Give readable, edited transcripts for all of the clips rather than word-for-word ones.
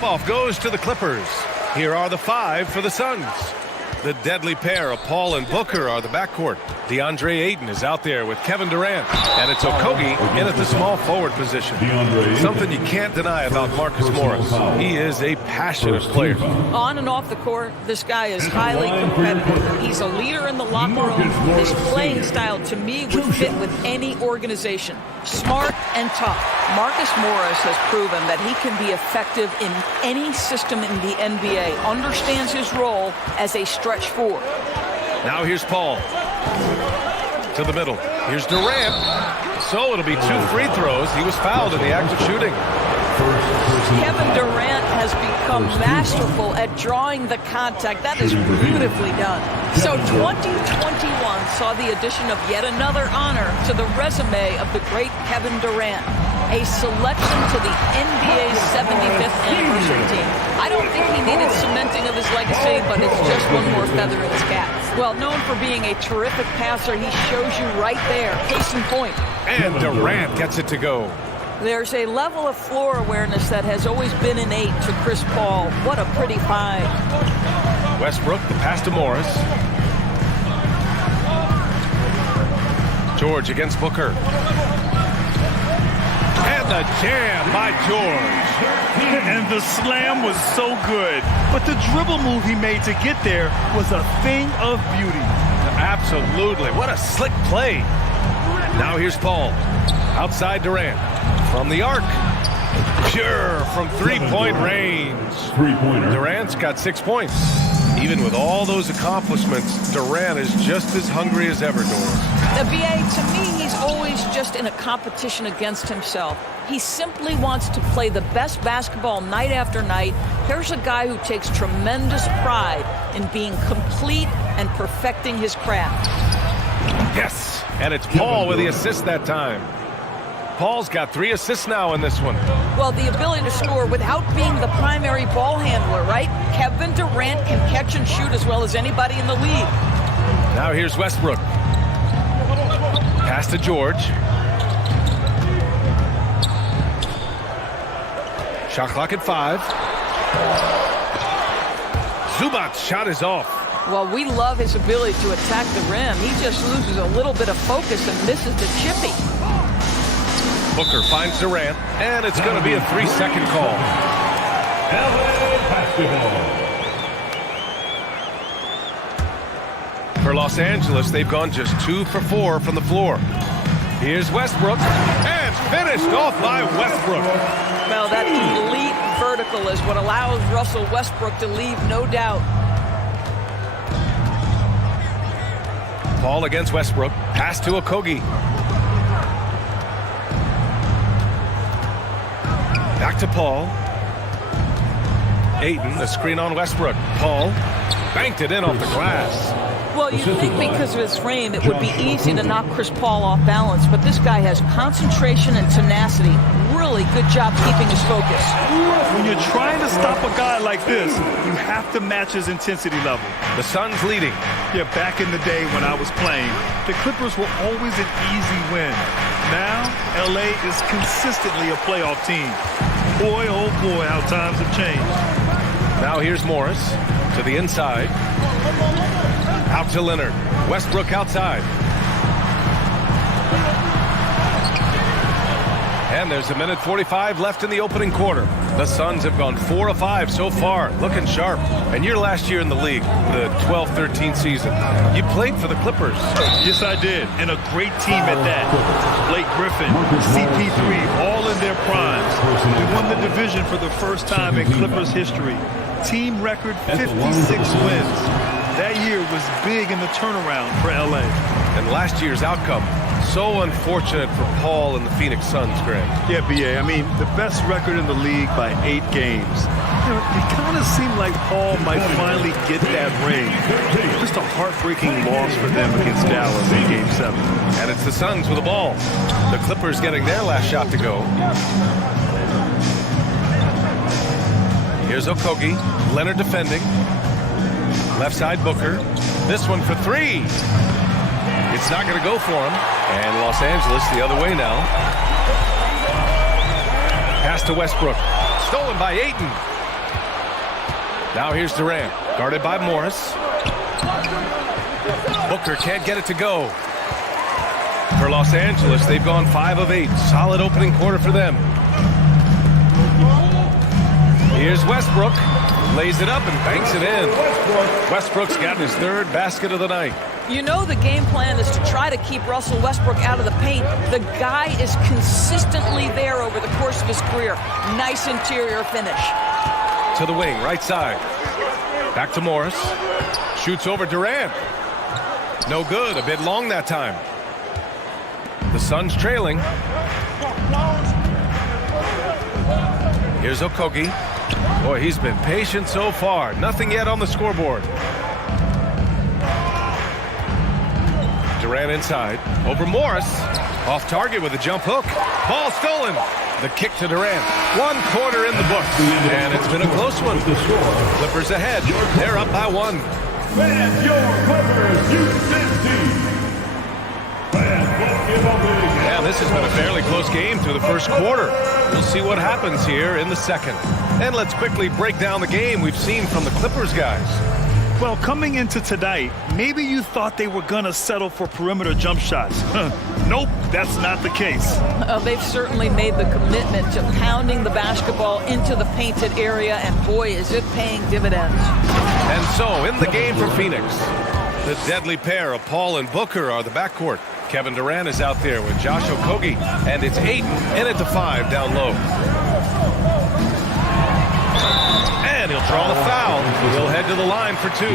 Tip-off goes to the Clippers. Here are the 5 for the Suns. The deadly pair of Paul and Booker are the backcourt. DeAndre Ayton is out there with Kevin Durant. And it's Okogie in at the small forward position. Something you can't deny about Marcus Morris. He is a passionate player. On and off the court, this guy is highly competitive. He's a leader in the locker room. His playing style, to me, would fit with any organization. Smart and tough. Marcus Morris has proven that he can be effective in any system in the NBA. Understands his role as a stretch 4. Now here's Paul. To the middle. Here's Durant. So it'll be 2 free throws. He was fouled in the act of shooting. Kevin Durant has become masterful at drawing the contact. That is beautifully done. So 2021 saw the addition of yet another honor to the resume of the great Kevin Durant. A selection to the NBA's 75th anniversary team. I don't think he needed cementing of his legacy, but it's just one more feather in his cap. Well, known for being a terrific passer, he shows you right there. Case in point. And Durant gets it to go. There's a level of floor awareness that has always been innate to Chris Paul. What a pretty find. Westbrook, the pass to Morris. George against Booker. And the jam by George. And the slam was so good. But the dribble move he made to get there was a thing of beauty. Absolutely. What a slick play. Now here's Paul. Outside Durant. From the arc. Pure from three-point range. Durant's got 6 points. Even with all those accomplishments, Durant is just as hungry as ever, Doris. The BA, to me, he's always just in a competition against himself. He simply wants to play the best basketball night after night. Here's a guy who takes tremendous pride in being complete and perfecting his craft. Yes, and it's Paul with the assist that time. Paul's got 3 assists now in this one. Well, the ability to score without being the primary ball handler, right? Kevin Durant can catch and shoot as well as anybody in the league. Now here's Westbrook. Pass to George. Shot clock at 5. Zubac's shot is off. Well, we love his ability to attack the rim. He just loses a little bit of focus and misses the chippy. Booker finds Durant, and it's going to be a 3-second call. For Los Angeles, they've gone just 2 for 4 from the floor. Here's Westbrook, and finished off by Westbrook. Well, that elite vertical is what allows Russell Westbrook to leave no doubt. Paul against Westbrook. Pass to Okogie. Back to Paul. Ayton, the screen on Westbrook. Paul banked it in off the glass. Well, you'd think because of his frame it would be easy to knock Chris Paul off balance, but this guy has concentration and tenacity. Really good job keeping his focus. When you're trying to stop a guy like this, you have to match his intensity level. The Suns leading. Yeah, back in the day when I was playing, the Clippers were always an easy win. Now, LA is consistently a playoff team. Boy, oh boy, how times have changed. Now here's Morris to the inside. Out to Leonard. Westbrook outside. And there's 1:45 left in the opening quarter. The Suns have gone 4 of 5 so far, looking sharp. And your last year in the league, the 12-13 season, you played for the Clippers. Yes, I did, and a great team at that. Blake Griffin, CP3, all in their primes. We won the division for the first time in Clippers history. Team record 56 wins. That year was big in the turnaround for LA. And last year's outcome, so unfortunate for Paul and the Phoenix Suns, Greg. Yeah, BA, I mean, the best record in the league by 8 games. You know, it kind of seemed like Paul might finally get that ring. Just a heartbreaking loss for them against Dallas in Game 7. And it's the Suns with the ball. The Clippers getting their last shot to go. Here's Okogie. Leonard defending. Left side Booker. This one for 3. It's not going to go for him. And Los Angeles the other way now. Pass to Westbrook. Stolen by Ayton. Now here's Durant, guarded by Morris. Booker can't get it to go. For Los Angeles, they've gone 5 of 8. Solid opening quarter for them. Here's Westbrook. Lays it up and banks it in. Westbrook's gotten his 3rd basket of the night. You know the game plan is to try to keep Russell Westbrook out of the paint. The guy is consistently there over the course of his career. Nice interior finish. To the wing, right side. Back to Morris. Shoots over Durant. No good, a bit long that time. The Suns trailing. Here's Okogie. Boy, he's been patient so far. Nothing yet on the scoreboard. Durant inside. Over Morris. Off target with a jump hook. Ball stolen. The kick to Durant. 1 quarter in the books. And it's been a close one. Clippers ahead. They're up by 1. Fans, your Clippers, Yeah, this has been a fairly close game through the first quarter. We'll see what happens here in the second. And let's quickly break down the game we've seen from the Clippers guys. Well, coming into tonight, maybe you thought they were going to settle for perimeter jump shots. Nope, that's not the case. They've certainly made the commitment to pounding the basketball into the painted area, and boy, is it paying dividends. And so, in the game for Phoenix, the deadly pair of Paul and Booker are the backcourt. Kevin Durant is out there with Josh Okogie, and it's Ayton in at the 5 down low. And he'll draw the foul. He'll head to the line for 2.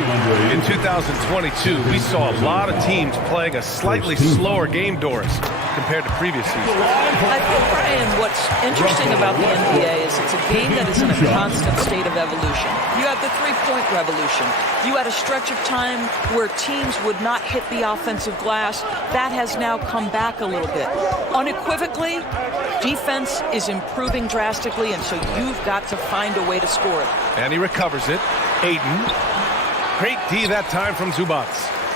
In 2022, we saw a lot of teams playing a slightly slower game, Doris, compared to previous seasons. I think, Brian, what's interesting about the NBA is it's a game that is in a constant state of evolution. You have the three-point revolution. You had a stretch of time where teams would not hit the offensive glass. That has now come back a little bit. Unequivocally, defense is improving drastically, and so you've got to find a way to score it. And he recovers it. Ayton. Great D that time from Zubac.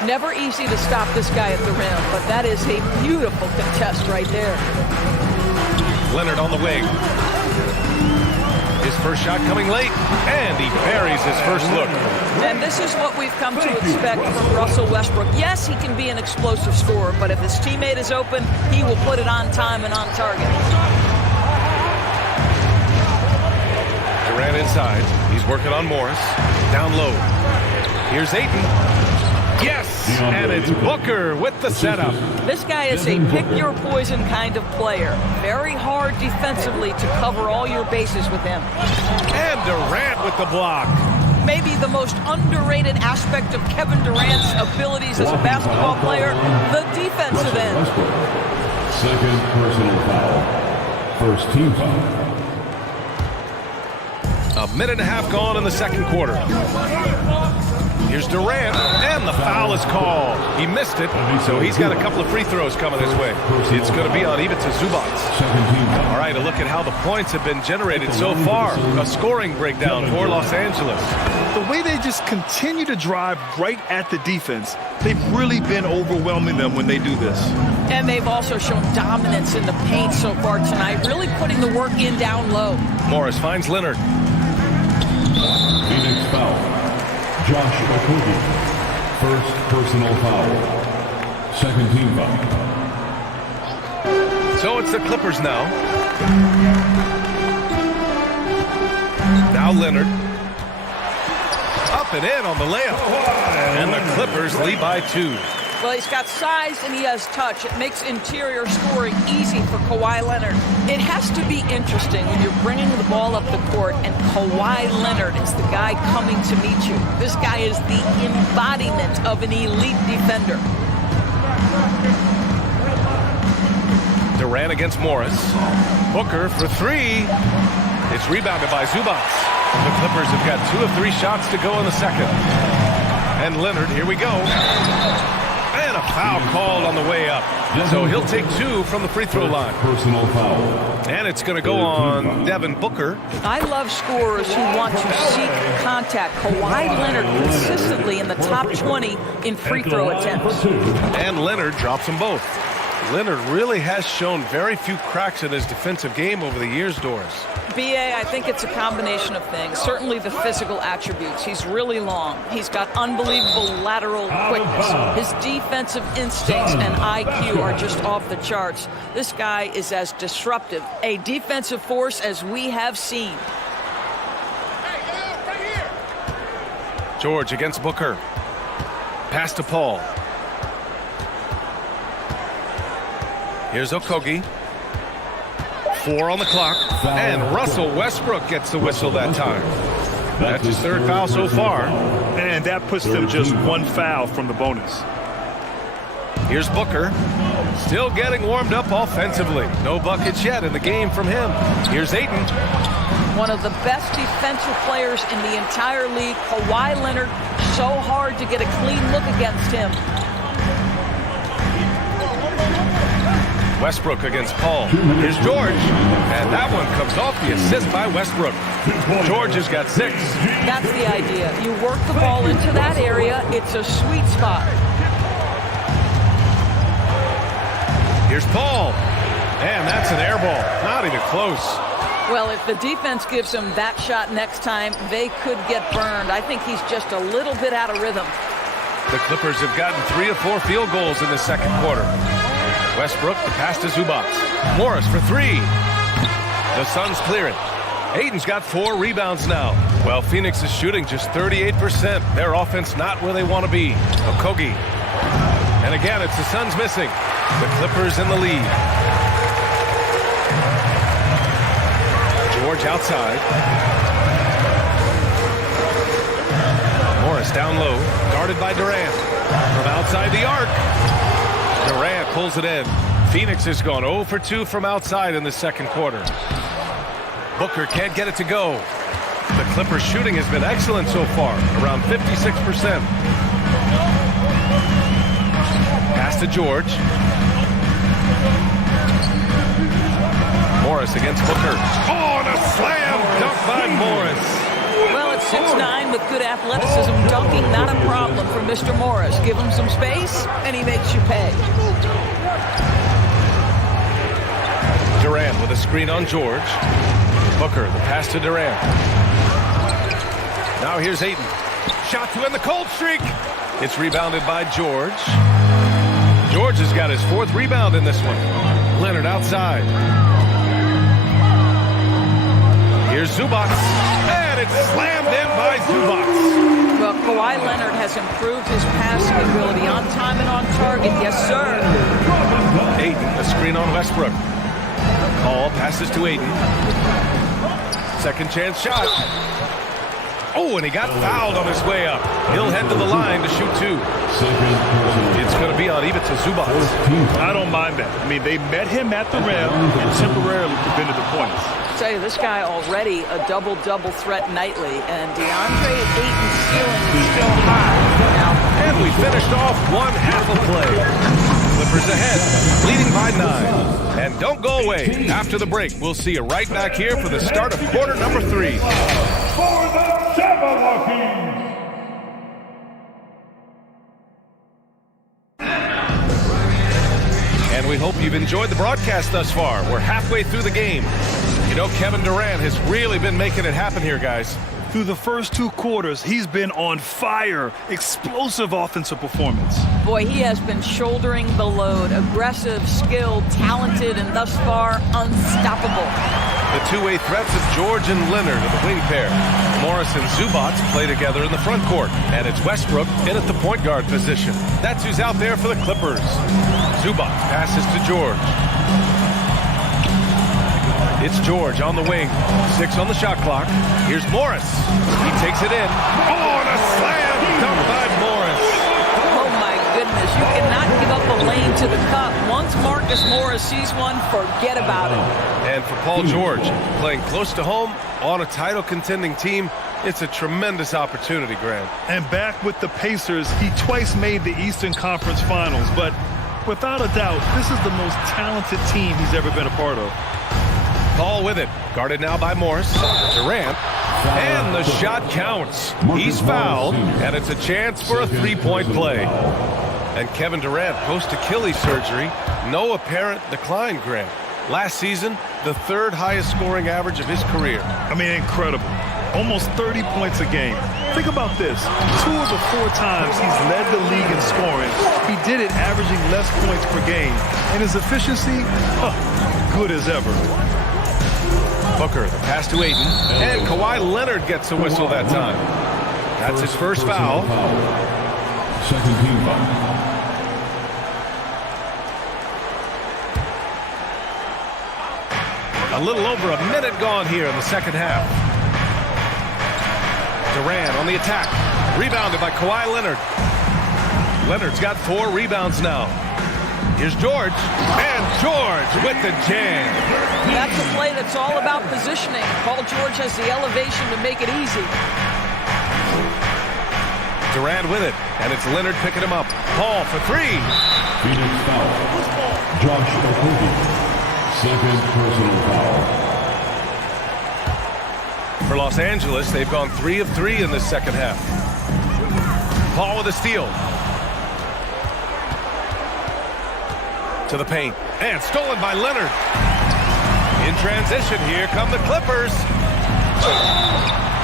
Never easy to stop this guy at the rim, but that is a beautiful contest right there. Leonard on the wing. His first shot coming late, and he buries his first look. And this is what we've come to expect from Russell Westbrook. Yes, he can be an explosive scorer, but if his teammate is open, he will put it on time and on target. Durant inside. He's working on Morris. Down low. Here's Ayton. Yes! And it's Booker with the setup. This guy is a pick-your-poison kind of player. Very hard defensively to cover all your bases with him. And Durant with the block. Maybe the most underrated aspect of Kevin Durant's abilities as a basketball player, the defensive end. Second personal foul. First team foul. A minute and a half gone in the second quarter. Here's Durant, and the foul is called. He missed it, so he's got a couple of free throws coming his way. It's going to be on Ivica Zubac. All right, a look at how the points have been generated so far. A scoring breakdown for Los Angeles. The way they just continue to drive right at the defense, they've really been overwhelming them when they do this. And they've also shown dominance in the paint so far tonight, really putting the work in down low. Morris finds Leonard. Phoenix foul. Josh Okogie. First personal foul. Second team foul. So it's the Clippers now. Now Leonard. Up and in on the layup. And the Clippers lead by 2. Well, he's got size and he has touch. It makes interior scoring easy for Kawhi Leonard. It has to be interesting when you're bringing the ball up the court and Kawhi Leonard is the guy coming to meet you. This guy is the embodiment of an elite defender. Durant against Morris. Booker for 3. It's rebounded by Zubac. The Clippers have got 2 of 3 shots to go in the second. And Leonard, here we go. And a foul called on the way up. So he'll take 2 from the free throw line. Personal foul. And it's going to go on Devin Booker. I love scorers who want to seek contact. Kawhi Leonard consistently in the top 20 in free throw attempts. And Leonard drops them both. Leonard really has shown very few cracks in his defensive game over the years, Doris. BA, I think it's a combination of things. Certainly the physical attributes. He's really long. He's got unbelievable lateral quickness. His defensive instincts and IQ are just off the charts. This guy is as disruptive a defensive force as we have seen. George against Booker. Pass to Paul. Here's Okogie. 4 on the clock. And Russell Westbrook gets the whistle that time. That's his third foul so far. And that puts them just 1 foul from the bonus. Here's Booker. Still getting warmed up offensively. No buckets yet in the game from him. Here's Ayton. One of the best defensive players in the entire league. Kawhi Leonard, so hard to get a clean look against him. Westbrook against Paul. Here's George. And that one comes off the assist by Westbrook. George has got 6. That's the idea. You work the ball into that area. It's a sweet spot. Here's Paul. And that's an air ball. Not even close. Well, if the defense gives him that shot next time, they could get burned. I think he's just a little bit out of rhythm. The Clippers have gotten 3 of 4 field goals in the second quarter. Westbrook, the pass to Zubac. Morris for 3. The Suns clear it. Ayton's got 4 rebounds now. Well, Phoenix is shooting just 38%. Their offense not where they want to be. Okogie. And again, it's the Suns missing. The Clippers in the lead. George outside. Morris down low. Guarded by Durant. From outside the arc. Durant pulls it in. Phoenix has gone 0 for 2 from outside in the second quarter. Booker can't get it to go. The Clippers shooting has been excellent so far, around 56%. Pass to George. Morris against Booker. Oh, and a slam dunk by Morris. Well, at 6'9" with good athleticism, dunking not a problem for Mr. Morris. Give him some space, and he makes you pay. Durant with a screen on George. Booker, the pass to Durant. Now here's Ayton. Shot to end the cold streak. It's rebounded by George. George has got his 4th rebound in this one. Leonard outside. Here's Zubac. And it's slammed in by Zubac. Well, Kawhi Leonard has improved his passing ability on time and on target. Yes, sir. Ayton, a screen on Westbrook. Paul passes to Ayton. Second chance shot. Oh, and he got fouled on his way up. He'll head to the line to shoot 2. It's going to be on Ivica Zubac. I don't mind that. I mean, they met him at the rim and temporarily prevented the points. I'll tell you, this guy already a double-double threat nightly, and DeAndre Ayton's ceiling is still high. Now, and we finished off 1 half of play. Clippers ahead, leading by 9. And don't go away. After the break, we'll see you right back here for the start of quarter number 3. For the Jabberwockies! And we hope you've enjoyed the broadcast thus far. We're halfway through the game. You know, Kevin Durant has really been making it happen here, guys. Through the first 2 quarters, he's been on fire. Explosive offensive performance. boy, he has been shouldering the load. Aggressive, skilled, talented, and thus far, unstoppable. The two-way threats of George and Leonard are the wing pair. Morris and Zubac play together in the front court. And it's Westbrook in at the point guard position. That's who's out there for the Clippers. Zubac passes to George. It's George on the wing. 6 on the shot clock. Here's Morris. He takes it in. Oh, and a slam dunk by Morris. Oh, my goodness. You cannot give up a lane to the cup. Once Marcus Morris sees one, forget about it. And for Paul George, playing close to home on a title-contending team, it's a tremendous opportunity, Grant. And back with the Pacers, he twice made the Eastern Conference Finals. But without a doubt, this is the most talented team he's ever been a part of. Paul with it, guarded now by Morris. Durant, and the shot counts. He's fouled, and it's a chance for a three-point play. And Kevin Durant post Achilles surgery. No apparent decline, Grant. Last season, the third highest scoring average of his career. I mean, incredible. Almost 30 points a game. Think about this. 2 of the 4 times he's led the league in scoring, he did it averaging less points per game. And his efficiency, good as ever. Booker, the pass to Aiden. And Kawhi Leonard gets a whistle that time. That's his first foul. Second team foul. A little over a minute gone here in the second half. Durant on the attack. Rebounded by Kawhi Leonard. Leonard's got 4 rebounds now. Here's George. And George with the jam. That's a play that's all about positioning. Paul George has the elevation to make it easy. Durant with it. And it's Leonard picking him up. Paul for 3. Phoenix foul. Josh Okogie. Second personal foul. For Los Angeles, they've gone 3 of 3 in this second half. Paul with a steal. To the paint. And stolen by Leonard. In transition, here come the Clippers.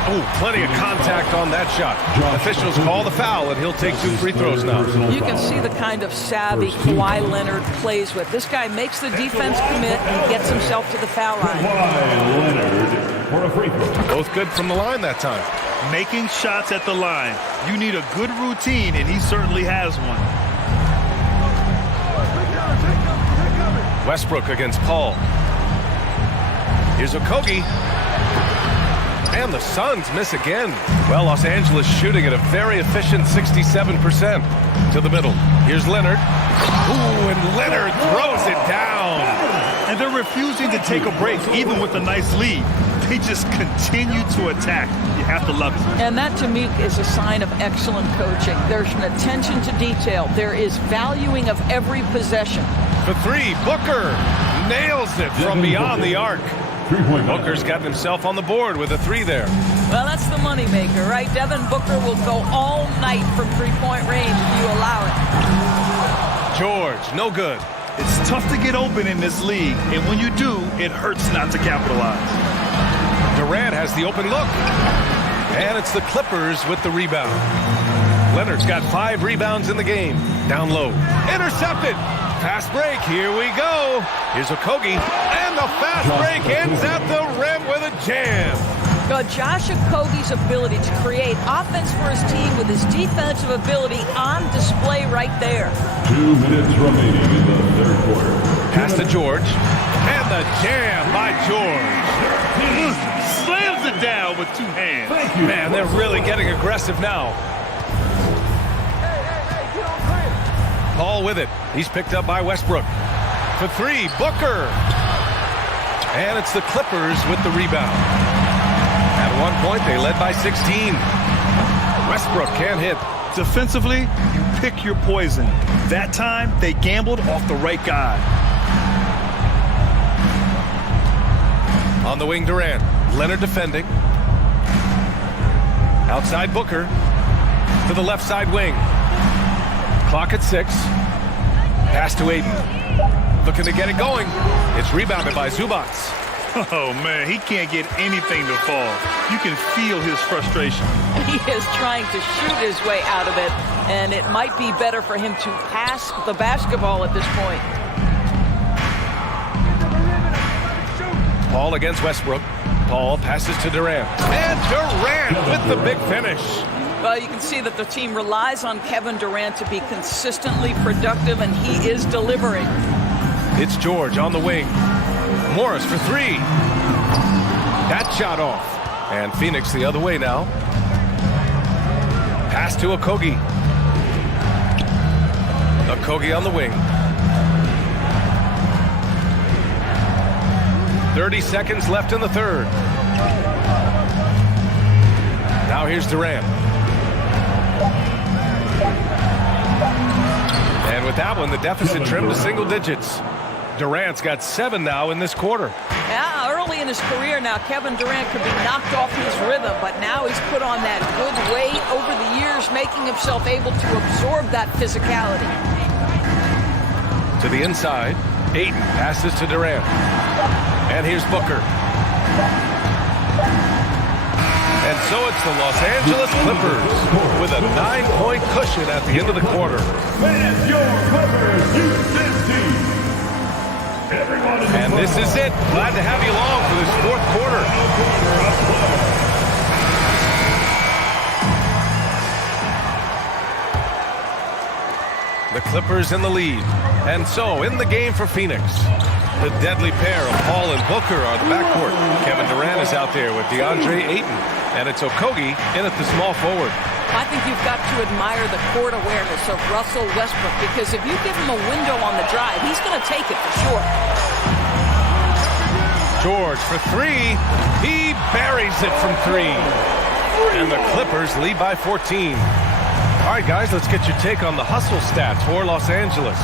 Oh, plenty of contact on that shot. Officials call the foul, and he'll take 2 free throws now. You can see the kind of savvy Kawhi Leonard plays with. This guy makes the defense commit and gets himself to the foul line. Kawhi Leonard for a free throw. Both good from the line that time. Making shots at the line. You need a good routine, and he certainly has one. Westbrook against Paul. Here's Okogie. And the Suns miss again. Well, Los Angeles shooting at a very efficient 67%. To the middle. Here's Leonard. Ooh, and Leonard throws it down. And they're refusing to take a break, even with a nice lead. They just continue to attack. You have to love it. And that, to me, is a sign of excellent coaching. There's an attention to detail. There is valuing of every possession. For 3, Booker nails it from beyond the arc. Booker's gotten himself on the board with a 3 there. Well, that's the moneymaker, right? Devin Booker will go all night from 3-point range if you allow it. George, no good. It's tough to get open in this league, and when you do, it hurts not to capitalize. Durant has the open look. And it's the Clippers with the rebound. Leonard's got 5 rebounds in the game. Down low. Intercepted. Fast break. Here we go. Here's Okogie. And the fast break ends at the rim with a jam. Josh Okogie's ability to create offense for his team with his defensive ability on display right there. 2 minutes remaining in the third quarter. Pass to George. And the jam by George. Slams it down with 2 hands. Man, they're really getting aggressive now. Paul with it. He's picked up by Westbrook. For 3, Booker. And it's the Clippers with the rebound. At one point, they led by 16. Westbrook can't hit. Defensively, you pick your poison. That time, they gambled off the right guy. On the wing, Durant. Leonard defending. Outside Booker. To the left side wing. Clock at 6. Pass to Aiden. Looking to get it going. It's rebounded by Zubac. Oh, man, he can't get anything to fall. You can feel his frustration. He is trying to shoot his way out of it, and it might be better for him to pass the basketball at this point. Paul against Westbrook. Paul passes to Durant. And Durant with the big finish. Well, you can see that the team relies on Kevin Durant to be consistently productive, and he is delivering. It's George on the wing. Morris for 3. That shot off. And Phoenix the other way now. Pass to Okogie. Okogie on the wing. 30 seconds left in the third. Now here's Durant. And with that one, the deficit trimmed to single digits. Durant's got 7 now in this quarter. Yeah, early early in his career now, Kevin Durant could be knocked off his rhythm, but now he's put on that good weight over the years, making himself able to absorb that physicality. To the inside, Ayton passes to Durant. And here's Booker. And so it's the Los Angeles Clippers with a 9-point cushion at the end of the quarter. And your Clippers, Houston team. And this is it. Glad to have you along for this fourth quarter. The Clippers in the lead. And so in the game for Phoenix, the deadly pair of Paul and Booker are the backcourt. Kevin Durant is out there with DeAndre Ayton. And it's Okogie in at the small forward. I think you've got to admire the court awareness of Russell Westbrook, because if you give him a window on the drive, he's going to take it for sure. George for three. He buries it from three. And the Clippers lead by 14. All right, guys, let's get your take on the hustle stats for Los Angeles.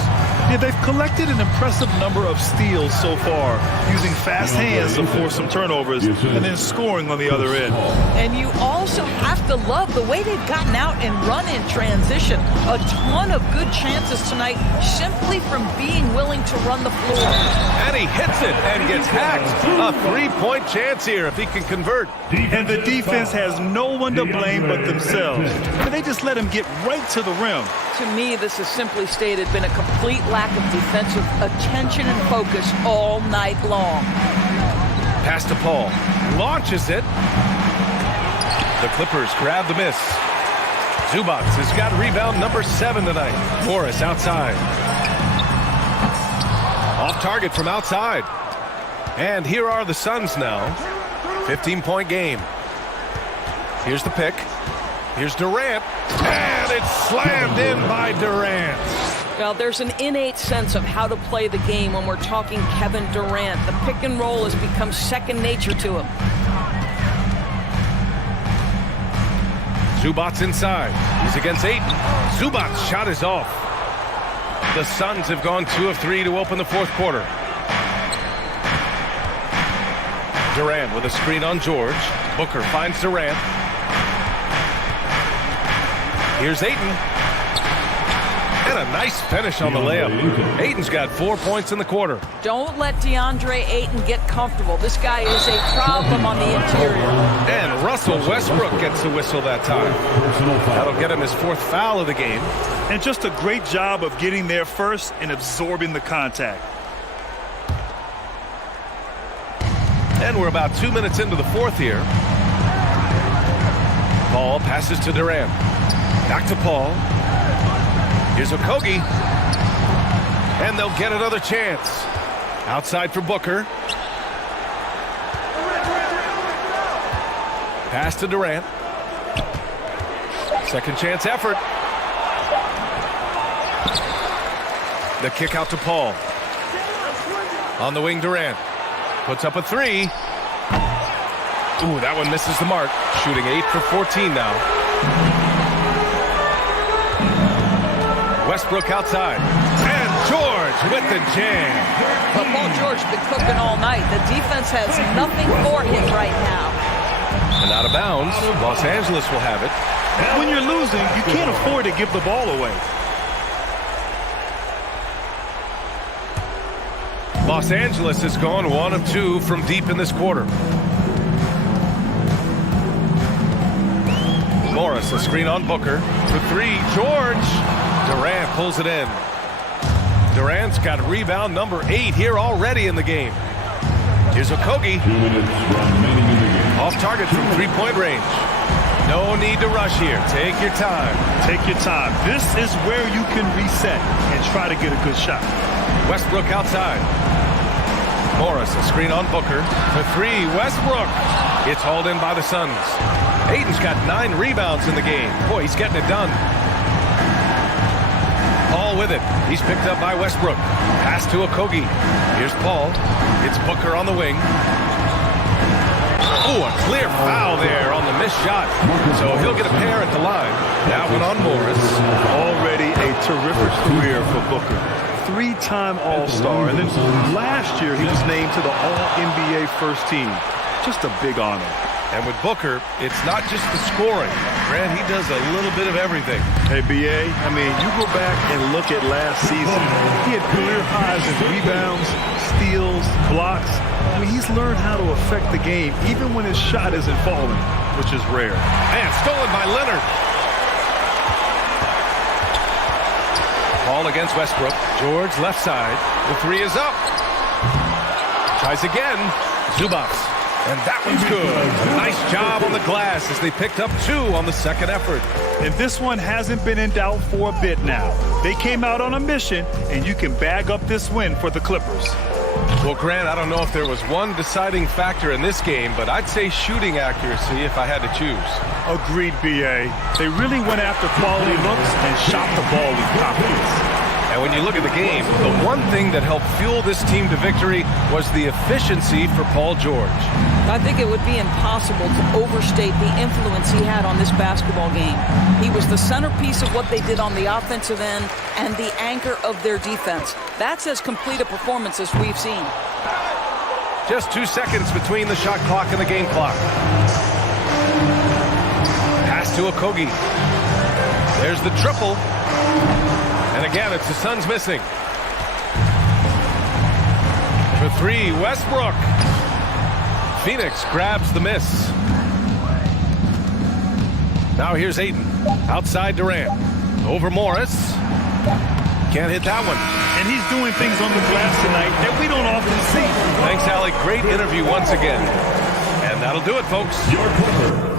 Yeah, they've collected an impressive number of steals so far, using fast hands to force some turnovers and then scoring on the other end. And you also have to love the way they've gotten out and run in transition. A ton of good chances tonight simply from being willing to run the floor. And he hits it and gets hacked. A three-point chance here if he can convert. And the defense has no one to blame but themselves. And they just let him get right to the rim. To me, this has simply stated been a complete lack of defensive attention and focus all night long. Pass to Paul. Launches it. The Clippers grab the miss. Zubac has got rebound number 7 tonight. Morris outside. Off target from outside. And here are the Suns now. 15-point game. Here's the pick. Here's Durant. And it's slammed in by Durant. Well, there's an innate sense of how to play the game when we're talking Kevin Durant. The pick and roll has become second nature to him. Zubac's inside. He's against Ayton. Zubac's shot is off. The Suns have gone 2 of 3 to open the fourth quarter. Durant with a screen on George. Booker finds Durant. Here's Ayton. And a nice finish on the layup. Ayton's got 4 points in the quarter. Don't let DeAndre Ayton get comfortable. This guy is a problem on the interior. And Russell Westbrook gets the whistle that time. That'll get him his 4th foul of the game. And just a great job of getting there first and absorbing the contact. And we're about 2 minutes into the fourth here. Ball passes to Durant. Back to Paul. Here's Okogie. And they'll get another chance. Outside for Booker. Pass to Durant. Second chance effort. The kick out to Paul. On the wing, Durant. Puts up a 3. Ooh, that one misses the mark. Shooting 8 for 14 now. Westbrook outside. And George with the jam. But Paul George has been cooking all night. The defense has nothing for him right now. And out of bounds. Los Angeles will have it. When you're losing, you can't afford to give the ball away. Los Angeles has gone 1 of 2 from deep in this quarter. Morris, a screen on Booker. For 3, George. Durant pulls it in. Durant's got rebound number 8 here already in the game. Here's Okogie. 2 minutes remaining in the game. Off target from 3-point range. No need to rush here. Take your time. Take your time. This is where you can reset and try to get a good shot. Westbrook outside. Morris, a screen on Booker. For 3, Westbrook. It's hauled in by the Suns. Ayton's got 9 rebounds in the game. Boy, he's getting it done. Paul with it. He's picked up by Westbrook. Pass to Okogie. Here's Paul. It's Booker on the wing. Oh, a clear foul there on the missed shot. So he'll get a pair at the line. That one on Morris. Already a terrific career for Booker. three-time All-Star, and then last year he was named to the All-NBA First Team. Just a big honor. And with Booker, it's not just the scoring. Grant, he does a little bit of everything. Hey, B.A., I mean, you go back and look at last season. He had career highs in rebounds, steals, blocks. I mean, he's learned how to affect the game, even when his shot isn't falling, which is rare. And stolen by Leonard. Ball against Westbrook. George left side. The three is up. Tries again. Zubats. And that one's good. Nice job on the glass as they picked up 2 on the second effort. And this one hasn't been in doubt for a bit now. They came out on a mission, and you can bag up this win for the Clippers. Well, Grant, I don't know if there was one deciding factor in this game, but I'd say shooting accuracy if I had to choose. Agreed, B.A. They really went after quality looks and shot the ball with confidence. And when you look at the game, the one thing that helped fuel this team to victory was the efficiency for Paul George. I think it would be impossible to overstate the influence he had on this basketball game. He was the centerpiece of what they did on the offensive end and the anchor of their defense. That's as complete a performance as we've seen. Just 2 seconds between the shot clock and the game clock. Pass to Okogie. There's the triple. And again, it's the Suns missing. For 3, Westbrook. Phoenix grabs the miss. Now here's Ayton. Outside Durant. Over Morris. Can't hit that one. And he's doing things on the glass tonight that we don't often see. Thanks, Alec. Great interview once again. And that'll do it, folks. Your Clipper.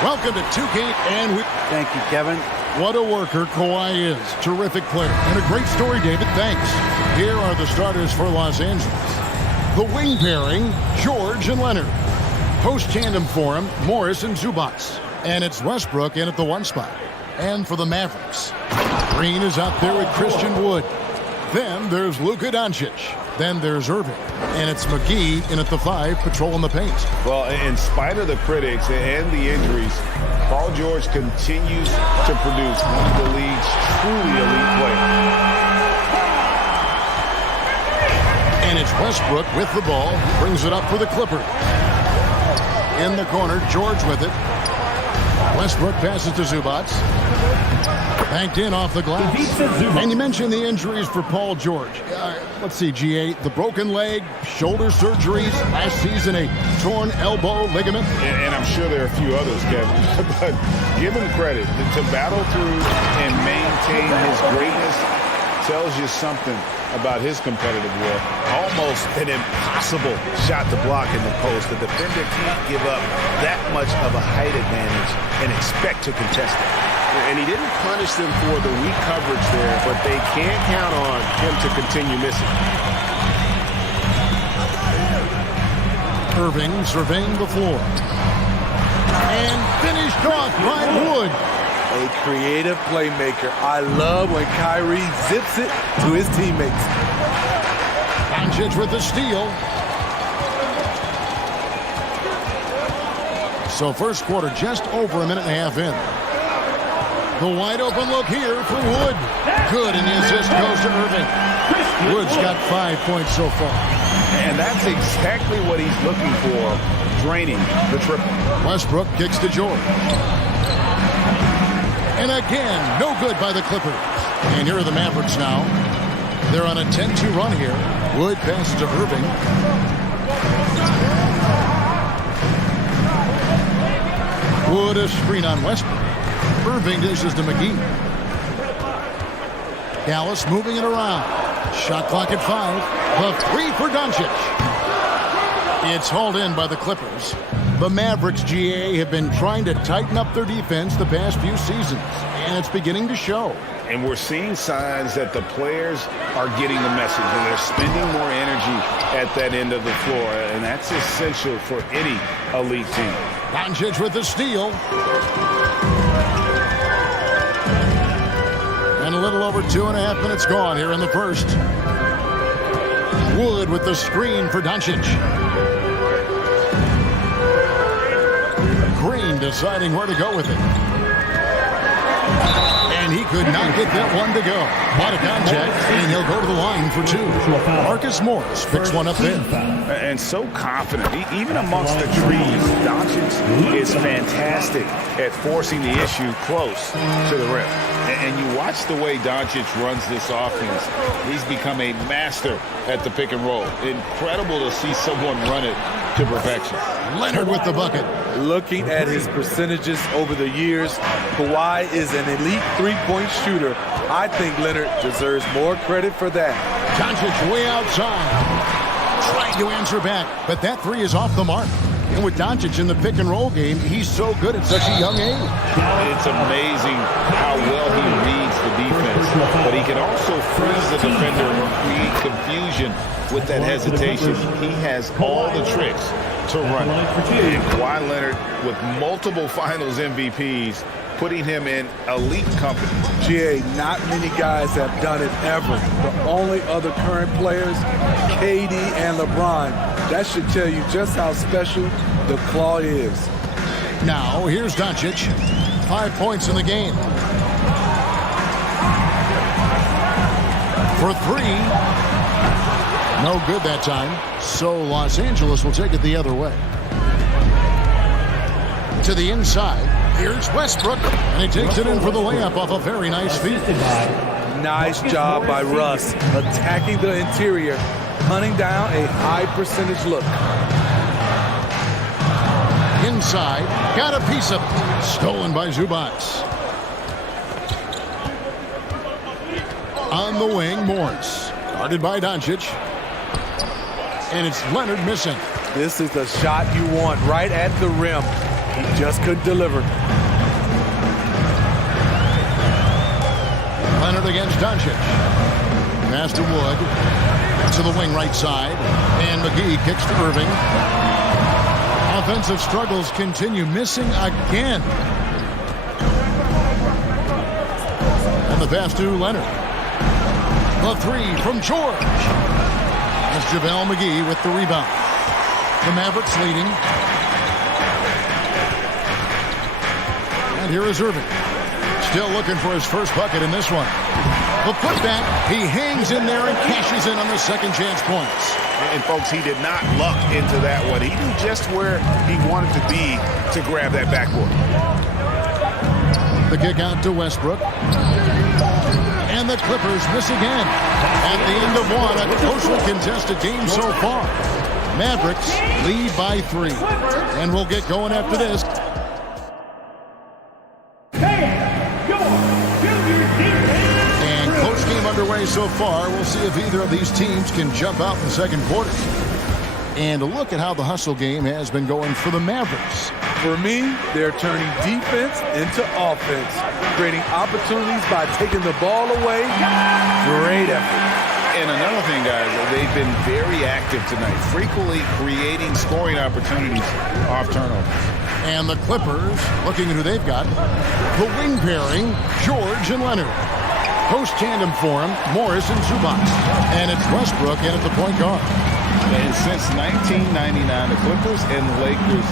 Welcome to 2Gate, and thank you, Kevin. What a worker Kawhi is. Terrific player. And a great story, David. Thanks. Here are the starters for Los Angeles. The wing pairing, George and Leonard. Post tandem for him, Morris and Zubats. And it's Westbrook in at the 1 spot. And for the Mavericks, Green is out there with Christian Wood. Then there's Luka Doncic. Then there's Irving. And it's McGee in at the 5, patrolling the paint. Well, in spite of the critics and the injuries, Paul George continues to produce one of the league's truly elite players. And it's Westbrook with the ball. Brings it up for the Clippers. In the corner, George with it. Westbrook passes to Zubats. Banked in off the glass. And you mentioned the injuries for Paul George. Let's see, GA. The broken leg, shoulder surgeries, last season a torn elbow ligament. And I'm sure there are a few others, Kevin. But give him credit. To battle through and maintain his greatness tells you something about his competitive will. Almost an impossible shot to block in the post. The defender can't give up that much of a height advantage and expect to contest it. And he didn't punish them for the weak coverage there, but they can't count on him to continue missing. Irving surveying the floor. And finished off by Wood. A creative playmaker. I love when Kyrie zips it to his teammates. Doncic with the steal. So first quarter just over a minute and a half in. The wide open look here for Wood. Good, and the assist goes to Irving. Wood's got 5 points so far. And that's exactly what he's looking for, draining the triple. Westbrook kicks to George. And again, no good by the Clippers. And here are the Mavericks now. They're on a 10-2 run here. Wood passes to Irving. Wood a screen on Westbrook. Irving dishes to McGee. Dallas moving it around. Shot clock at 5. The three for Doncic. It's hauled in by the Clippers. The Mavericks, GA, have been trying to tighten up their defense the past few seasons, and it's beginning to show. And we're seeing signs that the players are getting the message, and they're spending more energy at that end of the floor, and that's essential for any elite team. Doncic with the steal. And a little over 2.5 minutes gone here in the first. Wood with the screen for Doncic. Green deciding where to go with it. And he could not get that one to go. Out of contact, and he'll go to the line for 2. Marcus Morris picks one up there. And so confident. Even amongst the trees, Doncic is fantastic at forcing the issue close to the rim. And you watch the way Doncic runs this offense. He's become a master at the pick and roll. Incredible to see someone run it to perfection. Leonard with the bucket. Looking at his percentages over the years, Kawhi is an elite three-point shooter. I think Leonard deserves more credit for that. Doncic way outside. Trying to answer back, but that three is off the mark. And with Doncic in the pick and roll game, he's so good at such a young age. It's amazing how well he reads the defense, but he can also freeze the defender and create confusion with that hesitation. He has all the tricks to run. And Kawhi Leonard with multiple finals MVPs, putting him in elite company. GA, not many guys have done it ever. The only other current players, KD and LeBron. That should tell you just how special the claw is. Now, here's Doncic. 5 points in the game. For 3. No good that time. So Los Angeles will take it the other way. To the inside. Here's Westbrook. And he takes it in for the layup off a very nice feed. Nice job by Russ. Attacking the interior. Hunting down a high percentage look. Inside. Got a piece of it. Stolen by Zubac. On the wing, Morris. Guarded by Doncic. And it's Leonard missing. This is the shot you want right at the rim. He just couldn't deliver. Leonard against Doncic. Pass to Wood. To the wing right side. And McGee kicks to Irving. Offensive struggles continue. Missing again. And the pass to Leonard. The three from George. That's JaVale McGee with the rebound. The Mavericks leading. And here is Irving. Still looking for his first bucket in this one. The putback, he hangs in there and cashes in on the second chance points. And folks, he did not luck into that one. He knew just where he wanted to be to grab that backboard. The kick out to Westbrook. And the Clippers miss again. At the end of one, a closely contested game so far. Mavericks lead by 3. And we'll get going after this. And close game underway so far. We'll see if either of these teams can jump out in the second quarter. And a look at how the hustle game has been going for the Mavericks. For me, they're turning defense into offense, creating opportunities by taking the ball away. Great effort. And another thing, guys, they've been very active tonight, frequently creating scoring opportunities off turnovers. And the Clippers, looking at who they've got, the wing pairing, George and Leonard. Post tandem for him, Morris and Zubac. And it's Westbrook in at the point guard. And since 1999, the Clippers and the Lakers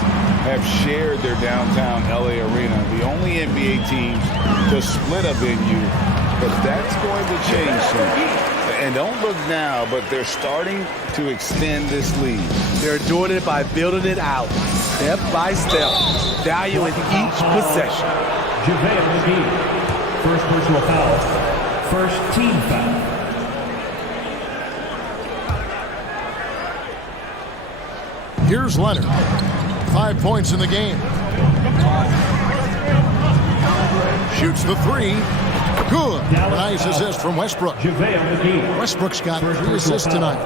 have shared their downtown LA arena, the only NBA team to split a venue, but that's going to change soon. And don't look now, but they're starting to extend this lead. They're doing it by building it out, step by step, valuing each possession. JaVale McGee, first personal foul, first team foul. Here's Leonard. 5 points in the game. Shoots the three. Good. Nice assist from Westbrook. Westbrook's got 3 assists tonight.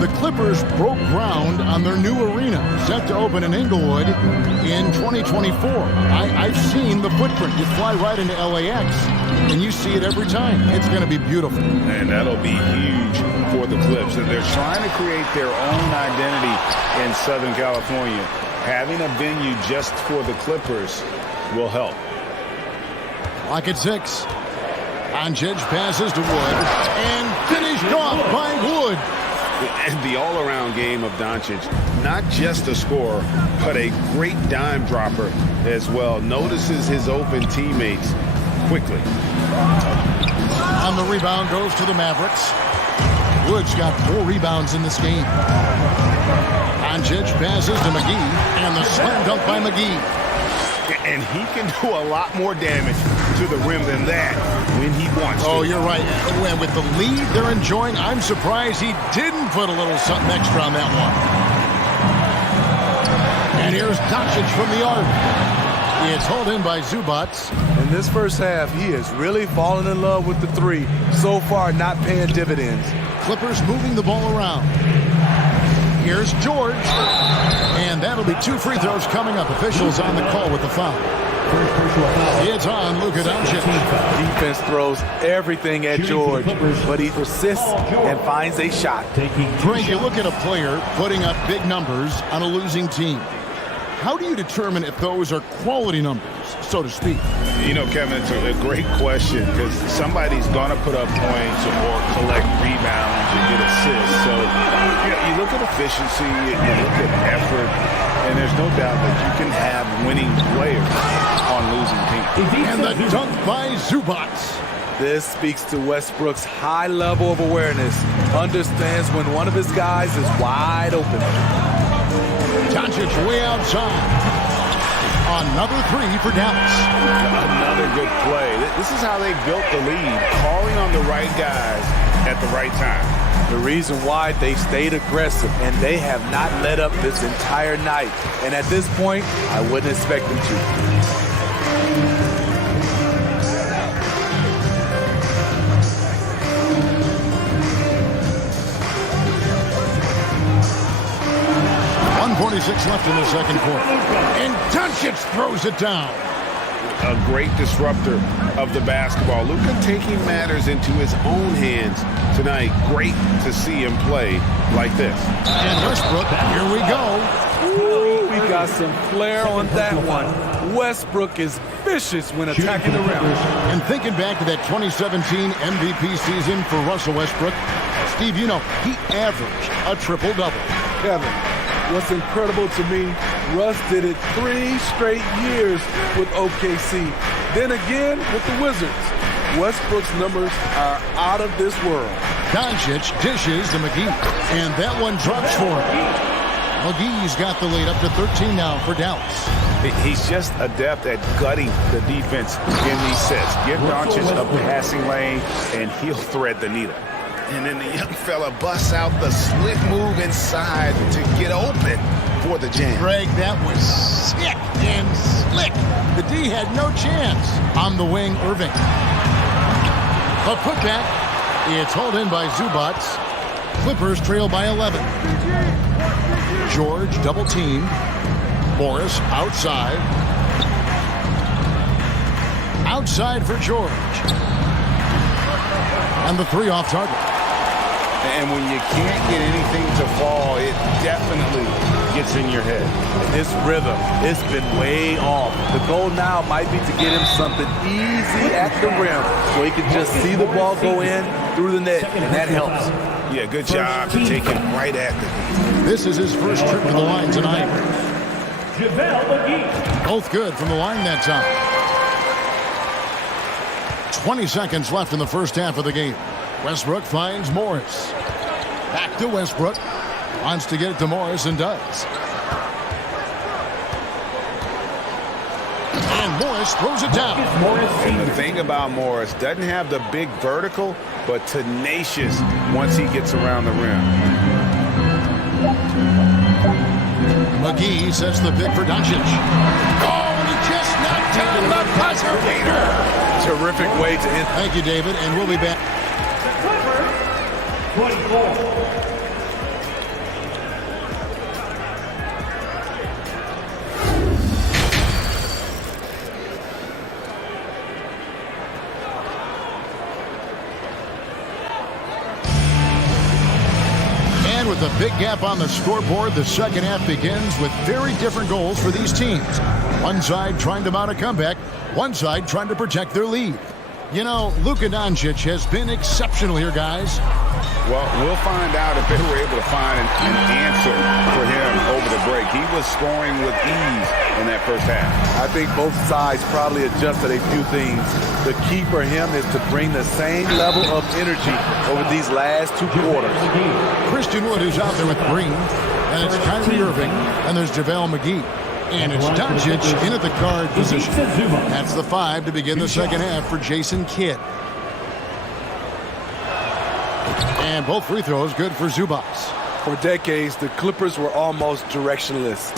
The Clippers broke ground on their new arena, set to open in Inglewood in 2024. I've seen the footprint. You fly right into LAX, and you see it every time. It's going to be beautiful. And that'll be huge for the Clips. And they're trying to create their own identity in Southern California. Having a venue just for the Clippers will help. Clock at 6. Doncic passes to Wood and finished off by Wood. And the all-around game of Doncic, not just a scorer, but a great dime dropper as well. Notices his open teammates quickly. On the rebound goes to the Mavericks. Wood's got 4 rebounds in this game. Doncic passes to McGee, and the slam dunk by McGee. And he can do a lot more damage to the rim than that when he wants to. Oh, you're right. And with the lead they're enjoying, I'm surprised he didn't put a little something extra on that one. And here's Doncic from the arc. It's hauled in by Zubac. In this first half, he has really fallen in love with the three. So far, not paying dividends. Clippers moving the ball around. Here's George. And that'll be 2 free throws coming up. Officials on the call with the foul. It's on Luka Doncic. Defense throws everything at George, but he persists and finds a shot. Frank, you look at a player putting up big numbers on a losing team. How do you determine if those are quality numbers, so to speak? You know, Kevin, it's a great question because somebody's going to put up points or collect rebounds and get assists. So, you look at efficiency, you look at effort, and there's no doubt that you can have winning players on losing teams. And the dunk by Zubac. This speaks to Westbrook's high level of awareness. Understands when one of his guys is wide open. Doncic way outside. Another 3 for Dallas. Another good play. This is how they built the lead, calling on the right guys at the right time. The reason why they stayed aggressive, and they have not let up this entire night. And at this point, I wouldn't expect them to. .46 left in the second quarter. And Doncic throws it down. A great disruptor of the basketball. Luka taking matters into his own hands tonight. Great to see him play like this. And Westbrook, here we go. Ooh, we got some flair on that one. Westbrook is vicious when attacking the rim. And thinking back to that 2017 MVP season for Russell Westbrook, Steve, you know, he averaged a triple-double. Kevin, what's incredible to me, Russ did it 3 straight years with OKC. Then again with the Wizards. Westbrook's numbers are out of this world. Doncic dishes to McGee, and that one drops for him. McGee's got the lead up to 13 now for Dallas. He's just adept at gutting the defense in these sets. Give Doncic a passing lane, and he'll thread the needle. And then the young fella busts out the slick move inside to get open for the jam. Greg, that was sick and slick. The D had no chance. On the wing, Irving. A putback. It's hauled in by Zubac. Clippers trail by 11. George double team. Morris outside. Outside for George. And the 3 off target. And when you can't get anything to fall, it definitely gets in your head. His rhythm, it's been way off. The goal now might be to get him something easy at the rim so he can just see the ball go in through the net, and that helps. Yeah, good job to take it right at the knee. This is his first trip to the line tonight. Both good from the line that time. 20 seconds left in the first half of the game. Westbrook finds Morris. Back to Westbrook. Wants to get it to Morris and does. And Morris throws it down. And the thing about Morris, doesn't have the big vertical, but tenacious once he gets around the rim. McGee sets the pick for Doncic. Oh, and he just knocked down the buzzer beater. Terrific way to end. Thank you, David, and we'll be back. 24. With a big gap on the scoreboard, the second half begins with very different goals for these teams. One side trying to mount a comeback, one side trying to protect their lead. You know, Luka Doncic has been exceptional here, guys. Well, we'll find out if they were able to find an answer for him over the break. He was scoring with ease in that first half. I think both sides probably adjusted a few things. The key for him is to bring the same level of energy over these last two quarters. Christian Wood is out there with Green, and it's Kyrie Irving, and there's JaVale McGee. And it's Doncic in at the guard position. That's the 5 to begin the second half for Jason Kidd. And both free throws good for Zubac. For decades, the Clippers were almost directionless,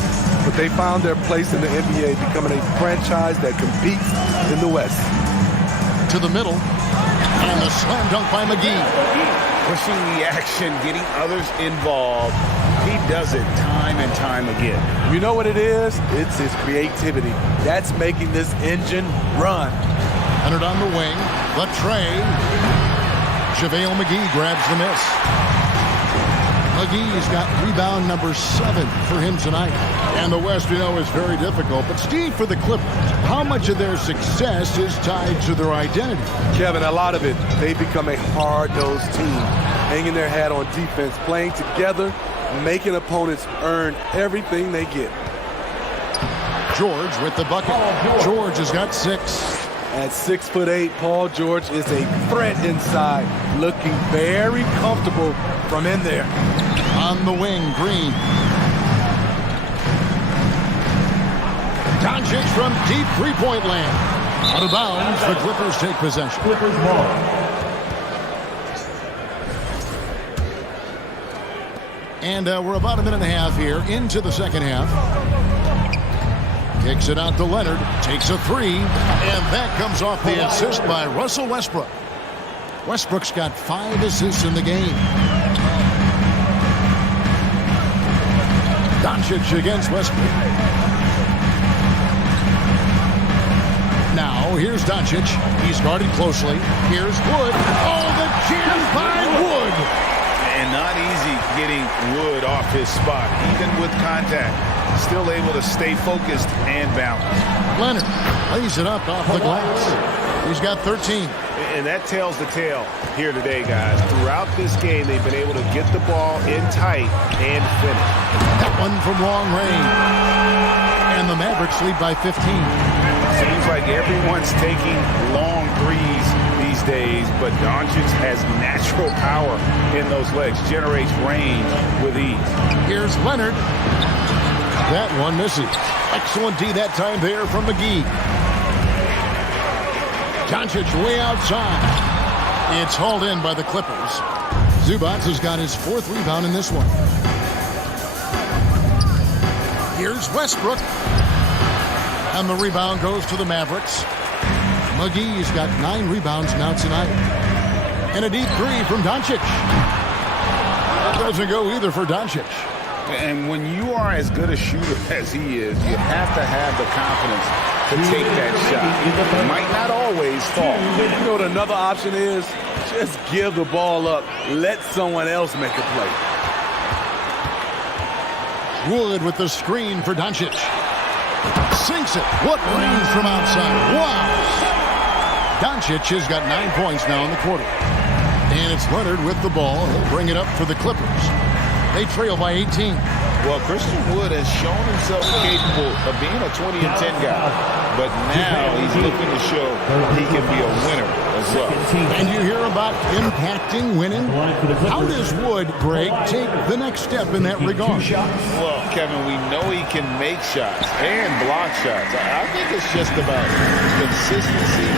but they found their place in the NBA, becoming a franchise that competes in the West. To the middle, and the slam dunk by McGee. Pushing the action, getting others involved. He does it time and time again. You know what it is? It's his creativity. That's making this engine run. Leonard on the wing. Latrey. JaVale McGee grabs the miss. McGee's got rebound number 7 for him tonight. And the West, you know, is very difficult. But Steve, for the Clippers, how much of their success is tied to their identity? Kevin, a lot of it. They become a hard-nosed team, hanging their hat on defense, playing together, making opponents earn everything they get. George with the bucket. George has got 6. At 6'8", Paul George is a threat inside, looking very comfortable from in there. On the wing, Green. Doncic from deep three-point land. Out of bounds, the Clippers take possession. Clippers ball. And we're about a minute and a half here into the second half. Kicks it out to Leonard, takes a 3, and that comes off the assist by Russell Westbrook. Westbrook's got 5 assists in the game. Doncic against Westbrook. Now, here's Doncic. He's guarded closely. Here's Wood. Oh, the jam by Wood! And not easy getting Wood off his spot, even with contact. Still able to stay focused and balanced. Leonard lays it up off the glass. He's got 13. And that tells the tale here today, guys. Throughout this game, they've been able to get the ball in tight and finish. That one from long range. And the Mavericks lead by 15. Seems like everyone's taking long threes these days, but Doncic has natural power in those legs, generates range with ease. Here's Leonard. That one misses. Excellent D that time there from McGee. Doncic way outside. It's hauled in by the Clippers. Zubac has got his 4th rebound in this one. Here's Westbrook. And the rebound goes to the Mavericks. McGee's got 9 rebounds now tonight. And a deep 3 from Doncic. That doesn't go either for Doncic. And when you are as good a shooter as he is, you have to have the confidence to take that shot. It might not always fall. You know what another option is? Just give the ball up. Let someone else make a play. Wood with the screen for Doncic. Sinks it. What range from outside. Wow. Doncic has got 9 points now in the quarter. And it's Leonard with the ball. He'll bring it up for the Clippers. They trail by 18. Well, Christian Wood has shown himself capable of being a 20 and 10 guy. But now he's looking to show he can be a winner as well. And you hear about impacting winning. How does Wood, Greg, take the next step in that regard? Well, Kevin, we know he can make shots and block shots. I think it's just about consistency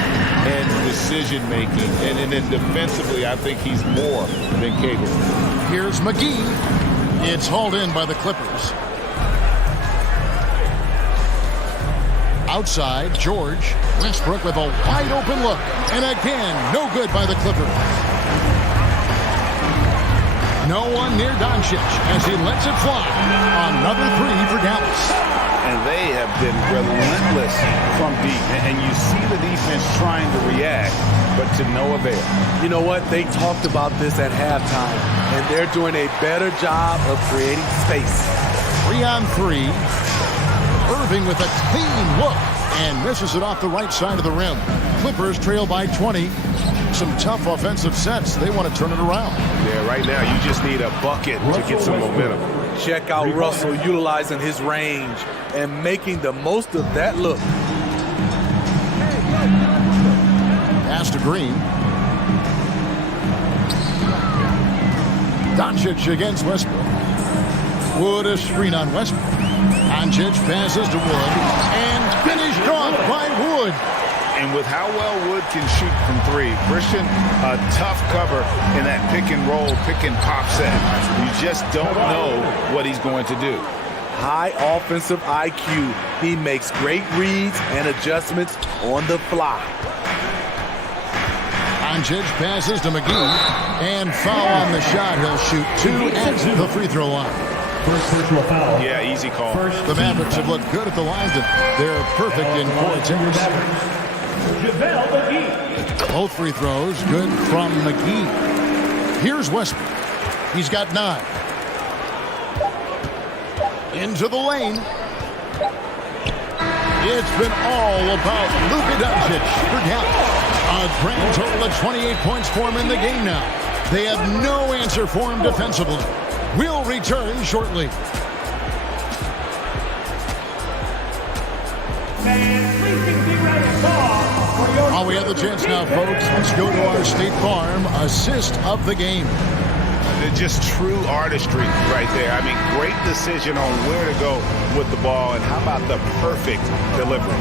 and decision-making. And then defensively, I think he's more than capable. Here's McGee. It's hauled in by the Clippers. Outside, George. Westbrook with a wide-open look. And again, no good by the Clippers. No one near Doncic as he lets it fly. Another three for Dallas. And they have been relentless from deep. And you see the defense trying to react, but to no avail. You know what? They talked about this at halftime, and they're doing a better job of creating space. 3-on-3. Irving with a clean look and misses it off the right side of the rim. Clippers trail by 20. Some tough offensive sets. They want to turn it around. Yeah, right now you just need a bucket to get some momentum. Check out Russell utilizing his range and making the most of that look. Pass to Green. Doncic against Westbrook. Wood a screen on Westbrook. Doncic passes to Wood and finished off by Wood. And with how well Wood can shoot from three, Christian, a tough cover in that pick and roll, pick and pop set. You just don't know what he's going to do. High offensive IQ. He makes great reads and adjustments on the fly. Doncic passes to McGee and foul on the shot. He'll shoot two at the free throw line. First personal foul. Yeah, easy call. The Mavericks have looked good at the line. They're perfect in four attempts. Both free throws good from McGee. Here's Westbrook. He's got 9. Into the lane. It's been all about Luka Doncic for Dallas. A grand total of 28 points for him in the game now. They have no answer for him defensively. We'll return shortly. Oh, we have the chance now, folks. Let's go to our State Farm assist of the game. Just true artistry right there. I mean, great decision on where to go with the ball, and how about the perfect delivery?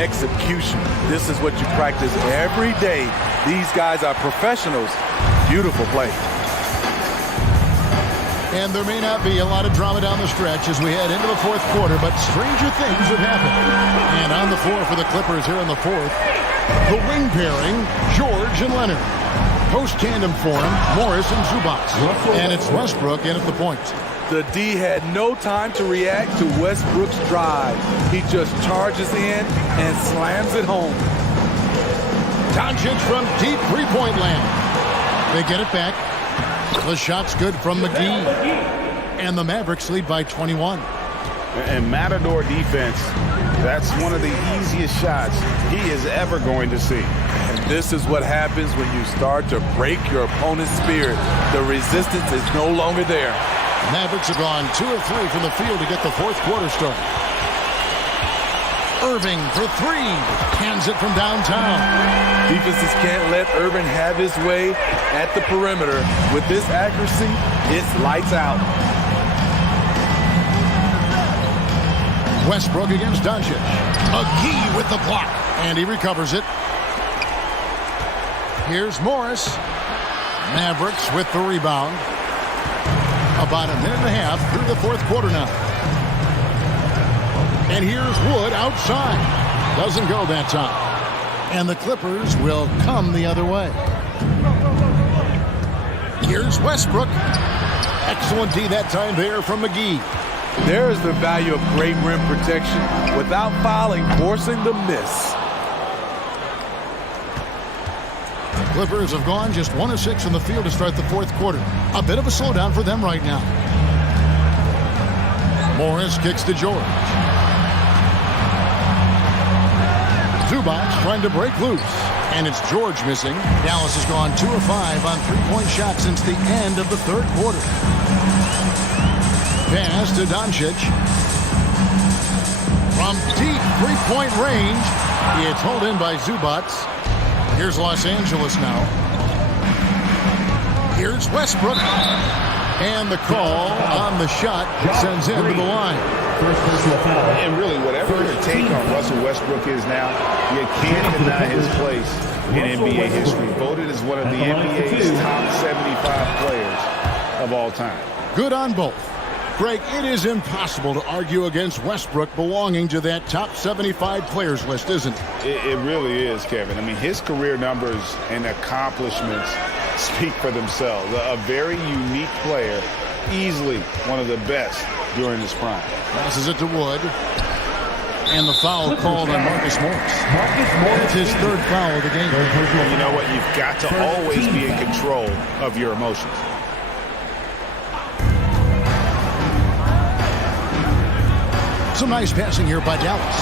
Execution. This is what you practice every day. These guys are professionals. Beautiful play. And there may not be a lot of drama down the stretch as we head into the fourth quarter, but stranger things have happened. And on the floor for the Clippers here in the fourth, the wing pairing, George and Leonard. Post tandem form, Morris and Zubac. And it's Westbrook in at the point. The D had no time to react to Westbrook's drive. He just charges in and slams it home. Doncic from deep three-point land. They get it back. The shot's good from McGee. And the Mavericks lead by 21. And Matador defense, that's one of the easiest shots he is ever going to see. And this is what happens when you start to break your opponent's spirit. The resistance is no longer there. Mavericks have gone 2 of 3 from the field to get the fourth quarter started. Irving for 3. Hands it from downtown. Defenses can't let Irving have his way at the perimeter. With this accuracy, it's lights out. Westbrook against Doncic. McGee with the block. And he recovers it. Here's Morris. Mavericks with the rebound. About a minute and a half through the fourth quarter now. And here's Wood outside. Doesn't go that time. And the Clippers will come the other way. Here's Westbrook. Excellent D that time there from McGee. There is the value of great rim protection without fouling, forcing the miss. Clippers have gone just 1 of 6 from the field to start the fourth quarter. A bit of a slowdown for them right now. Morris kicks to George. Zubac trying to break loose. And it's George missing. Dallas has gone 2 of 5 on three-point shots since the end of the third quarter. Pass to Doncic. From deep three-point range. It's held in by Zubac. Here's Los Angeles now. Here's Westbrook. And the call on the shot sends him to the line. And really, whatever your take on Russell Westbrook is now, you can't deny his place in NBA history. Voted as one of the NBA's top 75 players of all time. Good on both. Greg, it is impossible to argue against Westbrook belonging to that top 75 players list, isn't it? It really is, Kevin. I mean, his career numbers and accomplishments speak for themselves. A very unique player, easily one of the best during his prime. Passes it to Wood. And the foul called on Marcus Morris. That's his third foul of the game. You know what? You've got to always be in control of your emotions. Some nice passing here by Dallas.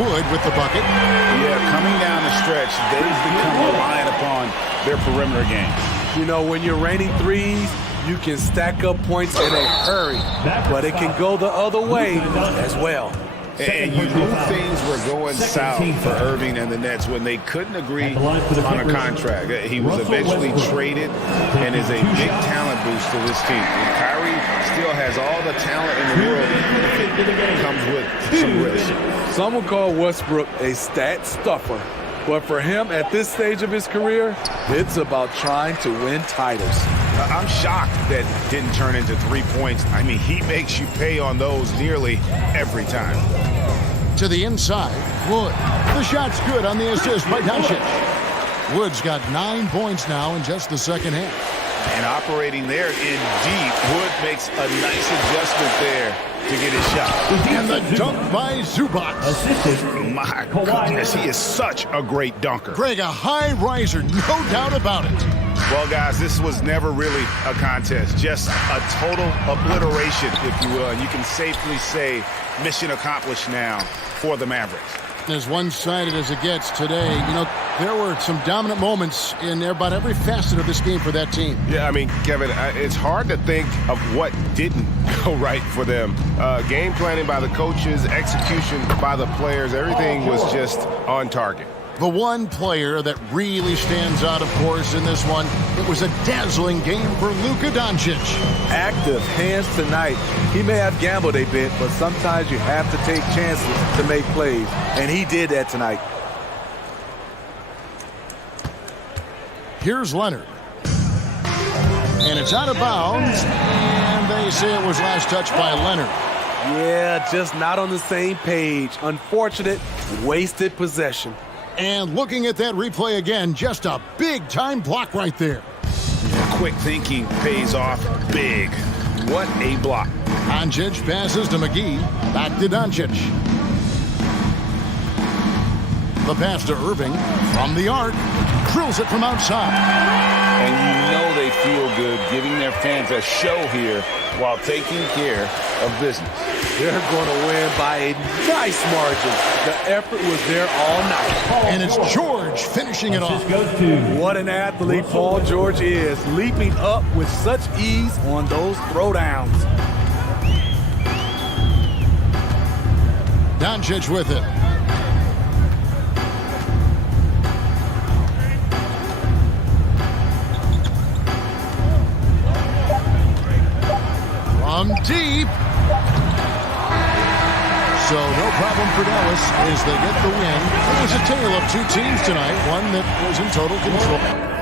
Wood with the bucket. Yeah, coming down the stretch, they've become reliant upon their perimeter game. You know, when you're raining threes, you can stack up points in a hurry, but it can go the other way as well. And you knew things were going south for Irving and the Nets when they couldn't agree on a contract. He was eventually traded and is a big talent boost to this team. And Kyrie still has all the talent in the world. It comes with some risk. Some would call Westbrook a stat stuffer, but for him at this stage of his career, it's about trying to win titles. I'm shocked that didn't turn into 3 points. I mean, he makes you pay on those nearly every time. To the inside, Wood. The shot's good on the assist by Doncic. Wood's got 9 points now in just the second half. And operating there in deep, Wood makes a nice adjustment there to get his shot. And the dunk by Zubac. My goodness, he is such a great dunker. Greg, a high riser, no doubt about it. Well, guys, this was never really a contest, just a total obliteration, if you will. And you can safely say mission accomplished now for the Mavericks. As one-sided as it gets today, you know, there were some dominant moments in about every facet of this game for that team. Yeah, I mean, Kevin, it's hard to think of what didn't go right for them. Game planning by the coaches, execution by the players, everything was just on target. The one player that really stands out, of course, in this one, it was a dazzling game for Luka Doncic. Active hands tonight. He may have gambled a bit, but sometimes you have to take chances to make plays, and he did that tonight. Here's Leonard. And it's out of bounds, and they say it was last touched by Leonard. Yeah, just not on the same page. Unfortunate, wasted possession. And looking at that replay again, just a big-time block right there. Quick thinking pays off big. What a block. Doncic passes to McGee. Back to Doncic. The pass to Irving from the arc. Drills it from outside. And you know they feel good giving their fans a show here while taking care of business. They're going to win by a nice margin. The effort was there all night. And it's George finishing it off. What an athlete Paul George is, leaping up with such ease on those throwdowns. Doncic with it. From deep. So no problem for Dallas as they get the win. It was a tale of two teams tonight, one that was in total control.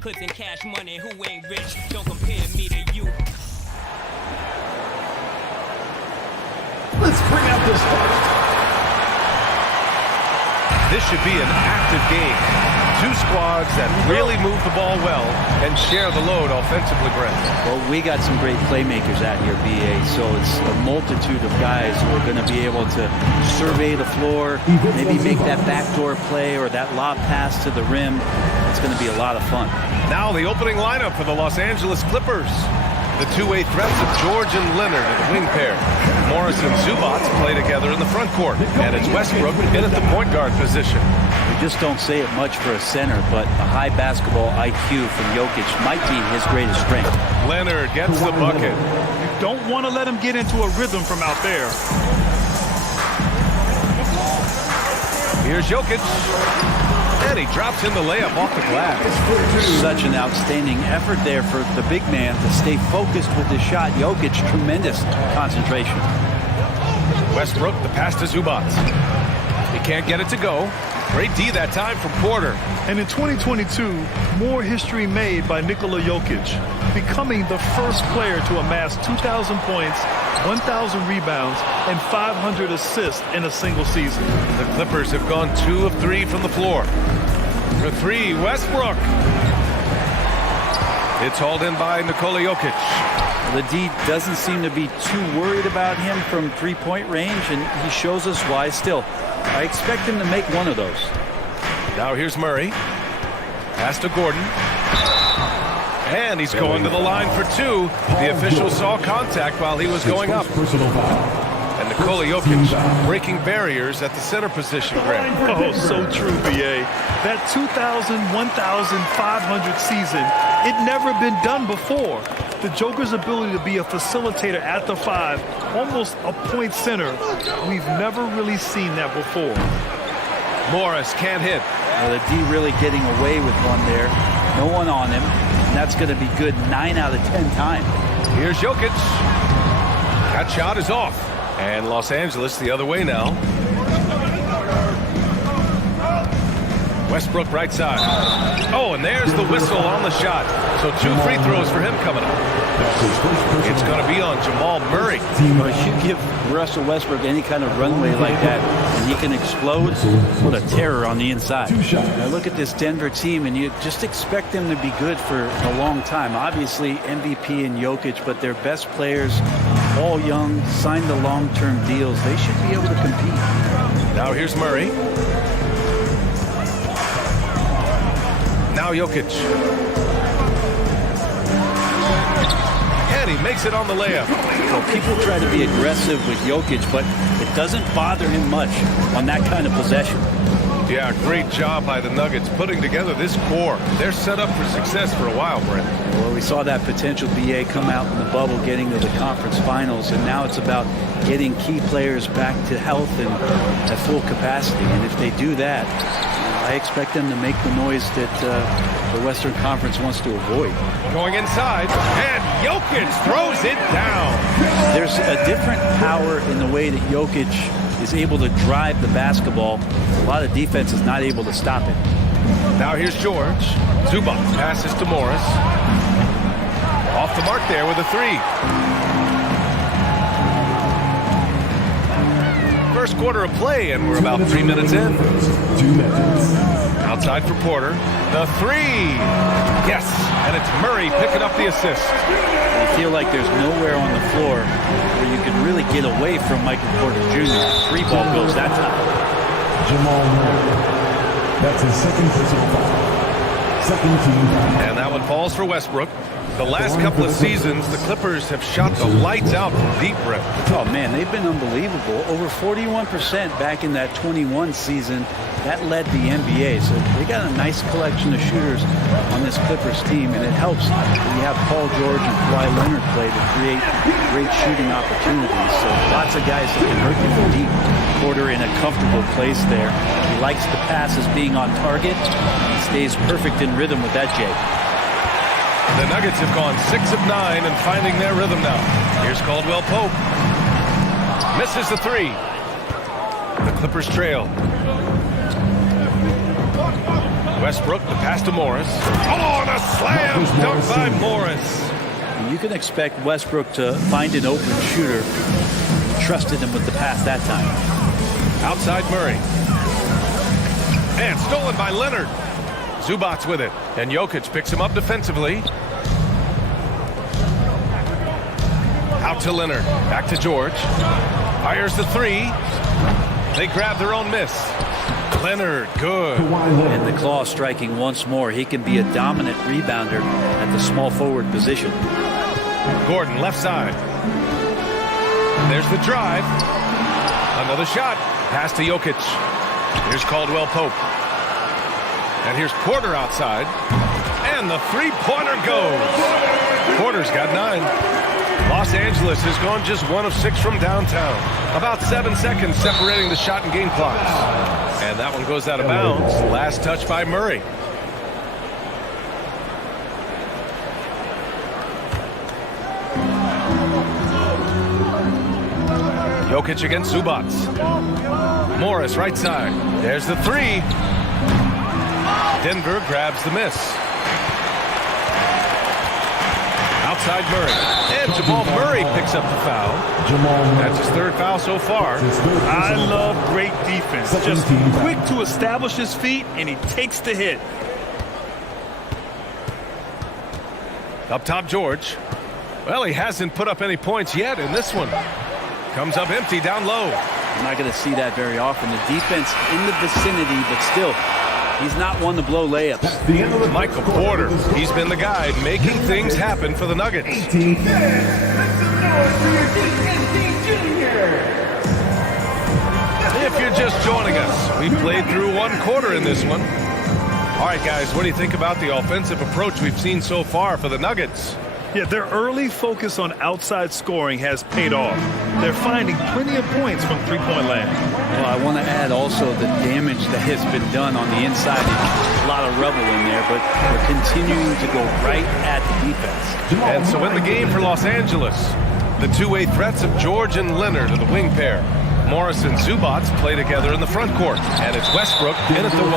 Cause in cash money, who ain't rich? Don't compare me to you. Let's bring out the start. This should be an active game. Two squads that really move the ball well and share the load offensively, Brent. Well, we got some great playmakers out here, BA, so it's a multitude of guys who are going to be able to survey the floor, maybe make that backdoor play or that lob pass to the rim. It's going to be a lot of fun. Now the opening lineup for the Los Angeles Clippers. The two-way threats of George and Leonard in the wing pair. Morris and Zubac play together in the front court. And it's Westbrook in at the point guard position. We just don't say it much for a center, but a high basketball IQ from Jokic might be his greatest strength. Leonard gets the bucket. You don't want to let him get into a rhythm from out there. Here's Jokic. And he drops in the layup off the glass. Such an outstanding effort there for the big man to stay focused with the shot. Jokic, tremendous concentration. Westbrook, the pass to Zubac. He can't get it to go. Great D that time from Porter. And in 2022, more history made by Nikola Jokic, becoming the first player to amass 2,000 points, 1,000 rebounds, and 500 assists in a single season. The Clippers have gone 2 of 3 from the floor. For 3, Westbrook. It's hauled in by Nikola Jokic. The D doesn't seem to be too worried about him from three-point range, and he shows us why still. I expect him to make one of those. Now here's Murray. Pass to Gordon. And he's going to the line for 2. The official saw contact while he was going up. And Nikola Jokic breaking barriers at the center position, Grant. Oh, so true, BA. That 2,000, 1,500 season, it never been done before. The Joker's ability to be a facilitator at the 5, almost a point center, we've never really seen that before. Morris can't hit. Well, the D really getting away with one there. No one on him. And that's going to be good 9 out of 10 times. Here's Jokic. That shot is off. And Los Angeles the other way now. Westbrook right side. Oh, and there's the whistle on the shot. So 2 free throws for him coming up. It's going to be on Jamal Murray. Well, if you give Russell Westbrook any kind of runway like that, and he can explode, what a terror on the inside. Now look at this Denver team, and you just expect them to be good for a long time. Obviously, MVP and Jokic, but their best players, all young, signed the long-term deals. They should be able to compete. Now here's Murray. Now Jokic. And he makes it on the layup. Well, people try to be aggressive with Jokic, but it doesn't bother him much on that kind of possession. Yeah, great job by the Nuggets putting together this core. They're set up for success for a while, Brent. Well, we saw that potential BA come out in the bubble, getting to the conference finals, and now it's about getting key players back to health and at full capacity. And if they do that, I expect them to make the noise that the Western Conference wants to avoid. Going inside, and Jokic throws it down. There's a different power in the way that Jokic is able to drive the basketball. A lot of defense is not able to stop it. Now here's George. Zubac passes to Morris. Off the mark there with a 3. First quarter of play, and we're about 3 minutes in. 2 minutes. Outside for Porter. The 3. Yes, and it's Murray picking up the assist. You feel like there's nowhere on the floor where you can really get away from Michael Porter Jr. 3 ball goes that time. Jamal Murray. That's his second personal foul. Second team foul. And that one falls for Westbrook. The last couple of seasons, the Clippers have shot the lights out from deep, Brett. Oh, man, they've been unbelievable. Over 41% back in that 21 season. That led the NBA. So they got a nice collection of shooters on this Clippers team, and it helps when you have Paul George and Kawhi Leonard play to create great shooting opportunities. So lots of guys that can hurt you from deep. Porter in a comfortable place there. He likes the passes being on target. He stays perfect in rhythm with that, Jay. The Nuggets have gone 6 of 9 and finding their rhythm now. Here's Caldwell Pope. Misses the 3. The Clippers trail. Westbrook, the pass to Morris. Oh, and a slam dunk by Morris. And you can expect Westbrook to find an open shooter. He trusted him with the pass that time. Outside Murray. And stolen by Leonard. Zubac's with it. And Jokic picks him up defensively. Out to Leonard. Back to George. Fires the three. They grab their own miss. Leonard, good. And the claw striking once more. He can be a dominant rebounder at the small forward position. Gordon, left side. There's the drive. Another shot. Pass to Jokic. Here's Caldwell Pope. And here's Porter outside. And the three-pointer goes. Porter's got 9. Los Angeles has gone just 1 of 6 from downtown. About 7 seconds separating the shot and game clocks. And that one goes out of bounds. Last touch by Murray. Jokic against Zubac. Morris right side. There's the three. Denver grabs the miss. Outside Murray. And Jamal Murray picks up the foul. That's his 3rd foul so far. I love great defense. Just quick to establish his feet, and he takes the hit. Up top, George. Well, he hasn't put up any points yet in this one. Comes up empty down low. I'm not going to see that very often. The defense in the vicinity, but still, he's not one to blow layups. Michael Porter, he's been the guy making things happen for the Nuggets. If you're just joining us, we played through 1 quarter in this one. All right, guys, what do you think about the offensive approach we've seen so far for the Nuggets? Yeah, their early focus on outside scoring has paid off. They're finding plenty of points from three-point land. Well, I want to add also the damage that has been done on the inside. A lot of rubble in there, but we're continuing to go right at the defense. And so in the game for Los Angeles, the two-way threats of George and Leonard are the wing pair. Morris and Zubac play together in the front court. And it's Westbrook in at the 1.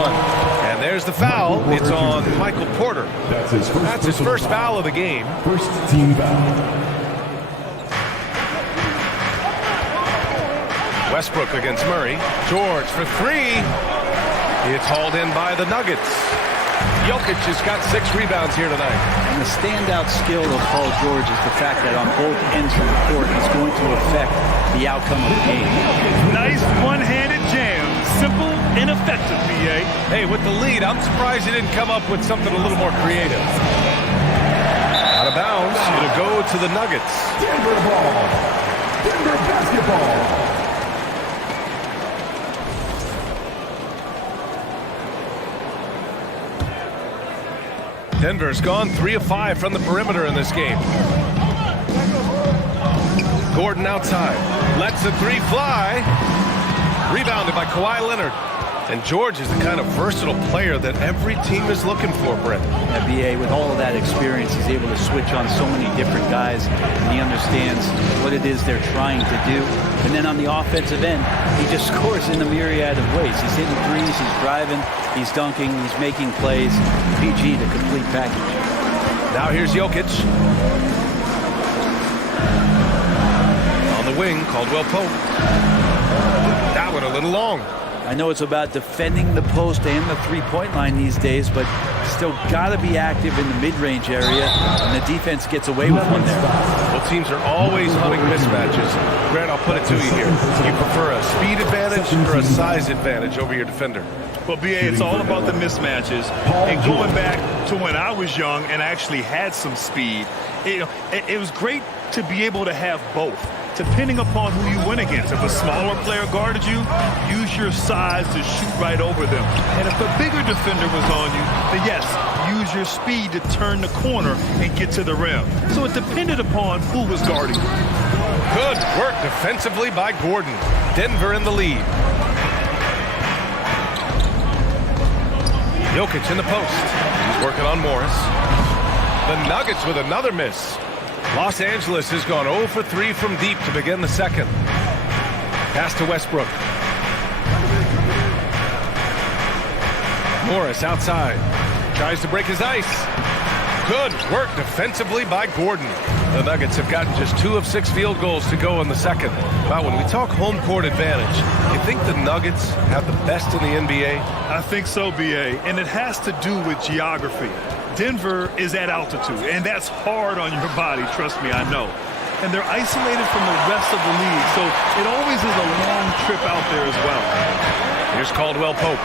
And there's the foul. It's on Michael Porter. That's his first foul of the game. First team foul. Westbrook against Murray. George for 3. It's hauled in by the Nuggets. Jokic has got 6 rebounds here tonight. And the standout skill of Paul George is the fact that on both ends of the court, he's going to affect the outcome of the game. Nice one-handed jam. Simple and effective, BA. Hey, with the lead, I'm surprised he didn't come up with something a little more creative. Out of bounds, it'll go to the Nuggets. Denver ball. Denver basketball. Denver's gone 3 of 5 from the perimeter in this game. Gordon outside. Lets the 3 fly. Rebounded by Kawhi Leonard. And George is the kind of versatile player that every team is looking for, Brett. BA, with all of that experience, he's able to switch on so many different guys. And he understands what it is they're trying to do. And then on the offensive end, he just scores in a myriad of ways. He's hitting threes, he's driving, he's dunking, he's making plays. PG, the complete package. Now here's Jokic. On the wing, Caldwell Pope. That one a little long. I know it's about defending the post and the three-point line these days, but still got to be active in the mid-range area, and the defense gets away with one there. Well, teams are always hunting mismatches. Grant, I'll put it to you here. Do you prefer a speed advantage or a size advantage over your defender? Well, BA, it's all about the mismatches. And going back to when I was young and actually had some speed, it was great to be able to have both, depending upon who you went against. If a smaller player guarded you, use your size to shoot right over them. And if a bigger defender was on you, then yes, use your speed to turn the corner and get to the rim. So it depended upon who was guarding you. Good work defensively by Gordon. Denver in the lead. Jokic in the post. He's working on Morris. The Nuggets with another miss. Los Angeles has gone 0 for 3 from deep to begin the second. Pass to Westbrook. Morris outside. Tries to break his ice. Good work defensively by Gordon. The Nuggets have gotten just 2 of 6 field goals to go in the second. But when we talk home court advantage, you think the Nuggets have the best in the NBA? I think so, BA, and it has to do with geography. Denver is at altitude, and that's hard on your body, trust me, I know. And they're isolated from the rest of the league, so it always is a long trip out there as well. Here's Caldwell Pope.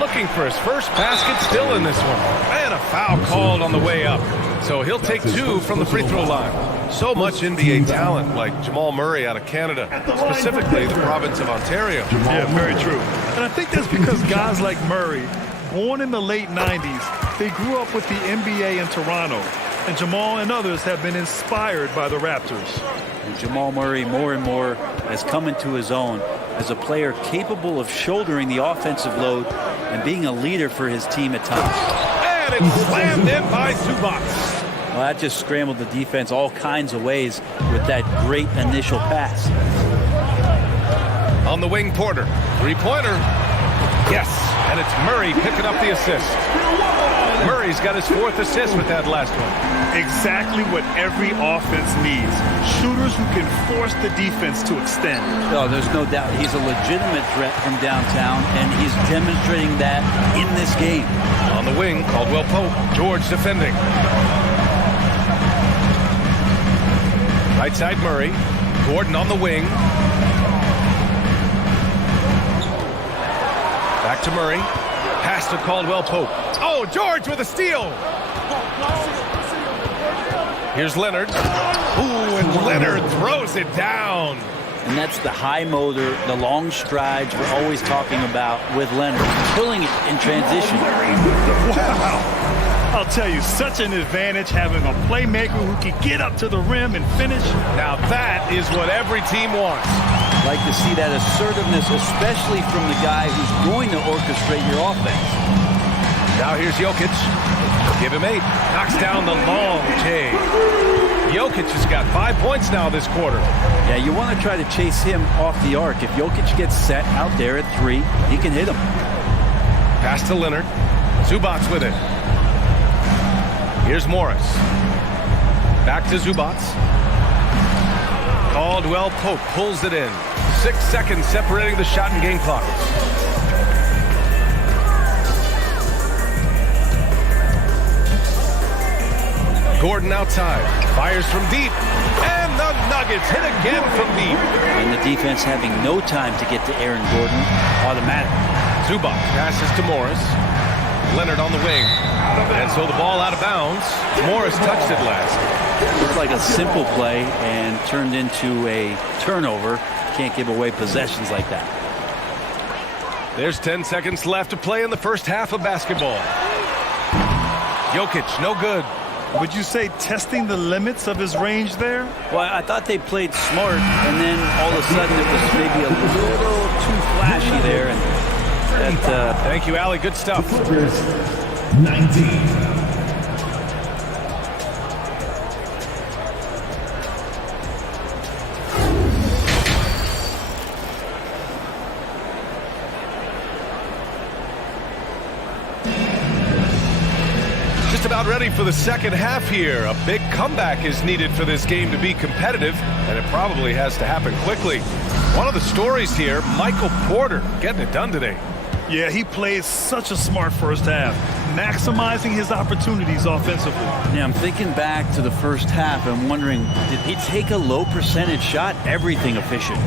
Looking for his first basket still in this one. And a foul called on the way up. So he'll take 2 from the free throw line. So much NBA talent like Jamal Murray out of Canada, specifically the province of Ontario. Yeah, very true. And I think that's because guys like Murray, born in the late 90s, they grew up with the NBA in Toronto. And Jamal and others have been inspired by the Raptors. And Jamal Murray more and more has come into his own as a player capable of shouldering the offensive load and being a leader for his team at times. And it's slammed in by Zubac. Well, that just scrambled the defense all kinds of ways with that great initial pass. On the wing, Porter. 3-pointer. Yes, and it's Murray picking up the assist. Murray's got his 4th assist with that last one. Exactly what every offense needs. Shooters who can force the defense to extend. No, there's no doubt. He's a legitimate threat from downtown, and he's demonstrating that in this game. On the wing, Caldwell Pope. George defending. Right side, Murray. Gordon on the wing. Back to Murray. Pass to Caldwell Pope. Oh, George with a steal. Here's Leonard. Ooh, and Leonard throws it down. And that's the high motor, the long strides we're always talking about with Leonard. Pulling it in transition. Wow. I'll tell you, such an advantage having a playmaker who can get up to the rim and finish. Now that is what every team wants. Like to see that assertiveness, especially from the guy who's going to orchestrate your offense. Now here's Jokic. Give him 8. Knocks down the long J. Jokic has got 5 points now this quarter. Yeah, you want to try to chase him off the arc. If Jokic gets set out there at 3, he can hit him. Pass to Leonard. Zubac with it. Here's Morris. Back to Zubac. Caldwell Pope pulls it in. 6 seconds separating the shot and game clock. Gordon outside. Fires from deep. And the Nuggets hit again from deep. And the defense having no time to get to Aaron Gordon. Automatic. Zubac passes to Morris. Leonard on the wing. And so the ball out of bounds. Morris touched it last. Looked like a simple play and turned into a turnover. Can't give away possessions like that. There's 10 seconds left to play in the first half of basketball. Jokic, no good. Would you say testing the limits of his range there? Well, I thought they played smart, and then all of a sudden it was maybe a little too flashy there. And that, thank you, Allie. Good stuff. 19. About ready for the second half here. A big comeback is needed for this game to be competitive, and it probably has to happen quickly. One of the stories here, Michael Porter getting it done today. Yeah, he plays such a smart first half, maximizing his opportunities offensively. Yeah, I'm thinking back to the first half and wondering, did he take a low percentage shot? Everything efficient.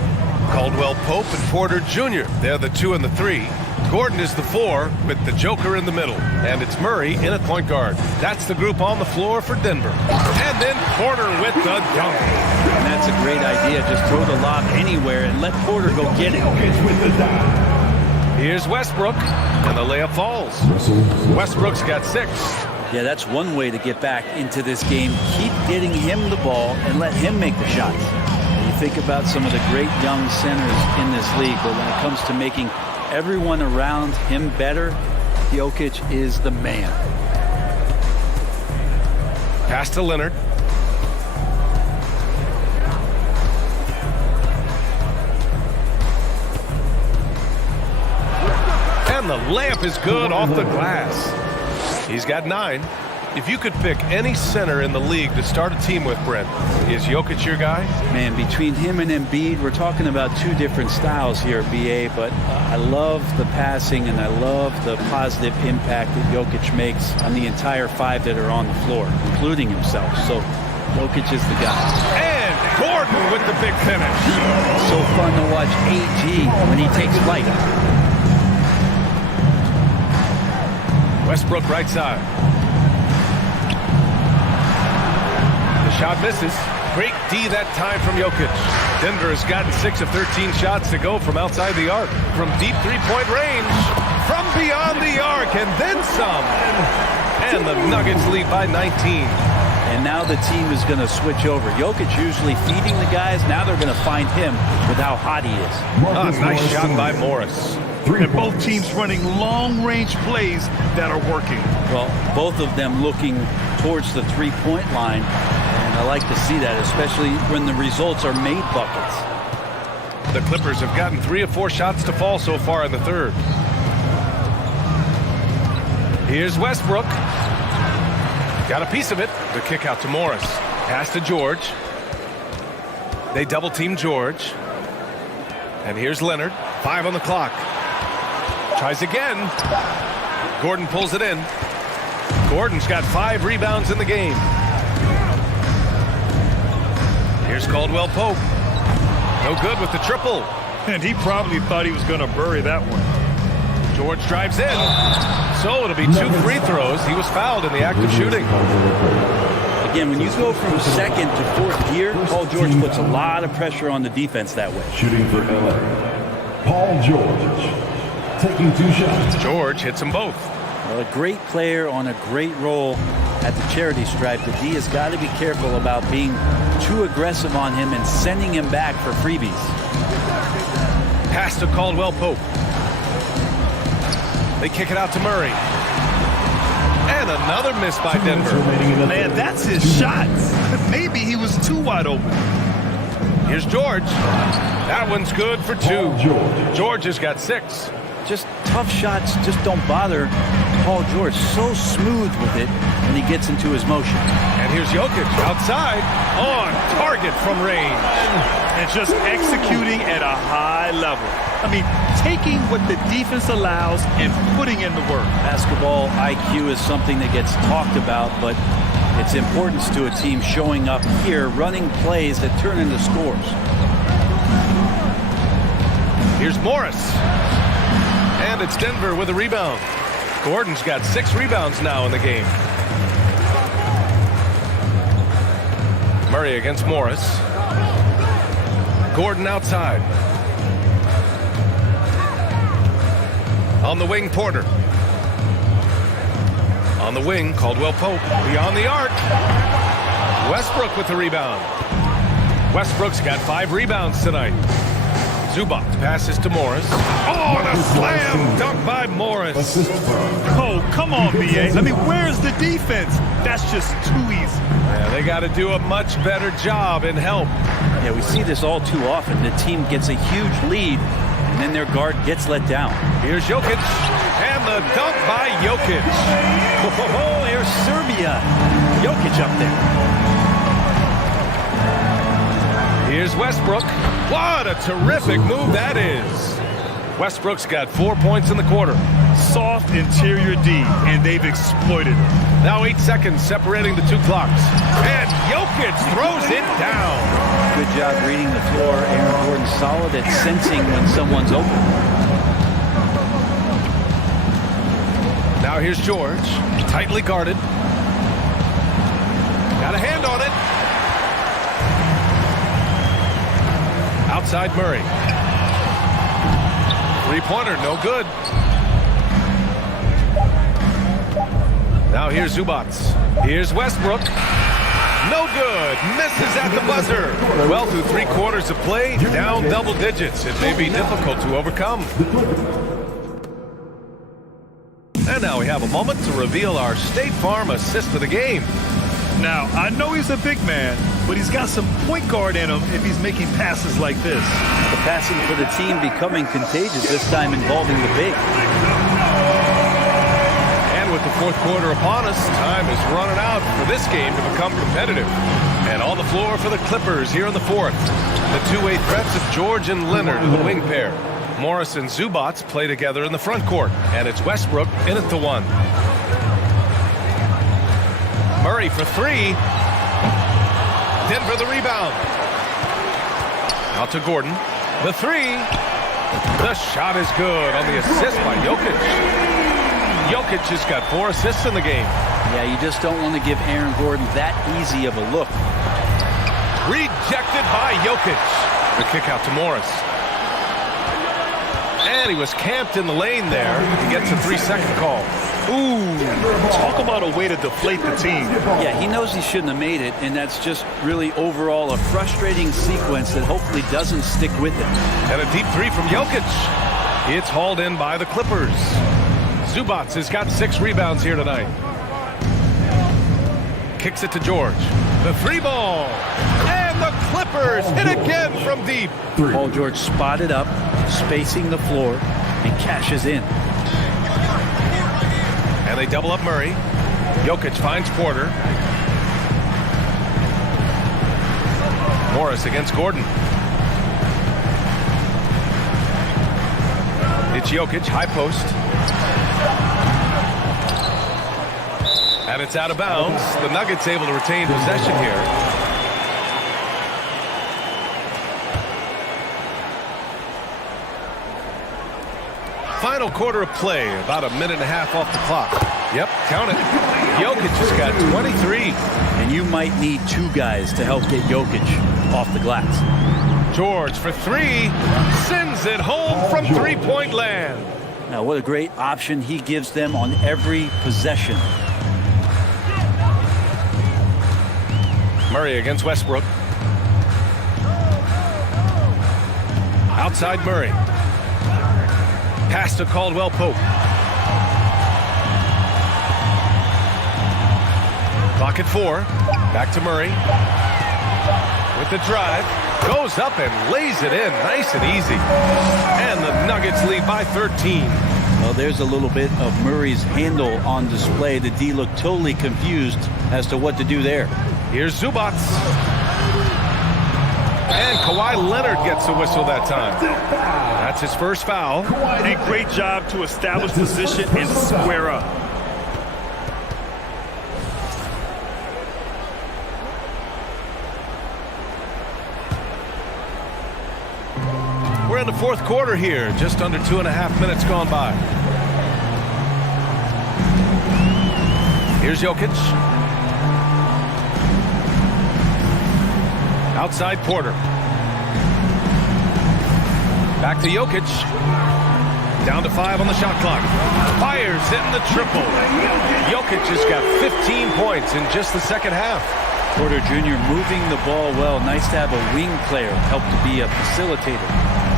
Caldwell Pope and Porter Jr. They're the 2 and the 3. Gordon is the 4 with the Joker in the middle. And it's Murray in at point guard. That's the group on the floor for Denver. And then Porter with the dunk. And that's a great idea. Just throw the lob anywhere and let Porter go get it. Here's Westbrook, and the layup falls. Westbrook's got 6. Yeah, that's one way to get back into this game. Keep getting him the ball and let him make the shots. You think about some of the great young centers in this league, but when it comes to making everyone around him better, Jokic is the man. Pass to Leonard. And And the layup is good off the glass. He's got 9. If you could pick any center in the league to start a team with, Brent, is Jokic your guy? Man, between him and Embiid, we're talking about 2 different styles here, BA, but I love the passing and I love the positive impact that Jokic makes on the entire 5 that are on the floor, including himself. So Jokic is the guy. And Gordon with the big finish. So fun to watch AG when he takes flight. Westbrook right side. Shot misses. Great D that time from Jokic. Denver has gotten 6 of 13 shots to go from outside the arc. From deep three-point range. From beyond the arc. And then some. And the Nuggets lead by 19. And now the team is going to switch over. Jokic usually feeding the guys. Now they're going to find him with how hot he is. Nice shot by Morris. And both teams running long-range plays that are working. Well, both of them looking towards the three-point line. I like to see that, especially when the results are made buckets. The Clippers have gotten 3 of 4 shots to fall so far in the third. Here's Westbrook. Got a piece of it. The kick out to Morris. Pass to George. They double team George. And here's Leonard. 5 on the clock. Tries again. Gordon pulls it in. Gordon's got 5 rebounds in the game. Here's Caldwell Pope. No good with the triple. And he probably thought he was going to bury that one. George drives in. So it'll be 2 free throws. He was fouled in the act of shooting. Again, when you go from second to 4th gear, Paul George puts a lot of pressure on the defense that way. Shooting for LA, Paul George. Taking 2 shots. George hits them both. Well, a great player on a great role at the charity stripe. The D has got to be careful about being too aggressive on him and sending him back for freebies. Pass to Caldwell Pope. They kick it out to Murray. And another miss by Denver. Man, that's his shot. Maybe he was too wide open. Here's George. That one's good for 2. George has got 6. Just tough shots just don't bother Paul George. So smooth with it when he gets into his motion. And here's Jokic outside on target from range. And just executing at a high level. I mean, taking what the defense allows and putting in the work. Basketball IQ is something that gets talked about, but its importance to a team showing up here, running plays that turn into scores. Here's Morris. And it's Denver with a rebound. Gordon's got 6 rebounds now in the game. Murray against Morris. Gordon outside. On the wing, Porter. On the wing, Caldwell Pope. Beyond the arc. Westbrook with the rebound. Westbrook's got 5 rebounds tonight. Zubac passes to Morris. Oh, and a slam dunk by Morris. Oh, come on, BA. I mean, where's the defense? That's just too easy. Yeah, they got to do a much better job in help. Yeah, we see this all too often. The team gets a huge lead, and then their guard gets let down. Here's Jokic, and the dunk by Jokic. Oh, here's Serbia. Jokic up there. Here's Westbrook. What a terrific move that is. Westbrook's got 4 points in the quarter. Soft interior D, and they've exploited it. Now 8 seconds separating the 2 clocks. And Jokic throws it down. Good job reading the floor. Aaron Gordon solid at sensing when someone's open. Now here's George. Tightly guarded. Got a hand on it. Outside Murray. 3-pointer, no good. Now here's Zubac. Here's Westbrook. No good. Misses at the buzzer. Well, through 3 quarters of play, down double digits. It may be difficult to overcome. And now we have a moment to reveal our State Farm assist of the game. Now, I know he's a big man, but he's got some point guard in him if he's making passes like this. The passing for the team becoming contagious, this time involving the big. with the fourth quarter upon us, time is running out for this game to become competitive. And on the floor for the Clippers here in the fourth. The two-way threats of George and Leonard, the wing pair. Morris and Zubats play together in the front court. And it's Westbrook in at the one. Murray for three. Denver the rebound. Out to Gordon. The three. The shot is good on the assist by Jokic. Jokic has got 4 assists in the game. Yeah, you just don't want to give Aaron Gordon that easy of a look. Rejected by Jokic. The kick out to Morris. And he was camped in the lane there. He gets a 3-second call. Ooh, talk about a way to deflate the team. Yeah, he knows he shouldn't have made it, and that's just really overall a frustrating sequence that hopefully doesn't stick with it. And a deep three from Jokic. It's hauled in by the Clippers. Zubats has got 6 rebounds here tonight. Kicks it to George. The 3-ball. And the Clippers hit again from deep. Paul George spotted up, spacing the floor, and cashes in. And they double up Murray. Jokic finds Porter. Morris against Gordon. It's Jokic, high post. And it's out of bounds. The Nuggets able to retain possession here. Final quarter of play, about a minute and a half off the clock. Yep, count it. Jokic has got 23. And you might need 2 guys to help get Jokic off the glass. George for 3. Sends it home from three-point land. Now, what a great option he gives them on every possession. Murray against Westbrook. Outside Murray. Pass to Caldwell Pope. Clock at 4. Back to Murray. With the drive. Goes up and lays it in. Nice and easy. And the Nuggets lead by 13. Well, there's a little bit of Murray's handle on display. The D looked totally confused as to what to do there. Here's Zubats. And Kawhi Leonard gets a whistle that time. That's his first foul. A great job to establish position and square up. We're in the fourth quarter here. Just under 2.5 minutes gone by. Here's Jokic. Outside Porter. Back to Jokic. Down to 5 on the shot clock. Fires in the triple. Jokic has got 15 points in just the second half. Porter Jr. moving the ball well. Nice to have a wing player help to be a facilitator.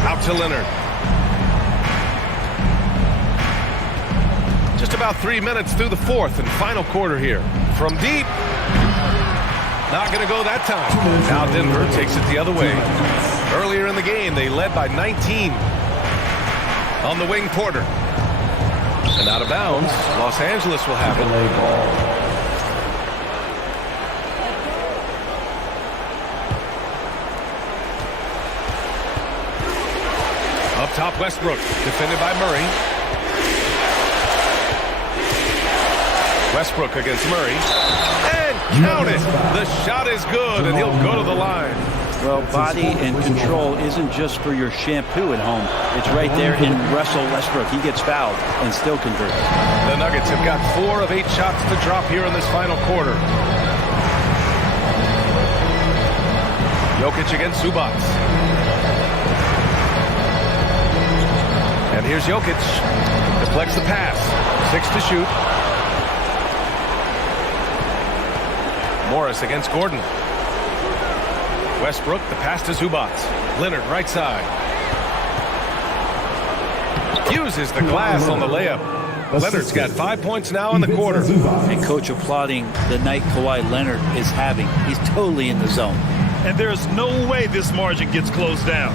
Out to Leonard. Just about 3 minutes through the fourth and final quarter here. From deep. Not going to go that time. Now Denver takes it the other way. Earlier in the game, they led by 19. On the wing, Porter. And out of bounds, Los Angeles will have it. Up top, Westbrook, defended by Murray. Westbrook against Murray. And count it! The shot is good, and he'll go to the line. Well, body and control isn't just for your shampoo at home. It's right there in Russell Westbrook. He gets fouled and still converts. The Nuggets have got 4 of 8 shots to drop here in this final quarter. Jokic against Zubats. And here's Jokic. Deflects the pass. 6 to shoot. Morris against Gordon. Westbrook, the pass to Zubats. Leonard, right side. Uses the glass on the layup. Leonard's got 5 points now in the quarter. And coach applauding the night Kawhi Leonard is having. He's totally in the zone. And there's no way this margin gets closed down.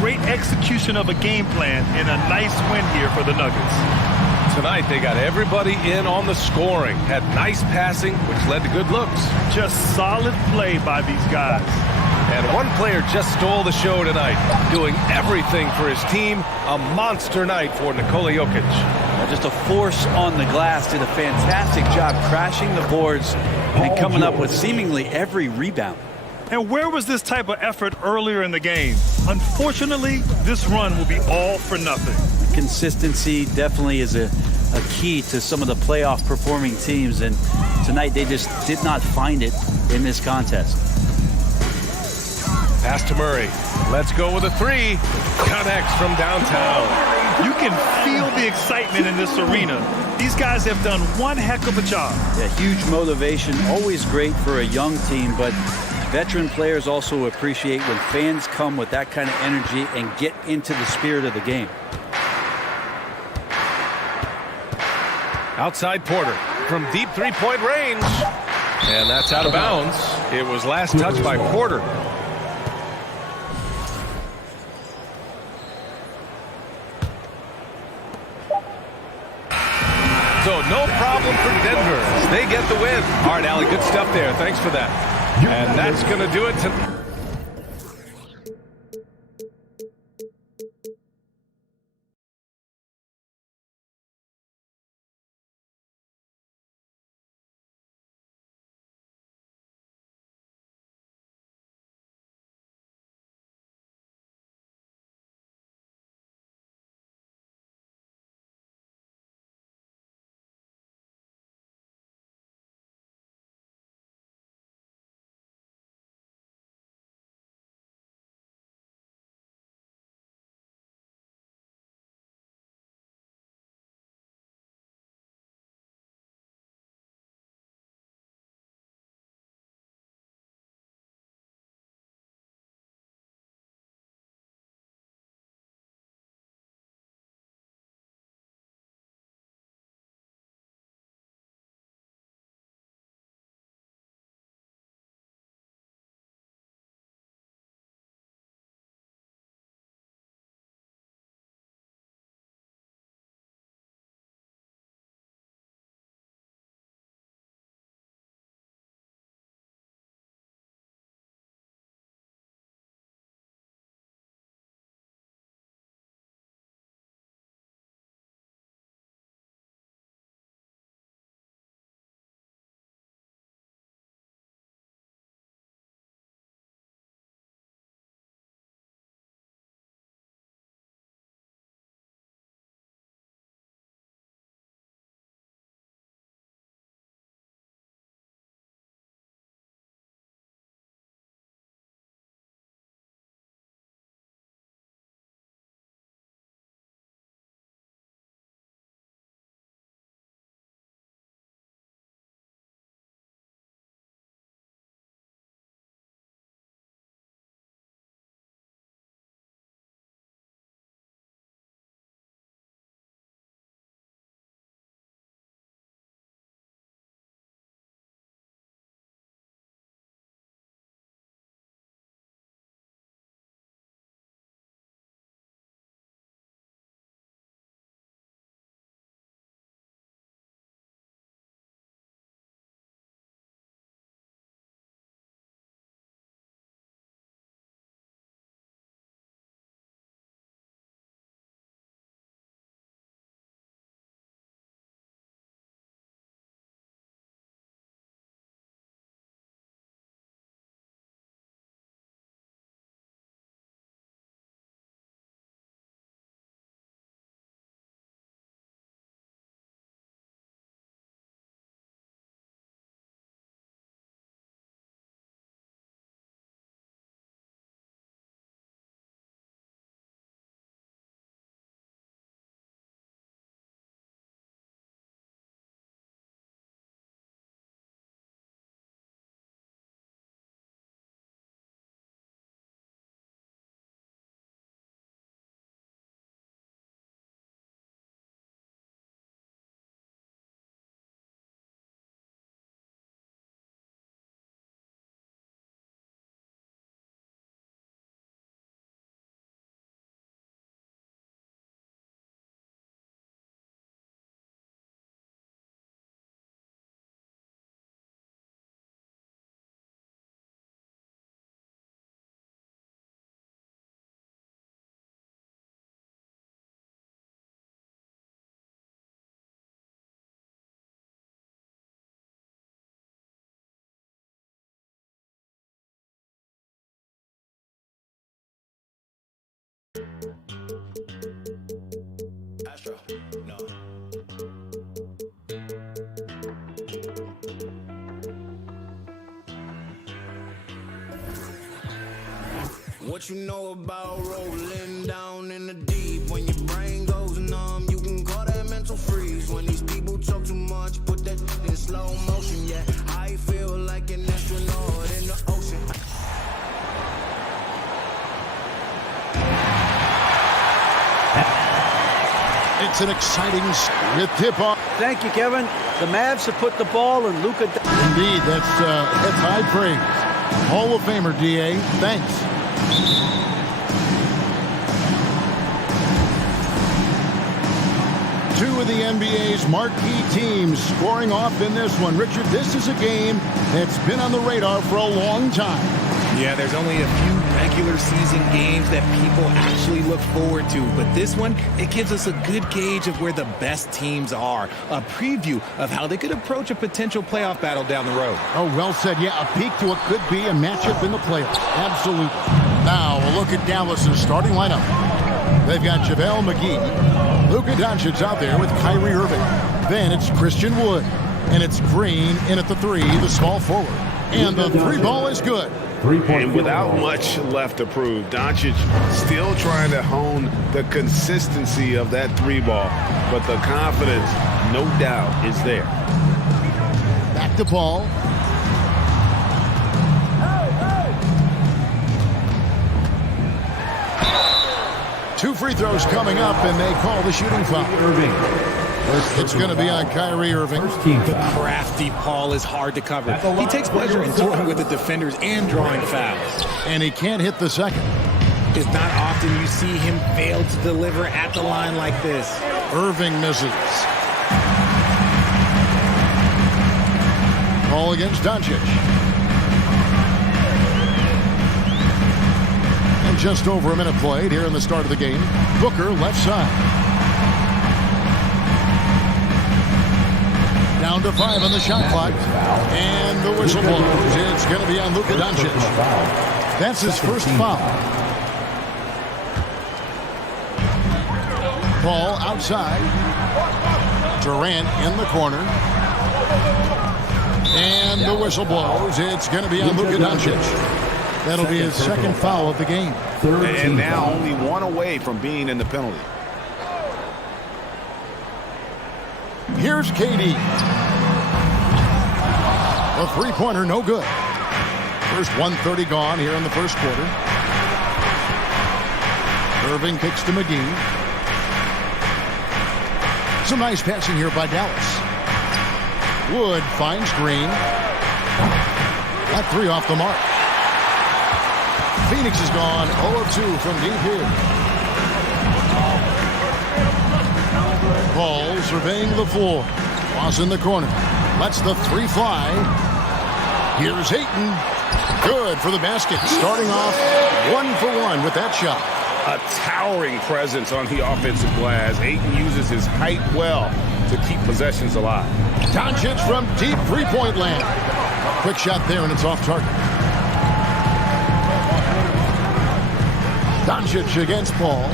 Great execution of a game plan and a nice win here for the Nuggets. tonight they got everybody in on the scoring. Had nice passing, which led to good looks. Just solid play by these guys. And one player just stole the show tonight, doing everything for his team. A monster night for Nikola Jokic. Just a force on the glass. Did a fantastic job crashing the boards and coming up with seemingly every rebound. And where was this type of effort earlier in the game? Unfortunately, this run will be all for nothing. Consistency definitely is a key to some of the playoff performing teams, and tonight they just did not find it in this contest. Pass to Murray. Let's go with a three. Connects from downtown. You can feel the excitement in this arena. These guys have done one heck of a job. Yeah, huge motivation. Always great for a young team, but veteran players also appreciate when fans come with that kind of energy and get into the spirit of the game. Outside Porter from deep three-point range. And that's out of bounds. It was last touched by Porter. So no problem for Denver. They get the win. All right, Allie, good stuff there. Thanks for that. And that's going to do it tonight. What you know about rolling down in the deep? When your brain goes numb, you can call that mental freeze. When these people talk too much, put that in slow motion. Yeah, I feel like an astronaut in the ocean. It's an exciting with tip-off. Thank you, Kevin. The Mavs have put the ball in Luka. Indeed, that's high praise. Hall of Famer, D.A. Thanks. Two of the NBA's marquee teams scoring off in this one. Richard, this is a game that's been on the radar for a long time. Yeah, there's only a few regular season games that people actually look forward to. But this one, it gives us a good gauge of where the best teams are. A preview of how they could approach a potential playoff battle down the road. Oh, well said. Yeah, a peek to what could be a matchup in the playoffs. Absolutely. Now, a look at Dallas's starting lineup. They've got JaVale McGee, Luka Doncic out there with Kyrie Irving. Then it's Christian Wood. And it's Green in at the three, the small forward. And the three ball is good. And without much left to prove, Doncic still trying to hone the consistency of that three ball. But the confidence, no doubt, is there. Back to Paul. Two free throws coming up, and they call the shooting foul. It's going to be on Kyrie Irving. The crafty Paul is hard to cover. He takes pleasure in dealing with the defenders and drawing fouls. And he can't hit the second. It's not often you see him fail to deliver at the line like this. Irving misses. Paul against Doncic. And just over a minute played here in the start of the game. Booker left side. Down to 5 on the shot clock. And the whistle blows. It's going to be on Luka Doncic. That's his first foul. Paul outside. Durant in the corner. And the whistle blows. It's going to be on Luka Doncic. That'll be his second foul of the game. And now only one away from being in the penalty. Here's KD. A three-pointer, no good. First 1:30 gone here in the first quarter. Irving kicks to McGee. Some nice passing here by Dallas. Wood finds Green. That three off the mark. Phoenix is gone 0-2 from deep here. Paul surveying the floor. Cross in the corner. Lets the three fly. Here's Ayton. Good for the basket. Starting off 1 for 1 with that shot. A towering presence on the offensive glass. Ayton uses his height well to keep possessions alive. Doncic from deep three-point land. Quick shot there, and it's off target. Doncic against Paul.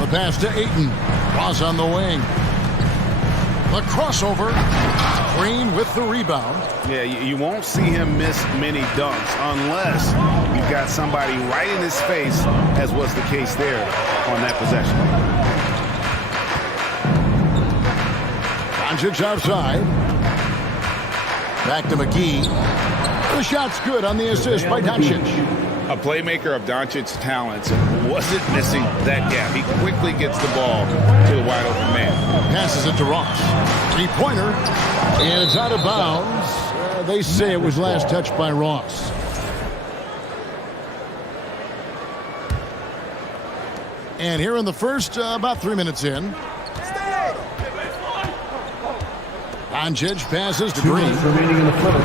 The pass to Ayton. Cross on the wing. The crossover. Green with the rebound. Yeah, you won't see him miss many dunks unless you've got somebody right in his face, as was the case there on that possession. Doncic outside. Back to McGee. The shot's good on the assist by Doncic. A playmaker of Doncic's talents wasn't missing that gap. He quickly gets the ball to the wide open man. Passes it to Ross. Three-pointer. And it's out of bounds. They say it was last touched by Ross. And here in the first, about 3 minutes in. Doncic passes to Green.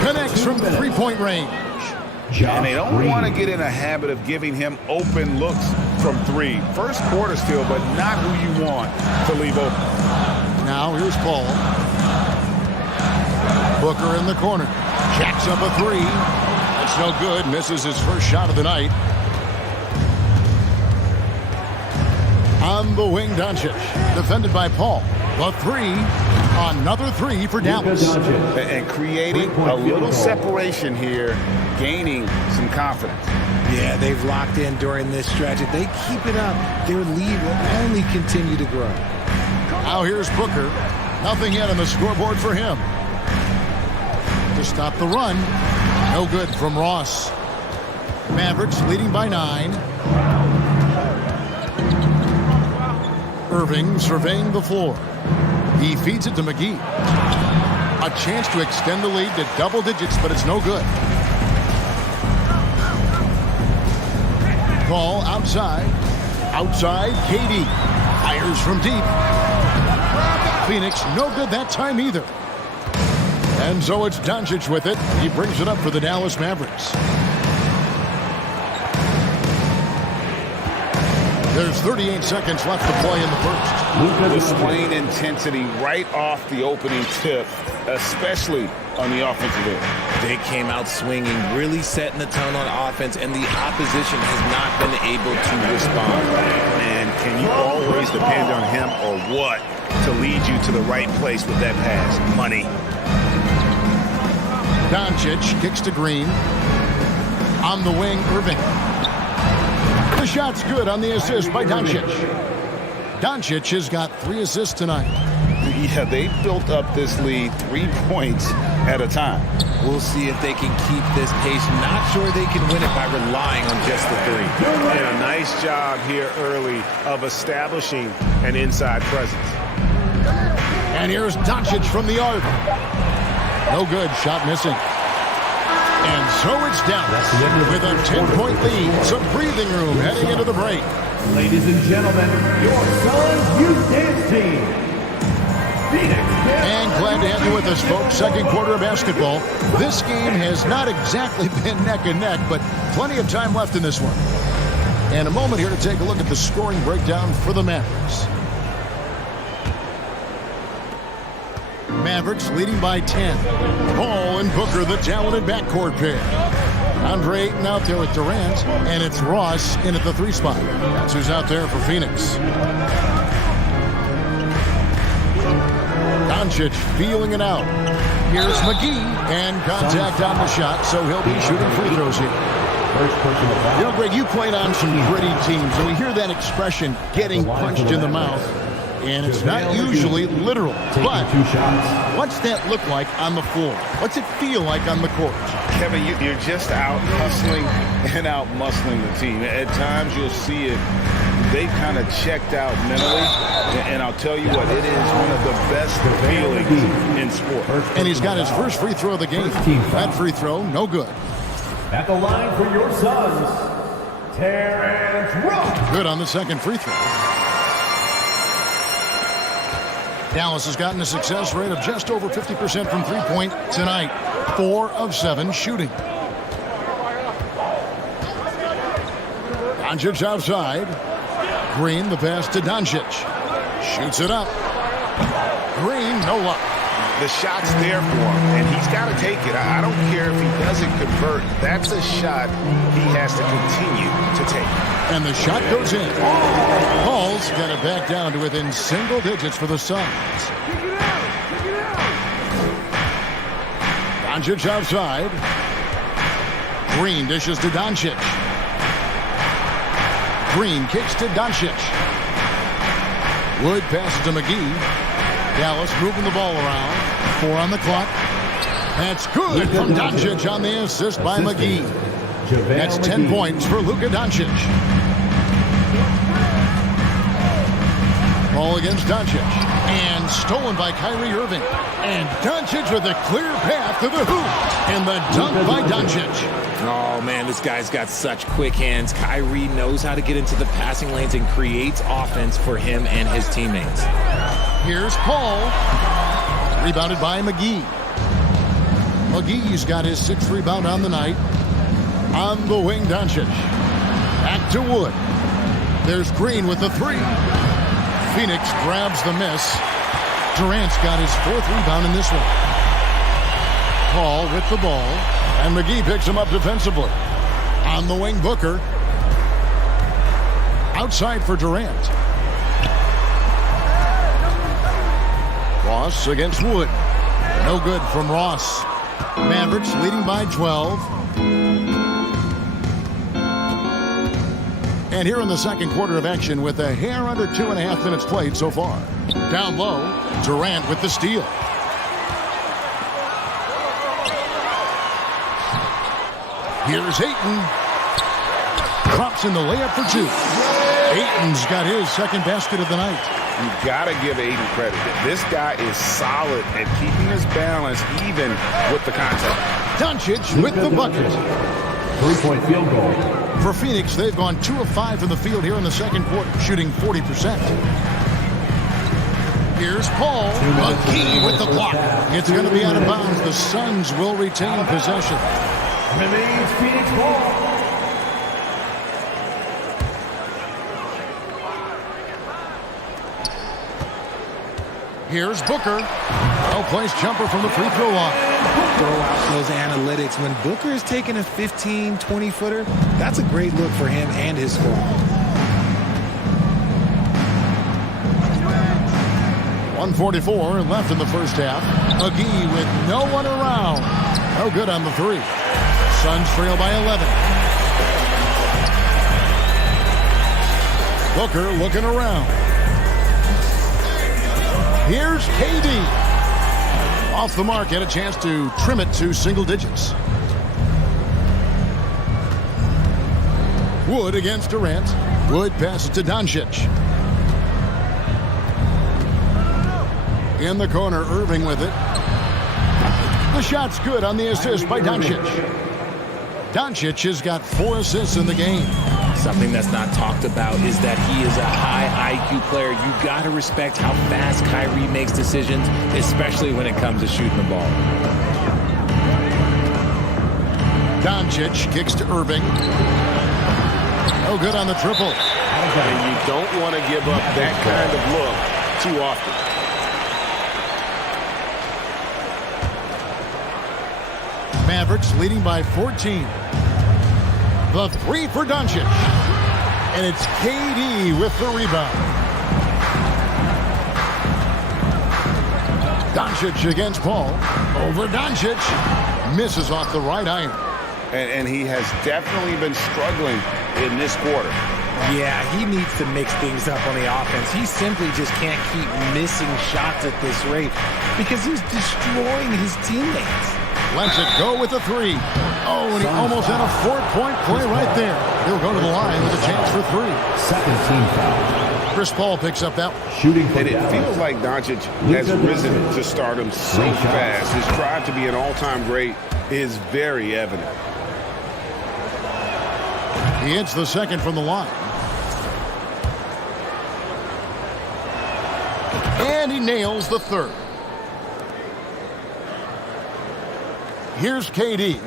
Connects from three-point range. And they don't want to get in a habit of giving him open looks from three. First quarter still, but not who you want to leave open. Now here's Paul. Booker in the corner. Jacks up a three. That's no good. Misses his first shot of the night. On the wing, Doncic. Defended by Paul. The three Another three for Dallas. And creating a little separation here, gaining some confidence. Yeah, they've locked in during this stretch. If they keep it up, their lead will only continue to grow. Now here's Booker. Nothing yet on the scoreboard for him. To stop the run. No good from Ross. Mavericks leading by 9. Irving surveying the floor. He feeds it to McGee. A chance to extend the lead to double digits, but it's no good. Ball outside. Outside, KD. Fires from deep. Phoenix, no good that time either. And so it's Doncic with it. He brings it up for the Dallas Mavericks. There's 38 seconds left to play in the first. Displaying intensity right off the opening tip, especially on the offensive end. They came out swinging, really setting the tone on offense, and the opposition has not been able to respond. And can you always depend on him or what to lead you to the right place with that pass? Money. Doncic kicks to Green. On the wing, Irving. The shot's good on the assist by Doncic. Doncic has got 3 assists tonight. Yeah, they built up this lead 3 points at a time. We'll see if they can keep this pace. Not sure they can win it by relying on just the 3. And a nice job here early of establishing an inside presence. And here's Doncic from the arc. No good, shot missing. And so it's Dallas with a 10-point lead. Some breathing room heading into the break. Ladies and gentlemen, your Suns Youth Dance Team. And glad to have you with us, folks. Second quarter of basketball. This game has not exactly been neck and neck, but plenty of time left in this one. And a moment here to take a look at the scoring breakdown for the Mavericks. Mavericks leading by 10. Paul and Booker, the talented backcourt pair. Andre Ayton out there with Durant, and it's Ross in at the 3 spot. That's who's out there for Phoenix. Doncic feeling it out. Here's McGee, and contact on the shot, so he'll be shooting free throws here. You know, Greg, you played on some gritty teams, and we hear that expression, getting punched in the mouth. And it's not usually literal, but what's that look like on the floor? What's it feel like on the court? Kevin, you're just out hustling and out muscling the team. At times you'll see it. They kind of checked out mentally, and I'll tell you what, it is one of the best feelings in sport. And he's got his first free throw of the game. That free throw, no good. At the line for your Suns, Terrence Ross. Good on the second free throw. Dallas has gotten a success rate of just over 50% from three-point tonight. 4 of 7 shooting. Doncic outside. Green, the pass to Doncic. Shoots it up. Green, no luck. The shot's there for him, and he's got to take it. I don't care if he doesn't convert. That's a shot he has to continue to take. And the shot goes in. Paul's got it back down to within single digits for the Suns. Doncic outside. Green dishes to Doncic. Green kicks to Doncic. Wood passes to McGee. Dallas moving the ball around. 4 on the clock. That's good from Doncic on the assist by McGee. That's 10 points for Luka Doncic. Ball against Doncic. And stolen by Kyrie Irving. And Doncic with a clear path to the hoop. And the dunk by Doncic. Oh, man, this guy's got such quick hands. Kyrie knows how to get into the passing lanes and creates offense for him and his teammates. Here's Paul. Rebounded by McGee. McGee's got his 6th rebound on the night. On the wing, Doncic. Back to Wood. There's Green with the 3. Phoenix grabs the miss. Durant's got his 4th rebound in this one. Paul with the ball. And McGee picks him up defensively. On the wing, Booker. Outside for Durant. Ross against Wood. No good from Ross. Mavericks leading by 12. And here in the second quarter of action with a hair under 2.5 minutes played so far. Down low, Durant with the steal. Here's Ayton. Drops in the layup for two. Ayton's got his second basket of the night. You gotta give Ayton credit. This guy is solid at keeping his balance even with the contact. Doncic with the bucket. 3-point field goal. For Phoenix, they've gone 2 of 5 from the field here in the second quarter, shooting 40%. Here's Paul. Hakim with the block. It's going to be out of bounds. The Suns will retain possession. Remains Phoenix ball. Here's Booker. Well-placed jumper from the free throw line. Throw out those analytics. When Booker is taking a 15, 20-footer, that's a great look for him and his squad. .144 left in the first half. McGee with no one around. No good on the three. Suns trail by 11. Booker looking around. Here's KD. Off the mark, had a chance to trim it to single digits. Wood against Durant. Wood passes to Doncic. In the corner, Irving with it. The shot's good on the assist by Doncic. Doncic has got 4 assists in the game. Something that's not talked about is that he is a high IQ player. You got to respect how fast Kyrie makes decisions, especially when it comes to shooting the ball. Doncic kicks to Irving. No good on the triple. And you don't want to give up that kind of look too often. Mavericks leading by 14. The three for Doncic. And it's KD with the rebound. Doncic against Paul. Over Doncic. Misses off the right iron. And he has definitely been struggling in this quarter. Yeah, he needs to mix things up on the offense. He simply just can't keep missing shots at this rate because he's destroying his teammates. Lets it go with a three. Oh, and he almost had a 4-point play right there. He'll go to the line with a chance for 3. Second team foul. Chris Paul picks up that one. Shooting and it feels like Doncic has risen to stardom so fast. His drive to be an all-time great is very evident. He hits the second from the line. And he nails the third. Here's KD.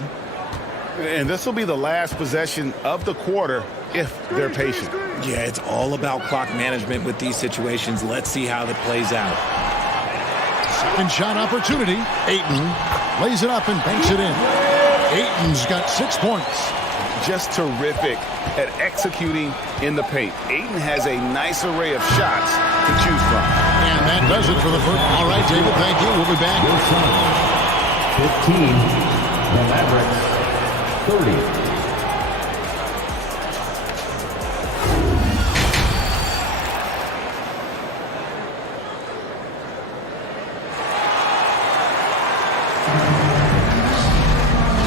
And this will be the last possession of the quarter if they're patient. Yeah, it's all about clock management with these situations. Let's see how that plays out. Second shot opportunity. Ayton lays it up and banks it in. Ayton's got 6 points. Just terrific at executing in the paint. Ayton has a nice array of shots to choose from. And that does it for the first. All right, David, thank you. We'll be back. 15, the Mavericks, 30.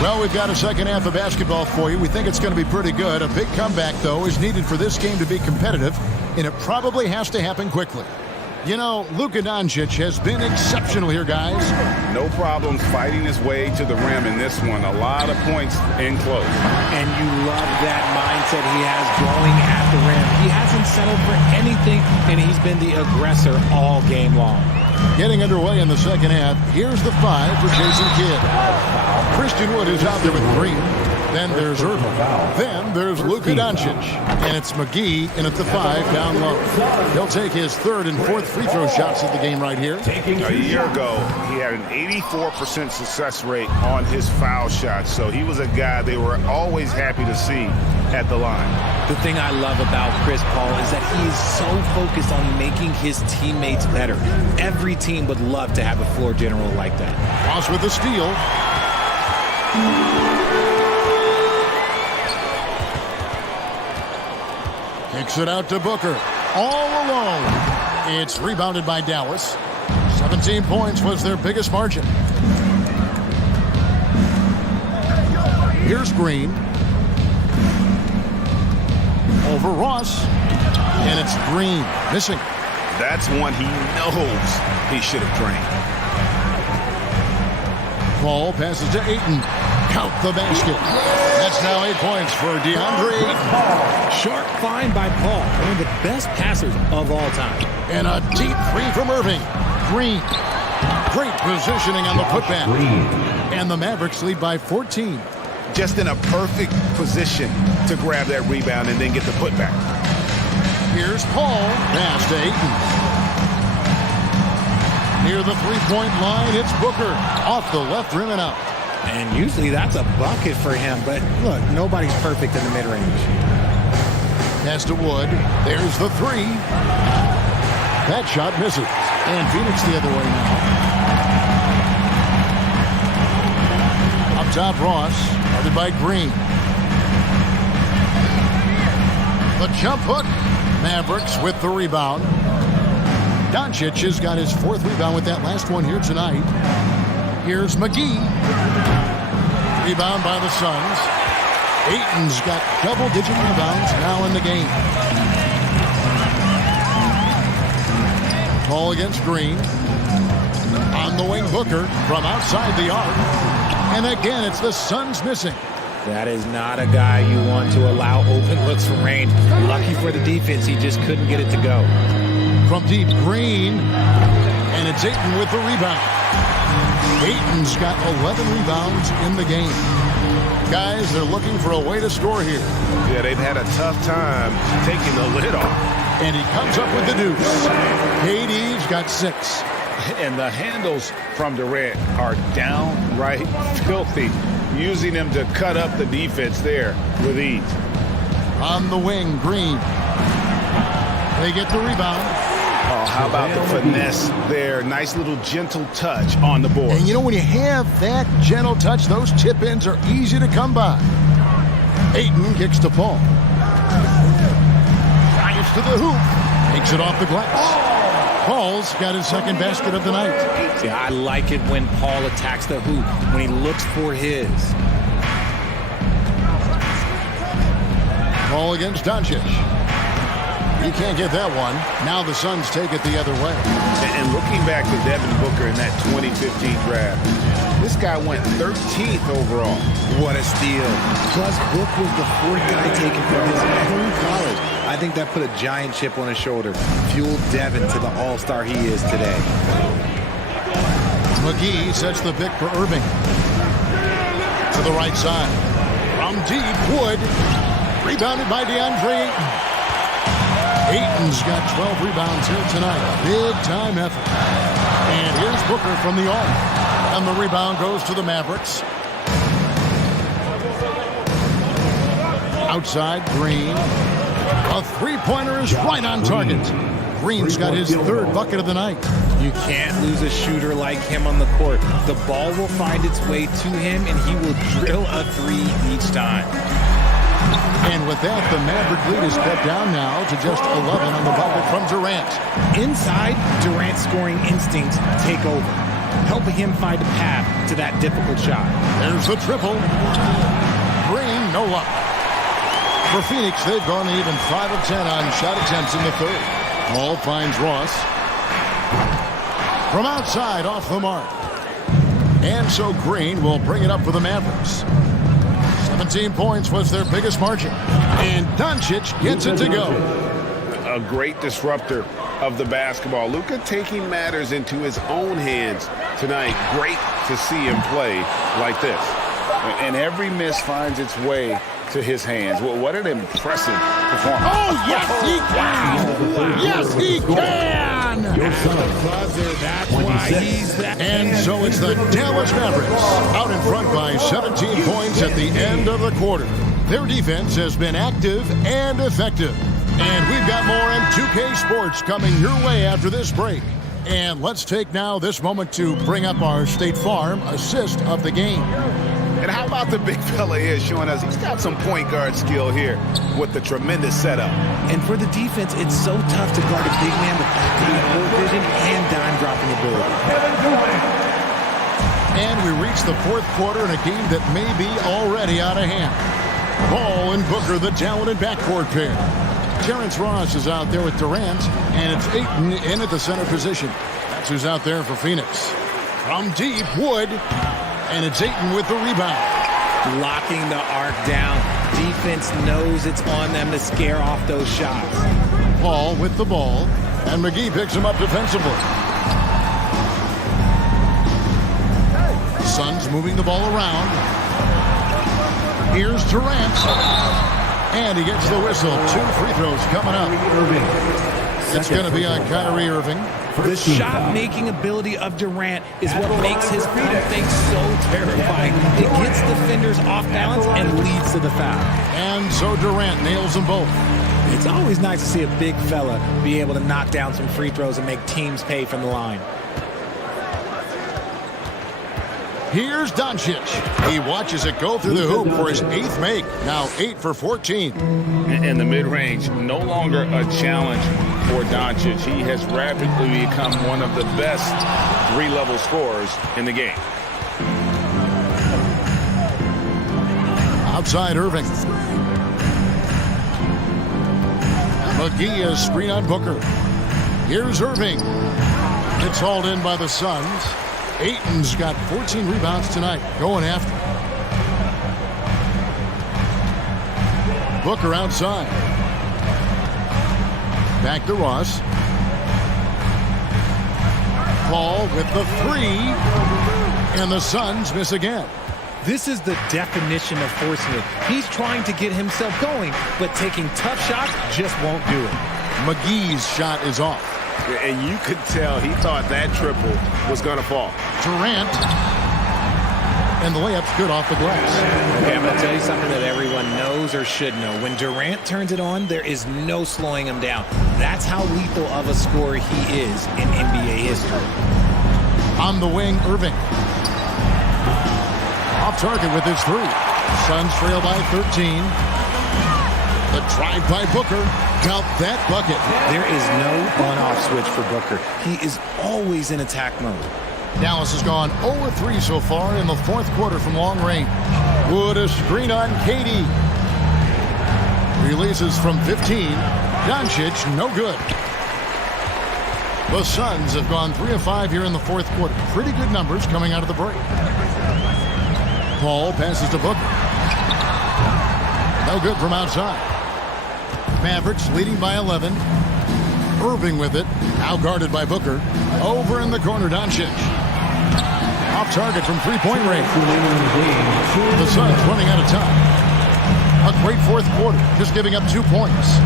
Well, we've got a second half of basketball for you. We think it's going to be pretty good. A big comeback, though, is needed for this game to be competitive, and it probably has to happen quickly. You know, Luka Doncic has been exceptional here, guys. No problems fighting his way to the rim in this one. A lot of points in close. And you love that mindset he has going at the rim. He hasn't settled for anything, and he's been the aggressor all game long. Getting underway in the second half. Here's the 5 for Jason Kidd. Christian Wood is out there with Green. Then there's Irving. Then there's Luka Doncic. And it's McGee in at the 5 down low. He'll take his third and fourth free throw shots of the game right here. A year ago, he had an 84% success rate on his foul shots. So he was a guy they were always happy to see at the line. The thing I love about Chris Paul is that he is so focused on making his teammates better. Every team would love to have a floor general like that. Ross with the steal. Kicks it out to Booker. All alone. It's rebounded by Dallas. 17 points was their biggest margin. Here's Green. Over Ross. And it's Green. Missing. That's one he knows he should have drained. Paul passes to Ayton. Count the basket. That's now 8 points for DeAndre Ayton. Sharp find by Paul, one of the best passers of all time. And a deep three from Irving. Green. Great positioning on the putback. And the Mavericks lead by 14. Just in a perfect position to grab that rebound and then get the putback. Here's Paul. Pass to Ayton. Near the three-point line, it's Booker. Off the left rim and out. And usually that's a bucket for him, but look, nobody's perfect in the mid-range. Pass to Wood. There's the three. That shot misses. And Phoenix the other way now. Up top, Ross. Guarded by Green. The jump hook. Mavericks with the rebound. Doncic has got his fourth rebound with that last one here tonight. Here's McGee. Rebound by the Suns. Ayton's got double-digit rebounds now in the game. Paul against Green. On the wing, Booker from outside the arc. And again, it's the Suns missing. That is not a guy you want to allow open looks from range. Lucky for the defense, he just couldn't get it to go. From deep, Green. And it's Ayton with the rebound. Ayton's got 11 rebounds in the game. Guys, they're looking for a way to score here. Yeah, they've had a tough time taking the lid off. And he comes up with the deuce. KD's got 6. And the handles from Durant are downright filthy, using them to cut up the defense there with ease. On the wing, Green. They get the rebound. Oh, how about the finesse there? Nice little gentle touch on the board. And you know, when you have that gentle touch, those tip-ins are easy to come by. Ayton kicks to Paul. Drives to the hoop. Takes it off the glass. Paul's got his second basket of the night. Yeah, I like it when Paul attacks the hoop, when he looks for his. Paul against Doncic. He can't get that one. Now the Suns take it the other way. And looking back to Devin Booker in that 2015 draft, this guy went 13th overall. What a steal. Plus, Book was the fourth guy taken from his own college. I think that put a giant chip on his shoulder. Fueled Devin to the all-star he is today. McGee sets the pick for Irving. To the right side. From deep, Wood. Rebounded by DeAndre Ayton. Ayton's got 12 rebounds here tonight. Big-time effort. And here's Booker from the arc. And the rebound goes to the Mavericks. Outside, Green. A three-pointer is right on target. Green's got his third bucket of the night. You can't lose a shooter like him on the court. The ball will find its way to him, and he will drill a three each time. And with that, the Maverick lead is cut down now to just 11 on the bucket from Durant. Inside, Durant's scoring instincts take over, helping him find a path to that difficult shot. There's the triple. Green, no luck. For Phoenix, they've gone even 5 of 10 on shot attempts in the third. Paul finds Ross. From outside, off the mark. And so Green will bring it up for the Mavericks. 17 points was their biggest margin. And Doncic gets it to go. A great disruptor of the basketball. Luka taking matters into his own hands tonight. Great to see him play like this. and every miss finds its way to his hands. Well, what an impressive performance. Oh, yes, he can! Yes, he can! That's why he's that. And so it's the Dallas Mavericks out in front by 17 points at the end of the quarter. Their defense has been active and effective. And we've got more M2K Sports coming your way after this break. And let's take now this moment to bring up our State Farm assist of the game. And how about the big fella here showing us he's got some point guard skill here with the tremendous setup. And for the defense, it's so tough to guard a big man with that kind of court vision and dime dropping ability. And we reach the fourth quarter in a game that may be already out of hand. Ball and Booker, the talented backcourt pair. Terrence Ross is out there with Durant, and it's Ayton in at the center position. That's who's out there for Phoenix. From deep, Wood, and it's Ayton with the rebound. Locking the arc down. Defense knows it's on them to scare off those shots. Paul with the ball, and McGee picks him up defensively. Suns moving the ball around. Here's Durant. And he gets the whistle. 2 free throws coming up. It's going to be on Kyrie Irving. The shot-making ability of Durant is what makes his freedom thing so terrifying. It gets defenders off balance and leads to the foul. And so Durant nails them both. It's always nice to see a big fella be able to knock down some free throws and make teams pay from the line. Here's Doncic. He watches it go through the hoop for his 8th make. Now 8 for 14. And the mid-range, no longer a challenge for Doncic. He has rapidly become one of the best 3-level scorers in the game. Outside Irving. McGee is screen on Booker. Here's Irving. It's hauled in by the Suns. Ayton's got 14 rebounds tonight, going after. Booker outside. Back to Ross. Paul with the 3. And the Suns miss again. This is the definition of forcing it. He's trying to get himself going, but taking tough shots just won't do it. McGee's shot is off. And you could tell he thought that triple was going to fall. Durant. And the layup's good off the glass. Okay, I'm going to tell you something that everyone knows or should know. When Durant turns it on, there is no slowing him down. That's how lethal of a scorer he is in NBA history. On the wing, Irving. Off target with his 3. Suns trail by 13. The drive by Booker. Count that bucket. There is no on-off switch for Booker. He is always in attack mode. Dallas has gone 0-3 so far in the fourth quarter from long range. Wood a screen on Katie. Releases from 15. Doncic, no good. The Suns have gone 3 of 5 here in the fourth quarter. Pretty good numbers coming out of the break. Paul passes to Booker. No good from outside. Mavericks leading by 11. Irving with it. Now guarded by Booker. Over in the corner, Doncic. Off target from three-point range. The Suns running out of time. A great fourth quarter, just giving up 2 points.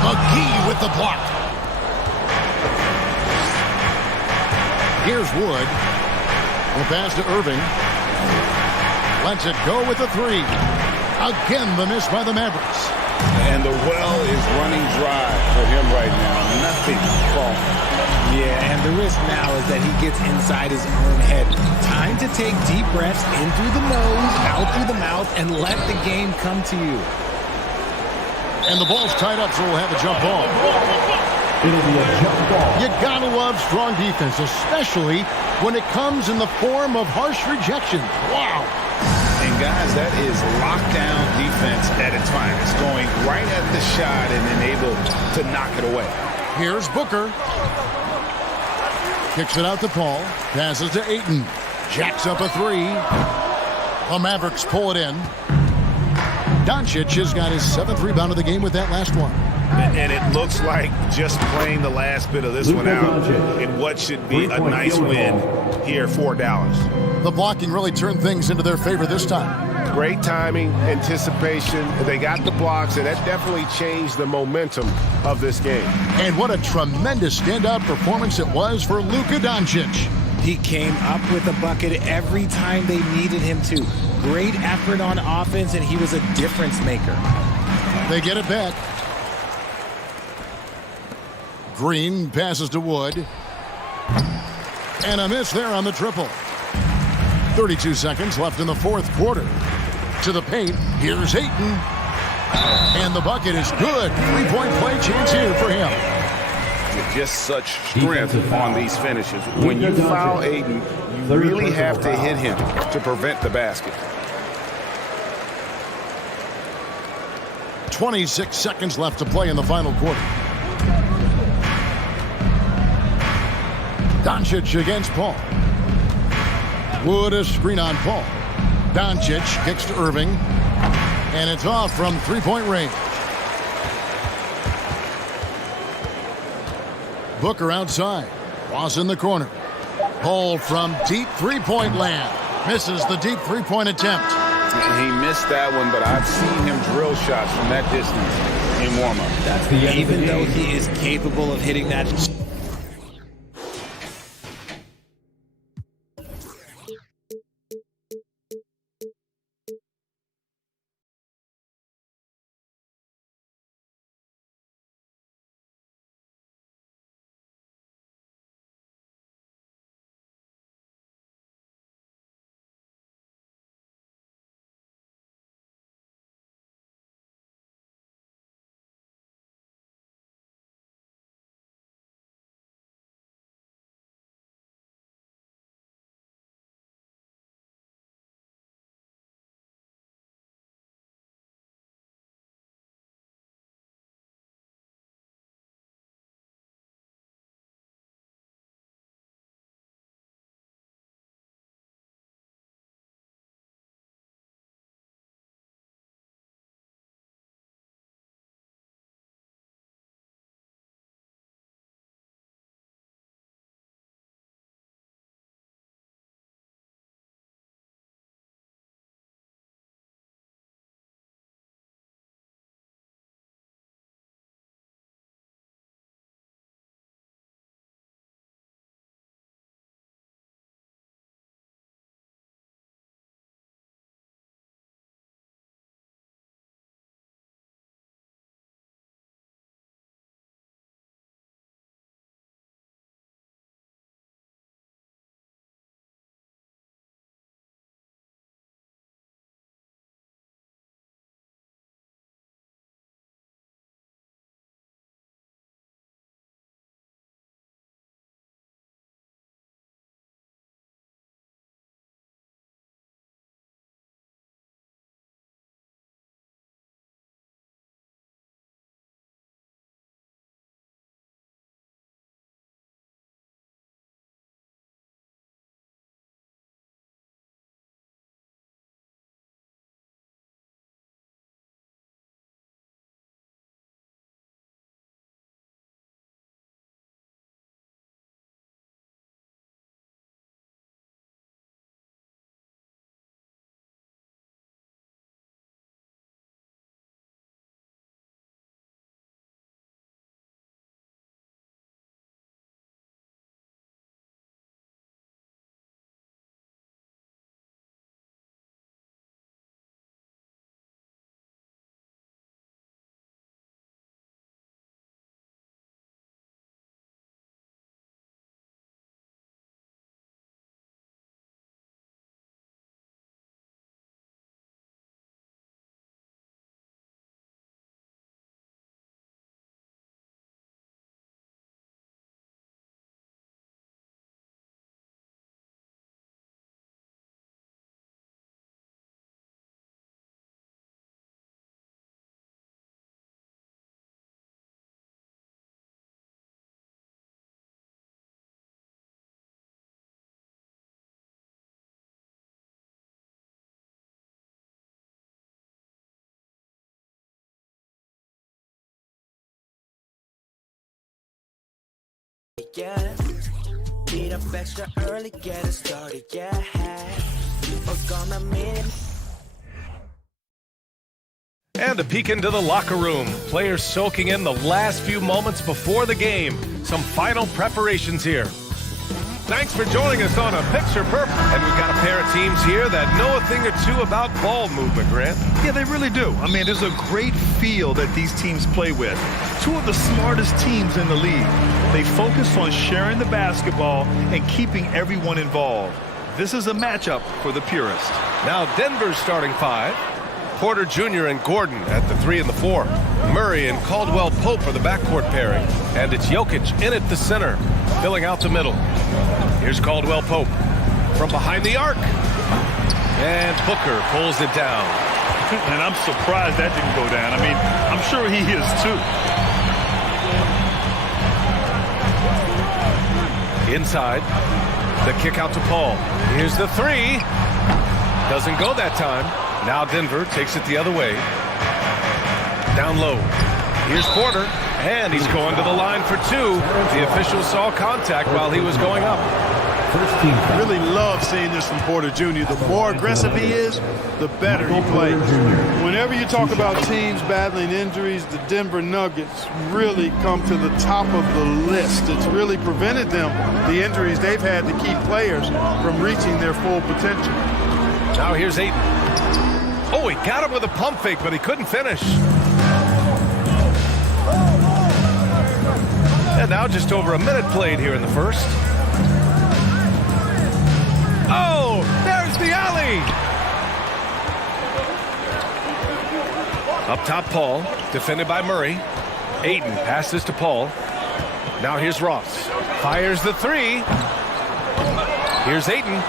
McGee with the block. Here's Wood. Will pass to Irving. Lets it go with the 3. Again, the miss by the Mavericks. And the well is running dry for him right now. Nothing falling. Yeah, and the risk now is that he gets inside his own head. Time to take deep breaths in through the nose, out through the mouth, and let the game come to you. And the ball's tied up, so we'll have a jump ball. It'll be a jump ball. You gotta love strong defense, especially when it comes in the form of harsh rejection. Wow. And guys, that is lockdown defense at its finest, going right at the shot and then able to knock it away. Here's Booker. Kicks it out to Paul. Passes to Ayton. Jacks up a 3. The Mavericks pull it in. Doncic has got his 7th rebound of the game with that last one. And it looks like just playing the last bit of this one out in what should be a nice win here for Dallas. The blocking really turned things into their favor this time. Great timing, anticipation. They got the blocks, and that definitely changed the momentum of this game. And what a tremendous standout performance it was for Luka Doncic. He came up with a bucket every time they needed him to. Great effort on offense, and he was a difference maker. They get it back. Green passes to Wood. And a miss there on the triple. 32 seconds left in the fourth quarter. To the paint, here's Hayton. And the bucket is good. Three-point play chance here for him. Just such strength on these finishes. When you foul Aiden, you really have to hit him to prevent the basket. 26 seconds left to play in the final quarter. Doncic against Paul. Wood a screen on Paul. Doncic kicks to Irving. And it's off from three-point range. Booker outside. Ross in the corner. Paul from deep three-point land. Misses the deep three-point attempt. He missed that one, but I've seen him drill shots from that distance in warm-up. Even though he is capable of hitting that yeah. Meet up extra early, get it started, yeah. We're gonna meet. And a peek into the locker room. Players soaking in the last few moments before the game. Some final preparations here. Thanks for joining us on A Picture Perfect. And we've got a pair of teams here that know a thing or two about ball movement, Grant. Yeah, they really do. I mean, there's a great feel that these teams play with. Two of the smartest teams in the league. They focus on sharing the basketball and keeping everyone involved. This is a matchup for the purist. Now Denver's starting five. Porter Jr. and Gordon at the 3 and the 4. Murray and Caldwell-Pope are the backcourt pairing. And it's Jokic in at the center, filling out the middle. Here's Caldwell-Pope from behind the arc. And Booker pulls it down. And I'm surprised that didn't go down. I mean, I'm sure he is too. Inside, the kick out to Paul. Here's the 3. Doesn't go that time. Now Denver takes it the other way. Down low. Here's Porter, and he's going to the line for 2. The official saw contact while he was going up. I really love seeing this from Porter Jr. The more aggressive he is, the better he plays. Whenever you talk about teams battling injuries, the Denver Nuggets really come to the top of the list. It's really prevented them, the injuries they've had to keep players from reaching their full potential. Now here's Ayton. Oh, he got him with a pump fake, but he couldn't finish. And now just over a minute played here in the first. Oh, there's the alley. Up top, Paul, defended by Murray. Ayton passes to Paul. Now here's Ross. Fires the 3. Here's Ayton.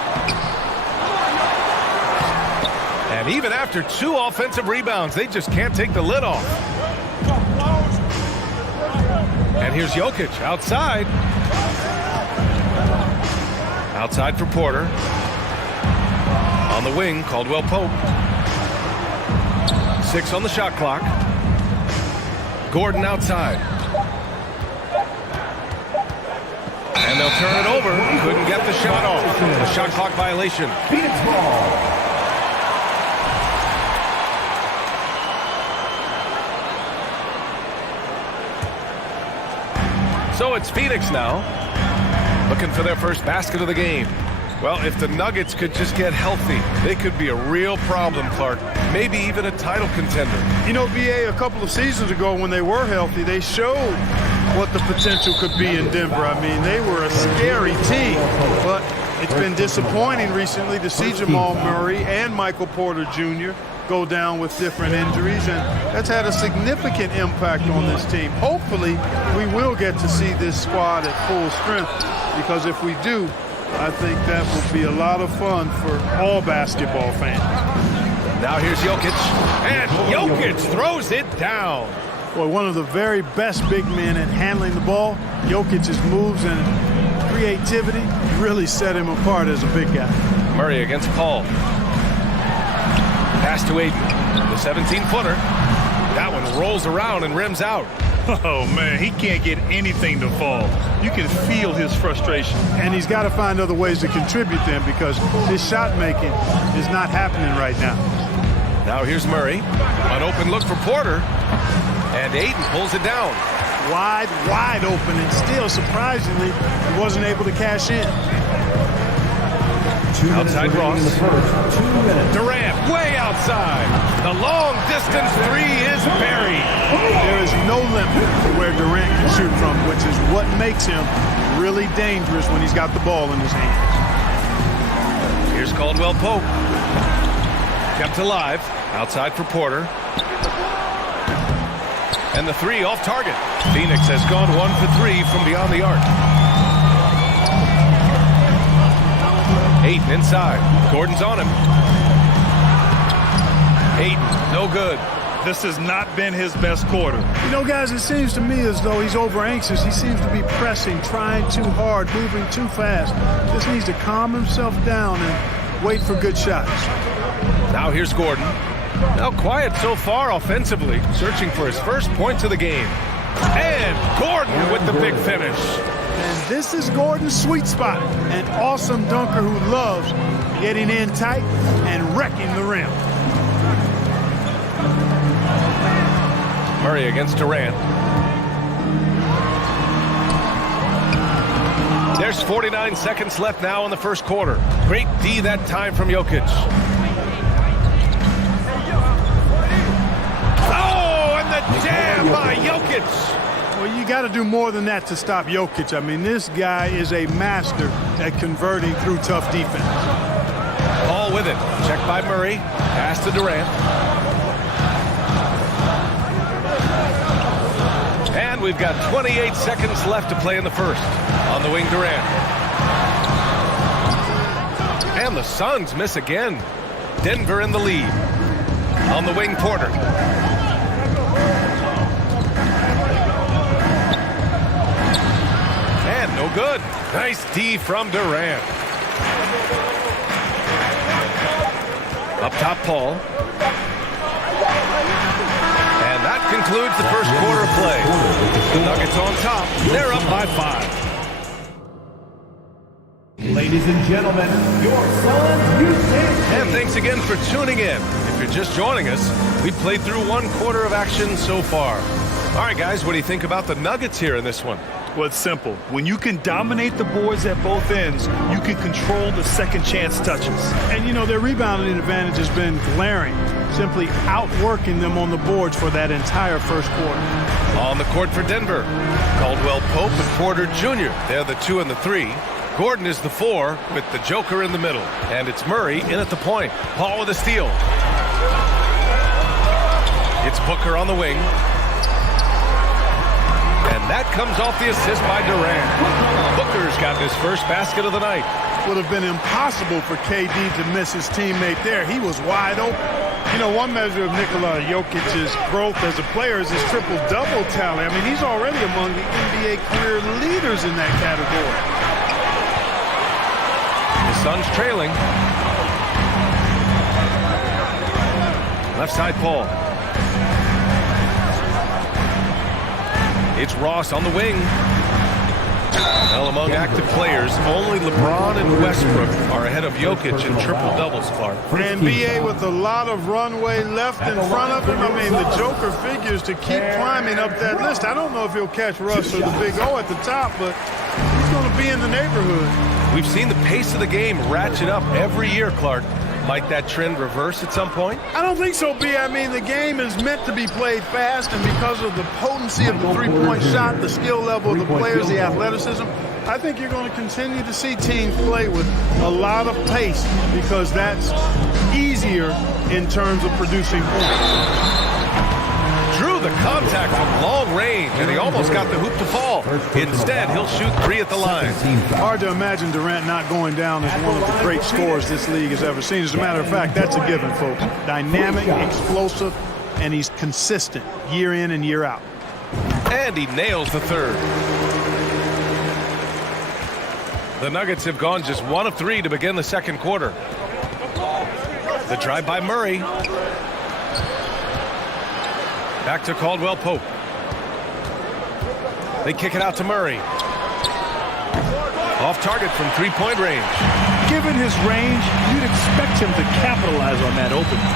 And even after 2 offensive rebounds, they just can't take the lid off. And here's Jokic outside. Outside for Porter. On the wing, Caldwell-Pope. 6 on the shot clock. Gordon outside. And they'll turn it over. Couldn't get the shot off. A shot clock violation. Phoenix ball. So it's Phoenix now, looking for their first basket of the game. Well, if the Nuggets could just get healthy, they could be a real problem, Clark. Maybe even a title contender. You know, BA, a couple of seasons ago when they were healthy, they showed what the potential could be in Denver. I mean, they were a scary team, but it's been disappointing recently to see Jamal Murray and Michael Porter Jr. go down with different injuries, and that's had a significant impact on this team. Hopefully, we will get to see this squad at full strength, because if we do, I think that will be a lot of fun for all basketball fans. Now here's Jokic, and Jokic throws it down. Well, one of the very best big men at handling the ball. Jokic's moves and creativity really set him apart as a big guy. Murray against Paul. Pass to Ayton, the 17-footer. That one rolls around and rims out. Oh, man, he can't get anything to fall. You can feel his frustration. And he's got to find other ways to contribute then, because his shot making is not happening right now. Now here's Murray. An open look for Porter. And Ayton pulls it down. Wide open, and still, surprisingly, he wasn't able to cash in. Outside Ross. Durant way outside. The long distance 3 is buried. There is no limit to where Durant can shoot from, which is what makes him really dangerous when he's got the ball in his hands. Here's Caldwell-Pope. Kept alive. Outside for Porter. And the 3 off target. Phoenix has gone 1 for 3 from beyond the arc. Ayton inside. Gordon's on him. Ayton, no good. This has not been his best quarter. You know, guys, it seems to me as though he's over anxious. He seems to be pressing, trying too hard, moving too fast. Just needs to calm himself down and wait for good shots. Now here's Gordon. Now quiet so far offensively, searching for his first points of the game. And Gordon with the big finish. And this is Gordon's sweet spot. An awesome dunker who loves getting in tight and wrecking the rim. Murray against Durant. There's 49 seconds left now in the first quarter. Great D that time from Jokic. Oh, and the jam by Jokic. Well, you got to do more than that to stop Jokic. I mean, this guy is a master at converting through tough defense. Ball with it. Check by Murray. Pass to Durant. And we've got 28 seconds left to play in the first. On the wing, Durant. And the Suns miss again. Denver in the lead. On the wing, Porter. And no good. Nice D from Durant. Up top, Paul. And that concludes the first quarter of play. The Nuggets on top. They're up by 5. Ladies and gentlemen, your Suns Houston. And thanks again for tuning in. If you're just joining us, we've played through one quarter of action so far. All right, guys, what do you think about the Nuggets here in this one? Well, it's simple. When you can dominate the boards at both ends, you can control the second chance touches. And, you know, their rebounding advantage has been glaring, simply outworking them on the boards for that entire first quarter. On the court for Denver, Caldwell Pope and Porter Jr. They're the 2 and the 3. Gordon is the 4 with the Joker in the middle. And it's Murray in at the point. Paul with a steal. It's Booker on the wing. And that comes off the assist by Durant. Booker's got his first basket of the night. Would have been impossible for KD to miss his teammate there. He was wide open. You know, one measure of Nikola Jokic's growth as a player is his triple-double tally. I mean, he's already among the NBA career leaders in that category. The Suns trailing. Left side, Paul. It's Ross on the wing. Well, among active players, only LeBron and Westbrook are ahead of Jokic in triple-doubles, Clark. And BA with a lot of runway left in front of him. I mean, the Joker figures to keep climbing up that list. I don't know if he'll catch Russ or the Big O at the top, but he's going to be in the neighborhood. We've seen the pace of the game ratchet up every year, Clark. Might that trend reverse at some point? I don't think so, B. I mean, the game is meant to be played fast, and because of the potency of the three-point shot, the skill level of the players, the athleticism, I think you're going to continue to see teams play with a lot of pace because that's easier in terms of producing points. Drew the contact from long range, and he almost got the hoop to fall. Instead, he'll shoot 3 at the line. Hard to imagine Durant not going down as one of the great scorers this league has ever seen. As a matter of fact, that's a given, folks. Dynamic, explosive, and he's consistent year in and year out. And he nails the third. The Nuggets have gone just 1 of 3 to begin the second quarter. The drive by Murray. Back to Caldwell Pope. They kick it out to Murray. Off target from three-point range. Given his range, you'd expect him to capitalize on that opening.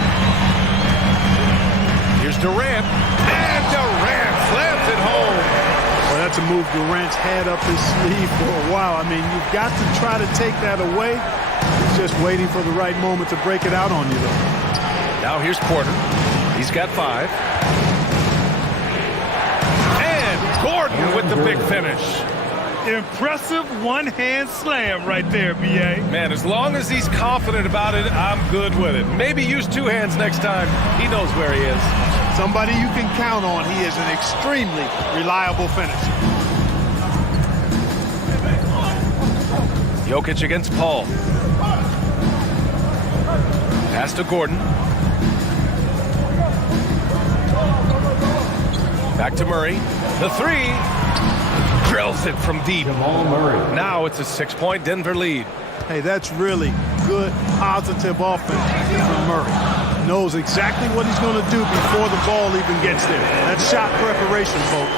Here's Durant. And Durant slams it home. Well, that's a move Durant's had up his sleeve for a while. I mean, you've got to try to take that away. He's just waiting for the right moment to break it out on you, though. Now here's Porter. He's got 5. Gordon with the big finish. Impressive one-hand slam right there, B.A. Man, as long as he's confident about it, I'm good with it. Maybe use 2 hands next time. He knows where he is. Somebody you can count on. He is an extremely reliable finisher. Jokic against Paul. Pass to Gordon. Back to Murray. The 3. Drills it from deep. Now it's a 6-point Denver lead. Hey, that's really good, positive offense from Murray. Knows exactly what he's going to do before the ball even gets there. That's shot preparation, folks.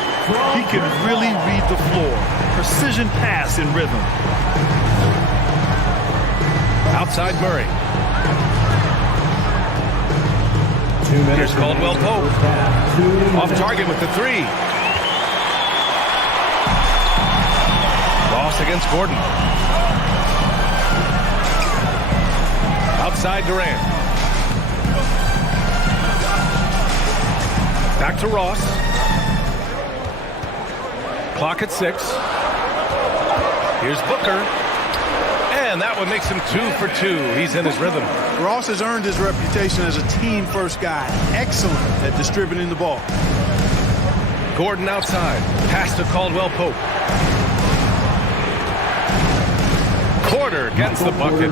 He can really read the floor. Precision pass in rhythm. Outside Murray. Here's Caldwell Pope. Off target with the three. Ross against Gordon. Outside Durant. Back to Ross. Clock at 6. Here's Booker. And that one makes him 2 for 2. He's in his rhythm. Ross has earned his reputation as a team-first guy. Excellent at distributing the ball. Gordon outside. Pass to Caldwell Pope. Porter gets the bucket.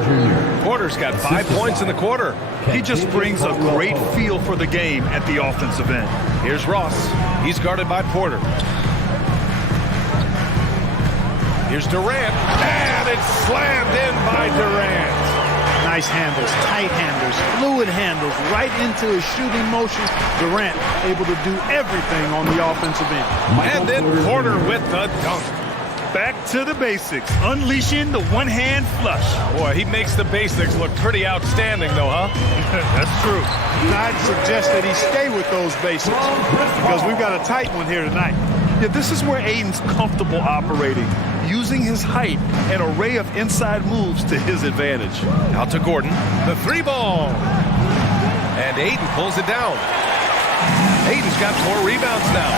Porter's got 5 points in the quarter. He just brings a great feel for the game at the offensive end. Here's Ross. He's guarded by Porter. Here's Durant. And it's slammed in by Durant. Nice handles, tight handles, fluid handles, right into his shooting motion. Durant able to do everything on the offensive end. And then Porter with the dunk. Back to the basics, unleashing the one-hand flush. Boy, he makes the basics look pretty outstanding, though, huh? That's true. I'd suggest that he stay with those basics because we've got a tight one here tonight. Yeah, this is where Aiden's comfortable operating, using his height and array of inside moves to his advantage. Out to Gordon, the 3 ball. And Aiden pulls it down. Aiden's got 4 rebounds now.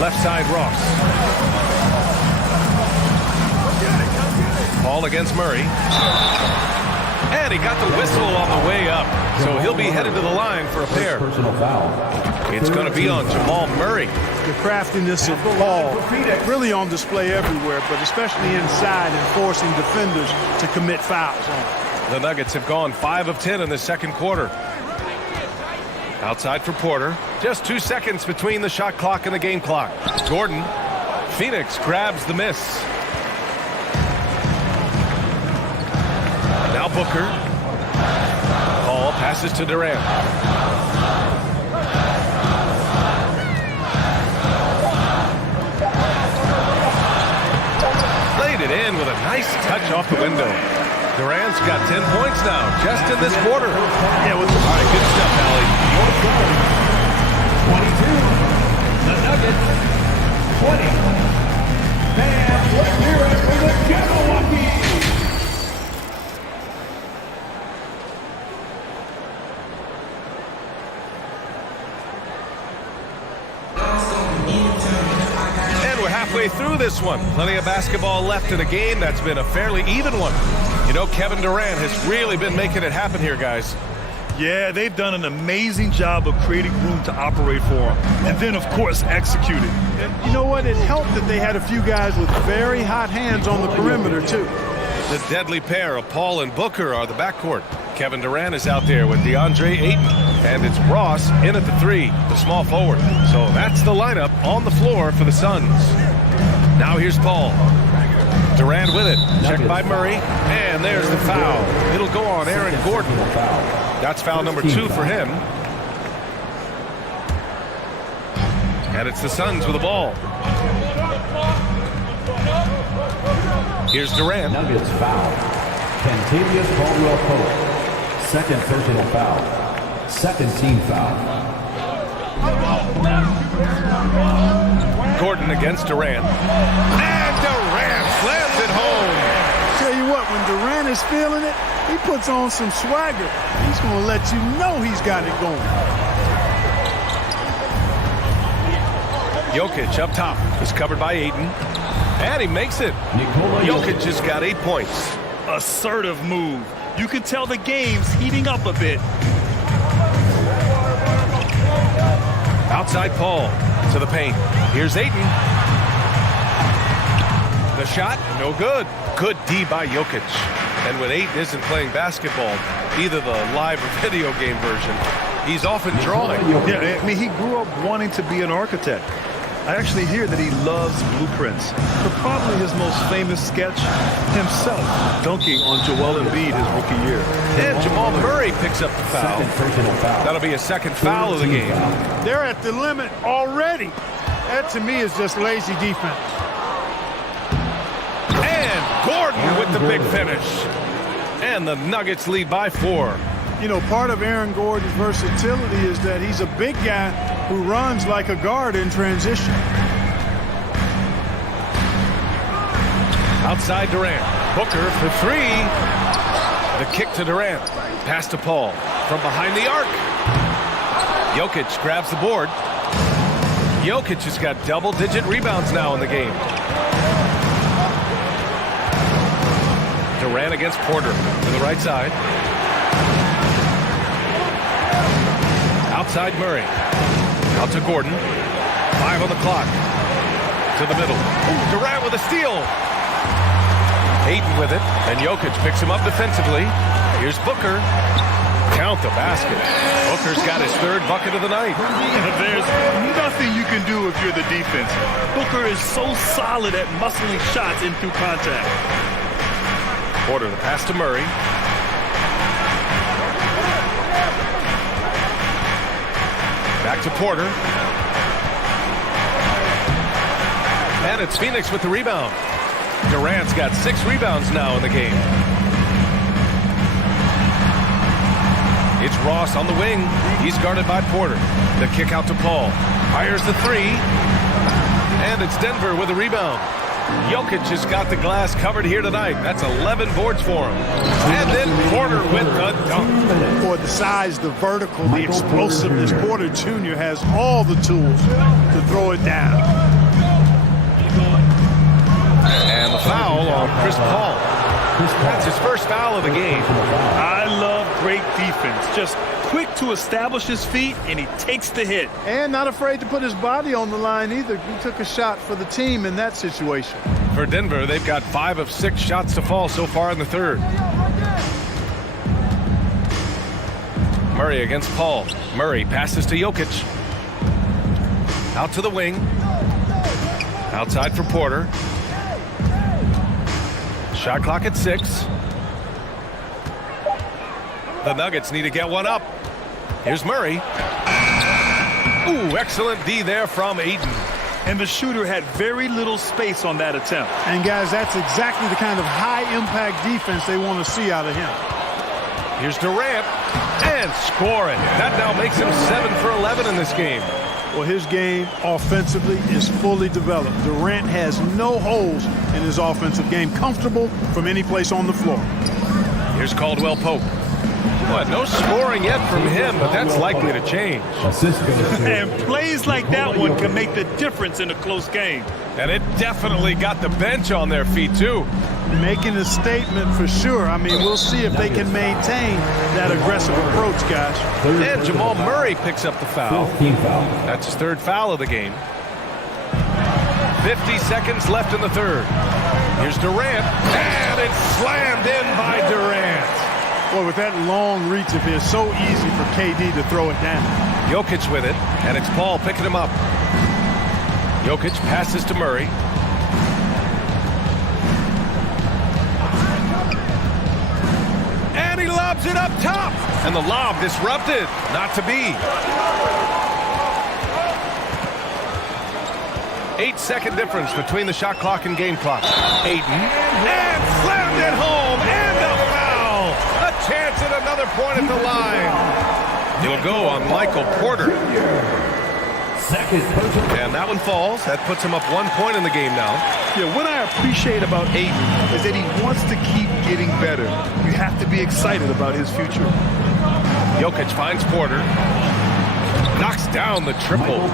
Left side, Ross. Ball against Murray. And he got the whistle on the way up. So he'll be headed to the line for a pair. It's going to be on Jamal Murray. The craftiness of Paul really on display everywhere, but especially inside and forcing defenders to commit fouls on him. The Nuggets have gone 5 of 10 in the second quarter. Outside for Porter. Just 2 seconds between the shot clock and the game clock. Gordon. Phoenix grabs the miss. Now Booker. Paul passes to Durant. Laid it in with a nice touch off the window. Durant's got 10 points now, just in this quarter. Yeah, all right, good stuff, Allie. 22. The Nuggets. 20. Bam, let's hear it for the Jabberwocky. And we're halfway through this one. Plenty of basketball left in a game that's been a fairly even one. You know, Kevin Durant has really been making it happen here, guys. Yeah, they've done an amazing job of creating room to operate for him. And then, of course, executing. And you know what? It helped that they had a few guys with very hot hands on the perimeter, too. The deadly pair of Paul and Booker are the backcourt. Kevin Durant is out there with DeAndre Ayton. And it's Ross in at the 3, the small forward. So that's the lineup on the floor for the Suns. Now here's Paul. Durant with it. Checked by Murray. And there's the foul. It'll go on Aaron Gordon. That's foul number 2 for him. And it's the Suns with the ball. Here's Durant. Nuggets foul. Kentavious Caldwell-Pope. Second personal foul. Second team foul. Gordon against Durant. And Durant slams it home. Tell you what, when Durant is feeling it, he puts on some swagger. He's going to let you know he's got it going. Jokic up top is covered by Ayton. And he makes it. Jokic just got 8 points. Assertive move. You can tell the game's heating up a bit. Outside Paul to the paint. Here's Ayton. The shot, no good. Good D by Jokic. And when Ayton isn't playing basketball, either the live or video game version, he's often drawing. Yeah, I mean, he grew up wanting to be an architect. I actually hear that he loves blueprints. But probably his most famous sketch, himself dunking on Joel Embiid his rookie year. And Jamal Murray picks up the foul. That'll be a second foul of the game. They're at the limit already. That, to me, is just lazy defense. And Gordon with the big finish. And the Nuggets lead by 4. You know, part of Aaron Gordon's versatility is that he's a big guy who runs like a guard in transition. Outside Durant. Booker for 3. The kick to Durant. Pass to Paul. From behind the arc. Jokic grabs the board. Jokic has got double-digit rebounds now in the game. Durant against Porter to the right side. Outside Murray. Out to Gordon. 5 on the clock. To the middle. Ooh, Durant with a steal. Ayton with it. And Jokic picks him up defensively. Here's Booker. Count the basket. Booker's got his 3rd bucket of the night. There's nothing you can do if you're the defense. Booker is so solid at muscling shots in through contact. Porter the pass to Murray. Back to Porter. And it's Phoenix with the rebound. Durant's got 6 rebounds now in the game. It's Ross on the wing. He's guarded by Porter. The kick out to Paul. Fires the 3. And it's Denver with a rebound. Jokic has got the glass covered here tonight. That's 11 boards for him. And then Porter with the dunk. For the size, the vertical, the explosiveness, Porter Jr. has all the tools to throw it down. And the foul on Chris Paul. That's his first foul of the game. I love great defense. Just quick to establish his feet, and he takes the hit. And not afraid to put his body on the line either. He took a shot for the team in that situation. For Denver, they've got 5 of 6 shots to fall so far in the 3rd. Murray against Paul. Murray passes to Jokic. Out to the wing. Outside for Porter. Shot clock at 6. The Nuggets need to get one up. Here's Murray. Ooh, excellent D there from Ayton. And the shooter had very little space on that attempt. And guys, that's exactly the kind of high-impact defense they want to see out of him. Here's Durant. And scoring. That now makes him 7 for 11 in this game. Well, his game offensively is fully developed. Durant has no holes in his offensive game. Comfortable from any place on the floor. Here's Caldwell Pope. But no scoring yet from him, but that's likely to change. And plays like that one can make the difference in a close game. And it definitely got the bench on their feet, too. Making a statement for sure. I mean, we'll see if they can maintain that aggressive approach, guys. And Jamal Murray picks up the foul. That's his 3rd foul of the game. 50 seconds left in the 3rd. Here's Durant. And it's slammed in by Durant. Boy, with that long reach of his, so easy for KD to throw it down. Jokic with it, and it's Paul picking him up. Jokic passes to Murray. And he lobs it up top. And the lob disrupted. Not to be. 8-second difference between the shot clock and game clock. Ayton. And slammed it home. And a foul. A chance at another point at the line. It'll go on Michael Porter. And that one falls. That puts him up 1 point in the game now. Yeah, what I appreciate about Ayton is that he wants to keep getting better. You have to be excited about his future. Jokic finds Porter. Knocks down the triple.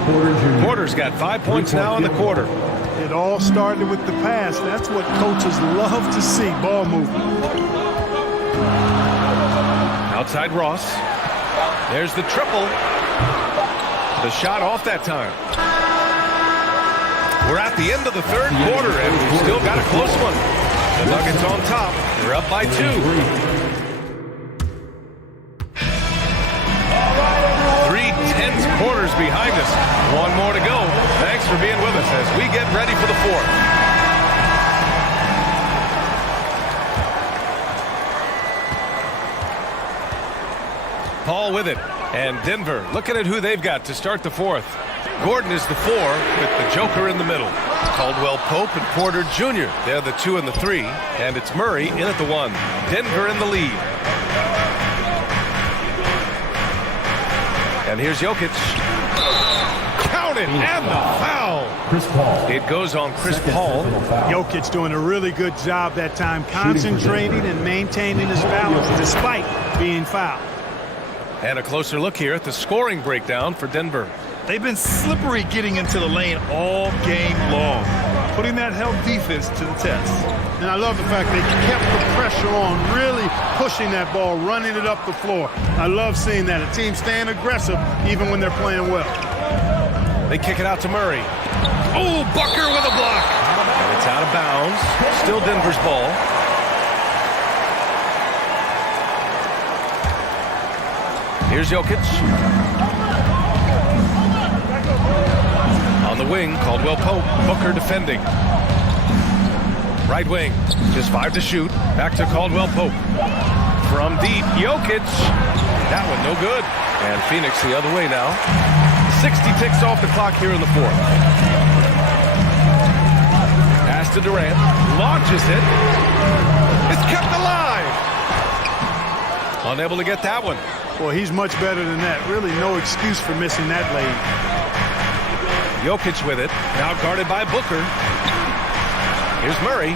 Porter's got 5 points now in the quarter. It all started with the pass. That's what coaches love to see, ball movement. Outside Ross. There's the triple. The shot off that time. We're at the end of the 3rd quarter, and we've still got a close one. The Nuggets on top. They're up by 2. 3 tense quarters behind us. One more to go. Thanks for for being with us as we get ready for the fourth. Paul with it. And Denver looking at who they've got to start the fourth. Gordon is the 4 with the Joker in the middle. Caldwell Pope and Porter Jr. They're the 2 and the 3. And it's Murray in at the 1. Denver in the lead. And here's Jokic. Count it, and the foul. Chris Paul. It goes on Chris Paul. Jokic doing a really good job that time, concentrating and maintaining his balance despite being fouled. And a closer look here at the scoring breakdown for Denver. They've been slippery getting into the lane all game long, putting that help defense to the test. And I love the fact they kept the pressure on, really pushing that ball, running it up the floor. I love seeing that. A team staying aggressive even when they're playing well. They kick it out to Murray. Oh, Booker with a block. And it's out of bounds. Still Denver's ball. Here's Jokic. On the wing, Caldwell Pope. Booker defending. Right wing. Just 5 to shoot. Back to Caldwell Pope. From deep, Jokic. That one no good. And Phoenix the other way now. 60 ticks off the clock here in the fourth. Pass to Durant. Launches it. It's kept alive. Unable to get that one. Well, he's much better than that. Really no excuse for missing that lane. Jokic with it. Now guarded by Booker. Here's Murray.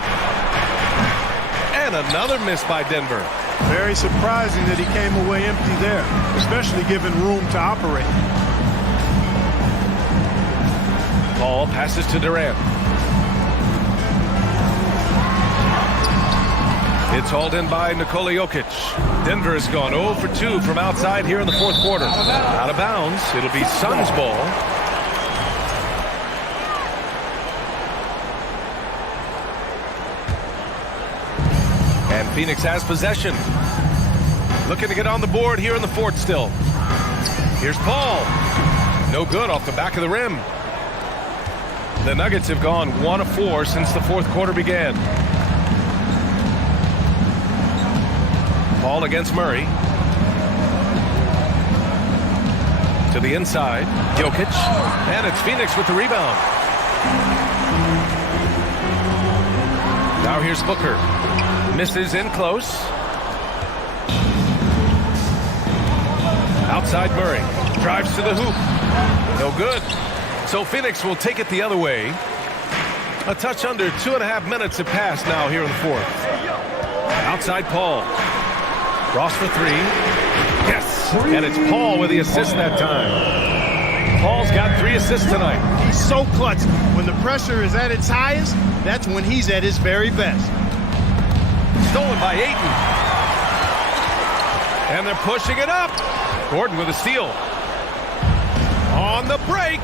And another miss by Denver. Very surprising that he came away empty there, especially given room to operate. Paul passes to Durant. It's hauled in by Nikola Jokic. Denver has gone 0 for 2 from outside here in the fourth quarter. Out of bounds. It'll be Suns ball. And Phoenix has possession. Looking to get on the board here in the fourth still. Here's Paul. No good off the back of the rim. The Nuggets have gone 1 of 4 since the fourth quarter began. Paul against Murray. To the inside. Jokic. And it's Phoenix with the rebound. Now here's Booker. Misses in close. Outside Murray. Drives to the hoop. No good. So Phoenix will take it the other way. A touch under 2.5 minutes have passed now here in the fourth. Outside Paul. Ross for 3. Yes. And it's Paul with the assist that time. Paul's got 3 assists tonight. He's so clutch. When the pressure is at its highest, that's when he's at his very best. Stolen by Ayton. And they're pushing it up. Gordon with a steal. On the break.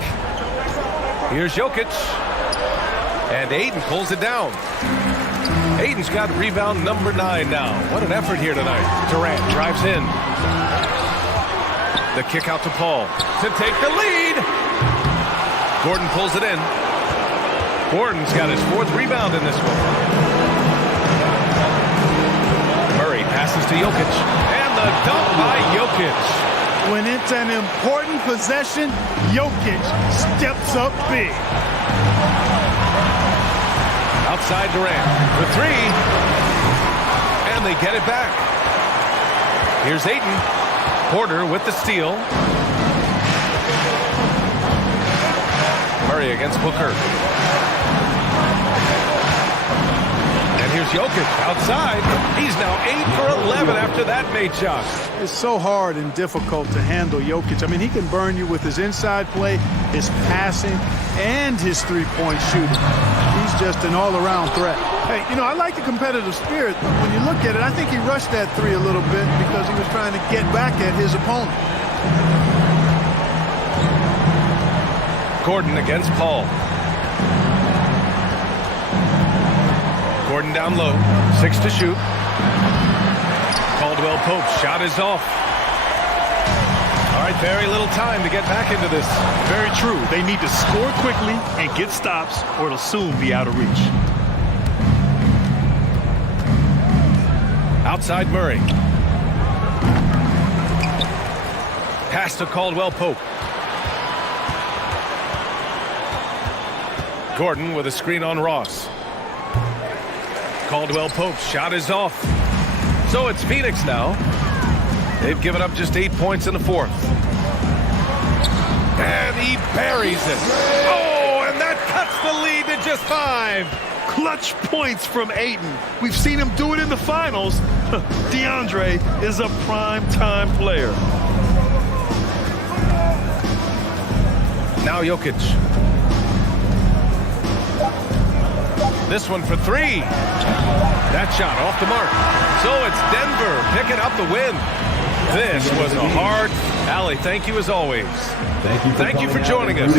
Here's Jokic. And Ayton pulls it down. Ayton's got rebound number 9 now. What an effort here tonight. Durant drives in. The kick out to Paul to take the lead. Gordon pulls it in. Gordon's got his 4th rebound in this one. Murray passes to Jokic. And the dunk by Jokic. When it's an important possession, Jokic steps up big. Outside Durant for 3. And they get it back. Here's Ayton. Porter with the steal. Murray against Booker. And here's Jokic outside. He's now 8 for 11 after that made shot. It's so hard and difficult to handle Jokic. I mean, he can burn you with his inside play, his passing, and his three-point shooting. He's just an all-around threat. Hey, you know, I like the competitive spirit. When you look at it, I think he rushed that 3 a little bit because he was trying to get back at his opponent. Gordon against Paul. Gordon down low. 6 to shoot. Caldwell Pope's shot is off. right, very little time to get back into this. Very true. They need to score quickly and get stops, or it'll soon be out of reach. Outside Murray. Pass to Caldwell-Pope. Gordon with a screen on Ross. Caldwell-Pope shot is off. So it's Phoenix now. They've given up just 8 points in the fourth. And he buries it. Oh, and that cuts the lead to just 5. Clutch points from Ayton. We've seen him do it in the finals. DeAndre is a prime-time player. Now Jokic. This one for 3. That shot off the mark. So it's Denver picking up the win. This was a hard... Allie, thank you as always. Thank you for joining us.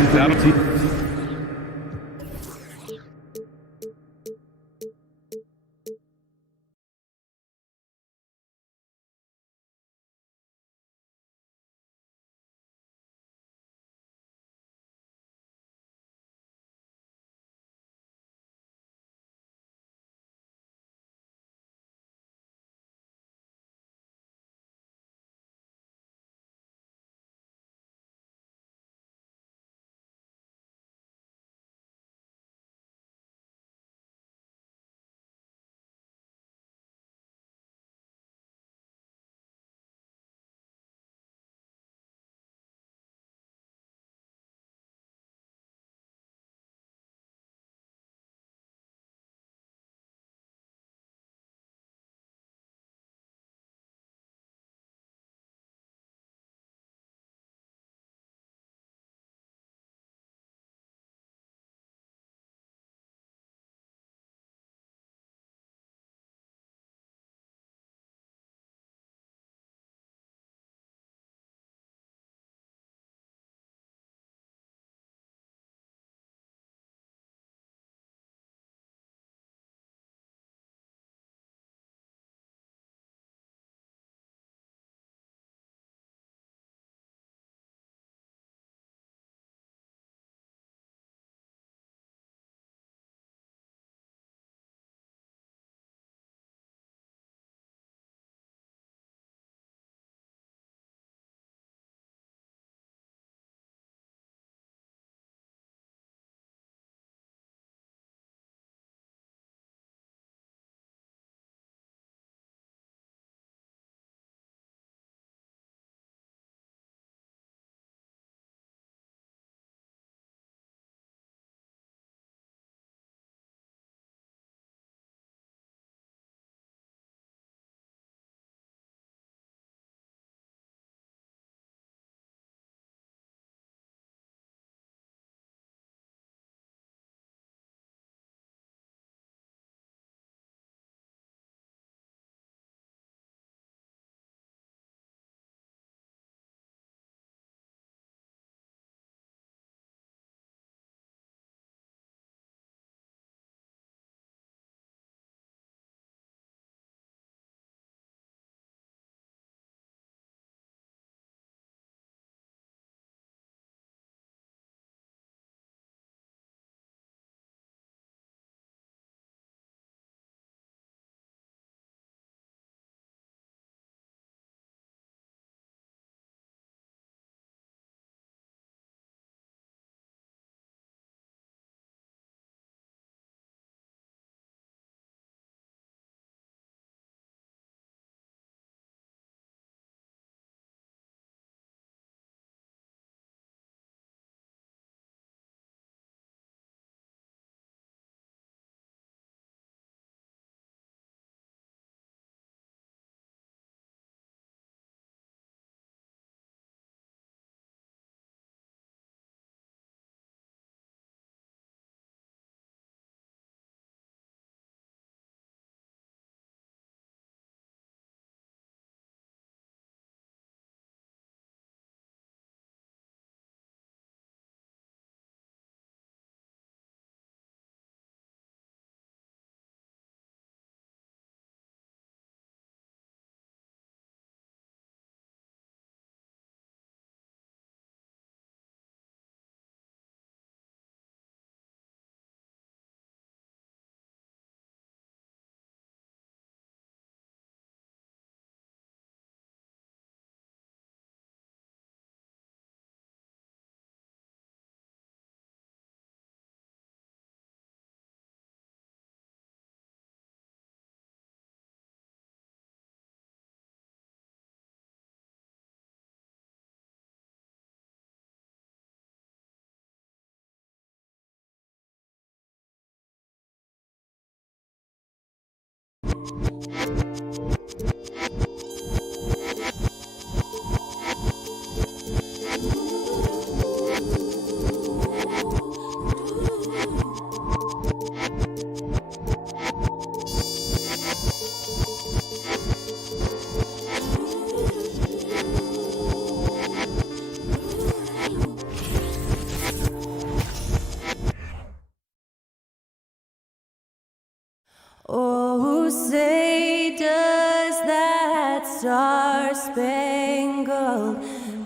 Star-Spangled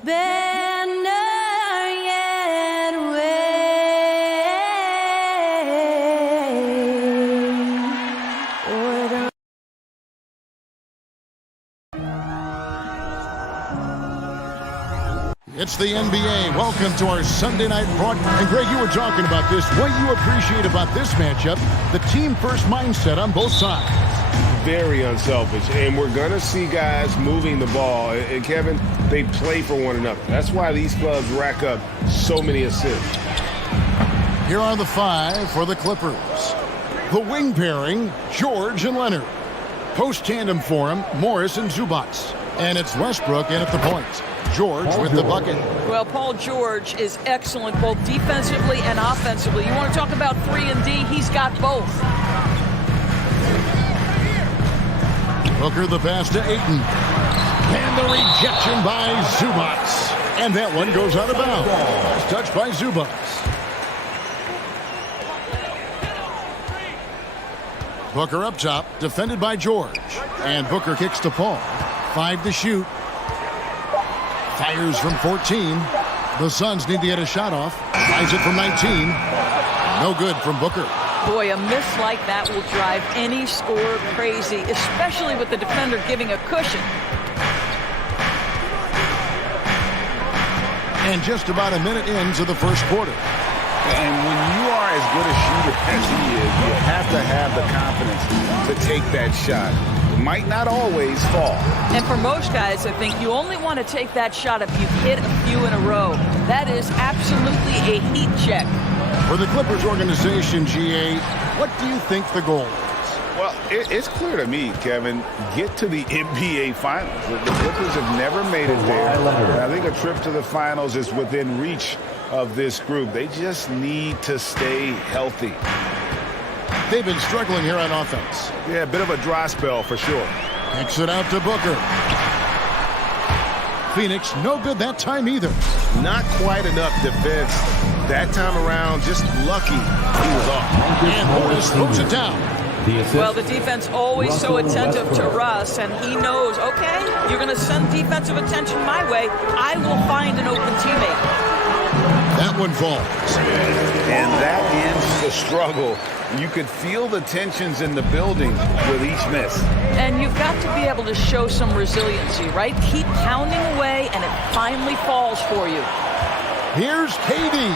Banner yet wave. It's the NBA. Welcome to our Sunday night broadcast. And Greg, you were talking about this. What you appreciate about this matchup, the team-first mindset on both sides. Very unselfish, and we're going to see guys moving the ball. And Kevin, they play for one another. That's why these clubs rack up so many assists. Here are the five for the Clippers. The wing pairing, George and Leonard. Post tandem for him, Morris and Zubats. And it's Westbrook in at the point. George with the bucket. Well, Paul George is excellent both defensively and offensively. You want to talk about 3 and D, he's got both. Booker the pass to Ayton. And the rejection by Zubats. And that one goes out of bounds. Touched by Zubats. Booker up top, defended by George. And Booker kicks to Paul. 5 to shoot. Fires from 14. The Suns need to get a shot off. Tries it from 19. No good from Booker. Boy, a miss like that will drive any scorer crazy, especially with the defender giving a cushion. And just about a minute into the first quarter. And when you are as good a shooter as he is, you have to have the confidence to take that shot. It might not always fall. And for most guys, I think you only want to take that shot if you hit a few in a row. That is absolutely a heat check. For the Clippers organization, GA, what do you think the goal is? Well, it's clear to me, Kevin, get to the NBA Finals. The Clippers have never made it there. And I think a trip to the Finals is within reach of this group. They just need to stay healthy. They've been struggling here on offense. Yeah, a bit of a dry spell for sure. Kicks it out to Booker. Phoenix, no good that time either. Not quite enough defense that time around. Just lucky he was off. And Morris moves it down. Well, the defense always so attentive to Russ, and he knows, okay, you're going to send defensive attention my way. I will find an open teammate. That one falls. And that ends the struggle. You could feel the tensions in the building with each miss. And you've got to be able to show some resiliency, right? Keep pounding away, and it finally falls for you. Here's KD.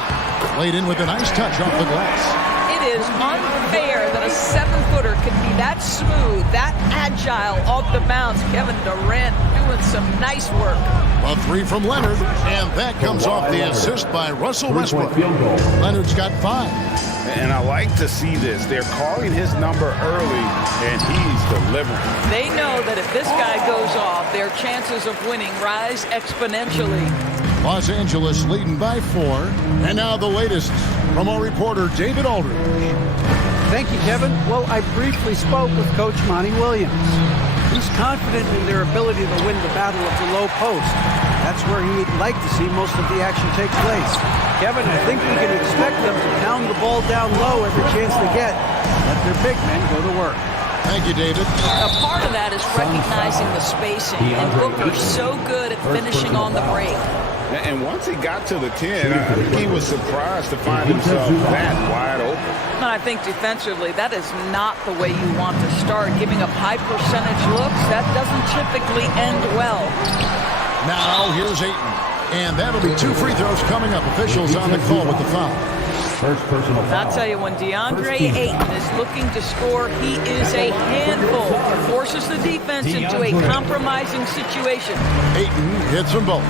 Laid in with a nice touch off the glass. It is unfair that a 7-footer can be that smooth, that agile off the bounce. Kevin Durant doing some nice work. A 3 from Leonard, and that comes off the assist by Russell Westbrook. Leonard's got 5. And I like to see this. They're calling his number early, and he's delivering. They know that if this guy goes off, their chances of winning rise exponentially. Los Angeles leading by 4. And now the latest from our reporter, David Aldridge. Thank you, Kevin. Well, I briefly spoke with Coach Monty Williams. He's confident in their ability to win the battle of the low post. That's where he'd like to see most of the action take place. Kevin, I think we can expect them to pound the ball down low every chance they get. Let their big men go to work. Thank you, David. A part of that is recognizing the spacing, and Booker's so good at finishing on the break. And once he got to the 10, I think he was surprised to find himself that wide open. And I think defensively, that is not the way you want to start. Giving up high percentage looks, that doesn't typically end well. Now here's Ayton. And that'll be 2 free throws coming up. Officials on the call with the foul. First personal foul. I'll tell you, when DeAndre Ayton is looking to score, he is a handful. Forces the defense into a compromising situation. Ayton hits them both.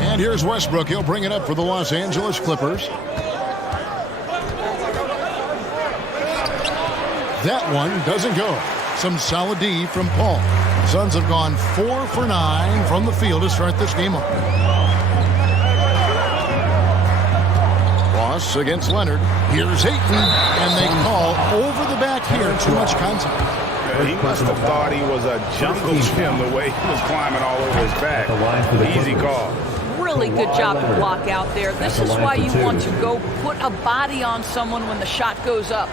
And here's Westbrook. He'll bring it up for the Los Angeles Clippers. That one doesn't go. Some solid D from Paul. Suns have gone 4 for 9 from the field to start this game off. Ross against Leonard. Here's Ayton, and they call over the back here. Too much contact. He must have thought he was a jungle gym the way he was climbing all over his back. Easy call. Really good job to block out there. This is why you want to go put a body on someone when the shot goes up.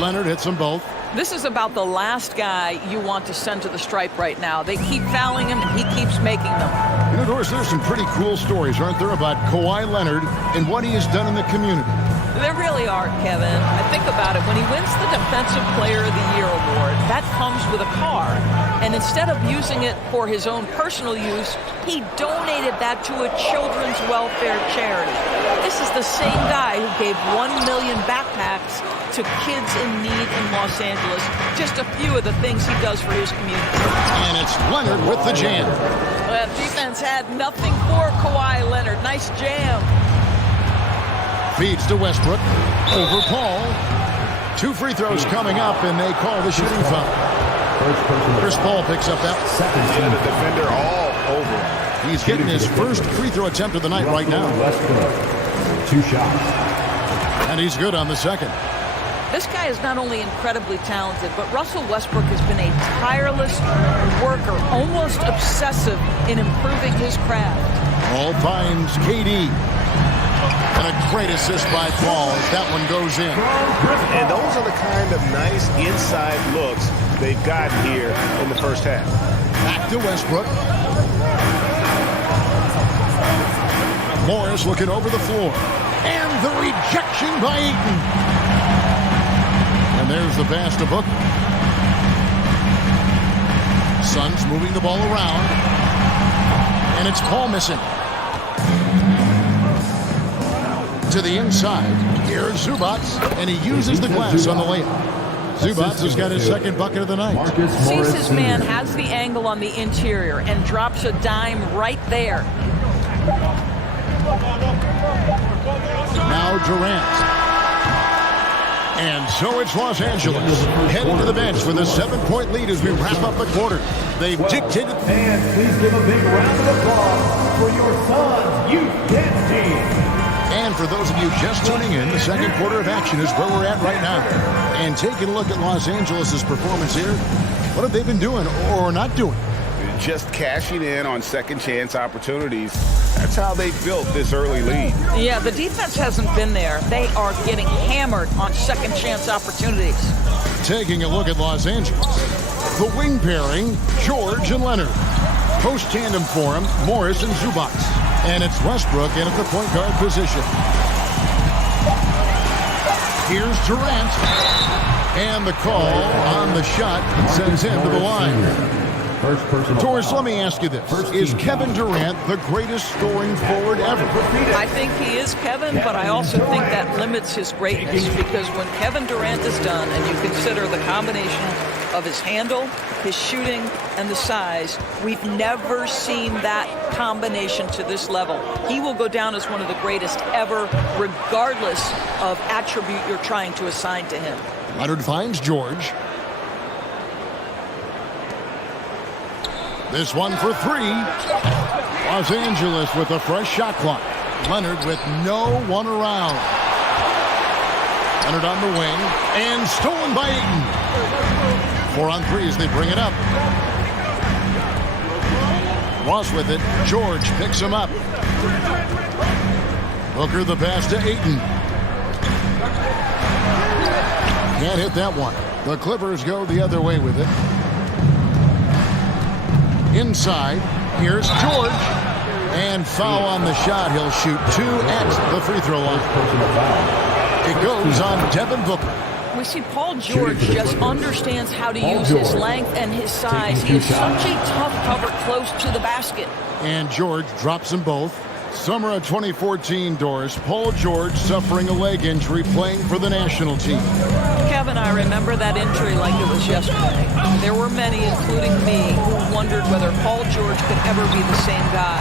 Leonard hits them both. This is about the last guy you want to send to the stripe right now. They keep fouling him, and he keeps making them. And of course, there's some pretty cool stories, aren't there, about Kawhi Leonard and what he has done in the community. There really are, Kevin. I think about it. When he wins the Defensive Player of the Year award, that comes with a car. And instead of using it for his own personal use, he donated that to a children's welfare charity. This is the same guy who gave 1 million backpacks to kids in need in Los Angeles. Just a few of the things he does for his community. And it's Leonard with the jam. Well, defense had nothing for Kawhi Leonard. Nice jam. Feeds to Westbrook. Over Paul. 2 free throws coming up, and they call the shooting foul. Chris Paul picks up that. Yeah, the defender all over. He's getting his first free throw attempt of the night right now. 2 shots. And he's good on the second. This guy is not only incredibly talented, but Russell Westbrook has been a tireless worker, almost obsessive in improving his craft. Paul finds KD. And a great assist by Paul as that one goes in. And those are the kind of nice inside looks they've gotten here in the first half. Back to Westbrook. Morris looking over the floor. And the rejection by Eaton. And there's the pass to Booker. Suns moving the ball around. And it's Paul missing. To the inside. Here's Zubac, and he uses the glass on the layup. Zubac has got his second bucket of the night. Sees his man, has the angle on the interior, and drops a dime right there. Now Durant. And so it's Los Angeles. Heading to the bench with a 7-point lead as we wrap up the quarter. They've dictated. And please give a big round of applause for your Suns Youth Dance Team. And for those of you just tuning in, the second quarter of action is where we're at right now. And taking a look at Los Angeles' performance here, what have they been doing or not doing? Just cashing in on second chance opportunities. That's how they built this early lead. Yeah, the defense hasn't been there. They are getting hammered on second chance opportunities. Taking a look at Los Angeles. The wing pairing, George and Leonard. Post tandem for him, Morris and Zubac. And it's Westbrook in at the point guard position. Here's Durant. And the call on the shot sends him to the line. Torres, let me ask you this. Is Kevin Durant the greatest scoring forward ever? I think he is, Kevin, but I also think that limits his greatness because when Kevin Durant is done and you consider the combination of his handle, his shooting, and the size, we've never seen that combination to this level. He will go down as one of the greatest ever, regardless of attribute you're trying to assign to him. Leonard finds George. This one for 3. Los Angeles with a fresh shot clock. Leonard with no one around. Leonard on the wing. And stolen by Eaton. 4 on 3 as they bring it up. Ross with it. George picks him up. Booker the pass to Eaton. Can't hit that one. The Clippers go the other way with it. Inside, here's George. And foul on the shot. He'll shoot 2 at the free throw line. It goes on Devin Booker. We see Paul George just understands how to use his length and his size. He is such a tough cover close to the basket. And George drops them both. Summer of 2014, Doris. Paul George suffering a leg injury playing for the national team. Kevin, I remember that injury like it was yesterday. There were many, including me, who wondered whether Paul George could ever be the same guy.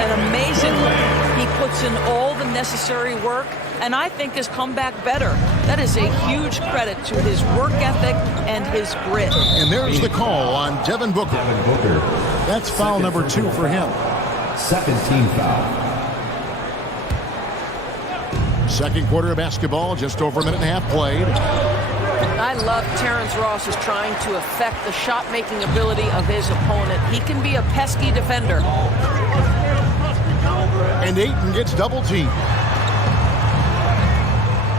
And amazingly, he puts in all the necessary work and I think has come back better. That is a huge credit to his work ethic and his grit. And there's the call on Devin Booker. That's foul number 2 for him. Second team foul. Second quarter of basketball, just over a minute and a half played. I love Terrence Ross is trying to affect the shot-making ability of his opponent. He can be a pesky defender. And Ayton gets double-teamed.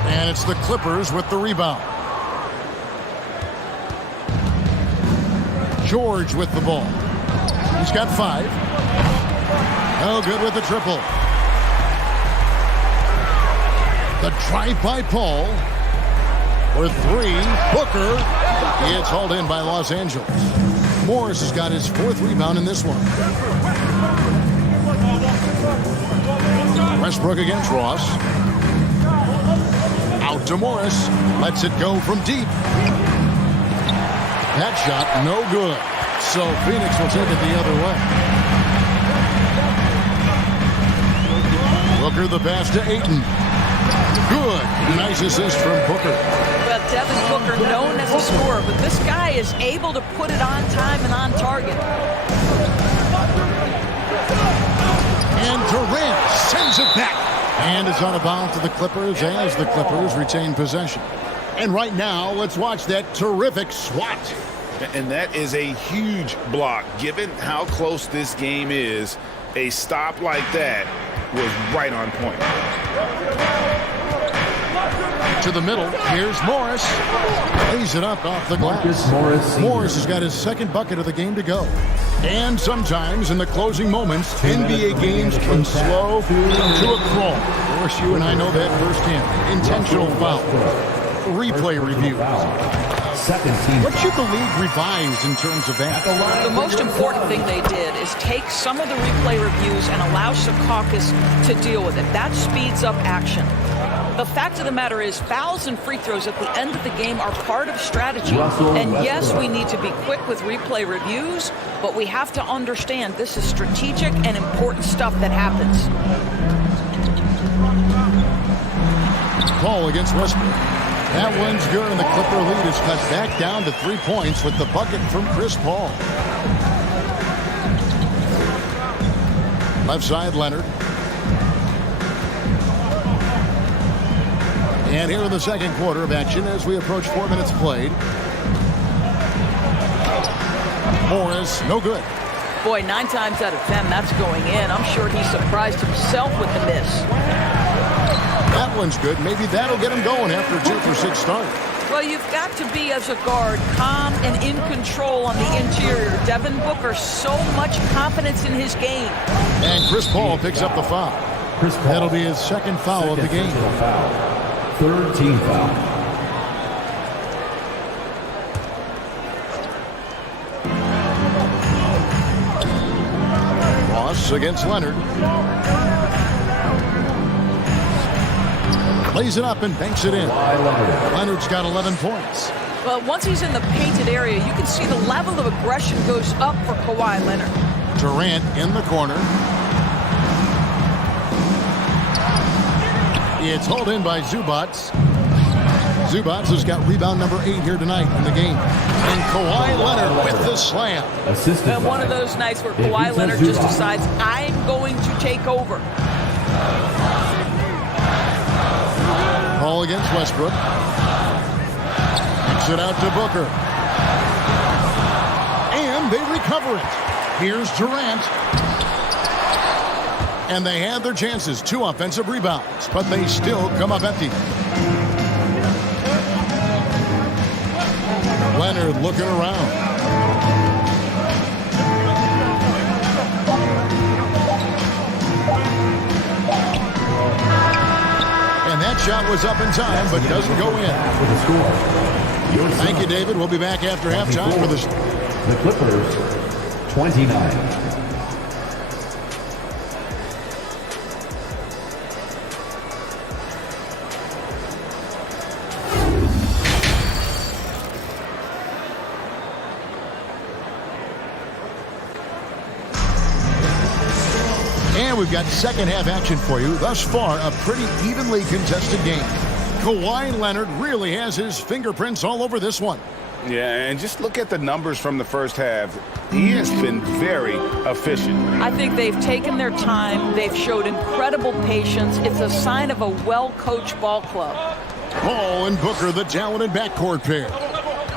And it's the Clippers with the rebound. George with the ball. He's got 5. Oh, good with the triple. The drive by Paul. For 3, Booker. It's hauled in by Los Angeles. Morris has got his 4th rebound in this one. Westbrook against Ross. Out to Morris. Lets it go from deep. That shot, no good. So Phoenix will take it the other way. Booker the pass to Ayton. Good. Nice assist from Booker. Well, Devin Booker, known as a scorer, but this guy is able to put it on time and on target. And Durant sends it back. And it's out of bounds to the Clippers as the Clippers retain possession. And right now, let's watch that terrific swat. And that is a huge block. Given how close this game is, a stop like that was right on point. To the middle, here's Morris. Lays it up off the glass. Morris has got his 2nd bucket of the game to go. And sometimes in the closing moments, NBA games can slow to a crawl. Of course, you and I know that firsthand. Intentional foul. Replay review. What should the league revise in terms of that? The most important thing they did is take some of the replay reviews and allow Secaucus to deal with it. That speeds up action. The fact of the matter is fouls and free throws at the end of the game are part of strategy. And yes, we need to be quick with replay reviews, but we have to understand this is strategic and important stuff that happens. Paul against Westbrook. That one's good, and the Clipper lead is cut back down to 3 points with the bucket from Chris Paul. Left side, Leonard. And here in the second quarter of action as we approach 4 minutes played. Morris, no good. Boy, 9 times out of 10, that's going in. I'm sure he surprised himself with the miss. That one's good. Maybe that'll get him going after a 2-for-6 start. Well, you've got to be, as a guard, calm and in control on the interior. Devin Booker, so much confidence in his game. And Chris Paul picks up the foul. That'll be his 2nd foul of the game. 3rd team foul. Ross against Leonard. Lays it up and banks it in. Leonard's got 11 points. Well, once he's in the painted area, you can see the level of aggression goes up for Kawhi Leonard. Durant in the corner. It's hauled in by Zubats. Zubats has got rebound number 8 here tonight in the game. And Kawhi Leonard with the slam. And one of those nights where Kawhi Leonard just decides, I'm going to take over. Paul against Westbrook. Kicks it out to Booker. And they recover it. Here's Durant. And they had their chances. 2 offensive rebounds, but they still come up empty. Leonard looking around. And that shot was up in time, but doesn't go in. Thank you, David. We'll be back after halftime for this. The Clippers, 29. And we've got second half action for you. Thus far, a pretty evenly contested game. Kawhi Leonard really has his fingerprints all over this one. Yeah, and just look at the numbers from the first half. He has been very efficient. I think they've taken their time. They've showed incredible patience. It's a sign of a well-coached ball club. Paul and Booker, the talented backcourt pair.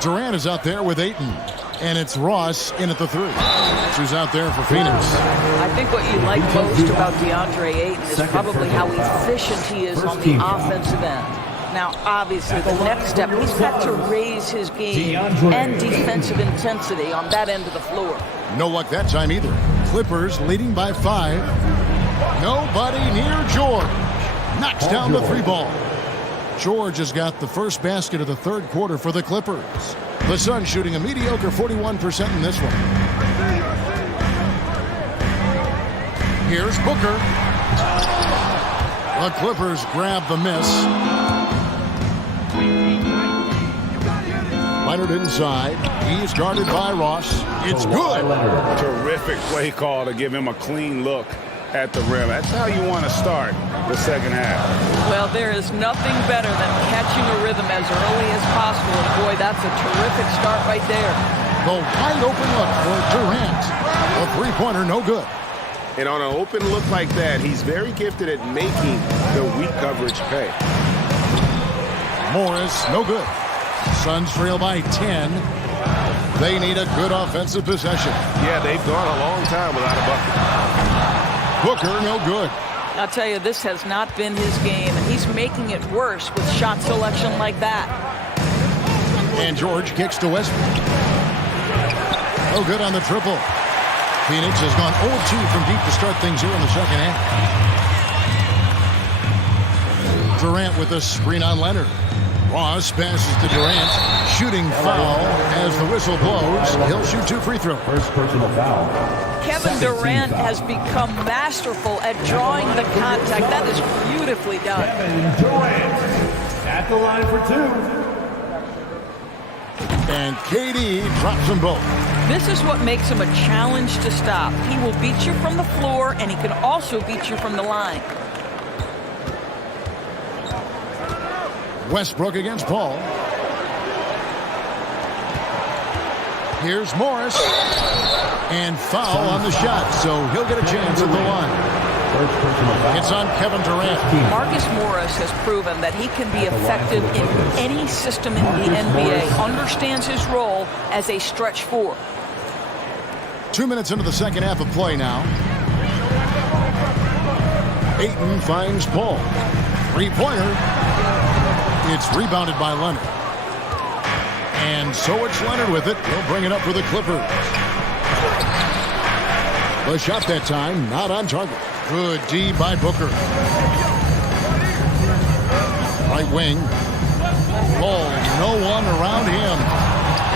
Durant is out there with Ayton. And it's Ross in at the 3. Who's out there for Phoenix. I think what you like most about DeAndre Ayton is probably how efficient he is on the offensive end. Now, obviously, the next step, he's got to raise his game and defensive intensity on that end of the floor. No luck that time either. Clippers leading by 5. Nobody near George. Knocks down the 3-ball. George has got the first basket of the third quarter for the Clippers. The Suns shooting a mediocre 41% in this one. Here's Booker. The Clippers grab the miss. Leonard inside. He's guarded by Ross. It's good. Terrific play call to give him a clean look at the rim. That's how you want to start the second half. Well, there is nothing better than catching a rhythm as early as possible. And boy, that's a terrific start right there. The wide open look for Durant. A three-pointer, no good. And on an open look like that, he's very gifted at making the weak coverage pay. Morris, no good. Suns trail by 10. They need a good offensive possession. Yeah, they've gone a long time without a bucket. Booker, no good. I'll tell you, this has not been his game, and he's making it worse with shot selection like that. And George kicks to Westbrook. No good on the triple. Phoenix has gone 0-2 from deep to start things here in the second half. Durant with a screen on Leonard. Ross passes to Durant. Shooting foul as the whistle blows. He'll shoot 2 free throws. First personal foul. Kevin Durant has become masterful at drawing the contact. That is beautifully done. Kevin Durant at the line for 2. And KD drops them both. This is what makes him a challenge to stop. He will beat you from the floor, and he can also beat you from the line. Westbrook against Paul. Here's Morris. And foul on the shot, so he'll get a chance at the line. It's on Kevin Durant. Marcus Morris has proven that he can be effective in any system in the NBA, understands his role as a stretch 4. 2 minutes into the second half of play now. Ayton finds Paul. Three-pointer. It's rebounded by Leonard. And so it's Leonard with it. He'll bring it up for the Clippers. The shot that time, not on target. Good D by Booker. Right wing. Ball, no one around him.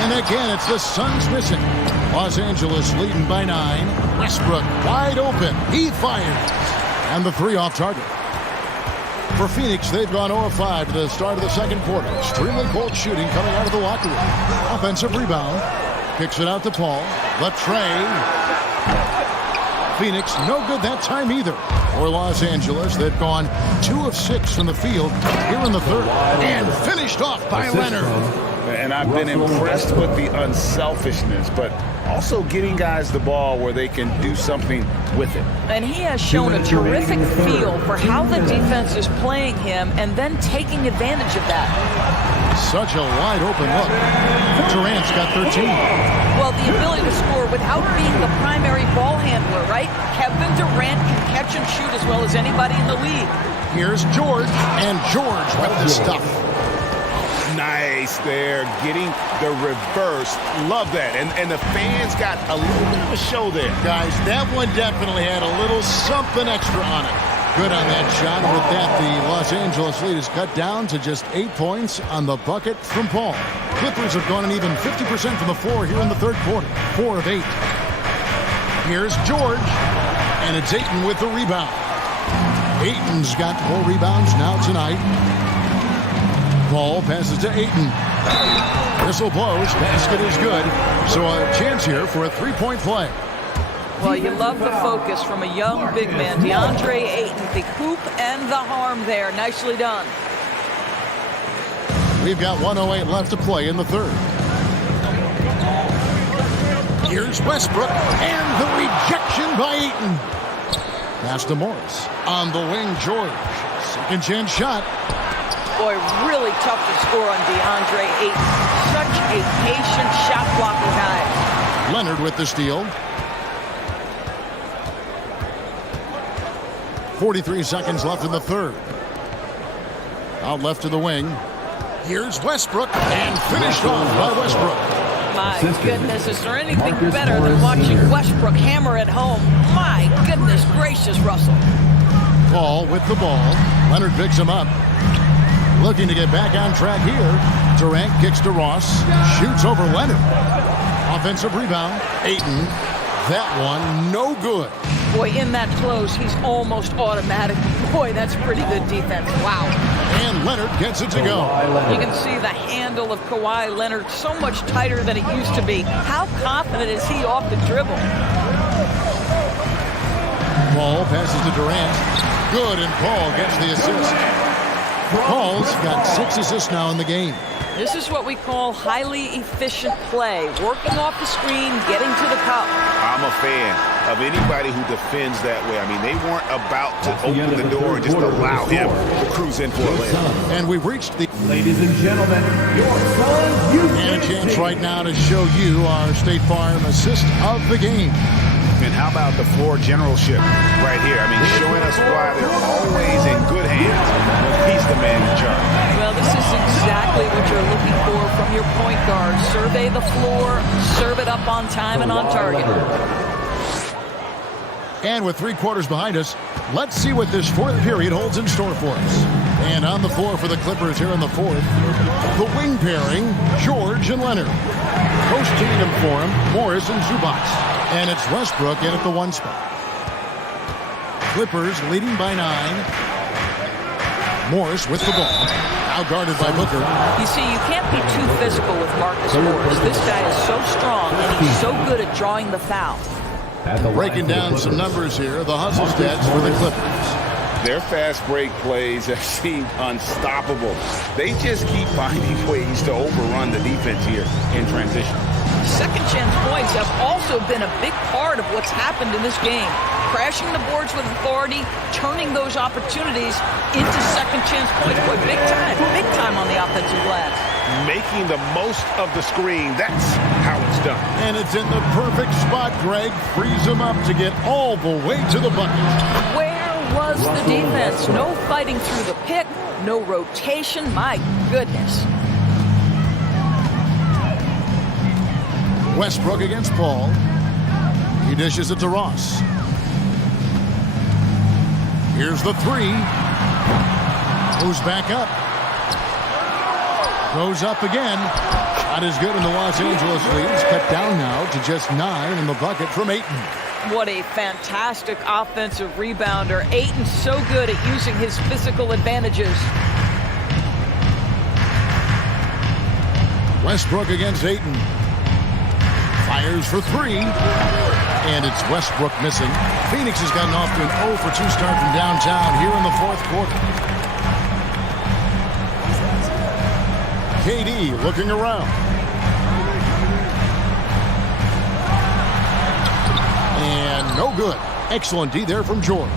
And again, it's the Suns missing. Los Angeles leading by 9. Westbrook wide open. He fires. And the 3 off target. For Phoenix, they've gone 0-5 to the start of the second quarter. Extremely cold shooting coming out of the locker room. Offensive rebound. Kicks it out to Paul. The tray. Phoenix, no good that time either. For Los Angeles, they've gone 2 of 6 from the field here in the third. And finished off by Leonard. And I've been impressed with the unselfishness, but also getting guys the ball where they can do something with it. And he has shown a terrific feel for how the defense is playing him and then taking advantage of that. Such a wide open look. Durant's got 13. Well, the ability to score without being the primary ball handler, right? Kevin Durant can catch and shoot as well as anybody in the league. Here's George, and George with the stuff. Nice there, getting the reverse. Love that. And the fans got a little bit of a show there. Guys, that one definitely had a little something extra on it. Good on that shot. With that, the Los Angeles lead is cut down to just 8 points on the bucket from Paul. Clippers have gone an even 50% from the floor here in the third quarter. 4 of 8. Here's George, and it's Ayton with the rebound. Ayton's got 4 rebounds now tonight. Paul passes to Ayton. Whistle blows. Basket is good. So a chance here for a 3-point play. Well, you love the focus from a young big man, DeAndre Ayton. The hoop and the harm there. Nicely done. We've got 1:08 left to play in the third. Here's Westbrook, and the rejection by Ayton. Pass to Morris. On the wing, George. Second chance shot. Boy, really tough to score on DeAndre Ayton. Such a patient shot blocker guy. Leonard with the steal. 43 seconds left in the third. Out left to the wing. Here's Westbrook, and finished off by Westbrook. My goodness, is there anything better than watching Westbrook hammer at home? My goodness gracious, Russell. Paul with the ball. Leonard picks him up. Looking to get back on track here. Durant kicks to Ross. Shoots over Leonard. Offensive rebound. Ayton. That one, no good. Boy, in that close, he's almost automatic. Boy, that's pretty good defense. Wow. And Leonard gets it to go. You can see the handle of Kawhi Leonard so much tighter than it used to be. How confident is he off the dribble? Paul passes to Durant. Good, and Paul gets the assist. Paul's got 6 assists now in the game. This is what we call highly efficient play. Working off the screen, getting to the cup. I'm a fan of anybody who defends that way. I mean, they weren't about to open the door and just allow him to cruise in for a layup. And we've reached the... Ladies and gentlemen, your son, and a chance right now to show you our State Farm assist of the game. And how about the floor generalship right here? I mean, showing us why they're always in good hands when he's the man in charge. Well, this is exactly what you're looking for from your point guard. Survey the floor, serve it up on time and on target. And with 3 quarters behind us, let's see what this 4th period holds in store for us. And on the floor for the Clippers here in the 4th, the wing pairing, George and Leonard. Post tandem for him, Morris and Zubac. And it's Westbrook in at the 1 spot. Clippers leading by 9. Morris with the ball. Outguarded by Booker. You see, you can't be too physical with Marcus Morris. This guy is so strong, and he's so good at drawing the foul. Breaking down some numbers here, the hustle stats for the Clippers. Their fast break plays have seemed unstoppable. They just keep finding ways to overrun the defense here in transition. Second chance points have also been a big part of what's happened in this game. Crashing the boards with authority, turning those opportunities into second chance points. Boy, big time on the offensive glass. Making the most of the screen, that's how it's done. And it's in the perfect spot, Greg. Frees him up to get all the way to the bucket. Where was the defense? No fighting through the pick, no rotation. My goodness. Westbrook against Paul. He dishes it to Ross. Here's the 3. Goes back up. Goes up again. Shot is good, and the Los Angeles lead is cut down now to just 9 in the bucket from Ayton. What a fantastic offensive rebounder. Ayton's so good at using his physical advantages. Westbrook against Ayton. Fires for 3. And it's Westbrook missing. Phoenix has gotten off to an 0 for 2 start from downtown here in the 4th quarter. KD looking around. And no good. Excellent D there from George.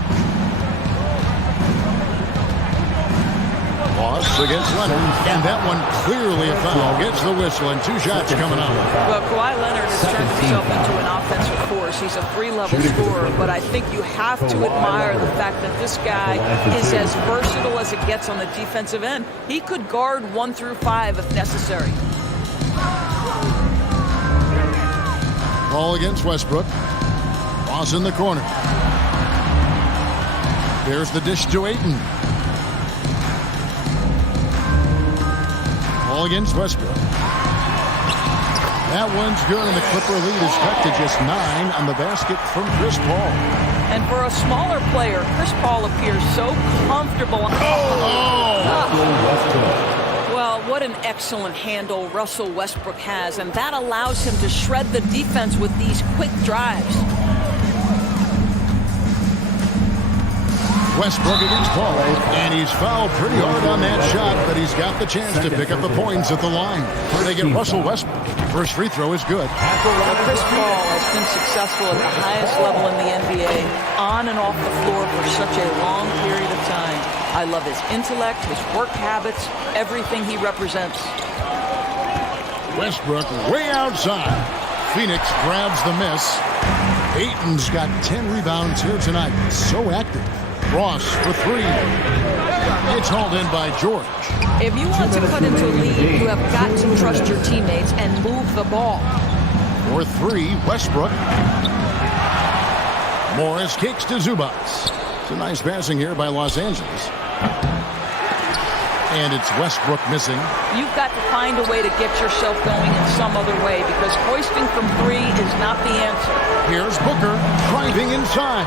Ross against Leonard. And that one clearly a foul. Gets the whistle, and 2 shots coming up. Well, Kawhi Leonard has turned himself into an offensive force. He's a 3-level scorer, but I think you have to admire the fact that this guy is as versatile as it gets on the defensive end. He could guard 1 through 5 if necessary. Ball against Westbrook. Ross in the corner. There's the dish to Ayton. Ball against Westbrook. That one's good, and the Clipper lead is cut to just 9 on the basket from Chris Paul. And for a smaller player, Chris Paul appears so comfortable. Well, what an excellent handle Russell Westbrook has, and that allows him to shred the defense with these quick drives. Westbrook against Paul, and he's fouled pretty hard on that shot, but he's got the chance to pick up the points at the line. They get Russell Westbrook. First free throw is good. Chris Paul has been successful at the highest level in the NBA, on and off the floor for such a long period of time. I love his intellect, his work habits, everything he represents. Westbrook way outside. Phoenix grabs the miss. Ayton's got 10 rebounds here tonight. So active. Ross for 3. It's hauled in by George. If you want to cut into a lead, you have got to trust your teammates and move the ball. For 3, Westbrook. Morris kicks to Zubac. It's a nice passing here by Los Angeles. And it's Westbrook missing. You've got to find a way to get yourself going in some other way because hoisting from 3 is not the answer. Here's Booker driving inside.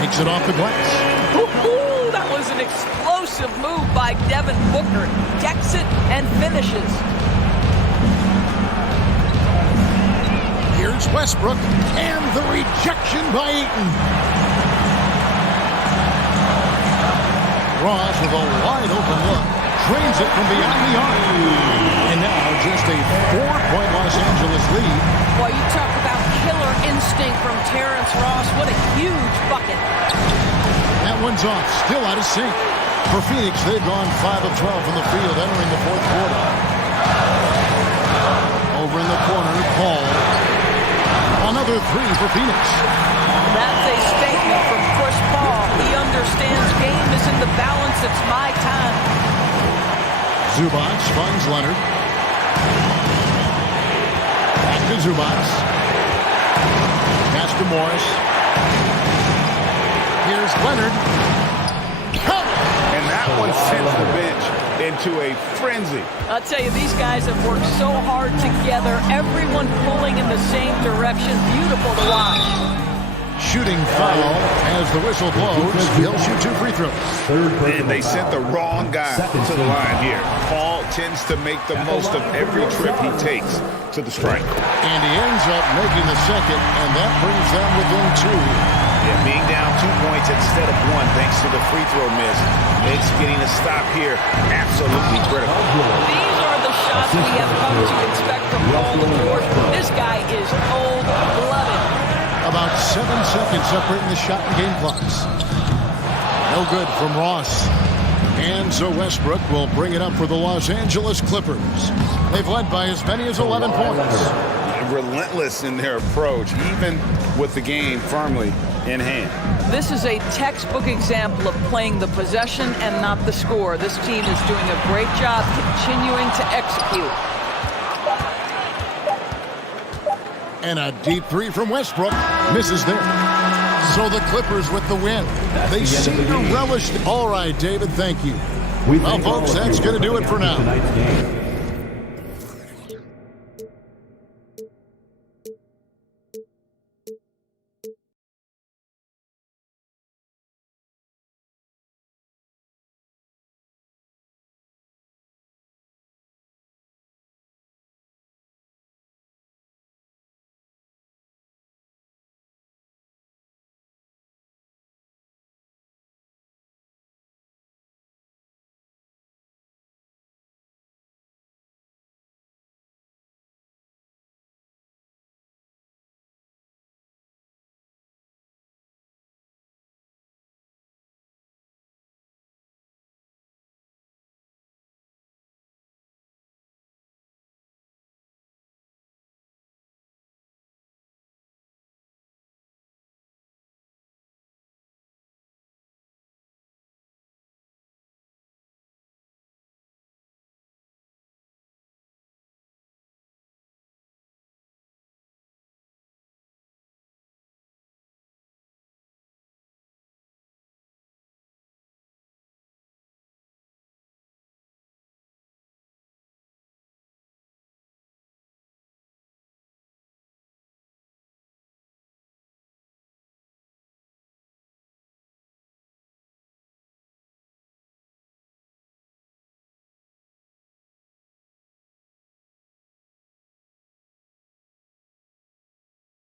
Makes it off the glass. Ooh, that was an explosive move by Devin Booker. Decks it and finishes. Here's Westbrook and the rejection by Eaton. Ross with a wide open look. Trains it from beyond the arc. And now just a 4-point Los Angeles lead. Well, you talk about killer instinct from Terrence Ross. What a huge bucket. That one's off. Still out of sync. For Phoenix, they've gone 5 of 12 from the field entering the 4th quarter. Over in the corner, Paul. Another 3 for Phoenix. That's a statement from Chris Paul. He understands game is in the balance. It's my time. Zubac finds Leonard. Back to Zubac. Pass to Morris. Here's Leonard. And that one sends the bench into a frenzy. I'll tell you, these guys have worked so hard together. Everyone pulling in the same direction. Beautiful to watch. Shooting foul as the whistle blows. He'll shoot 2 free throws. And they sent the wrong guy to the line here. Paul tends to make the most of every trip he takes to the stripe. And he ends up making the second, and that brings them within 2. Yeah, being down 2 points instead of 1 thanks to the free throw miss makes getting a stop here absolutely critical. These are the shots we have come to expect from Paul George. This guy is cold-blooded. About 7 seconds separating the shot and game clocks. No good from Ross. And so Westbrook will bring it up for the Los Angeles Clippers. They've led by as many as 11 points. Relentless in their approach, even with the game firmly in hand. This is a textbook example of playing the possession and not the score. This team is doing a great job continuing to execute. And a deep 3 from Westbrook. Misses there. So the Clippers with the win. They seem to relish. All right, David, thank you. Well, folks, that's going to do it for now.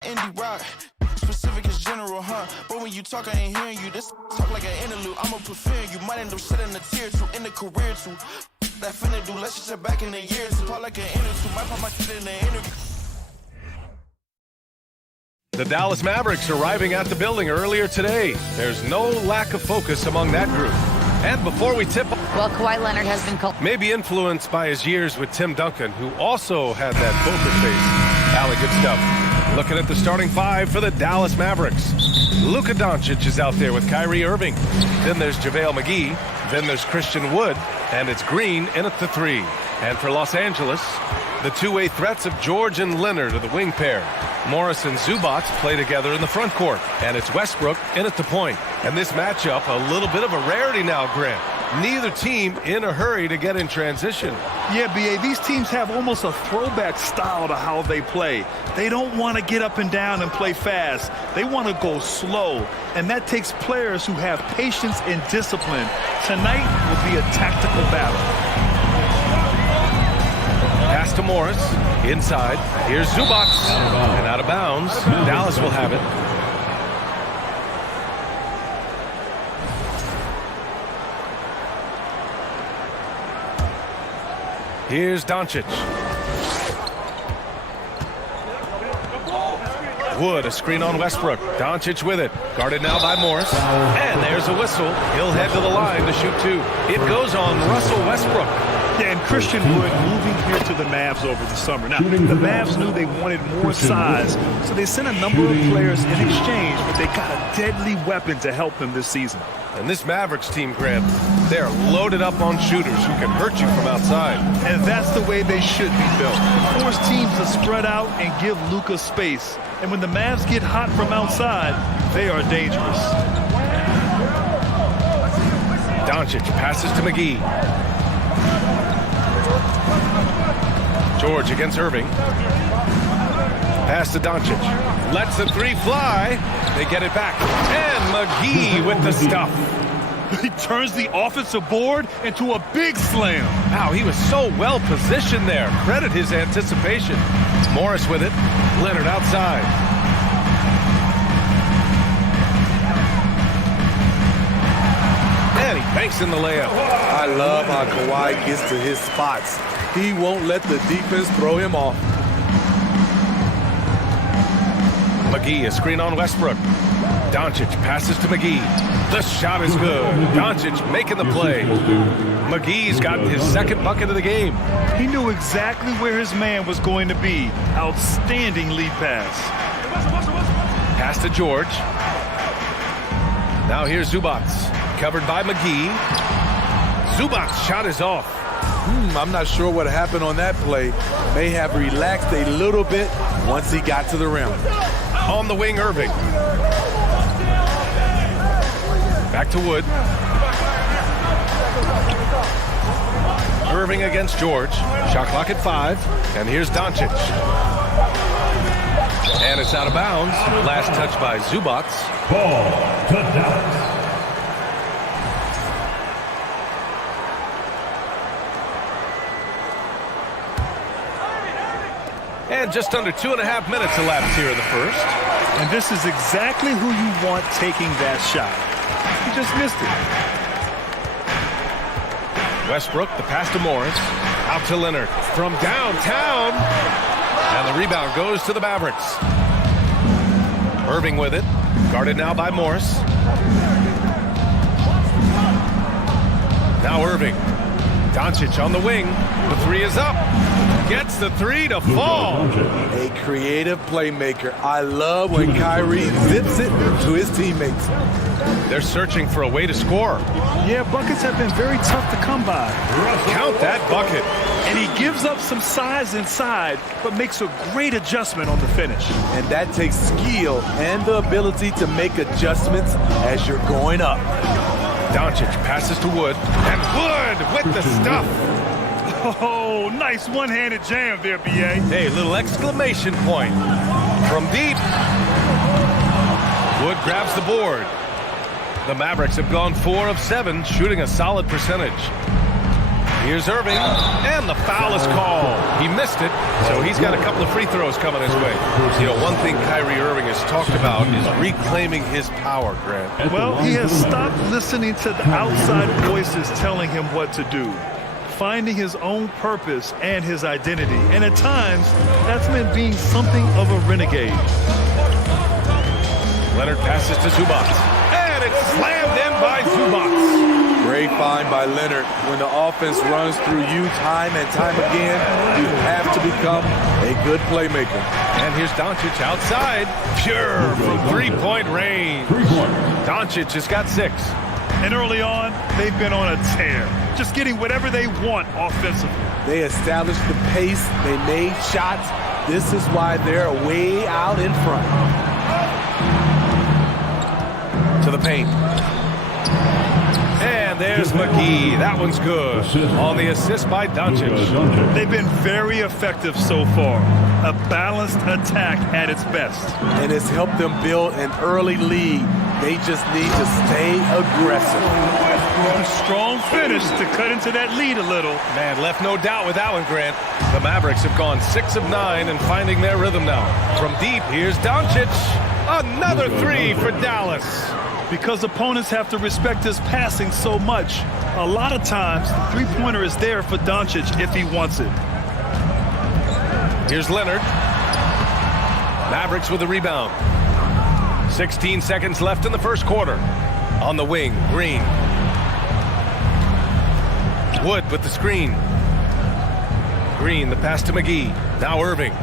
Indie rock, specific is general, huh? But when you talk, I ain't hearing you. This talk like an interlude. I'ma prefer you. Might end up shedding a tear too in the career too. That finna do. Let's just sit back in the years. Talk like an interlude. Might pop my shit in the interview. The Dallas Mavericks arriving at the building earlier today. There's no lack of focus among that group. And before we tip off, well, Kawhi Leonard has been called. Maybe influenced by his years with Tim Duncan, who also had that poker face. Allie, good stuff. Looking at the starting five for the Dallas Mavericks. Luka Doncic is out there with Kyrie Irving. Then there's JaVale McGee. Then there's Christian Wood. And it's Green in at the 3. And for Los Angeles, the two-way threats of George and Leonard are the wing pair. Morris and Zubac play together in the front court. And it's Westbrook in at the point. And this matchup, a little bit of a rarity now, Grant. Neither team in a hurry to get in transition. Yeah, B.A., these teams have almost a throwback style to how they play. They don't want to get up and down and play fast. They want to go slow, and that takes players who have patience and discipline. Tonight will be a tactical battle. Pass to Morris. Inside. Here's Zubac. And out of bounds. Dallas will have it. Here's Doncic. Wood, a screen on Westbrook. Doncic with it. Guarded now by Morris. And there's a whistle. He'll head to the line to shoot 2. It goes on Russell Westbrook. Yeah, and Christian Wood moving here to the Mavs over the summer. Now, the Mavs knew they wanted more size, so they sent a number of players in exchange, but they got a deadly weapon to help them this season. And this Mavericks team, Grant, they're loaded up on shooters who can hurt you from outside. And that's the way they should be built. Force teams to spread out and give Luka space. And when the Mavs get hot from outside, they are dangerous. Doncic passes to McGee. George against Irving. Pass to Doncic. Lets the 3 fly. They get it back. And McGee with the stuff. He turns the offensive board into a big slam. Wow, he was so well positioned there. Credit his anticipation. Morris with it. Leonard outside. And he banks in the layup. I love how Kawhi gets to his spots. He won't let the defense throw him off. McGee, a screen on Westbrook. Doncic passes to McGee. The shot is good. Doncic making the play. McGee's gotten his second bucket of the game. He knew exactly where his man was going to be. Outstanding lead pass. Pass to George. Now here's Zubac. Covered by McGee. Zubac's shot is off. I'm not sure what happened on that play. May have relaxed a little bit once he got to the rim. On the wing, Irving. Back to Wood. Irving against George. Shot clock at 5. And here's Doncic. And it's out of bounds. Last touch by Zubac. Ball to Dallas. And just under 2.5 minutes elapsed here in the first. And this is exactly who you want taking that shot. He just missed it. Westbrook, the pass to Morris. Out to Leonard from downtown. And the rebound goes to the Mavericks. Irving with it. Guarded now by Morris. Now Irving. Doncic on the wing. The 3 is up. Gets the 3 to fall. A creative playmaker. I love when Kyrie zips it to his teammates. They're searching for a way to score. Yeah, buckets have been very tough to come by. Count that bucket. And he gives up some size inside, but makes a great adjustment on the finish. And that takes skill and the ability to make adjustments as you're going up. Doncic passes to Wood. And Wood with the stuff. Oh, nice one-handed jam there, B.A. Hey, little exclamation point. From deep. Wood grabs the board. The Mavericks have gone 4 of 7, shooting a solid percentage. Here's Irving, and the foul is called. He missed it, so he's got a couple of free throws coming his way. You know, one thing Kyrie Irving has talked about is reclaiming his power, Grant. Well, he has stopped listening to the outside voices telling him what to do. Finding his own purpose and his identity. And at times, that's meant being something of a renegade. Leonard passes to Zubac. And it's slammed in by Zubac. Great find by Leonard. When the offense runs through you time and time again, you have to become a good playmaker. And here's Doncic outside. Pure from three-point range. Doncic has got 6. And early on, they've been on a tear. Just getting whatever they want offensively. They established the pace. They made shots. This is why they're way out in front. To the paint. And there's McGee. That one's good. On the assist by Doncic. They've been very effective so far. A balanced attack at its best. And it's helped them build an early lead. They just need to stay aggressive. A strong finish to cut into that lead a little. Man, left no doubt with that one, Grant. The Mavericks have gone 6 of 9 and finding their rhythm now. From deep, here's Doncic. Another 3 for Dallas. Because opponents have to respect his passing so much, a lot of times the three-pointer is there for Doncic if he wants it. Here's Leonard. Mavericks with the rebound. 16 seconds left in the first quarter. On the wing, Green. Wood with the screen. Green, the pass to McGee. Now Irving.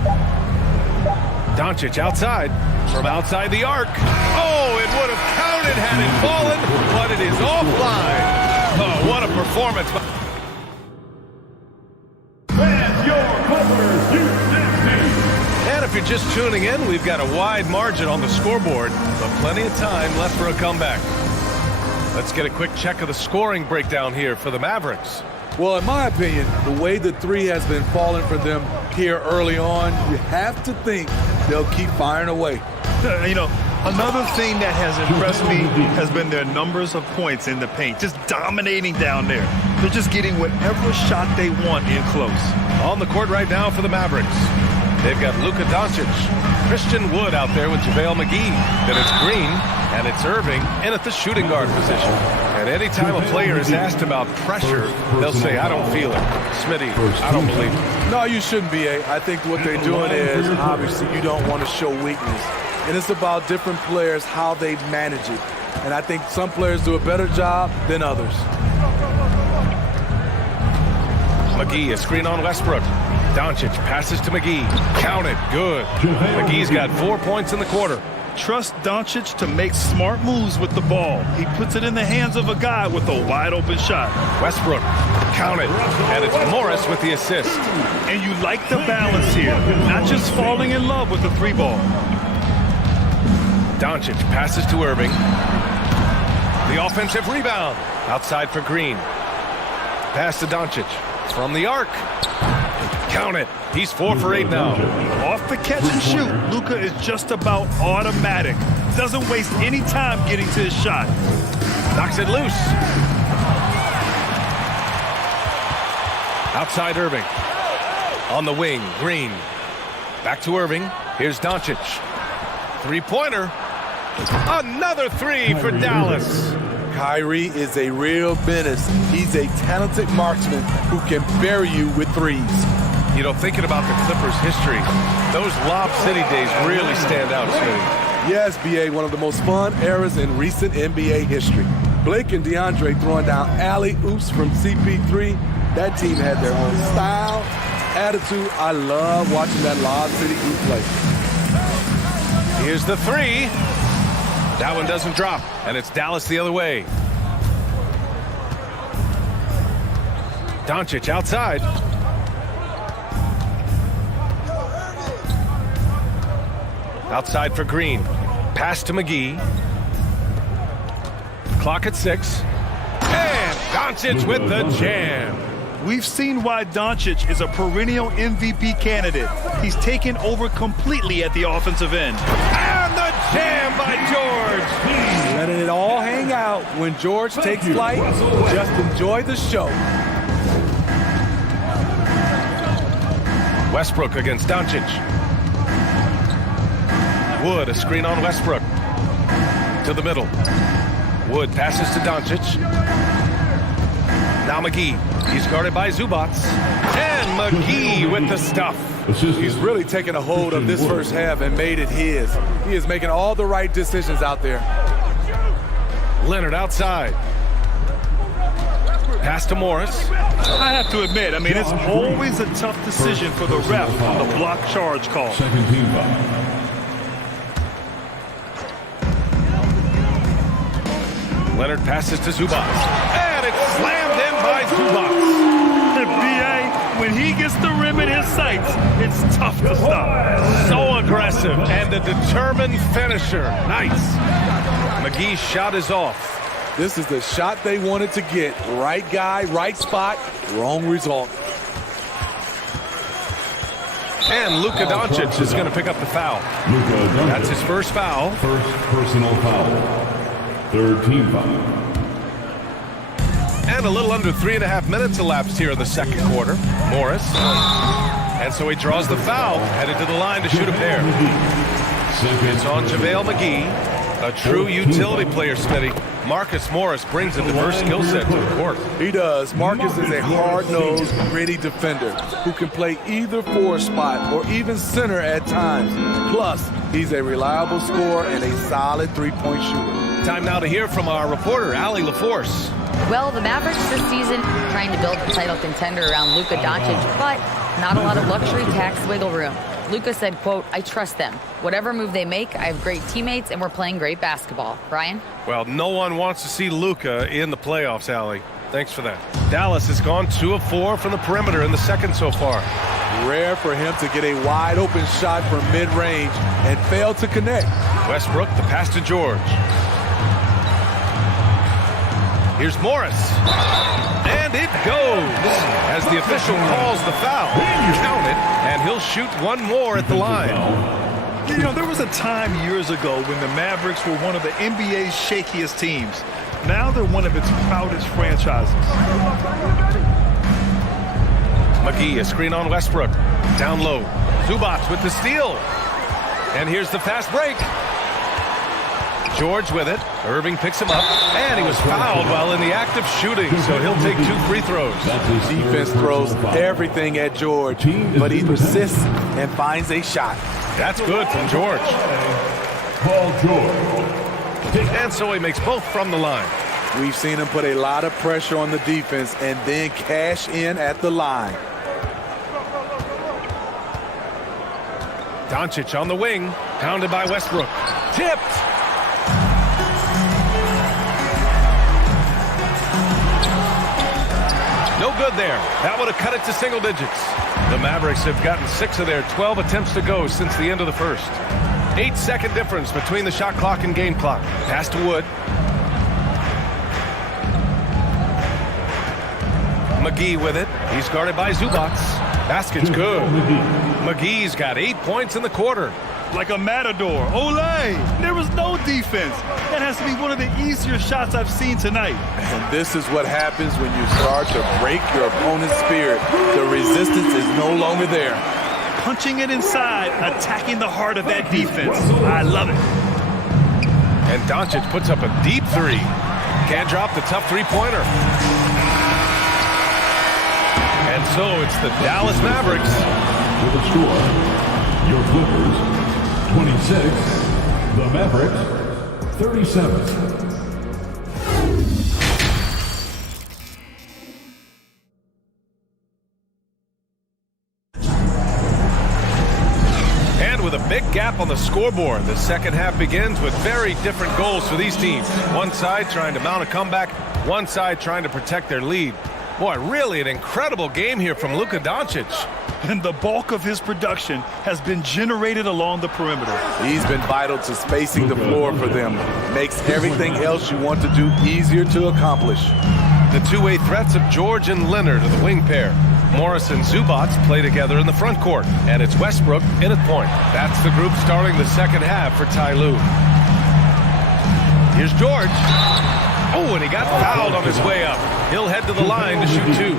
Doncic outside. From outside the arc. Oh, it would have counted had it fallen, but it is offline. Oh, what a performance. And if you're just tuning in, we've got a wide margin on the scoreboard, but plenty of time left for a comeback. Let's get a quick check of the scoring breakdown here for the Mavericks. Well, in my opinion, the way the 3 has been falling for them here early on, you have to think they'll keep firing away. You know, another thing that has impressed me has been their numbers of points in the paint, just dominating down there. They're just getting whatever shot they want in close. On the court right now for the Mavericks, they've got Luka Doncic, Christian Wood out there with JaVale McGee. Then it's Green, and it's Irving in at the shooting guard position. And anytime a player is asked about pressure, they'll say, I don't feel it. Smitty, I don't believe it. No, you shouldn't be, A. I think what they're doing is, obviously, you don't want to show weakness. And it's about different players, how they manage it. And I think some players do a better job than others. McGee, a screen on Westbrook. Doncic passes to McGee. Count it. Good. McGee's got 4 points in the quarter. Trust Doncic to make smart moves with the ball. He puts it in the hands of a guy with a wide open shot. Westbrook, count it. And it's Morris with the assist. And you like the balance here, not just falling in love with the 3-ball. Doncic passes to Irving. The offensive rebound. Outside for Green. Pass to Doncic. From the arc. Count it. He's 4 for 8 now. Off the catch and shoot, Luka is just about automatic. Doesn't waste any time getting to his shot. Knocks it loose. Outside Irving. On the wing, Green. Back to Irving. Here's Doncic. 3-pointer. Another 3 for Dallas. Kyrie is a real menace. He's a talented marksman who can bury you with 3s. You know, thinking about the Clippers' history, those Lob City days really stand out, Smitty. Yes, B.A., one of the most fun eras in recent NBA history. Blake and DeAndre throwing down alley-oops from CP3. That team had their own style, attitude. I love watching that Lob City group play. Here's the 3. That one doesn't drop, and it's Dallas the other way. Doncic outside. Outside for Green. Pass to McGee. Clock at 6. And Doncic with the jam. We've seen why Doncic is a perennial MVP candidate. He's taken over completely at the offensive end. And the jam by George. Letting it all hang out when George takes flight. Just enjoy the show. Westbrook against Doncic. Wood, a screen on Westbrook. To the middle. Wood passes to Doncic. Now McGee. He's guarded by Zubac. And McGee with the stuff. He's really taken a hold of this first half and made it his. He is making all the right decisions out there. Leonard outside. Pass to Morris. I have to admit, it's always a tough decision for the ref on the block charge call. Second team foul. Leonard passes to Zubac. And it's slammed in by Zubac. The BA, when he gets the rim in his sights, it's tough to stop. So aggressive and a determined finisher. Nice. McGee's shot is off. This is the shot they wanted to get. Right guy, right spot, wrong result. And Luka Doncic is going to pick up the foul. That's his first foul. First personal foul. Third team foul. And a little under 3.5 minutes elapsed here in the second quarter. Morris. And so he draws the foul, headed to the line to shoot a pair. It's on JaVale McGee, a true utility player, Smitty. Marcus Morris brings a diverse skill set to the court. He does. Marcus is a hard-nosed, gritty defender who can play either forward spot or even center at times. Plus, he's a reliable scorer and a solid three-point shooter. Time now to hear from our reporter, Allie LaForce. Well, the Mavericks this season trying to build a title contender around Luka Doncic, but not a lot of luxury tax wiggle room. Luka said, quote, "I trust them. Whatever move they make, I have great teammates and we're playing great basketball." Brian? Well, no one wants to see Luka in the playoffs, Allie. Thanks for that. Dallas has gone 2 of 4 from the perimeter in the second so far. Rare for him to get a wide-open shot from mid-range and fail to connect. Westbrook, the pass to George. Here's Morris. And it goes as the official calls the foul. Count it, and he'll shoot one more at the line. You know, there was a time years ago when the Mavericks were one of the NBA's shakiest teams. Now they're one of its proudest franchises. McGee, a screen on Westbrook. Down low. Zubac with the steal. And here's the fast break. George with it. Irving picks him up. And he was fouled while in the act of shooting, so he'll take 2 free throws. Defense throws everything at George, but he persists and finds a shot. That's good from George. Paul George. And so he makes both from the line. We've seen him put a lot of pressure on the defense and then cash in at the line. Doncic on the wing, pounded by Westbrook. Tipped. No good there. That would have cut it to single digits. The Mavericks have gotten 6 of their 12 attempts to go since the end of the first. 8-second difference between the shot clock and game clock. Pass to Wood. McGee with it. He's guarded by Zubac. Basket's good. McGee's got 8 points in the quarter. Like a matador. Olay! There was no defense. That has to be one of the easier shots I've seen tonight. And this is what happens when you start to break your opponent's spirit. The resistance is no longer there. Punching it inside, attacking the heart of that defense. I love it. And Doncic puts up a deep 3. Can't drop the tough three-pointer. And so it's the Dallas Mavericks. With a score, your Clippers 26, the Mavericks 37. And with a big gap on the scoreboard, the second half begins with very different goals for these teams. One side trying to mount a comeback, one side trying to protect their lead. Boy, really an incredible game here from Luka Doncic. And the bulk of his production has been generated along the perimeter. He's been vital to spacing the floor for them. Makes everything else you want to do easier to accomplish. The two-way threats of George and Leonard are the wing pair. Morris and Zubac play together in the front court. And it's Westbrook in at point. That's the group starting the second half for Ty Lue. Here's George. Oh, and he got fouled on his way up. He'll head to the line to shoot 2.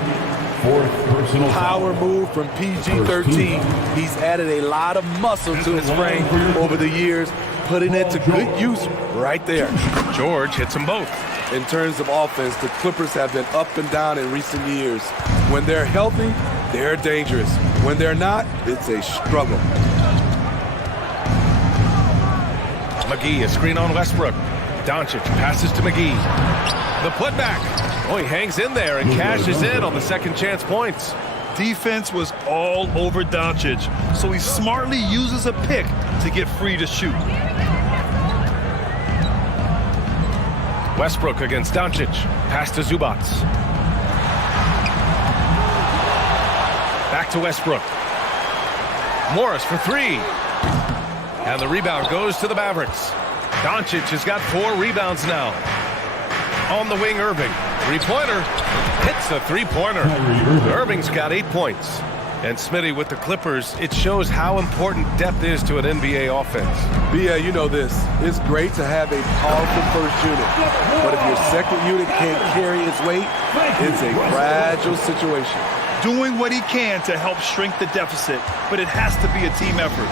Fourth personal power move from PG-13. He's added a lot of muscle to his frame over the years, putting it to good use right there. George hits them both. In terms of offense, the Clippers have been up and down in recent years. When they're healthy, they're dangerous. When they're not, it's a struggle. McGee, a screen on Westbrook. Doncic passes to McGee. The putback. Oh, he hangs in there and cashes in on the second chance points. Defense was all over Doncic, so he smartly uses a pick to get free to shoot. Westbrook against Doncic. Pass to Zubac. Back to Westbrook. Morris for three. And the rebound goes to the Mavericks. Doncic has got 4 rebounds now. On the wing, Irving. Three-pointer. Hits a three-pointer. Irving's got 8 points. And Smitty with the Clippers, it shows how important depth is to an NBA offense. Yeah, you know this. It's great to have a powerful first unit. But if your second unit can't carry its weight, it's a fragile situation. Doing what he can to help shrink the deficit, but it has to be a team effort.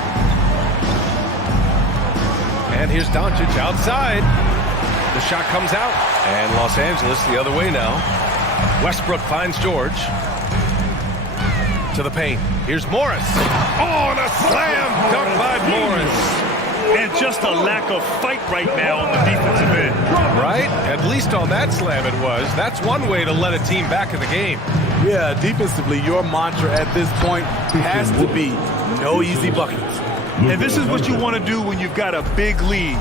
And here's Doncic outside. The shot comes out. And Los Angeles the other way now. Westbrook finds George. To the paint. Here's Morris. Oh, and a slam dunk by Morris. And just a lack of fight right now on the defensive end. Right? At least on that slam it was. That's one way to let a team back in the game. Yeah, defensively, your mantra at this point has to be no easy buckets. And this is what you want to do when you've got a big lead.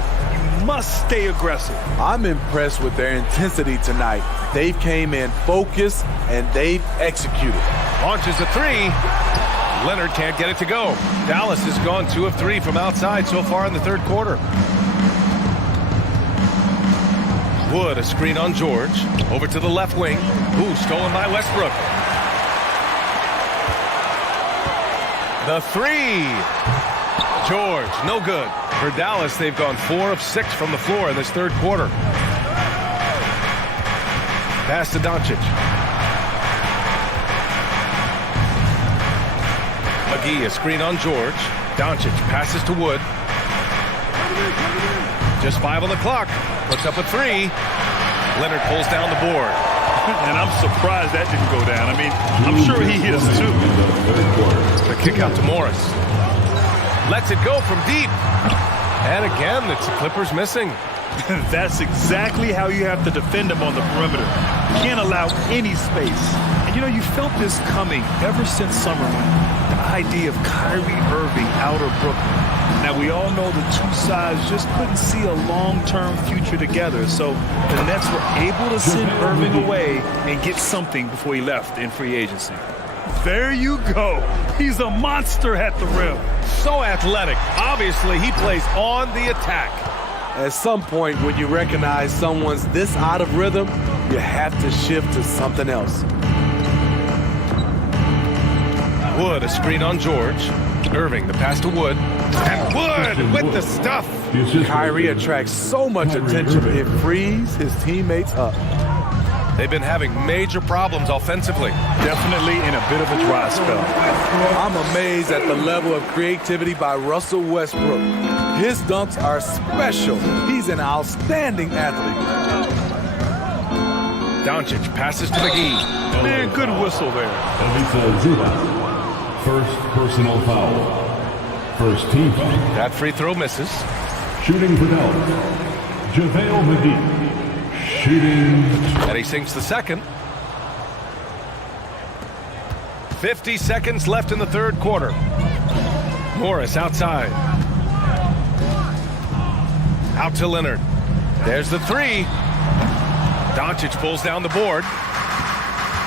You must stay aggressive. I'm impressed with their intensity tonight. They came in focused and they've executed. Launches a three. Leonard can't get it to go. Dallas has gone 2 of 3 from outside so far in the third quarter. Wood, a screen on George. Over to the left wing. Ooh, stolen by Westbrook. The three. George, no good. For Dallas, they've gone 4 of 6 from the floor in this third quarter. Pass to Doncic. McGee, a screen on George. Doncic passes to Wood. Just 5 on the clock. Puts up a 3. Leonard pulls down the board. And I'm surprised that didn't go down. I mean, I'm sure he is too. The kick out to Morris. Lets it go from deep. And again, the Clippers missing. That's exactly how you have to defend them on the perimeter. You can't allow any space. And you know, you felt this coming ever since summer when the idea of Kyrie Irving out of Brooklyn. Now, we all know the two sides just couldn't see a long-term future together. So the Nets were able to send Irving away and get something before he left in free agency. There you go. He's a monster at the rim. So athletic. Obviously, he plays on the attack. At some point, when you recognize someone's this out of rhythm, you have to shift to something else. Wood, a screen on George. Irving, the pass to Wood. And Wood with the stuff. Kyrie attracts so much attention, it frees his teammates up. They've been having major problems offensively. Definitely in a bit of a dry spell. I'm amazed at the level of creativity by Russell Westbrook. His dunks are special. He's an outstanding athlete. Doncic passes to McGee. Man, good whistle there. First personal foul. First team foul. That free throw misses. Shooting for Dallas, JaVale McGee. Shooting. And he sinks the second. 50 seconds left in the third quarter. Morris outside. Out to Leonard. There's the three. Doncic pulls down the board.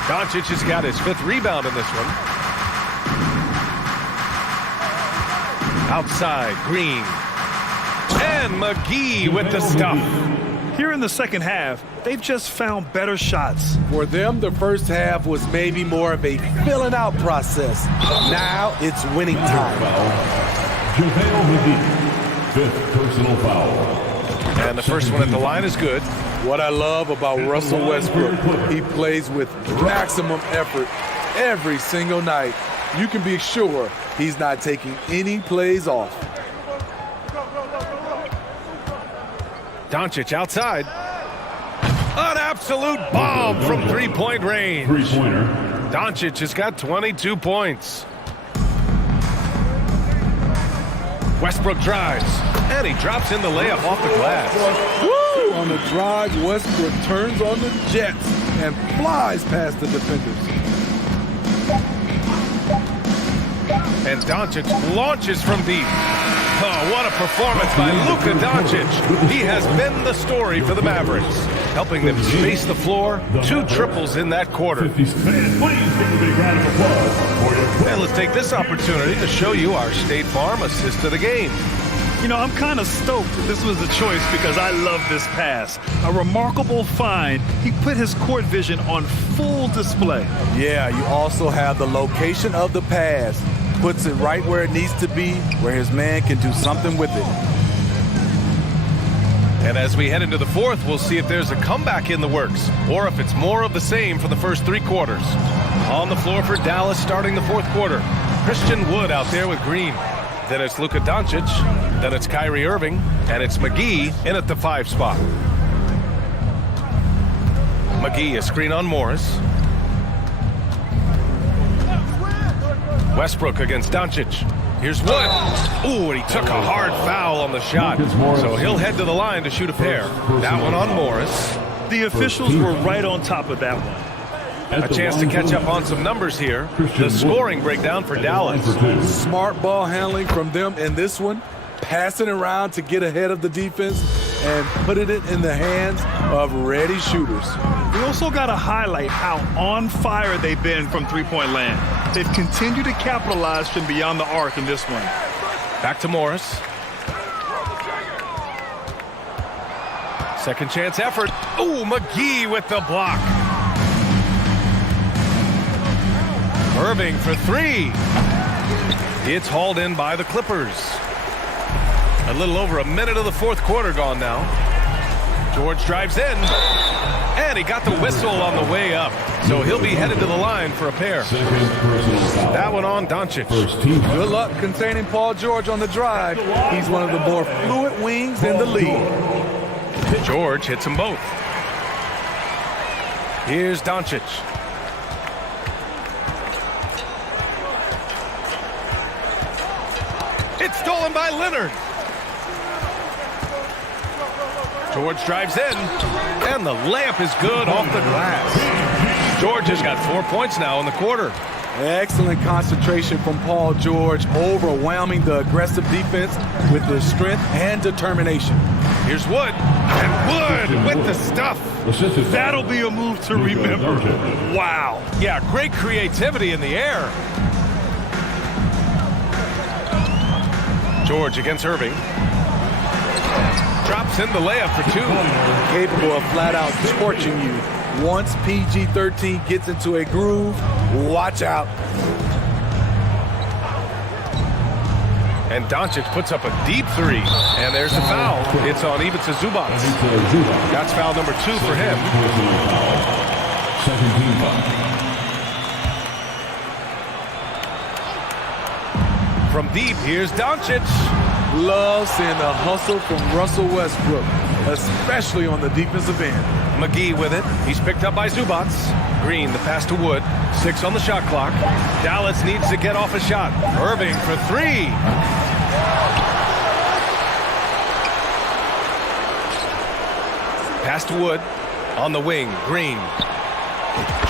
Doncic has got his 5th rebound in this one. Outside, Green. And McGee with the stuff. Here in the second half, they've just found better shots. For them, the first half was maybe more of a filling out process. Now it's winning time. JaVale McGee, 5th personal foul. And the first one at the line is good. What I love about Russell Westbrook, he plays with maximum effort every single night. You can be sure he's not taking any plays off. Doncic outside. An absolute bomb from three-point range. Three-pointer. Doncic has got 22 points. Westbrook drives. And he drops in the layup off the glass. Woo! On the drive, Westbrook turns on the Jets and flies past the defenders. And Doncic launches from deep. Oh, what a performance by Luka Doncic. He has been the story for the Mavericks, helping them space the floor. 2 triples in that quarter. And let's take this opportunity to show you our State Farm assist of the game. You know, I'm kind of stoked that this was a choice because I love this pass. A remarkable find. He put his court vision on full display. Yeah, you also have the location of the pass. Puts it right where it needs to be, where his man can do something with it. And as we head into the fourth, we'll see if there's a comeback in the works or if it's more of the same for the first 3 quarters. On the floor for Dallas starting the fourth quarter. Christian Wood out there with Green. Then it's Luka Doncic. Then it's Kyrie Irving. And it's McGee in at the 5 spot. McGee, a screen on Morris. Westbrook against Doncic. Here's Wood. Ooh, and he took a hard foul on the shot. So he'll head to the line to shoot a pair. That one on Morris. The officials were right on top of that one. A chance to catch up on some numbers here. The scoring breakdown for Dallas. Smart ball handling from them in this one. Passing around to get ahead of the defense and putting it in the hands of ready shooters. We also got to highlight how on fire they've been from three-point land. They've continued to capitalize from beyond the arc in this one. Back to Morris. Second chance effort. Ooh, McGee with the block. Irving for 3. It's hauled in by the Clippers. A little over a minute of the fourth quarter gone now. George drives in. And he got the whistle on the way up. So he'll be headed to the line for a pair. That one on Doncic. Good luck containing Paul George on the drive. He's one of the more fluid wings in the league. George hits them both. Here's Doncic. It's stolen by Leonard. George drives in, and the layup is good off the glass. George has got 4 points now in the quarter. Excellent concentration from Paul George, overwhelming the aggressive defense with his strength and determination. Here's Wood, and Wood with the stuff. That'll be a move to remember. Wow. Yeah, great creativity in the air. George against Irving. Drops in the layup for 2. Capable of flat out torching you. Once PG-13 gets into a groove, watch out. And Doncic puts up a deep 3. And there's the foul. It's on Ivica Zubac. That's foul number 2 for him. Second team foul. From deep, here's Doncic. Love seeing the hustle from Russell Westbrook, especially on the defensive end. McGee with it. He's picked up by Zubac. Green, the pass to Wood. 6 on the shot clock. Dallas needs to get off a shot. Irving for 3. Pass to Wood. On the wing, Green.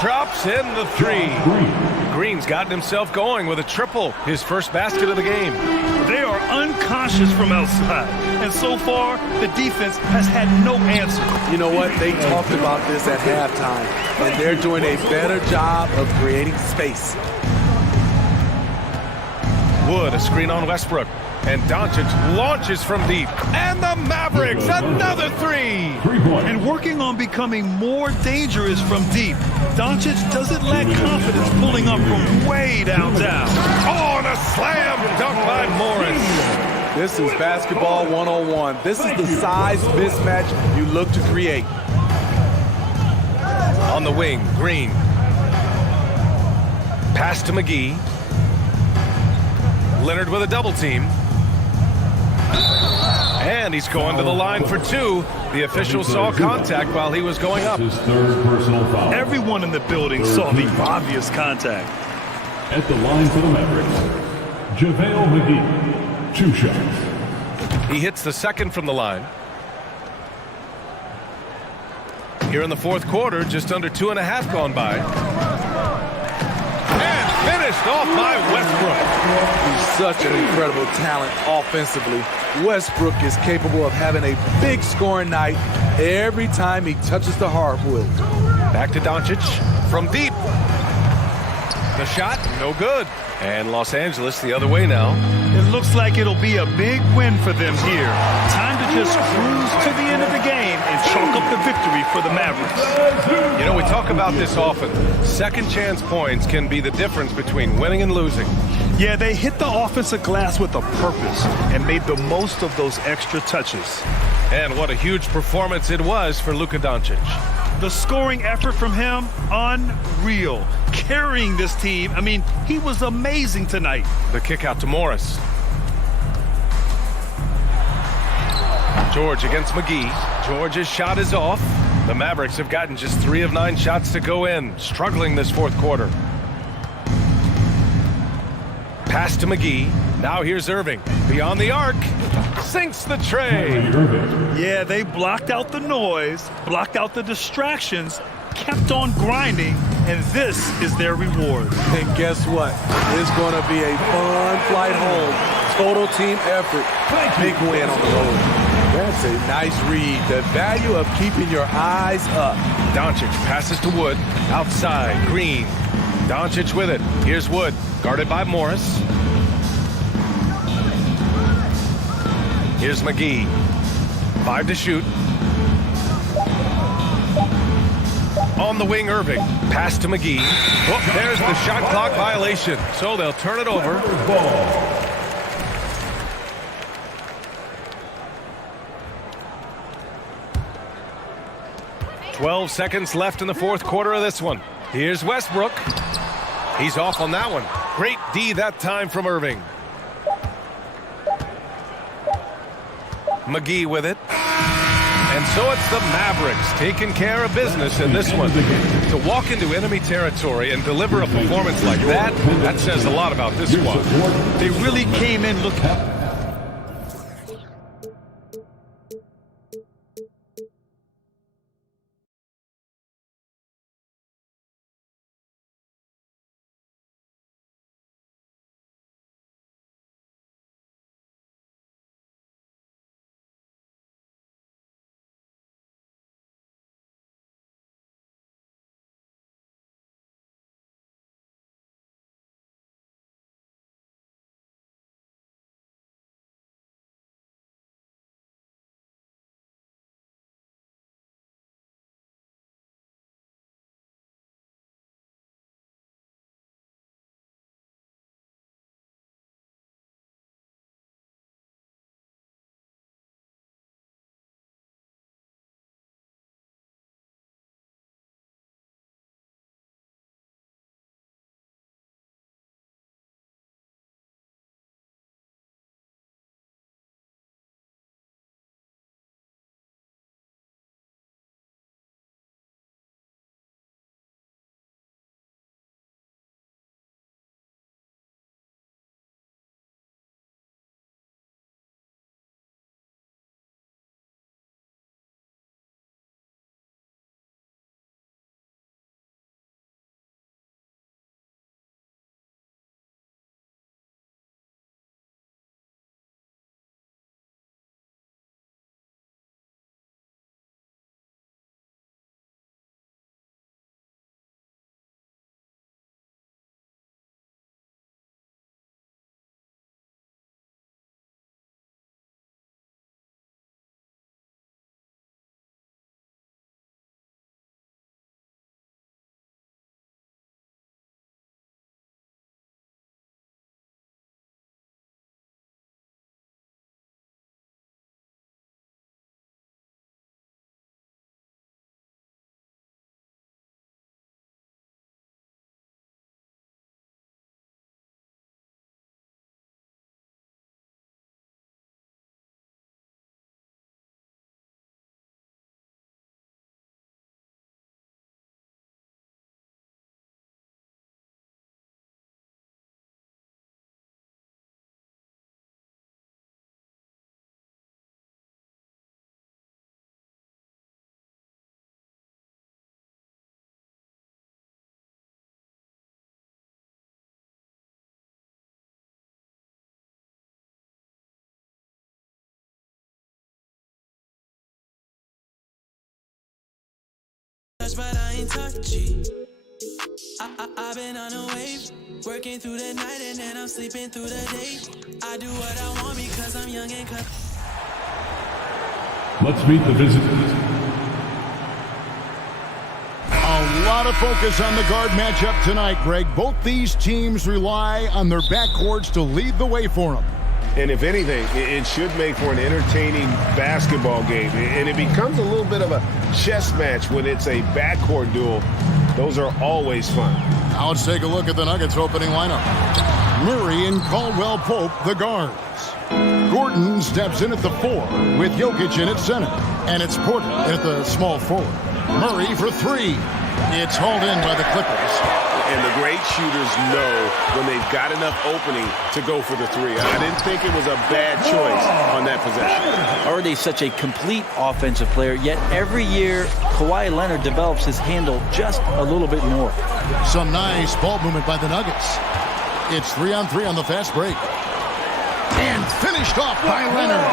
Drops in the 3. Green's gotten himself going with a triple. His first basket of the game. They are unconscious from outside. And so far, the defense has had no answer. You know what? They talked about this at halftime, and they're doing a better job of creating space. Wood, a screen on Westbrook. And Doncic launches from deep. And the Mavericks, another 3. And working on becoming more dangerous from deep. Doncic doesn't lack confidence pulling up from way downtown. Oh, and a slam dunk by Morris. This is basketball 101. This is the size mismatch you look to create. On the wing, Green. Pass to McGee. Leonard with a double team. And he's going to the line for 2. The official saw contact while he was going up. His third personal foul. Everyone in the building saw the obvious contact. At the line for the Mavericks, JaVale McGee. 2 shots. He hits the second from the line. Here in the fourth quarter, just under 2.5 gone by. And finished off by Westbrook. He's such an incredible talent offensively. Westbrook is capable of having a big scoring night every time he touches the hardwood. Back to Doncic from deep. The shot, no good. And Los Angeles the other way now. It looks like it'll be a big win for them here. Time to just cruise to the end of the game and chalk up the victory for the Mavericks. You know, we talk about this often. Second chance points can be the difference between winning and losing. Yeah, they hit the offensive glass with a purpose and made the most of those extra touches. And what a huge performance it was for Luka Doncic. The scoring effort from him, unreal. Carrying this team, I mean, he was amazing tonight. The kick out to Morris. George against McGee. George's shot is off. The Mavericks have gotten just 3 of 9 shots to go in, struggling this fourth quarter. Pass to McGee. Now here's Irving. Beyond the arc. Sinks the tray. Yeah, they blocked out the noise, blocked out the distractions, kept on grinding, and this is their reward. And guess what? It's going to be a fun flight home. Total team effort. Big win on the road. That's a nice read. The value of keeping your eyes up. Doncic passes to Wood. Outside, Green. Doncic with it. Here's Wood. Guarded by Morris. Here's McGee. 5 to shoot. On the wing, Irving. Pass to McGee. Oh, there's the shot clock violation. So they'll turn it over. Ball. 12 seconds left in the fourth quarter of this one. Here's Westbrook. He's off on that one. Great D that time from Irving. McGee with it. And so it's the Mavericks taking care of business in this one. To walk into enemy territory and deliver a performance like that, that says a lot about this squad. They really came in looking... touch, but I ain't touchy. I've been on a wave, working through the night and then I'm sleeping through the day. I do what I want because I'm young and cut. Let's meet the visitors. A lot of focus on the guard matchup tonight, Greg. Both these teams rely on their backcourts to lead the way for them. And if anything, it should make for an entertaining basketball game. And it becomes a little bit of a chess match when it's a backcourt duel. Those are always fun. Now let's take a look at the Nuggets opening lineup. Murray and Caldwell Pope, the guards. Gordon steps in at the 4 with Jokic in at center. And it's Porter at the small forward. Murray for 3. It's hauled in by the Clippers. And the great shooters know when they've got enough opening to go for the 3. I didn't think it was a bad choice on that possession. Already such a complete offensive player, yet every year Kawhi Leonard develops his handle just a little bit more. Some nice ball movement by the Nuggets. It's 3-on-3 on the fast break. And finished off by Leonard.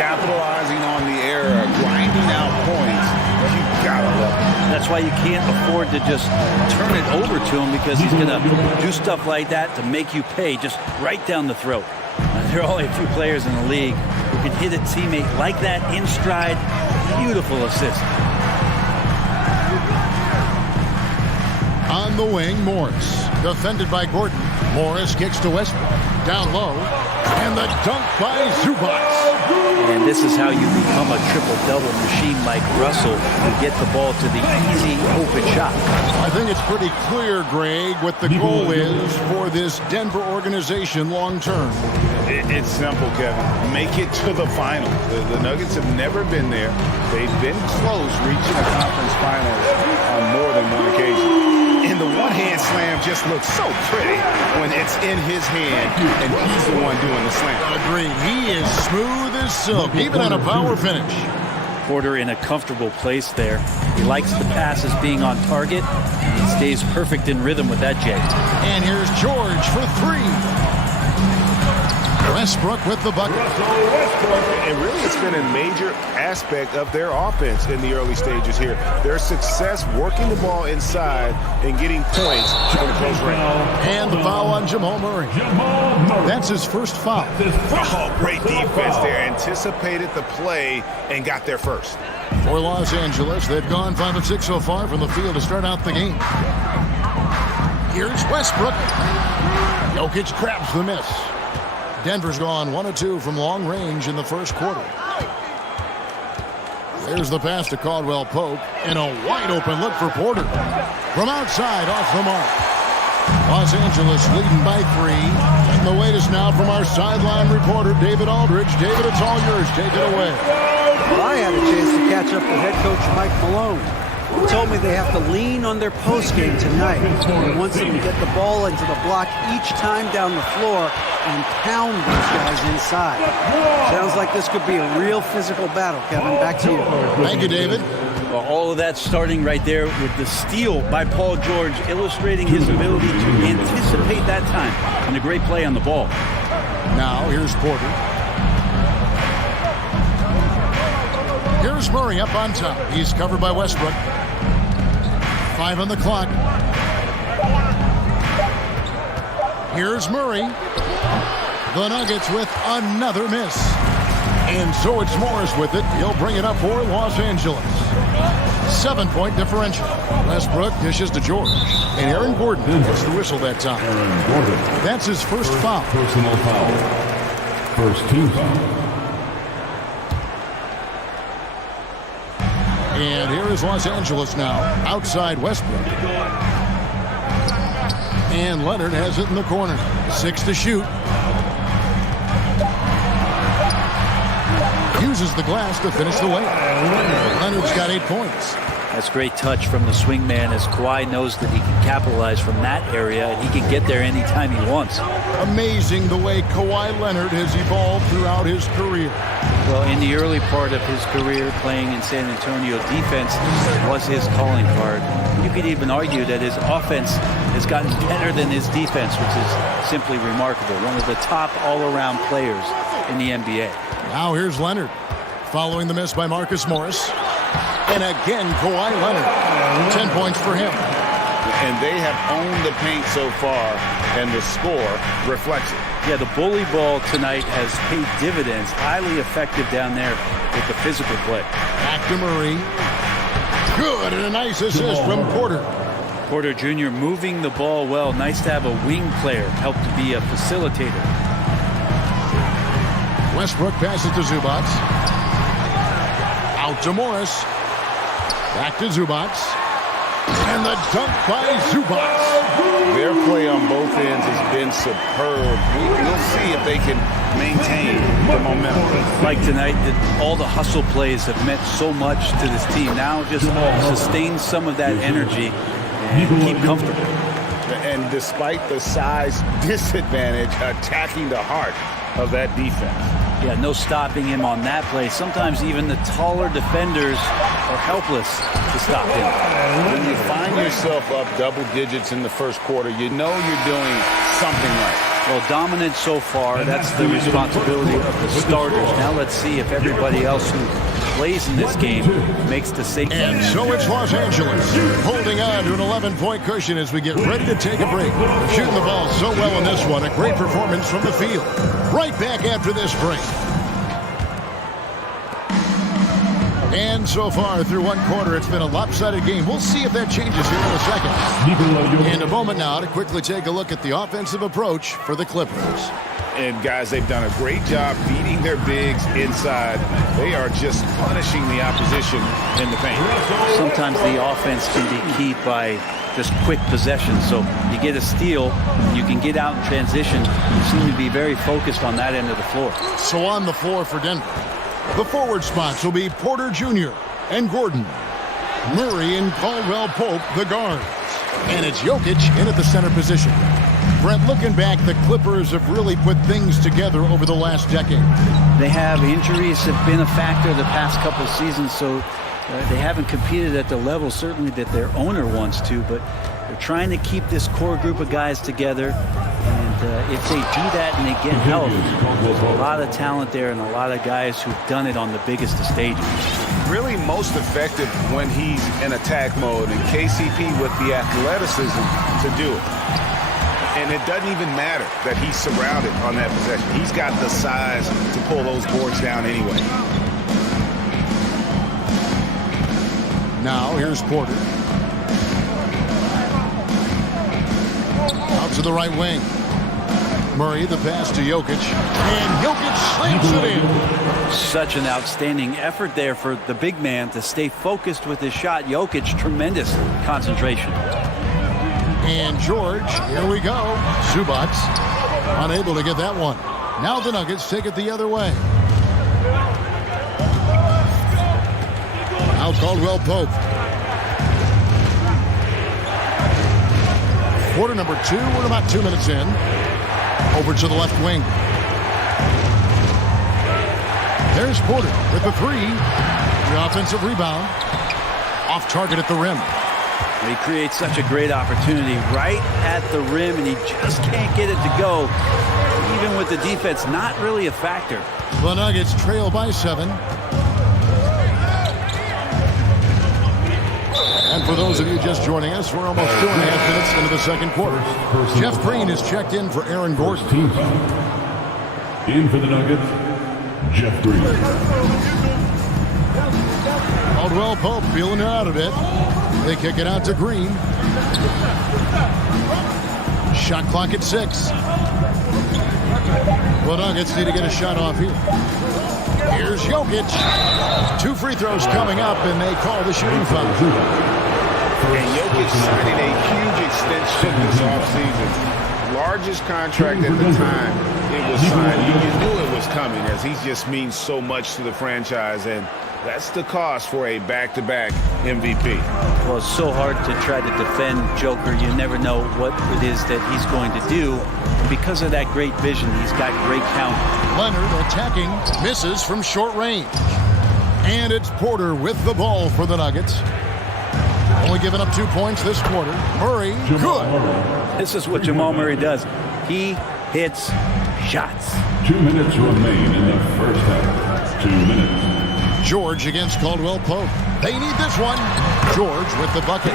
Capitalizing on the error, grinding out points. You gotta love it. That's why you can't afford to just turn it over to him, because he's going to do stuff like that to make you pay just right down the throat. There are only a few players in the league who can hit a teammate like that in stride. Beautiful assist. On the wing, Morris. Defended by Gordon. Morris kicks to Westbrook. Down low. And the dunk by Zubac. And this is how you become a triple-double machine like Russell. You get the ball to the easy, open shot. I think it's pretty clear, Greg, what the goal is for this Denver organization long-term. It's simple, Kevin. Make it to the finals. The Nuggets have never been there. They've been close reaching the conference finals on more than one occasion. And the one-hand slam just looks so pretty when it's in his hand and he's the one doing the slam. Agreed. He is smooth as silk, even on a power finish. Porter in a comfortable place there. He likes the passes being on target. He stays perfect in rhythm with that Jay. And here's George for 3. Westbrook with the bucket. And really, it's been a major aspect of their offense in the early stages here. Their success working the ball inside and getting points from close range. And the foul on Jamal Murray. That's his first foul. Oh, great defense there. Anticipated the play and got there first. For Los Angeles, they've gone 5 of 6 so far from the field to start out the game. Here's Westbrook. Jokic grabs the miss. Denver's gone 1 of 2 from long range in the first quarter. There's the pass to Caldwell Pope, and a wide open look for Porter. From outside, off the mark. Los Angeles leading by 3. And the latest now from our sideline reporter, David Aldridge. David, it's all yours. Take it away. Well, I had a chance to catch up with head coach Mike Malone. He told me they have to lean on their post game tonight. He wants them to get the ball into the block each time down the floor and pound these guys inside. Sounds like this could be a real physical battle, Kevin. Back to you. Thank you, David. Well, all of that starting right there with the steal by Paul George, illustrating his ability to anticipate that time, and a great play on the ball. Now, here's Porter. Here's Murray up on top. He's covered by Westbrook. 5 on the clock. Here's Murray. The Nuggets with another miss. And so it's Morris with it. He'll bring it up for Los Angeles. 7-point differential. Westbrook dishes to George. And Aaron Gordon gets the whistle that time. Aaron Gordon. That's his first foul. Personal foul. First team foul. And here is Los Angeles now, outside Westbrook. And Leonard has it in the corner. 6 to shoot. Uses the glass to finish the layup. Leonard's got 8 points. That's great touch from the swingman, as Kawhi knows that he can capitalize from that area and he can get there anytime he wants. Amazing the way Kawhi Leonard has evolved throughout his career. Well, in the early part of his career playing in San Antonio, defense was his calling card. You could even argue that his offense has gotten better than his defense, which is simply remarkable. One of the top all-around players in the NBA. Now here's Leonard. Following the miss by Marcus Morris. And again, Kawhi Leonard. 10 points for him. And they have owned the paint so far, and the score reflects it. Yeah, the bully ball tonight has paid dividends. Highly effective down there with the physical play. Back to Murray. Good, and a nice assist from Porter. Porter Jr. moving the ball well. Nice to have a wing player help to be a facilitator. Westbrook passes to Zubac. Out to Morris. Back to Zubac. And the dunk by Zubac. Their play on both ends has been superb. We'll see if they can maintain the momentum. Like tonight, all the hustle plays have meant so much to this team. Now just sustain some of that energy and keep comfortable. And despite the size disadvantage, attacking the heart of that defense. Yeah, no stopping him on that play. Sometimes even the taller defenders are helpless to stop him. When you find yourself up double digits in the first quarter, you know you're doing something right. Well, dominant so far. That's the responsibility of the starters. Now let's see if everybody else who plays in this game makes the safety. And so it's Los Angeles holding on to an 11-point cushion as we get ready to take a break. Shooting the ball so well in this one. A great performance from the field. Right back after this break. And so far through one quarter, it's been a lopsided game. We'll see if that changes here in a second. In a moment now to quickly take a look at the offensive approach for the Clippers. And guys, they've done a great job beating their bigs inside. They are just punishing the opposition in the paint. Sometimes the offense can be keyed by just quick possession. So you get a steal, you can get out in transition. You seem to be very focused on that end of the floor. So on the floor for Denver, the forward spots will be Porter Jr. and Gordon. Murray and Caldwell Pope, the guards. And it's Jokic in at the center position. Brent, looking back, the Clippers have really put things together over the last decade. They have. Injuries have been a factor the past couple of seasons, so they haven't competed at the level certainly that their owner wants to, but they're trying to keep this core group of guys together. And if they do that and they get help, there's a lot of talent there and a lot of guys who've done it on the biggest of stages. Really most effective when he's in attack mode, and KCP with the athleticism to do it. And it doesn't even matter that he's surrounded on that possession. He's got the size to pull those boards down anyway. Now here's Porter. Out to the right wing. Murray, the pass to Jokic. And Jokic slams it in. Such an outstanding effort there for the big man to stay focused with his shot. Jokic, tremendous concentration. And George, here we go. Zubac, unable to get that one. Now the Nuggets take it the other way. Out Caldwell Pope. Quarter number 2, we're about 2 minutes in. Over to the left wing. There's Porter with the 3. The offensive rebound. Off target at the rim. He creates such a great opportunity right at the rim, and he just can't get it to go. Even with the defense, not really a factor. The Nuggets trail by 7. And for those of you just joining us, we're almost 2.5 minutes into the second quarter. Jeff Green is checked in for Aaron Gordon. In for the Nuggets, Jeff Green. Caldwell Pope feeling it out a bit. They kick it out to Green. Shot clock at 6. The Nuggets need to get a shot off here. Here's Jokic. 2 free throws coming up, and they call the shooting foul. And Jokic signing a huge extension this offseason. Largest contract at the time it was signed. You knew it was coming, as he just means so much to the franchise, and that's the cost for a back-to-back MVP. Well, it's so hard to try to defend Joker. You never know what it is that he's going to do. And because of that great vision, he's got great count. Leonard attacking, misses from short range. And it's Porter with the ball for the Nuggets. Only giving up 2 points this quarter. Murray, good. This is what Jamal Murray does. He hits shots. 2 minutes remain in the first half. 2 minutes. George against Caldwell Pope. They need this one. George with the bucket.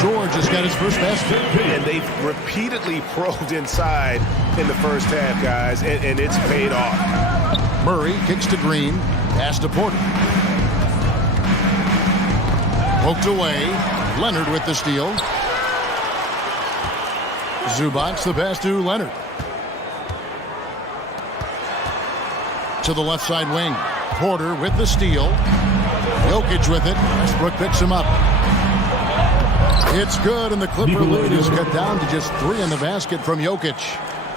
George has got his first basket. And they've repeatedly probed inside in the first half, guys, and it's paid off. Murray kicks to Green. Pass to Porter. Poked away. Leonard with the steal. Zubac the pass to Leonard. To the left side wing. Porter with the steal. Jokic with it. Westbrook picks him up. It's good, and the Clipper lead is cut down to just 3 in the basket from Jokic.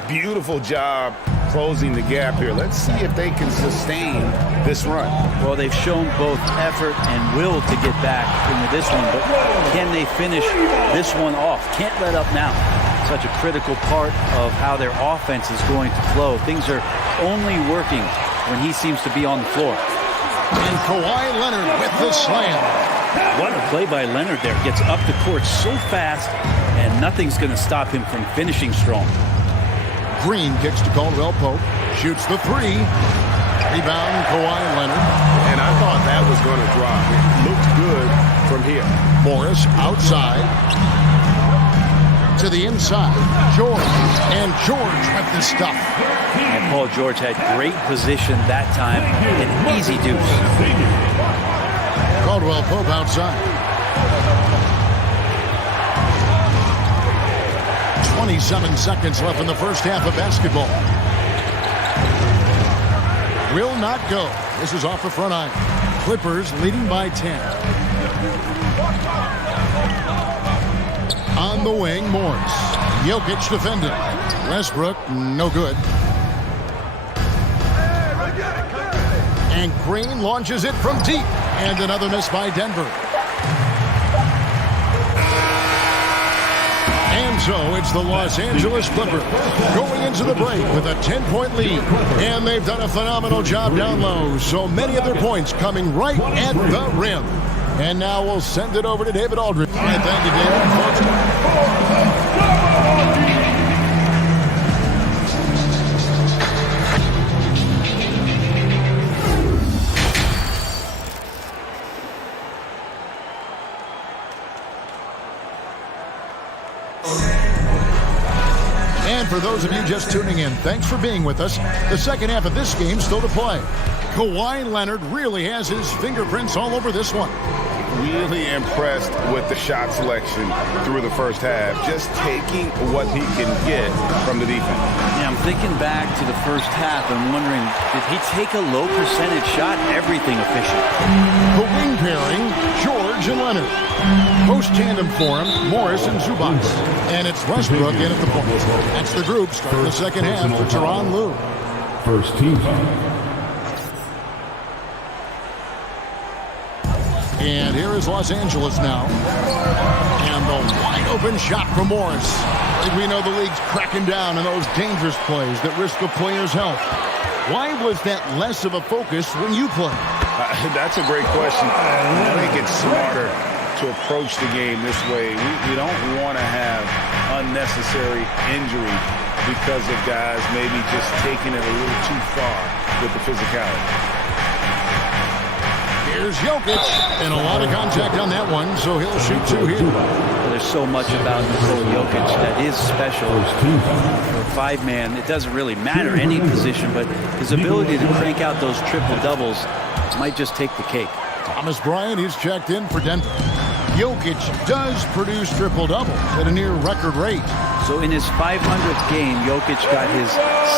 Beautiful job closing the gap here. Let's see if they can sustain this run. Well, they've shown both effort and will to get back into this one, but can they finish this one off? Can't let up now. Such a critical part of how their offense is going to flow. Things are only working when he seems to be on the floor. And Kawhi Leonard with the slam. What a play by Leonard there. Gets up the court so fast, and nothing's going to stop him from finishing strong. Green kicks to Caldwell Pope. Shoots the 3. Rebound, Kawhi Leonard. And I thought that was going to drop. It looked good from here. Morris outside. To the inside. George. And George with the stuff. And Paul George had great position that time. An easy deuce. Caldwell Pope outside. 27 seconds left in the first half of basketball. Will not go. This is off the front line. Clippers leading by 10. On the wing, Morris. Jokic defended. Westbrook, no good. And Green launches it from deep. And another miss by Denver. And so it's the Los Angeles Clippers going into the break with a 10-point lead. And they've done a phenomenal job down low. So many of their points coming right at the rim. And now we'll send it over to David Aldridge. All right, thank you, David. And for those of you just tuning in, thanks for being with us. The second half of this game still to play. Kawhi Leonard really has his fingerprints all over this one. Really impressed with the shot selection through the first half. Just taking what he can get from the defense. Yeah, I'm thinking back to the first half and wondering, did he take a low percentage shot? Everything efficient. The wing pairing, George and Leonard. Post tandem for him, Morris and Zubac. And it's Westbrook in at the point. That's the group starting the second half for Tyronn Lue. First team foul. And here is Los Angeles now. And the wide open shot from Morris. I think we know the league's cracking down on those dangerous plays that risk a player's health. Why was that less of a focus when you play? That's a great question. I think it's smarter to approach the game this way. We don't want to have unnecessary injury because of guys maybe just taking it a little too far with the physicality. Here's Jokic, and a lot of contact on that one, so he'll shoot 2 here. Well, there's so much about Nikola Jokic that is special. For a 5-man, it doesn't really matter any position, but his ability to crank out those triple doubles might just take the cake. Thomas Bryant is checked in for Denver. Jokic does produce triple doubles at a near record rate. So in his 500th game, Jokic got his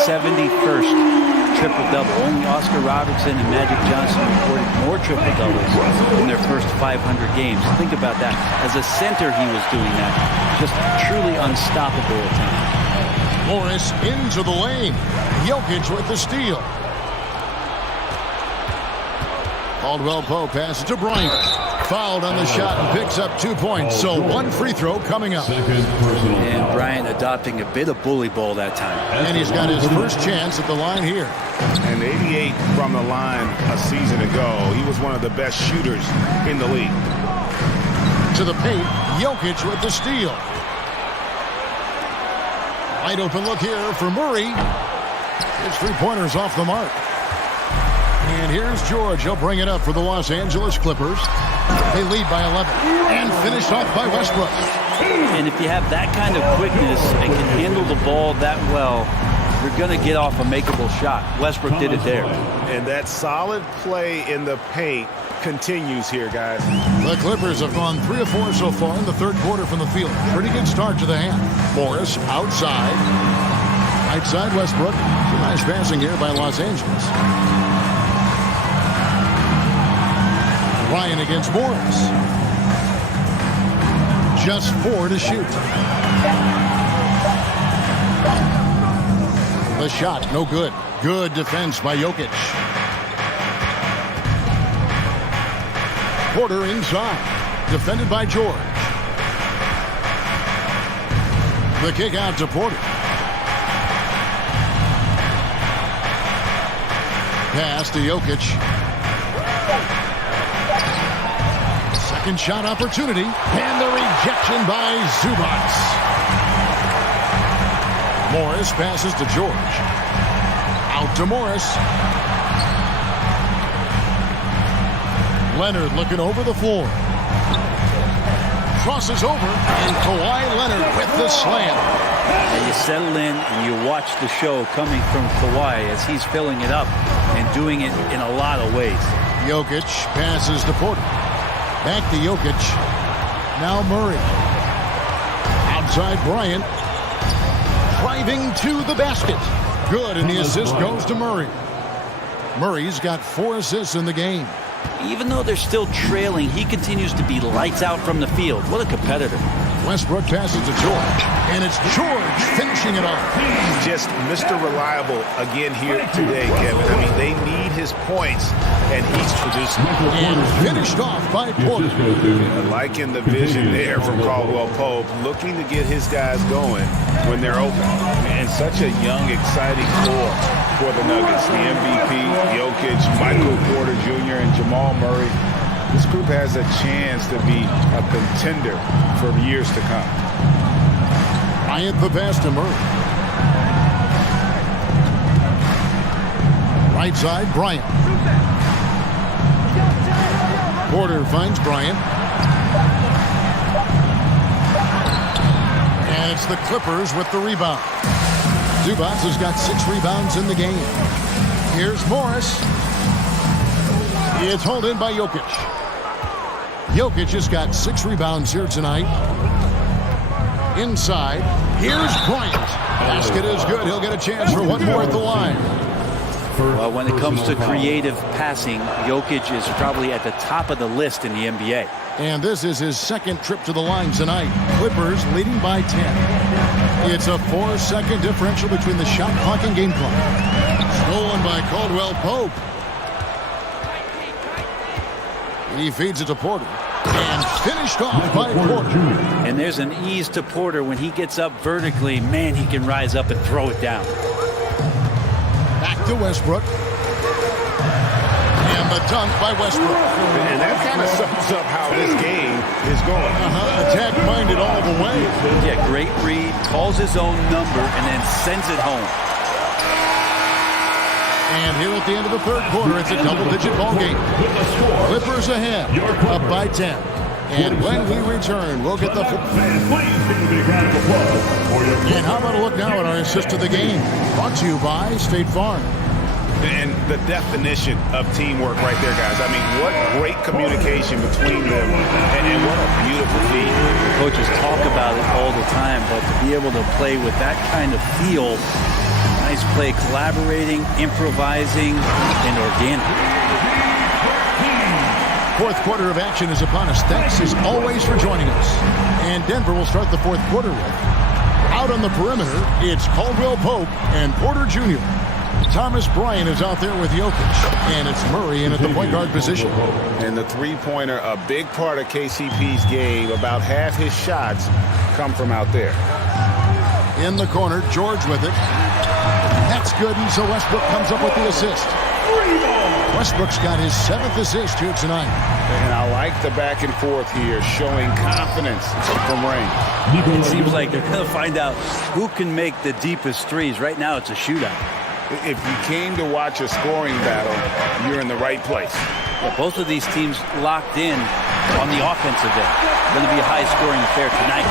71st triple-double. Only Oscar Robertson and Magic Johnson recorded more triple-doubles in their first 500 games. Think about that. As a center, he was doing that. Just truly unstoppable at times. Morris into the lane. Jokic with the steal. Caldwell Pope passes to Bryant. Fouled on the shot and picks up 2 points. So 1 free throw coming up. And Bryant adopting a bit of bully ball that time. And he's got his first chance at the line here. And 88 from the line a season ago. He was one of the best shooters in the league. To the paint, Jokic with the steal. Wide open look here for Murray. His 3-pointer's off the mark. And here's George. He'll bring it up for the Los Angeles Clippers. They lead by 11 and finished off by Westbrook. And if you have that kind of quickness and can handle the ball that well, you're going to get off a makeable shot. Westbrook did it there. And that solid play in the paint continues here, guys. The Clippers have gone 3 of 4 so far in the third quarter from the field. Pretty good start to the half. Morris outside. Outside Westbrook. Some nice passing here by Los Angeles. Ryan against Morris. Just 4 to shoot. The shot, no good. Good defense by Jokic. Porter inside. Defended by George. The kick out to Porter. Pass to Jokic. Second shot opportunity. And the rejection by Zubac. Morris passes to George. Out to Morris. Leonard looking over the floor. Crosses over, and Kawhi Leonard with the slam. And you settle in and you watch the show coming from Kawhi as he's filling it up and doing it in a lot of ways. Jokic passes to Porter. Back to Jokic. Now Murray. Outside Bryant. Driving to the basket. Good, and the assist goes to Murray. Murray's got 4 assists in the game. Even though they're still trailing, he continues to be lights out from the field. What a competitor. Westbrook passes to George, and it's George finishing it off. He's just Mr. Reliable again here today, Kevin. I mean, they need his points, and he's producing. And finished off by Porter. Liking the vision there from Caldwell Pope, looking to get his guys going when they're open. And such a young, exciting core for the Nuggets. The MVP, Jokic, Michael Porter Jr., and Jamal Murray. This group has a chance to be a contender for years to come. Bryant the pass to Murray. Right side, Bryant. Porter finds Bryant. And it's the Clippers with the rebound. Zubac has got 6 rebounds in the game. Here's Morris. It's hauled in by Jokic. Jokic has got 6 rebounds here tonight. Inside. Here's Bryant. Basket is good. He'll get a chance for one more at the line. Well, when it comes to creative passing, Jokic is probably at the top of the list in the NBA. And this is his second trip to the line tonight. Clippers leading by 10. It's a 4-second differential between the shot clock and game clock. Stolen by Caldwell Pope. He feeds it to Porter. And finished off by Porter. And there's an ease to Porter when he gets up vertically. Man, he can rise up and throw it down. Back to Westbrook. And the dunk by Westbrook. And that kind of sums up how this game is going. Attack-minded all the way. Yeah, great read. Calls his own number and then sends it home. And here at the end of the third quarter, it's a double-digit ball game. Clippers ahead, up by 10. And when we return, we'll get the... And how about a look now at our assist of the game? Brought to you by State Farm. And the definition of teamwork right there, guys. I mean, what great communication between them, and what a beautiful feat. Coaches talk about it all the time, but to be able to play with that kind of feel, nice play, collaborating, improvising, and organic. Fourth quarter of action is upon us. Thanks as always for joining us. And Denver will start the fourth quarter with. Out on the perimeter, it's Caldwell Pope and Porter Jr. Thomas Bryant is out there with Jokic. And it's Murray in at the point guard position. And the three-pointer, a big part of KCP's game. About half his shots come from out there. In the corner, George with it. That's good, and so Westbrook comes up with the assist. Westbrook's got his 7th assist here tonight. And I like the back and forth here, showing confidence from Rain. It seems like they're going to find out who can make the deepest threes. Right now, it's a shootout. if you came to watch a scoring battle, you're in the right place. Yeah, both of these teams locked in on the offensive end. Going to be a high-scoring affair tonight.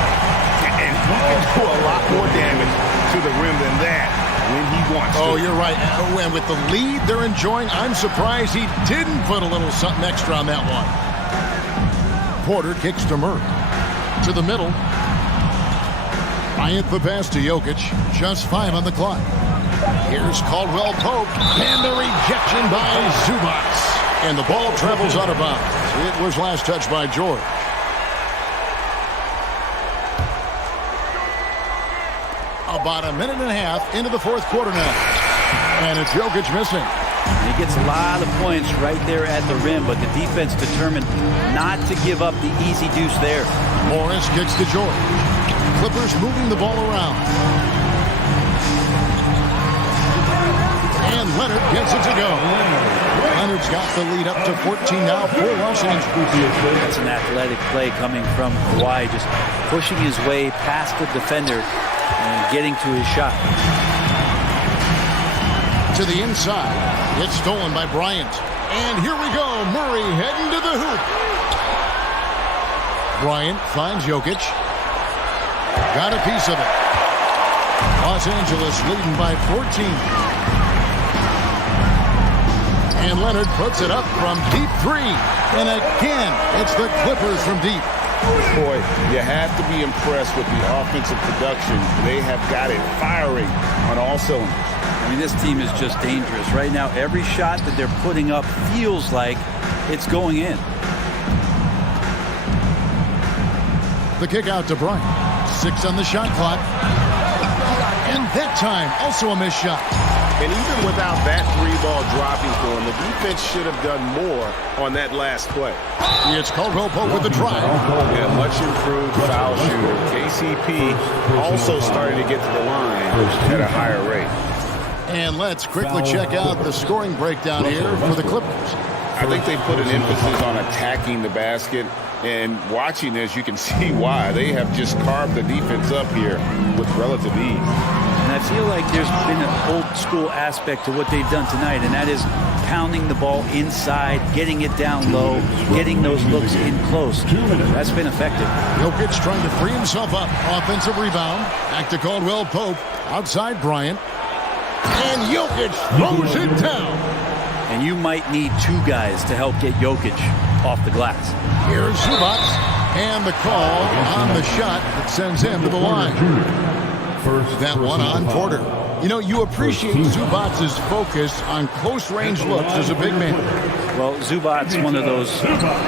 And he can do a lot more damage to the rim than that when he wants to. Oh, you're right. And with the lead they're enjoying, I'm surprised he didn't put a little something extra on that one. Porter kicks to Murray. To the middle. Bryant the pass to Jokic. Just 5 on the clock. Here's Caldwell Pope. And the rejection by Zubac. And the ball travels out of bounds. It was last touched by George. About a minute and a half into the fourth quarter now. And it's Jokic missing. He gets a lot of points right there at the rim, but the defense determined not to give up the easy deuce there. Morris kicks to George. Clippers moving the ball around. And Leonard gets it to go. Leonard's got the lead up to 14 now for Los Angeles. That's an athletic play coming from Kawhi, just pushing his way past the defender and getting to his shot. To the inside. It's stolen by Bryant. And here we go. Murray heading to the hoop. Bryant finds Jokic. Got a piece of it. Los Angeles leading by 14. And Leonard puts it up from deep 3. And again, it's the Clippers from deep. Boy, you have to be impressed with the offensive production. They have got it firing on all cylinders. I mean, this team is just dangerous. Right now, every shot that they're putting up feels like it's going in. The kick out to Bryant. 6 on the shot clock. And that time, also a missed shot. And even without that 3-ball dropping for him, the defense should have done more on that last play. It's Caldwell Pope with the drive. Yeah, much improved foul shooter. KCP also starting to get to the line at a higher rate. And let's quickly check out the scoring breakdown here for the Clippers. I think they put an emphasis on attacking the basket. And watching this, you can see why. They have just carved the defense up here with relative ease. And I feel like there's been an old-school aspect to what they've done tonight, and that is pounding the ball inside, getting it down low, getting those looks in close. That's been effective. Jokic trying to free himself up. Offensive rebound. Back to Caldwell Pope. Outside Bryant. And Jokic throws it down. And you might need 2 guys to help get Jokic off the glass. Here's Zubac. And the call on the shot that sends him to the line. That one on Porter. You know, you appreciate Zubac's focus on close-range looks as a big man. Well, Zubac's one of those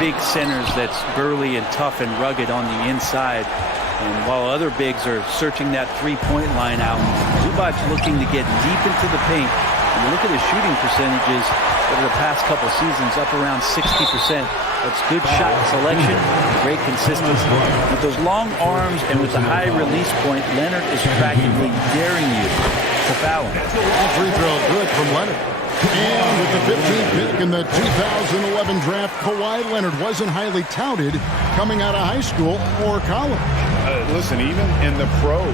big centers that's burly and tough and rugged on the inside. And while other bigs are searching that three-point line out, Zubac's looking to get deep into the paint. And look at his shooting percentages over the past couple seasons, up around 60%. That's good shot selection, great consistency. With those long arms and with the high release point, Leonard is practically daring you to foul him. Free throw good from Leonard. And with the 15th pick in the 2011 draft, Kawhi Leonard wasn't highly touted coming out of high school or college. Listen, even in the pros,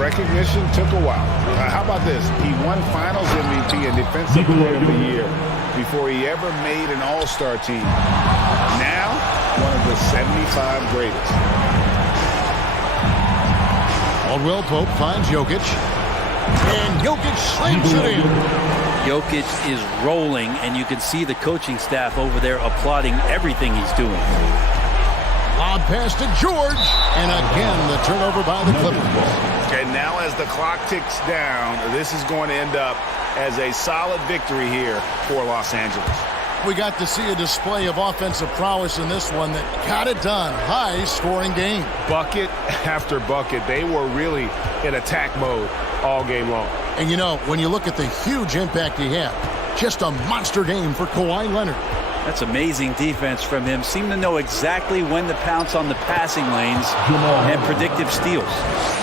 recognition took a while. How about this? He won Finals MVP and Defensive Player of the Year before he ever made an All-Star team. Now, one of the 75 greatest. Caldwell Pope finds Jokic. And Jokic slams it in. Jokic is rolling, and you can see the coaching staff over there applauding everything he's doing. Lob pass to George. And again, the turnover by the Clippers. And now as the clock ticks down, this is going to end up as a solid victory here for Los Angeles. We got to see a display of offensive prowess in this one that got it done. High-scoring game. Bucket after bucket. They were really in attack mode all game long. And you know, when you look at the huge impact he had, just a monster game for Kawhi Leonard. That's amazing defense from him. Seemed to know exactly when to pounce on the passing lanes and predictive steals.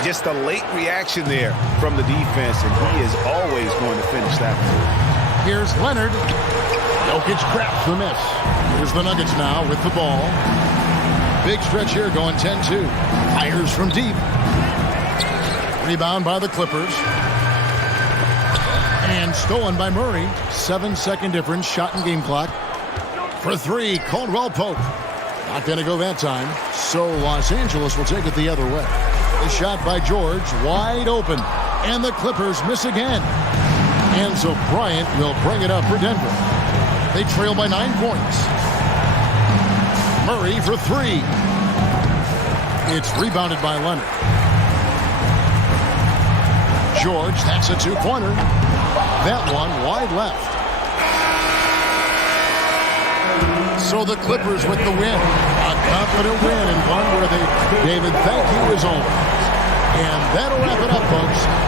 Just a late reaction there from the defense, and he is always going to finish that. Here's Leonard. Jokic craps the miss. Here's the Nuggets now with the ball. Big stretch here going 10-2. Fires from deep. Rebound by the Clippers. And stolen by Murray. 7-second difference, shot and game clock. For three, Caldwell Pope. Not going to go that time. So Los Angeles will take it the other way. The shot by George, wide open. And the Clippers miss again. And so Bryant will bring it up for Denver. They trail by 9 points. Murray for three. It's rebounded by Leonard. George, that's a two-pointer. That one wide left. So the Clippers with the win. A confident win and one where David, thank you as always. And that'll wrap it up, folks.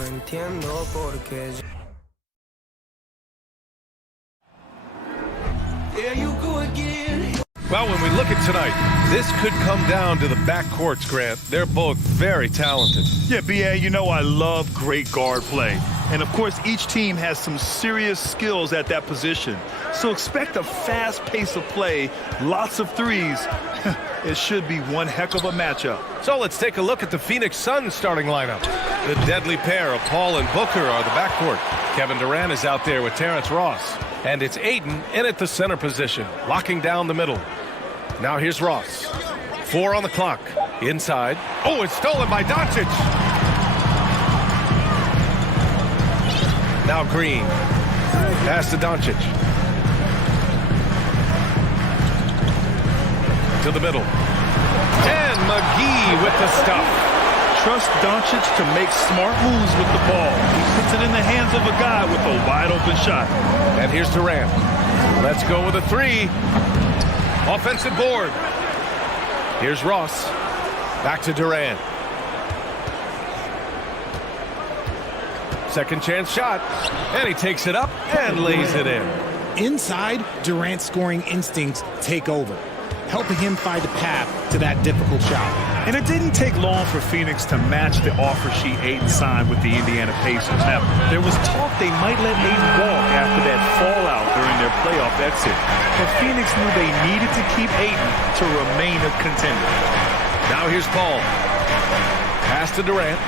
No entiendo por qué. There you go again. Well, when we look at tonight, this could come down to the backcourts, Grant. They're both very talented. Yeah, B.A., you know I love great guard play. And, of course, each team has some serious skills at that position. So expect a fast pace of play, lots of threes. It should be one heck of a matchup. So let's take a look at the Phoenix Suns starting lineup. The deadly pair of Paul and Booker are the backcourt. Kevin Durant is out there with Terrence Ross. And it's Ayton in at the center position, locking down the middle. Now here's Ross. 4 on the clock. Inside. Oh, it's stolen by Doncic. Now Green. Pass to Doncic. To the middle. And McGee with the stuff. Trust Doncic to make smart moves with the ball. He puts it in the hands of a guy with a wide-open shot. And here's Durant. Let's go with a 3. Offensive board. Here's Ross. Back to Durant. Second chance shot. And he takes it up and lays it in. Inside, Durant's scoring instincts take over, helping him find a path to that difficult shot. And it didn't take long for Phoenix to match the offer sheet Ayton signed with the Indiana Pacers. Now, there was talk they might let Ayton walk after that fallout during their playoff exit. But Phoenix knew they needed to keep Ayton to remain a contender. Now here's Paul. Pass to Durant.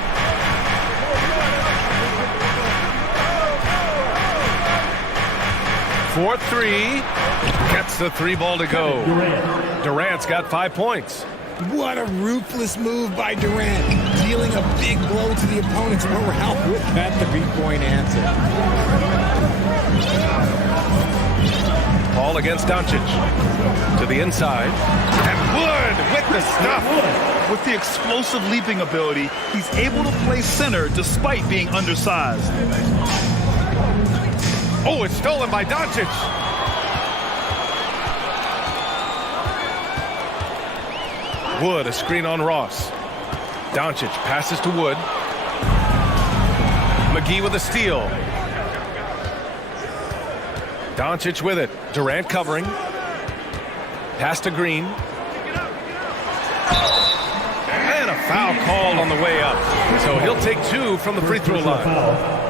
For 3. Gets the 3 ball to go. Durant's got 5 points. What a ruthless move by Durant, dealing a big blow to the opponent's morale with that 3-point answer. Paul against Doncic. To the inside. And Wood with the stuff. With the explosive leaping ability, he's able to play center despite being undersized. Oh, it's stolen by Doncic. Wood, a screen on Ross. Doncic passes to Wood. McGee with a steal. Doncic with it. Durant covering. Pass to Green. And a foul called on the way up. So he'll take 2 from the free throw line.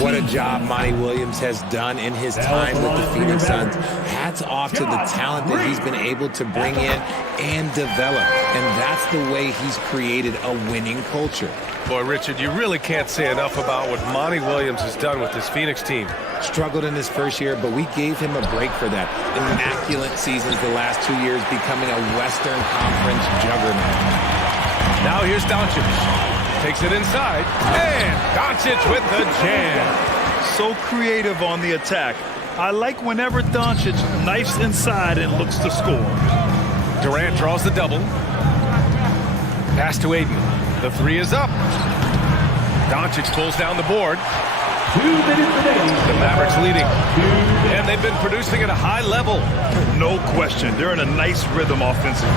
What a job Monty Williams has done in his time with the Phoenix Suns. Hats off to the talent that he's been able to bring in and develop. And that's the way he's created a winning culture. Boy, Richard, you really can't say enough about what Monty Williams has done with this Phoenix team. Struggled in his first year, but we gave him a break for that. Immaculate seasons the last 2 years, becoming a Western Conference juggernaut. Now here's Doncic. Takes it inside, and Doncic with the jam. So creative on the attack. I like whenever Doncic knifes inside and looks to score. Durant draws the double. Pass to Ayton. The 3 is up. Doncic pulls down the board. 2 minutes remaining. The Mavericks leading. And they've been producing at a high level. No question. They're in a nice rhythm offensively.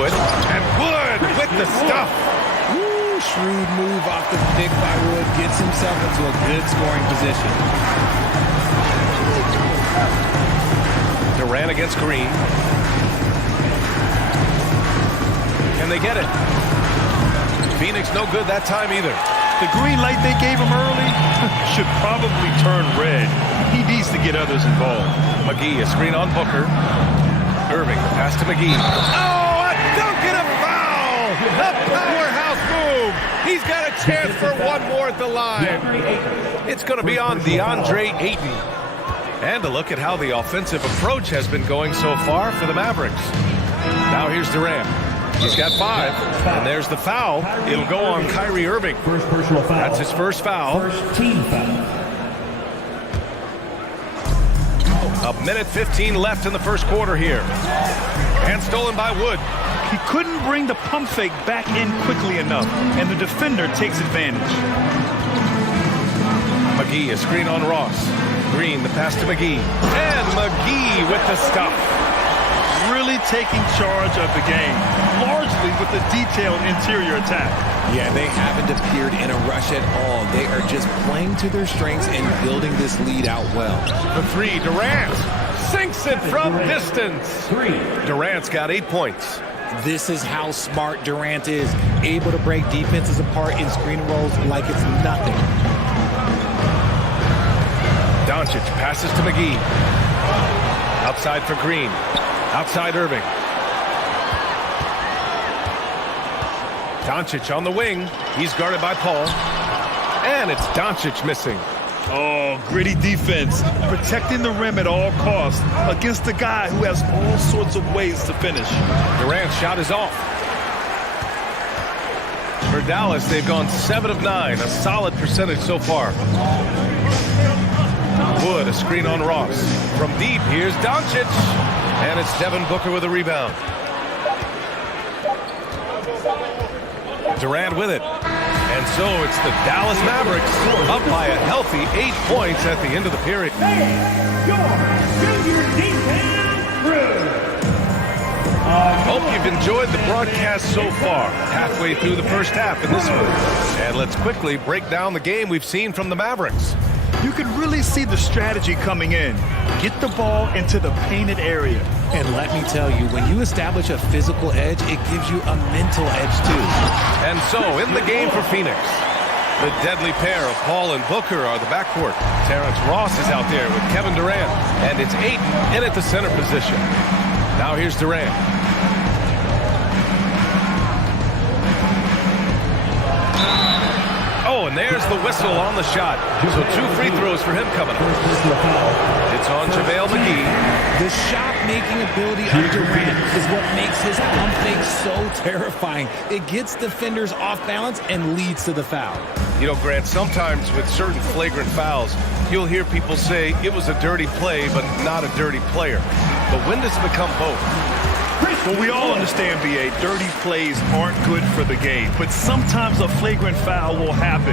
Wood. And Wood with the stuff. Shrewd move off the pick by Wood, gets himself into a good scoring position. Durant against Green. Can they get it? Phoenix no good that time either. The green light they gave him early should probably turn red. He needs to get others involved. McGee, a screen on Booker. Irving, pass to McGee. Oh, a dunk and a foul! A powerhouse move! He's got a chance for one more at the line. It's going to be on DeAndre Ayton. And a look at how the offensive approach has been going so far for the Mavericks. Now here's Durant. He's got 5, and there's the foul. It'll go on Kyrie Irving. First personal foul. That's his first foul. First team foul. A minute 15 left in the first quarter here. And stolen by Wood. He couldn't bring the pump fake back in quickly enough, and the defender takes advantage. McGee, a screen on Ross. Green, the pass to McGee. And McGee with the stuff. Really taking charge of the game, largely with the detailed interior attack. Yeah, they haven't appeared in a rush at all. They are just playing to their strengths and building this lead out well. The three, Durant sinks it from distance. Durant's got 8 points. This is how smart Durant is, able to break defenses apart in screen rolls like it's nothing. Doncic passes to McGee. Outside for Green. Outside Irving. Doncic on the wing. He's guarded by Paul. And it's Doncic missing. Oh, gritty defense. Protecting the rim at all costs against a guy who has all sorts of ways to finish. Durant's shot is off. For Dallas, they've gone 7 of 9, a solid percentage so far. Wood, a screen on Ross. From deep, here's Doncic. And it's Devin Booker with a rebound. Durant with it. And so it's the Dallas Mavericks up by a healthy 8 points at the end of the period. Hope you've enjoyed the broadcast so far. Halfway through the first half in this one. And let's quickly break down the game we've seen from the Mavericks. You can really see the strategy coming in. Get the ball into the painted area. And let me tell you, when you establish a physical edge, it gives you a mental edge too. And so in the game for Phoenix, the deadly pair of Paul and Booker are the backcourt. Terrence Ross is out there with Kevin Durant, and it's Ayton in at the center position. Now here's Durant. Oh, and there's the whistle on the shot. So 2 free throws for him coming up. It's on JaVale McGee. The shot-making ability of Durant is what makes his pump fake so terrifying. It gets defenders off balance and leads to the foul. You know, Grant, sometimes with certain flagrant fouls, you'll hear people say it was a dirty play, but not a dirty player. But when does it become both? Well, we all understand, B.A., dirty plays aren't good for the game, but sometimes a flagrant foul will happen.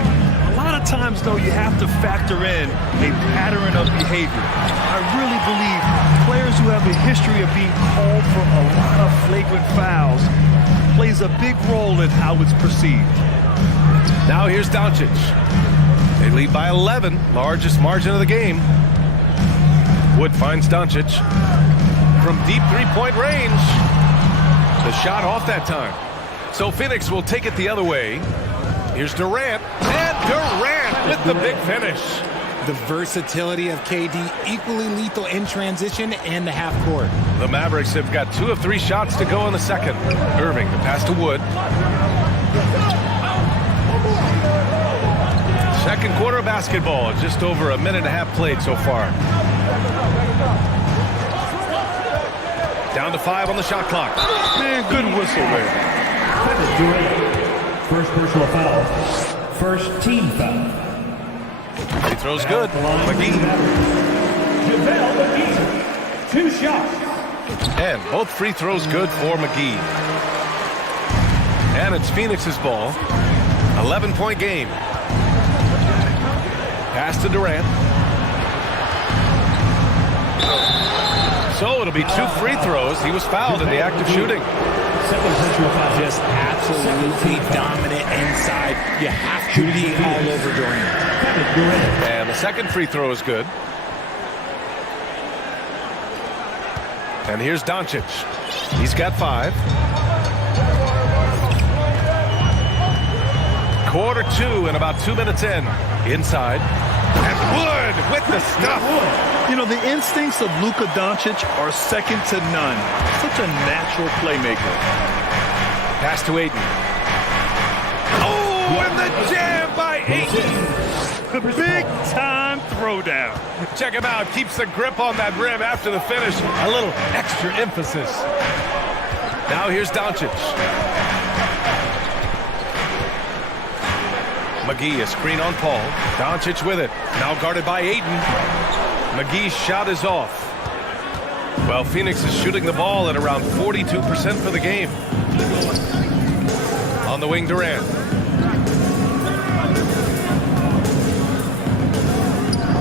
A lot of times, though, you have to factor in a pattern of behavior. I really believe players who have a history of being called for a lot of flagrant fouls plays a big role in how it's perceived. Now here's Doncic. They lead by 11, largest margin of the game. Wood finds Doncic from deep three-point range. The shot off that time. So Phoenix will take it the other way. Here's Durant. And Durant with the big finish. The versatility of KD, equally lethal in transition and the half court. The Mavericks have got 2 of 3 shots to go in the second. Irving, the pass to Wood. Second quarter of basketball. Just over a minute and a half played so far. Down to 5 on the shot clock. Man, good whistle there. First personal foul. First team foul. He throws good. McGee. JaVale McGee. 2 shots. And both free throws good for McGee. And it's Phoenix's ball. 11-point game. Pass to Durant. So it'll be 2 free throws. He was fouled in the act of shooting. Just absolutely dominant inside. You have to be all over Durant. And the second free throw is good. And here's Doncic. He's got 5. Quarter 2 and about 2 minutes in. Inside. And Wood with the stuff. You know, the instincts of Luka Doncic are second to none. Such a natural playmaker. Pass to Ayton. Oh, and the jam by Ayton. The big-time throwdown. Check him out. Keeps the grip on that rim after the finish. A little extra emphasis. Now here's Doncic. McGee, a screen on Paul. Doncic with it. Now guarded by Ayton. McGee's shot is off. Well, Phoenix is shooting the ball at around 42% for the game. On the wing, Durant.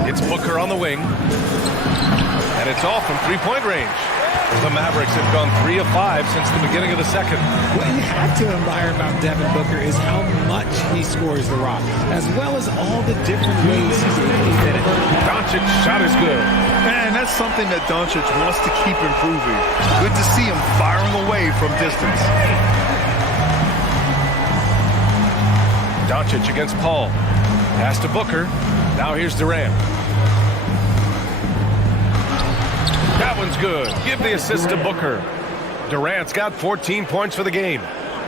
It's Booker on the wing. And it's off from 3-point range. The Mavericks have gone 3 of 5 since the beginning of the second. What you have to admire about Devin Booker is how much he scores the rock, as well as all the different ways he's able to hit it. Doncic's shot is good. And that's something that Doncic wants to keep improving. Good to see him firing away from distance. Doncic against Paul. Pass to Booker. Now here's Durant. That one's good. Give the assist to Booker. Durant's got 14 points for the game.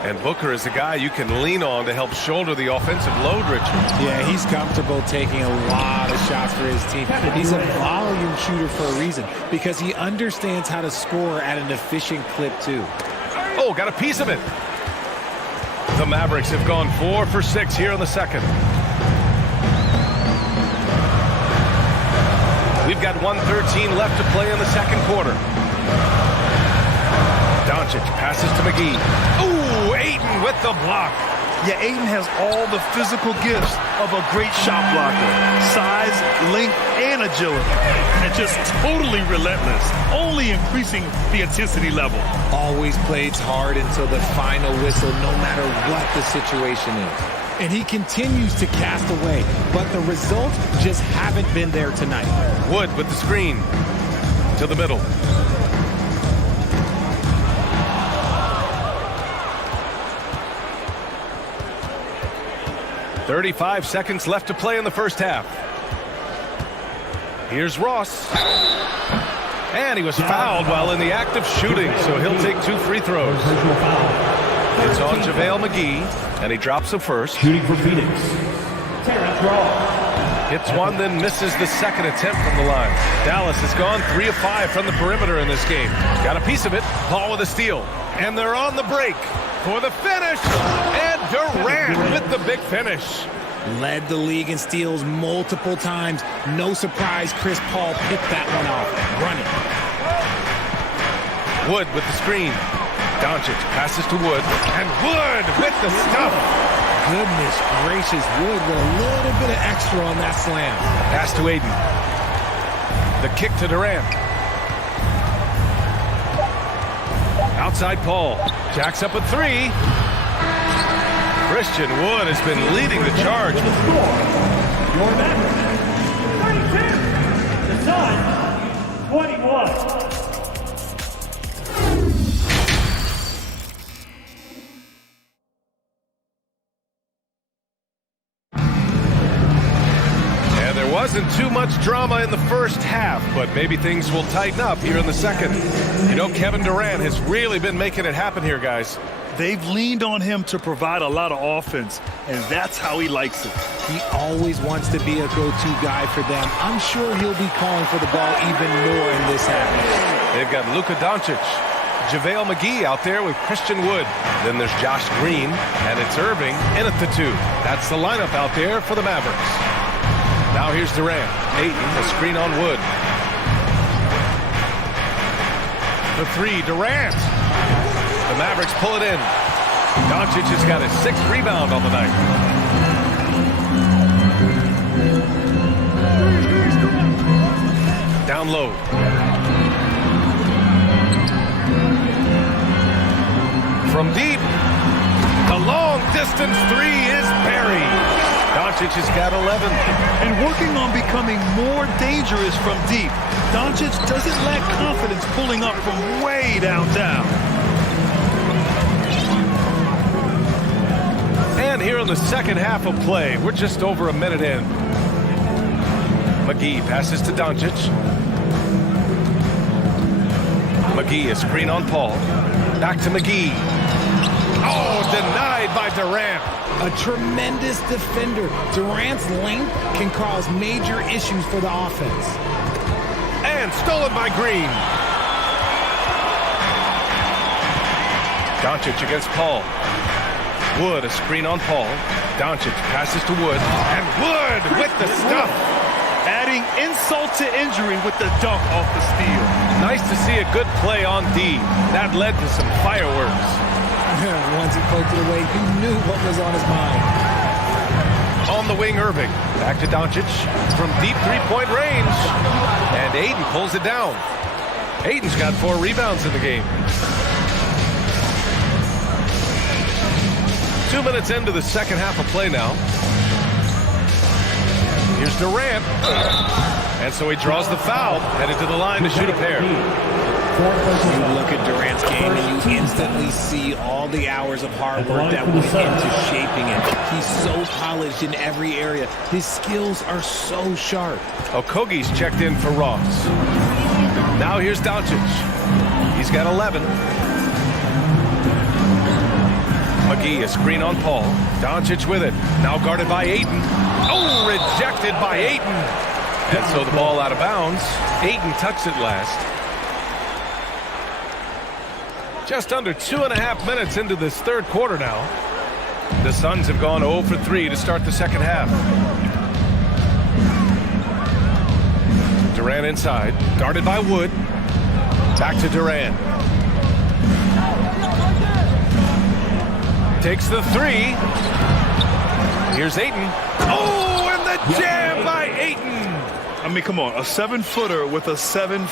And Booker is a guy you can lean on to help shoulder the offensive load, Richard. Yeah, he's comfortable taking a lot of shots for his team. He's a volume shooter for a reason, because he understands how to score at an efficient clip, too. Oh, got a piece of it. The Mavericks have gone 4 for 6 here in the second. We've got 1:13 left to play in the second quarter. Doncic passes to McGee. Ooh, Ayton with the block. Yeah, Ayton has all the physical gifts of a great shot blocker. Size, length, and agility. And just totally relentless, only increasing the intensity level. Always plays hard until the final whistle, no matter what the situation is. And he continues to cast away, but the results just haven't been there tonight. Wood with the screen to the middle. "35 seconds left to play in the first half. Here's Ross. And he was fouled while in the act of shooting, so he'll take 2 free throws. It's on JaVale McGee, and he drops the first. Shooting for Phoenix. Hits one, then misses the second attempt from the line. Dallas has gone 3 of 5 from the perimeter in this game. Got a piece of it. Paul with a steal. And they're on the break for the finish. And Durant with the big finish. Led the league in steals multiple times. No surprise Chris Paul picked that one off. Running. Wood with the screen. Doncic passes to Wood. And Wood with the stuff. Goodness gracious, Wood with a little bit of extra on that slam. Pass to Ayton. The kick to Durant. Outside Paul. Jacks up a 3. Christian Wood has been leading the charge. Your Mavericks, 32. The Suns, 21. Wasn't too much drama in the first half, but maybe things will tighten up here in the second. You know, Kevin Durant has really been making it happen here, guys. They've leaned on him to provide a lot of offense, and that's how he likes it. He always wants to be a go-to guy for them. I'm sure he'll be calling for the ball even more in this half. They've got Luka Doncic, JaVale McGee out there with Christian Wood. Then there's Josh Green, and it's Irving in at the 2. That's the lineup out there for the Mavericks. Now here's Durant. Ayton, a screen on Wood. The 3, Durant. The Mavericks pull it in. Doncic has got his 6th rebound on the night. Down low. From deep. The long distance 3 is buried. Doncic has got 11. And working on becoming more dangerous from deep. Doncic doesn't lack confidence pulling up from way downtown. And here in the second half of play, we're just over a minute in. McGee passes to Doncic. McGee, a screen on Paul. Back to McGee. Oh, denied by Durant. A tremendous defender. Durant's length can cause major issues for the offense. And stolen by Green. Doncic against Paul. Wood, a screen on Paul. Doncic passes to Wood. And Wood with the stuff. Adding insult to injury with the dunk off the steal. Nice to see a good play on D. That led to some fireworks. Once he poked it away, he knew what was on his mind. On the wing, Irving. Back to Doncic from deep 3-point range. And Ayton pulls it down. Aiden's got 4 rebounds in the game. 2 minutes into the second half of play now. Here's Durant. And so he draws the foul, headed to the line to shoot a pair. You look at Durant's game and you instantly see all the hours of hard work that went into shaping it. He's so polished in every area. His skills are so sharp. Okogie's checked in for Ross. Now here's Doncic. He's got 11. McGee, a screen on Paul. Doncic with it. Now guarded by Ayton. Oh, rejected by Ayton. And so the ball out of bounds. Ayton touched it last. Just under 2.5 minutes into this third quarter now. The Suns have gone 0 for 3 to start the second half. Durant inside, guarded by Wood. Back to Durant. Takes the 3. Here's Ayton. Oh, and the jam by Ayton. I mean, come on, a 7-footer with a 7'5"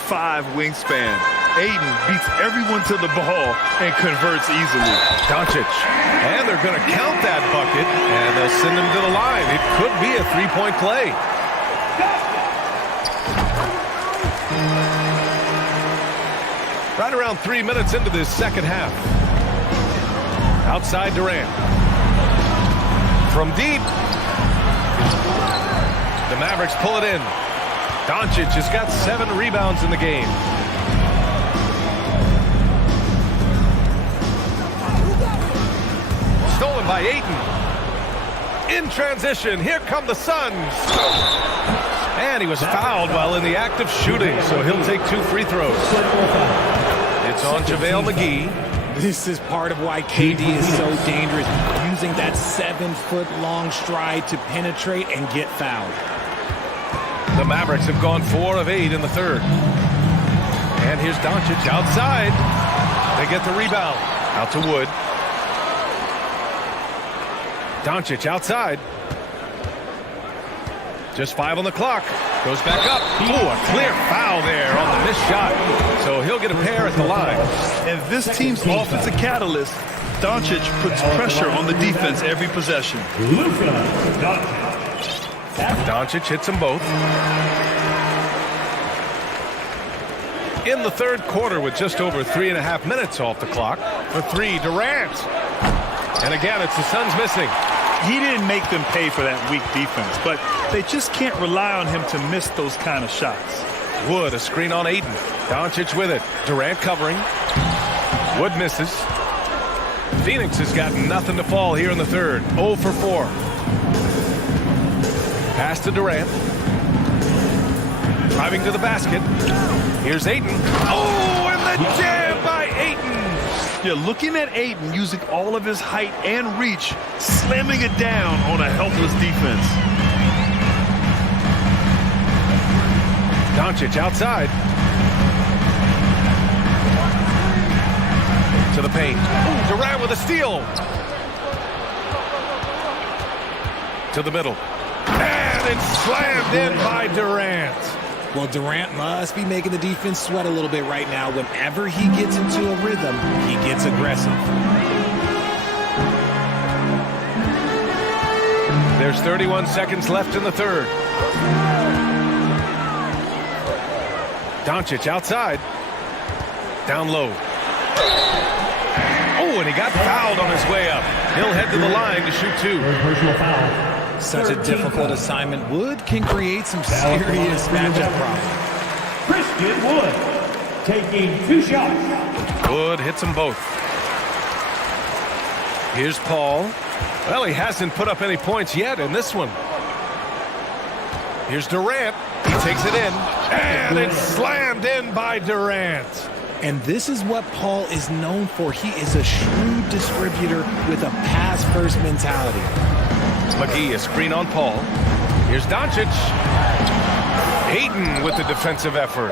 wingspan. Ayton beats everyone to the ball and converts easily. Doncic. And they're going to count that bucket, and they'll send him to the line. It could be a 3-point play. Right around 3 minutes into this second half. Outside Durant. From deep. The Mavericks pull it in. Doncic has got 7 rebounds in the game. Stolen by Ayton. In transition, here come the Suns. And he was fouled while in the act of shooting, so he'll take 2 free throws. It's on JaVale McGee. This is part of why KD is so dangerous, using that 7-foot-long stride to penetrate and get fouled. The Mavericks have gone 4 of 8 in the third. And here's Doncic outside. They get the rebound. Out to Wood. Doncic outside. Just 5 on the clock. Goes back up. Ooh, a clear foul there on the missed shot. So he'll get a pair at the line. And this team's offensive catalyst, Doncic puts pressure on the defense every possession. Doncic hits them both. In the third quarter with just over 3.5 minutes off the clock. For 3, Durant. And again, it's the Suns missing. He didn't make them pay for that weak defense, but they just can't rely on him to miss those kind of shots. Wood, a screen on Ayton. Doncic with it. Durant covering. Wood misses. Phoenix has got nothing to fall here in the third. 0 for 4. Pass to Durant. Driving to the basket. Here's Ayton. Oh, and the jam by Ayton. Yeah, looking at Ayton using all of his height and reach, slamming it down on a helpless defense. Doncic outside. To the paint. Durant with a steal. To the middle. And it's slammed in by Durant. Well, Durant must be making the defense sweat a little bit right now. Whenever he gets into a rhythm, he gets aggressive. There's 31 seconds left in the third. Doncic outside. Down low. Oh, and he got fouled on his way up. He'll head to the line to shoot 2. Personal foul. Such a difficult assignment. Wood can create some serious matchup problems. Christian Wood taking 2 shots. Wood hits them both. Here's Paul. Well, he hasn't put up any points yet in this one. Here's Durant. He takes it in. And it's slammed in by Durant. And this is what Paul is known for. He is a shrewd distributor with a pass-first mentality. McGee, a screen on Paul. Here's Doncic. Ayton with the defensive effort.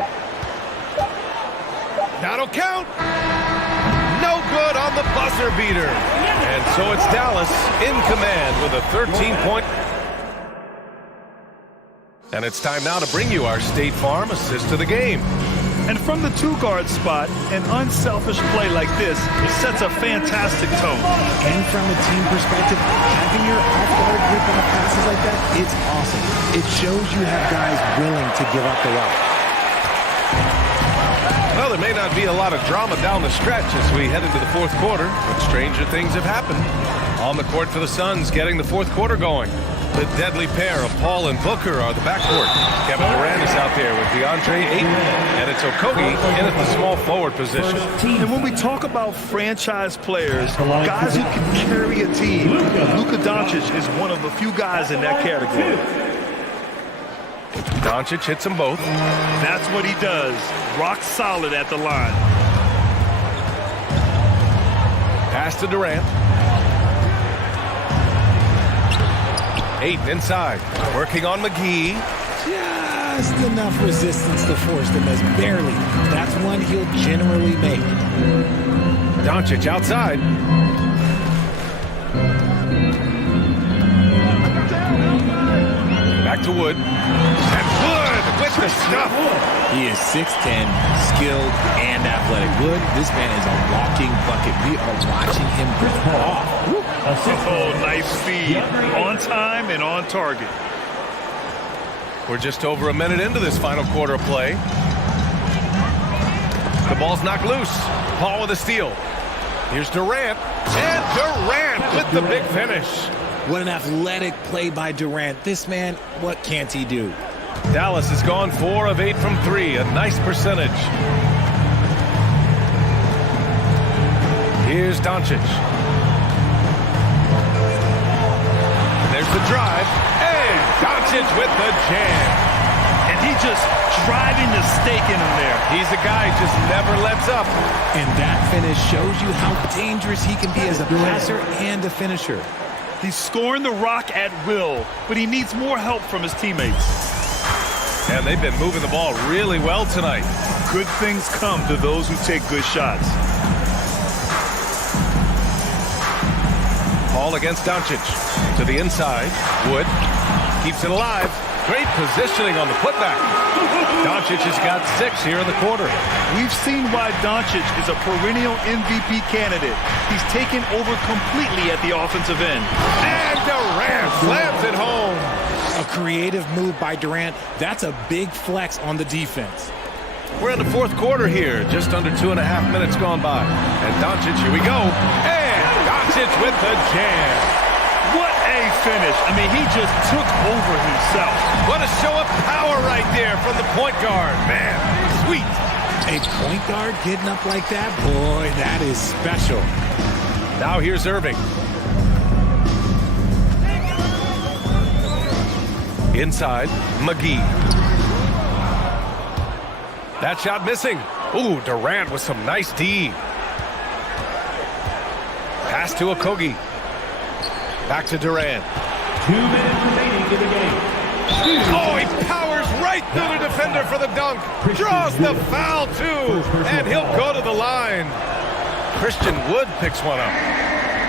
That'll count. No good on the buzzer beater. And so it's Dallas in command with a 13-point. And it's time now to bring you our State Farm assist of the game. And from the two-guard spot, an unselfish play like this sets a fantastic tone. And from a team perspective, having your off-guard grip on passes like that, it's awesome. It shows you have guys willing to give up the rock. Well, there may not be a lot of drama down the stretch as we head into the fourth quarter, but stranger things have happened. On the court for the Suns, getting the fourth quarter going. The deadly pair of Paul and Booker are the backcourt. Kevin Durant is out there with DeAndre Ayton, and it's Okogie in at the small forward position. And when we talk about franchise players, guys who can carry a team, Luka Doncic is one of the few guys in that category. Doncic hits them both. That's what he does. Rock solid at the line. Pass to Durant. Ayton inside, working on McGee. Just enough resistance to force the miss, barely. That's one he'll generally make. Doncic outside. Back to Wood. And Wood with the stuff. He is 6'10", skilled, and athletic. Wood, this man is a walking bucket. We are watching him go off. Oh, nice speed. On time and on target. We're just over a minute into this final quarter of play. The ball's knocked loose. Paul with a steal. Here's Durant. And Durant with the big finish. What an athletic play by Durant. This man, what can't he do? Dallas has gone 4 of 8 from 3. A nice percentage. Here's Doncic. There's the drive. And Doncic with the jam. And he just driving the stake in him there. He's a guy who just never lets up. And that finish shows you how dangerous he can be as a passer and a finisher. He's scoring the rock at will, but he needs more help from his teammates. And they've been moving the ball really well tonight. Good things come to those who take good shots. Paul against Doncic. To the inside. Wood keeps it alive. Great positioning on the putback. Doncic has got 6 here in the quarter. We've seen why Doncic is a perennial MVP candidate. He's taken over completely at the offensive end. And Durant slams it home. A creative move by Durant. That's a big flex on the defense. We're in the fourth quarter here. Just under 2.5 minutes gone by. And Doncic, here we go. And Doncic with the jam. What a finish. I mean, he just took over himself. What a show of power right there from the point guard. Man, sweet. A point guard getting up like that? Boy, that is special. Now here's Irving. Inside, McGee. That shot missing. Ooh, Durant with some nice D. Pass to Okogie. Back to Durant. 2 minutes remaining in the game. Oh, he powers right through the defender for the dunk. Draws the foul, too. And he'll go to the line. Christian Wood picks one up.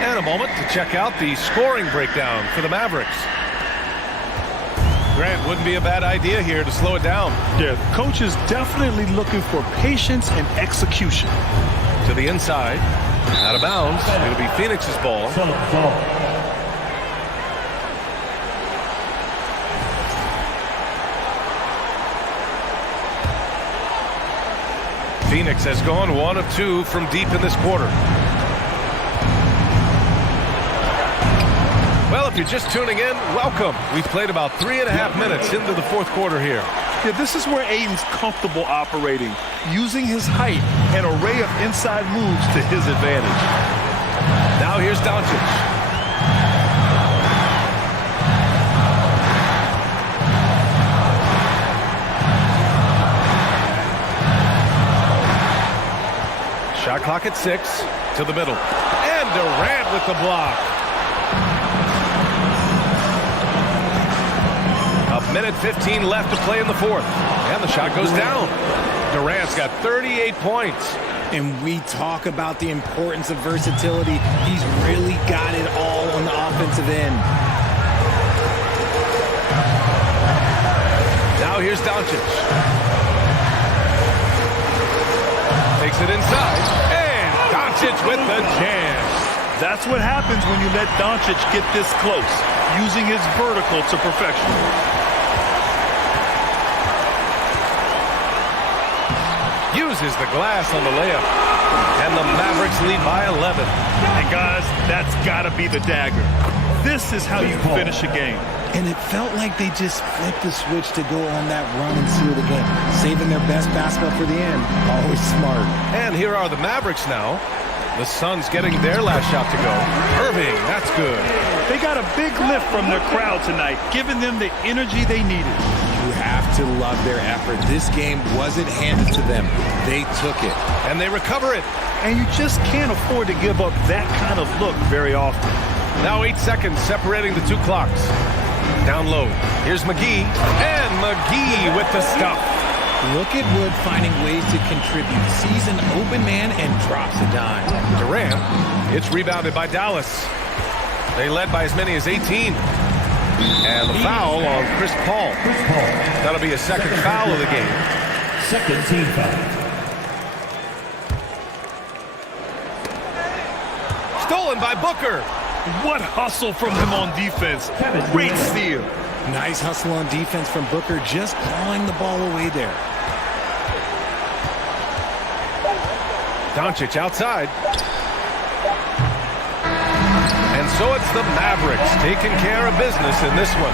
And a moment to check out the scoring breakdown for the Mavericks. Grant, wouldn't be a bad idea here to slow it down. Yeah, coach is definitely looking for patience and execution. To the inside. Out of bounds. It'll be Phoenix's ball. Phoenix has gone 1 of 2 from deep in this quarter. Well, if you're just tuning in, welcome. We've played about 3.5 minutes into the fourth quarter here. Yeah, this is where Ayton's comfortable operating, using his height and array of inside moves to his advantage. Now here's Doncic. Shot clock at 6, to the middle. And Durant with the block. 1:15 left to play in the fourth. And the shot goes down. Durant's got 38 points. And we talk about the importance of versatility. He's really got it all on the offensive end. Now here's Doncic. Takes it inside, and Doncic with the jam. That's what happens when you let Doncic get this close, using his vertical to perfection. Uses the glass on the layup. And the Mavericks lead by 11. And guys, that's got to be the dagger. This is how you finish a game. And it felt like they just flipped the switch to go on that run and seal the game. Saving their best basketball for the end. Always smart. And here are the Mavericks now. The Suns getting their last shot to go. Irving, that's good. They got a big lift from their crowd tonight, giving them the energy they needed. You have to love their effort. This game wasn't handed to them. They took it. And they recover it. And you just can't afford to give up that kind of look very often. Now 8 seconds separating the two clocks. Down low. Here's McGee. And McGee with the stuff. Look at Wood finding ways to contribute. Sees an open man and drops a dime. Durant. It's rebounded by Dallas. They led by as many as 18. And the foul on Chris Paul. That'll be a second foul of the game. Second team foul. Stolen by Booker. What hustle from him on defense. Great steal. Nice hustle on defense from Booker, just clawing the ball away there. Doncic outside. And so it's the Mavericks taking care of business in this one.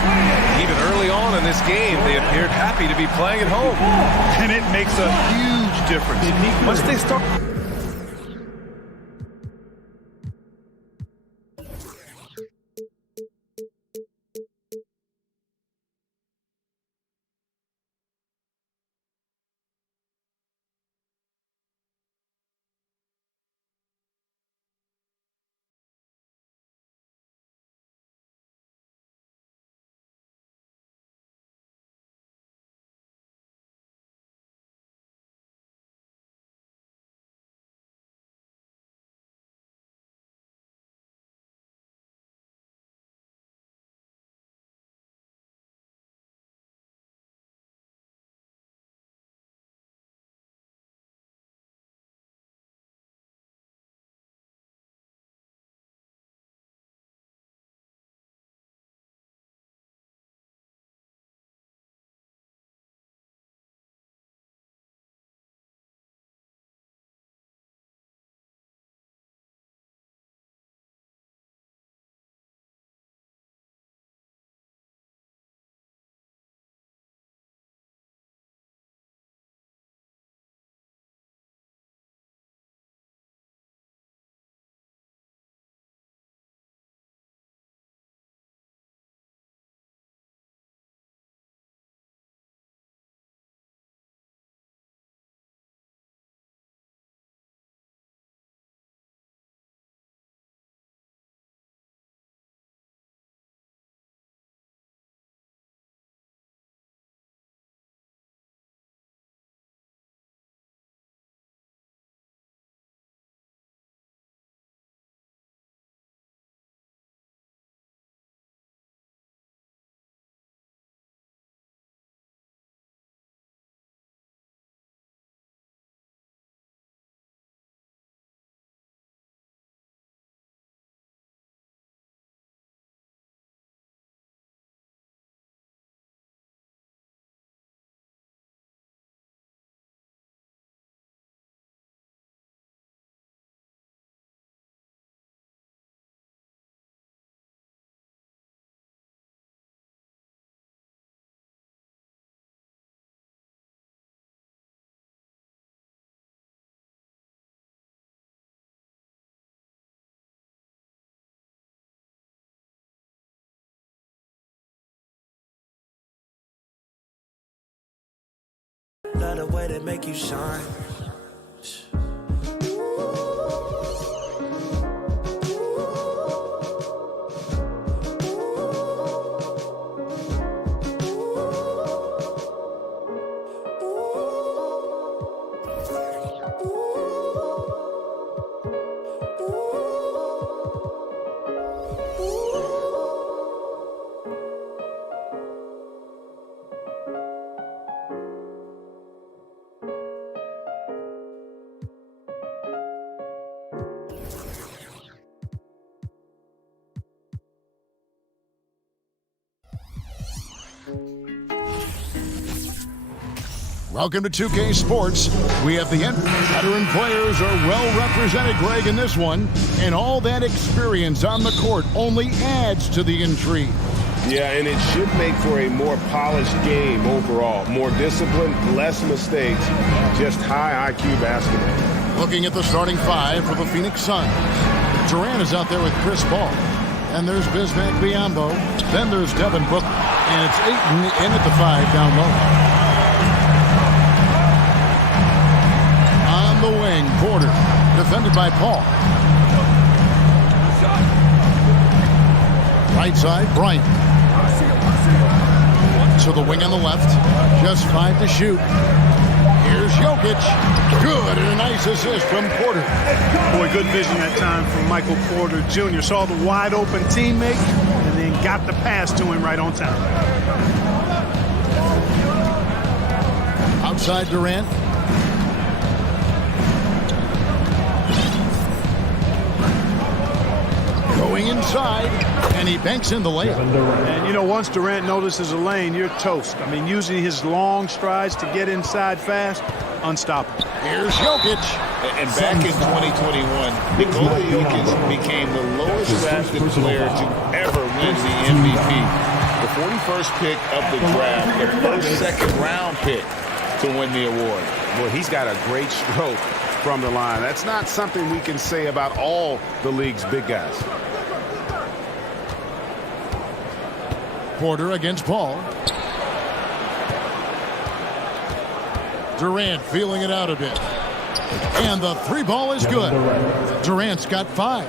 Even early on in this game, they appeared happy to be playing at home. And it makes a huge difference. Once they start... Love the way they make you shine. Welcome to 2K Sports. We have the end. Veteran players are well represented, Greg, in this one. And all that experience on the court only adds to the intrigue. Yeah, and it should make for a more polished game overall. More discipline, less mistakes, just high IQ basketball. Looking at the starting five for the Phoenix Suns. Durant is out there with Chris Paul. And there's Bismack Biyombo. Then there's Devin Booker. And it's Ayton in at the 5 down low. The wing, Porter, defended by Paul. Right side, Bryant. So the wing on the left, just 5 to shoot. Here's Jokic. Good, and a nice assist from Porter. Boy, good vision that time from Michael Porter Jr. Saw the wide open teammate and then got the pass to him right on time. Outside Durant. Going inside, and he banks in the layup. And, you know, once Durant notices a lane, you're toast. I mean, using his long strides to get inside fast, unstoppable. Here's Jokic. And back in 2021, Nikola Jokic became the lowest drafted player to ever win the MVP. The 41st pick of the draft, the first second-round pick to win the award. Well, he's got a great stroke from the line. That's not something we can say about all the league's big guys. Porter against Paul. Durant feeling it out a bit. And the 3 ball is good. Durant's got 5.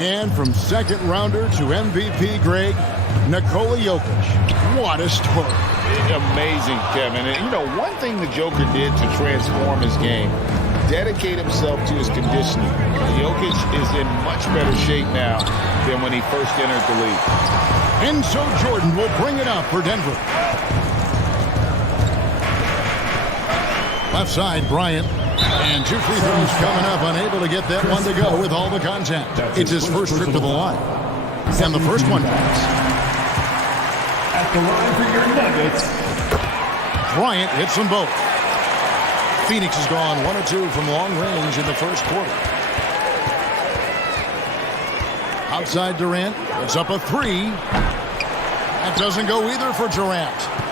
And from second rounder to MVP, Greg, Nikola Jokic. What a story. Amazing, Kevin. And, you know, one thing the Joker did to transform his game, dedicate himself to his conditioning. Jokic is in much better shape now than when he first entered the league. And so Jordan will bring it up for Denver. Left side, Bryant. And 2 free throws coming up, unable to get that one to go with all the contact. It's his first trip to the line. And the first one counts. At the line for your Nuggets. Bryant hits them both. Phoenix has gone 1 of 2 from long range in the first quarter. Outside Durant, it's up a 3. That doesn't go either for Durant.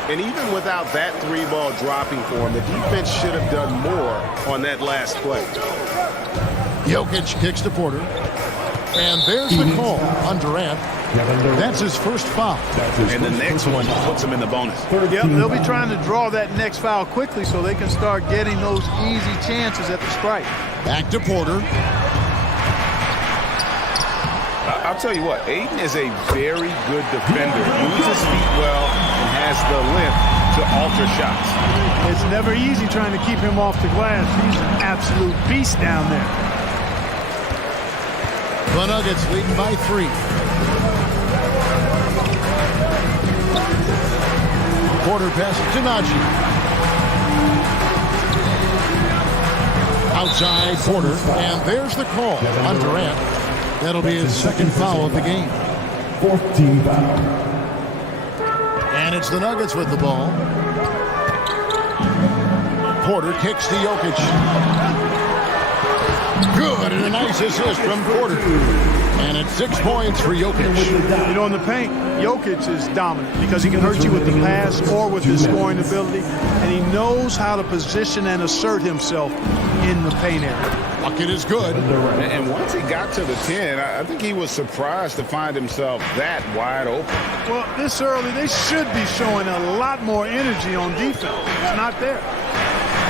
And even without that 3 ball dropping for him, the defense should have done more on that last play. Jokic kicks to Porter. And there's the call on Durant. That's his first foul. And the next one puts him in the bonus. Yep, they'll be trying to draw that next foul quickly so they can start getting those easy chances at the strike. Back to Porter. I'll tell you what, Ayton is a very good defender. Moves his feet well and has the length to alter shots. It's never easy trying to keep him off the glass. He's an absolute beast down there. The Nuggets leading by 3. Porter passes to Najee. Outside Porter, and there's the call on Durant. That'll be his second foul of the game. 4th team foul. And it's the Nuggets with the ball. Porter kicks to Jokic. Good, and a nice assist from Porter. And it's 6 points for Jokic. You know, in the paint, Jokic is dominant because he can hurt you with the pass or with his scoring ability. And he knows how to position and assert himself in the paint area. Bucket is good. And once he got to the 10, I think he was surprised to find himself that wide open. Well, this early, they should be showing a lot more energy on defense. It's not there.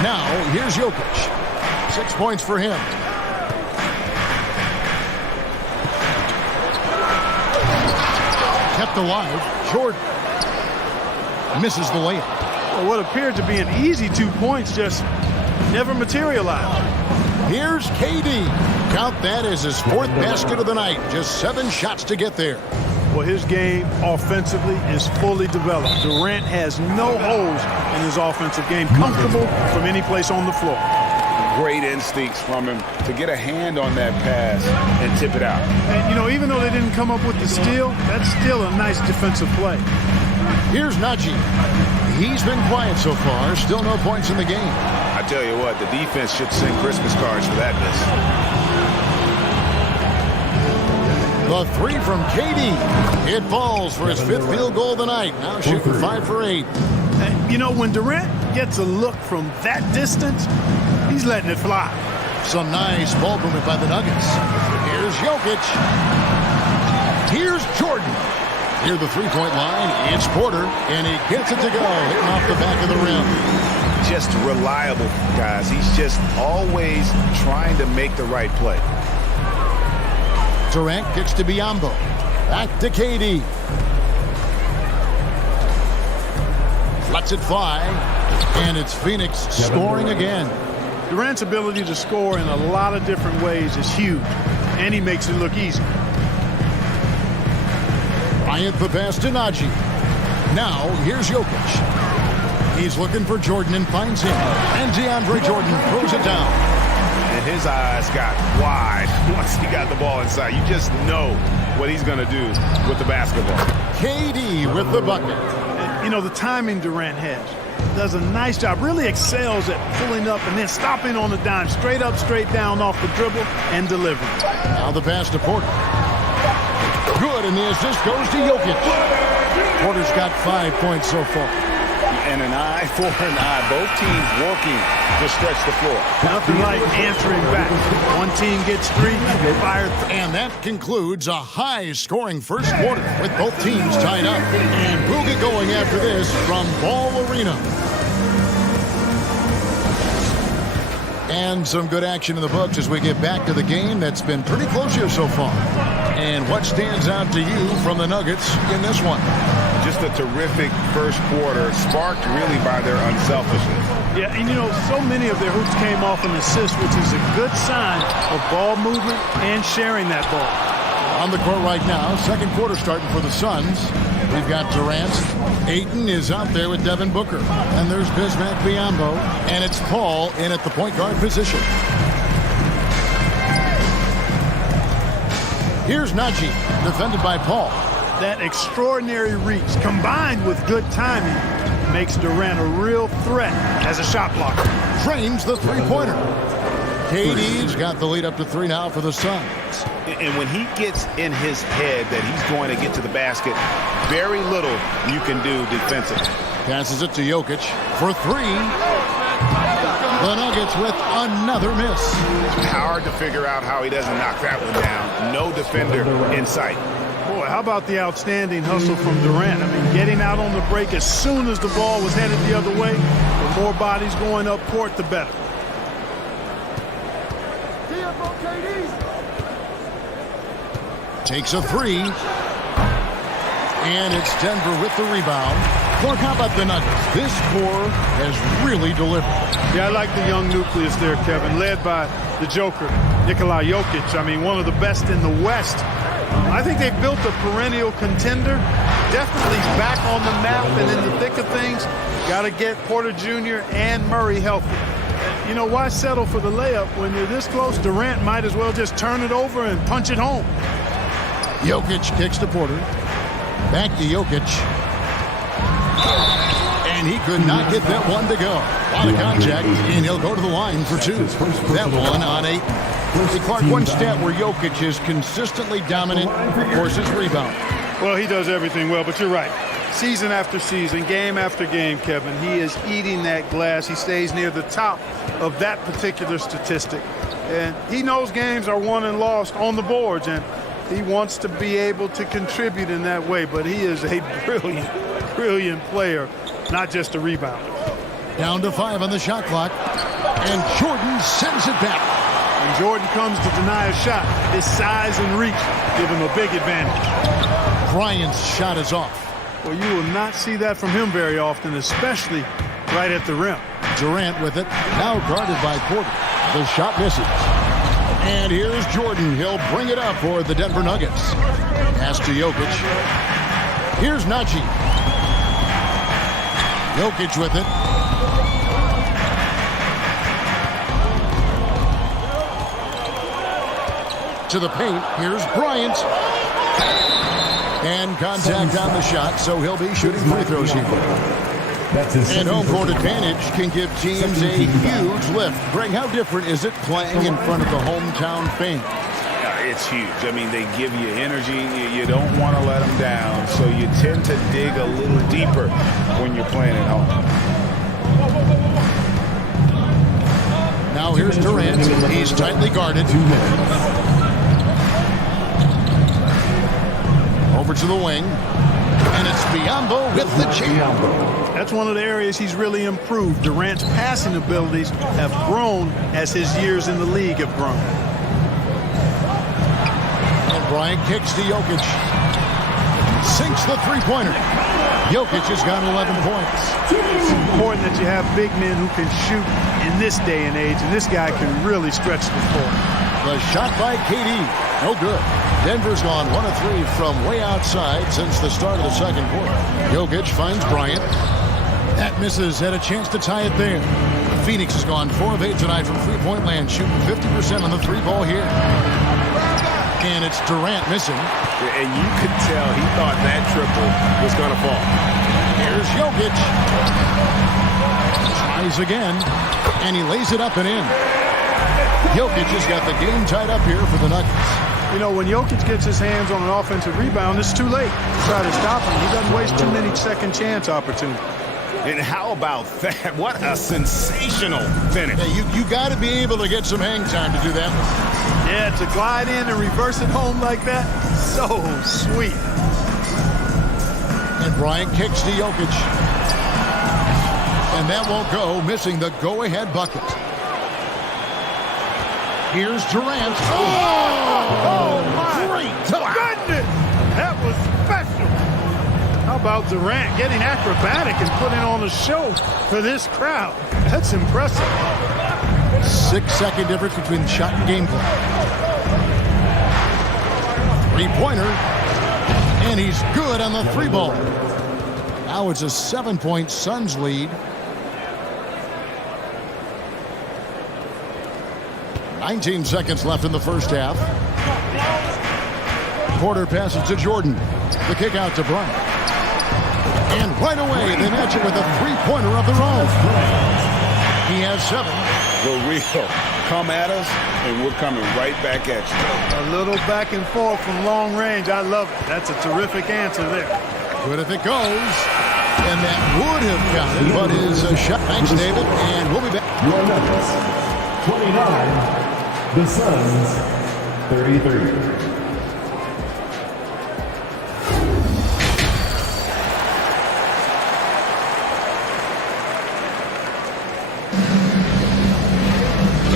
Now, here's Jokic. 6 points for him. Kept alive. Jordan misses the layup. Well, what appeared to be an easy 2 points just never materialized. Here's KD. Count that as his 4th basket of the night. Just 7 shots to get there. Well, his game offensively is fully developed. Durant has no holes in his offensive game. Comfortable from any place on the floor. Great instincts from him to get a hand on that pass and tip it out. And, you know, even though they didn't come up with the steal, that's still a nice defensive play. Here's Najee. He's been quiet so far. Still no points in the game. I tell you what, the defense should send Christmas cards for that miss. The three from KD. It falls for his 5th field goal of the night. Now shooting 5 for 8. You know, when Durant gets a look from that distance, he's letting it fly. Some nice ball movement by the Nuggets. Here's Jokic. Here's Jordan. Near the three-point line, it's Porter, and he gets it to go, hitting off the back of the rim. Just reliable, guys. He's just always trying to make the right play. Durant kicks to Biyombo. Back to KD. Lets it fly, and it's Phoenix scoring again. Durant's ability to score in a lot of different ways is huge, and he makes it look easy. Bryant the pass to Najee. Now, here's Jokic. He's looking for Jordan and finds him. And DeAndre Jordan throws it down. And his eyes got wide once he got the ball inside. You just know what he's going to do with the basketball. KD with the bucket. You know, the timing Durant has. Does a nice job, really excels at pulling up and then stopping on the dime, straight up, straight down off the dribble and delivering. Now the pass to Porter. Good, and the assist goes to Jokic. Porter's got 5 points so far. And an eye for an eye. Both teams working to stretch the floor. Nothing like answering back. One team gets 3, they fire 3. And that concludes a high-scoring first quarter with both teams tied up. And we'll get going after this from Ball Arena. And some good action in the books as we get back to the game that's been pretty close here so far. And what stands out to you from the Nuggets in this one? Just a terrific first quarter, sparked really by their unselfishness. Yeah, and you know, so many of their hoops came off an assist, which is a good sign of ball movement and sharing that ball. On the court right now, second quarter starting for the Suns. We've got Durant. Ayton is out there with Devin Booker. And there's Bismack Biyombo. And it's Paul in at the point guard position. Here's Najee, defended by Paul. That extraordinary reach, combined with good timing, makes Durant a real threat as a shot blocker. Frames the three-pointer. KD's got the lead up to 3 now for the Suns. And when he gets in his head that he's going to get to the basket, very little you can do defensively. Passes it to Jokic for 3. The Nuggets with another miss. It's hard to figure out how he doesn't knock that one down. No defender in sight. Boy, how about the outstanding hustle from Durant? I mean, getting out on the break as soon as the ball was headed the other way. The more bodies going up court, the better. Takes a 3. And it's Denver with the rebound. Clark, how about the Nuggets? This core has really delivered. Yeah, I like the young nucleus there, Kevin, led by the Joker, Nikola Jokic. I mean, one of the best in the West. I think they've built a perennial contender. Definitely back on the map and in the thick of things. Got to get Porter Jr. and Murray healthy. You know, why settle for the layup when you're this close? Durant might as well just turn it over and punch it home. Jokic kicks to Porter. Back to Jokic. And he could not get that one to go. A lot of contact, and he'll go to the line for 2. That one on 8. Clark, one stat where Jokic is consistently dominant, of course, his rebound. Well, he does everything well, but you're right. Season after season, game after game, Kevin, he is eating that glass. He stays near the top of that particular statistic. And he knows games are won and lost on the boards, and he wants to be able to contribute in that way. But he is a brilliant, brilliant player, not just a rebounder. Down to 5 on the shot clock, and Jordan sends it back. When Jordan comes to deny a shot, his size and reach give him a big advantage. Bryant's shot is off. Well, you will not see that from him very often, especially right at the rim. Durant with it, now guarded by Porter. The shot misses. And here's Jordan. He'll bring it up for the Denver Nuggets. Pass to Jokic. Here's Najee. Jokic with it. To the paint. Here's Bryant. And contact on the shot, so he'll be shooting free throws here. And home court advantage can give teams a huge lift. Greg, how different is it playing in front of the hometown fans? It's huge. I mean, they give you energy. You don't want to let them down, so you tend to dig a little deeper when you're playing at home. Now here's Durant. He's tightly guarded. Over to the wing. And it's Biombo with the jam. That's one of the areas he's really improved. Durant's passing abilities have grown as his years in the league have grown. And Bryant kicks to Jokic. Sinks the three-pointer. Jokic has got 11 points. It's important that you have big men who can shoot in this day and age, and this guy can really stretch the floor. The shot by KD. No good. Denver's gone 1 of 3 from way outside since the start of the second quarter. Jokic finds Bryant. That misses. Had a chance to tie it there. Phoenix has gone 4 of 8 tonight from three-point land, shooting 50% on the three ball here. And it's Durant missing. And you could tell he thought that triple was going to fall. Here's Jokic. Tries again. And he lays it up and in. Jokic has got the game tied up here for the Nuggets. You know, when Jokic gets his hands on an offensive rebound, it's too late to try to stop him. He doesn't waste too many second chance opportunities. And how about that? What a sensational finish. Yeah, you got to be able to get some hang time to do that. Yeah, to glide in and reverse it home like that, so sweet. And Bryant kicks to Jokic. And that won't go, missing the go-ahead bucket. Here's Durant. Oh my goodness! That was special. How about Durant getting acrobatic and putting on a show for this crowd? That's impressive. 6-second difference between shot and gameplay. Three-pointer. And he's good on the three ball. Now it's a 7-point Suns lead. 19 seconds left in the first half. Porter passes to Jordan. The kick out to Bryant. And right away, they match it with a three-pointer of their own. He has 7. The real come at us, and we're coming right back at you. A little back and forth from long range. I love it. That's a terrific answer there. Good if it goes. And that would have counted, but is a shot. Thanks, David. And we'll be back. Your Nuggets, 29. The Suns, 33.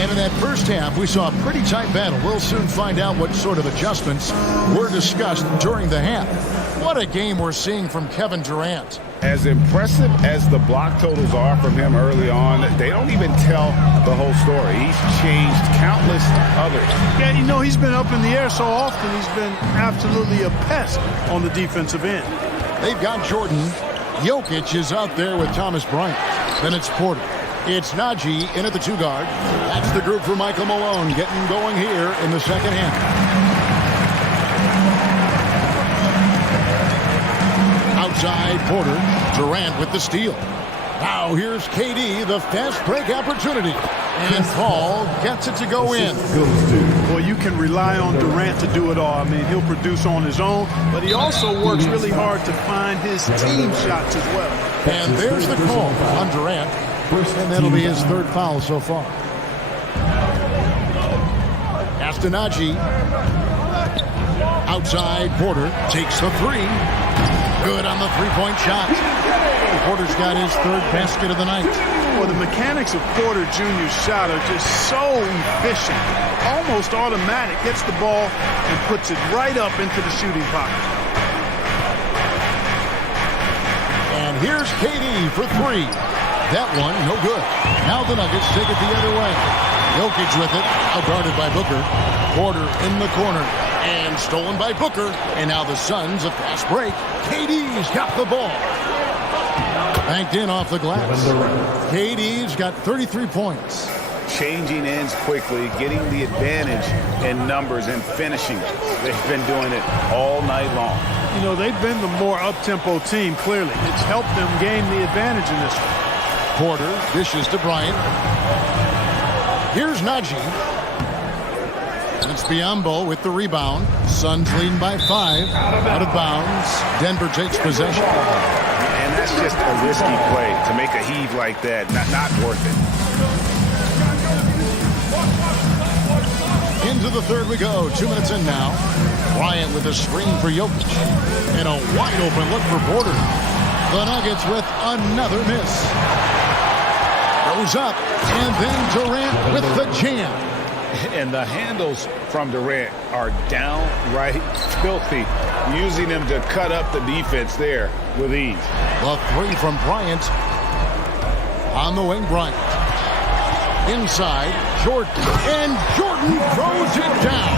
And in that first half, we saw a pretty tight battle. We'll soon find out what sort of adjustments were discussed during the half. What a game we're seeing from Kevin Durant. As impressive as the block totals are from him early on, they don't even tell the whole story. He's changed countless others. Yeah, you know, he's been up in the air so often, he's been absolutely a pest on the defensive end. They've got Jordan. Jokic is out there with Thomas Bryant. Then it's Porter. It's Najee in at the 2 guard. That's the group for Michael Malone getting going here in the second half. Outside Porter. Durant with the steal. Now here's KD, the fast break opportunity. And Paul gets it to go in. Well, you can rely on Durant to do it all. I mean, he'll produce on his own, but he also works really hard to find his team shots as well. And there's the call on Durant. And that'll be his 3rd foul so far. Najee. Outside Porter takes the 3. Good on the three-point shot. Porter's got his 3rd basket of the night. Well, the mechanics of Porter Jr.'s shot are just so efficient. Almost automatic. Gets the ball and puts it right up into the shooting pocket. And here's KD for 3. That one, no good. Now the Nuggets take it the other way. Jokic with it, guarded by Booker. Porter in the corner, and stolen by Booker. And now the Suns, a fast break. KD's got the ball. Banked in off the glass. KD's got 33 points. changing ends quickly, getting the advantage in numbers and finishing. They've been doing it all night long. You know, they've been the more up-tempo team, clearly. It's helped them gain the advantage in this one. Porter dishes to Bryant. Here's Najee. It's Biombo with the rebound. Suns leading by 5. Out of bounds. Denver takes possession. And that's just a risky play to make a heave like that. Not worth it. Into the third we go. 2 minutes in now. Bryant with a screen for Jokic. And a wide open look for Porter. The Nuggets with another miss. Goes up. And then Durant with the jam. And the handles from Durant are downright filthy, using them to cut up the defense there with ease. The 3 from Bryant. On the wing, Bryant. Inside, Jordan. And Jordan throws it down.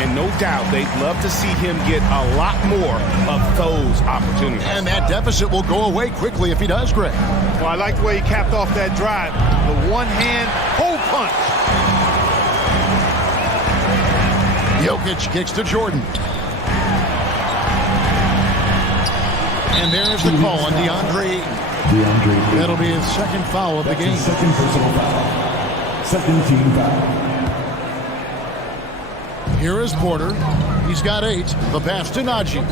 And no doubt they'd love to see him get a lot more of those opportunities. And that deficit will go away quickly if he does, Greg. Well, I like the way he capped off that drive. The one-hand hole punch. Jokic kicks to Jordan. And there's the call on DeAndre. That'll be his second foul of the game. Second personal foul. Second team foul. Here is Porter. He's got 8. The pass to Najee.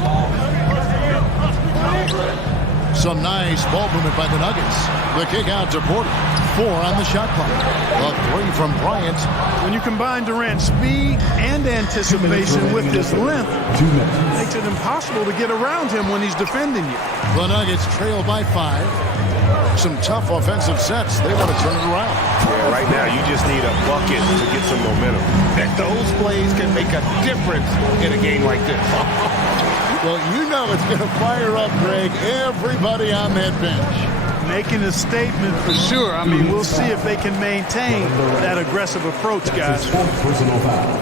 Some nice ball movement by the Nuggets. The kick out to Porter. 4 on the shot clock. The 3 from Bryant. When you combine Durant's speed and anticipation with his length, it makes it impossible to get around him when he's defending you. The Nuggets trail by 5. Some tough offensive sets. They want to turn it around. Yeah, right now you just need a bucket to get some momentum. And those plays can make a difference in a game like this. Well, you know it's going to fire up, Greg, everybody on that bench. Making a statement for sure. I mean, we'll see if they can maintain that aggressive approach, guys. Fourth personal foul.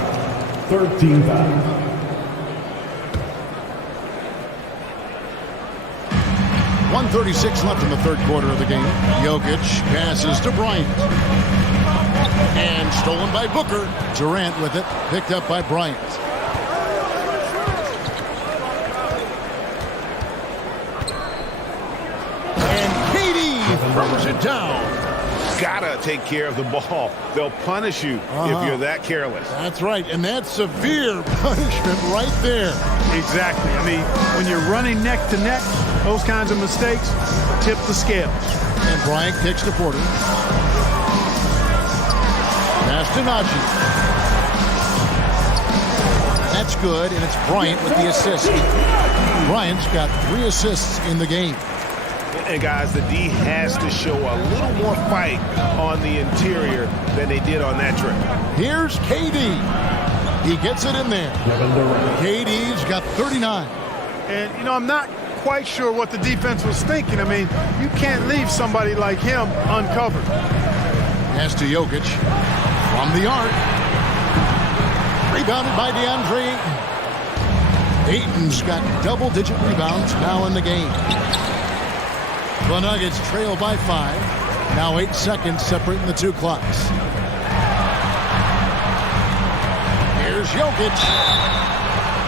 Third team foul. .136 left in the third quarter of the game. Jokic passes to Bryant. And stolen by Booker. Durant with it. Picked up by Bryant. Throws it down. Gotta take care of the ball. They'll punish you if you're that careless. That's right, and that's severe punishment right there. Exactly. I mean, when you're running neck to neck, those kinds of mistakes tip the scales. And Bryant kicks to Porter. Pass to Najee. That's good, and it's Bryant with the assist. Bryant's got 3 assists in the game. And guys, the D has to show a little more fight on the interior than they did on that trip. Here's KD. He gets it in there. KD's got 39. And, you know, I'm not quite sure what the defense was thinking. I mean, you can't leave somebody like him uncovered. Pass to Jokic. From the arc. Rebounded by DeAndre Ayton. Ayton's got double-digit rebounds now in the game. The Nuggets trail by 5. Now 8 seconds separating the 2 clocks. Here's Jokic.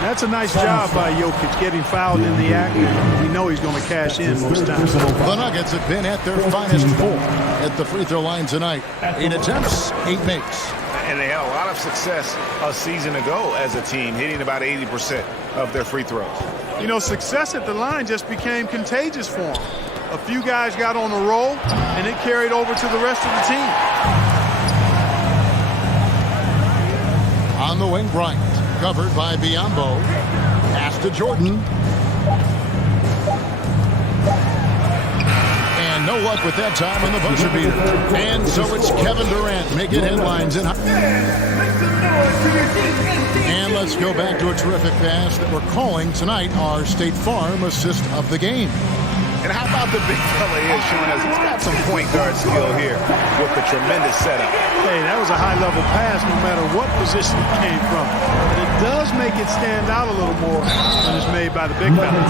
That's a nice job by Jokic getting fouled in the act. We know he's going to cash in most times. The Nuggets have been at their finest 4 at the free throw line tonight. 8 attempts, 8 makes. And they had a lot of success a season ago as a team, hitting about 80% of their free throws. You know, success at the line just became contagious for them. A few guys got on a roll, and it carried over to the rest of the team. On the wing, Bryant. Covered by Biombo. Pass to Jordan. And no luck with that time on the buzzer beater. And so it's Kevin Durant making headlines. And let's go back to a terrific pass that we're calling tonight our State Farm assist of the game. And how about the big fella here showing us he's got some point guard skill here with the tremendous setup. Hey, that was a high-level pass no matter what position it came from. But it does make it stand out a little more when it's made by the big fella.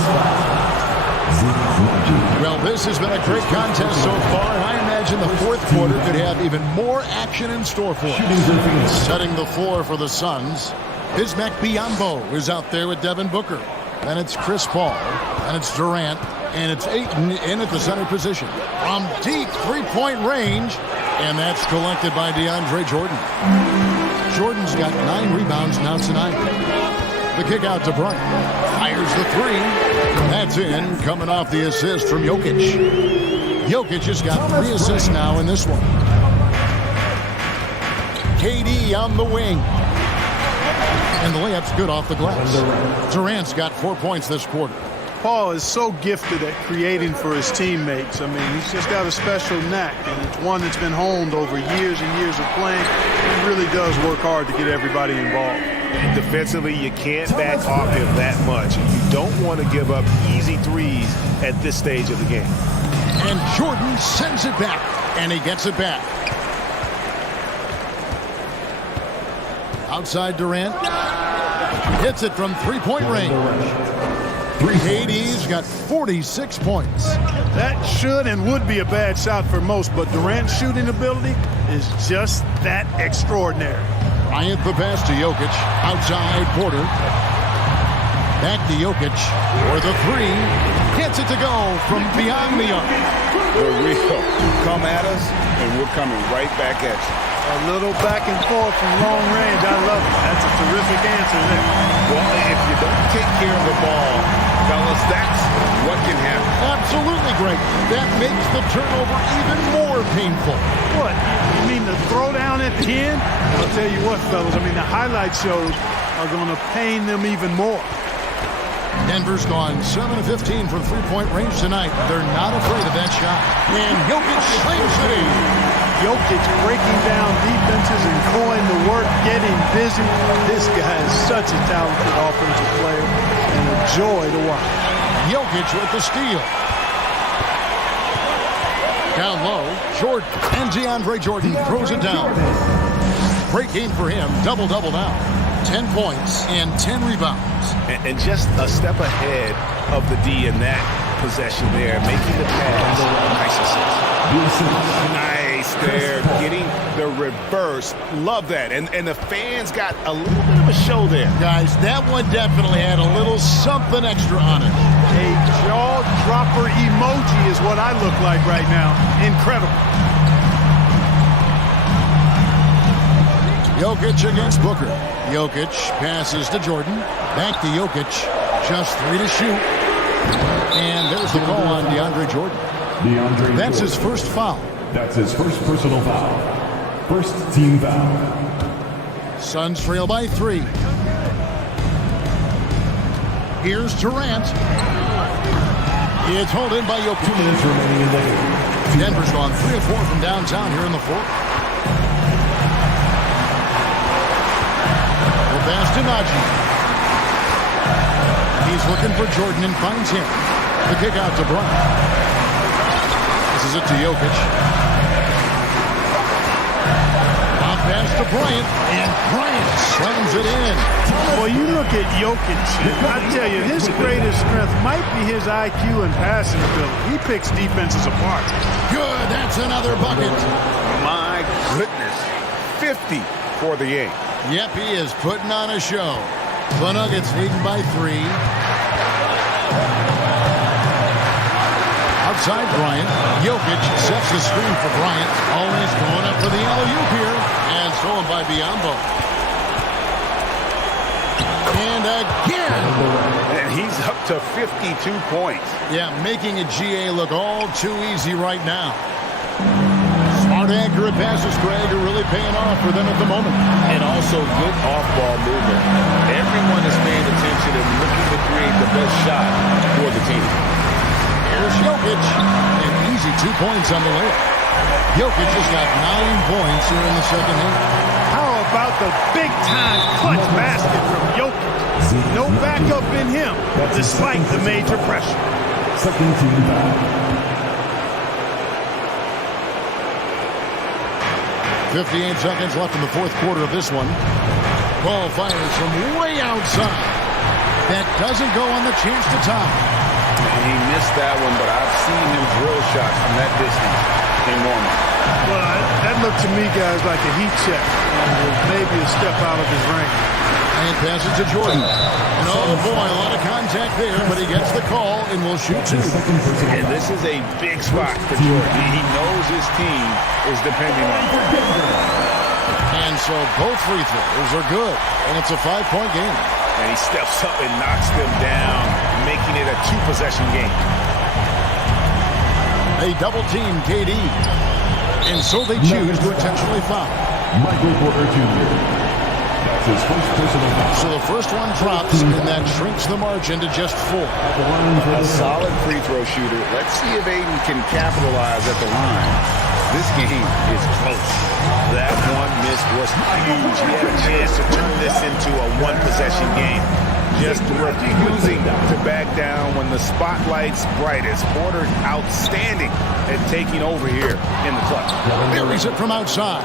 Well, this has been a great contest so far. I imagine imagine the fourth quarter could have even more action in store for us. Setting the floor for the Suns. Bismack Biyombo is out there with Devin Booker. Then it's Chris Paul. And it's Durant. And it's Ayton in at the center position. From deep three-point range. And that's collected by DeAndre Jordan. Jordan's got 9 rebounds now tonight. The kick out to Bryant. Fires the three. That's in. Coming off the assist from Jokic. Jokic has got 3 assists now in this one. KD on the wing. And the layup's good off the glass. Durant's got 4 points this quarter. Paul is so gifted at creating for his teammates. I mean, he's just got a special knack, and it's one that's been honed over years and years of playing. He really does work hard to get everybody involved. And defensively, you can't back off him that much. You don't want to give up easy threes at this stage of the game. And Jordan sends it back, and he gets it back. Outside Durant. Hits it from three-point range. KD's got 46 points. That should and would be a bad shot for most, but Durant's shooting ability is just that extraordinary. Bryant the pass to Jokic. Outside Porter. Back to Jokic for the three. Gets it to go from beyond the arc. We're real. Come at us, and we're coming right back at you. A little back and forth from long range. I love it. That's a terrific answer there. Well, if you don't take care of the ball, fellas, that's what can happen. Absolutely great. That makes the turnover even more painful. What? You mean the throwdown at the end? I'll tell you what, fellas. I mean, the highlight shows are going to pain them even more. Denver's gone 7 of 15 from three-point range tonight. They're not afraid of that shot. And Jokic slams it in. Jokic breaking down defenses and going to work, getting busy. This guy is such a talented offensive player and a joy to watch. Jokic with the steal. Down low, Jordan. And DeAndre Jordan throws it down. Great game for him. Double-double now. 10 points and 10 rebounds. And just a step ahead of the D in that possession there, making the pass. Nice assist. Nice there, getting the reverse. Love that. And the fans got a little bit of a show there. Guys, that one definitely had a little something extra on it. A jaw-dropper emoji is what I look like right now. Incredible. Jokic against Booker. Jokic passes to Jordan. Back to Jokic. Just 3 to shoot. And there's the call on DeAndre Jordan. That's his first foul. That's his first personal foul. First team foul. Suns trail by 3. Here's Durant. It's held in by Jokic. 2 minutes remaining in the game. Denver's gone 3 of 4 from downtown here in the fourth. Pass to Najee. He's looking for Jordan and finds him. The kick out to Bryant. This is it to Jokic. Off pass to Bryant, and Bryant slams it in. Well, you look at Jokic, and I tell you, his greatest strength might be his IQ and passing ability. He picks defenses apart. Good, that's another bucket. My goodness, 50 for the game. Yep, he is putting on a show. The Nuggets leading by 3. Outside Bryant. Jokic sets the screen for Bryant. Always going up for the alley-oop here. And stolen by Biyombo. And again. And he's up to 52 points. Yeah, making a GA look all too easy right now. Smart, accurate passes, Greg, are really paying off for them at the moment. And also good off-ball movement. Everyone is paying attention and looking to create the best shot for the team. Here's Jokic. An easy 2 points on the layup. Jokic has got 9 points here in the second half. How about the big-time clutch basket from Jokic? No backup in him, despite the major pressure. Second team foul. 58 seconds left in the fourth quarter of this one. Ball fires from way outside. That doesn't go on the chance to tie. He missed that one, but I've seen him drill shots from that distance in warm-up. looked to me, guys, like a heat check and was maybe a step out of his range. And passes to Jordan. And oh boy, a lot of contact there, but he gets the call and will shoot two. And this is a big spot for Jordan. He knows his team is depending on him. And so both free throws are good, and it's a 5-point game. And he steps up and knocks them down, making it a 2-possession game. They double-team KD, and so they choose to intentionally foul. Michael Porter Jr. That's his first personal foul. So the first one drops, and that shrinks the margin to just 4. A solid free throw shooter. Let's see if Aiden can capitalize at the line. This game is close. That one miss was huge. He had a chance to turn this into a 1-possession game. Just refusing to back down when the spotlight's brightest. Porter outstanding at taking over here in the clutch. Buries it from outside.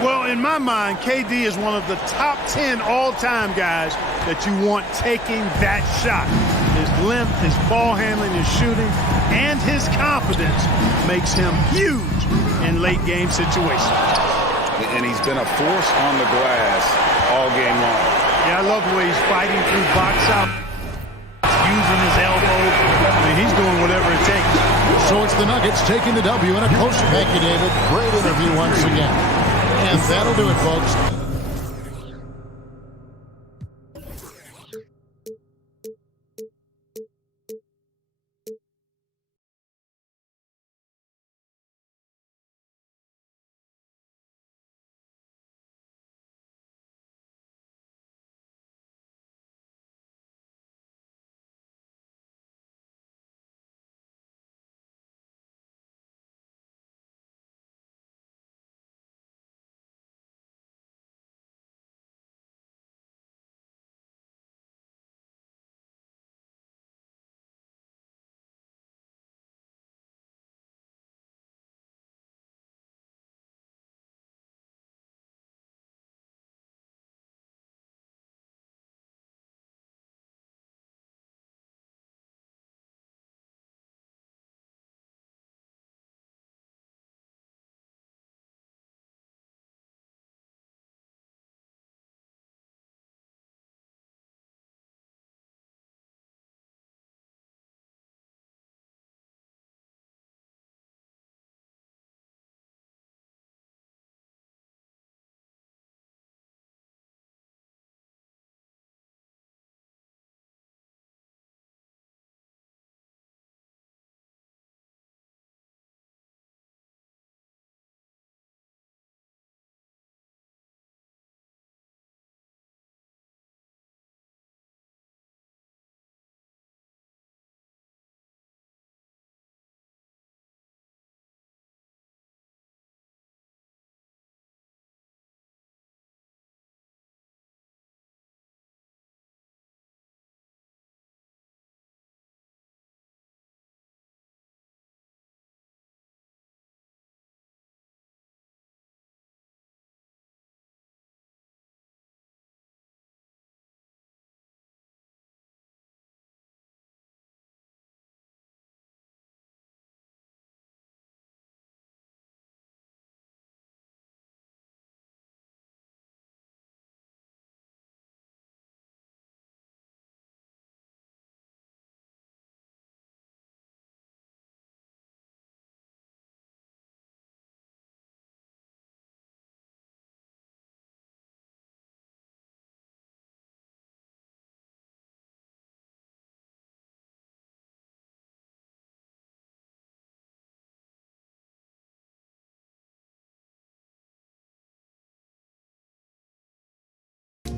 Well, in my mind, KD is one of the top 10 all-time guys that you want taking that shot. His length, his ball handling, his shooting, and his confidence makes him huge in late-game situations. And he's been a force on the glass all game long. Yeah, I love the way he's fighting through box out, using his elbow. I mean, he's doing whatever it takes. So it's the Nuggets taking the W in a close. Thank you, David. Great interview once again. And that'll do it, folks.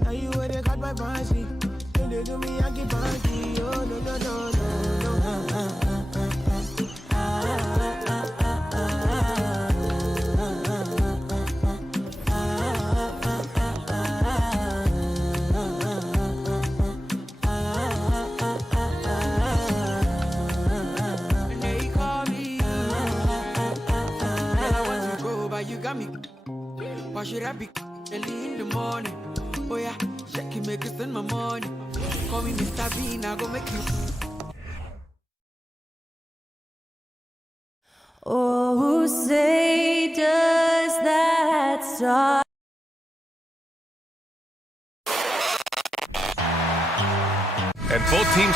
Now you where they got my fancy. When they do me, I keep fancy. Oh, no, no, no, no, And they call me. And I want to go, but you got me. Why should I be early in the morning? Oh yeah, shake it, make it spend my money. Call me Mr. Bean, I go make you. Oh, who say does that?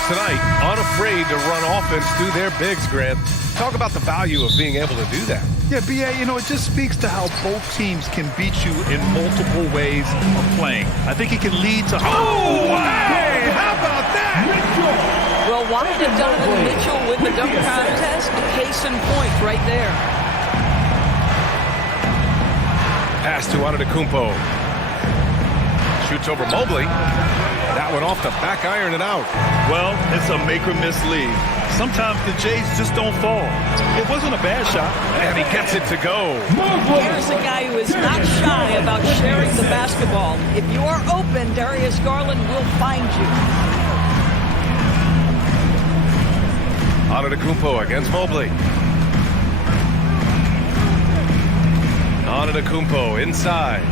tonight, unafraid to run offense through their bigs, Grant. Talk about the value of being able to do that. Yeah, B.A., it just speaks to how both teams can beat you in multiple ways of playing. I think it can lead to... Oh, wow! Hey, how about that? Well, why did Donovan Mitchell win the dunk contest? Case in point right there. Pass to Antetokounmpo. Shoots over Mobley. That one off the back iron and out. Well, it's a make-or-miss lead. Sometimes the Jays just don't fall. It wasn't a bad shot. And he gets it to go. Here's a guy who is not shy about sharing the basketball. If you are open, Darius Garland will find you. Antetokounmpo against Mobley. Antetokounmpo inside.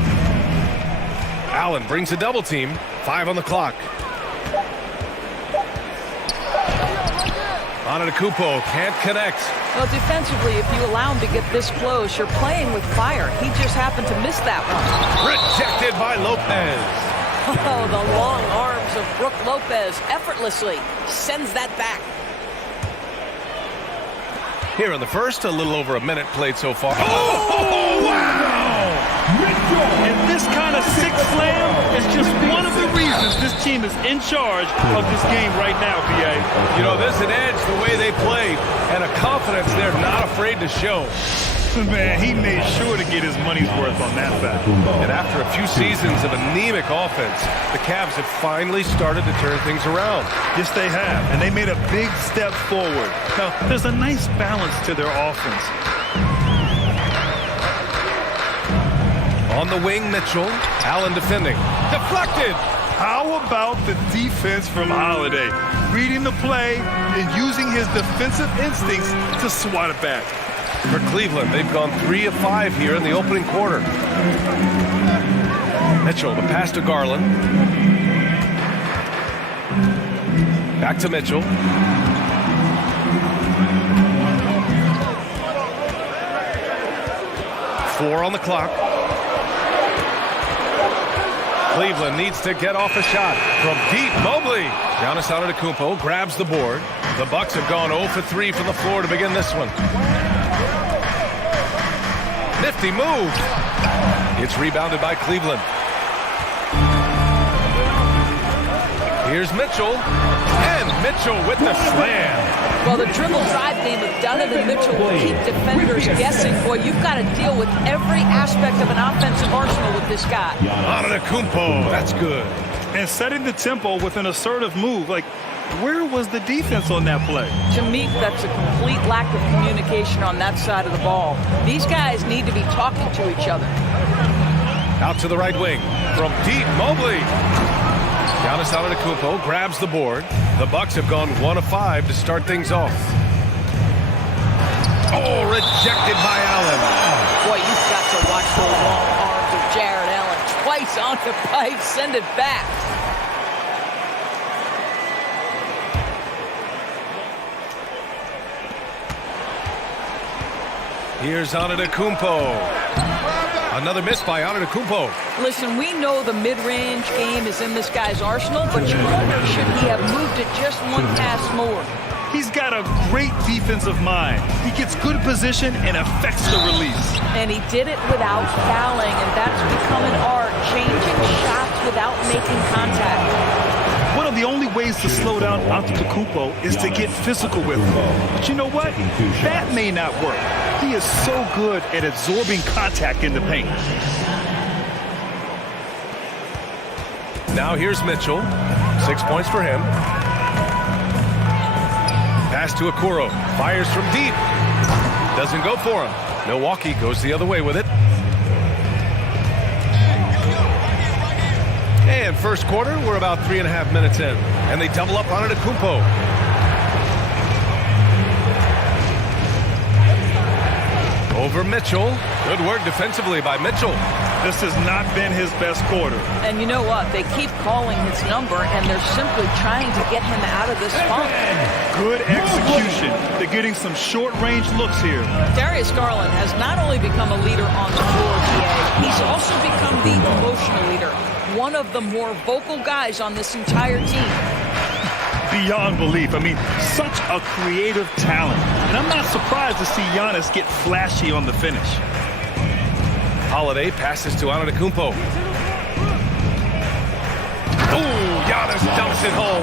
Allen brings a double team. 5 on the clock. Antetokounmpo can't connect. Well, defensively, if you allow him to get this close, you're playing with fire. He just happened to miss that one. Rejected by Lopez. Oh, the long arms of Brook Lopez effortlessly sends that back. Here in the first, a little over a minute played so far. Oh, wow! And this kind of sick slam is just one of the reasons this team is in charge of this game right now, B.A. There's an edge the way they play and a confidence they're not afraid to show. Man, he made sure to get his money's worth on that back. And after a few seasons of anemic offense, the Cavs have finally started to turn things around. Yes, they have, and they made a big step forward. Now, there's a nice balance to their offense. On the wing, Mitchell. Allen defending. Deflected! How about the defense from Holiday? Reading the play and using his defensive instincts to swat it back. For Cleveland, they've gone 3 of 5 here in the opening quarter. Mitchell, the pass to Garland. Back to Mitchell. Four on the clock. Cleveland needs to get off a shot from deep. Mobley. Giannis Antetokounmpo grabs the board. The Bucks have gone 0 for 3 from the floor to begin this one. Nifty move. It's rebounded by Cleveland. Here's Mitchell. And Mitchell with the slam. Well, the dribble drive game of Donovan Mitchell will keep defenders guessing. Boy, you've got to deal with every aspect of an offensive arsenal with this guy. Antetokounmpo, that's good. And setting the tempo with an assertive move. Like, where was the defense on that play? To me, that's a complete lack of communication on that side of the ball. These guys need to be talking to each other. Out to the right wing. From deep, Mobley. Giannis Antetokounmpo grabs the board. The Bucks have gone 1 of 5 to start things off. Oh, rejected by Allen. Boy, you've got to watch the long arms of Jared Allen. Twice on the pipe, send it back. Here's Antetokounmpo. Another miss by Antetokounmpo. Listen, we know the mid-range game is in this guy's arsenal, but you wonder, should he have moved it just one pass more? He's got a great defensive mind. He gets good position and affects the release. And he did it without fouling, and that's become an art, changing shots without making contact. One of the only ways to slow down Antetokounmpo is to get physical with him. But you know what? That may not work. He is so good at absorbing contact in the paint. Now here's Mitchell. 6 points for him. Pass to Okoro. Fires from deep. Doesn't go for him. Milwaukee goes the other way with it. And first quarter, we're about 3.5 minutes in. And they double up on Antetokounmpo. Over Mitchell. Good work defensively by Mitchell. This has not been his best quarter. And you know what? They keep calling his number, and they're simply trying to get him out of this funk. Good execution. They're getting some short-range looks here. Darius Garland has not only become a leader on the floor, PA, he's also become the emotional leader. One of the more vocal guys on this entire team. beyond belief. I mean, such a creative talent. And I'm not surprised to see Giannis get flashy on the finish. Holiday passes to Antetokounmpo. Ooh, Giannis dumps it home.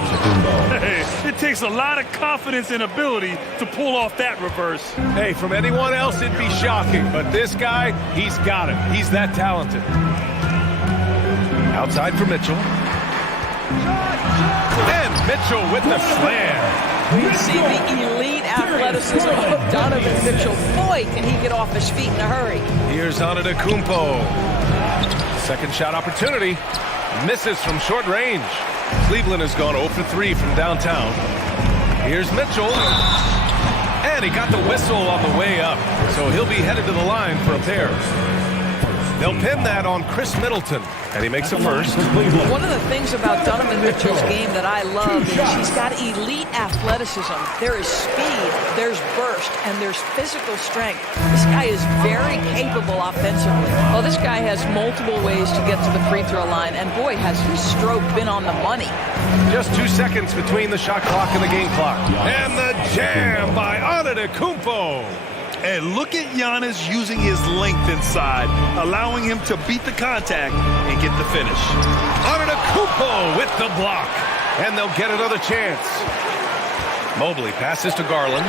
Hey, it takes a lot of confidence and ability to pull off that reverse. Hey, from anyone else, it'd be shocking. But this guy, he's got it. He's that talented. Outside for Mitchell. And Mitchell with the slam. We see the elite athleticism of Donovan Mitchell. Boy, can he get off his feet in a hurry. Here's Antetokounmpo. Second shot opportunity. Misses from short range. Cleveland has gone 0 for 3 from downtown. Here's Mitchell. And he got the whistle on the way up. So he'll be headed to the line for a pair. They'll pin that on Chris Middleton. And he makes a first. One of the things about Donovan Mitchell's game that I love is he's got elite athleticism. There is speed, there's burst, and there's physical strength. This guy is very capable offensively. Well, this guy has multiple ways to get to the free throw line, and boy, has his stroke been on the money. Just 2 seconds between the shot clock and the game clock. And the jam by Antetokounmpo. And look at Giannis using his length inside, allowing him to beat the contact and get the finish. Antetokounmpo with the block. And they'll get another chance. Mobley passes to Garland.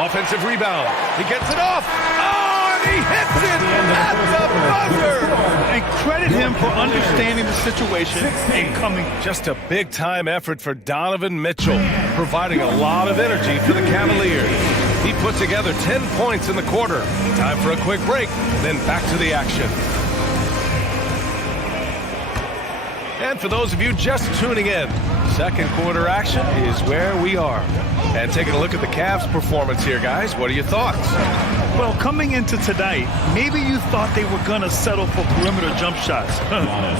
Offensive rebound. He gets it off. Oh, and he hits it at the buzzer. And credit him for understanding the situation and coming. Just a big-time effort for Donovan Mitchell, providing a lot of energy for the Cavaliers. He put together 10 points in the quarter. Time for a quick break, then back to the action. And for those of you just tuning in, second quarter action is where we are. And taking a look at the Cavs' performance here, guys. What are your thoughts? Well, coming into tonight, maybe you thought they were going to settle for perimeter jump shots.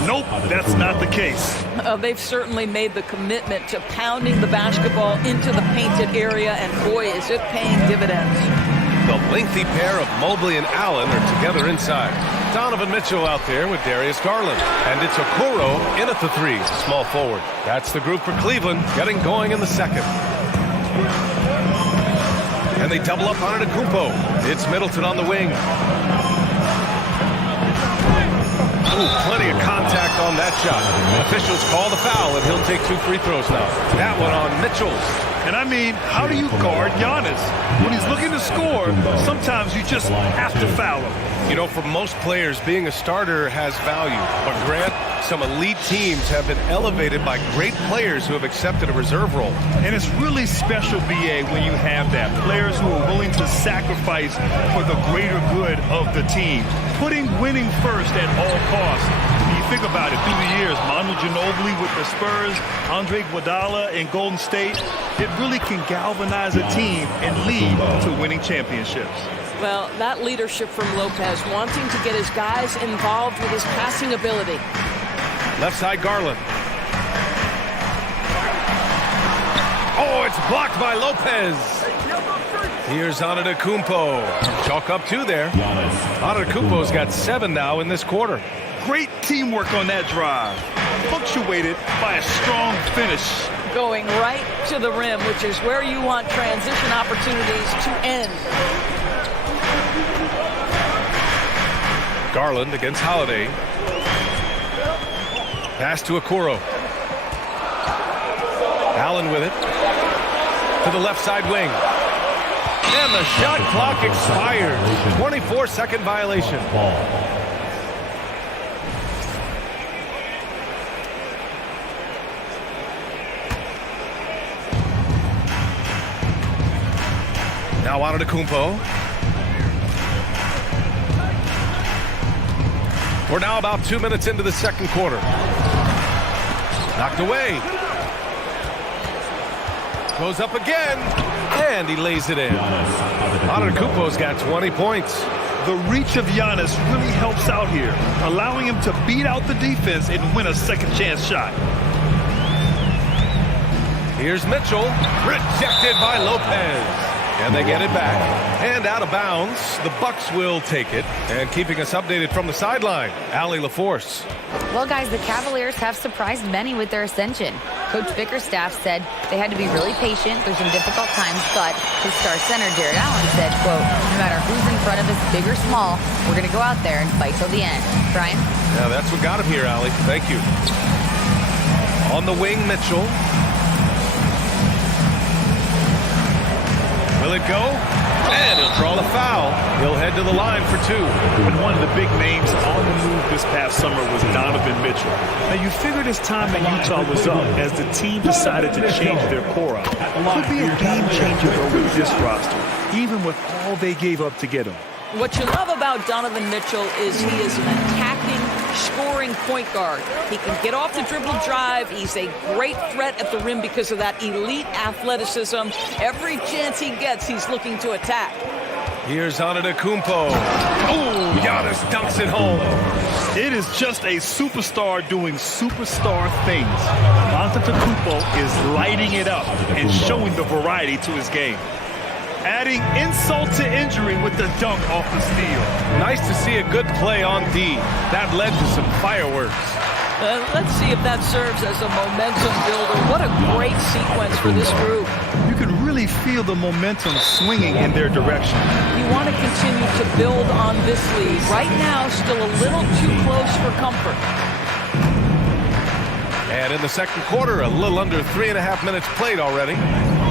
Nope, that's not the case. They've certainly made the commitment to pounding the basketball into the painted area, and boy, is it paying dividends. The lengthy pair of Mobley and Allen are together inside. Donovan Mitchell out there with Darius Garland. And it's Okoro in at the 3, small forward. That's the group for Cleveland, getting going in the second. And they double up on Antetokounmpo. It's Middleton on the wing. Ooh, plenty of contact on that shot. Officials call the foul, and he'll take 2 free throws now. That one on Mitchell. And I mean, how do you guard Giannis? When he's looking to score, sometimes you just have to foul him. You know, for most players, being a starter has value. But Grant, some elite teams have been elevated by great players who have accepted a reserve role. And it's really special, BA, when you have that. Players who are willing to sacrifice for the greater good of the team. Putting winning first at all costs. When you think about it, through the years, Manu Ginobili with the Spurs, Andre Iguodala in Golden State, it really can galvanize a team and lead to winning championships. Well, that leadership from Lopez, wanting to get his guys involved with his passing ability. Left side, Garland. Oh, it's blocked by Lopez. Here's Antetokounmpo. Chalk up 2 there. Antetokounmpo's got 7 now in this quarter. Great teamwork on that drive. Punctuated by a strong finish. Going right to the rim, which is where you want transition opportunities to end. Garland against Holiday. Pass to Okoro. Allen with it. To the left side wing. And the shot clock expires. 24-second violation. Now Antetokounmpo. We're now about 2 minutes into the second quarter. Knocked away. Goes up again. And he lays it in. Antetokounmpo's got 20 points. The reach of Giannis really helps out here, allowing him to beat out the defense and win a second chance shot. Here's Mitchell. Rejected by Lopez. And they get it back. And out of bounds. The Bucks will take it. And keeping us updated from the sideline, Allie LaForce. Well, guys, the Cavaliers have surprised many with their ascension. Coach Bickerstaff said they had to be really patient through some difficult times, but his star center, Jared Allen, said, quote, no matter who's in front of us, big or small, we're going to go out there and fight till the end. Brian? Yeah, that's what got him here, Allie. Thank you. On the wing, Mitchell. Will it go? And he'll draw the foul. He'll head to the line for 2. And one of the big names on the move this past summer was Donovan Mitchell. Now, you figured his time in Utah was up as the team decided to change their core up. Could be a game changer, though, with this roster, even with all they gave up to get him. What you love about Donovan Mitchell is he is an attacking, scoring point guard. He can get off the dribble drive. He's a great threat at the rim because of that elite athleticism. Every chance he gets, he's looking to attack. Here's Antetokounmpo. Oh, Giannis dunks it home. It is just a superstar doing superstar things. Antetokounmpo is lighting it up and showing the variety to his game. Adding insult to injury with the dunk off the steal. Nice to see a good play on D. That led to some fireworks. Let's see if that serves as a momentum builder. What a great sequence for this group. You can really feel the momentum swinging in their direction. You want to continue to build on this lead. Right now, still a little too close for comfort. And in the second quarter, a little under 3.5 minutes played already.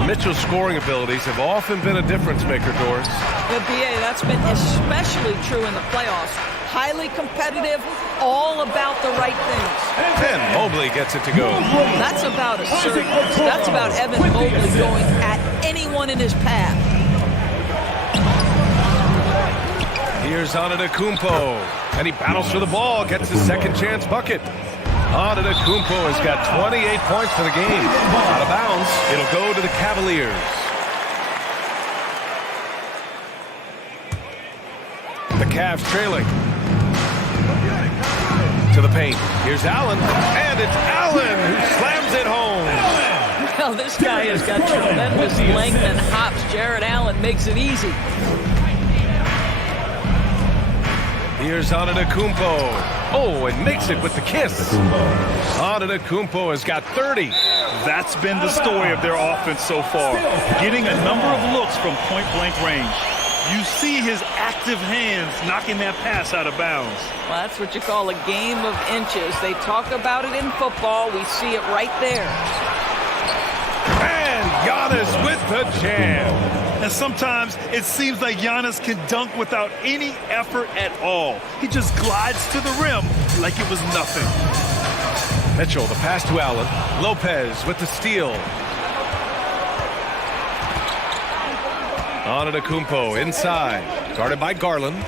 Mitchell's scoring abilities have often been a difference maker, Doris. The BA, that's been especially true in the playoffs. Highly competitive, all about the right things. And Mobley gets it to go. That's about assertiveness. That's about Evan Mobley going at anyone in his path. Here's Antetokounmpo. And he battles for the ball, gets his second chance bucket. Antetokounmpo has got 28 points for the game. Out of bounds, it'll go to the Cavaliers. The Cavs trailing. To the paint. Here's Allen. And it's Allen who slams it home. Well, this guy has got tremendous length and hops. Jared Allen makes it easy. Here's Antetokounmpo. Oh, and makes it with the kiss. Antetokounmpo has got 30. That's been the story of their offense so far. Getting a number of looks from point-blank range. You see his active hands knocking that pass out of bounds. Well, that's what you call a game of inches. They talk about it in football. We see it right there. And Giannis with the jam. And sometimes it seems like Giannis can dunk without any effort at all. He just glides to the rim like it was nothing. Mitchell, the pass to Allen. Lopez with the steal. Antetokounmpo inside. Guarded by Garland.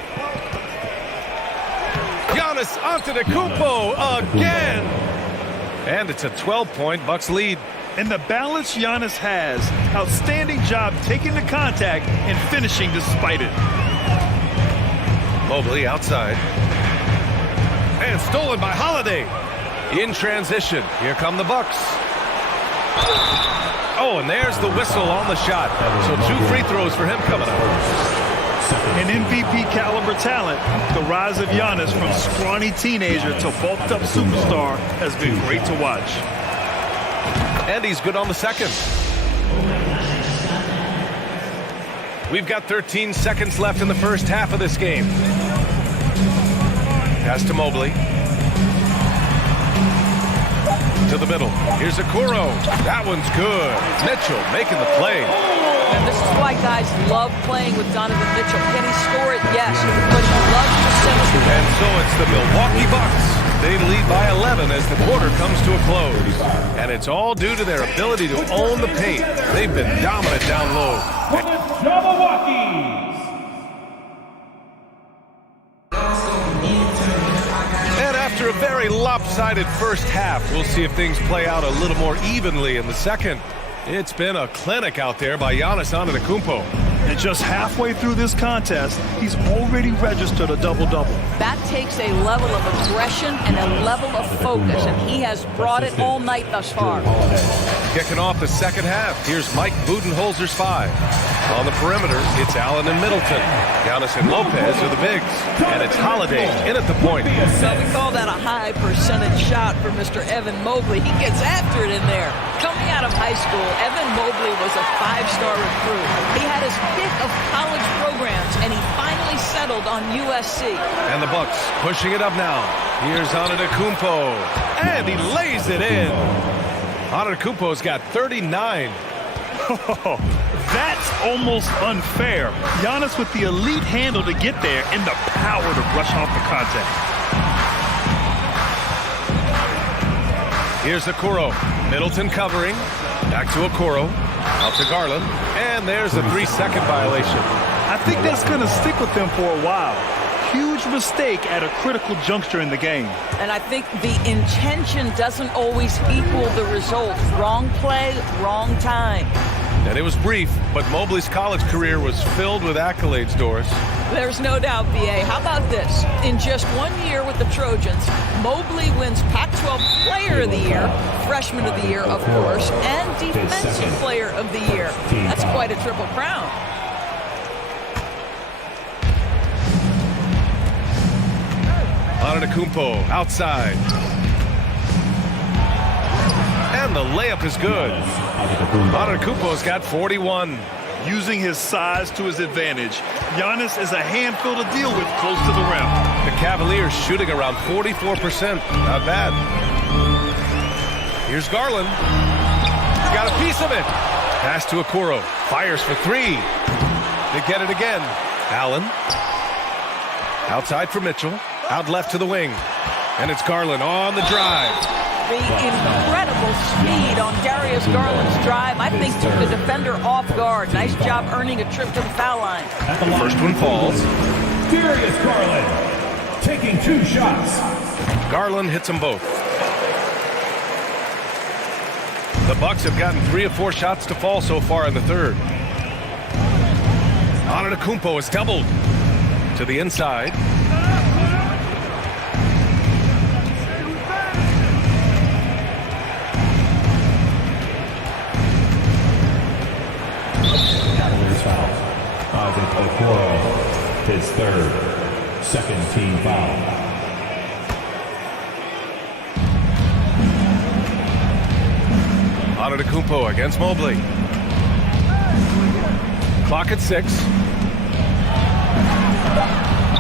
Giannis Antetokounmpo again. And it's a 12-point Bucks lead. And the balance Giannis has, outstanding job taking the contact and finishing despite it. Mobley outside. And stolen by Holiday. In transition, here come the Bucks. Oh, and there's the whistle on the shot. So 2 free throws for him coming up. An MVP caliber talent, the rise of Giannis from scrawny teenager to bulked up superstar has been great to watch. And he's good on the second. We've got 13 seconds left in the first half of this game. Pass to Mobley. To the middle. Here's Okoro. That one's good. Mitchell making the play. And this is why guys love playing with Donovan Mitchell. Can he score it? Yes. But he loves to set up. And so it's the Milwaukee Bucks. They lead by 11 as the quarter comes to a close. And it's all due to their ability to own the paint. They've been dominant down low. And after a very lopsided first half, we'll see if things play out a little more evenly in the second. It's been a clinic out there by Giannis Antetokounmpo. And just halfway through this contest, he's already registered a double-double. That takes a level of aggression and a level of focus, and he has brought it all night thus far. Kicking off the second half, here's Mike Budenholzer's 5. On the perimeter, it's Allen and Middleton. Giannis and Lopez are the bigs, and it's Holiday in at the point. So we call that a high percentage shot for Mr. Evan Mobley. He gets after it in there. Coming out of high school, Evan Mobley was a 5-star recruit. He had his pick of college programs, and he finally settled on USC. And the Bucks pushing it up now. Here's Antetokounmpo, and he lays it in. Antetokounmpo's got 39. That's almost unfair. Giannis with the elite handle to get there and the power to brush off the contact. Here's Okoro. Middleton covering. Back to Okoro. Out to Garland. And there's a 3-second violation. I think that's going to stick with them for a while. Huge mistake at a critical juncture in the game. And I think the intention doesn't always equal the result. Wrong play, wrong time. And it was brief, but Mobley's college career was filled with accolades, Doris. There's no doubt, BA. How about this? In just 1 year with the Trojans, Mobley wins Pac-12 Player of the Year, Freshman of the Year, of course, and Defensive Player of the Year. That's quite a triple crown. Antetokounmpo outside. And the layup is good. Antetokounmpo's got 41. Using his size to his advantage, Giannis is a handful to deal with close to the rim. The Cavaliers shooting around 44%. Not bad. Here's Garland. Got a piece of it. Pass to Okoro. Fires for 3. They get it again. Allen. Outside for Mitchell. Out left to the wing. And it's Garland on the drive. The incredible speed on Darius Garland's drive, I think, took the defender off guard. Nice job earning a trip to the foul line. The first one falls. Darius Garland taking 2 shots. Garland hits them both. The Bucks have gotten 3 of 4 shots to fall so far in the third. Antetokounmpo is doubled to the inside. Okoro, his 3rd, 2nd team foul. Antetokounmpo against Mobley. Clock at 6.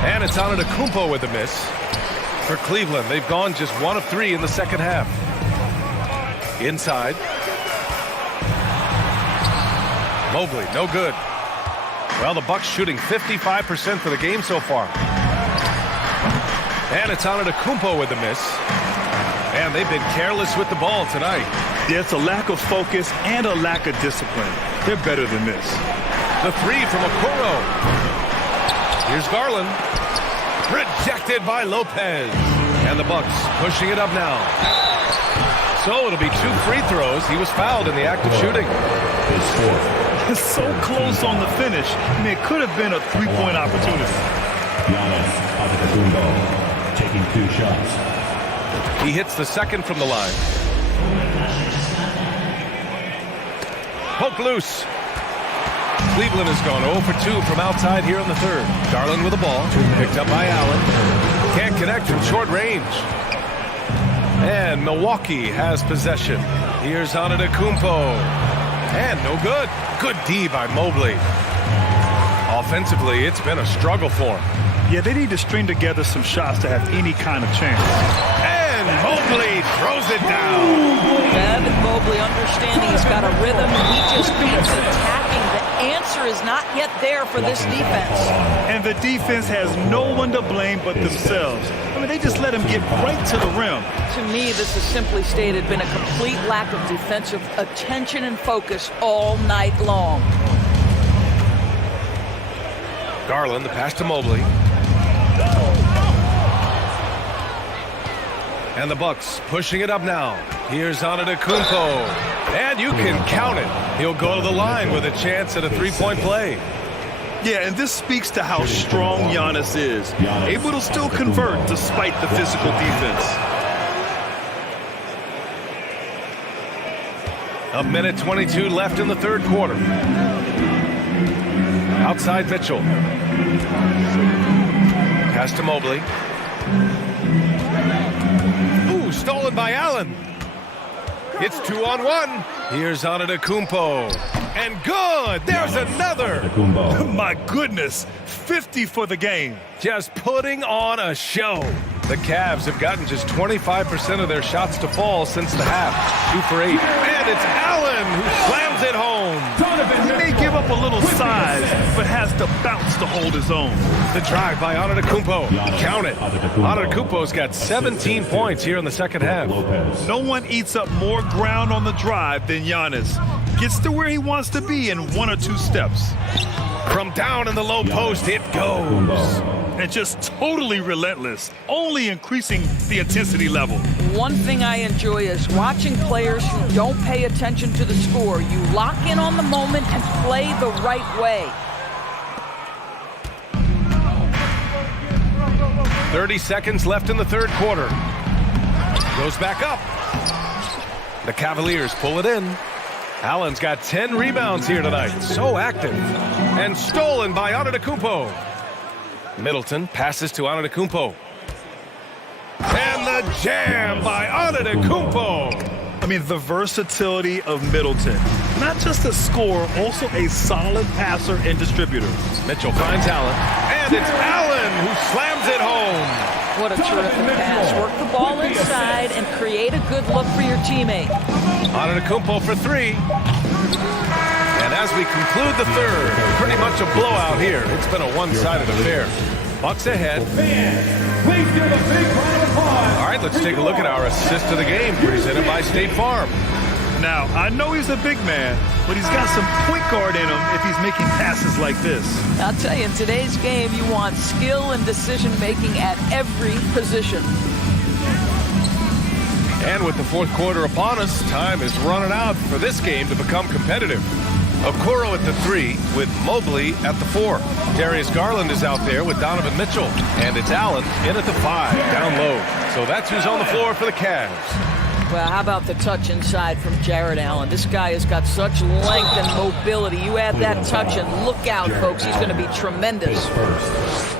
And it's Antetokounmpo with a miss. For Cleveland, they've gone just 1 of 3 in the second half. Inside. Mobley, no good. Well, the Bucks shooting 55% for the game so far. And it's Antetokounmpo with the miss. And they've been careless with the ball tonight. There's a lack of focus and a lack of discipline. They're better than this. The 3 from Okoro. Here's Garland. Rejected by Lopez. And the Bucks pushing it up now. So it'll be 2 free throws. He was fouled in the act of shooting. His 4th. It's so close on the finish. I mean, it could have been a 3-point opportunity. Giannis Antetokounmpo taking 2 shots. He hits the second from the line. Poke loose. Cleveland has gone 0 for 2 from outside here in the third. Garland with the ball. Picked up by Allen. Can't connect from short range. And Milwaukee has possession. Here's Antetokounmpo. And no good. Good D by Mobley. Offensively, it's been a struggle for him. Yeah, they need to string together some shots to have any kind of chance. And Mobley throws it down. Evan Mobley understanding he's got a rhythm. He just keeps attacking. The answer is not yet there for this defense. And the defense has no one to blame but themselves. I mean, they just let him get right to the rim. To me, this is simply stated been a complete lack of defensive attention and focus all night long. Garland, the pass to Mobley. And the Bucks pushing it up now. Here's Antetokounmpo. And you can count it. He'll go to the line with a chance at a 3-point play. Yeah, and this speaks to how strong Giannis is. Able to still convert despite the physical defense. A minute 22 left in the third quarter. Outside Mitchell. Pass to Mobley. Ooh, stolen by Allen. It's 2-on-1. Here's Antetokounmpo. And good! There's another! My goodness, 50 for the game. Just putting on a show. The Cavs have gotten just 25% of their shots to fall since the half. 2 for 8. And it's Allen who slams it home. He may give up a little size, but has the bounce to hold his own. The drive by Antetokounmpo. Count it. Antetokounmpo's got 17 points here in the second half. No one eats up more ground on the drive than Giannis. Gets to where he wants to be in 1 or 2 steps. From down in the low post, it goes. And just totally relentless, only increasing the intensity level. One thing I enjoy is watching players who don't pay attention to the score. You lock in on the moment and play the right way. 30 seconds left in the third quarter. Goes back up. The Cavaliers pull it in. Allen's got 10 rebounds here tonight. So active. And stolen by Antetokounmpo. Middleton passes to Antetokounmpo. And the jam by Antetokounmpo. I mean, the versatility of Middleton. Not just a scorer, also a solid passer and distributor. Mitchell finds Allen. And it's Allen who slams it home. What a terrific pass. Work the ball inside and create a good look for your teammate. Antetokounmpo for 3. And as we conclude the third, pretty much a blowout here. It's been a one-sided affair. Bucks ahead. Please give a big round of applause. All right, let's take a look at our assist of the game presented by State Farm. Now, I know he's a big man, but he's got some point guard in him if he's making passes like this. I'll tell you, in today's game, you want skill and decision-making at every position. And with the fourth quarter upon us, time is running out for this game to become competitive. Okoro at the 3 with Mobley at the 4. Darius Garland is out there with Donovan Mitchell. And it's Allen in at the 5, down low. So that's who's on the floor for the Cavs. Well, how about the touch inside from Jared Allen? This guy has got such length and mobility. You add that touch and look out, folks. He's going to be tremendous.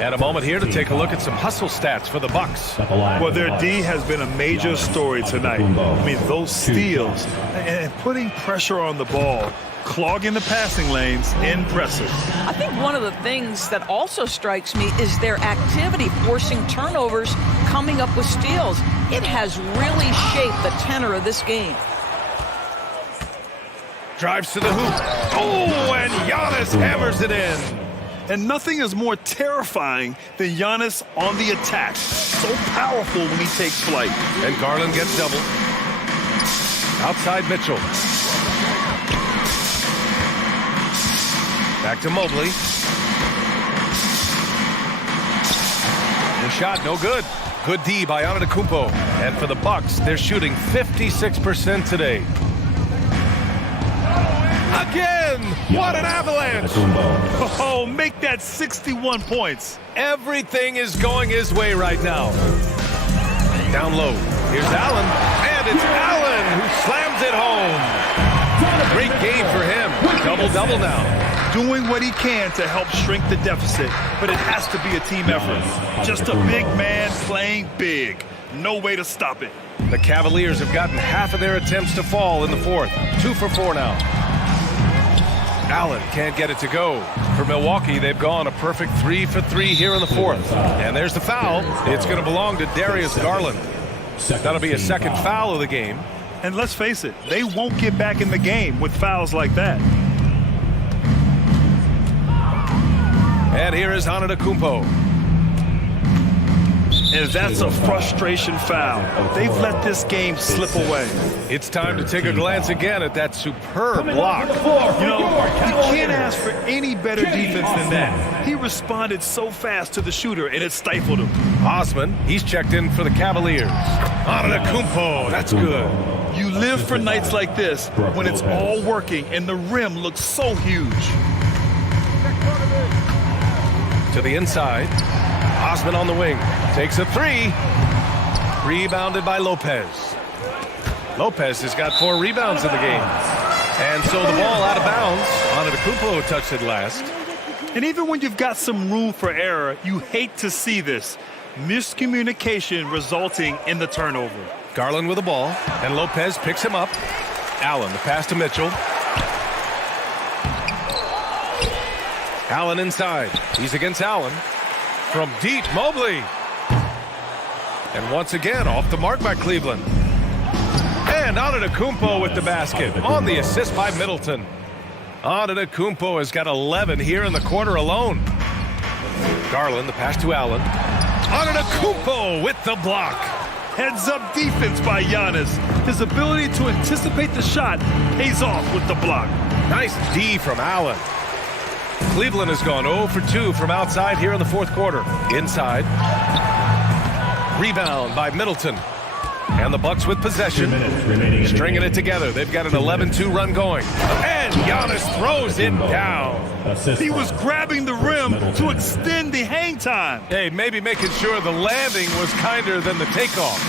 And a moment here to take a look at some hustle stats for the Bucks. Well, their D has been a major story tonight. I mean, those steals and putting pressure on the ball, clogging the passing lanes, impressive. I think one of the things that also strikes me is their activity, forcing turnovers, coming up with steals. It has really shaped the tenor of this game. Drives to the hoop. Oh, and Giannis hammers it in. And nothing is more terrifying than Giannis on the attack. So powerful when he takes flight. And Garland gets doubled. Outside Mitchell. Back to Mobley. The shot, no good. Good D by Antetokounmpo. And for the Bucks, they're shooting 56% today. Again! What an avalanche! Oh, make that 61 points. Everything is going his way right now. Down low. Here's Allen. And it's Allen who slams it home. Great game for him. Double-double now. Doing what he can to help shrink the deficit, but it has to be a team effort. Just a big man playing big. No way to stop it. The Cavaliers have gotten half of their attempts to fall in the fourth. 2 for 4 now. Allen can't get it to go. For Milwaukee, they've gone a perfect 3 for 3 here in the fourth. And there's the foul. It's going to belong to Darius Garland. That'll be a second foul of the game. And let's face it, they won't get back in the game with fouls like that. And here is Antetokounmpo. And that's a frustration foul. They've let this game slip away. It's time to take a glance again at that superb block. You know, you can't ask for any better defense than that. He responded so fast to the shooter, and it stifled him. Osman, he's checked in for the Cavaliers. Antetokounmpo, that's good. You live for nights like this when it's all working and the rim looks so huge. To the inside. Osman on the wing. Takes a three. Rebounded by Lopez. Lopez has got 4 rebounds in the game. And so the ball out of bounds. Antetokounmpo touched it last. And even when you've got some room for error, you hate to see this. Miscommunication resulting in the turnover. Garland with the ball, and Lopez picks him up. Allen, the pass to Mitchell. Allen inside. He's against Allen. From deep, Mobley. And once again, off the mark by Cleveland. And Antetokounmpo with the basket on the assist by Middleton. Antetokounmpo has got 11 here in the quarter alone. Garland, the pass to Allen. Antetokounmpo with the block. Heads-up defense by Giannis. His ability to anticipate the shot pays off with the block. Nice D from Allen. Cleveland has gone 0 for 2 from outside here in the fourth quarter. Inside. Rebound by Middleton. And the Bucks with possession. Stringing it together. They've got an 11-2 run going. And Giannis throws it down. He was grabbing the rim to extend the hang time. Hey, maybe making sure the landing was kinder than the takeoff.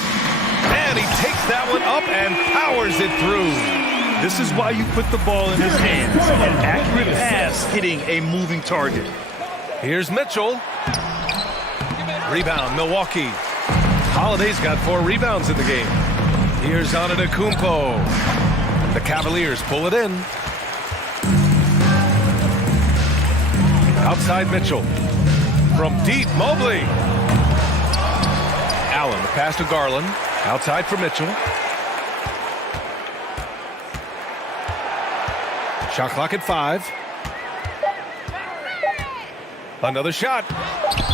And he takes that one up and powers it through. This is why you put the ball in his hands. An accurate pass hitting a moving target. Here's Mitchell. Rebound, Milwaukee. Holiday's got 4 rebounds in the game. Here's Antetokounmpo. The Cavaliers pull it in. Outside Mitchell. From deep, Mobley. Allen, the pass to Garland. Outside for Mitchell. Shot clock at 5. Another shot.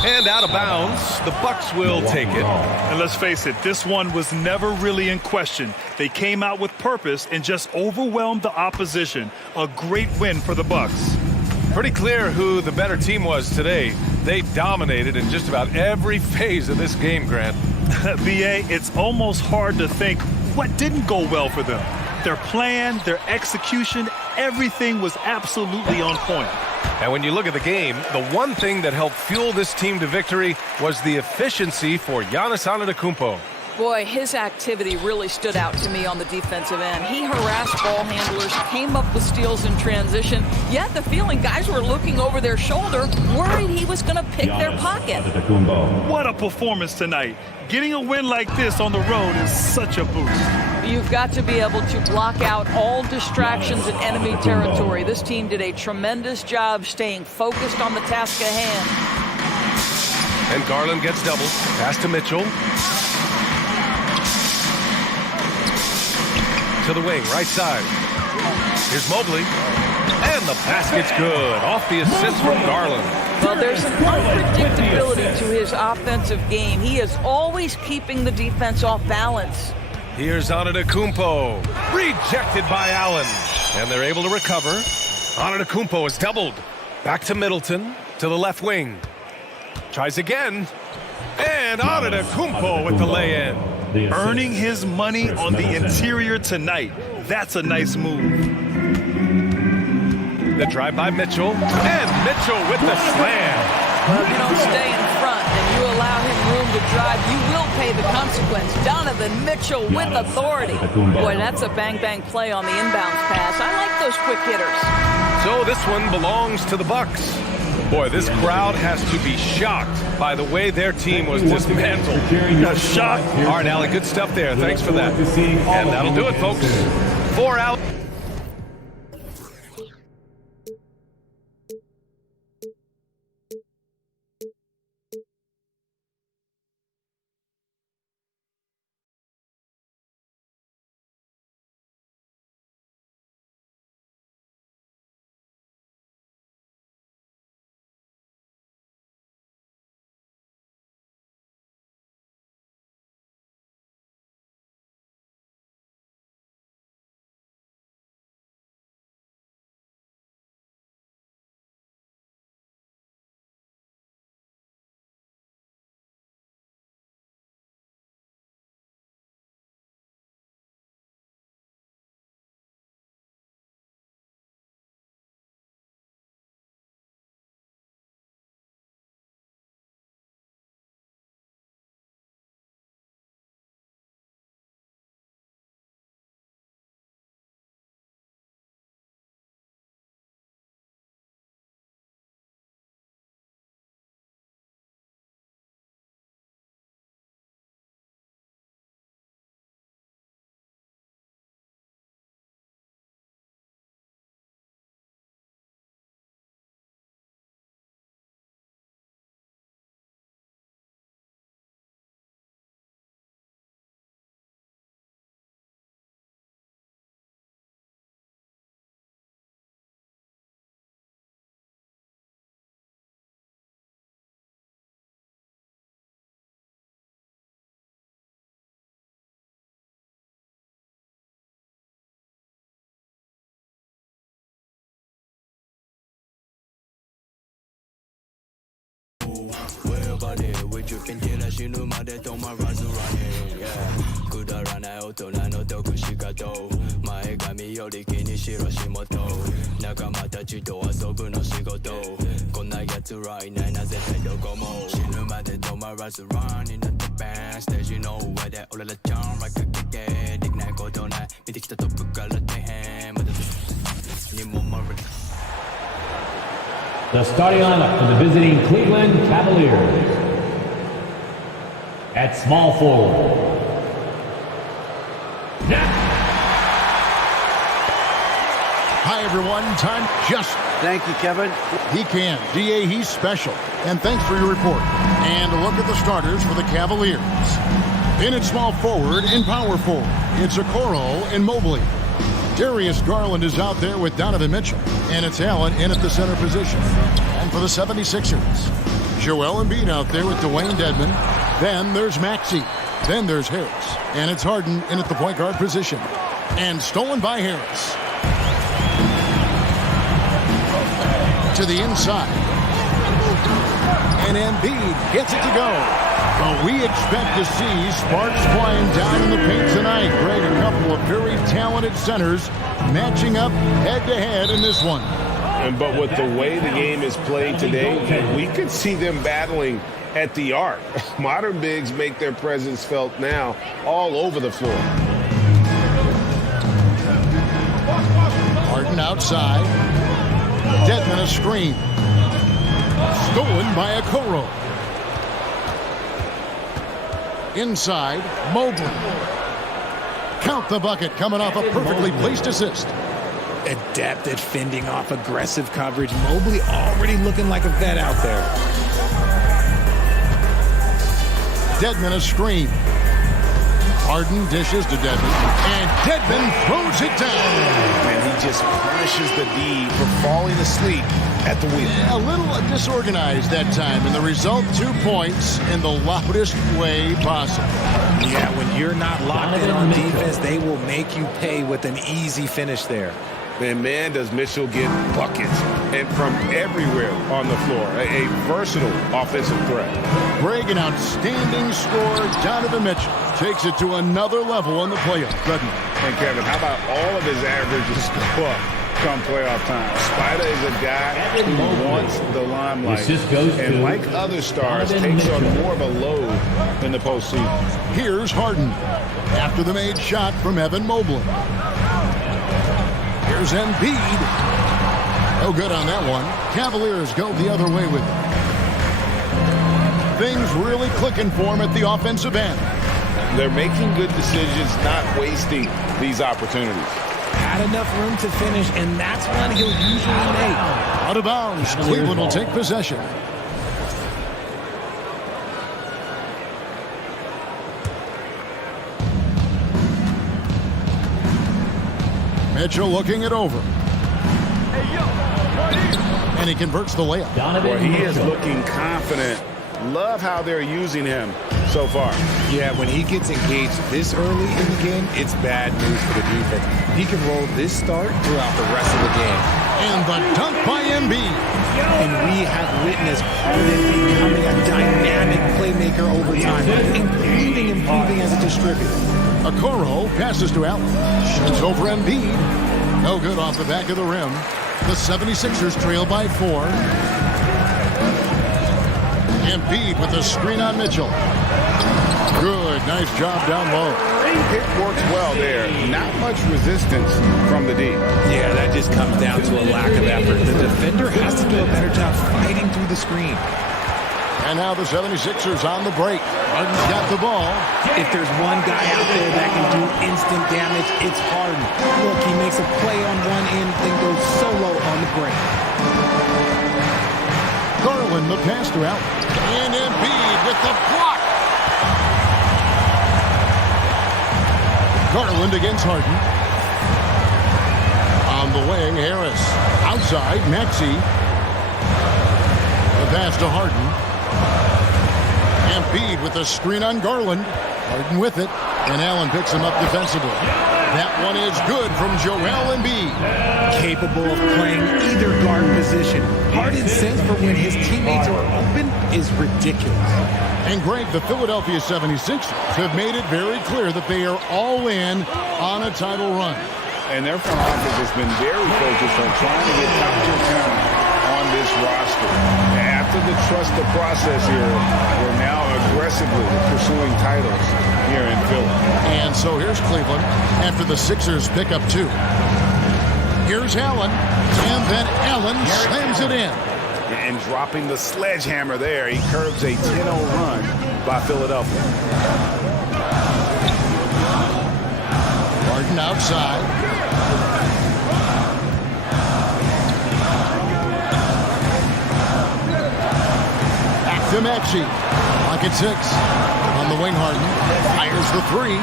And out of bounds. The Bucks will take it. And let's face it, this one was never really in question. They came out with purpose and just overwhelmed the opposition. A great win for the Bucks. Pretty clear who the better team was today. They dominated in just about every phase of this game, Grant. BA, it's almost hard to think what didn't go well for them. Their plan, their execution, everything was absolutely on point. And when you look at the game, the one thing that helped fuel this team to victory was the efficiency for Giannis Antetokounmpo. Boy, his activity really stood out to me on the defensive end. He harassed ball handlers, came up with steals in transition. You had the feeling guys were looking over their shoulder, worried he was going to pick their pocket. What a performance tonight. Getting a win like this on the road is such a boost. You've got to be able to block out all distractions in enemy territory. This team did a tremendous job staying focused on the task at hand. And Garland gets doubled. Pass to Mitchell. To the wing, right side. Here's Mobley. And the basket's good. Off the assist from Garland. Well, there's an unpredictability to his offensive game. He is always keeping the defense off balance. Here's Antetokounmpo. Rejected by Allen. And they're able to recover. Antetokounmpo is doubled. Back to Middleton. To the left wing. Tries again. And Antetokounmpo with the lay-in. Earning his money on the interior tonight. That's a nice move. The drive by Mitchell. And Mitchell with the slam. Well, if you don't stay in front and you allow him room to drive, you will pay the consequence. Donovan Mitchell with authority. Boy, that's a bang-bang play on the inbounds pass. I like those quick hitters. So this one belongs to the Bucks. Boy, this crowd has to be shocked by the way their team was dismantled. Shocked. All right, Allie, good stuff there. Thanks for that. And that'll do it, folks. For Allie. The starting lineup for the visiting Cleveland Cavaliers. At small forward. Hi, everyone. Time just. Thank you, Kevin. He can. DA, he's special. And thanks for your report. And a look at the starters for the Cavaliers. In at small forward and power forward, it's Okoro and Mobley. Darius Garland is out there with Donovan Mitchell. And it's Allen in at the center position. And for the 76ers, Joel Embiid out there with Dwayne Dedmon. Then there's Maxey. Then there's Harris. And it's Harden in at the point guard position. And stolen by Harris. To the inside. And Embiid gets it to go. Well, we expect to see sparks flying down in the paint tonight. Greg, a couple of very talented centers matching up head-to-head in this one. But with the way the game is played today, we could see them battling at the arc. Modern bigs make their presence felt now all over the floor. Harden outside. Dedmon a screen. Stolen by Okoro. Inside, Mobley. Count the bucket coming off a perfectly placed assist. Adept at fending off aggressive coverage. Mobley already looking like a vet out there. Dedmon a screen. Harden dishes to Dedmon. And Dedmon throws it down. Man, he just punishes the D for falling asleep at the wheel. A little disorganized that time. And the result, 2 points in the loudest way possible. Yeah, when you're not locked in on defense, they will make you pay with an easy finish there. And man, does Mitchell get buckets and from everywhere on the floor. A versatile offensive threat. Greg, an outstanding scorer. Donovan Mitchell takes it to another level in the playoffs. And Kevin, how about all of his averages go up come playoff time? Spider is a guy who wants the limelight. And like other stars, takes on more of a load in the postseason. Here's Harden after the made shot from Evan Mobley. Here's Embiid. No good on that one. Cavaliers go the other way with it. Things really clicking for him at the offensive end. They're making good decisions, not wasting these opportunities. Had enough room to finish, and that's one he'll usually make. Out of bounds. Cleveland will take possession. Mitchell looking it over. And he converts the layup. Well, he is looking confident. Love how they're using him so far. Yeah, when he gets engaged this early in the game, it's bad news for the defense. He can roll this start throughout the rest of the game. And the dunk by Embiid. And we have witnessed Harden becoming a dynamic playmaker over time, including improving as a distributor. Okoro passes to Allen. Shoots over Embiid. No good off the back of the rim. The 76ers trail by 4. Embiid with a screen on Mitchell. Good, nice job down low. It works well there. Not much resistance from the D. Yeah, that just comes down to a lack of effort. The defender has to do a better job fighting through the screen. And now the 76ers on the break. Harden's got the ball. If there's one guy out there that can do instant damage, it's Harden. Look, he makes a play on one end, then goes solo on the break. Garland, the pass to Allen. And Embiid with the block. Garland against Harden. On the wing, Harris. Outside, Maxey. The pass to Harden. Embiid with the screen on Garland. Harden with it. And Allen picks him up defensively. That one is good from Joel Embiid. Capable of playing either guard position. Harden's sense for when his teammates are open is ridiculous. And Greg, the Philadelphia 76ers have made it very clear that they are all in on a title run. And their front office has been very focused on trying to get top-tier talent on this roster. After the trust the process here, we're now aggressively pursuing titles here in Philly. And so here's Cleveland after the Sixers pick up 2. Here's Allen, and then Allen slams it in. And dropping the sledgehammer there, he curbs a 10-0 run by Philadelphia. Harden outside. Back to Maxey. Pocket 6. On the wing, Harden. Fires the 3.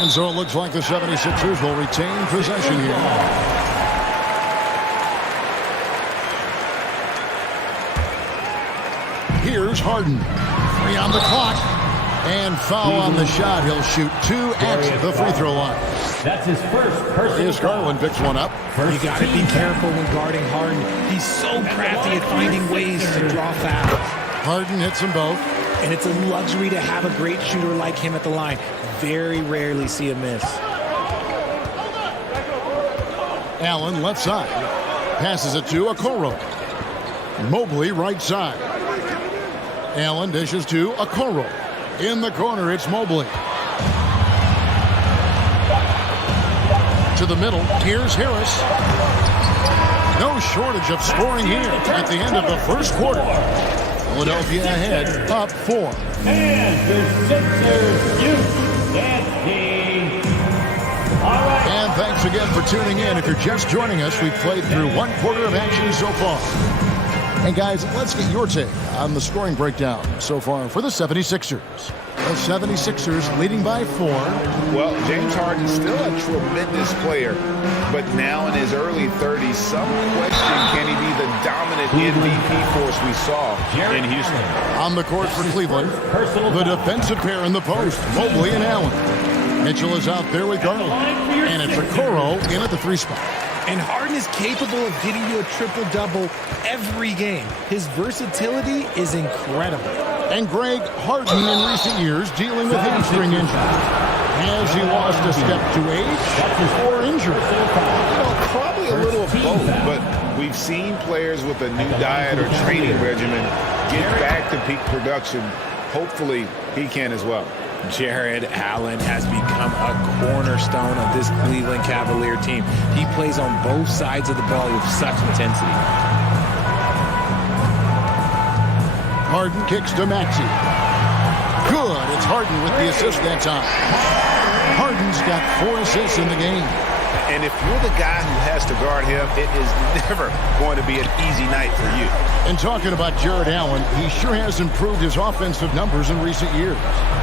And so it looks like the 76ers will retain possession here. Here's Harden. 3 on the clock. And foul on the shot. He'll shoot 2 at the free throw line. That's his first personal. Here's Garland picks one up. You got to be careful when guarding Harden. He's so crafty at finding ways to draw fouls. Harden hits them both. And it's a luxury to have a great shooter like him at the line. Very rarely see a miss. Allen left side. Passes it to Okoro. Mobley right side. Allen dishes to Okoro. In the corner, it's Mobley. To the middle, here's Harris. No shortage of scoring here at the end of the first quarter. Philadelphia ahead, up 4. And the Sixers youth team. All right. And thanks again for tuning in. If you're just joining us, we've played through 1 quarter of action so far. And guys, let's get your take on the scoring breakdown so far for the 76ers. The 76ers leading by 4. Well, James Harden's still a tremendous player, but now in his early 30s, some question can he be the dominant MVP force we saw in Houston. On the court for Cleveland, the defensive pair in the post, Mobley and Allen. Mitchell is out there with Garland, and it's Okoro in at the 3 spot. And Harden is capable of getting you a triple-double every game. His versatility is incredible. And Greg, Harden in recent years dealing with hamstring injury. Has he lost a step to age or injury? Probably a little of both, but we've seen players with a new diet or training regimen get back to peak production. Hopefully, he can as well. Jared Allen has become a cornerstone of this Cleveland Cavalier team. He plays on both sides of the ball with such intensity. Harden kicks to Maxey. Good. It's Harden with the assist that time. Harden's got 4 assists in the game. And if you're the guy who has to guard him, it is never going to be an easy night for you. And talking about Jared Allen, he sure has improved his offensive numbers in recent years.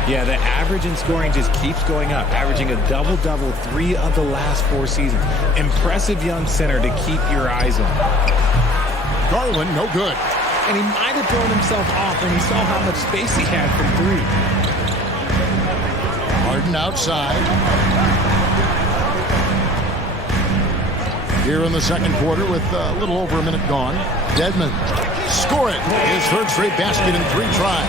Yeah, the average in scoring just keeps going up, averaging a double-double 3 of the last 4 seasons. Impressive young center to keep your eyes on. Garland, no good. And he might have thrown himself off when he saw how much space he had from 3. Harden outside. Here in the second quarter with a little over a minute gone. Dedmon, score it. His 3rd straight basket in 3 tries.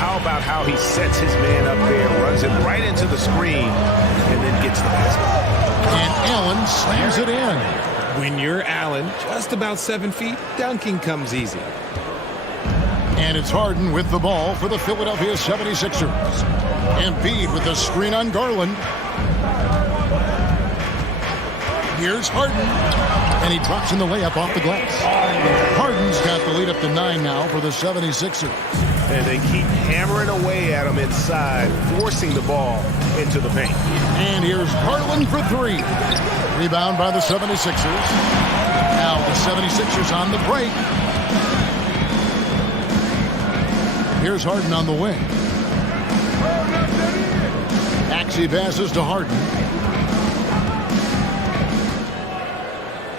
How about how he sets his man up there, runs him right into the screen, and then gets the basket. And Allen slams it in. When you're Allen, just about 7 feet, dunking comes easy. And it's Harden with the ball for the Philadelphia 76ers. Embiid with the screen on Garland. Here's Harden, and he drops in the layup off the glass. Harden's got the lead up to 9 now for the 76ers. And they keep hammering away at him inside, forcing the ball into the paint. And here's Garland for 3. Rebound by the 76ers. Now the 76ers on the break. Here's Harden on the wing. Maxey passes to Harden.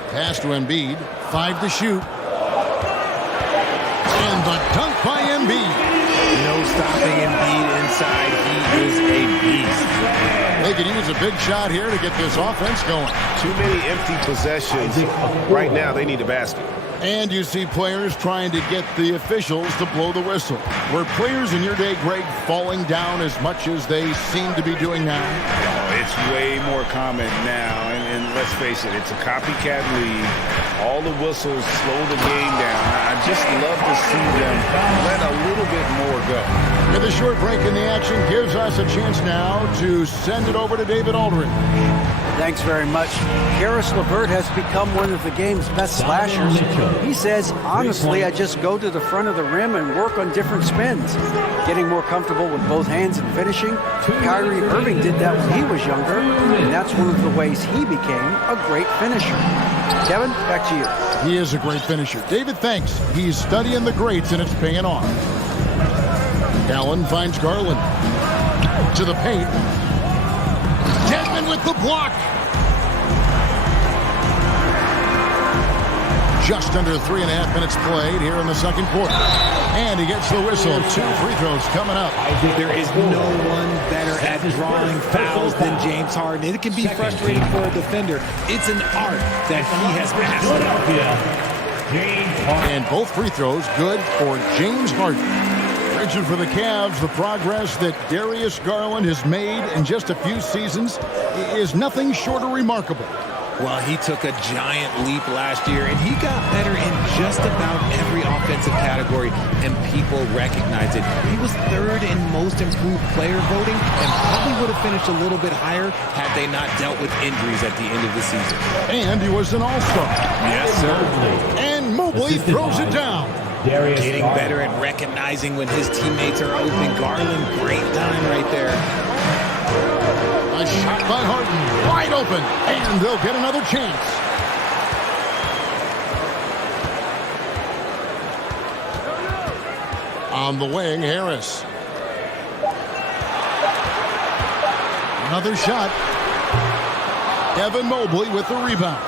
Pass to Embiid. 5 to shoot. And the dunk by Embiid. No stopping Embiid inside. He is a beast. They could use a big shot here to get this offense going. Too many empty possessions. Right now, they need a basket. And you see players trying to get the officials to blow the whistle. Were players in your day, Greg, falling down as much as they seem to be doing now? It's way more common now, and let's face it, it's a copycat league. All the whistles slow the game down. I just love to see them let a little bit more go. And the short break in the action gives us a chance now to send it over to David Aldridge. Thanks very much. Karis LeVert has become one of the game's best slashers. He says, honestly, I just go to the front of the rim and work on different spins. Getting more comfortable with both hands and finishing. Kyrie Irving did that when he was younger, and that's one of the ways he became a great finisher. Kevin, back to you. He is a great finisher. David, thanks. He's studying the greats, and it's paying off. Allen finds Garland. To the paint. Dedmon with the block. Just under 3.5 minutes played here in the second quarter. And he gets the whistle. 2 free throws coming up. There is no one better at drawing fouls than James Harden. It can be frustrating for a defender. It's an art that he has mastered. And both free throws good for James Harden. Richard, for the Cavs, the progress that Darius Garland has made in just a few seasons is nothing short of remarkable. Well, he took a giant leap last year, and he got better in just about every offensive category, and people recognize it. He was 3rd in most improved player voting, and probably would have finished a little bit higher had they not dealt with injuries at the end of the season. And he was an all-star. Yes, sir. And Mobley throws it down. Getting better at recognizing when his teammates are open. Garland, great time right there. A shot by Harden, wide open, and they'll get another chance. On the wing, Harris. Another shot. Evan Mobley with the rebound.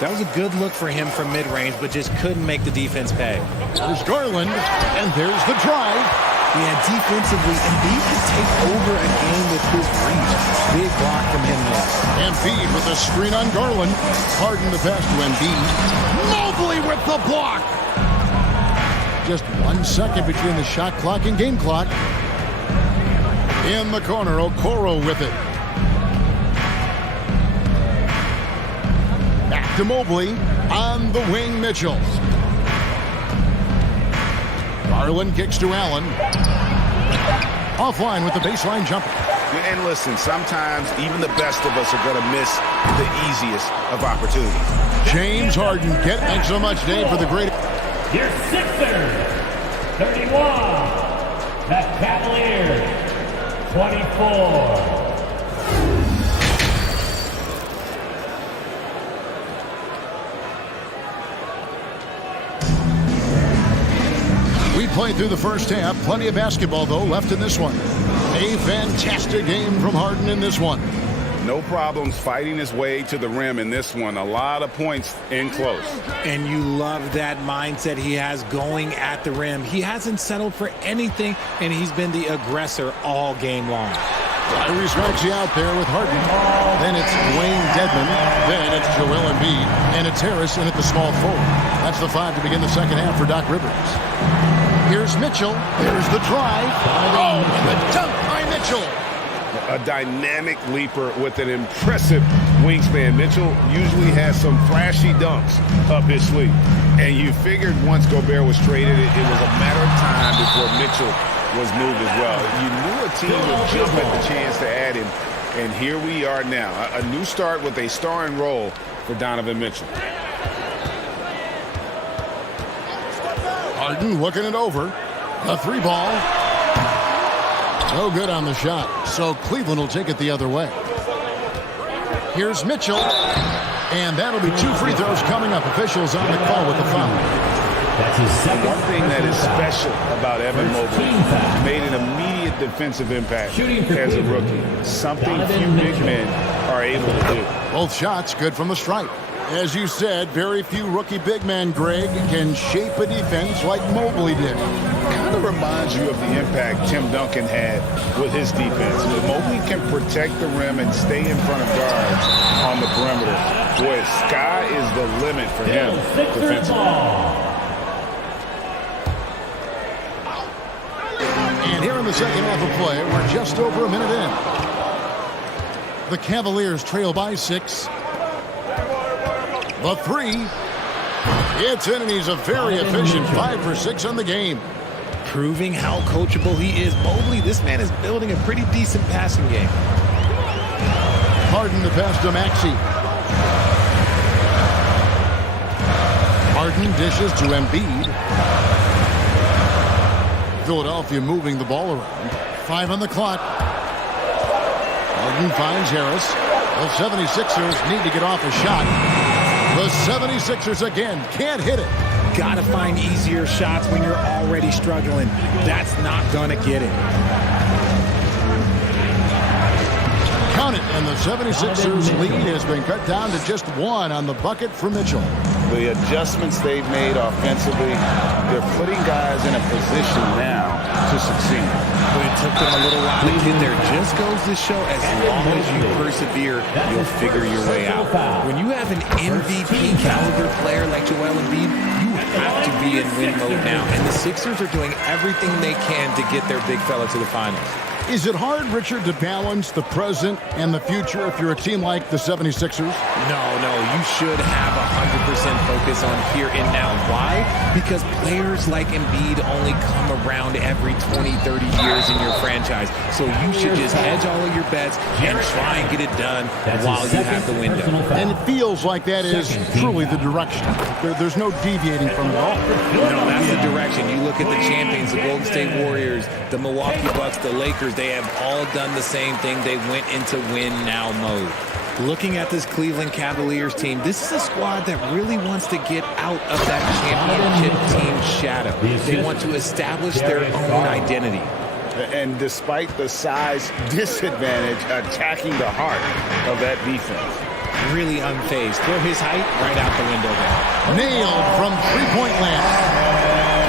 That was a good look for him from mid-range, but just couldn't make the defense pay. There's Garland, and there's the drive. Yeah, defensively, Embiid can take over a game with his reach. Big block from him there. Embiid with a screen on Garland. Harden the pass to Embiid. Mobley with the block. Just 1 second between the shot clock and game clock. In the corner, Okoro with it. Back to Mobley. On the wing, Mitchell. Garland kicks to Allen. Offline with the baseline jumper. And listen, sometimes even the best of us are going to miss the easiest of opportunities. James Harden. Thanks so much, Dave, for the great... Your Sixers, 31. The Cavaliers, 24. We played through the first half. Plenty of basketball, though, left in this one. A fantastic game from Harden in this one. No problems fighting his way to the rim in this one. A lot of points in close. And you love that mindset he has going at the rim. He hasn't settled for anything, and he's been the aggressor all game long. Tyrese Maxey out there with Harden. Then it's Dwayne Dedmon. Then it's Joel Embiid. And it's Harris in at the small forward. That's the 5 to begin the second half for Doc Rivers. Here's Mitchell. There's the drive. Oh, and the dunk by Mitchell. A dynamic leaper with an impressive wingspan. Mitchell usually has some flashy dunks up his sleeve. And you figured once Gobert was traded, it was a matter of time before Mitchell was moved as well. You knew a team would jump at the chance to add him. And here we are now. A new start with a starring role for Donovan Mitchell. Harden looking it over. The 3-ball. No good on the shot. So Cleveland will take it the other way. Here's Mitchell. And that'll be 2 free throws coming up. Officials on the call with the foul. That's his second. One thing that is special about Evan Mobley, made an immediate defensive impact as a rookie. Something few big men are able to do. Both shots good from the stripe. As you said, very few rookie big men, Greg, can shape a defense like Mobley did. kind of reminds you of the impact Tim Duncan had with his defense. When Mobley can protect the rim and stay in front of guards on the perimeter, boy, sky is the limit for him defensively. And here in the second half of play, we're just over a minute in. The Cavaliers trail by 6. The 3. It's in, and he's a very efficient 5 for 6 on the game. Proving how coachable he is. Mobley, this man is building a pretty decent passing game. Harden to pass to Maxey. Harden dishes to Embiid. Philadelphia moving the ball around. 5 on the clock. Harden finds Harris. The 76ers need to get off a shot. The 76ers again can't hit it. Gotta find easier shots when you're already struggling. That's not gonna get it. Count it, and the 76ers lead has been cut down to just 1 on the bucket for Mitchell. The adjustments they've made offensively, they're putting guys in a position now to succeed. But it took them a little while to get there. Just goes to show, as long as you persevere, you'll figure your way out. When you have an MVP caliber player like Joel Embiid, you have to be in win mode now. And the Sixers are doing everything they can to get their big fella to the finals. Is it hard, Richard, to balance the present and the future if you're a team like the 76ers? No, you should have 100% focus on here and now. Why? Because players like Embiid only come around every 20, 30 years in your franchise. So you should just hedge all of your bets and try and get it done while you have the window. And it feels like that is truly the direction. There's no deviating from it all. No, that's the direction. You look at the champions, the Golden State Warriors, the Milwaukee Bucks, the Lakers. They have all done the same thing. They went into win-now mode. Looking at this Cleveland Cavaliers team, this is a squad that really wants to get out of that championship team shadow. They want to establish their own identity. And despite the size disadvantage, attacking the heart of that defense. Really unfazed. Throw his height right out the window there. Nailed from three-point land.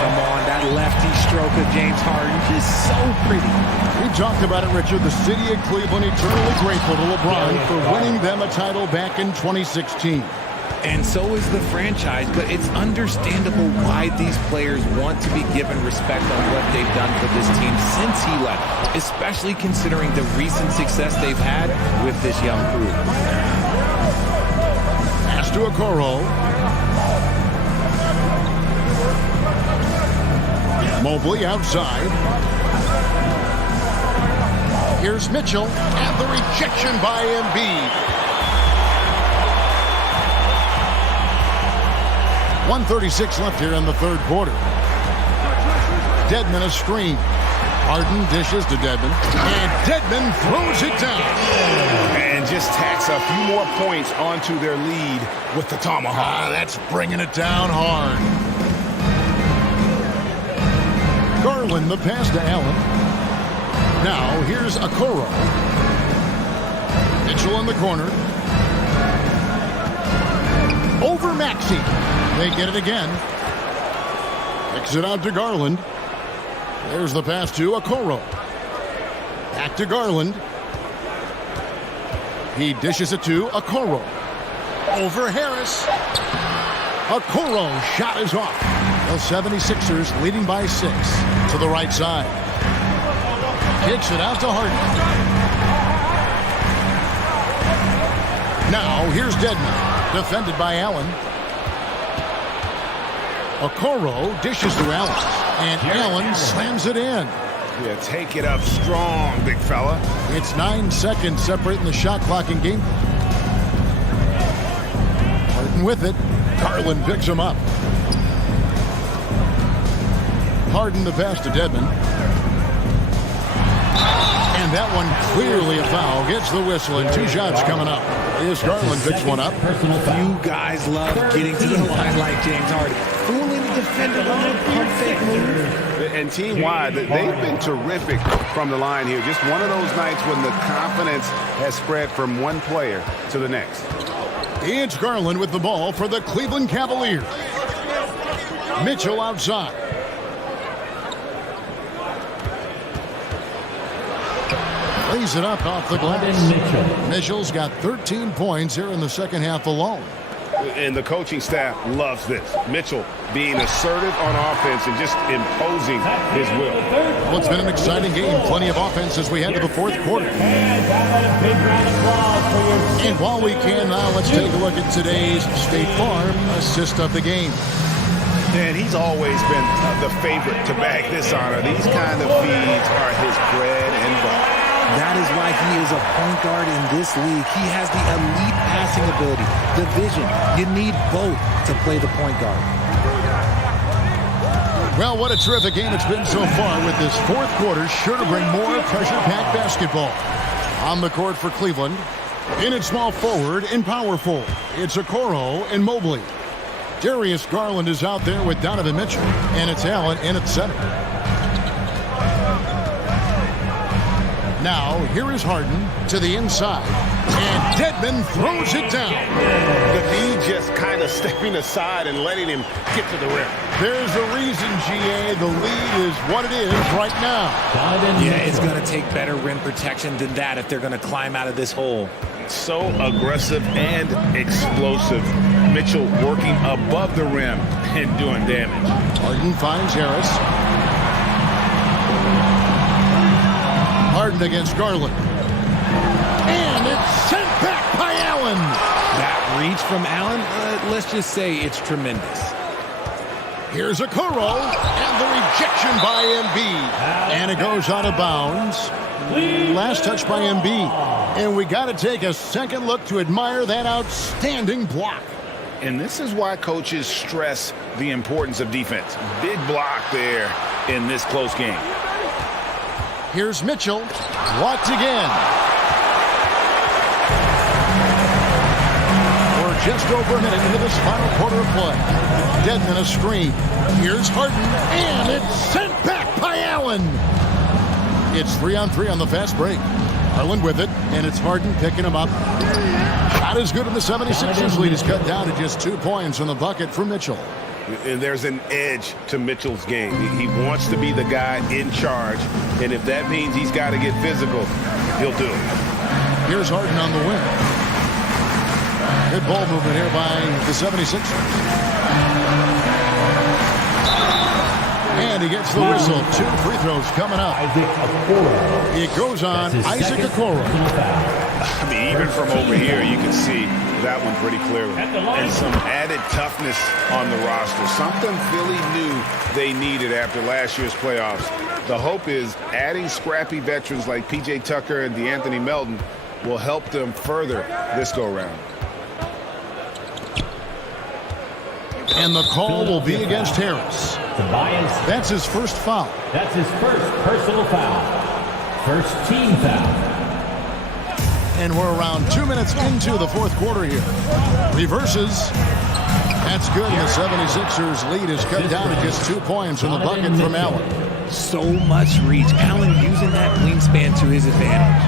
Come on, that lefty stroke of James Harden, just so pretty. We talked about it, Richard. The city of Cleveland eternally grateful to LeBron for winning them a title back in 2016. And so is the franchise, but it's understandable why these players want to be given respect on what they've done for this team since he left, especially considering the recent success they've had with this young crew. Pass to Okoro. Mobley outside. Here's Mitchell, and the rejection by Embiid. 1:36 left here in the third quarter. Dedmon a screen. Harden dishes to Dedmon, and Dedmon throws it down. And just tacks a few more points onto their lead with the tomahawk. That's bringing it down hard. Garland the pass to Allen. Now here's Okoro. Mitchell in the corner. Over Maxey. They get it again. Kicks it out to Garland. There's the pass to Okoro. Back to Garland. He dishes it to Okoro. Over Harris. Okoro shot is off. The 76ers leading by 6 to the right side. Kicks it out to Harden. Now here's Dedmon, defended by Allen. Okoro dishes to Allen, and Allen slams it in. Yeah, take it up strong, big fella. It's 9 seconds separating the shot clock and game. Harden with it. Garland picks him up. Harden the pass to Dedmon. And that one clearly a foul. Gets the whistle, and 2 shots coming up. Here's Garland picks one up. Few guys love getting to the line like James Harden. Fooling the defender on a pump fake move. And team-wide, they've been terrific from the line here. Just one of those nights when the confidence has spread from one player to the next. It's Garland with the ball for the Cleveland Cavaliers. Mitchell outside. lays it up off the glass. Mitchell's got 13 points here in the second half alone. And the coaching staff loves this. Mitchell being assertive on offense and just imposing his will. Well, it's been an exciting game. Plenty of offense as we head to the fourth quarter. And while we can now, let's take a look at today's State Farm assist of the game. And he's always been the favorite to bag this honor. These kind of feeds are his bread and butter. That is why he is a point guard in this league. He has the elite passing ability, the vision. You need both to play the point guard. Well, what a terrific game it's been so far with this fourth quarter. Sure to bring more pressure-packed basketball. On the court for Cleveland, in at small forward and power forward, it's Okoro and Mobley. Darius Garland is out there with Donovan Mitchell, and it's Allen in at center. Now, here is Harden to the inside, and Dedmon throws it down. The lead just kind of stepping aside and letting him get to the rim. There's a reason, GA. The lead is what it is right now. Yeah, it's going to take better rim protection than that if they're going to climb out of this hole. So aggressive and explosive. Mitchell working above the rim and doing damage. Harden finds Harris. Harden against Garland. And it's sent back by Allen. That reach from Allen, let's just say it's tremendous. Here's Okoro, and the rejection by Embiid. And it goes out of bounds. Last touch by Embiid. And we got to take a second look to admire that outstanding block. And this is why coaches stress the importance of defense. Big block there in this close game. Here's Mitchell, blocked again. We're just over a minute into this final quarter of play. Dedmon a screen. Here's Harden, and it's sent back by Allen. It's 3-on-3 on the fast break. Garland with it, and it's Harden picking him up. Not as good in the 76ers lead is cut down to just 2 points on the bucket for Mitchell. And there's an edge to Mitchell's game. He wants to be the guy in charge, and if that means he's got to get physical, he'll do it. Here's Harden on the wing. Good ball movement here by the 76ers. And he gets the whistle. 2 free throws coming up. It goes on Isaac Okoro. I mean, even from over here, you can see that one pretty clearly. And some added toughness on the roster. Something Philly knew they needed after last year's playoffs. The hope is adding scrappy veterans like P.J. Tucker and DeAnthony Melton will help them further this go-round. And the call will be against Harris. That's his first foul. That's his first personal foul. First team foul. And we're around 2 minutes into the fourth quarter here. Reverses. That's good. The 76ers lead is cut down to just 2 points on the bucket from Allen. So much reach. Allen using that wingspan to his advantage.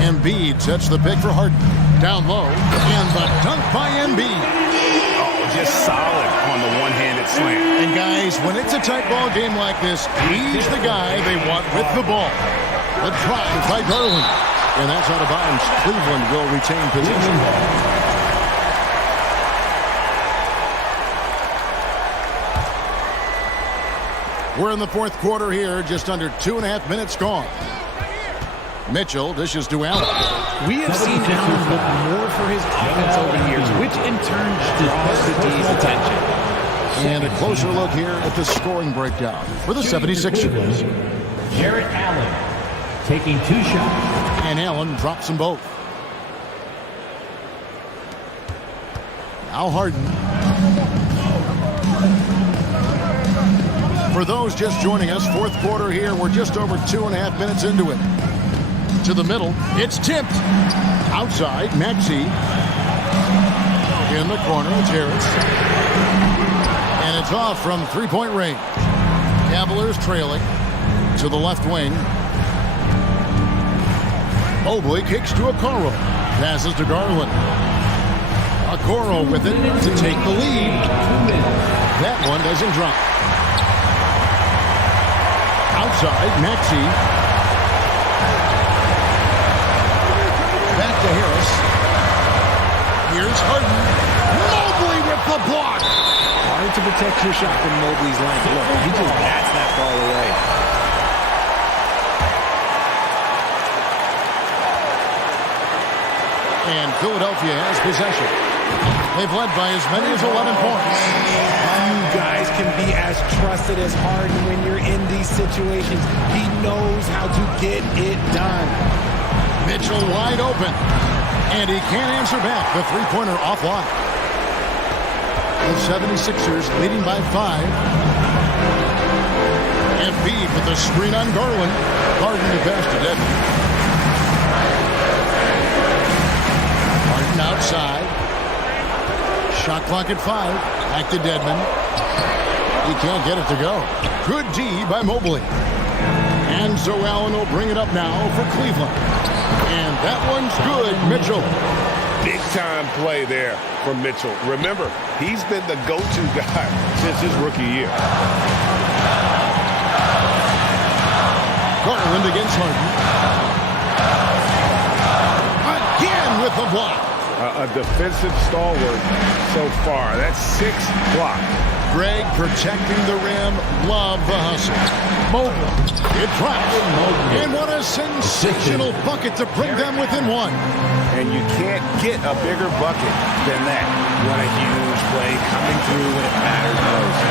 Embiid sets the pick for Harden. Down low. And the dunk by Embiid. Just solid on the one-handed slam. And guys, when it's a tight ball game like this, he's the guy they want with the ball. The drive by Garland. And that's out of bounds. Cleveland will retain possession. We're in the fourth quarter here, just under 2.5 minutes gone. Mitchell dishes to Allen. We have seen Allen look more for his offense over the years, which in turn draws the D's attention. And a closer look here at the scoring breakdown for the 76ers. Jarrett Allen taking 2 shots. And Allen drops them both. Now Harden. For those just joining us, fourth quarter here, we're just over 2.5 minutes into it. To the middle, it's tipped. Outside, Maxey. In the corner, it's Harris. And it's off from three-point range. Cavaliers trailing to the left wing. Mobley kicks to Okoro. Passes to Garland. Okoro with it to take the lead. That one doesn't drop. Outside, Maxey. Back to Harris. Here's Harden. Mobley with the block. Hard to protect your shot from Mobley's length. Look, he just bats that ball away. And Philadelphia has possession. They've led by as many as 11 points. You guys can be as trusted as Harden when you're in these situations. He knows how to get it done. Mitchell wide open. And he can't answer back. The three-pointer offline. The 76ers leading by 5. Embiid with the screen on Garland. Harden to pass to Dedmon. Harden outside. Shot clock at 5. Back to Dedmon. He can't get it to go. Good D by Mobley. And so Allen will bring it up now for Cleveland. And that one's good, Mitchell. Big-time play there from Mitchell. Remember, he's been the go-to guy since his rookie year. Garland against Harden. Again with the block. A defensive stalwart so far. That's 6 blocks. Greg protecting the rim. Love the hustle. Mobley. It drops. And what a sensational bucket to bring them within 1. And you can't get a bigger bucket than that. What a huge play coming through when it matters most.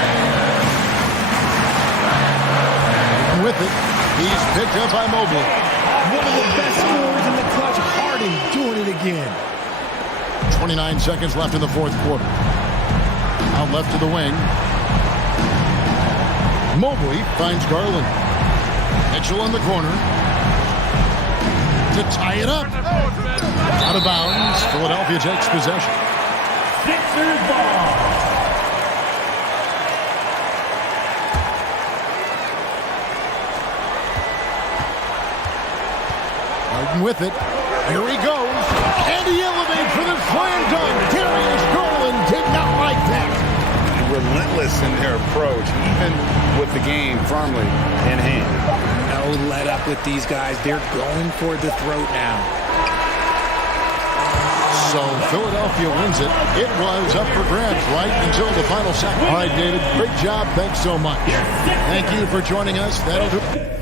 With it, he's picked up by Mobley. One of the best scorers in the clutch. Harden doing it again. 29 seconds left in the fourth quarter. Out left to the wing. Mobley finds Garland. Mitchell in the corner. To tie it up. Out of bounds. Philadelphia takes possession. Sixers ball. Harden with it. Here he goes. And he elevates for the slam dunk. Darius Garland did not like that. Relentless in their approach, even with the game firmly in hand. No let up with these guys. They're going for the throat now. So Philadelphia wins it. It was up for grabs right until the final second. All right, David, great job. Thanks so much. Thank you for joining us. That'll do it.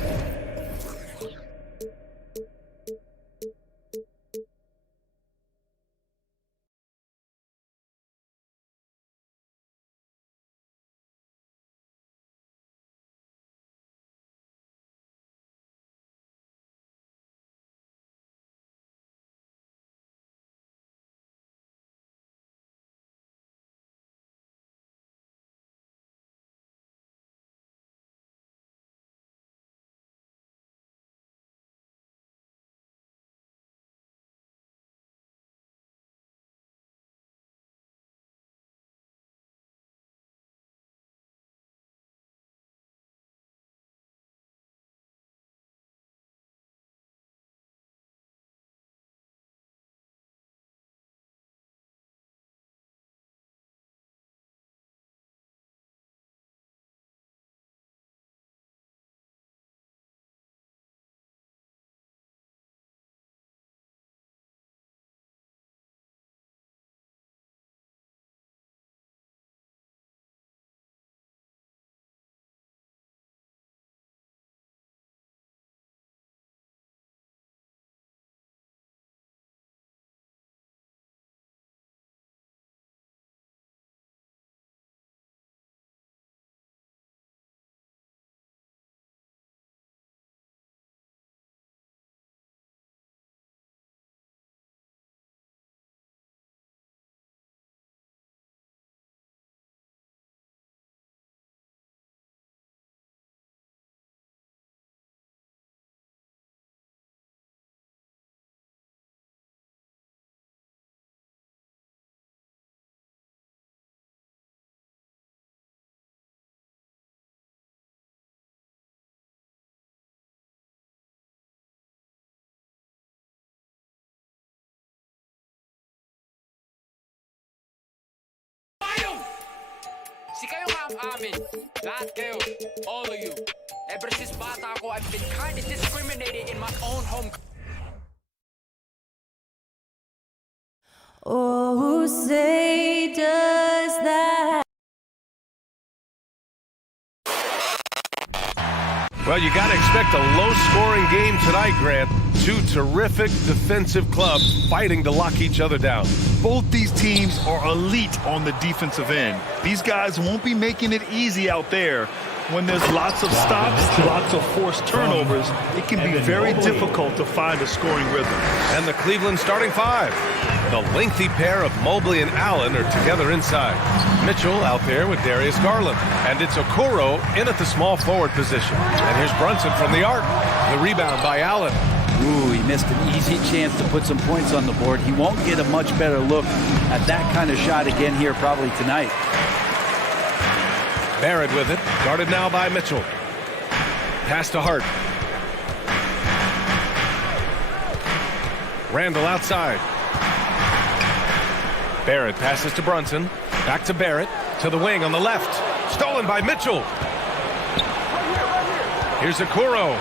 Si kayo maamin, lahat kayo, all of you, ever since bata ako, I've been kind of discriminated in my own home Oh, who say does that? Well, you got to expect a low-scoring game tonight, Grant. Two terrific defensive clubs fighting to lock each other down. Both these teams are elite on the defensive end. These guys won't be making it easy out there. When there's lots of stops, lots of forced turnovers, it can be very difficult to find a scoring rhythm. And the Cleveland starting five. The lengthy pair of Mobley and Allen are together inside. Mitchell out there with Darius Garland. And it's Okoro in at the small forward position. And here's Brunson from the arc. The rebound by Allen. Ooh, he missed an easy chance to put some points on the board. He won't get a much better look at that kind of shot again here probably tonight. Barrett with it. Guarded now by Mitchell. Pass to Hart. Randall outside. Barrett passes to Brunson. Back to Barrett. To the wing on the left. Stolen by Mitchell. Here's Okoro.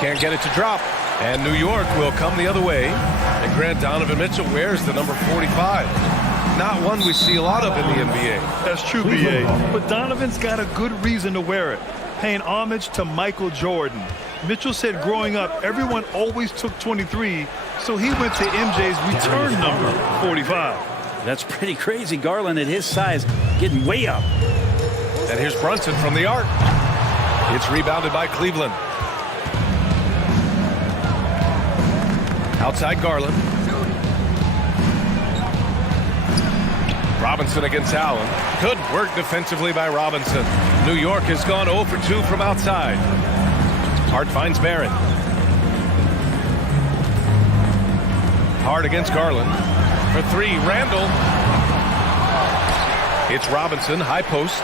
Can't get it to drop. And New York will come the other way. And Grant, Donovan Mitchell wears the number 45. Not one we see a lot of in the NBA. That's true, B.A. But Donovan's got a good reason to wear it. Paying homage to Michael Jordan. Mitchell said growing up, everyone always took 23, so he went to MJ's return number, 45. That's pretty crazy. Garland at his size getting way up. And here's Brunson from the arc. It's rebounded by Cleveland. Outside Garland. Robinson against Allen. Good work defensively by Robinson. New York has gone 0 for 2 from outside. Hart finds Barrett. Hart against Garland. For three, Randall. It's Robinson, high post.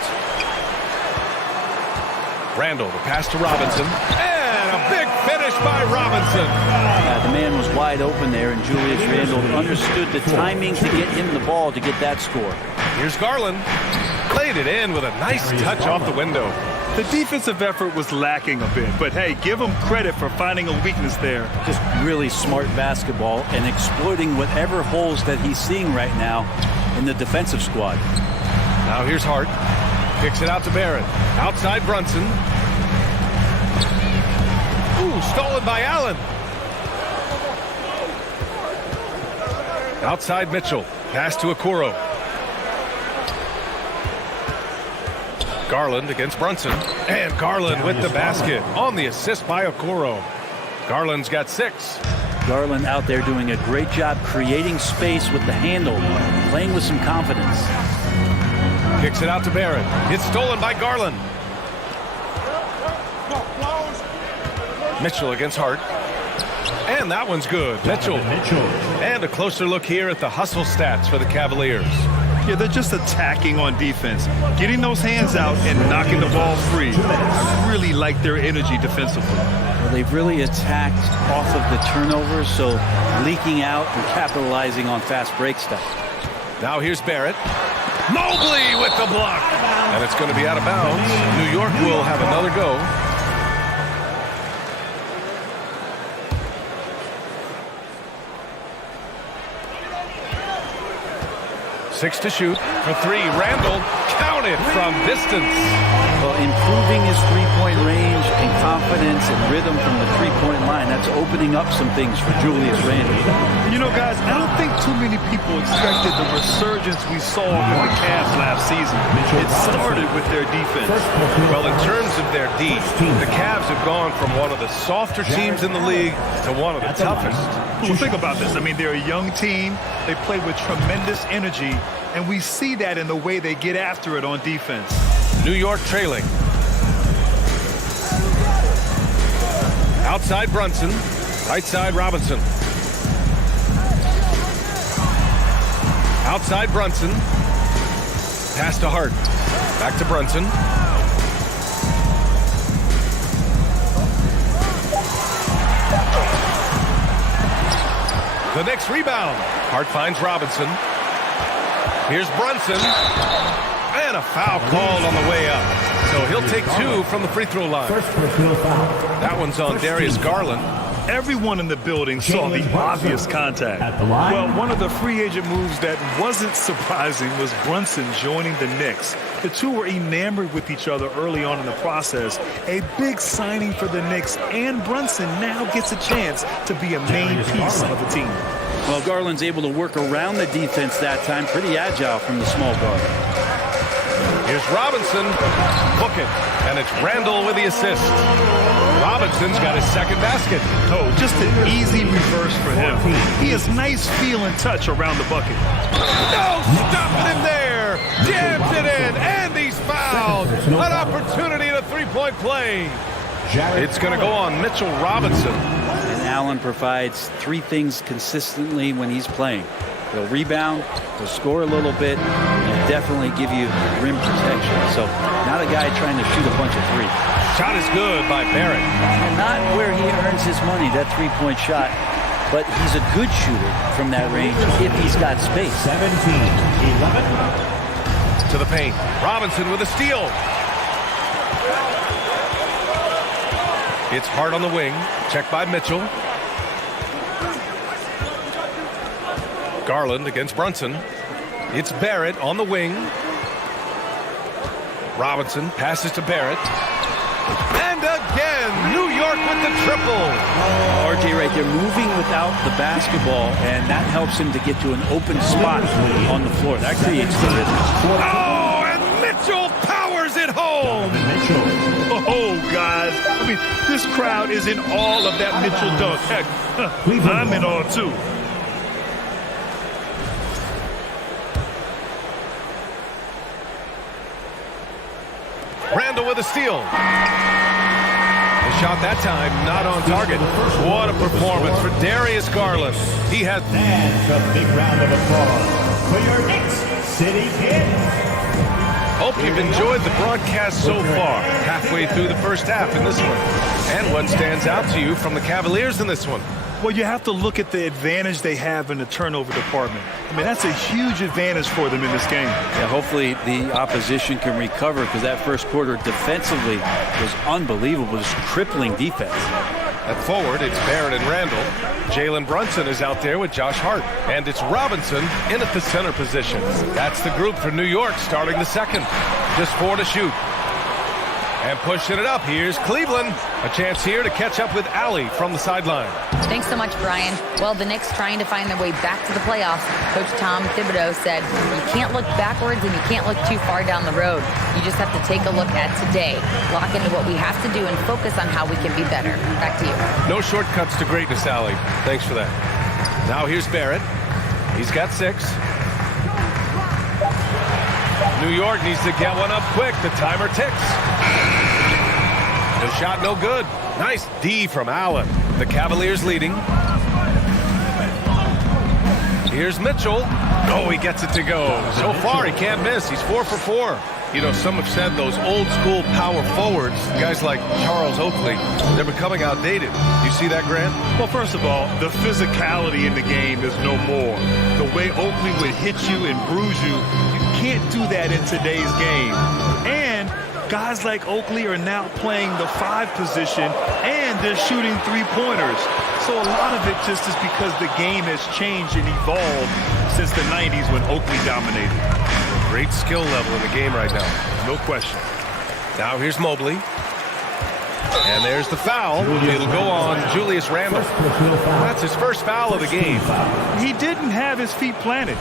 Randall, the pass to Robinson. And a big finish by Robinson. The man was wide open there, and Julius Randle understood the timing to get him the ball to get that score. Here's Garland. Played it in with a nice touch off the window. The defensive effort was lacking a bit, but hey, give him credit for finding a weakness there. Just really smart basketball and exploiting whatever holes that he's seeing right now in the defensive squad. Now here's Hart. Kicks it out to Barrett. Outside Brunson. Ooh, stolen by Allen. Outside Mitchell. Pass to Okoro. Garland against Brunson. And Garland with the basket on the assist by Okoro. Garland's got 6. Garland out there doing a great job creating space with the handle, playing with some confidence. Kicks it out to Barrett. It's stolen by Garland. Mitchell against Hart. And that one's good. Mitchell. And a closer look here at the hustle stats for the Cavaliers. Yeah, they're just attacking on defense. Getting those hands out and knocking the ball free. I really like their energy defensively. Well, they've really attacked off of the turnovers, so leaking out and capitalizing on fast break stuff. Now here's Barrett. Mobley with the block. And it's going to be out of bounds. New York will have another go. Six to shoot. For three, Randall. Count it from distance. Well, improving his three-point range and confidence and rhythm from the three-point line, that's opening up some things for Julius Randle. You know, guys, I don't think too many people expected the resurgence we saw from the Cavs last season. It started with their defense. Well, in terms of their D, the Cavs have gone from one of the softer teams in the league to one of the toughest. Well, think about this. I mean, they're a young team. They play with tremendous energy, and we see that in the way they get after it on defense. New York trailing. Outside Brunson. Right side Robinson. Outside Brunson. Pass to Hart. Back to Brunson. The next rebound. Hart finds Robinson. Here's Brunson. And a foul called on the way up. So he'll take 2 from the free throw line. First personal foul. That one's on Darius Garland. Everyone in the building saw the obvious contact. Well, one of the free agent moves that wasn't surprising was Brunson joining the Knicks. The two were enamored with each other early on in the process. A big signing for the Knicks, and Brunson now gets a chance to be a main piece of the team. Well, Garland's able to work around the defense that time. Pretty agile from the small guard. Here's Robinson. Book it. And it's Randall with the assist. Robinson's got his second basket. Oh, just an easy reverse for him. He has nice feel and touch around the bucket. No, stopping him there. Jams it in, and he's fouled. An opportunity in a three-point play. It's going to go on Mitchell Robinson. And Allen provides three things consistently when he's playing. He'll rebound, he'll score a little bit, and he'll definitely give you rim protection. So not a guy trying to shoot a bunch of threes. Shot is good by Barrett. And not where he earns his money, that three-point shot. But he's a good shooter from that range if he's got space. 17-11. To the paint. Robinson with a steal. It's Hart on the wing. Checked by Mitchell. Garland against Brunson. It's Barrett on the wing. Robinson passes to Barrett. And again, New York with the triple. RJ right there moving without the basketball, and that helps him to get to an open spot on the floor. That creates the rhythm. Oh, and Mitchell powers it home. Oh, guys. I mean, this crowd is in all of that Mitchell dunk. Heck, I'm in awe, too. Randall with a steal. The shot that time not on target. What a performance for Darius Garland. He has a big round of applause for your Knicks City Kids. Hope you've enjoyed the broadcast so far. Halfway through the first half in this one. And what stands out to you from the Cavaliers in this one? Well, you have to look at the advantage they have in the turnover department. I mean, that's a huge advantage for them in this game. Yeah, hopefully the opposition can recover, because that first quarter defensively was unbelievable, just crippling defense. At forward, it's Barrett and Randall. Jalen Brunson is out there with Josh Hart. And it's Robinson in at the center position. That's the group for New York starting the second. Just 4 to shoot. And pushing it up, here's Cleveland. A chance here to catch up with Allie from the sideline. Thanks so much, Brian. Well, the Knicks trying to find their way back to the playoffs. Coach Tom Thibodeau said, you can't look backwards and you can't look too far down the road. You just have to take a look at today. Lock into what we have to do and focus on how we can be better. Back to you. No shortcuts to greatness, Allie. Thanks for that. Now here's Barrett. He's got 6. New York needs to get one up quick. The timer ticks. The shot no good. Nice D from Allen. The Cavaliers leading. Here's Mitchell. Oh, he gets it to go. So far, he can't miss. He's 4 for 4. You know, some have said those old school power forwards, guys like Charles Oakley, they're becoming outdated. You see that, Grant? Well, first of all, the physicality in the game is no more. The way Oakley would hit you and bruise you, you can't do that in today's game. And guys like Oakley are now playing the 5 position, and they're shooting 3-pointers. So a lot of it just is because the game has changed and evolved since the 90s when Oakley dominated. Great skill level in the game right now. No question. Now here's Mobley. And there's the foul. It'll go on Julius Randle. That's his first foul of the game. He didn't have his feet planted.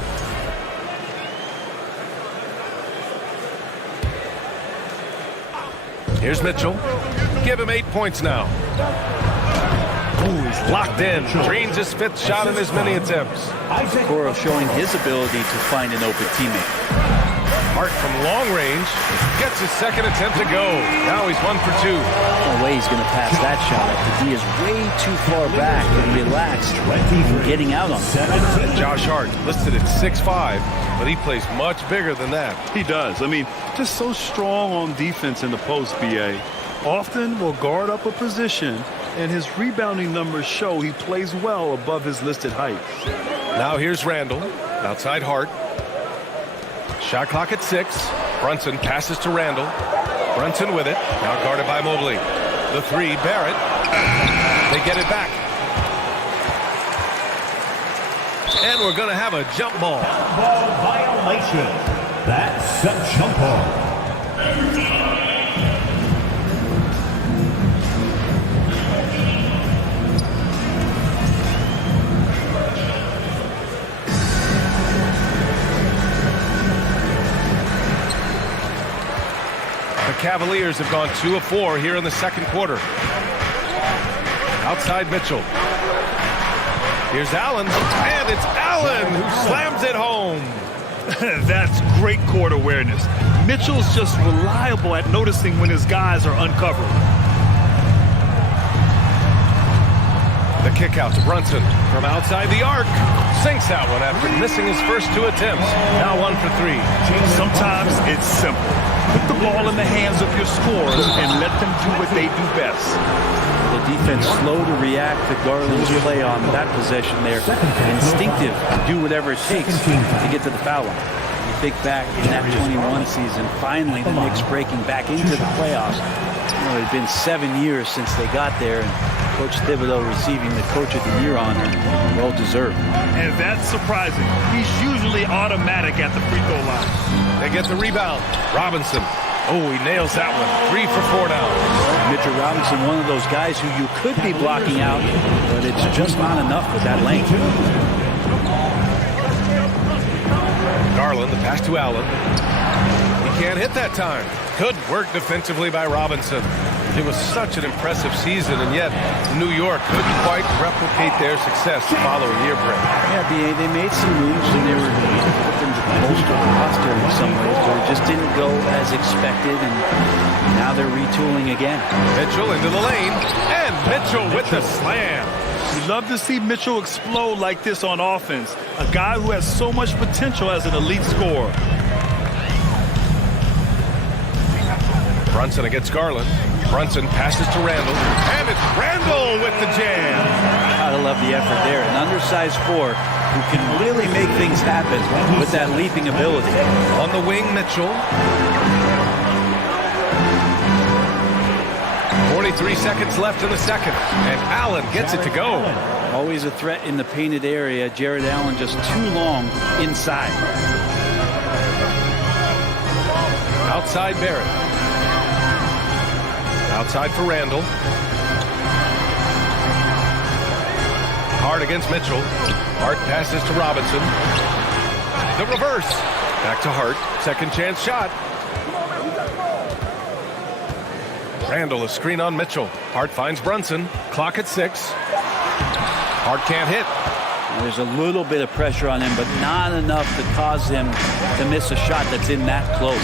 Here's Mitchell. Give him 8 points now. Ooh, he's locked in. Drains his 5th shot in as many attempts. Coro showing his ability to find an open teammate. Hart from long range gets his 2nd attempt to go. Now he's 1 for 2. No way he's going to pass that shot. The D is way too far back and relaxed from getting out on it. And Josh Hart listed at 6'5", but he plays much bigger than that. He does. I mean, just so strong on defense in the post, BA. Often will guard up a position, and his rebounding numbers show he plays well above his listed height. Now here's Randall. Outside Hart. Shot clock at 6. Brunson passes to Randall. Brunson with it. Now guarded by Mobley. The 3, Barrett. They get it back. And we're going to have a jump ball. Ball violation. That's a jump ball. The Cavaliers have gone 2 of 4 here in the second quarter. Outside Mitchell. Here's Allen, and it's Allen who slams it home. That's great court awareness. Mitchell's just reliable at noticing when his guys are uncovered. The kick out to Brunson from outside the arc. Sinks that one after missing his first 2 attempts. Now 1 for 3. Sometimes it's simple. Put the ball in the hands of your scorers and let them do what they do best. The defense slow to react to Garland's play on that possession there. Instinctive to do whatever it takes to get to the foul line. You think back in that 21 season, finally the Knicks breaking back into the playoffs. You know, it had been 7 years since they got there, and Coach Thibodeau receiving the Coach of the Year honor, well deserved. And that's surprising. He's usually automatic at the free throw line. They get the rebound. Robinson. Oh, he nails that one. 3 for 4 now. Mitchell Robinson, one of those guys who you could be blocking out, but it's just not enough with that length. Garland, the pass to Allen. He can't hit that time. Good work defensively by Robinson. It was such an impressive season, and yet New York couldn't quite replicate their success the following year break. Yeah, BA, they made some moves, and they were looking to bolster the roster in some ways, but it just didn't go as expected, and now they're retooling again. Mitchell into the lane, and Mitchell with the slam. We love to see Mitchell explode like this on offense, a guy who has so much potential as an elite scorer. Brunson against Garland. Brunson passes to Randall, and it's Randall with the jam. Gotta love the effort there. An undersized 4 who can really make things happen with that leaping ability. On the wing, Mitchell. 43 seconds left in the second, and Allen gets it to go. Always a threat in the painted area. Jared Allen just too long inside. Outside Barrett. Outside for Randall. Hart against Mitchell. Hart passes to Robinson. The reverse. Back to Hart. Second chance shot. Randall, a screen on Mitchell. Hart finds Brunson. Clock at 6. Hart can't hit. There's a little bit of pressure on him, but not enough to cause him to miss a shot that's in that close.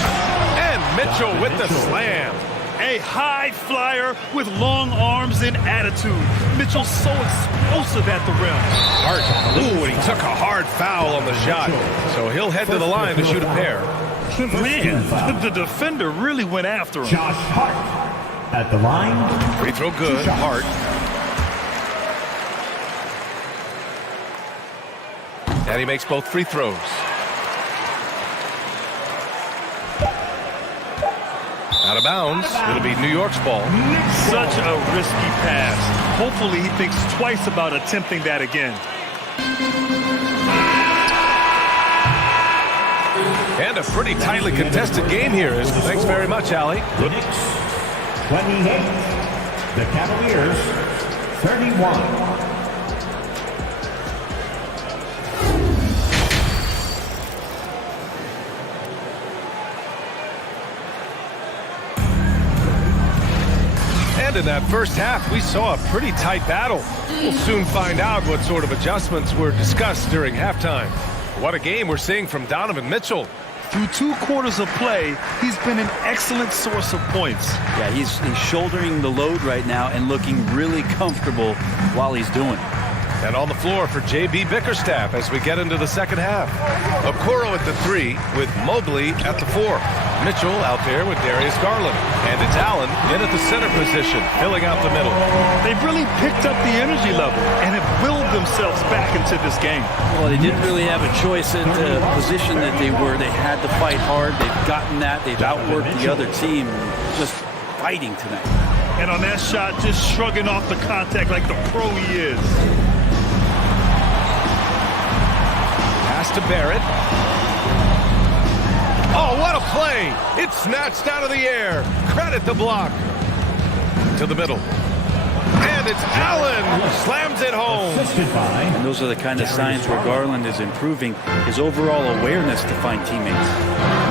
And Mitchell with the slam. A high flyer with long arms and attitude. Mitchell's so explosive at the rim. Hart, ooh, and he took a hard foul on the shot. So he'll head to the line to shoot a pair. Man, the defender really went after him. Josh Hart at the line. Free throw good, Hart. And he makes both free throws. Out of bounds. It'll be New York's ball. Such a risky pass. Hopefully he thinks twice about attempting that again. And a pretty tightly contested game here. Thanks very much, Allie. The Knicks, 28. The Cavaliers, 31. And in that first half, we saw a pretty tight battle. We'll soon find out what sort of adjustments were discussed during halftime. What a game we're seeing from Donovan Mitchell. Through 2 quarters of play, he's been an excellent source of points. Yeah, he's shouldering the load right now and looking really comfortable while he's doing it. And on the floor for J.B. Bickerstaff as we get into the second half. Okoro at the 3 with Mobley at the 4. Mitchell out there with Darius Garland. And it's Allen in at the center position, filling out the middle. They've really picked up the energy level and have willed themselves back into this game. Well, they didn't really have a choice at the position that they were. They had to fight hard. They've gotten that. They've outworked the other team. Just fighting tonight. And on that shot, just shrugging off the contact like the pro he is. Pass to Barrett. Oh, what a play! It's snatched out of the air. Credit the block. To the middle. And it's Allen who slams it home. And those are the kind of signs where Garland is improving his overall awareness to find teammates.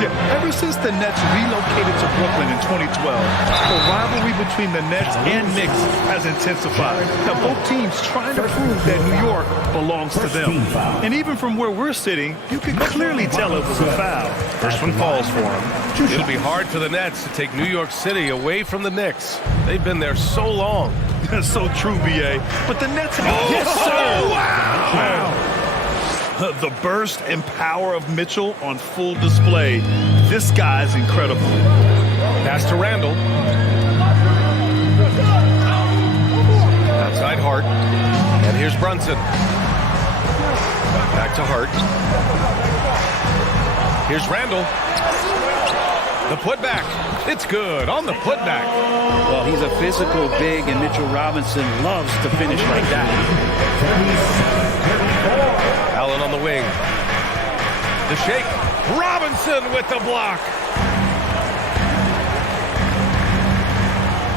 Yeah, ever since the Nets relocated to Brooklyn in 2012, the rivalry between the Nets and Knicks has intensified. Now, both teams trying to prove that New York belongs to them. And even from where we're sitting, you can clearly tell it was a foul. First one falls for him. It'll be hard for the Nets to take New York City away from the Knicks. They've been there so long. That's so true, B.A. But the Nets have... Oh, yes, sir! Wow! The burst and power of Mitchell on full display. This guy's incredible. Pass to Randall. Outside Hart. And here's Brunson. Back to Hart. Here's Randall. The putback. It's good on the putback. Well, he's a physical big, and Mitchell Robinson loves to finish like that. Allen on the wing. The shake. Robinson with the block.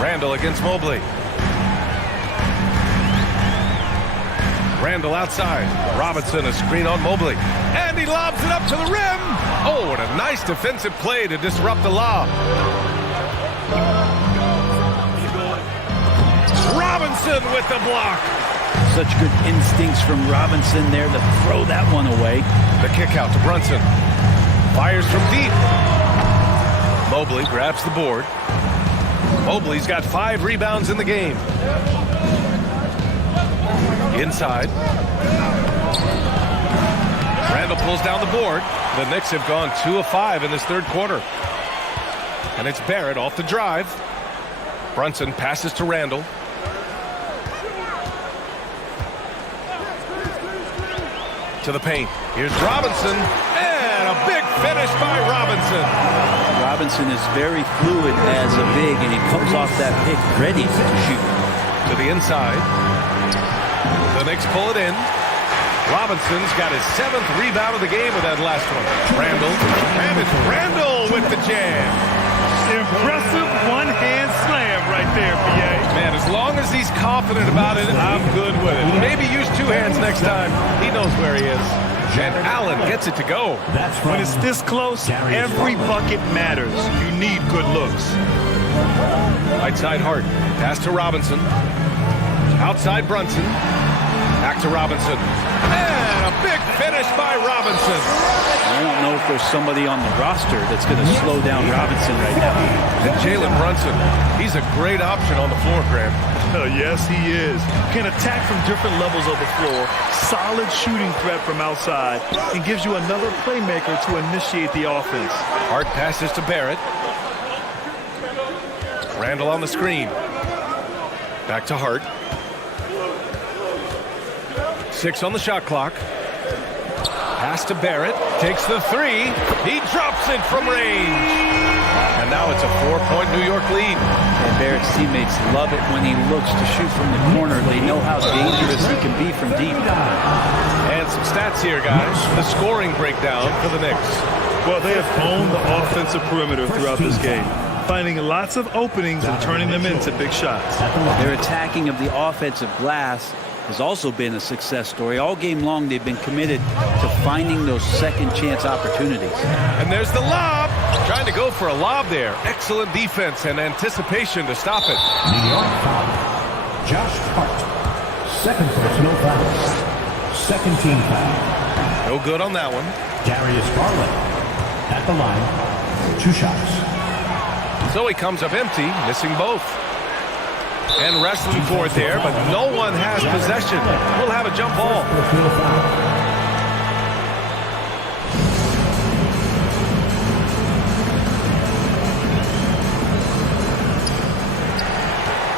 Randall against Mobley. Randall outside. Robinson a screen on Mobley. And he lobs it up to the rim. Oh, what a nice defensive play to disrupt the lob. Robinson with the block. Such good instincts from Robinson there to throw that one away. The kick out to Brunson. Fires from deep. Mobley grabs the board. Mobley's got 5 rebounds in the game. Inside. Randall pulls down the board. The Knicks have gone 2 of 5 in this third quarter. And it's Barrett off the drive. Brunson passes to Randall. To the paint. Here's Robinson. And a big finish by Robinson. Robinson is very fluid as a big, and he comes off that pick ready to shoot. To the inside. The Knicks pull it in. Robinson's got his 7th rebound of the game with that last one. Randall. And it's Randall with the jam. Impressive one-hand slam right there, B.A. Man, as long as he's confident about it, I'm good with it. Maybe use 2 hands next time. He knows where he is. And Allen gets it to go. When it's this close, every bucket matters. You need good looks. Right side Hart. Pass to Robinson. Outside Brunson. Back to Robinson. And a big finish by Robinson. I don't know if there's somebody on the roster that's going to slow down Robinson right now. And Jalen Brunson, he's a great option on the floor, Graham. Yes, he is. Can attack from different levels of the floor. Solid shooting threat from outside. And gives you another playmaker to initiate the offense. Hart passes to Barrett. Randall on the screen. Back to Hart. 6 on the shot clock. Pass to Barrett. Takes the 3. He drops it from range. And now it's a 4-point New York lead. And Barrett's teammates love it when he looks to shoot from the corner. They know how dangerous he can be from deep. And some stats here, guys. The scoring breakdown for the Knicks. Well, they have owned the offensive perimeter throughout this game, finding lots of openings and turning them into big shots. Their attacking of the offensive glass has also been a success story. All game long, they've been committed to finding those second chance opportunities. And there's the lob. Trying to go for a lob there. Excellent defense and anticipation to stop it. New York foul. Josh Hart. 2nd personal foul. 2nd team foul. No good on that one. Darius Garland at the line. 2 shots. So he comes up empty, missing both. And wrestling for it there, but no one has possession. We'll have a jump ball.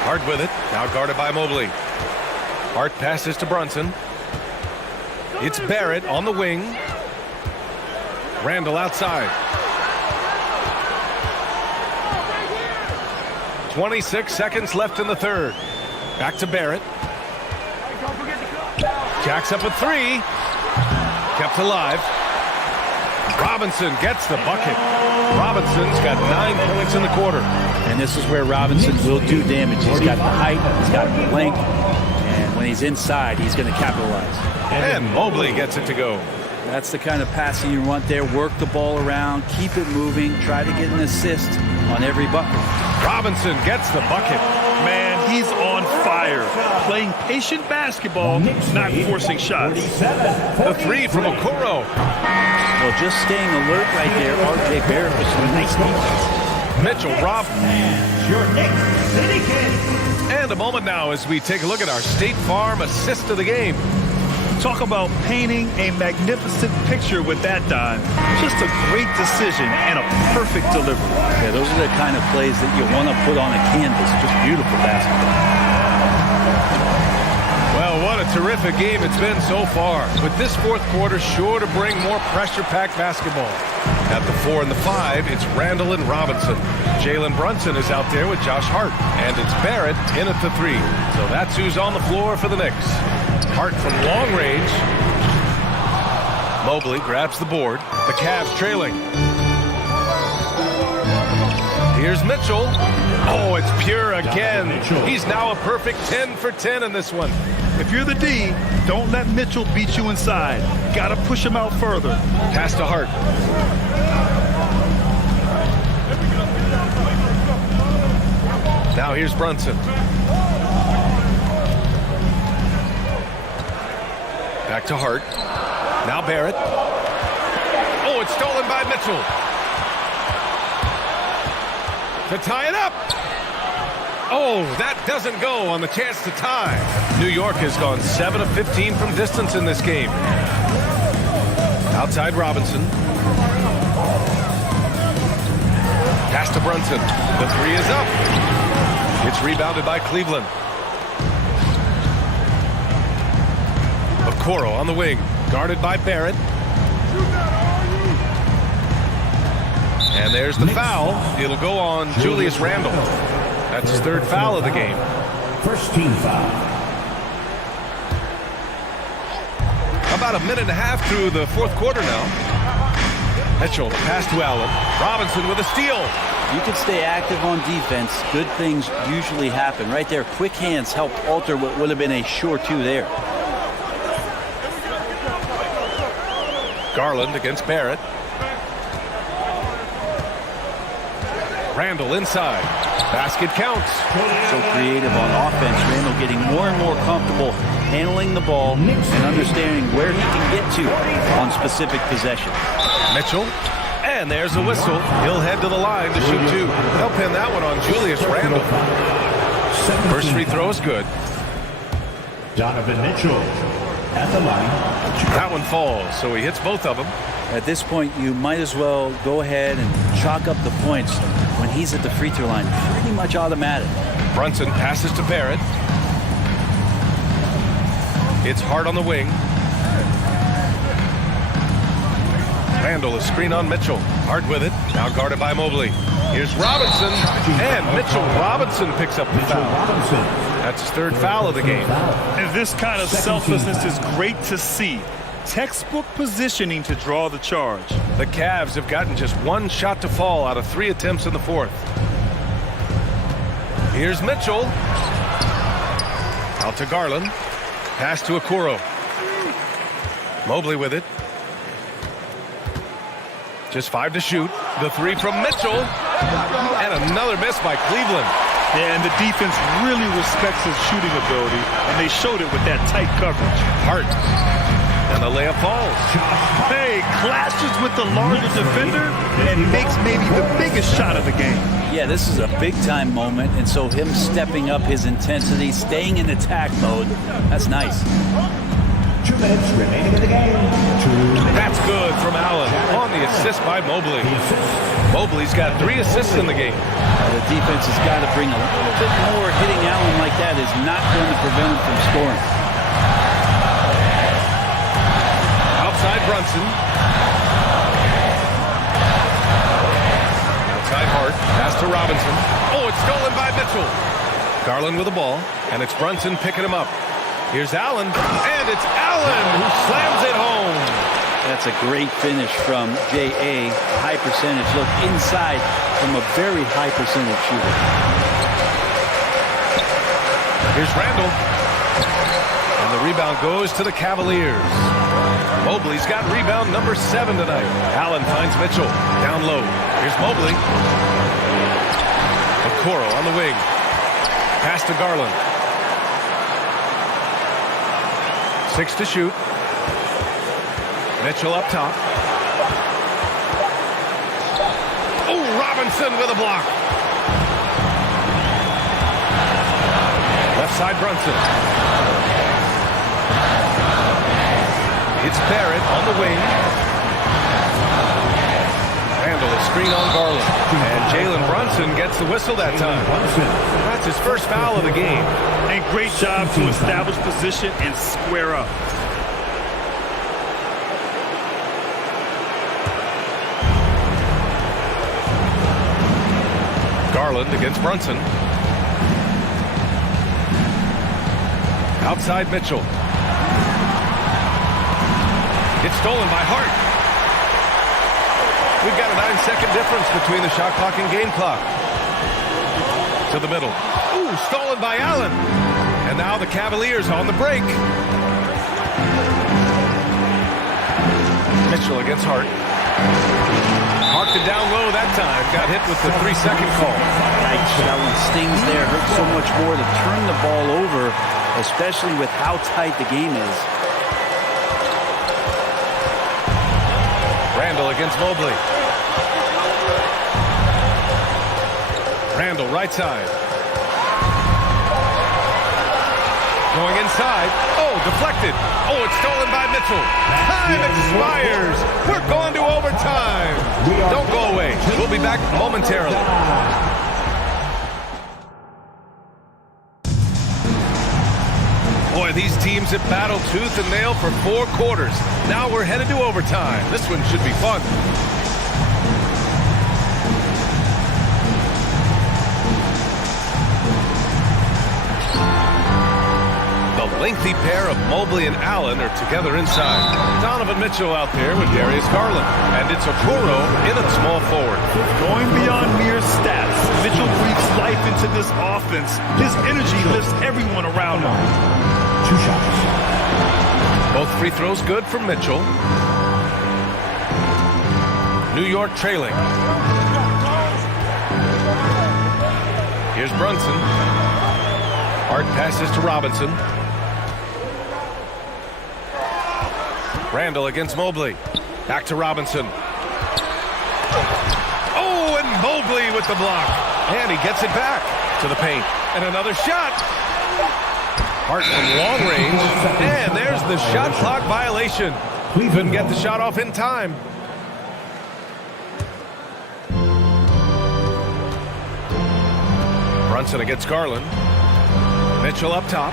Hart with it, now guarded by Mobley. Hart passes to Brunson. It's Barrett on the wing. Randall outside. 26 seconds left in the third. Back to Barrett. Jacks up a 3. kept alive. Robinson gets the bucket. Robinson's got 9 points in the quarter. And this is where Robinson will do damage. He's got the height, he's got the length, and when he's inside, he's going to capitalize. And Mobley gets it to go. That's the kind of passing you want there. Work the ball around, keep it moving, try to get an assist on every bucket. Robinson gets the bucket. Man, he's on fire. Playing patient basketball, not forcing shots. The three from Okoro. Well, just staying alert right there. R.J. Barrett was a nice defense. Mitchell Robinson. And a moment now as we take a look at our State Farm assist of the game. Talk about painting a magnificent picture with that dive. Just a great decision and a perfect delivery. Yeah, those are the kind of plays that you want to put on a canvas. Just beautiful basketball. Well, what a terrific game it's been so far. With this fourth quarter sure to bring more pressure-packed basketball. At the 4 and the 5, it's Randall and Robinson. Jalen Brunson is out there with Josh Hart. And it's Barrett in at the 3. So that's who's on the floor for the Knicks. Hart from long range. Mobley grabs the board. The Cavs trailing. Here's Mitchell. Oh, it's Pure again. He's now a perfect 10 for 10 in this one. If you're the D, don't let Mitchell beat you inside. Got to push him out further. Pass to Hart. Now here's Brunson. Back to Hart. Now Barrett. Oh, it's stolen by Mitchell. To tie it up. Oh, that doesn't go on the chance to tie. New York has gone 7 of 15 from distance in this game. Outside Robinson. Pass to Brunson. The 3 is up. It's rebounded by Cleveland. Okoro on the wing, guarded by Barrett. And there's the foul. It'll go on Julius Randle. That's his 3rd foul of the game. First team foul. About a minute and a half through the fourth quarter now. Mitchell, the pass to Allen. Robinson with a steal. You can stay active on defense. Good things usually happen. Right there, quick hands helped alter what would have been a sure 2 there. Garland against Barrett. Randall inside. Basket counts. So creative on offense. Randall getting more and more comfortable handling the ball and understanding where he can get to on specific possessions. Mitchell. And there's a whistle. He'll head to the line to shoot 2. They'll pin that one on Julius Randle. First free throw is good. Donovan Mitchell at the line. That one falls, so he hits both of them. At this point, you might as well go ahead and chalk up the points when he's at the free throw line. Pretty much automatic. Brunson passes to Barrett. It's Hart on the wing. Randall, a screen on Mitchell. Hart with it. Now guarded by Mobley. Here's Robinson. And Mitchell Robinson picks up the foul. That's his 3rd foul of the game. And this kind of selflessness is great to see. Textbook positioning to draw the charge. The Cavs have gotten just 1 shot to fall out of 3 attempts in the 4th. Here's Mitchell. Out to Garland. Pass to Okoro. Mobley with it. Just 5 to shoot. The 3 from Mitchell. And another miss by Cleveland. Yeah, and the defense really respects his shooting ability, and they showed it with that tight coverage. Hart. And the layup falls. Hey, clashes with the larger defender and makes maybe the biggest shot of the game. Yeah, this is a big-time moment, and so him stepping up his intensity, staying in attack mode, that's nice. 2 minutes remaining in the game. That's good from Allen on the assist by Mobley. Mobley's got 3 assists in the game. The defense has got to bring a little bit more. Hitting Allen like that is not going to prevent him from scoring. Outside Brunson. Outside Hart. Pass to Robinson. Oh, it's stolen by Mitchell. Garland with the ball, and it's Brunson picking him up. Here's Allen, and it's Allen who slams it home. That's a great finish from J.A. High percentage. Look inside from a very high percentage shooter. Here's Randall. And the rebound goes to the Cavaliers. Mobley's got rebound number 7 tonight. Allen finds Mitchell. Down low. Here's Mobley. Okoro on the wing. Pass to Garland. 6 to shoot. Mitchell up top. Oh, Robinson with a block. Left side Brunson. It's Barrett on the wing. Randall a screen on Garland. And Jalen Brunson gets the whistle that time. That's his first foul of the game. And great job to establish position and square up. Garland against Brunson. Outside Mitchell. It's stolen by Hart. We've got a 9-second difference between the shot clock and game clock. To the middle. Ooh, stolen by Allen. And now the Cavaliers on the break. Mitchell against Hart. Marked it down low that time. Got hit with the 3-second call. Yikes, that one stings there. Hurts so much more to turn the ball over, especially with how tight the game is. Randall against Mobley. Randall right side. Going inside. Oh, deflected. Oh, it's stolen by Mitchell. Time expires. We're going to overtime. Don't go away. We'll be back momentarily. Boy, these teams have battled tooth and nail for 4 quarters. Now we're headed to overtime. This one should be fun. Lengthy pair of Mobley and Allen are together inside. Donovan Mitchell out there with Darius Garland. And it's Okoro in at small forward. Going beyond mere stats, Mitchell breathes life into this offense. His energy lifts everyone around him. 2 shots. Both free throws good from Mitchell. New York trailing. Here's Brunson. Hart passes to Robinson. Randall against Mobley. Back to Robinson. Oh, and Mobley with the block. And he gets it back to the paint. And another shot. Hart from long range. And there's the shot clock violation. Couldn't get the shot off in time. Brunson against Garland. Mitchell up top.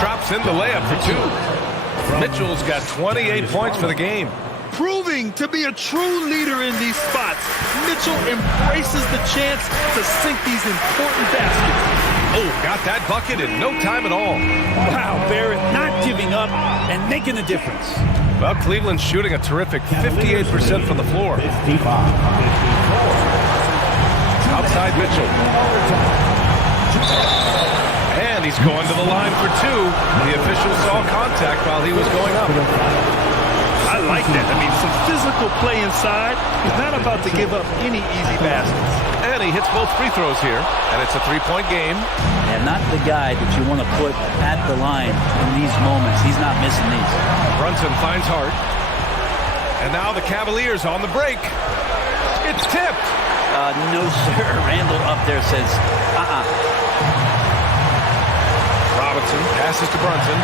Drops in the layup for 2. Mitchell's got 28 points for the game. Proving to be a true leader in these spots. Mitchell embraces the chance to sink these important baskets. Oh, got that bucket in no time at all. Wow, Barrett not giving up and making a difference. Well, Cleveland's shooting a terrific 58% from the floor. Outside Mitchell. And he's going to the line for 2. The official saw contact while he was going up. I like that. I mean, some physical play inside. He's not about to give up any easy baskets. And he hits both free throws here. And it's a 3-point game. And not the guy that you want to put at the line in these moments. He's not missing these. Brunson finds Hart. And now the Cavaliers on the break. It's tipped. No, sir. Randall up there says, Robinson passes to Brunson.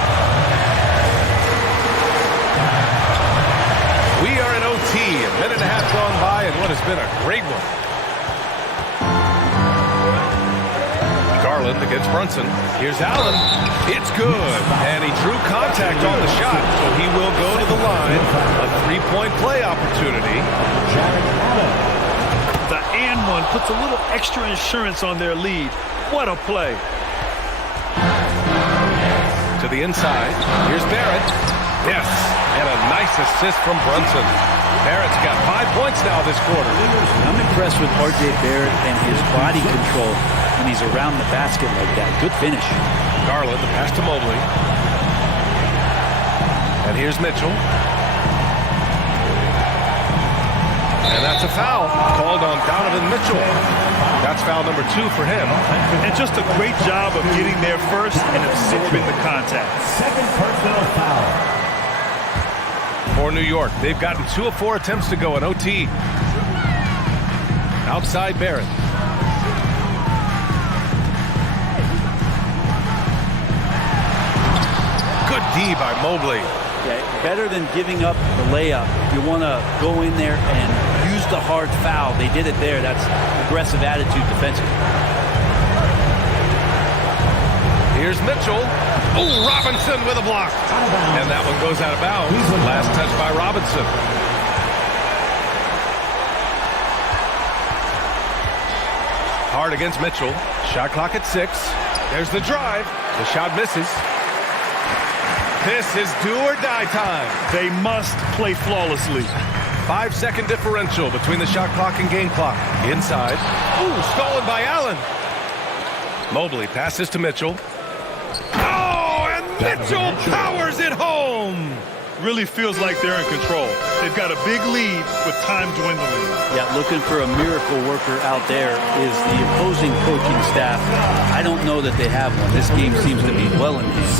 We are in OT. A minute and a half gone by and what has been a great one. Garland against Brunson. Here's Allen. It's good. And he drew contact on the shot, so he will go to the line. A 3-point play opportunity. The and one puts a little extra insurance on their lead. What a play. To to the inside. Here's Barrett. Yes, and a nice assist from Brunson. Barrett's got 5 points now this quarter. I'm impressed with R.J. Barrett and his body control when he's around the basket like that. Good finish. Garland, the pass to Mobley. And here's Mitchell. And that's a foul called on Donovan Mitchell. That's foul number 2 for him. And just a great job of getting there first and absorbing the contact. Second personal foul. For New York, they've gotten 2 of 4 attempts to go in OT. Outside Barrett. Good D by Mobley. Yeah, better than giving up the layup. You want to go in there and use the hard foul. They did it there. That's aggressive attitude defensively. Here's Mitchell. Oh, Robinson with a block. And that one goes out of bounds. Last touch by Robinson. Hard against Mitchell. Shot clock at 6. There's the drive. The shot misses. This is do or die time. They must play flawlessly. 5-second differential between the shot clock and game clock. Inside. Ooh, stolen by Allen. Mobley passes to Mitchell. Oh, and Mitchell powers it home. Really feels like they're in control. They've got a big lead with time dwindling. Yeah, looking for a miracle worker out there is the opposing coaching staff. I don't know that they have one. This game seems to be well in hand.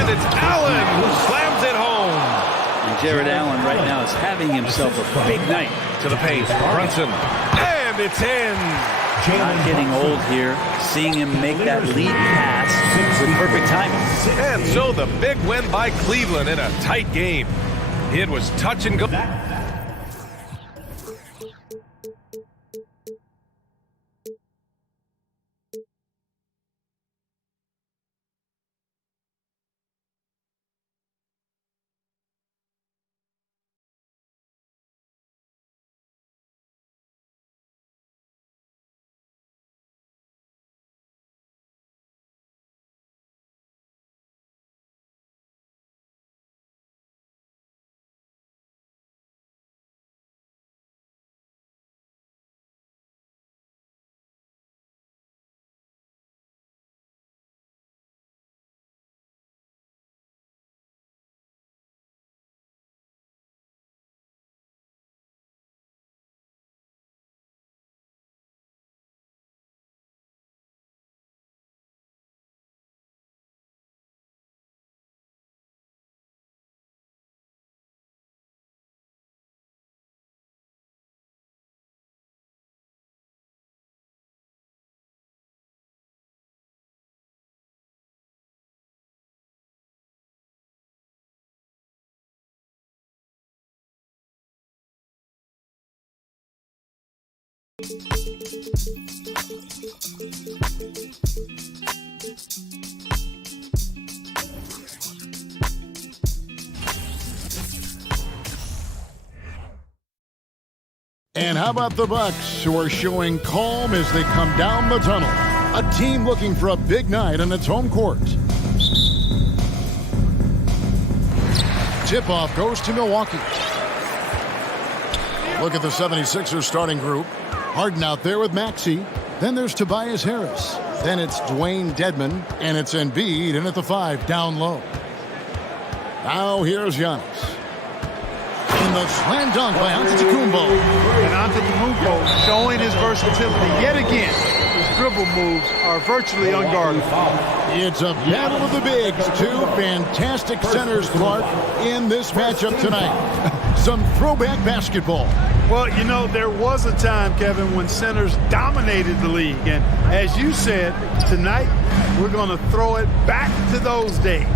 And it's Allen who slams it home. And Jared Allen right now is having himself a big night. To the paint, Brunson. And it's in. Not getting old here. Seeing him make that lead pass with perfect timing. And so the big win by Cleveland in a tight game. It was touch and go. And how about the Bucks, who are showing calm as they come down the tunnel? A team looking for a big night on its home court. Tip-off goes to Milwaukee. Look at the 76ers starting group. Harden out there with Maxey. Then there's Tobias Harris. Then it's Dwayne Dedmon. And it's Embiid in at the 5 down low. Now here's Giannis. In the slam dunk by Antetokounmpo. And Antetokounmpo showing his versatility yet again. His dribble moves are virtually unguarded. It's a battle of the bigs. 2 fantastic centers, Clark, in this matchup tonight. Some throwback basketball. Well, you know, there was a time, Kevin, when centers dominated the league. And as you said, tonight we're going to throw it back to those days.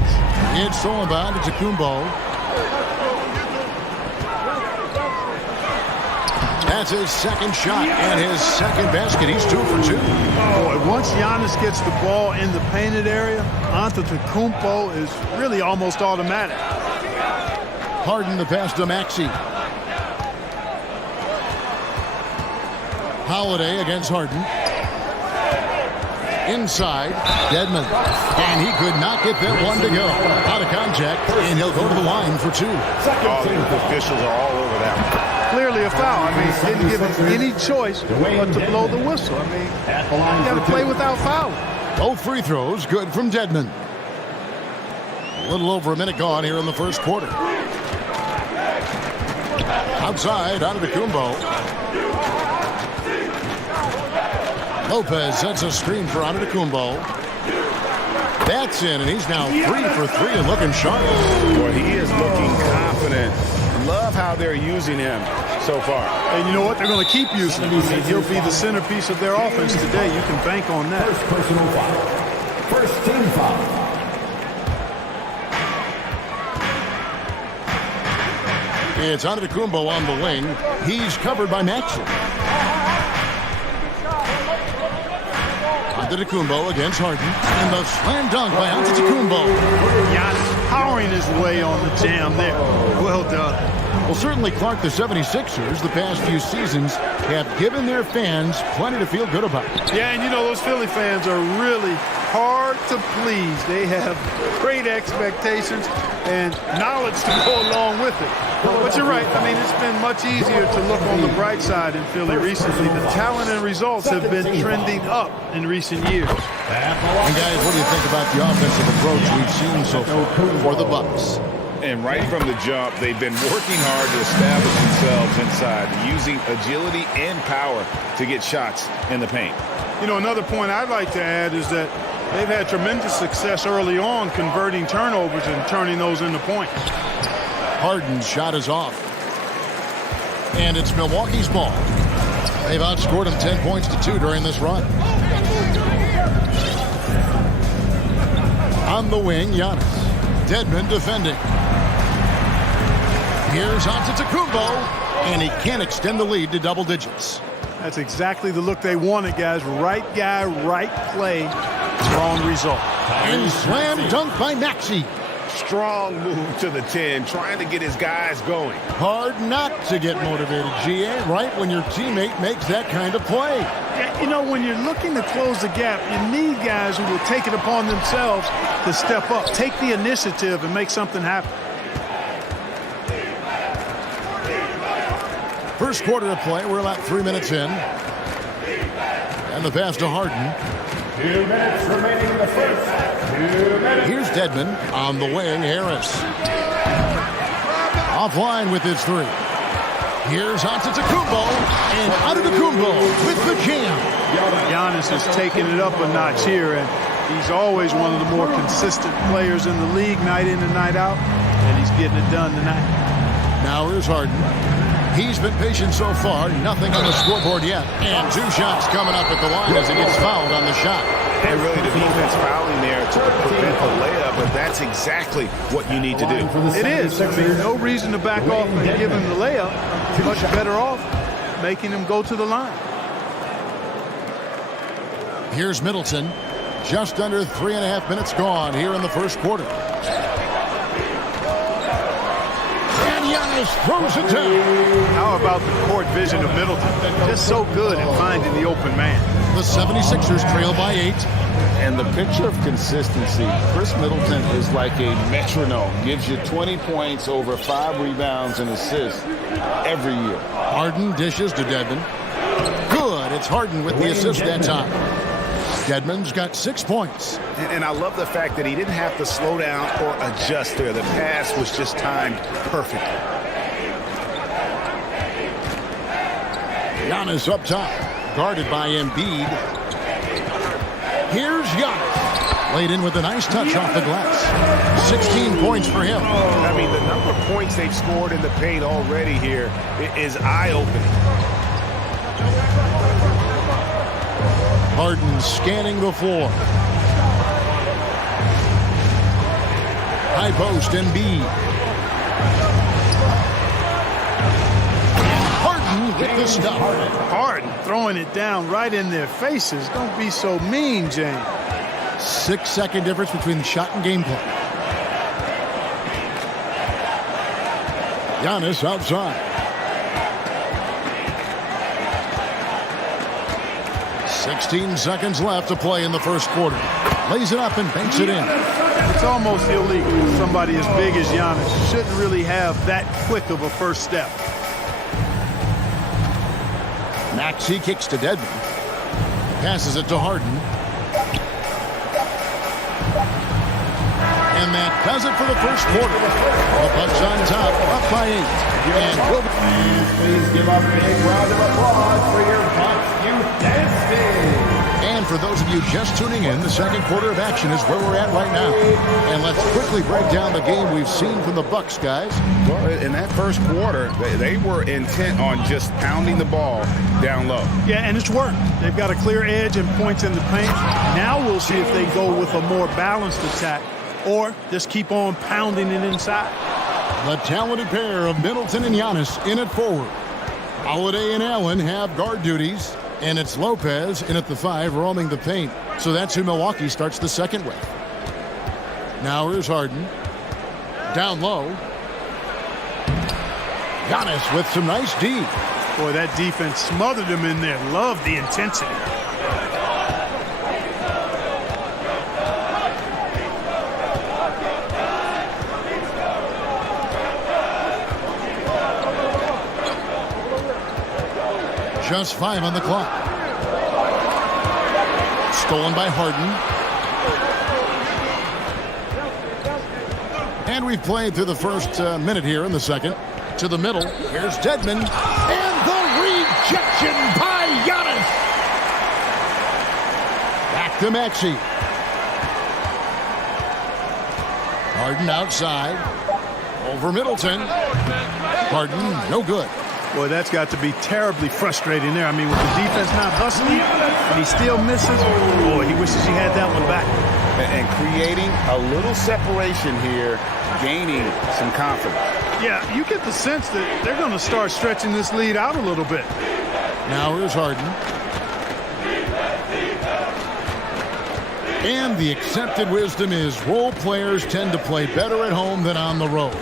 It's all about Antetokounmpo. That's his second shot and his second basket. He's 2 for 2. Boy, once Giannis gets the ball in the painted area, Antetokounmpo is really almost automatic. Harden the pass to Maxey. Holiday against Harden. Inside, Dedmon. And he could not get that one to go. Out of contact, and he'll go to the line for 2. Oh, the officials are all over that one. Clearly a foul. I mean, didn't give him any choice but to blow the whistle. I mean, you got to play without fouling. Both free throws good from Dedmon. A little over a minute gone here in the first quarter. Outside, Antetokounmpo. Lopez sets a screen for Antetokounmpo. That's in, and he's now 3 for 3 and looking sharp. Boy, he is looking confident. Love how they're using him so far. And you know what? They're going to keep using him. He'll be the centerpiece of their offense today. You can bank on that. First personal foul. First team foul. It's Antetokounmpo on the wing. He's covered by Maxey. Antetokounmpo against Harden. And the slam dunk by Antetokounmpo. Giannis powering his way on the jam there. Well done. Well, certainly, Clark, the 76ers, the past few seasons, have given their fans plenty to feel good about. Yeah, and you know, those Philly fans are really hard to please. They have great expectations and knowledge to go along with it. But you're right. I mean, it's been much easier to look on the bright side in Philly recently. The talent and results have been trending up in recent years. And guys, what do you think about the offensive approach we've seen so far for the Bucks? And right from the jump, they've been working hard to establish themselves inside, using agility and power to get shots in the paint. You know, another point I'd like to add is that they've had tremendous success early on converting turnovers and turning those into points. Harden's shot is off. And it's Milwaukee's ball. They've outscored them 10 points to 2 during this run. On the wing, Giannis. Dedmon defending. Here's Antetokounmpo, and he can't extend the lead to double digits. That's exactly the look they wanted, guys. Right guy, right play, strong result. And slam dunk by Maxey. Strong move to the 10, trying to get his guys going. Hard not to get motivated, GA, right when your teammate makes that kind of play. Yeah, you know, when you're looking to close the gap, you need guys who will take it upon themselves to step up, take the initiative, and make something happen. First quarter of play, we're about 3 minutes in. And the pass to Harden. 2 minutes remaining in the first. 2 minutes. Here's Dedmon on the wing. Harris. Offline with his 3. Here's Antetokounmpo. And Antetokounmpo with the jam. Giannis has taken it up a notch here, and he's always one of the more consistent players in the league night in and night out, and he's getting it done tonight. Now here's Harden. He's been patient so far. Nothing on the scoreboard yet. And 2 shots coming up at the line as he gets fouled on the shot. And really the defense fouling there to prevent the layup, but that's exactly what you need to do. It is. I mean, no reason to back off and give him the layup. Much better off making him go to the line. Here's Middleton. Just under 3.5 minutes gone here in the first quarter. Throws it down. How about the court vision of Middleton? Just so good at finding the open man. The 76ers trail by 8. And the picture of consistency, Chris Middleton is like a metronome. Gives you 20 points, over 5 rebounds and assists every year. Harden dishes to Dedmon. Good. It's Harden with the assist that time. Dedmon's got 6 points. And I love the fact that he didn't have to slow down or adjust there. The pass was just timed perfectly. Giannis up top, guarded by Embiid. Here's Giannis. Laid in with a nice touch off the glass. 16 points for him. I mean, the number of points they've scored in the paint already here is eye-opening. Harden scanning the floor. High post, Embiid. With the stop. Harden throwing it down right in their faces. Don't be so mean, James. 6-second difference between shot and gameplay. Giannis outside. 16 seconds left to play in the first quarter. Lays it up and banks it in. It's almost illegal. Somebody as big as Giannis shouldn't really have that quick of a first step. Maxey kicks to Dedmon. Passes it to Harden. And that does it for the first quarter. The Bucks on top, up by 8. And please give a big round of applause for your Bucks Youth Dance Team. And for those of you just tuning in, the second quarter of action is where we're at right now. And let's quickly break down the game we've seen from the Bucks, guys. Well, in that first quarter, they were intent on just pounding the ball down low. Yeah, and it's worked. They've got a clear edge and points in the paint. Now we'll see if they go with a more balanced attack or just keep on pounding it inside. The talented pair of Middleton and Giannis in at forward. Holiday and Allen have guard duties. And it's Lopez in at the 5 roaming the paint. So that's who Milwaukee starts the second with. Now here's Harden. Down low. Giannis with some nice D. Boy, that defense smothered him in there. Love the intensity. Just 5 on the clock. Stolen by Harden. And we've played through the first minute here in the second. To the middle. Here's Dedmon. And the rejection by Giannis. Back to Maxey. Harden outside. Over Middleton. Harden, no good. Boy, that's got to be terribly frustrating there. I mean, with the defense not hustling, and he still misses, boy, he wishes he had that one back. And creating a little separation here, gaining some confidence. Yeah, you get the sense that they're going to start stretching this lead out a little bit. Now here's Harden. And the accepted wisdom is role players tend to play better at home than on the road.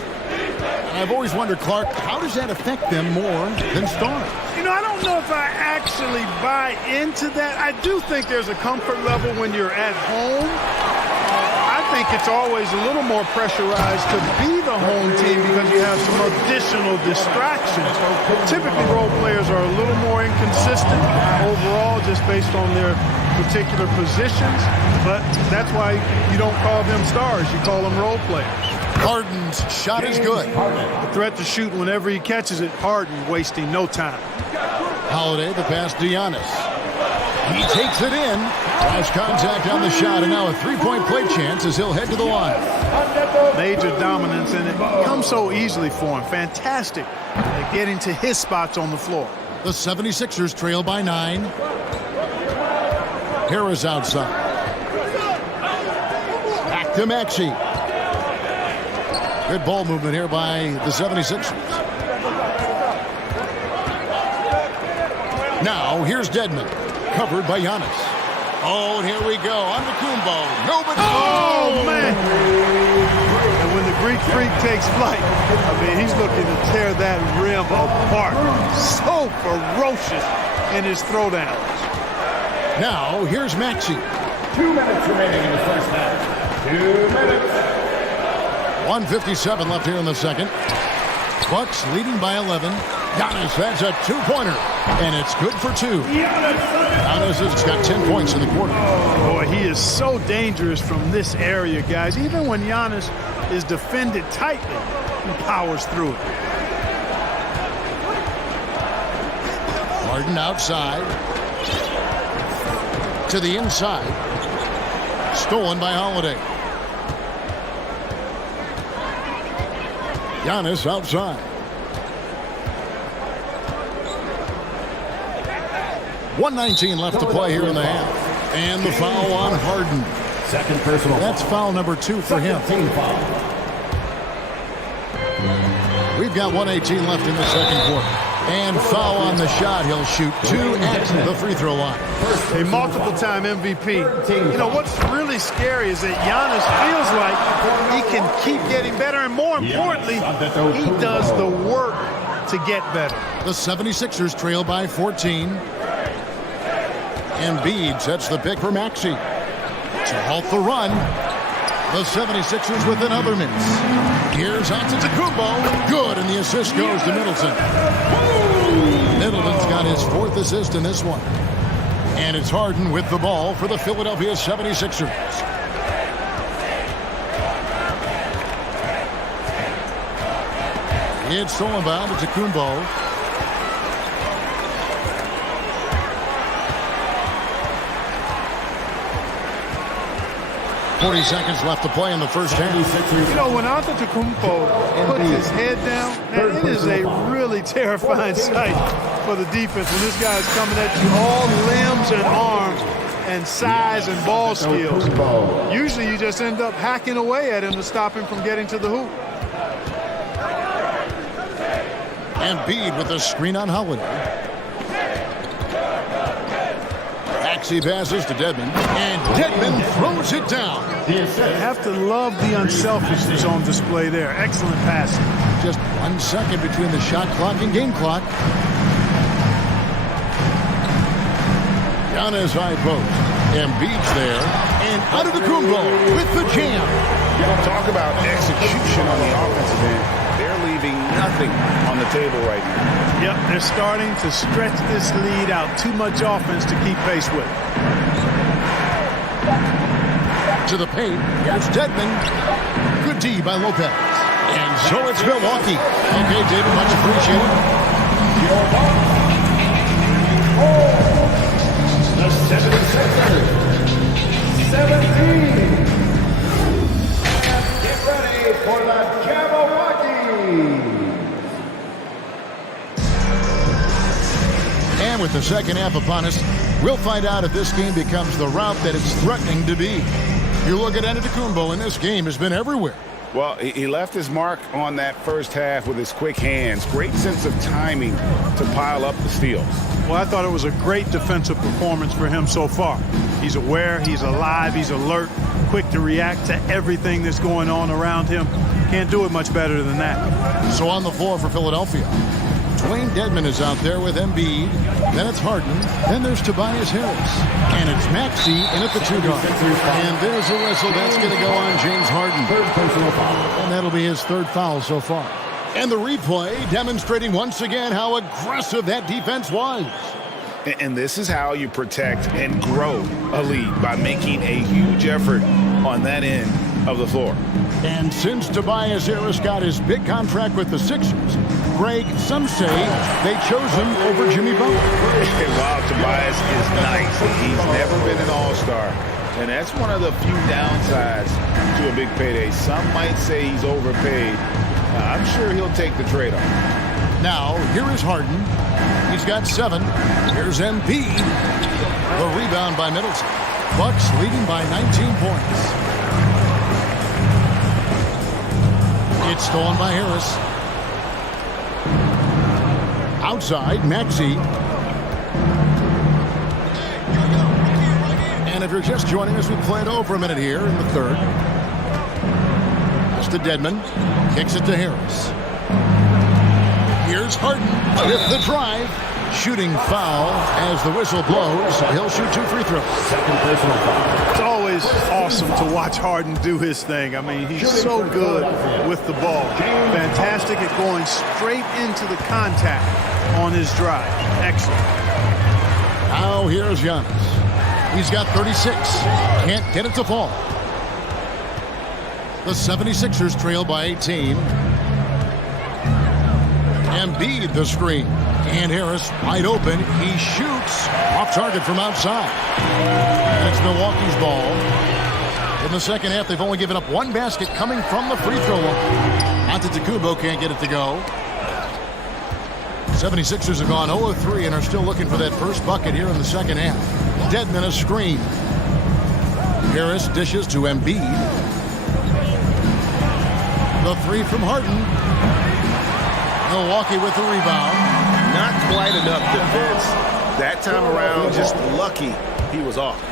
I've always wondered, Clark, how does that affect them more than stars? You know, I don't know if I actually buy into that. I do think there's a comfort level when you're at home. I think it's always a little more pressurized to be the home team because you have some additional distractions. Typically, role players are a little more inconsistent overall just based on their particular positions. But that's why you don't call them stars. You call them role players. Harden's shot is good. The threat to shoot whenever he catches it. Harden wasting no time. Holiday, the pass to Giannis. He takes it in. Has contact on the shot, and now a three-point play chance as he'll head to the line. Major dominance, and it comes so easily for him. Fantastic at getting to his spots on the floor. The 76ers trail by 9. Harris outside. Back to Maxey. Good ball movement here by the 76ers. Now, here's Dedmon. Covered by Giannis. Oh, and here we go. On the Kumbo. Nobody. Oh, man. And when the Greek Freak takes flight, I mean, he's looking to tear that rim apart. So ferocious in his throwdowns. Now, here's Maxey. 2 minutes remaining in the first half. 2 minutes. 1:57 left here in the second. Bucks leading by 11. Giannis, that's a two-pointer, and it's good for 2. Giannis has got 10 points in the quarter. Boy, he is so dangerous from this area, guys. Even when Giannis is defended tightly, he powers through it. Harden outside. To the inside. Stolen by Holiday. Giannis outside. 1:19 left to play here in the half. And the foul on Harden. Second personal. That's foul number 2 for him. Team foul. We've got 1:18 left in the second quarter. And foul on the shot. He'll shoot 2 at the free throw line. A multiple-time MVP. You know, what's really scary is that Giannis feels like he can keep getting better. And more importantly, he does the work to get better. The 76ers trail by 14. Embiid sets the pick for Maxey. To halt the run, the 76ers with another miss. Here's Antetokounmpo. Good, and the assist goes to Middleton. Middleton's got his 4th assist in this one. And it's Harden with the ball for the Philadelphia 76ers. It's stolen by Antetokounmpo. 40 seconds left to play in the first half. You know, when Antetokounmpo puts his head down, man, it is a really terrifying sight for the defense when this guy is coming at you all limbs and arms and size and ball skills. Usually you just end up hacking away at him to stop him from getting to the hoop. Embiid with a screen on Holiday. Maxey passes to Dedmon, and Dedmon throws it down. You have to love the unselfishness on display there. Excellent passing. Just 1 second between the shot clock and game clock. Giannis high post. Embiid's there, and Antetokounmpo with the jam. Talk about execution on the offensive end. They're leaving nothing on the table right now. Yep, they're starting to stretch this lead out. Too much offense to keep pace with. To the paint, it's Dedmon. Good D by Lopez. And so it's Milwaukee. Okay, David, much appreciated. The 76ers, 17. Get ready for the Jabberwocky. And with the second half upon us, we'll find out if this game becomes the route that it's threatening to be. You look at Antetokounmpo, and this game has been everywhere. Well, he left his mark on that first half with his quick hands. Great sense of timing to pile up the steals. Well, I thought it was a great defensive performance for him so far. He's aware, he's alive, he's alert, quick to react to everything that's going on around him. Can't do it much better than that. So on the floor for Philadelphia, Dwayne Dedmon is out there with Embiid. Then it's Harden. Then there's Tobias Harris. And it's Maxey in at the 2 guard. And there's a whistle. That's going to go on James Harden. Third personal foul. And that'll be his 3rd foul so far. And the replay demonstrating once again how aggressive that defense was. And this is how you protect and grow a lead, by making a huge effort on that end of the floor. And since Tobias Harris got his big contract with the Sixers, Greg, some say they chose him over Jimmy Butler. Wow, Tobias is nice. He's never been an all-star. And that's one of the few downsides to a big payday. Some might say he's overpaid. I'm sure he'll take the trade-off. Now, here is Harden. He's got 7. Here's Embiid. The rebound by Middleton. Bucks leading by 19 points. It's stolen by Harris. Outside, Maxey. And if you're just joining us, we played over a minute here in the 3rd. It's to Dedmon. Kicks it to Harris. Here's Harden with the drive. Shooting foul as the whistle blows. He'll shoot 2 free throws. Second personal foul. It's always awesome to watch Harden do his thing. I mean, he's so good with the ball. Fantastic at going straight into the contact on his drive. Excellent. Now here's Giannis. He's got 36. Can't get it to fall. The 76ers trail by 18. Embiid the screen. And Harris wide open. He shoots off target from outside. And it's Milwaukee's ball. In the second half, they've only given up 1 basket coming from the free throw line. Antetokounmpo can't get it to go. 76ers have gone 0-3 and are still looking for that first bucket here in the second half. Dedmon a screen. Harris dishes to Embiid. The 3 from Harden. Milwaukee with the rebound. Not quite enough defense. That time around, just lucky he was off.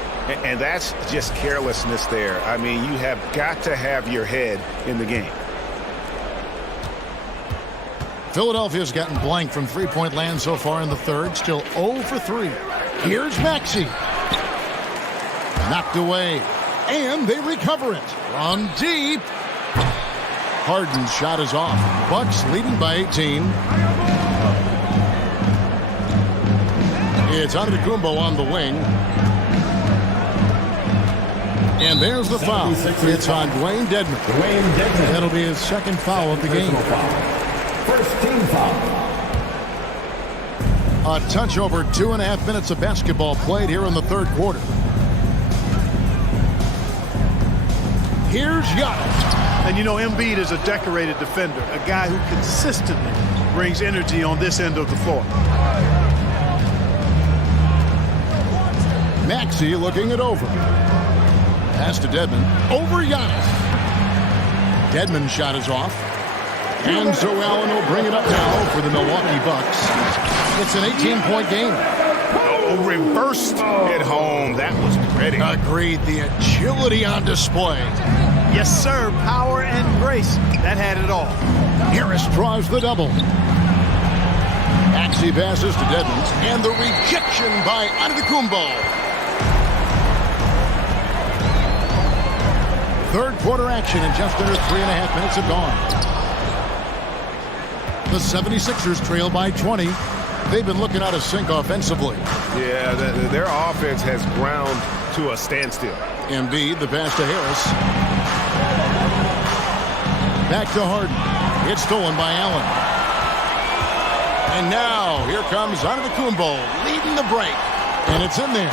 And that's just carelessness there. I mean, you have got to have your head in the game. Philadelphia's gotten blank from 3-point land so far in the 3rd. Still 0 for 3. Here's Maxey. Knocked away. And they recover it. From deep. Harden's shot is off. Bucks leading by 18. It's Antetokounmpo on the wing. And there's the foul. It's on Dwayne Dedmon. That'll be his second foul of the game. First team foul. A touch over 2.5 minutes of basketball played here in the third quarter. Here's Giannis. And you know, Embiid is a decorated defender, a guy who consistently brings energy on this end of the floor. Maxey looking it over. Pass to Dedmon. Over Giannis. Dedmon's shot is off. And so Allen will bring it up now for the Milwaukee Bucks. It's an 18-point game. Oh, reversed at home. That was pretty. Agreed. The agility on display. Yes, sir. Power and grace. That had it all. Harris draws the double. Maxey passes to Dedmon. And the rejection by Antetokounmpo. Third quarter action in just under 3.5 minutes have gone. The 76ers trail by 20. They've been looking out of sync offensively. Yeah, their offense has ground to a standstill. Embiid, the pass to Harris. Back to Harden. It's stolen by Allen. And now, here comes Antetokounmpo leading the break. And it's in there.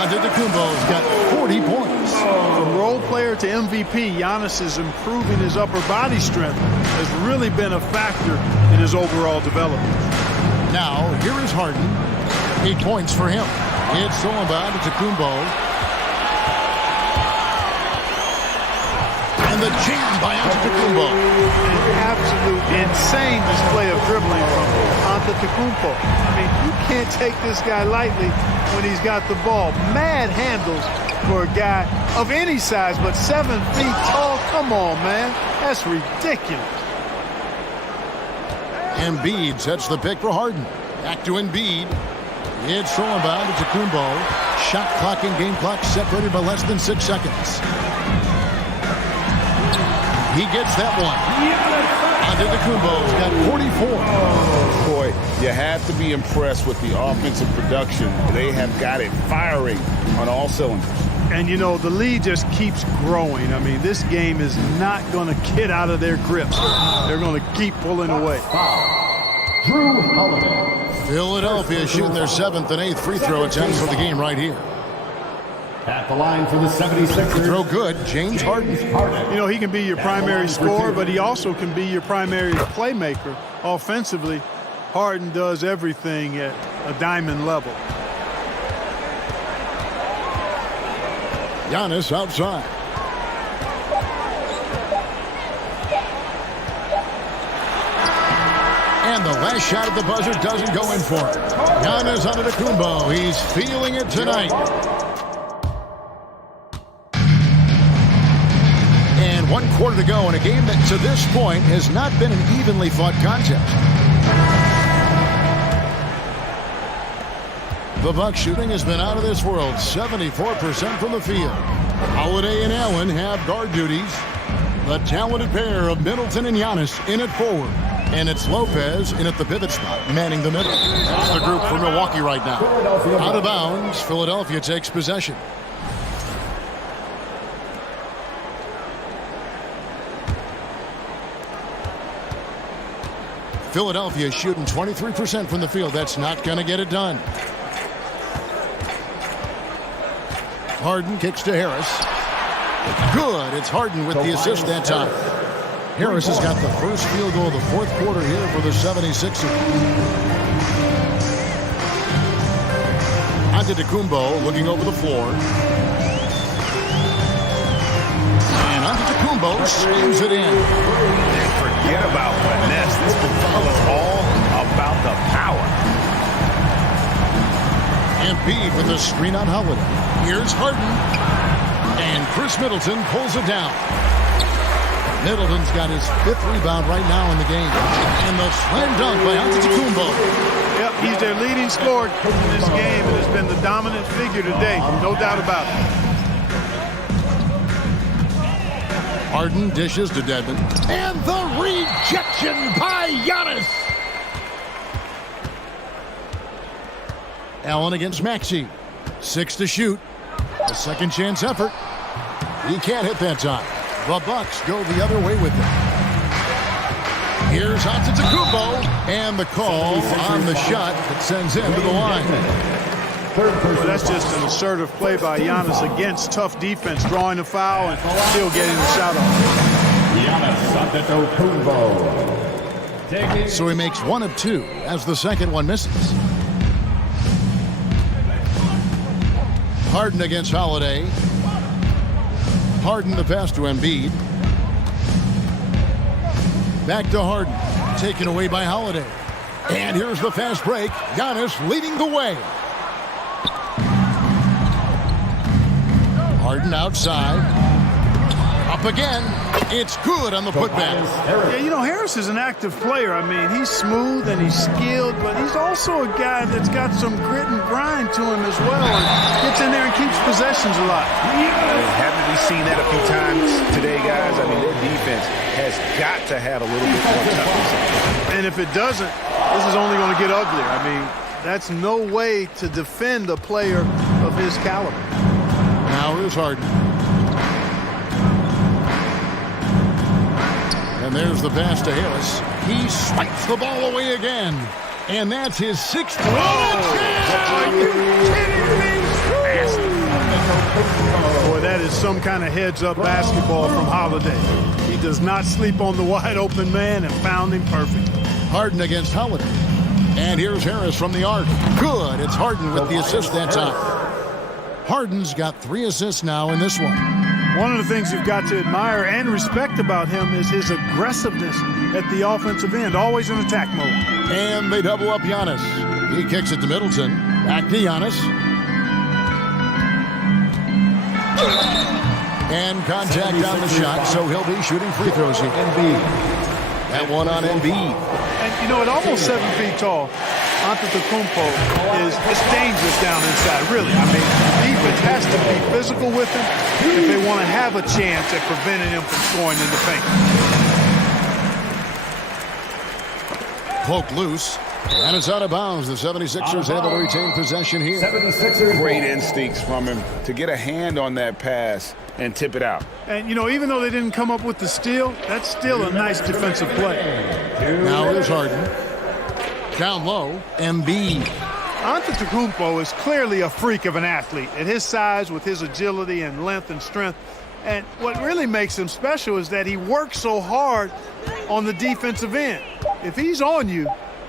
Antetokounmpo's got 40 points. From role player to MVP, Giannis is improving his upper body strength. Has really been a factor in his overall development. Now, here is Harden. 8 points for him. It's stolen by Antetokounmpo. And the jam by Antetokounmpo. An absolute insane display of dribbling from Antetokounmpo. I mean, you can't take this guy lightly when he's got the ball. Mad handles for a guy of any size, but 7 feet tall. Come on, man. That's ridiculous. Embiid sets the pick for Harden. Back to Embiid. It's stolen by Antetokounmpo. Shot clock and game clock separated by less than 6 seconds. He gets that one. Antetokounmpo's got 44. Boy, you have to be impressed with the offensive production. They have got it firing on all cylinders. And, you know, the lead just keeps growing. I mean, this game is not going to get out of their grip. They're going to keep pulling away. Drew Holiday. Philadelphia shooting their 7th and 8th free throw attempts for the game right here. At the line for the 76ers. Throw good, James Harden. You know, he can be your primary scorer, but he also can be your primary playmaker. Offensively, Harden does everything at a diamond level. Giannis outside. And the last shot at the buzzer doesn't go in for it. Giannis Antetokounmpo, he's feeling it tonight. And 1 quarter to go in a game that to this point has not been an evenly fought contest. The Bucks shooting has been out of this world, 74% from the field. Holiday and Allen have guard duties. The talented pair of Middleton and Giannis in at forward. And it's Lopez in at the pivot spot, manning the middle. That's the group for Milwaukee right now. Out of bounds, Philadelphia takes possession. Philadelphia shooting 23% from the field. That's not going to get it done. Harden kicks to Harris. Good. It's Harden with the assist that time. Harris has got the first field goal of the fourth quarter here for the 76ers. Antetokounmpo looking over the floor. And Antetokounmpo slams it in. Forget about finesse. This is all about the power. Embiid with the screen on Holiday. Here's Harden. And Chris Middleton pulls it down. Middleton's got his 5th rebound right now in the game. And the slam dunk by Antetokounmpo. Yep, he's their leading scorer in this game and has been the dominant figure today. No doubt about it. Harden dishes to Dedmon. And the rejection by Giannis. Allen against Maxey. 6 to shoot. A second chance effort. He can't hit that time. The Bucks go the other way with it. Here's Antetokounmpo, and the call on the shot that sends him to the line. Well, that's just an assertive play by Giannis against tough defense, drawing a foul and still getting the shot off. So he makes 1 of 2 as the second one misses. Harden against Holiday. Harden the pass to Embiid. Back to Harden. Taken away by Holiday. And here's the fast break. Giannis leading the way. Harden outside. Up again. It's good on the putback. Yeah, you know, Harris is an active player. I mean, he's smooth and he's skilled, but he's also a guy that's got some grit and grind to him as well, and gets in there and keeps possessions a lot. Haven't we seen that a few times today, guys? I mean, their defense has got to have a little bit more toughness. And if it doesn't, this is only going to get uglier. I mean, that's no way to defend a player of his caliber. Now here's Harden. And there's the pass to Harris. He swipes the ball away again. And that's his 6th. Are you kidding me? Boy, that is some kind of heads-up basketball from Holiday. He does not sleep on the wide-open man and found him perfect. Harden against Holiday. And here's Harris from the arc. Good. It's Harden with the assist that time. Harden's got 3 assists now in this one. One of the things you've got to admire and respect about him is his aggressiveness at the offensive end, always in attack mode. And they double up Giannis. He kicks it to Middleton. Back to Giannis. And contact on the shot, so he'll be shooting free throws here. That one on Embiid. And, you know, at almost 7 feet tall, Antetokounmpo is dangerous down inside, really. I mean, the defense has to be physical with him if they want to have a chance at preventing him from scoring in the paint. Poke loose, and it's out of bounds. The 76ers able to retain possession here. Great instincts from him to get a hand on that pass and tip it out. And, you know, even though they didn't come up with the steal, that's still a nice defensive play. Now here's Harden. Down low, Embiid. Antetokounmpo is clearly a freak of an athlete at his size, with his agility and length and strength. And what really makes him special is that he works so hard on the defensive end. If he's on you,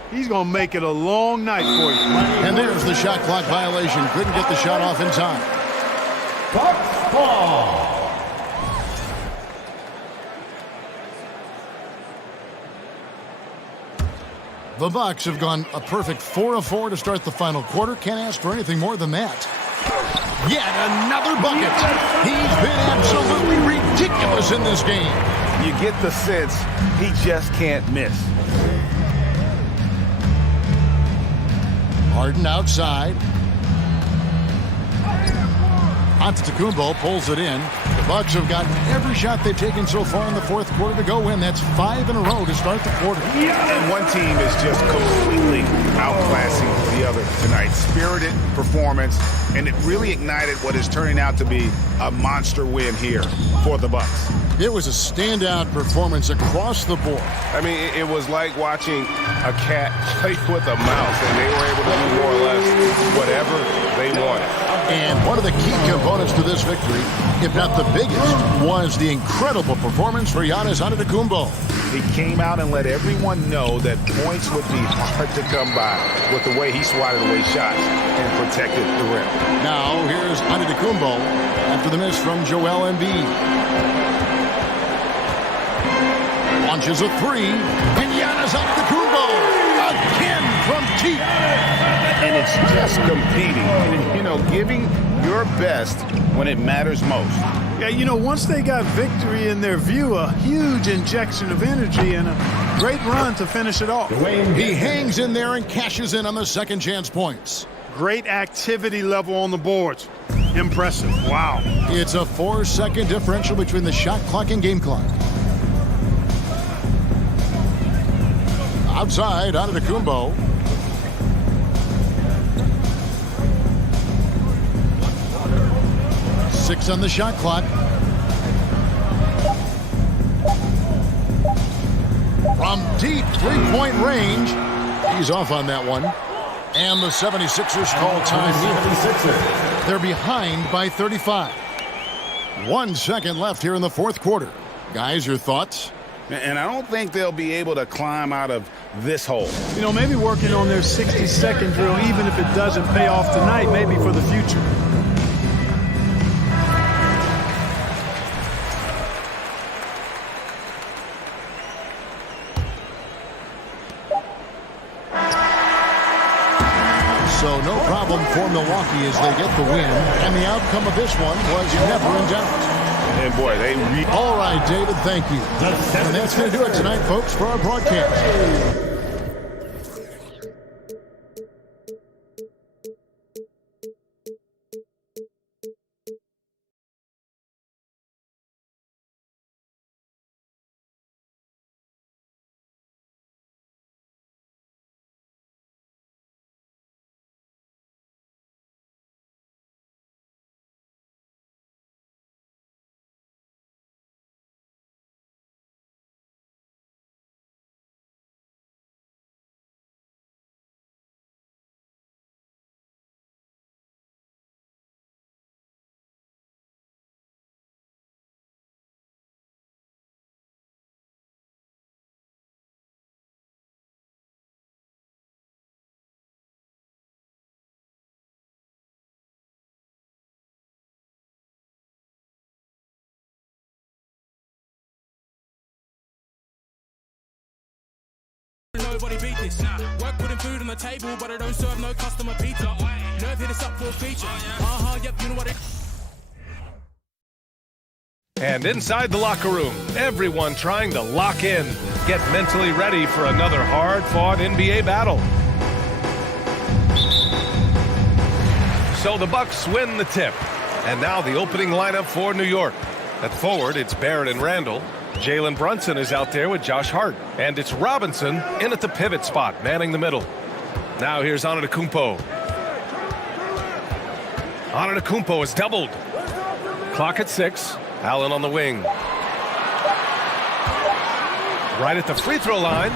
he's going to make it a long night for you. And there's the shot clock violation. Couldn't get the shot off in time. Bucks ball. The Bucks have gone a perfect 4 of 4 to start the final quarter. Can't ask for anything more than that. Yet another bucket. He's been absolutely ridiculous in this game. You get the sense he just can't miss. Harden outside. Antetokounmpo pulls it in. The Bucks have gotten every shot they've taken so far in the fourth quarter to go win. That's 5 in a row to start the quarter. And one team is just completely outclassing the other tonight. Spirited performance, and it really ignited what is turning out to be a monster win here for the Bucks. It was a standout performance across the board. I mean, it was like watching a cat play with a mouse, and they were able to do more or less whatever they wanted. And one of the key components to this victory, if not the biggest, was the incredible performance for Giannis Antetokounmpo. He came out and let everyone know that points would be hard to come by with the way he swatted away shots and protected the rim. Now here's Antetokounmpo after the miss from Joel Embiid. Launches a 3, and Giannis Antetokounmpo again from deep. And it's just competing, and, you know, giving your best when it matters most. Yeah, you know, once they got victory in their view, a huge injection of energy and a great run to finish it off. He hangs in there and cashes in on the second chance points. Great activity level on the boards. Impressive. Wow. It's a 4-second differential between the shot clock and game clock. Outside, Antetokounmpo. Six on the shot clock. From deep three-point range. He's off on that one. And the 76ers call time here. They're behind by 35. 1 second left here in the fourth quarter. Guys, your thoughts? And I don't think they'll be able to climb out of this hole. You know, maybe working on their 60-second drill, even if it doesn't pay off tonight, maybe for the future. So no problem for Milwaukee as they get the win. And the outcome of this one was never in doubt. And boy, all right, David, thank you. And that's going to do it tonight, folks, for our broadcast. Nobody beat this. Work putting food on the table, but I don't serve no customer pizza. Nerve hit us up for a feature. Yep, you know what it. And inside the locker room, everyone trying to lock in, get mentally ready for another hard-fought NBA battle. So the Bucks win the tip. And now the opening lineup for New York. At forward, it's Barrett and Randall. Jalen Brunson is out there with Josh Hart. And it's Robinson in at the pivot spot, manning the middle. Now here's Antetokounmpo. Antetokounmpo is doubled. Clock at 6. Allen on the wing. Right at the free throw line.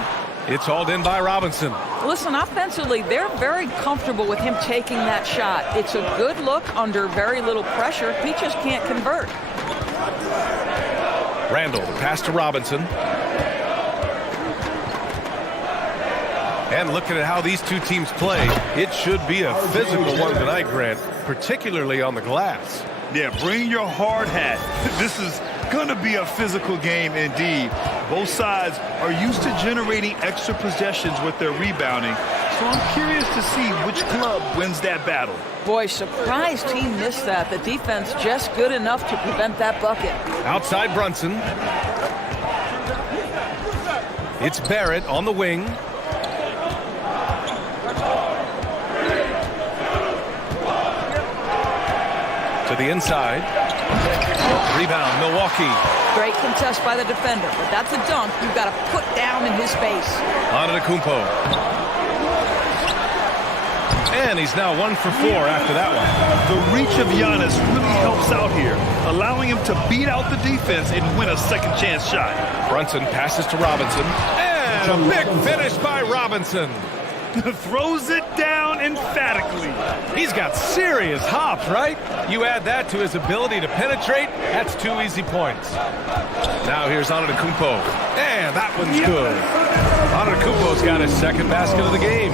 It's hauled in by Robinson. Listen, offensively, they're very comfortable with him taking that shot. It's a good look under very little pressure. He just can't convert. Randall, the pass to Robinson. And looking at how these two teams play, it should be a physical one tonight, Grant, particularly on the glass. Yeah, bring your hard hat. This is going to be a physical game indeed. Both sides are used to generating extra possessions with their rebounding, so I'm curious to see which club wins that battle. Boy, surprised he missed that. The defense just good enough to prevent that bucket. Outside Brunson. It's Barrett on the wing. To the inside. Rebound, Milwaukee. Great contest by the defender, but that's a dunk you've got to put down in his face. Antetokounmpo. And he's now 1 for 4 after that one. The reach of Giannis really helps out here, allowing him to beat out the defense and win a second chance shot. Brunson passes to Robinson. And a big finish by Robinson. Throws it down emphatically. He's got serious hops, right? You add that to his ability to penetrate, that's 2 easy points. Now here's Antetokounmpo. And that one's good. Antetokounmpo's got his second basket of the game.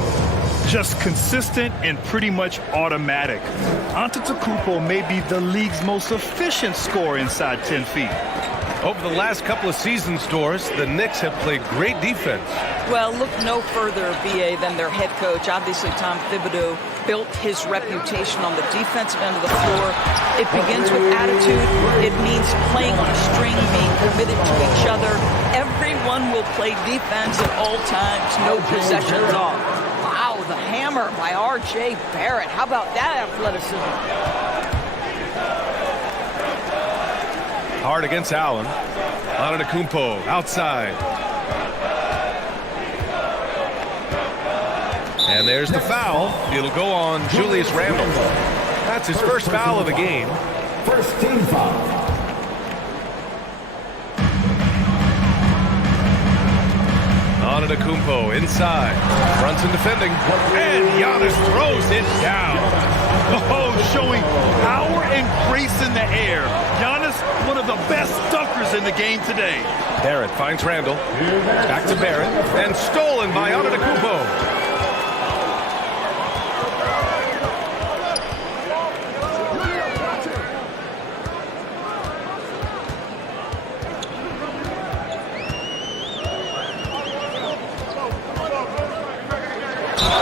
Just consistent and pretty much automatic. Antetokounmpo may be the league's most efficient scorer inside 10 feet. Over the last couple of seasons, Doris, the Knicks have played great defense. Well, look no further, BA, than their head coach, obviously Tom Thibodeau. built his reputation on the defensive end of the floor. It begins with attitude. It means playing on a string, being committed to each other. Everyone will play defense at all times, no possessions off. Wow, the hammer by R.J. Barrett. How about that athleticism? Hard against Allen. Antetokounmpo outside. And there's the foul. It'll go on Julius Randle. That's his first foul of the game. First team foul. Antetokounmpo inside. Brunson defending. And Giannis throws it down. Oh, showing power and grace in the air. Giannis, one of the best dunkers in the game today. Barrett finds Randle. Back to Barrett. And stolen by Antetokounmpo.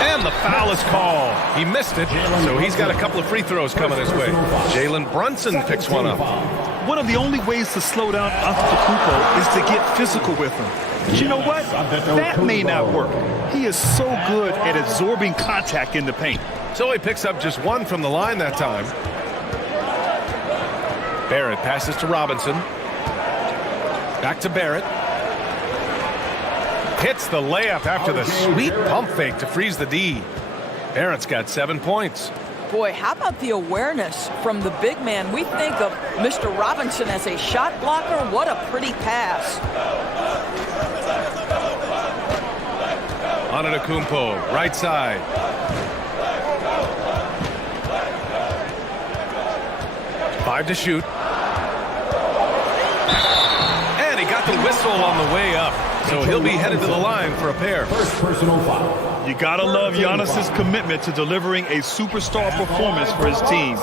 And the foul is called. He missed it, so he's got a couple of free throws coming his way. Jalen Brunson picks one up. One of the only ways to slow down Antetokounmpo is to get physical with him. But you know what? That may not work. He is so good at absorbing contact in the paint. So he picks up just one from the line that time. Barrett passes to Robinson. Back to Barrett. Hits the layup after the sweet pump fake to freeze the D. Barrett's got 7 points. Boy, how about the awareness from the big man? We think of Mr. Robinson as a shot blocker. What a pretty pass. Antetokounmpo, right side. Five to shoot. And he got the whistle on the way up. So he'll be headed to the line for a pair. First personal foul. You gotta love Giannis's commitment to delivering a superstar performance for his team.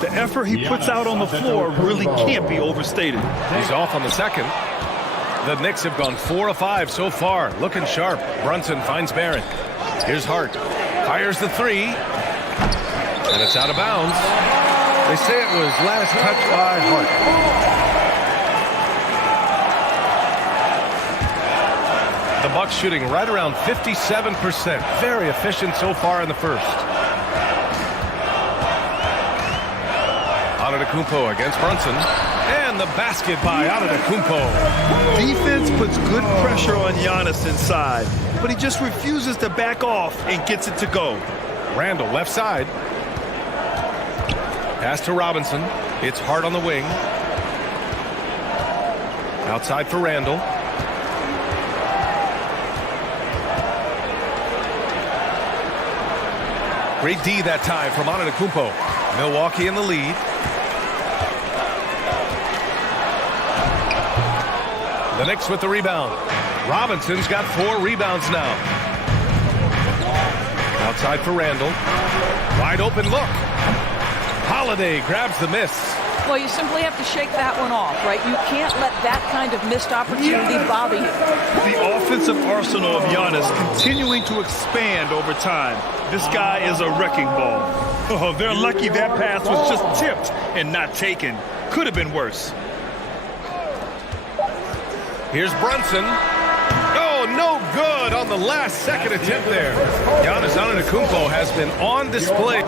The effort he puts out on the floor really can't be overstated. He's off on the second. The Knicks have gone 4 of 5 so far. Looking sharp. Brunson finds Barrett. Here's Hart. Fires the three. And it's out of bounds. They say it was last touched by Hart. The Bucks shooting right around 57%. Very efficient so far in the first. Antetokounmpo against Brunson. And the basket by Antetokounmpo. Defense puts good pressure on Giannis inside, but he just refuses to back off and gets it to go. Randle left side. Pass to Robinson. It's Hart on the wing. Outside for Randle. Great D that time from Antetokounmpo. Milwaukee in the lead. The Knicks with the rebound. Robinson's got 4 rebounds now. Outside for Randle. Wide open look. Holiday grabs the miss. Well, you simply have to shake that one off, right? You can't let that kind of missed opportunity bother you. The offensive arsenal of Giannis continuing to expand over time. This guy is a wrecking ball. Oh, they're lucky that pass was just tipped and not taken. Could have been worse. Here's Brunson. Oh, no good on the last second attempt there. Giannis Antetokounmpo has been on display.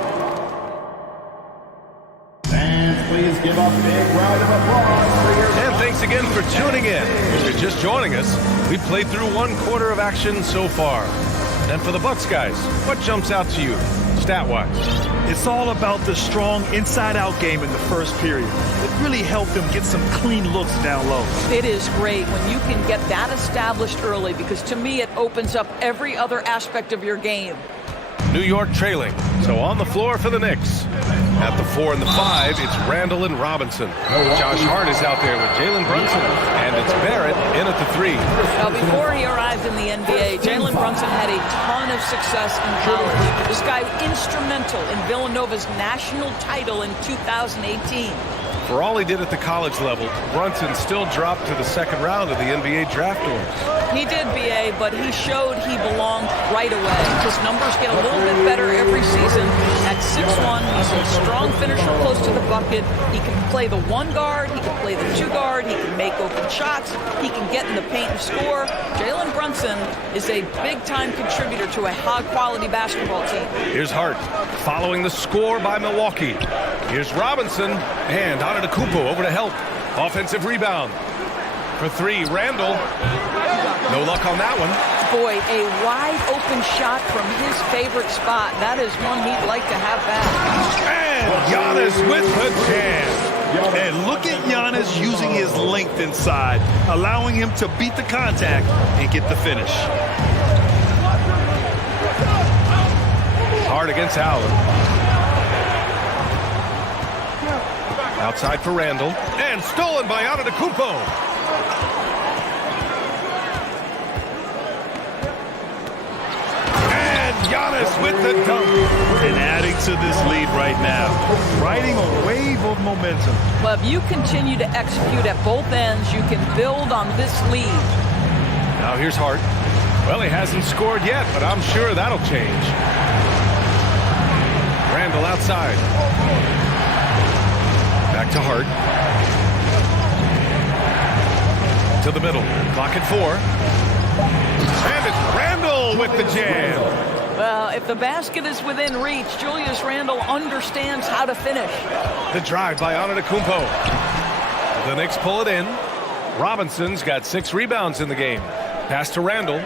Fans, please give a big round of applause for your... And thanks again for tuning in. If you're just joining us, we played through 1 quarter of action so far. And for the Bucks guys, what jumps out to you, stat-wise? It's all about the strong inside-out game in the first period. It really helped them get some clean looks down low. It is great when you can get that established early, because to me it opens up every other aspect of your game. New York trailing, so on the floor for the Knicks. At the 4 and the 5, it's Randle and Robinson. Josh Hart is out there with Jalen Brunson, and it's Barrett in at the 3. Now, before he arrived in the NBA, Jalen Brunson had a ton of success in college. This guy instrumental in Villanova's national title in 2018. For all he did at the college level, Brunson still dropped to the second round of the NBA draft order. He did, BA, but he showed he belonged right away. His numbers get a little bit better every season. At 6'1", he's a strong finisher close to the bucket. He can play the one guard. He can play the two guard. He can make open shots. He can get in the paint and score. Jalen Brunson is a big-time contributor to a high-quality basketball team. Here's Hart following the score by Milwaukee. Here's Robinson and Antetokounmpo over to help. Offensive rebound. For three, Randall. No luck on that one. Boy, a wide open shot from his favorite spot. That is one he'd like to have back. And Giannis with the jam. And look at Giannis using his length inside, allowing him to beat the contact and get the finish. Hard against Allen. Outside for Randall. And stolen by Antetokounmpo. Giannis with the dunk. And adding to this lead right now. Riding a wave of momentum. Well, if you continue to execute at both ends, you can build on this lead. Now here's Hart. Well, he hasn't scored yet, but I'm sure that'll change. Randall outside. Back to Hart. To the middle. Clock at 4. And it's Randall with the jam. Well, if the basket is within reach, Julius Randle understands how to finish. The drive by Antetokounmpo. The Knicks pull it in. Robinson's got 6 rebounds in the game. Pass to Randle.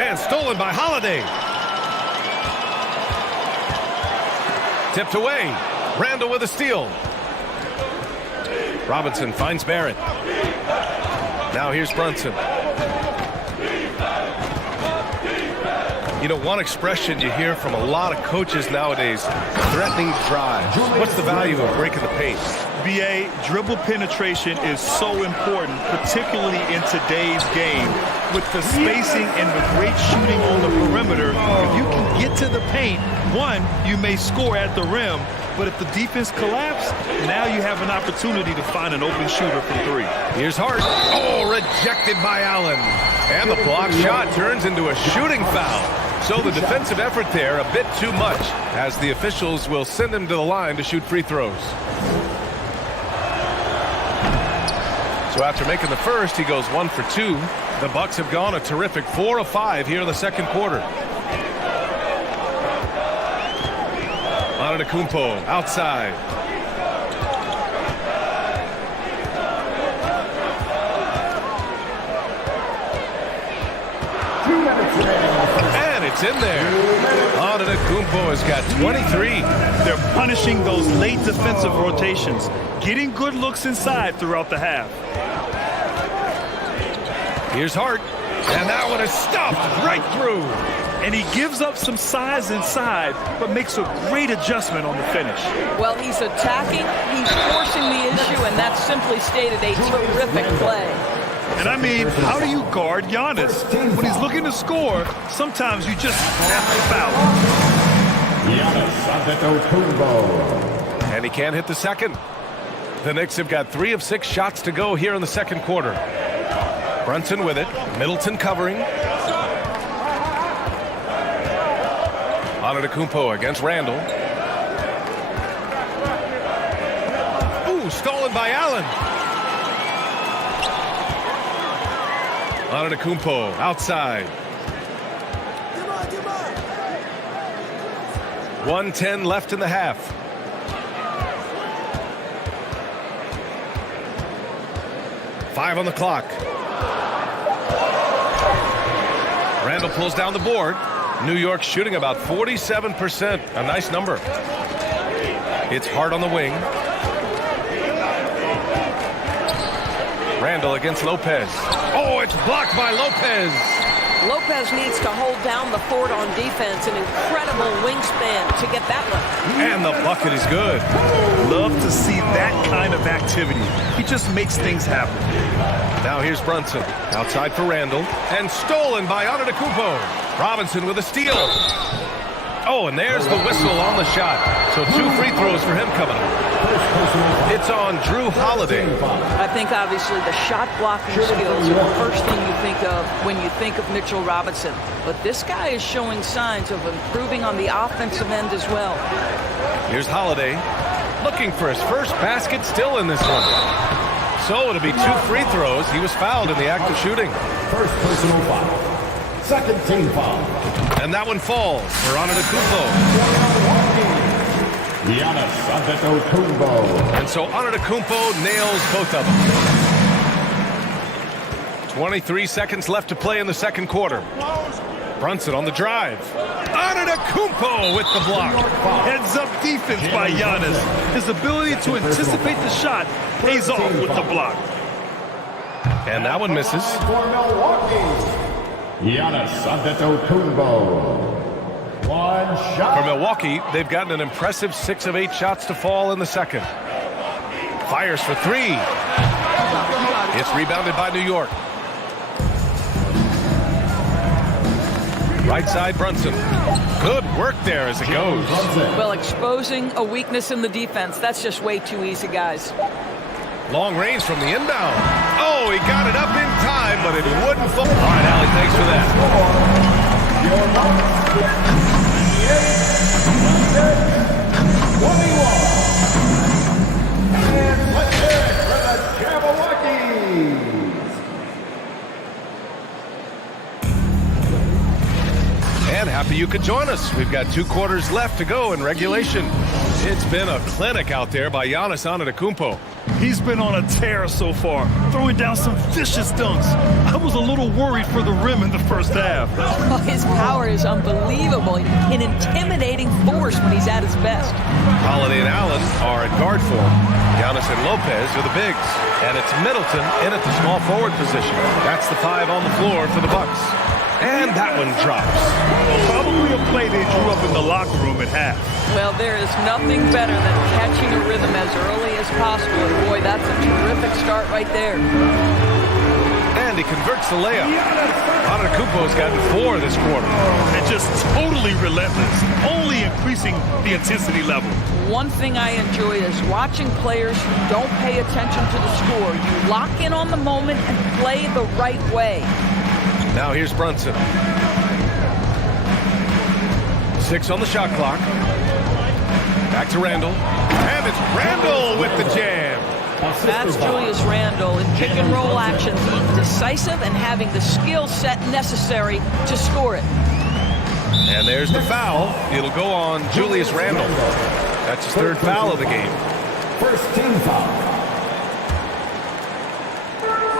And stolen by Holiday. Tipped away. Randle with a steal. Robinson finds Barrett. Now here's Brunson. You know, one expression you hear from a lot of coaches nowadays, threatening drive. What's the value of breaking the pace? BA, dribble penetration is so important, particularly in today's game. With the spacing and the great shooting on the perimeter, if you can get to the paint, one, you may score at the rim, but if the defense collapses, now you have an opportunity to find an open shooter from 3. Here's Hart. Oh, rejected by Allen. And the block shot turns into a shooting foul. So the defensive effort there a bit too much, as the officials will send him to the line to shoot free throws. So after making the first, he goes 1 for 2. The Bucks have gone a terrific 4 of 5 here in the second quarter. Antetokounmpo outside. And it's in there. Antetokounmpo has got 23. They're punishing those late defensive rotations, getting good looks inside throughout the half. Here's Hart. And that one is stopped right through. And he gives up some size inside, but makes a great adjustment on the finish. Well, he's attacking, he's forcing the issue, and that's simply stated a terrific play. And I mean, how do you guard Giannis? When he's looking to score, sometimes you just have to foul him. And he can't hit the second. The Knicks have got 3 of 6 shots to go here in the second quarter. Brunson with it. Middleton covering. Antetokounmpo against Randall. Ooh, stolen by Allen. Antetokounmpo outside. 1:10 left in the half. Five on the clock. Randall pulls down the board. New York shooting about 47%. A nice number. It's Hart on the wing. Randall against Lopez. Oh, it's blocked by Lopez. Lopez needs to hold down the fort on defense. An incredible wingspan to get that one. And the bucket is good. Love to see that kind of activity. He just makes things happen. Now here's Brunson. Outside for Randall. And stolen by Antetokounmpo. Robinson with a steal. Oh, and there's the whistle on the shot. So 2 free throws for him coming up. It's on Drew Holiday. I think obviously the shot blocking skills are the first thing you think of when you think of Mitchell Robinson. But this guy is showing signs of improving on the offensive end as well. Here's Holiday looking for his first basket still in this one. So it'll be 2 free throws. He was fouled in the act of shooting. First personal foul. Second team foul. And that one falls for Antetokounmpo. Giannis Antetokounmpo. And so Antetokounmpo nails both of them. 23 seconds left to play in the second quarter. Brunson on the drive. Antetokounmpo with the block. Heads-up defense by Giannis. His ability to anticipate the shot pays off with the block. And that one misses. For Milwaukee, Giannis Antetokounmpo. One shot. For Milwaukee, they've gotten an impressive 6 of 8 shots to fall in the second. Fires for 3. It's rebounded by New York. Right side, Brunson. Good work there as it goes. Well, exposing a weakness in the defense, that's just way too easy, guys. Long range from the inbound. Oh, he got it up in time, but it wouldn't fall. All right, Allie, thanks for that. And let's hear it for the Jabberwockies. And happy you could join us. We've got 2 quarters left to go in regulation. It's been a clinic out there by Giannis Antetokounmpo. He's been on a tear so far, throwing down some vicious dunks. I was a little worried for the rim in the first half. Oh, his power is unbelievable. An intimidating force when he's at his best. Holiday and Allen are at guard for him. Giannis and Lopez are the bigs. And it's Middleton in at the small forward position. That's the 5 on the floor for the Bucks. And that one drops. Probably a play they drew up in the locker room at half. Well, there is nothing better than catching a rhythm as early as possible. And boy, that's a terrific start right there. And he converts the layup. Antetokounmpo's gotten 4 this quarter. And just totally relentless, only increasing the intensity level. One thing I enjoy is watching players who don't pay attention to the score. You lock in on the moment and play the right way. Now here's Brunson. 6 on the shot clock. Back to Randall. And it's Randall with the jam. That's Julius Randall in pick and roll action, being decisive and having the skill set necessary to score it. And there's the foul. It'll go on Julius Randall. That's his 3rd foul of the game. First team foul.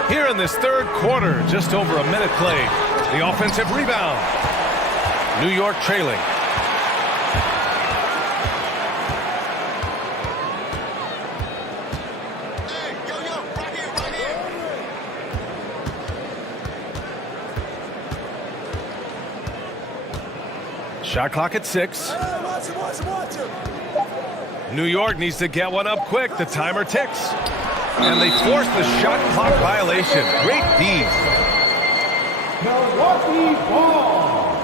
Here in this 3rd quarter, just over a minute played. The offensive rebound. New York trailing. Shot clock at 6. New York needs to get one up quick. The timer ticks. And they force the shot clock violation. Great D. Milwaukee ball.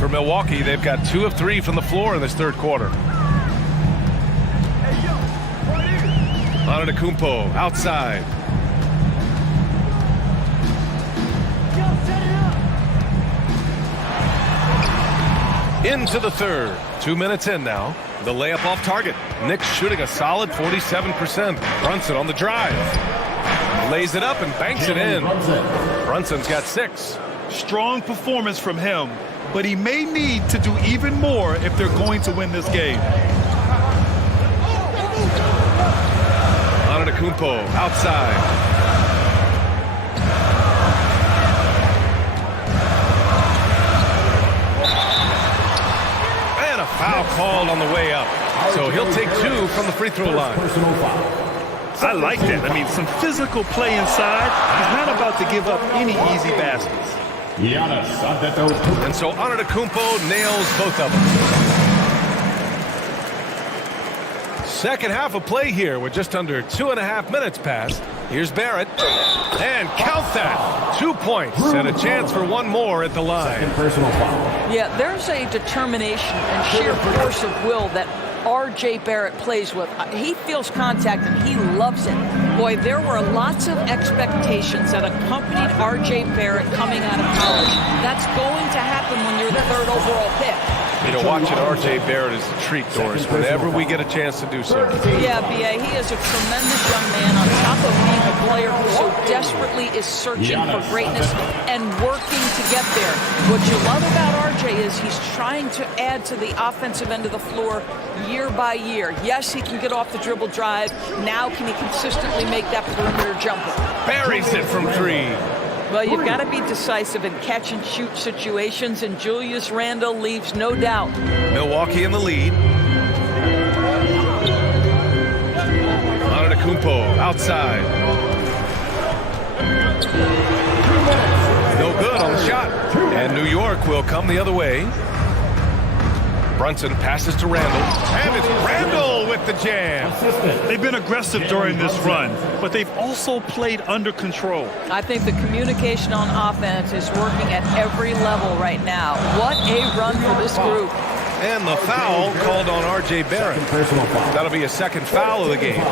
For Milwaukee, they've got 2 of 3 from the floor in this 3rd quarter. Antetokounmpo outside. Into the 3rd. 2 minutes in now. The layup off target. Knicks shooting a solid 47%. Brunson on the drive. Lays it up and banks it in. Brunson's got 6. Strong performance from him, but he may need to do even more if they're going to win this game. Antetokounmpo outside. Foul called on the way up. So he'll take 2 from the free throw line. I like that. I mean, some physical play inside. He's not about to give up any easy baskets. And so Antetokounmpo nails both of them. Second half of play here with just under 2.5 minutes passed. Here's Barrett. And count that. 2 points and a chance for 1 more at the line. Yeah, there's a determination and sheer force of will that R.J. Barrett plays with. He feels contact and he loves it. Boy, there were lots of expectations that accompanied R.J. Barrett coming out of college. That's going to happen when you're the 3rd overall pick. You know, watching R.J. Barrett is a treat, Doris, whenever we get a chance to do so. Yeah, B.A., he is a tremendous young man on top of being a player who so desperately is searching for greatness and working to get there. What you love about R.J. is he's trying to add to the offensive end of the floor year by year. Yes, he can get off the dribble drive. Now can he consistently make that perimeter jumper? Buries it from 3. Well, you've got to be decisive in catch-and-shoot situations, and Julius Randle leaves no doubt. Milwaukee in the lead. Antetokounmpo outside. No good on the shot. And New York will come the other way. Brunson passes to Randle. And it's Randle with the jam. They've been aggressive during this run, but they've also played under control. I think the communication on offense is working at every level right now. What a run for this group. And the foul called on R.J. Barrett. That'll be a second foul of the game.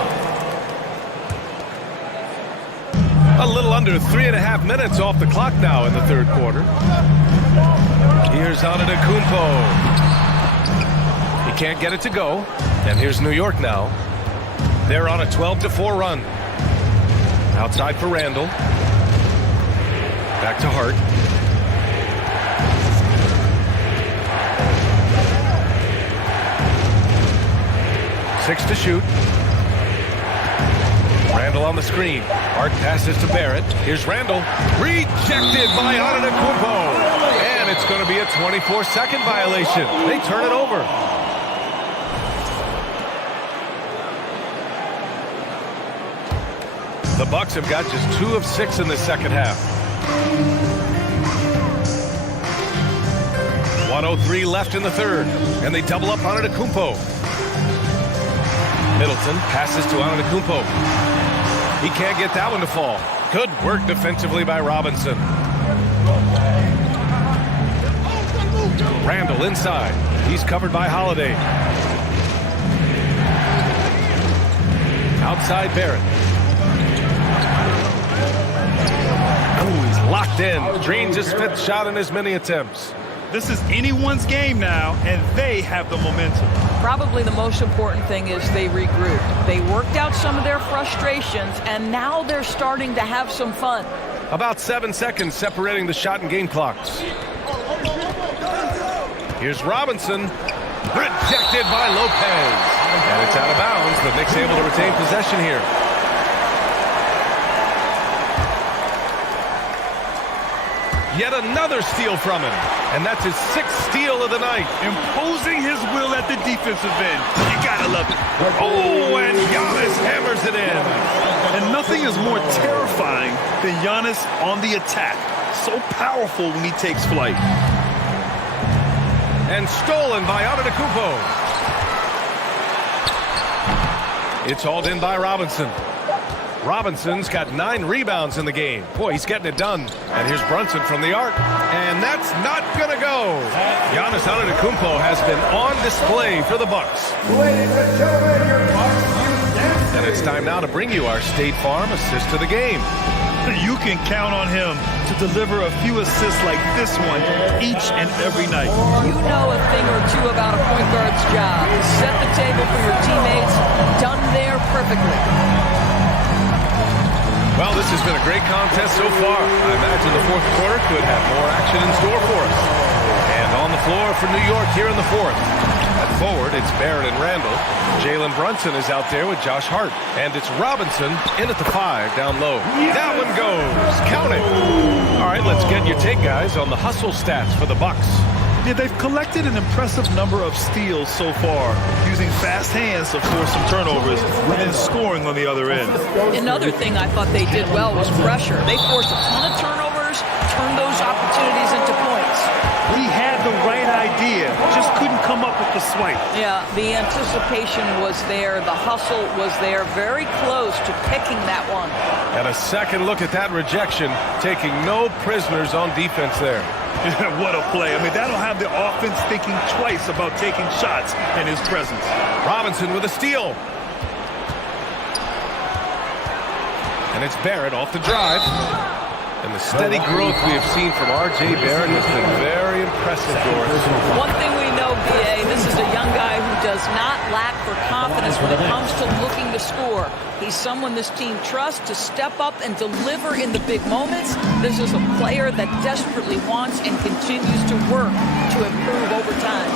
A little under 3.5 minutes off the clock now in the 3rd quarter. Here's Antetokounmpo. He can't get it to go. And here's New York now. They're on a 12-4 run. Outside for Randle. Back to Hart. Six to shoot. Randle on the screen. Hart passes to Barrett. Here's Randle. Rejected by Antetokounmpo. And it's going to be a 24-second violation. They turn it over. The Bucks have got just 2 of 6 in the second half. 1:03 left in the 3rd, and they double up Antetokounmpo. Middleton passes to Antetokounmpo. He can't get that one to fall. Good work defensively by Robinson. Randle inside. He's covered by Holiday. Outside Barrett. Oh, he's locked in. Drains his 5th shot in as many attempts. This is anyone's game now, and they have the momentum. Probably the most important thing is they regrouped. They worked out some of their frustrations, and now they're starting to have some fun. About 7 seconds separating the shot and game clocks. Here's Robinson. Rejected by Lopez. And it's out of bounds. The Knicks able to retain possession here. Yet another steal from him. And that's his 6th steal of the night. Imposing his will at the defensive end. You gotta love it. Oh, and Giannis hammers it in. And nothing is more terrifying than Giannis on the attack. So powerful when he takes flight. And stolen by Antetokounmpo. It's hauled in by Robinson. Robinson's got 9 rebounds in the game. Boy, he's getting it done. And here's Brunson from the arc. And that's not going to go. Giannis Antetokounmpo has been on display for the Bucks. And it's time now to bring you our State Farm assist to the game. You can count on him to deliver a few assists like this one each and every night. You know a thing or two about a point guard's job. Set the table for your teammates. Done there perfectly. Well, this has been a great contest so far. I imagine the 4th quarter could have more action in store for us. And on the floor for New York here in the 4th. At forward, it's Barrett and Randle. Jalen Brunson is out there with Josh Hart. And it's Robinson in at the 5 down low. That one goes. Count it. All right, let's get your take, guys, on the hustle stats for the Bucks. Yeah, they've collected an impressive number of steals so far, using fast hands to force some turnovers and then scoring on the other end. Another thing I thought they did well was pressure. They forced a ton of turnovers, turned those opportunities into points. He had the right idea, just couldn't come up with the swipe. Yeah, the anticipation was there. The hustle was there. Very close to picking that one. And a second look at that rejection, taking no prisoners on defense there. What a play. I mean, that'll have the offense thinking twice about taking shots in his presence. Robinson with a steal. And it's Barrett off the drive. And the steady growth we have seen from R.J. Barrett has been very impressive, Doris. One thing we know, B.A., this is a young guy who does not lack for confidence when it comes to looking to score. He's someone this team trusts to step up and deliver in the big moments. This is a player that desperately wants and continues to work to improve over time.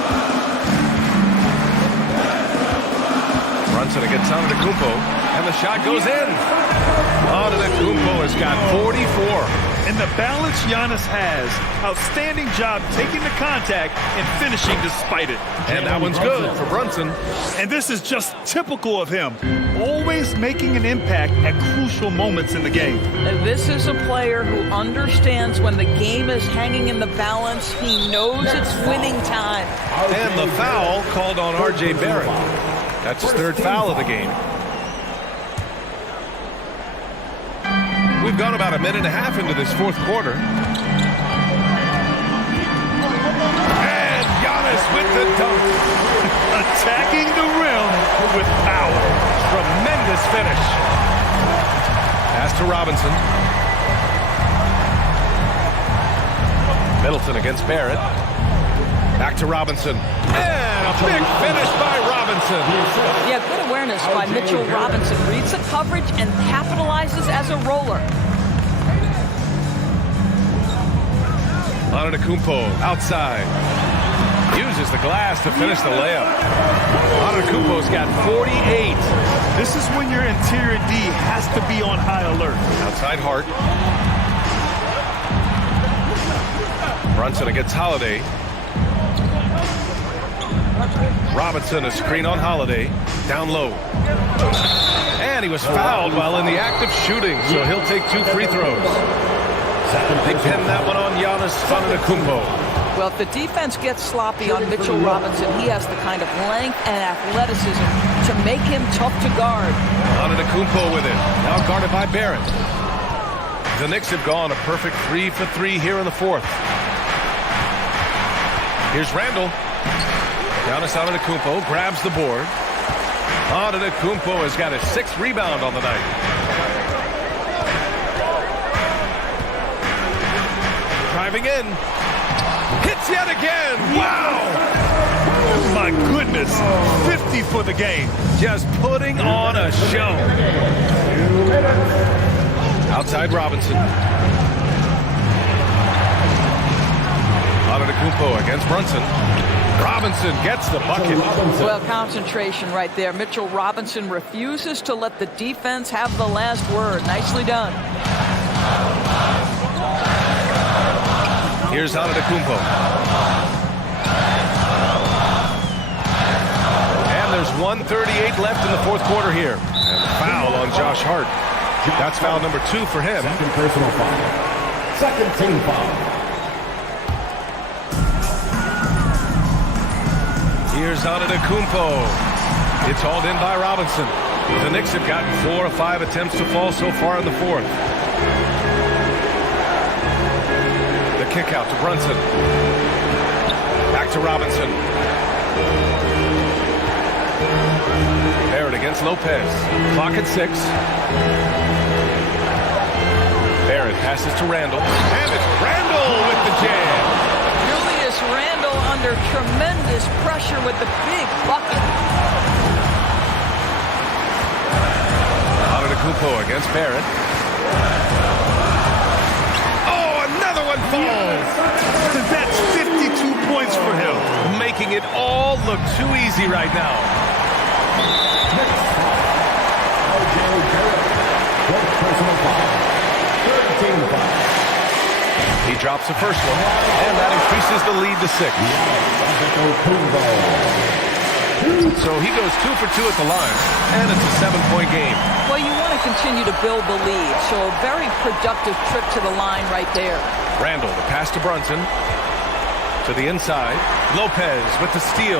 Brunson against Antetokounmpo, and the shot goes in. Antetokounmpo has got 44. And the balance Giannis has, outstanding job taking the contact and finishing despite it. And that one's good for Brunson. And this is just typical of him, always making an impact at crucial moments in the game. This is a player who understands when the game is hanging in the balance. He knows it's winning time. And the foul called on R.J. Barrett. That's his third foul of the game. We've gone about a minute and a half into this fourth quarter. And Giannis with the dunk. Attacking the rim with power. Tremendous finish. Pass to Robinson. Middleton against Barrett. Back to Robinson. And a big finish by Robinson. Yeah, good awareness by Mitchell Robinson. Reads the coverage and capitalizes as a roller. Antetokounmpo outside. Uses the glass to finish the layup. Antetokounmpo's got 48. This is when your interior D has to be on high alert. Outside Hart. Brunson against Holiday. Robinson, a screen on Holiday. Down low. And he was fouled while in the act of shooting, so he'll take 2 free throws. They pin that one on Giannis Antetokounmpo. Well, if the defense gets sloppy on Mitchell Robinson, he has the kind of length and athleticism to make him tough to guard. Antetokounmpo with it. Now guarded by Barrett. The Knicks have gone a perfect 3 for 3 here in the fourth. Here's Randall. Giannis Antetokounmpo grabs the board. Antetokounmpo has got his 6th rebound on the night. Driving in. Hits yet again. Wow. My goodness. 50 for the game. Just putting on a show. Outside Robinson. Antetokounmpo against Brunson. Robinson gets the bucket. Well, concentration right there. Mitchell Robinson refuses to let the defense have the last word. Nicely done. Here's Antetokounmpo. And there's 1:38 left in the fourth quarter here. And a foul on Josh Hart. That's foul number 2 for him. Second personal foul. Second team foul. Here's Antetokounmpo. It's hauled in by Robinson. The Knicks have gotten 4 of 5 attempts to fall so far in the fourth. The kick out to Brunson. Back to Robinson. Barrett against Lopez. Clock at 6. Barrett passes to Randall. And it's Randall with the jam. Julius Randall under tremendous pressure with the big bucket. Antetokounmpo against Barrett. Oh, another one falls. That's 52 points for him. Making it all look too easy right now. He drops the first one, and that increases the lead to 6. So he goes 2 for 2 at the line, and it's a 7-point game. Well, you want to continue to build the lead, so a very productive trip to the line right there. Randall, the pass to Brunson. To the inside. Lopez with the steal.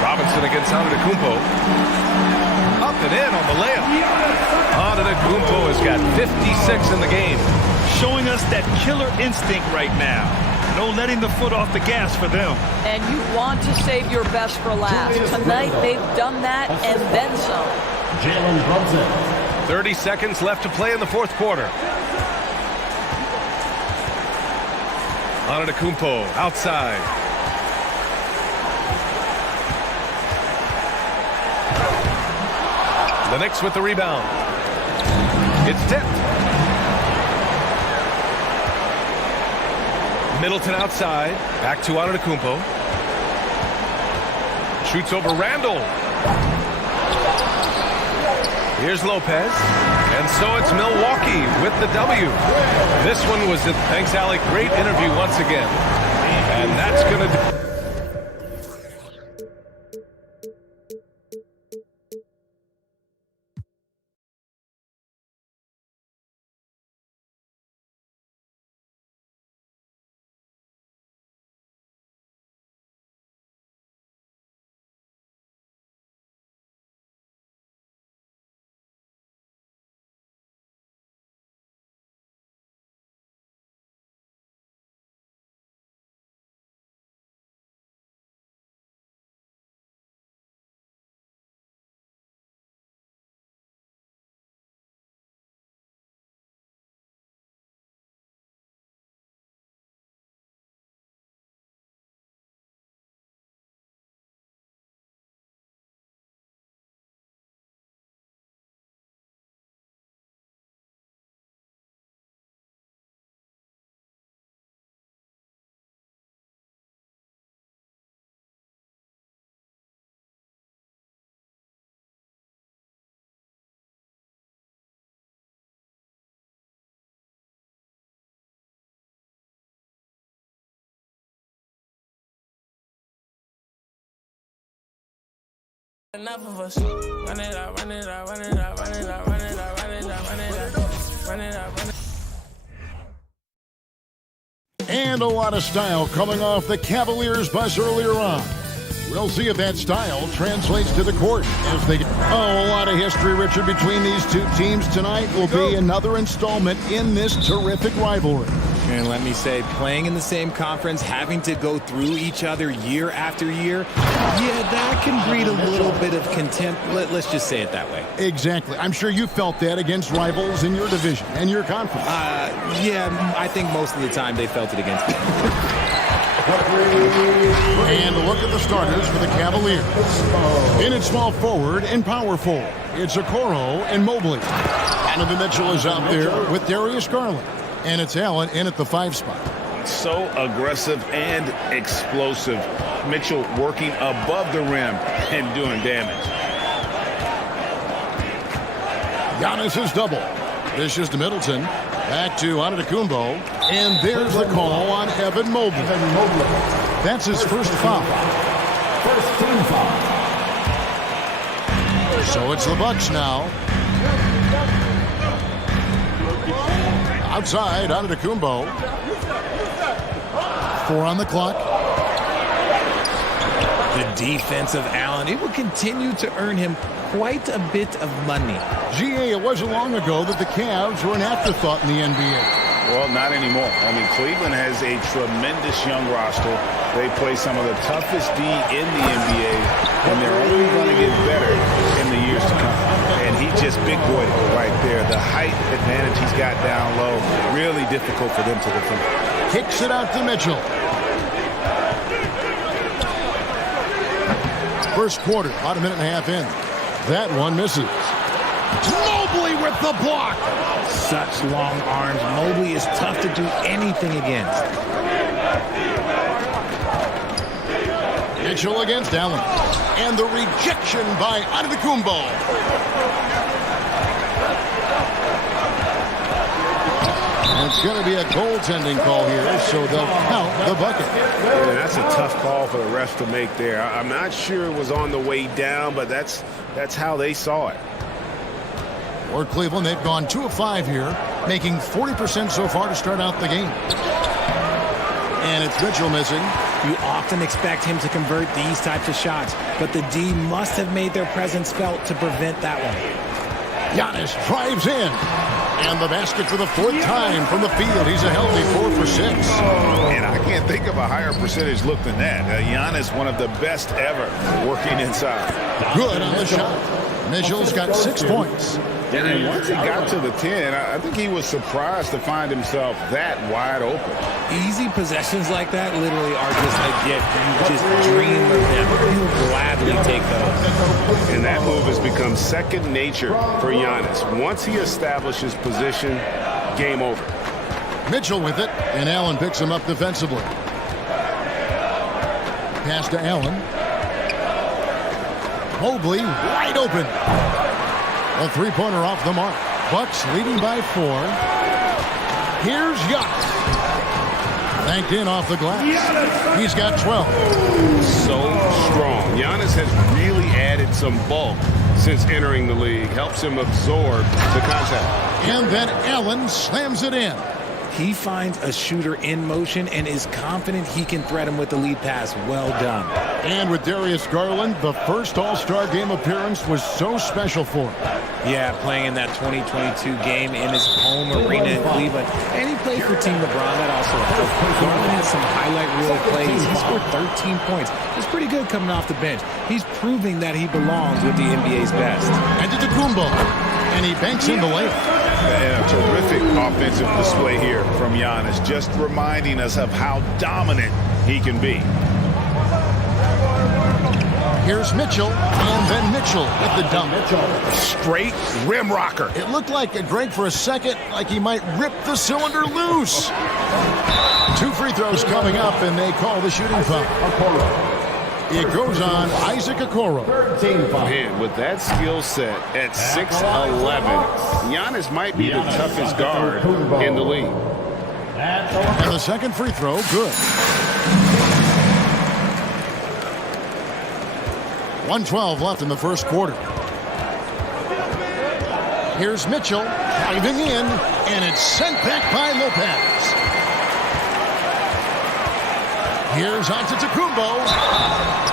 Robinson against Antetokounmpo. Up and in on the layup. Antetokounmpo has got 56 in the game. Showing us that killer instinct right now. No letting the foot off the gas for them. And you want to save your best for last. Tonight they've done that and then some. Jalen Brunson. 30 seconds left to play in the fourth quarter. Antetokounmpo outside. The Knicks with the rebound. It's tipped. Middleton outside. Back to Antetokounmpo. Shoots over Randall. Here's Lopez. And so it's Milwaukee with the W. This one was it. Thanks, Alec. Great interview once again. And that's going to... Enough of us. Run it up, run it up, run it up, run it up, run it up, run it up, run it up, run it up, run it up. And a lot of style coming off the Cavaliers' bus earlier on. We'll see if that style translates to the court as they... Oh, a lot of history, Richard, between these two teams tonight will be another installment in this terrific rivalry. And let me say, playing in the same conference, having to go through each other year after year, yeah, that can breed a little bit of contempt. Let's just say it that way. Exactly. I'm sure you felt that against rivals in your division and your conference. Yeah, I think most of the time they felt it against me. And look at the starters for the Cavaliers. In at small forward and power forward, it's Okoro and Mobley. Donovan Mitchell is out there with Darius Garland. And it's Allen in at the 5 spot. So aggressive and explosive. Mitchell working above the rim and doing damage. Giannis is double. This is to Middleton. Back to Antetokounmpo. And there's the call on Evan Mobley. That's his first foul. First team foul. So it's the Bucks now. Outside, Antetokounmpo. 4 on the clock. The defense of Allen, it will continue to earn him quite a bit of money. GA, it wasn't long ago that the Cavs were an afterthought in the NBA. Well, not anymore. I mean, Cleveland has a tremendous young roster. They play some of the toughest D in the NBA, and they're only going to get better in the years to come. And he just big boyed it right there. The height advantage he's got down low, really difficult for them to defend. Kicks it out to Mitchell. First quarter, about a minute and a half in. That one misses. Mobley with the block. Such long arms. Mobley is tough to do anything against. Mitchell against Allen. And the rejection by Antetokounmpo. It's going to be a goaltending call here, so they'll count the bucket. Yeah, that's a tough call for the refs to make there. I'm not sure it was on the way down, but that's how they saw it. For Cleveland, they've gone 2 of 5 here. making 40% so far to start out the game. And it's Mitchell missing. You often expect him to convert these types of shots, but the D must have made their presence felt to prevent that one. Giannis drives in. And the basket for the fourth time from the field. He's a healthy 4 for 6. And I can't think of a higher percentage look than that. Giannis, one of the best ever working inside. Good on the shot. Mitchell's got 6 points. And once he got to the 10, I think he was surprised to find himself that wide open. Easy possessions like that literally are just a gift. You just dream of them. You'll gladly take those. And that move has become second nature for Giannis. Once he establishes position, game over. Mitchell with it, and Allen picks him up defensively. Pass to Allen. Mobley wide open. A three-pointer off the mark. Bucks leading by 4. Here's Giannis. Banked in off the glass. He's got 12. So strong. Giannis has really added some bulk since entering the league. Helps him absorb the contact. And then Allen slams it in. He finds a shooter in motion and is confident he can threat him with the lead pass. Well done. And with Darius Garland, the first All-Star game appearance was so special for him. Yeah, playing in that 2022 game in his home arena in Cleveland. And he played for Team LeBron. That also helped. Garland has some highlight reel plays. He scored 13 points. It's pretty good coming off the bench. He's proving that he belongs with the NBA's best. Antetokounmpo. And he banks in the layup. And a terrific offensive display here from Giannis, just reminding us of how dominant he can be. Here's Mitchell, and then Mitchell with the dunk. Straight rim rocker. It looked like a Greg for a second, like he might rip the cylinder loose. 2 free throws coming up, and they call the shooting foul. It goes on Isaac Okoro. Man, with that skill set at 6'11", Giannis might be the toughest guard in the league. And the second free throw, good. 1:12 left in the first quarter. Here's Mitchell driving in, and it's sent back by Lopez. Here's Antetokounmpo.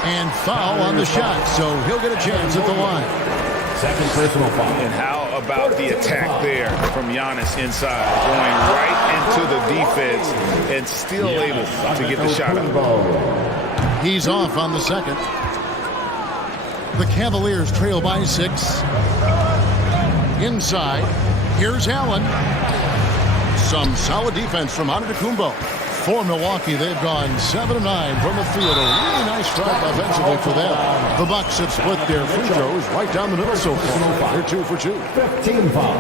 And foul on the shot, so he'll get a chance at the line. Second personal foul. And how about the attack there from Giannis inside, going right into the defense and still able to get the shot up. He's off on the second. The Cavaliers trail by 6. Inside, here's Allen. Some solid defense from Antetokounmpo. For Milwaukee, they've gone 7 of 9 from the field. A really nice start offensively for them. The Bucks have split their free throws right down the middle so far. They're 2 for 2. 15 foul.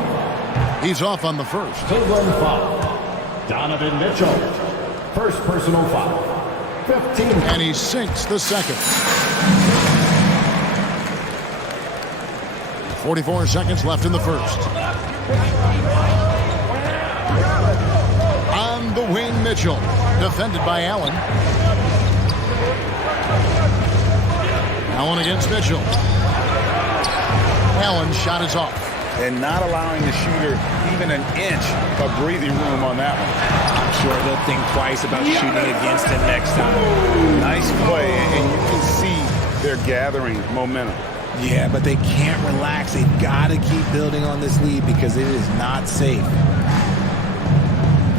He's off on the first. Cleveland foul. Donovan Mitchell. First personal foul. 15. And he sinks the second. 44 seconds left in the first. On the wing, Mitchell. Defended by Allen. Allen against Mitchell. Allen's shot is off. And not allowing the shooter even an inch of breathing room on that one. I'm sure they'll think twice about shooting against him next time. Nice play, and you can see they're gathering momentum. Yeah, but they can't relax. They've got to keep building on this lead because it is not safe.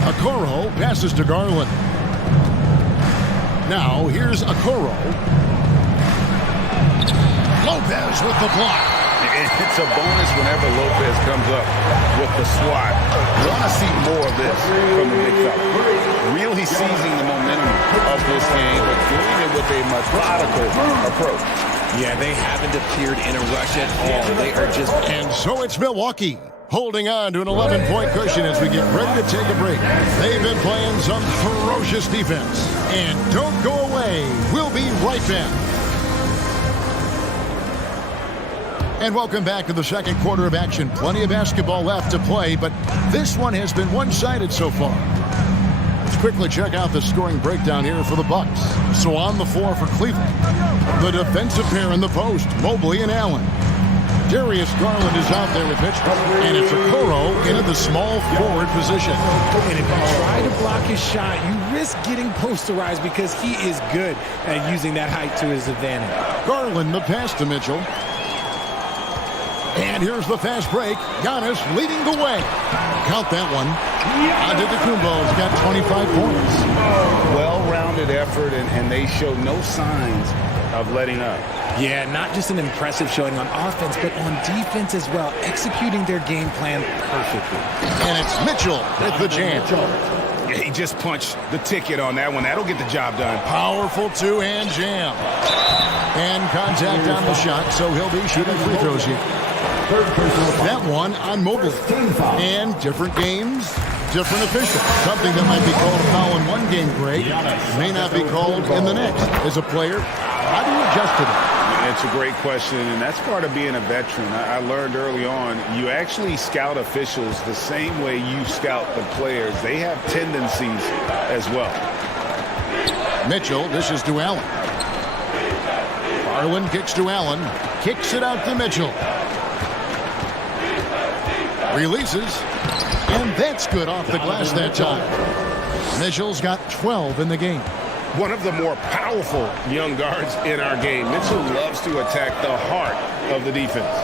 Okoro passes to Garland. Now here's Okoro. Lopez with the block. It's a bonus whenever Lopez comes up with the swat. Want to see more of this from the big fella. Really seizing the momentum of this game, but doing it with a methodical approach. Yeah, they haven't appeared in a rush at all. They are just... And so it's Milwaukee holding on to an 11-point cushion as we get ready to take a break. They've been playing some ferocious defense. And don't go away. We'll be right back. And welcome back to the second quarter of action. Plenty of basketball left to play, but this one has been one-sided so far. Let's quickly check out the scoring breakdown here for the Bucks. So on the floor for Cleveland, the defensive pair in the post, Mobley and Allen. Darius Garland is out there with Mitchell. And it's Okoro into the small forward position. And if you try to block his shot, you risk getting posterized because he is good at using that height to his advantage. Garland the pass to Mitchell. And here's the fast break. Giannis leading the way. Count that one. Antetokounmpo's got 25 points. Well-rounded effort, and they show no signs of letting up. Yeah, not just an impressive showing on offense, but on defense as well, executing their game plan perfectly. And it's Mitchell with the jam. Yeah, he just punched the ticket on that one. That'll get the job done. Powerful two-hand jam. And contact on the shot, so he'll be shooting free throws here. That one on Mobley. And different games, different officials. Something that might be called a foul in one game break may not be called in the next. As a player, how do you adjust to that? It's a great question, and that's part of being a veteran. I learned early on, you actually scout officials the same way you scout the players. They have tendencies as well. Mitchell, this is to Allen. Garland kicks to Allen. Kicks it out to Mitchell. Releases. And that's good off the glass that time. Mitchell's got 12 in the game. One of the more powerful young guards in our game. Mitchell loves to attack the heart of the defense.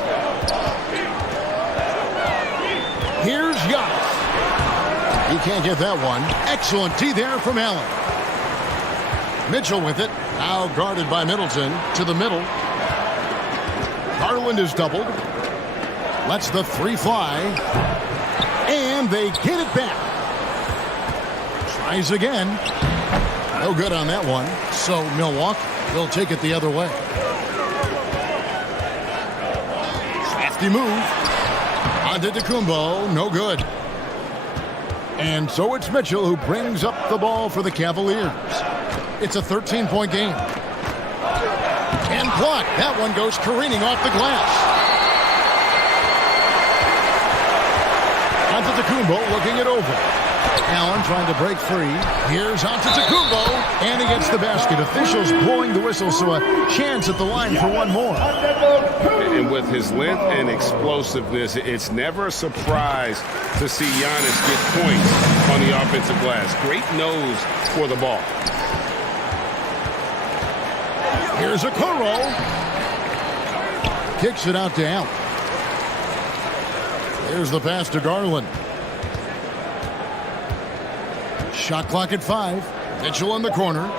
Here's Giannis. He can't get that one. Excellent D there from Allen. Mitchell with it. Now guarded by Middleton to the middle. Garland is doubled. Lets the three fly. And they get it back. Tries again. No good on that one. So Milwaukee will take it the other way. Crafty move. Antetokounmpo, no good. And so it's Mitchell who brings up the ball for the Cavaliers. It's a 13-point game. And blocked. That one goes careening off the glass. Antetokounmpo looking it over. Allen trying to break free. Here's Antetokounmpo, and he gets the basket. Officials blowing the whistle, so a chance at the line for one more. And with his length and explosiveness, it's never a surprise to see Giannis get points on the offensive glass. Great nose for the ball. Here's Okoro. Kicks it out to Allen. Here's the pass to Garland. Shot clock at 5. Mitchell in the corner.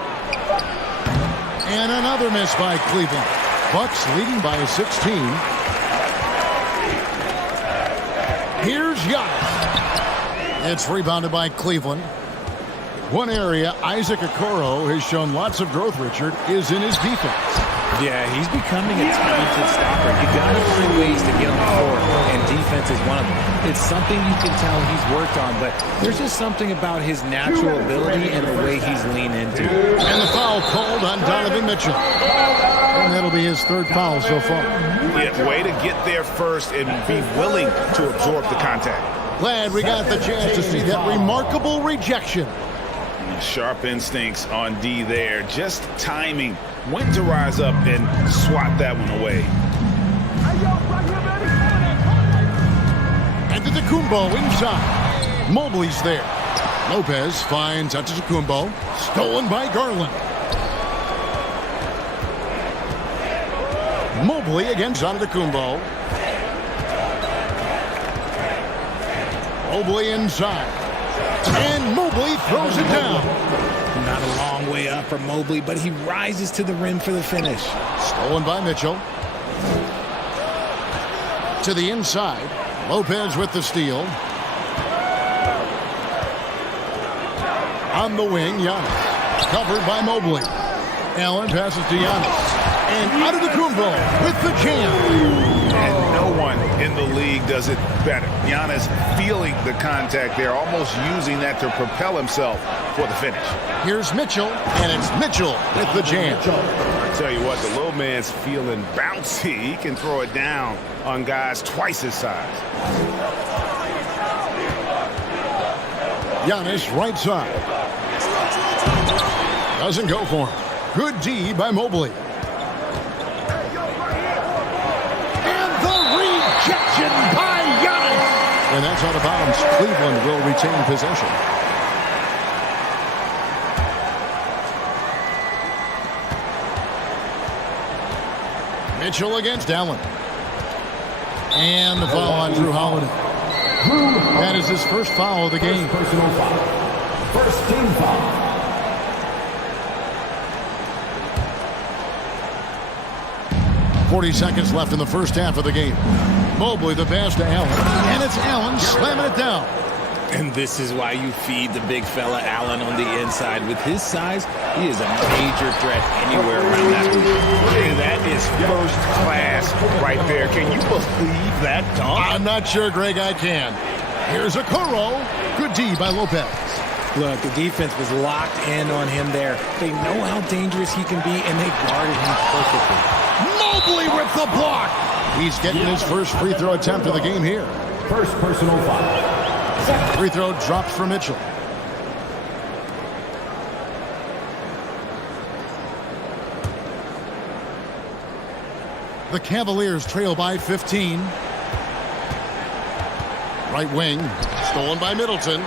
And another miss by Cleveland. Bucks leading by 16. Here's Giannis. It's rebounded by Cleveland. One area Isaac Okoro has shown lots of growth, Richard, is in his defense. Yeah, he's becoming a talented stopper. You got to find ways to get on the floor, and defense is one of them. It's something you can tell he's worked on, but there's just something about his natural ability and the way he's leaned into. And the foul called on Donovan Mitchell. And that'll be his third foul so far. Yeah, way to get there first and be willing to absorb the contact. Glad we got the chance to see that remarkable rejection. Sharp instincts on D there. Just timing. Went to rise up and swat that one away. Antetokounmpo inside. Mobley's there. Lopez finds Antetokounmpo. Stolen by Garland. Mobley against Antetokounmpo. Mobley inside. And Mobley throws it down. Not a long way up for Mobley, but he rises to the rim for the finish. Stolen by Mitchell. To the inside. Lopez with the steal. On the wing, Giannis. Covered by Mobley. Allen passes to Giannis. And Antetokounmpo with the jam. And no one in the league does it better. Giannis feeling the contact there, almost using that to propel himself for the finish. Here's Mitchell, and it's Mitchell with the jam. I tell you what, the little man's feeling bouncy. He can throw it down on guys twice his size. Giannis right side. Doesn't go for him. Good D by Mobley. And the out of bounds. Cleveland will retain possession. Mitchell against Allen. And the foul on Drew Holiday. That is his first foul of the game. Personal foul. First team foul. .40 left in the first half of the game. Mobley the pass to Allen. And it's Allen slamming it down. And this is why you feed the big fella Allen on the inside. With his size, he is a major threat anywhere around that hoop. And that is first class right there. Can you believe that dunk? I'm not sure, Greg, I can. Here's a Okoro. Good D by Lopez. Look, the defense was locked in on him there. They know how dangerous he can be, and they guarded him perfectly. Mobley with the block. He's getting his first free throw attempt of the game here. First personal foul. Free throw drops for Mitchell. The Cavaliers trail by 15. Right wing, stolen by Middleton.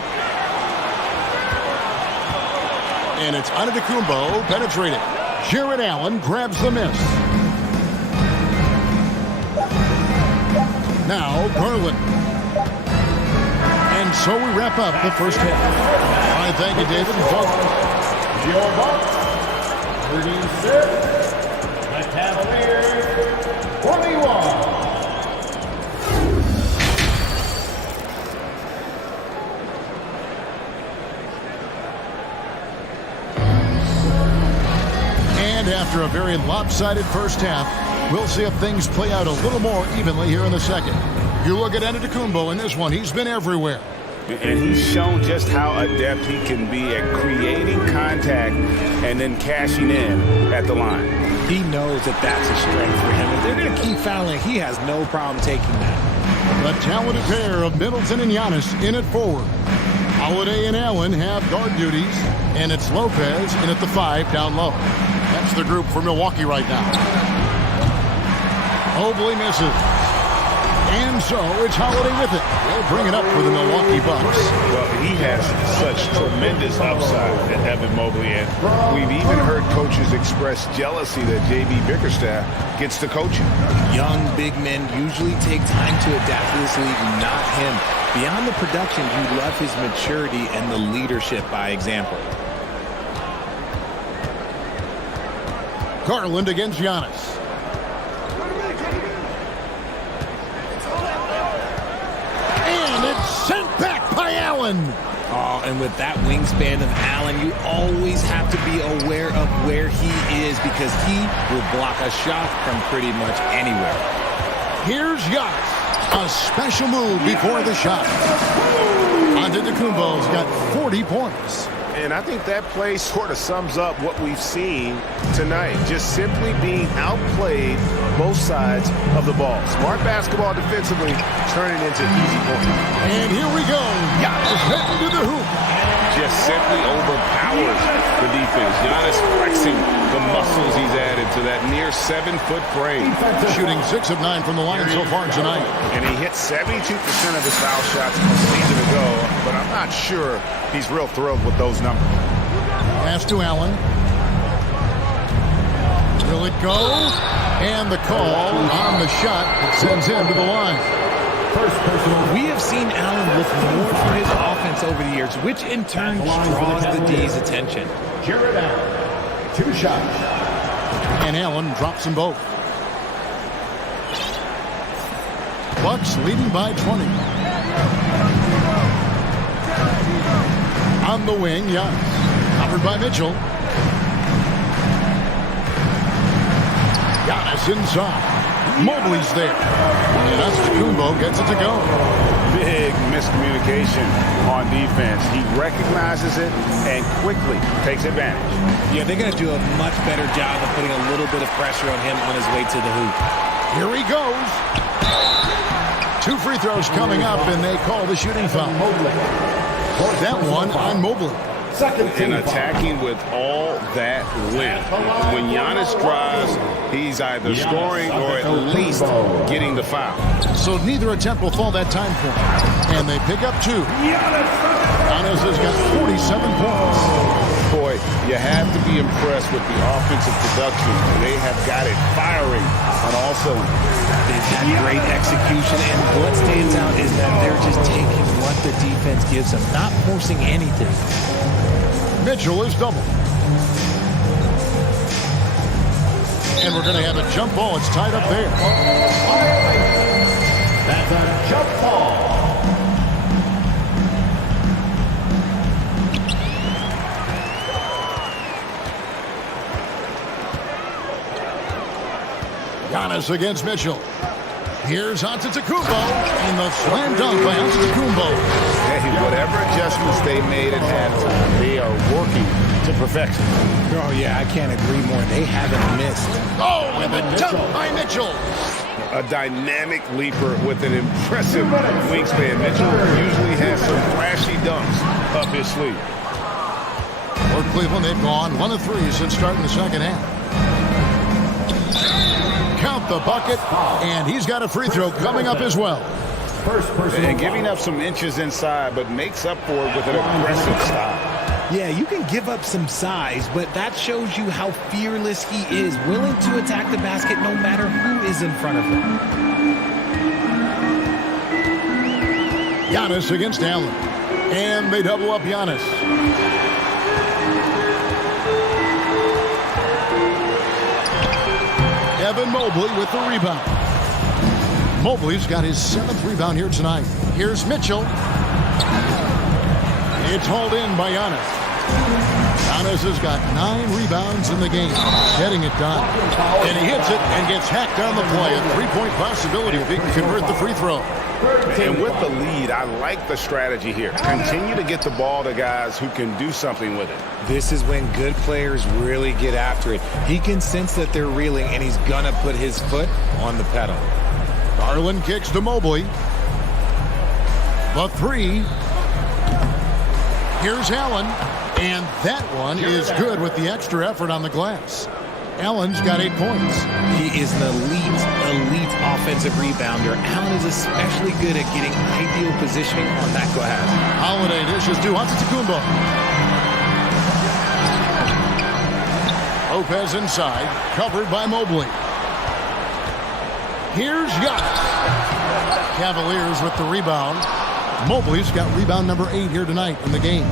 And it's Antetokounmpo penetrating. Jared Allen grabs the miss. Now Garland. And so we wrap up the first half. All right, thank you, David. Your box, producer, the Cavaliers, 41. And after a very lopsided first half, we'll see if things play out a little more evenly here in the second. You look at Antetokounmpo in this one, he's been everywhere. And he's shown just how adept he can be at creating contact and then cashing in at the line. He knows that that's a strength for him. If they're going to keep fouling, he has no problem taking that. The talented pair of Middleton and Giannis in at forward. Holiday and Allen have guard duties, and it's Lopez in at the 5 down low. That's the group for Milwaukee right now. Mobley misses. And so it's Holiday with it. They'll bring it up for the Milwaukee Bucks. Well, he has such tremendous upside at Evan Mobley, and we've even heard coaches express jealousy that J.B. Bickerstaff gets to coaching. Young big men usually take time to adapt to this league, not him. Beyond the production, you love his maturity and the leadership by example. Garland against Giannis. And it's sent back by Allen. Oh, and with that wingspan of Allen, you always have to be aware of where he is because he will block a shot from pretty much anywhere. Here's Giannis. A special move before the shot. Antetokounmpo's got 40 points. And I think that play sort of sums up what we've seen tonight. Just simply being outplayed both sides of the ball. Smart basketball defensively, turning into easy points. And here we go. Giannis heading to the hoop. Just simply overpowers the defense. Giannis flexing the muscles he's added to that near 7-foot frame. Shooting 6 of 9 from the line so far tonight. And he hit 72% of his foul shots a season ago, but I'm not sure he's real thrilled with those numbers. Pass to Allen. Will it go? And the call on the shot that sends him to the line. We have seen Allen look more for his offense over the years, which in turn draws the D's attention. Jared Allen, 2 shots. And Allen drops them both. Bucks leading by 20. On the wing, Giannis. Covered by Mitchell. Giannis inside. Mobley's there. And Antetokounmpo gets it to go. Big miscommunication on defense. He recognizes it and quickly takes advantage. Yeah, they're going to do a much better job of putting a little bit of pressure on him on his way to the hoop. Here he goes. 2 free throws coming up, and they call the shooting foul. That one on Mobley. and attacking with all that length. When Giannis drives, he's either scoring or at least getting the foul. So neither attempt will fall that time point. And they pick up 2. Giannis has got 47 points. Boy, you have to be impressed with the offensive production. They have got it firing on all cylinders. They've had great execution, and what stands out is that they're just taking what the defense gives them, not forcing anything. Mitchell is double. And we're going to have a jump ball. It's tied up there. That's a jump ball. Giannis against Mitchell. Here's Antetokounmpo, and the slam dunk by Antetokounmpo. Hey, whatever adjustments they made at halftime, they are working to perfection. Oh, yeah, I can't agree more. They haven't missed. Oh, and the dunk by Mitchell. A dynamic leaper with an impressive wingspan. Mitchell usually has some flashy dunks up his sleeve. For Cleveland, they've gone 1 of 3 since starting the second half. Count the bucket, and he's got a free throw coming up as well. And giving up some inches inside, but makes up for it with an aggressive style. Yeah, you can give up some size, but that shows you how fearless he is, willing to attack the basket no matter who is in front of him. Giannis against Allen, and they double up Giannis. Evan Mobley with the rebound. Mobley's got his 7th rebound here tonight. Here's Mitchell. It's hauled in by Giannis. Giannis has got 9 rebounds in the game, getting it done. And he hits it and gets hacked on the play. A 3-point possibility if he can convert the free throw. And with the lead, I like the strategy here. Continue to get the ball to guys who can do something with it. This is when good players really get after it. He can sense that they're reeling, and he's going to put his foot on the pedal. Garland kicks to Mobley. The 3. Here's Allen. And that one is good with the extra effort on the glass. Allen's got 8 points. He is an elite offensive rebounder. Allen is especially good at getting ideal positioning on that glass. Holiday dishes to Antetokounmpo. Lopez inside, covered by Mobley. Here's Giannis. Cavaliers with the rebound. Mobley's got rebound number 8 here tonight in the game.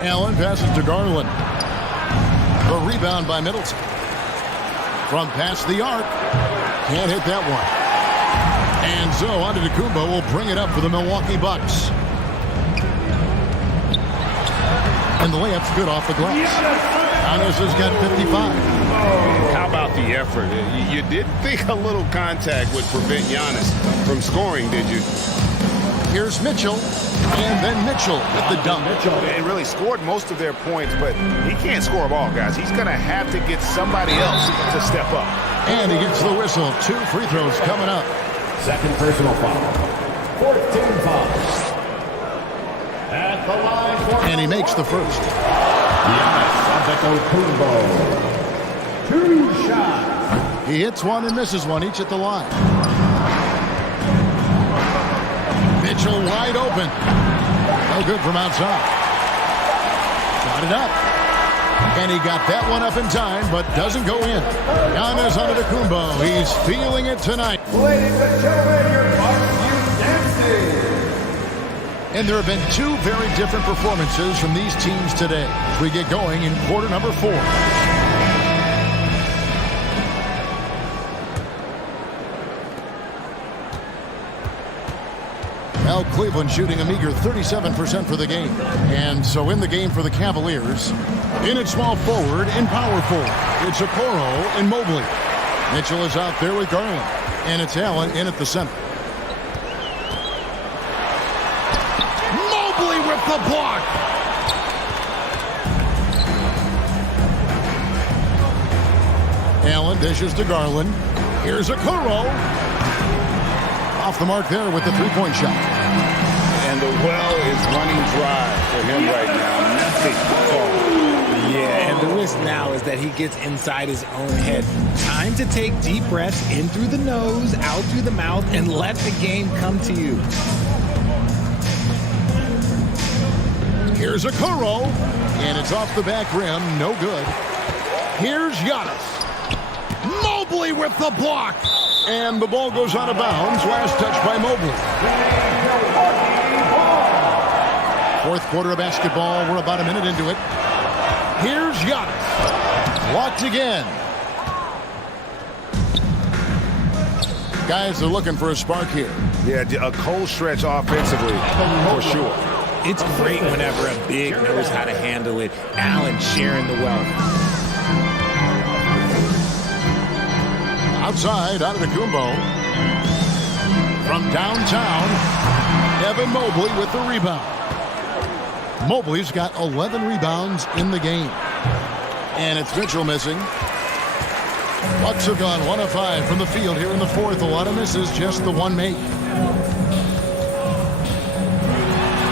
Allen passes to Garland. The rebound by Middleton. From past the arc. Can't hit that one. And so Antetokounmpo will bring it up for the Milwaukee Bucks. And the layup's good off the glass. Giannis has got 55. How about the effort? You didn't think a little contact would prevent Giannis from scoring, did you? Here's Mitchell, and then Mitchell with the dunk. They really scored most of their points, but he can't score them all, guys. He's going to have to get somebody else to step up. And he gets the whistle. 2 free throws coming up. Second personal foul. 14 fouls. At the line. And he makes the first. Antetokounmpo. 2 shots. He hits one and misses one, each at the line. Mitchell wide open. No good from outside. Got it up. And he got that one up in time, but doesn't go in. Giannis Antetokounmpo. He's feeling it tonight. Ladies and gentlemen, your Bucks dancing. And there have been 2 very different performances from these teams today as we get going in quarter number 4. Now Cleveland shooting a meager 37% for the game. And so in the game for the Cavaliers, in at small forward and power forward, it's Okoro and Mobley. Mitchell is out there with Garland. And it's Allen in at the center. Mobley with the block. Allen dishes to Garland. Here's Okoro. Off the mark there with the 3-point shot. And the well is running dry for him right now. Nothing falling. Yeah, and the risk now is that he gets inside his own head. Time to take deep breaths in through the nose, out through the mouth, and let the game come to you. Here's a Kuro, and it's off the back rim. No good. Here's Giannis. Mobley with the block. And the ball goes out of bounds. Last touch by Mobley. Fourth quarter of basketball. We're about a minute into it. Here's Giannis. Blocked again. Guys are looking for a spark here. Yeah, a cold stretch offensively, for sure. It's great whenever a big knows how to handle it. Allen sharing the wealth. Outside, Antetokounmpo. From downtown, Evan Mobley with the rebound. Mobley's got 11 rebounds in the game. And it's Mitchell missing. Bucks have gone 1 of 5 from the field here in the fourth. A lot of misses, just the one make.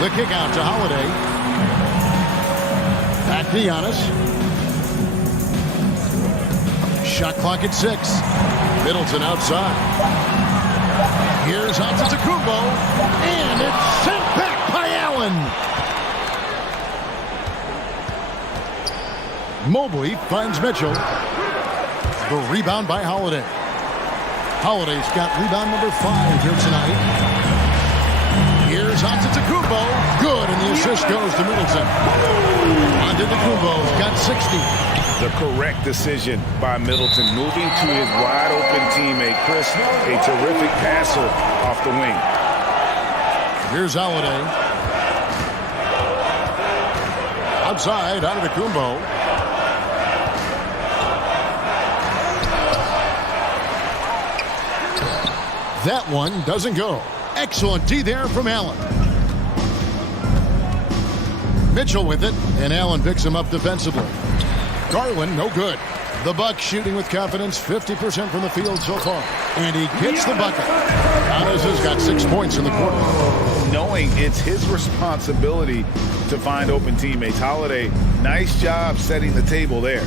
The kick out to Holiday. Back to Giannis. Shot clock at 6. Middleton outside. Here's Antetokounmpo. And it's sent back by Allen. Mobley finds Mitchell. The rebound by Holiday. Holiday's got rebound number 5 here tonight. Here's Antetokounmpo. Good, and the assist goes to Middleton. Antetokounmpo's got 60. The correct decision by Middleton, moving to his wide-open teammate, Chris, a terrific passer off the wing. Here's Holiday. Outside, Antetokounmpo. That one doesn't go. Excellent D there from Allen. Mitchell with it, and Allen picks him up defensively. Garland, no good. The Bucks shooting with confidence, 50% from the field so far. And he gets the bucket. Giannis has got 6 points in the quarter. Knowing it's his responsibility to find open teammates. Holiday, nice job setting the table there.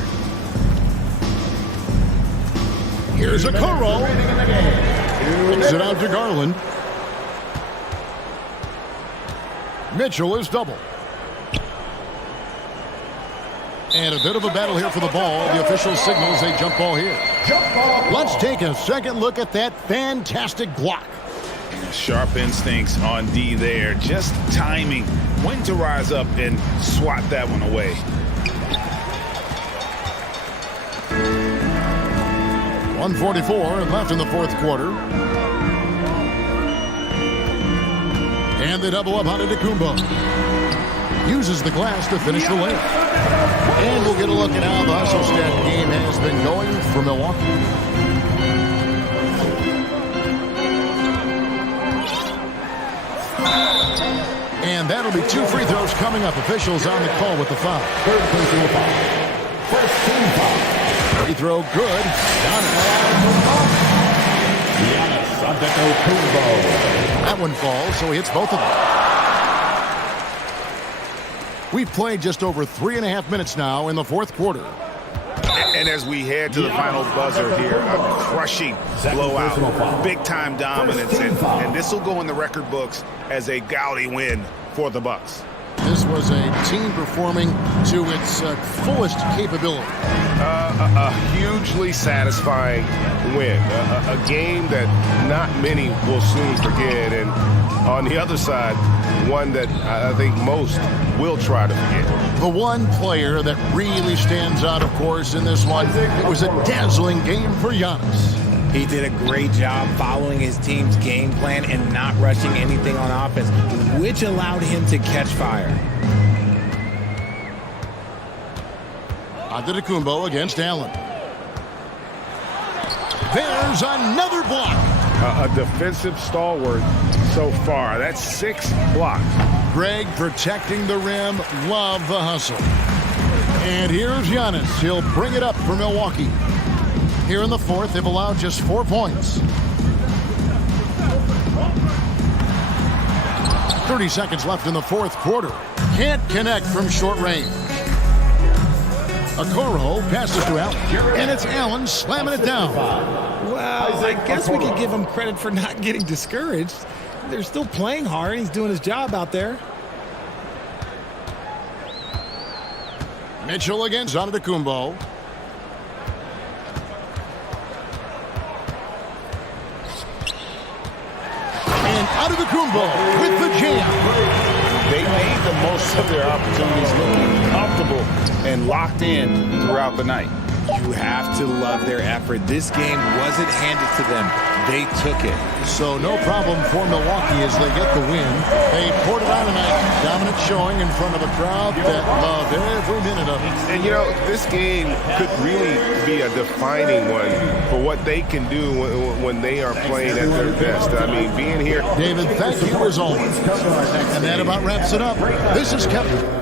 Here's a Kuro. Kicks it out to Garland. Mitchell is double. And a bit of a battle here for the ball. The official signals a jump ball here. Let's take a second look at that fantastic block. Sharp instincts on D there. Just timing when to rise up and swat that one away. .144 left in the fourth quarter. And they double up on Antetokounmpo. Uses the glass to finish the layup. And we'll get a look at how the hustle stat game has been going for Milwaukee. And that'll be 2 free throws coming up. Officials on the call with the foul. Third personal foul. First team foul. Free throw good. That one falls, so he hits both of them. We've played just over 3.5 minutes now in the fourth quarter. And as we head to the final buzzer here, a crushing blowout, big-time dominance, and this will go in the record books as a gaudy win for the Bucks. This was a team performing to its fullest capability. A hugely satisfying win. A game that not many will soon forget. And on the other side, one that I think most will try to forget. The one player that really stands out, of course, in this one, it was a dazzling game for Giannis. He did a great job following his team's game plan and not rushing anything on offense, which allowed him to catch fire. Antetokounmpo against Allen. There's another block. A defensive stalwart so far. That's 6 blocks. Greg protecting the rim. Love the hustle. And here's Giannis. He'll bring it up for Milwaukee. Here in the fourth, they've allowed just 4 points. 30 30 seconds left in the fourth quarter. Can't connect from short range. Okoro passes to Allen. And it's Allen slamming it down. Well, I guess we could give him credit for not getting discouraged. They're still playing hard. He's doing his job out there. Mitchell against Antetokounmpo. And Antetokounmpo with the jam. They made the most of their opportunities, looking comfortable and locked in throughout the night. You have to love their effort. This game wasn't handed to them. They took it. So no problem for Milwaukee as they get the win. They poured it on tonight. Dominant showing in front of a crowd that loved every minute of it. And, you know, this game could really be a defining one for what they can do when they are playing at their best. I mean, being here. David, thank you as always. And that about wraps it up. This is Kevin.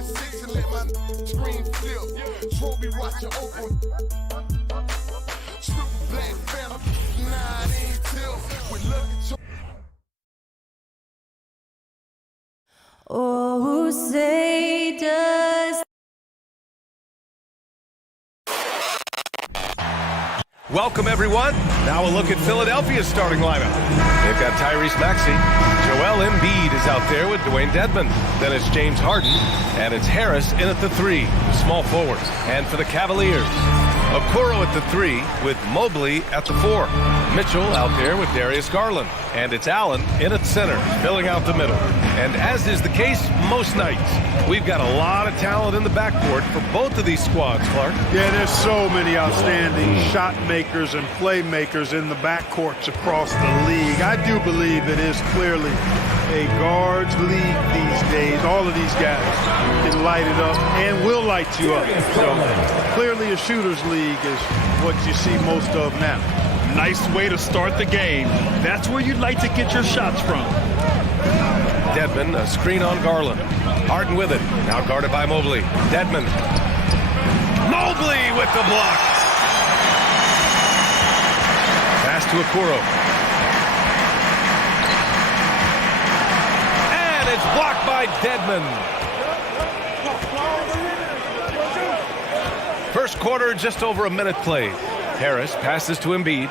26 and let my screen flip. Trophy watch your open. Triple black phantom, 9 tilt with lucky. Oh, say does. Welcome, everyone. Now a look at Philadelphia's starting lineup. They've got Tyrese Maxey. Joel Embiid is out there with Dwayne Dedmon. Then it's James Harden. And it's Harris in at the 3, the small forward. And for the Cavaliers, Okoro at the 3 with Mobley at the 4. Mitchell out there with Darius Garland. And it's Allen in at center, filling out the middle. And as is the case most nights, we've got a lot of talent in the backcourt for both of these squads, Clark. Yeah, there's so many outstanding shot makers and playmakers in the backcourts across the league. I do believe it is clearly a guards league these days. All of these guys can light it up and will light you up. So clearly a shooter's league is what you see most of now. Nice way to start the game. That's where you'd like to get your shots from. Dedmon, a screen on Garland. Harden with it. Now guarded by Mobley. Dedmon. Mobley with the block. Pass to Okoro. And it's blocked by Dedmon. First quarter, just over a minute played. Harris passes to Embiid.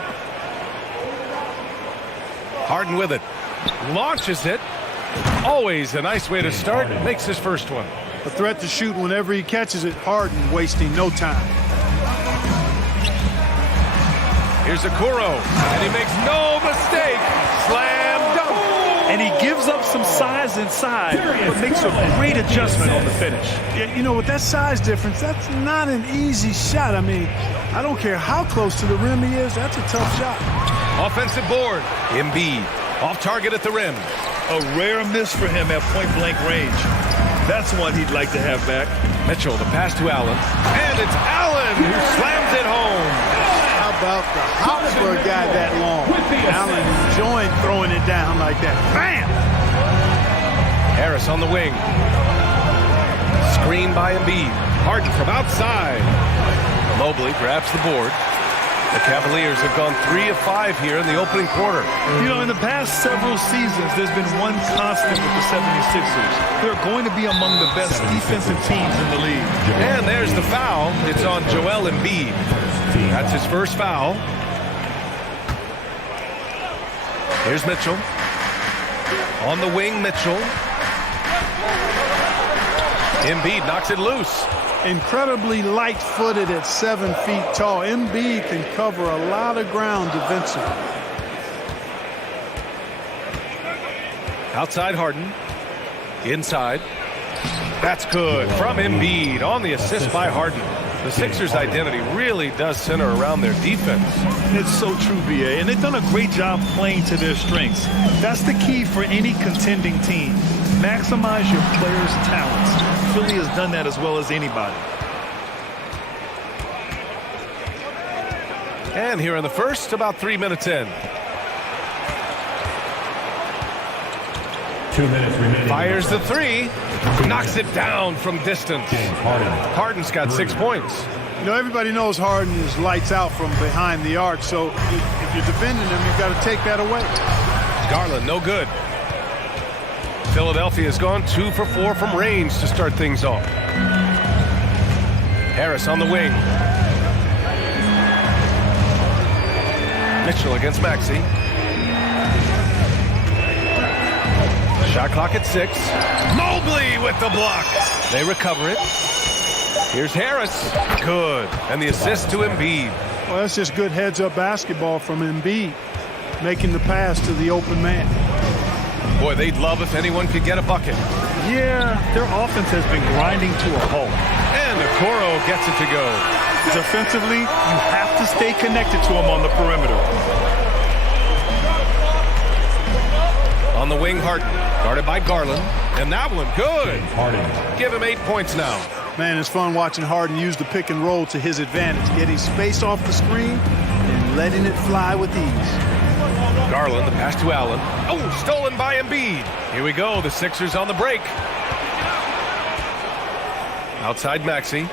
Harden with it. Launches it. Always a nice way to start. Makes his first one. A threat to shoot whenever he catches it. Harden wasting no time. Here's Okoro. And he makes no mistake. Slam dunk. And he gives up some size inside, but makes a great adjustment on the finish. Yeah, you know, with that size difference, that's not an easy shot. I mean, I don't care how close to the rim he is. That's a tough shot. Offensive board. Embiid. Off target at the rim. A rare miss for him at point-blank range. That's one he'd like to have back. Mitchell, the pass to Allen. And it's Allen who slams it home. How about the hops for a guy that long? Allen enjoying throwing it down like that. Bam! Harris on the wing. Screen by Embiid. Harden from outside. Mobley grabs the board. The Cavaliers have gone 3 of 5 here in the opening quarter. You know, in the past several seasons, there's been one constant with the 76ers. They're going to be among the best defensive teams in the league. And there's the foul. It's on Joel Embiid. That's his first foul. Here's Mitchell. On the wing, Mitchell. Embiid knocks it loose. Incredibly light-footed at 7 feet tall. Embiid can cover a lot of ground defensively. Outside Harden. Inside. That's good from Embiid on the assist by Harden. The Sixers' identity really does center around their defense. It's so true, B.A., and they've done a great job playing to their strengths. That's the key for any contending team. Maximize your players' talents. Philly has done that as well as anybody. And here in the first, about 3 minutes in. 2 minutes remaining. Fires the 3. Knocks it down from distance. Harden's got 6 points. You know, everybody knows Harden is lights out from behind the arc, so if you're defending him, you've got to take that away. Garland, no good. Philadelphia has gone 2 for 4 from range to start things off. Harris on the wing. Mitchell against Maxey. Shot clock at 6. Mobley with the block. They recover it. Here's Harris. Good. And the assist to Embiid. Well, that's just good heads-up basketball from Embiid, making the pass to the open man. Boy, they'd love if anyone could get a bucket. Yeah, their offense has been grinding to a halt. And Okoro gets it to go. Defensively, you have to stay connected to him on the perimeter. On the wing, Harden. Guarded by Garland. And that one, good. Harden. Give him 8 points now. Man, it's fun watching Harden use the pick and roll to his advantage, getting space off the screen and letting it fly with ease. Garland, the pass to Allen. Oh, stolen by Embiid. Here we go, the Sixers on the break. Outside Maxey.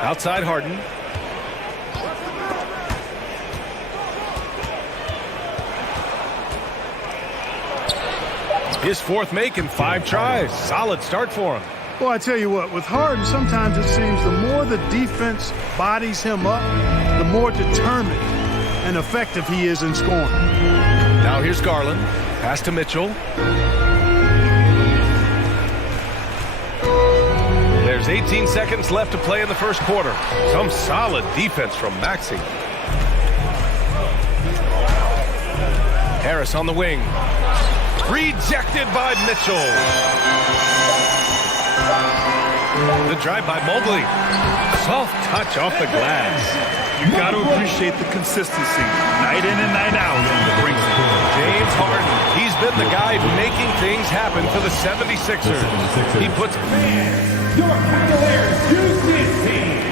Outside Harden. His fourth make in 5 tries. Solid start for him. Well, I tell you what, with Harden, sometimes it seems the more the defense bodies him up, the more determined and effective he is in scoring. Now here's Garland. Pass to Mitchell. There's 18 seconds left to play in the first quarter. Some solid defense from Maxey. Harris on the wing. Rejected by Mitchell. The drive by Mobley. Soft touch off the glass. You got to appreciate the consistency. Night in and night out. Brings it. James Harden. He's been the guy making things happen for the 76ers. He puts... Your Cavaliers Houston team.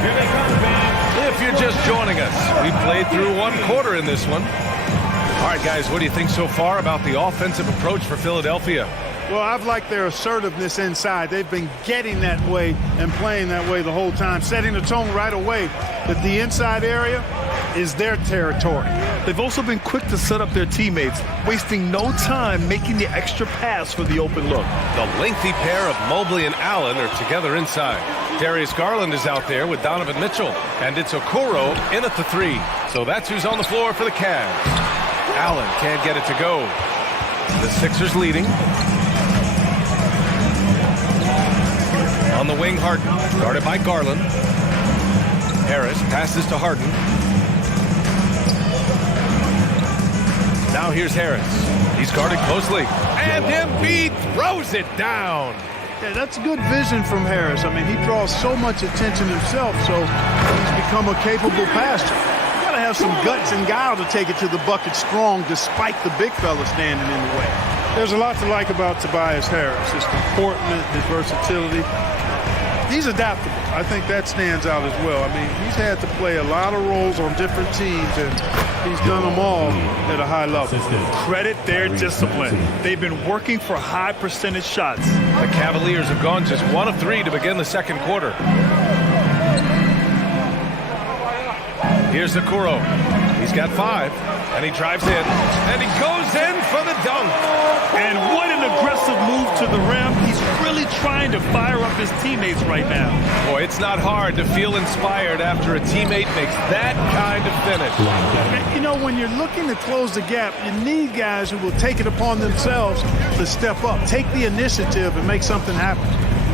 Here they come, fans. If you're just joining us, we played through 1 quarter in this one. All right, guys, what do you think so far about the offensive approach for Philadelphia? Well, I've liked their assertiveness inside. They've been getting that way and playing that way the whole time, setting the tone right away that the inside area is their territory. They've also been quick to set up their teammates, wasting no time making the extra pass for the open look. The lengthy pair of Mobley and Allen are together inside. Darius Garland is out there with Donovan Mitchell, and it's Okoro in at the 3. So that's who's on the floor for the Cavs. Allen can't get it to go. The Sixers leading. On the wing, Harden, guarded by Garland. Harris passes to Harden. Now here's Harris. He's guarded closely. And Embiid throws it down. Yeah, that's good vision from Harris. I mean, he draws so much attention himself, so he's become a capable passer. You gotta have some guts and guile to take it to the bucket strong despite the big fella standing in the way. There's a lot to like about Tobias Harris. His comportment, his versatility. He's adaptable. I think that stands out as well. I mean, he's had to play a lot of roles on different teams, and he's done them all at a high level. Credit their discipline. They've been working for high percentage shots. The Cavaliers have gone just 1 of 3 to begin the second quarter. Here's Okoro. He's got 5, and he drives in, and he goes in for the dunk. And what an aggressive move to the rim. He's really trying to fire up his teammates right now. Boy, it's not hard to feel inspired after a teammate makes that kind of finish. You know, when you're looking to close the gap, you need guys who will take it upon themselves to step up, take the initiative, and make something happen.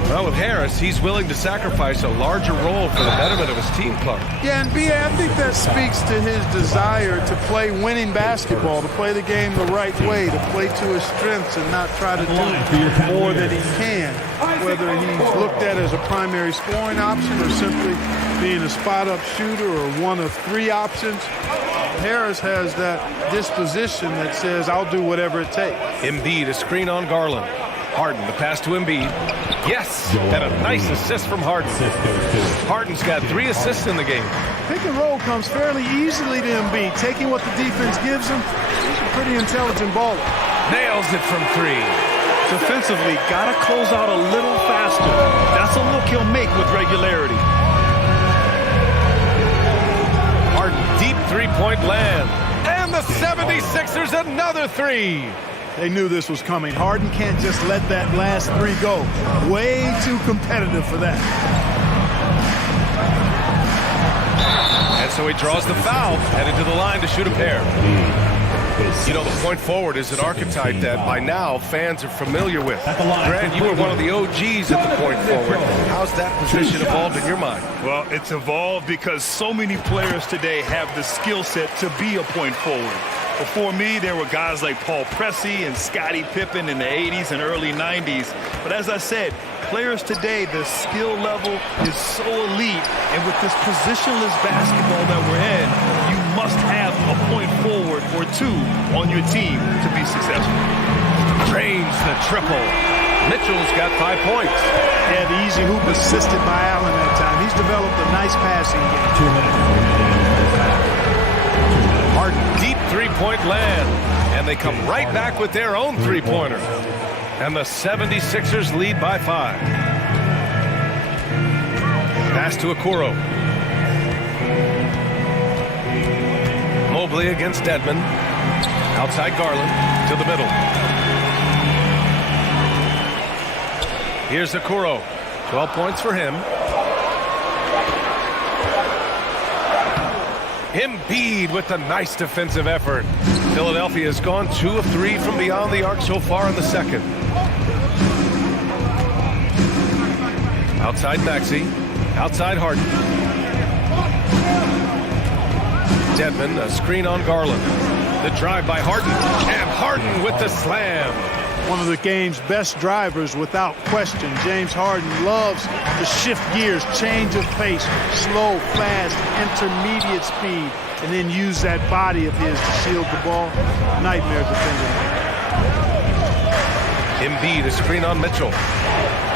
Well, with Harris, he's willing to sacrifice a larger role for the betterment of his team club. Yeah, and B.A., I think that speaks to his desire to play winning basketball, to play the game the right way, to play to his strengths and not try to do more than he can, whether he's looked at as a primary scoring option or simply being a spot-up shooter or 1 of 3 options. Harris has that disposition that says, I'll do whatever it takes. Embiid, a screen on Garland. Harden, the pass to Embiid. Yes, and a nice assist from Harden. Harden's got 3 assists in the game. Pick and roll comes fairly easily to Embiid. Taking what the defense gives him, he's a pretty intelligent baller. Nails it from 3. Defensively, got to close out a little faster. That's a look he'll make with regularity. Harden, deep 3-point land. And the 76ers, another 3. They knew this was coming. Harden can't just let that last 3 go. Way too competitive for that. And so he draws the foul, headed to the line to shoot a pair. You know, the point forward is an archetype that by now fans are familiar with. Grant, you were one of the OGs at the point forward. How's that position evolved in your mind? Well, it's evolved because so many players today have the skill set to be a point forward. Before me, there were guys like Paul Pressey and Scottie Pippen in the 80s and early 90s. But as I said, players today, the skill level is so elite. And with this positionless basketball that we're in, you must have a point forward or 2 on your team to be successful. Drains the triple. Mitchell's got 5 points. Yeah, the easy hoop assisted by Allen that time. He's developed a nice passing game. 2 minutes. Harden, deep 3-point land. And they come right back with their own 3-pointer. And the 76ers lead by 5. Pass to Okoro. Mobley against Dedmon. Outside Garland to the middle. Here's Okoro. 12 points for him. Embiid with the nice defensive effort. Philadelphia has gone 2 of 3 from beyond the arc so far in the second. Outside Maxey. Outside Harden. Dedmon, a screen on Garland. The drive by Harden. And Harden with the slam. One of the game's best drivers without question. James Harden loves to shift gears, change of pace, slow, fast, intermediate speed, and then use that body of his to shield the ball. Nightmare defending. Embiid, a screen on Mitchell.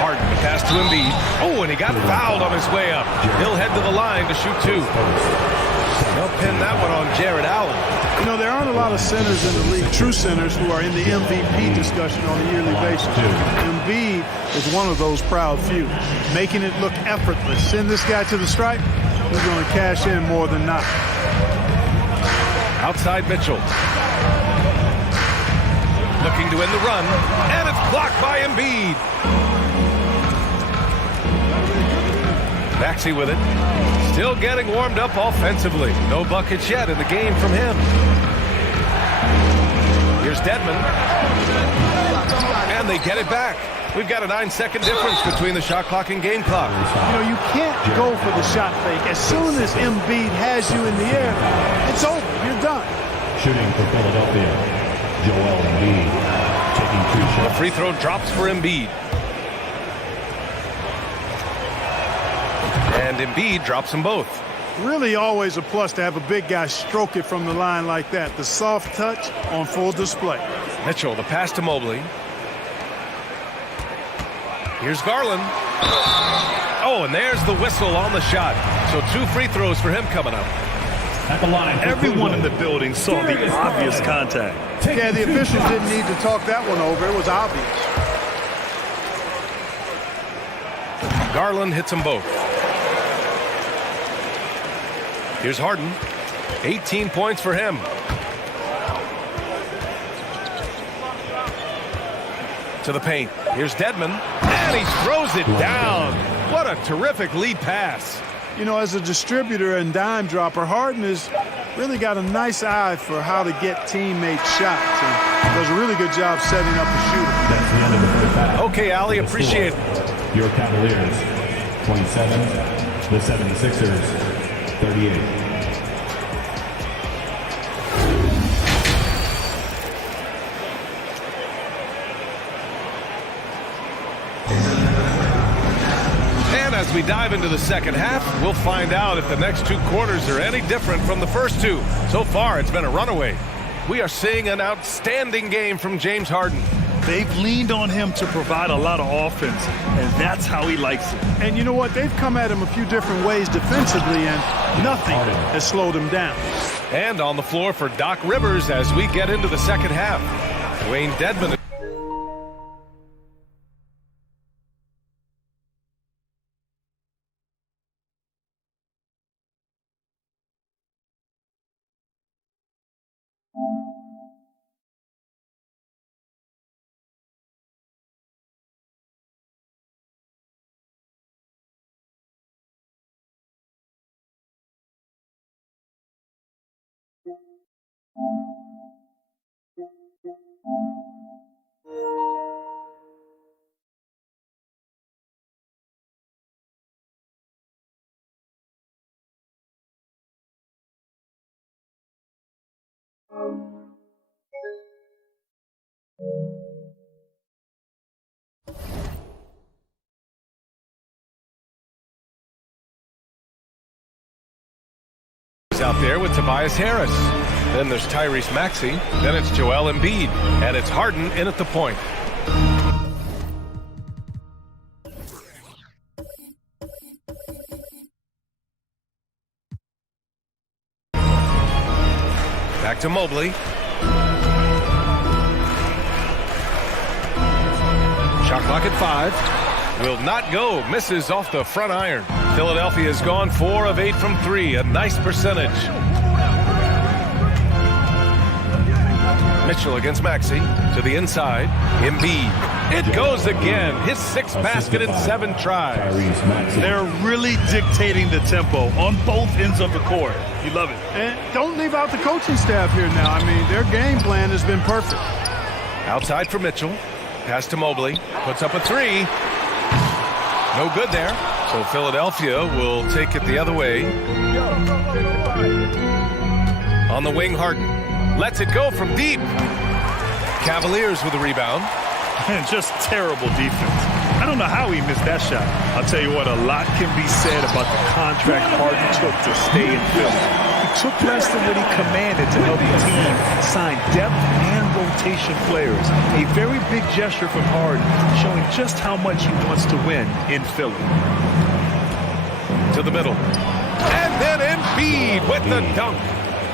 Harden, the pass to Embiid. Oh, and he got fouled on his way up. He'll head to the line to shoot 2. They'll pin that one on Jared Allen. You know, there aren't a lot of centers in the league, true centers, who are in the MVP discussion on a yearly basis. Embiid is one of those proud few, making it look effortless. Send this guy to the stripe, he's going to cash in more than not. Outside Mitchell. Looking to end the run, and it's blocked by Embiid. Maxey with it. Still getting warmed up offensively. No buckets yet in the game from him. Here's Dedmon. And they get it back. We've got a 9-second difference between the shot clock and game clock. You know, you can't go for the shot fake. As soon as Embiid has you in the air, it's over. You're done. Shooting for Philadelphia, Joel Embiid taking 2 shots. The free throw drops for Embiid. And Embiid drops them both. Really always a plus to have a big guy stroke it from the line like that. The soft touch on full display. Mitchell, the pass to Mobley. Here's Garland. Oh, and there's the whistle on the shot. So 2 free throws for him coming up. At the line, everyone in the building saw the obvious contact. Yeah, the officials didn't need to talk that one over. It was obvious. Garland hits them both. Here's Harden. 18 points for him. To the paint. Here's Dedmon. And he throws it down. What a terrific lead pass. You know, as a distributor and dime dropper, Harden has really got a nice eye for how to get teammate shots. And does a really good job setting up a shooter. That's the end of the first half. Okay, Ali, appreciate it. Your Cavaliers, 27. The 76ers, 38. As we dive into the second half, we'll find out if the next 2 quarters are any different from the first 2. So far, it's been a runaway. We are seeing an outstanding game from James Harden. They've leaned on him to provide a lot of offense, and that's how he likes it. And you know what? They've come at him a few different ways defensively, and nothing has slowed him down. And on the floor for Doc Rivers as we get into the second half. Dwayne Dedmon. Out there with Tobias Harris. Then there's Tyrese Maxey. Then it's Joel Embiid. And it's Harden in at the point. Back to Mobley. Shot clock at 5. Will not go. Misses off the front iron. Philadelphia has gone 4 of 8 from 3. A nice percentage. Mitchell against Maxey. To the inside. Embiid. It goes again. His 6th basket in 7 tries. They're really dictating the tempo on both ends of the court. You love it. And don't leave out the coaching staff here now. I mean, their game plan has been perfect. Outside for Mitchell. Pass to Mobley. Puts up a 3. No good there. So Philadelphia will take it the other way. On the wing, Harden. Lets it go from deep. Cavaliers with the rebound. And just terrible defense. I don't know how he missed that shot. I'll tell you what, a lot can be said about the contract Harden took to stay in Philly. He took less than what he commanded to help the team sign depth and rotation players. A very big gesture from Harden, showing just how much he wants to win in Philly. To the middle. And then Embiid with the dunk.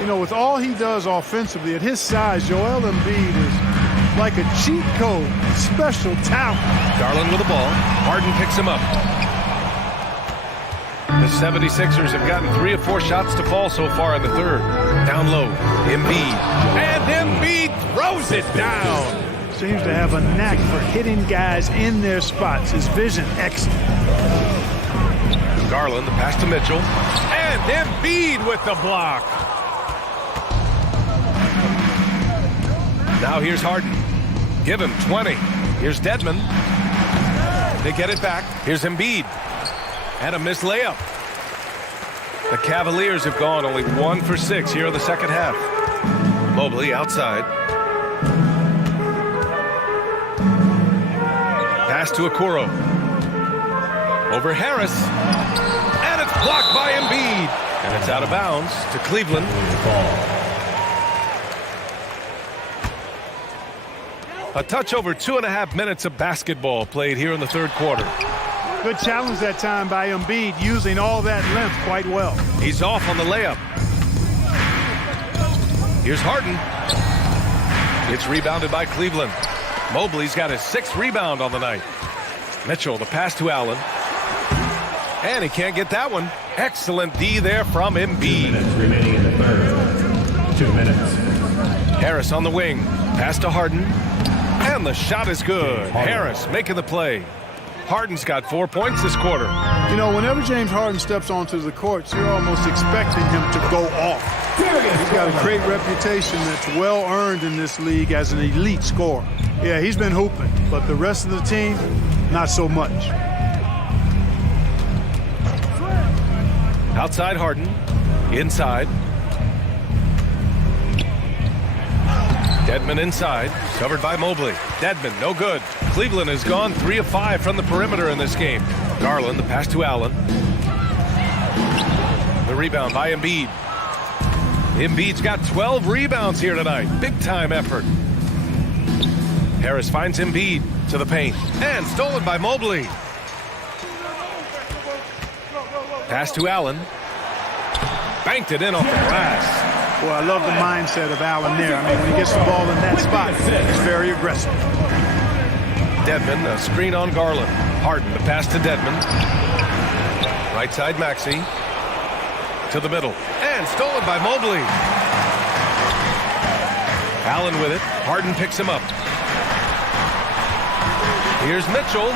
You know, with all he does offensively, at his size, Joel Embiid is like a cheat code, special talent. Garland with the ball. Harden picks him up. The 76ers have gotten 3 of 4 shots to fall so far in the third. Down low, Embiid. And Embiid throws it down. Seems to have a knack for hitting guys in their spots. His vision, excellent. Garland, the pass to Mitchell. And Embiid with the block. Now here's Harden. Give him 20. Here's Dedmon. They get it back. Here's Embiid. And a missed layup. The Cavaliers have gone only 1 for 6 here in the second half. Mobley outside. Pass to Okoro. Over Harris. And it's blocked by Embiid. And it's out of bounds to Cleveland. A touch over 2.5 minutes of basketball played here in the third quarter. Good challenge that time by Embiid, using all that length quite well. He's off on the layup. Here's Harden. It's rebounded by Cleveland. Mobley's got his 6th rebound on the night. Mitchell, the pass to Allen. And he can't get that one. Excellent D there from Embiid. 2 minutes remaining in the third. 2 minutes. Harris on the wing. Pass to Harden. And the shot is good. Harris making the play. Harden's got 4 points this quarter. You know, whenever James Harden steps onto the court, you're almost expecting him to go off. He's got a great reputation that's well earned in this league as an elite scorer. Yeah, he's been hooping, but the rest of the team, not so much. Outside Harden. Inside. Dedmon inside, covered by Mobley. Dedmon, no good. Cleveland has gone 3 of 5 from the perimeter in this game. Garland, the pass to Allen. The rebound by Embiid. Embiid's got 12 rebounds here tonight. Big time effort. Harris finds Embiid to the paint. And stolen by Mobley. Pass to Allen. Banked it in off the glass. Well, I love the mindset of Allen there. I mean, when he gets the ball in that spot, he's very aggressive. Dedmon, a screen on Garland. Harden, the pass to Dedmon. Right side, Maxey. To the middle. And stolen by Mobley. Allen with it. Harden picks him up. Here's Mitchell.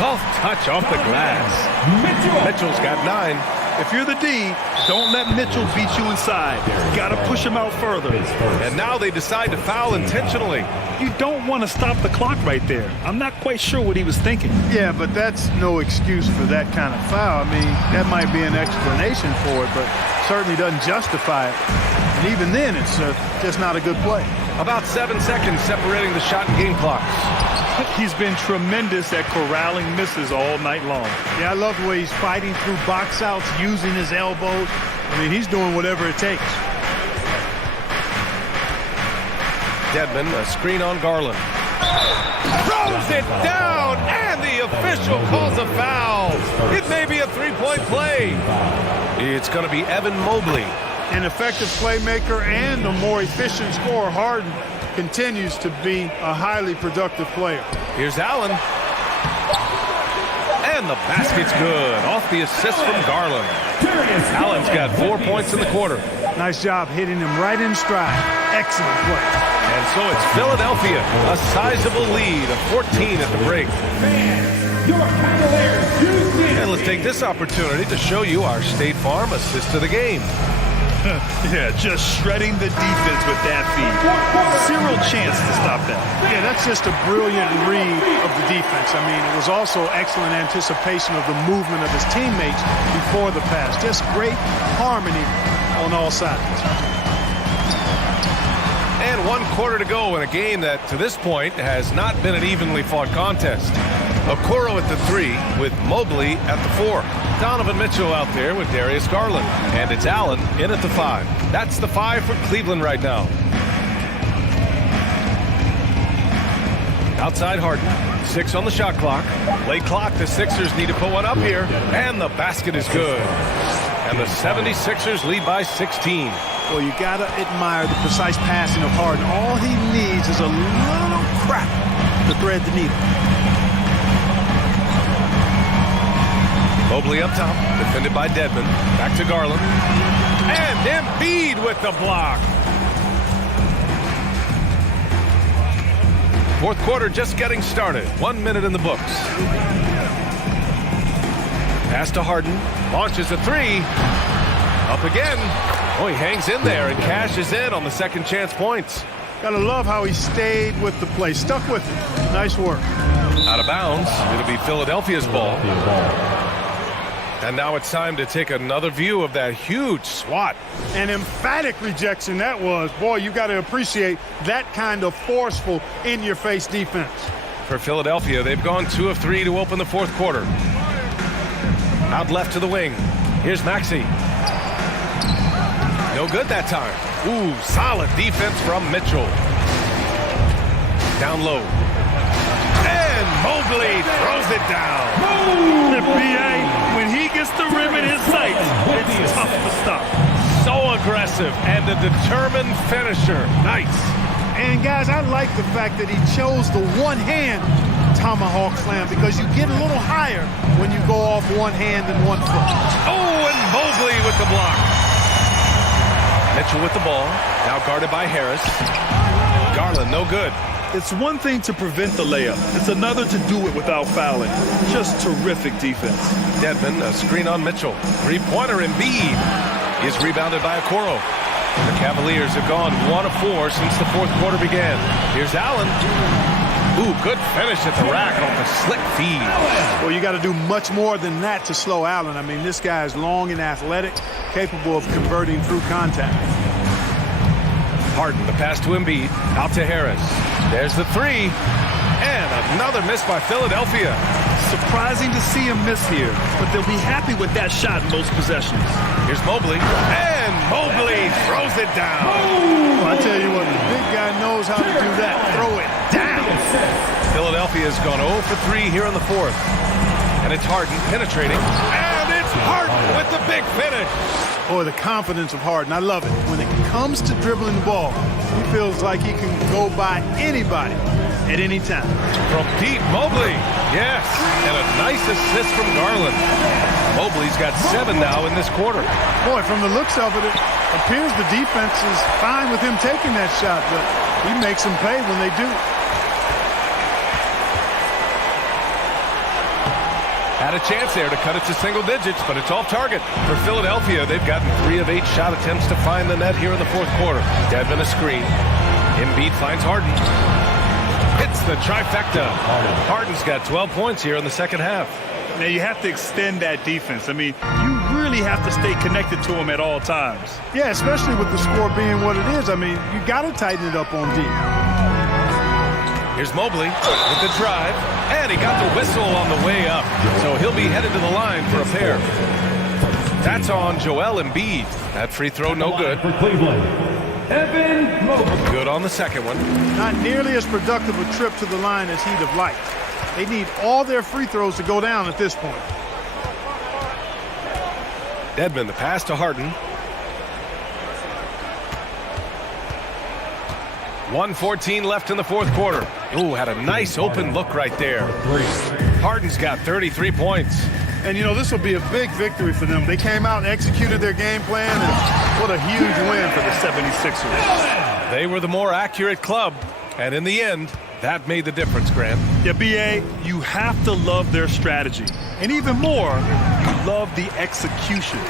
Soft touch off the glass. Mitchell's got 9. If you're the D, don't let Mitchell beat you inside. You got to push him out further. And now they decide to foul intentionally. You don't want to stop the clock right there. I'm not quite sure what he was thinking. Yeah, but that's no excuse for that kind of foul. I mean, that might be an explanation for it, but certainly doesn't justify it. And even then, it's just not a good play. About 7 seconds separating the shot and game clocks. He's been tremendous at corralling misses all night long. Yeah, I love the way he's fighting through box outs, using his elbows. I mean, he's doing whatever it takes. Dedmon, a screen on Garland. Throws it down, and the official calls a foul. It may be a 3-point play. It's going to be Evan Mobley. An effective playmaker and a more efficient scorer, Harden, continues to be a highly productive player. Here's Allen. And the basket's good. Off the assist from Garland. Allen's got 4 points in the quarter. Nice job hitting him right in stride. Excellent play. And so it's Philadelphia, a sizable lead of 14 at the break. And let's take this opportunity to show you our State Farm assist to the game. Yeah, just shredding the defense with that feed. Zero chance to stop that. Yeah, that's just a brilliant read of the defense. I mean, it was also excellent anticipation of the movement of his teammates before the pass. Just great harmony on all sides. And 1 quarter to go in a game that, to this point, has not been an evenly fought contest. Okoro at the 3 with Mobley at the 4. Donovan Mitchell out there with Darius Garland. And it's Allen in at the 5. That's the 5 for Cleveland right now. Outside Harden. 6 on the shot clock. Late clock. The Sixers need to put one up here. And the basket is good. And the 76ers lead by 16. Well, you got to admire the precise passing of Harden. All he needs is a little crack to thread the needle. Mobley up top, defended by Dedmon. Back to Garland. And Embiid with the block. Fourth quarter just getting started. 1 minute in the books. Pass to Harden. Launches a 3. Up again. Oh, he hangs in there and cashes in on the second chance points. Gotta love how he stayed with the play. Stuck with it. Nice work. Out of bounds. It'll be Philadelphia's ball. And now it's time to take another view of that huge swat. An emphatic rejection that was. Boy, you got to appreciate that kind of forceful, in-your-face defense. For Philadelphia, they've gone 2 of 3 to open the fourth quarter. Out left to the wing. Here's Maxey. No good that time. Ooh, solid defense from Mitchell. Down low. And Mobley throws it down. BA, when he gets the rim in his sights, it's tough to stop. So aggressive and a determined finisher. Nice. And guys, I like the fact that he chose the one-hand tomahawk slam because you get a little higher when you go off one hand and 1 foot. Oh, and Mobley with the block. Mitchell with the ball. Now guarded by Harris. Garland, no good. It's one thing to prevent the layup. It's another to do it without fouling. Just terrific defense. Dedmon, a screen on Mitchell. Three-pointer Embiid is rebounded by Okoro. The Cavaliers have gone 1 of 4 since the fourth quarter began. Here's Allen. Ooh, good finish at the rack on the slick feed. Well, you got to do much more than that to slow Allen. I mean, this guy is long and athletic, capable of converting through contact. Harden, the pass to Embiid. Out to Harris. There's the 3. And another miss by Philadelphia. Surprising to see him miss here, but they'll be happy with that shot most possessions. Here's Mobley. And Mobley throws it down. Oh, I tell you what, the big guy knows how to do that. Throw it down. Philadelphia's gone 0 for 3 here in the fourth. And it's Harden penetrating. And it's Harden with the big finish. Boy, the confidence of Harden, I love it. When it comes to dribbling the ball, he feels like he can go by anybody at any time. From deep, Mobley. Yes, and a nice assist from Garland. Mobley's got 7 now in this quarter. Boy, from the looks of it, it appears the defense is fine with him taking that shot, but he makes them pay when they do. Had a chance there to cut it to single digits, but it's off target. For Philadelphia, they've gotten 3 of 8 shot attempts to find the net here in the fourth quarter. Dedmon a screen. Embiid finds Harden. Hits the trifecta. Harden's got 12 points here in the second half. Now you have to extend that defense. I mean, you really have to stay connected to him at all times. Yeah, especially with the score being what it is. I mean, you got to tighten it up on D. Here's Mobley with the drive, and he got the whistle on the way up. So he'll be headed to the line for a pair. That's on Joel Embiid. That free throw no good. For Cleveland, Evan Mobley. Good on the second one. Not nearly as productive a trip to the line as he'd have liked. They need all their free throws to go down at this point. Dedmon, the pass to Harden. 1:14 left in the fourth quarter. Ooh, had a nice open look right there. Harden's got 33 points. And, you know, this will be a big victory for them. They came out and executed their game plan, and what a huge win for the 76ers. They were the more accurate club, and in the end, that made the difference, Grant. Yeah, B.A., you have to love their strategy. And even more, you love the execution.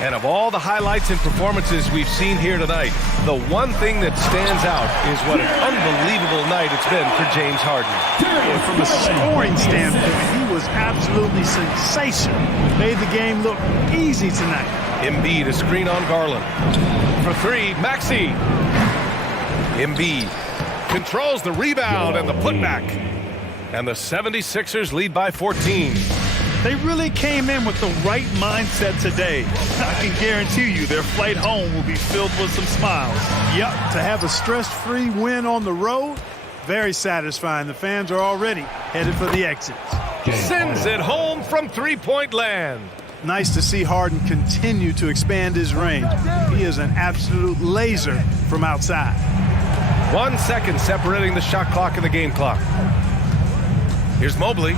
And of all the highlights and performances we've seen here tonight, the one thing that stands out is what an unbelievable night it's been for James Harden. Yeah, from a scoring standpoint, he was absolutely sensational. Made the game look easy tonight. Embiid, a screen on Garland. For three, Maxey. Embiid controls the rebound and the putback. And the 76ers lead by 14. They really came in with the right mindset today. I can guarantee you their flight home will be filled with some smiles. Yep, to have a stress-free win on the road, very satisfying. The fans are already headed for the exits. Sends it home from three-point land. Nice to see Harden continue to expand his range. He is an absolute laser from outside. 1 second separating the shot clock and the game clock. Here's Mobley.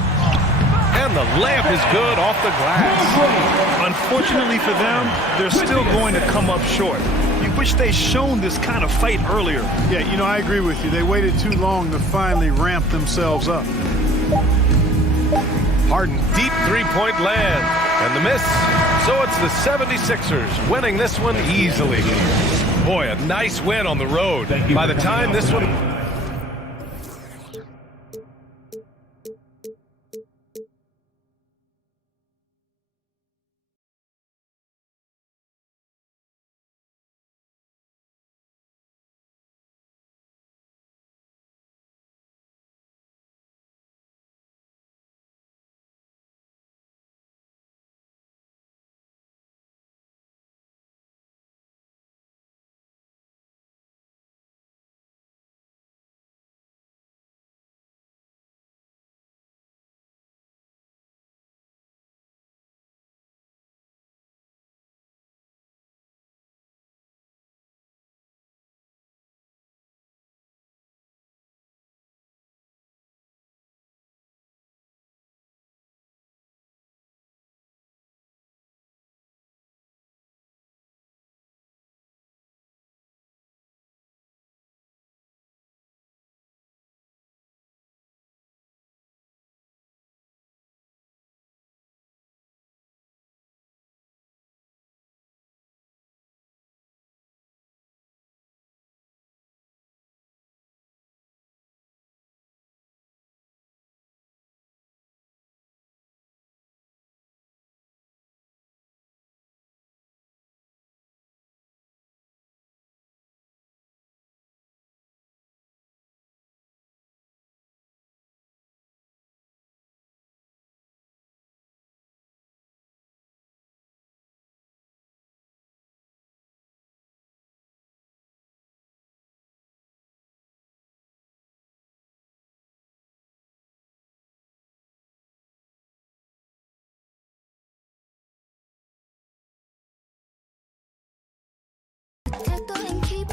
And the layup is good off the glass. Unfortunately for them, they're still going to come up short. You wish they'd shown this kind of fight earlier. Yeah, you know, I agree with you. They waited too long to finally ramp themselves up. Harden, deep three-point land. And the miss. So it's the 76ers winning this one easily. Boy, a nice win on the road. By the time this one...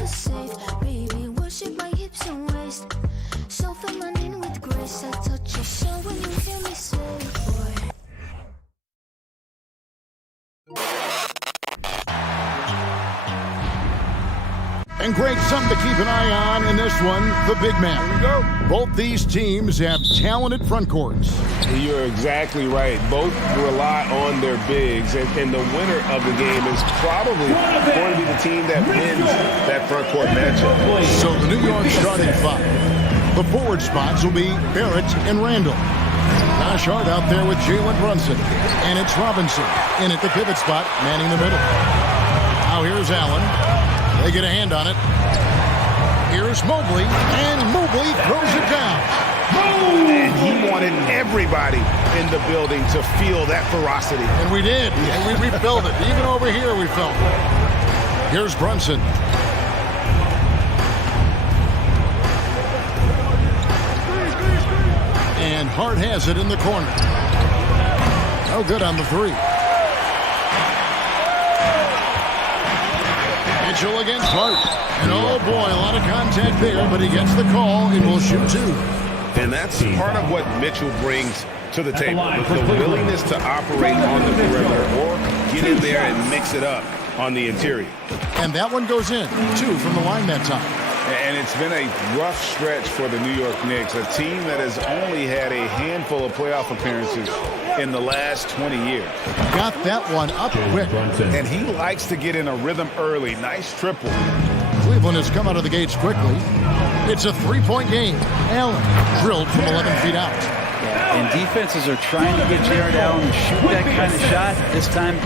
Safe, baby, worship my hips and waist. So feminine with grace, I touch your soul when you hear me say, boy. And great, something to keep an eye on in this one, the big man. Here we go. Both these teams have talented front courts. You're exactly right. Both rely on their bigs, and the winner of the game is probably going to be the team that wins that front court matchup. So the New York starting five. The forward spots will be Barrett and Randall. Josh Hart out there with Jalen Brunson. And it's Robinson in at the pivot spot, manning the middle. Now here's Allen. They get a hand on it. Here's Mobley, and Mobley throws it down. And he wanted everybody in the building to feel that ferocity. And we did. And we felt it. Even over here, we felt it. Here's Brunson. And Hart has it in the corner. No good on the three. Mitchell against Hart. And oh boy, a lot of contact there, but he gets the call and will shoot 2. And that's part of what Mitchell brings to the table, with the willingness to operate on the perimeter or get in there and mix it up on the interior. And that one goes in. 2 from the line that time. And it's been a rough stretch for the New York Knicks, a team that has only had a handful of playoff appearances in the last 20 years. Got that one up quick. And he likes to get in a rhythm early. Nice triple. Cleveland has come out of the gates quickly. It's a 3-point game. Allen drilled from 11 feet out. And defenses are trying to get Jared Allen to shoot that kind of shot. This time,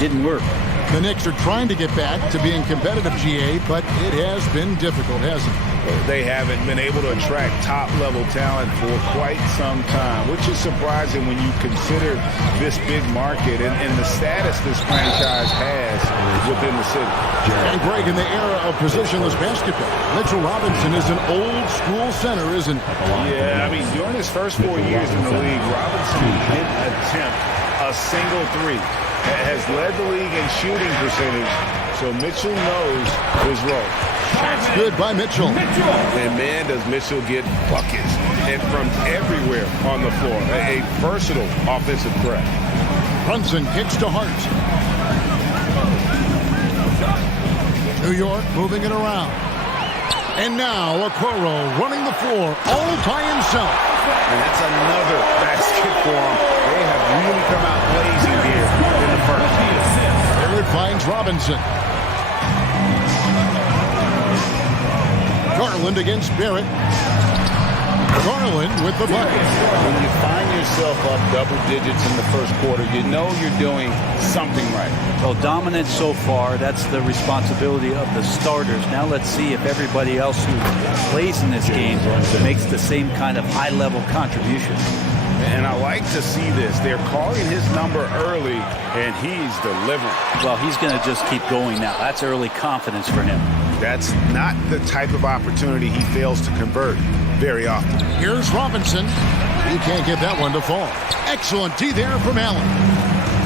didn't work. The Knicks are trying to get back to being competitive, GA, but it has been difficult, hasn't it? They haven't been able to attract top-level talent for quite some time, which is surprising when you consider this big market and the status this franchise has within the city. And Greg, in the era of positionless basketball, Mitchell Robinson is an old-school center, isn't he? Yeah, I mean, during his first 4 years in the league, Robinson didn't attempt a single 3. Has led the league in shooting percentage, so Mitchell knows his role. That's good by Mitchell. And man, does Mitchell get buckets and from everywhere on the floor. A versatile offensive threat. Brunson kicks to Hart. New York moving it around. And now Okoro running the floor all by himself. And that's another basket for him. They have really come out blazing here in the first. There it finds Robinson. Garland against Barrett. Garland with the bucket. When you find yourself up double digits in the first quarter, you know you're doing something right. Well, dominant so far, that's the responsibility of the starters. Now let's see if everybody else who plays in this game makes the same kind of high-level contribution. And I like to see this. They're calling his number early, and he's delivering. Well, he's going to just keep going now. That's early confidence for him. That's not the type of opportunity he fails to convert very often. Here's Robinson. He can't get that one to fall. Excellent D there from Allen.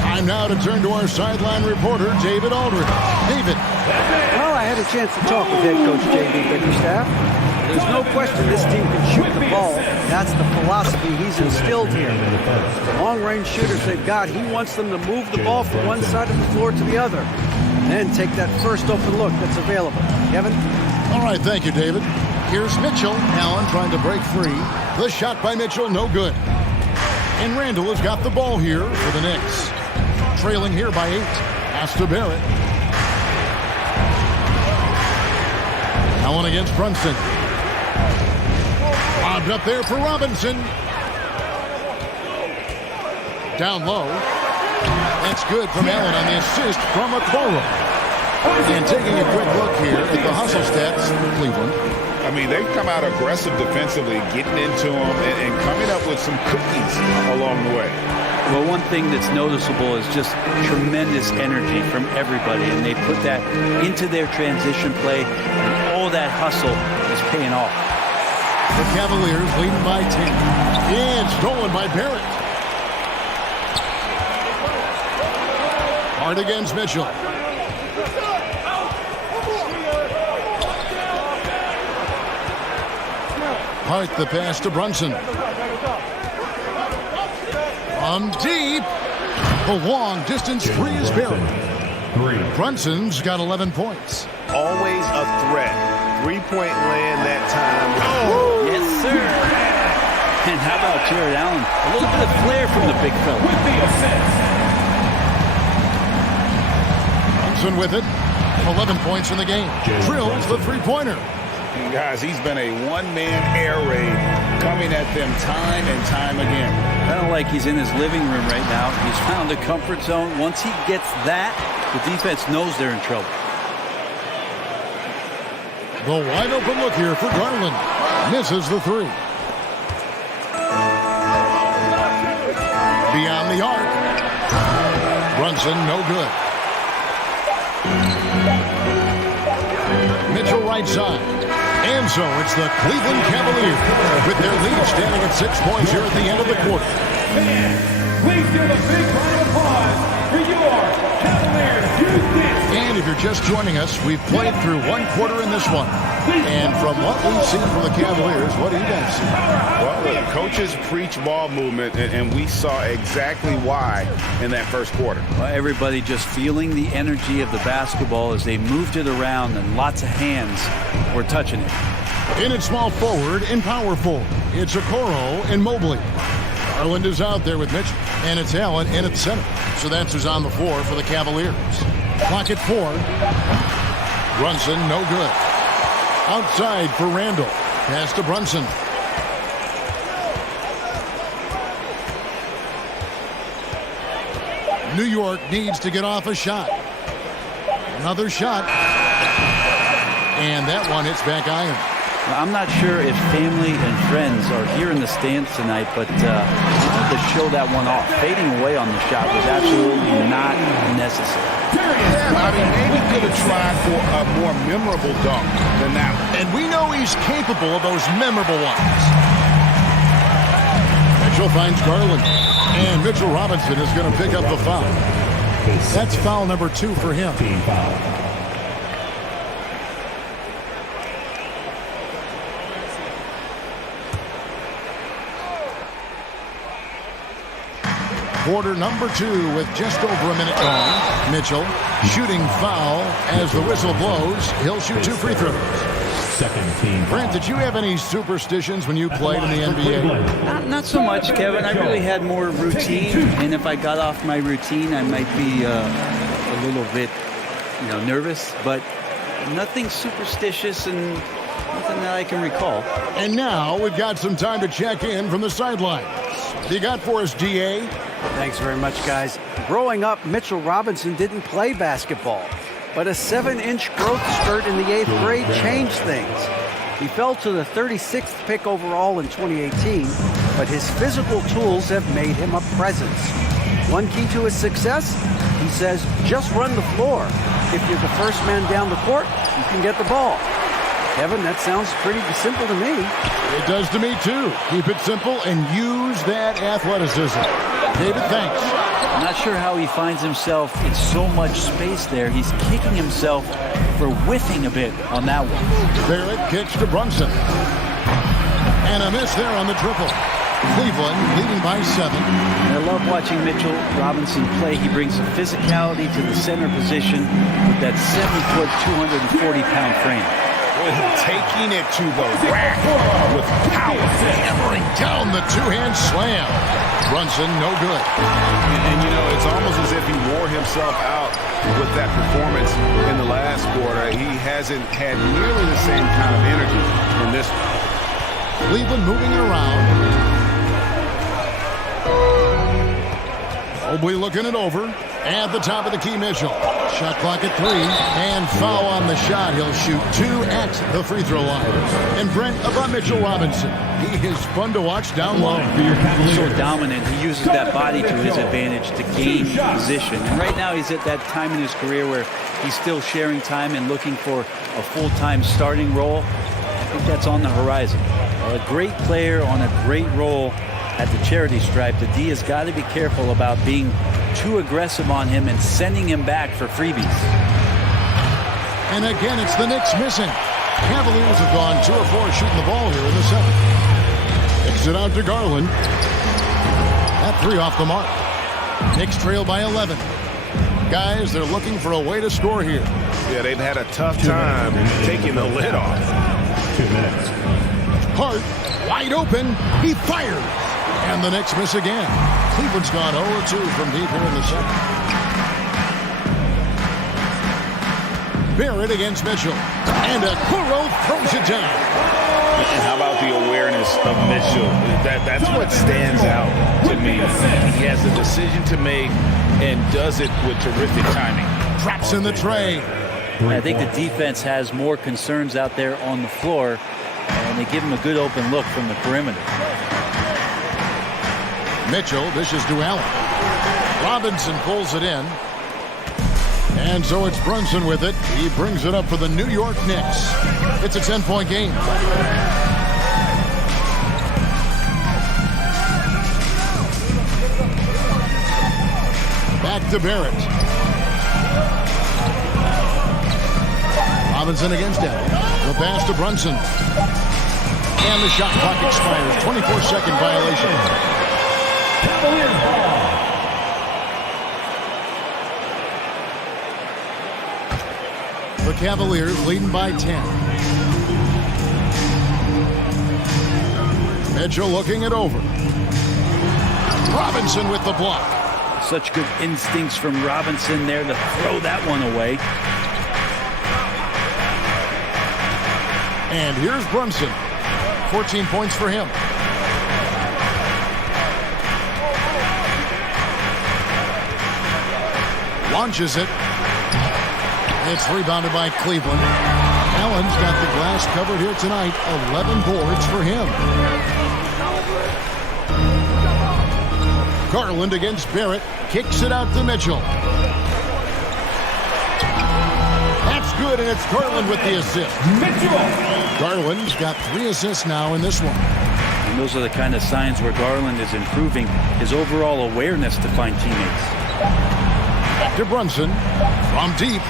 Time now to turn to our sideline reporter, David Aldridge. David. Well, I had a chance to talk with head coach J.B. Bickerstaff. There's no question this team can shoot the ball. That's the philosophy he's instilled here. The long-range shooters they've got, he wants them to move the ball from one side of the floor to the other. And then take that first open look that's available. Kevin? All right, thank you, David. Here's Mitchell. Allen trying to break free. The shot by Mitchell, no good. And Randall has got the ball here for the Knicks. Trailing here by 8. Pass to Barrett. Allen against Brunson. Lobbed up there for Robinson. Down low. That's good from Allen on the assist from Okoro. And taking a quick look here at the hustle stats for Cleveland. I mean, they've come out aggressive defensively, getting into them and coming up with some cookies along the way. Well, one thing that's noticeable is just tremendous energy from everybody, and they put that into their transition play, and all that hustle is paying off. The Cavaliers leading by 10. And stolen by Barrett. Hard against Mitchell. Hart the pass to Brunson. From deep. The long distance 3 is Barrett. Brunson's got 11 points. Always a threat. 3-point land that time. Oh, yes, sir. And how about Jared Allen? A little bit of flair from the big fella. With the assist. Brunson with it. 11 points in the game. Drills the three-pointer. Guys, he's been a one-man air raid coming at them time and time again. Kind of like he's in his living room right now. He's found a comfort zone. Once he gets that, the defense knows they're in trouble. The wide open look here for Garland. Misses the 3. Beyond the arc. Brunson, no good. Mitchell right side. And so it's the Cleveland Cavaliers with their lead standing at 6 points here at the end of the quarter. Fans, please give a big round of applause for your Cavaliers. And if you're just joining us, we've played through one quarter in this one. And from what we've seen from the Cavaliers, what do you guys see? Well, the coaches preach ball movement, and we saw exactly why in that first quarter. Well, everybody just feeling the energy of the basketball as they moved it around, and lots of hands were touching it. In at small forward and power forward, it's Okoro and Mobley. Garland is out there with Mitchell, and it's Allen in at center. So that's who's on the floor for the Cavaliers. Clock at 4. Brunson, no good. Outside for Randall. Pass to Brunson. New York needs to get off a shot. Another shot. And that one hits back iron. I'm not sure if family and friends are here in the stands tonight, but you need to show that one off. Fading away on the shot was absolutely not necessary. Yeah, I mean, maybe could have tried for a more memorable dunk than that one. And we know he's capable of those memorable ones. Mitchell finds Garland. And Mitchell Robinson is going to pick up the foul. That's foul number 2 for him. Team foul. Quarter number 2 with just over a minute gone. Mitchell shooting foul as the whistle blows. He'll shoot 2 free throws. Second team. Brent, did you have any superstitions when you played in the NBA? Not so much, Kevin. I really had more routine, and if I got off my routine, I might be a little bit, nervous, but nothing superstitious and nothing that I can recall. And now we've got some time to check in from the sidelines. You got for us, DA? Thanks very much, guys. Growing up, Mitchell Robinson didn't play basketball, but a 7-inch growth spurt in the 8th grade changed things. He fell to the 36th pick overall in 2018, but his physical tools have made him a presence. One key to his success, he says, just run the floor. If you're the first man down the court, you can get the ball. Kevin, that sounds pretty simple to me. It does to me, too. Keep it simple and use that athleticism. David, thanks. I'm not sure how he finds himself in so much space there. He's kicking himself for whiffing a bit on that one. Barrett kicks to Brunson. And a miss there on the triple. Cleveland leading by 7. I love watching Mitchell Robinson play. He brings a physicality to the center position with that 7-foot, 240-pound frame. Taking it to the rack with power. Hammering down the 2-hand slam. Brunson, no good. And it's almost as if he wore himself out with that performance in the last quarter. He hasn't had nearly the same kind of energy in this one. Cleveland moving it around. Mobley looking it over. At the top of the key, Mitchell. Shot clock at 3. And foul on the shot. He'll shoot 2 at the free throw line. And Brent, about Mitchell Robinson. He is fun to watch down low. He's so dominant. He uses that body to his advantage to gain position. And right now he's at that time in his career where he's still sharing time and looking for a full-time starting role. I think that's on the horizon. A great player on a great role at the charity stripe. The D has got to be careful about being too aggressive on him and sending him back for freebies. And again, it's the Knicks missing. Cavaliers have gone 2 of 4 shooting the ball here in the 7th. Kicks it out to Garland. That 3 off the mark. Knicks trail by 11. Guys, they're looking for a way to score here. Yeah, they've had a tough time taking the lid off. 2 minutes. Hart, wide open. He fires. And the Knicks miss again. Cleveland's gone 0-2 from deep here in the 7th. Barrett against Mitchell. And Okoro throws it down. And how about the awareness of Mitchell? That's what stands out to me. He has a decision to make and does it with terrific timing. Drops in the tray. I think the defense has more concerns out there on the floor, and they give him a good open look from the perimeter. Mitchell dishes to Allen. Robinson pulls it in. And so it's Brunson with it. He brings it up for the New York Knicks. It's a 10-point game. Back to Barrett. Robinson against Allen. The pass to Brunson. And the shot clock expires. 24-second violation. Cavaliers ball. The Cavaliers leading by 10. Mitchell looking it over. Robinson with the block. Such good instincts from Robinson there to throw that one away. And here's Brunson. 14 points for him. Launches it. It's rebounded by Cleveland. Allen's got the glass covered here tonight. 11 boards for him. Garland against Barrett. Kicks it out to Mitchell. That's good, and it's Garland with the assist. Mitchell. Garland's got 3 assists now in this one. And those are the kind of signs where Garland is improving his overall awareness to find teammates. To Brunson from deep.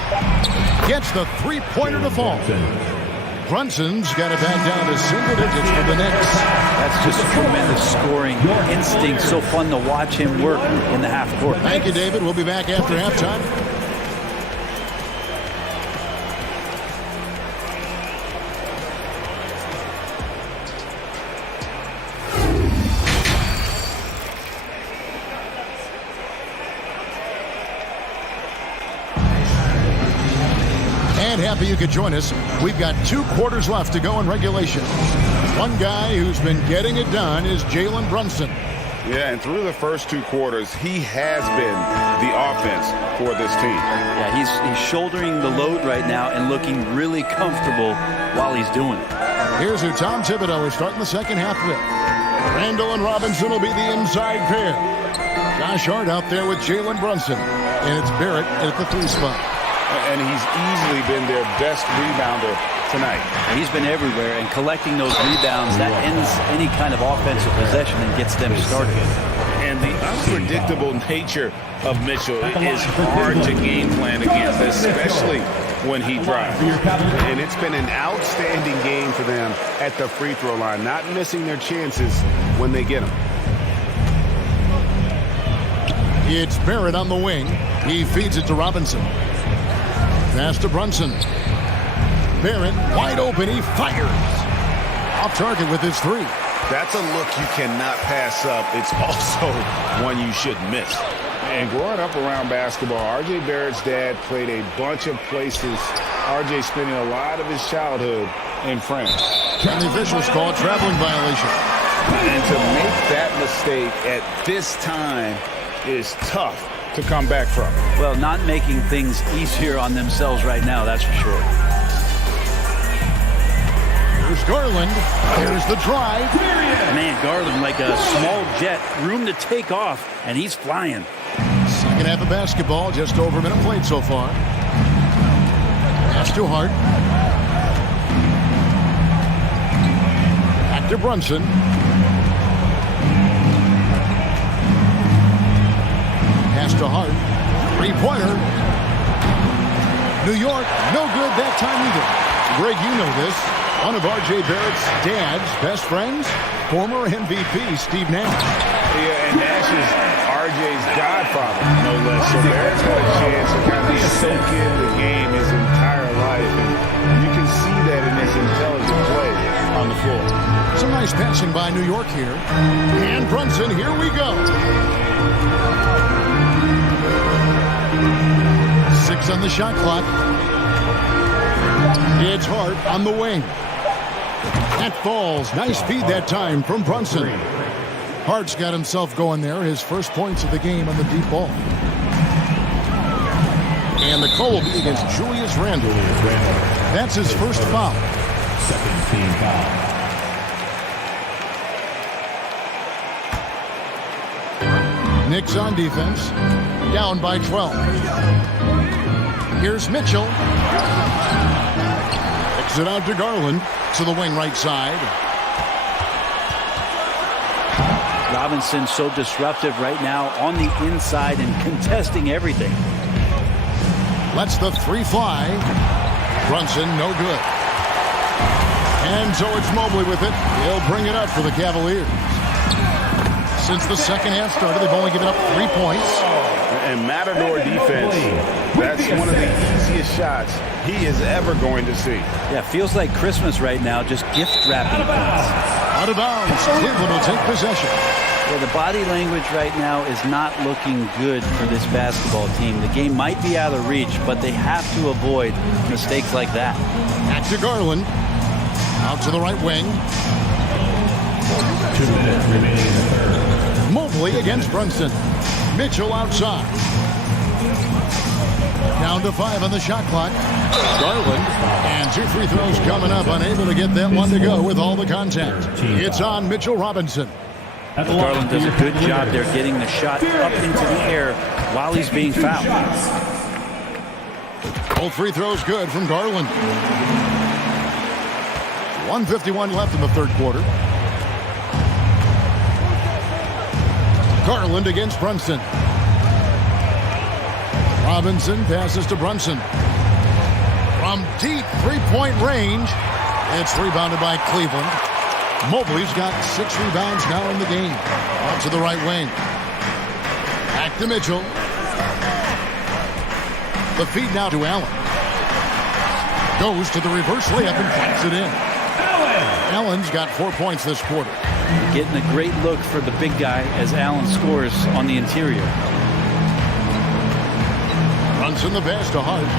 Gets the three-pointer to fall. Brunson's got it back down to single digits for the Knicks. That's just tremendous scoring instinct. So fun to watch him work in the half court. Thank you, David. We'll be back after halftime. Happy you could join us. We've got 2 quarters left to go in regulation. One guy who's been getting it done is Jalen Brunson. Yeah, and through the first 2 quarters, he has been the offense for this team. Yeah, he's shouldering the load right now and looking really comfortable while he's doing it. Here's who Tom Thibodeau is starting the second half with. Randall and Robinson will be the inside pair. Josh Hart out there with Jalen Brunson. And it's Barrett at the 3 spot. And he's easily been their best rebounder tonight. He's been everywhere, and collecting those rebounds, that ends any kind of offensive possession and gets them started. And the unpredictable nature of Mitchell is hard to game plan against, especially when he drives. And it's been an outstanding game for them at the free throw line, not missing their chances when they get them. It's Barrett on the wing. He feeds it to Robinson. Pass to Brunson. Barrett wide open. He fires. Off target with his 3. That's a look you cannot pass up. It's also one you shouldn't miss. And growing up around basketball, R.J. Barrett's dad played a bunch of places. R.J. spending a lot of his childhood in France. And the officials call a traveling violation. And to make that mistake at this time is tough to come back from. Well, not making things easier on themselves right now, that's for sure. Here's Garland. Here's the drive. Man, Garland like a small jet, room to take off, and he's flying. Second half of basketball, just over a minute played so far. Pass to Hart. Back to Brunson. Pass to Hart. 3-pointer. New York, no good that time either. Greg, you know this. One of R.J. Barrett's dad's best friends, former MVP Steve Nash. Yeah, and Nash is R.J.'s godfather, no less. So Barrett's got a chance to kind of soak in the game his entire life. And you can see that in his intelligent play on the floor. Some nice passing by New York here. And Brunson, here we go. 6 on the shot clock. It's Hart on the wing. That falls. Nice feed that time from Brunson. Hart's got himself going there. His first points of the game on the deep ball. And the call will be against Julius Randle. That's his first foul. Second team foul. Knicks on defense. Down by 12. Here's Mitchell. Kicks it out to Garland to the wing right side. Robinson so disruptive right now on the inside and contesting everything. Lets the 3 fly. Brunson, no good. And so it's Mobley with it. He'll bring it up for the Cavaliers. Since the second half started, they've only given up 3 points. And Matador defense, that's one of the easiest shots he is ever going to see. Yeah, feels like Christmas right now, just gift wrapping points. Out of bounds, Cleveland will take possession. Yeah, the body language right now is not looking good for this basketball team. The game might be out of reach, but they have to avoid mistakes like that. Back to Garland. Out to the right wing. 2 minutes remaining in the third. Mobley against Brunson. Mitchell outside. Down to 5 on the shot clock. Garland. And 2 free throws coming up. Unable to get that one to go with all the contact. It's on Mitchell Robinson. Garland does a good job there getting the shot up into the air while he's being fouled. Both free throws good from Garland. 1:51 left in the third quarter. Garland against Brunson. Robinson passes to Brunson. From deep three-point range. It's rebounded by Cleveland. Mobley's got 6 rebounds now in the game. Out to the right wing. Back to Mitchell. The feed now to Allen. Goes to the reverse layup and pops it in. Allen's got 4 points this quarter. Getting a great look for the big guy as Allen scores on the interior. Brunson the pass to Hart.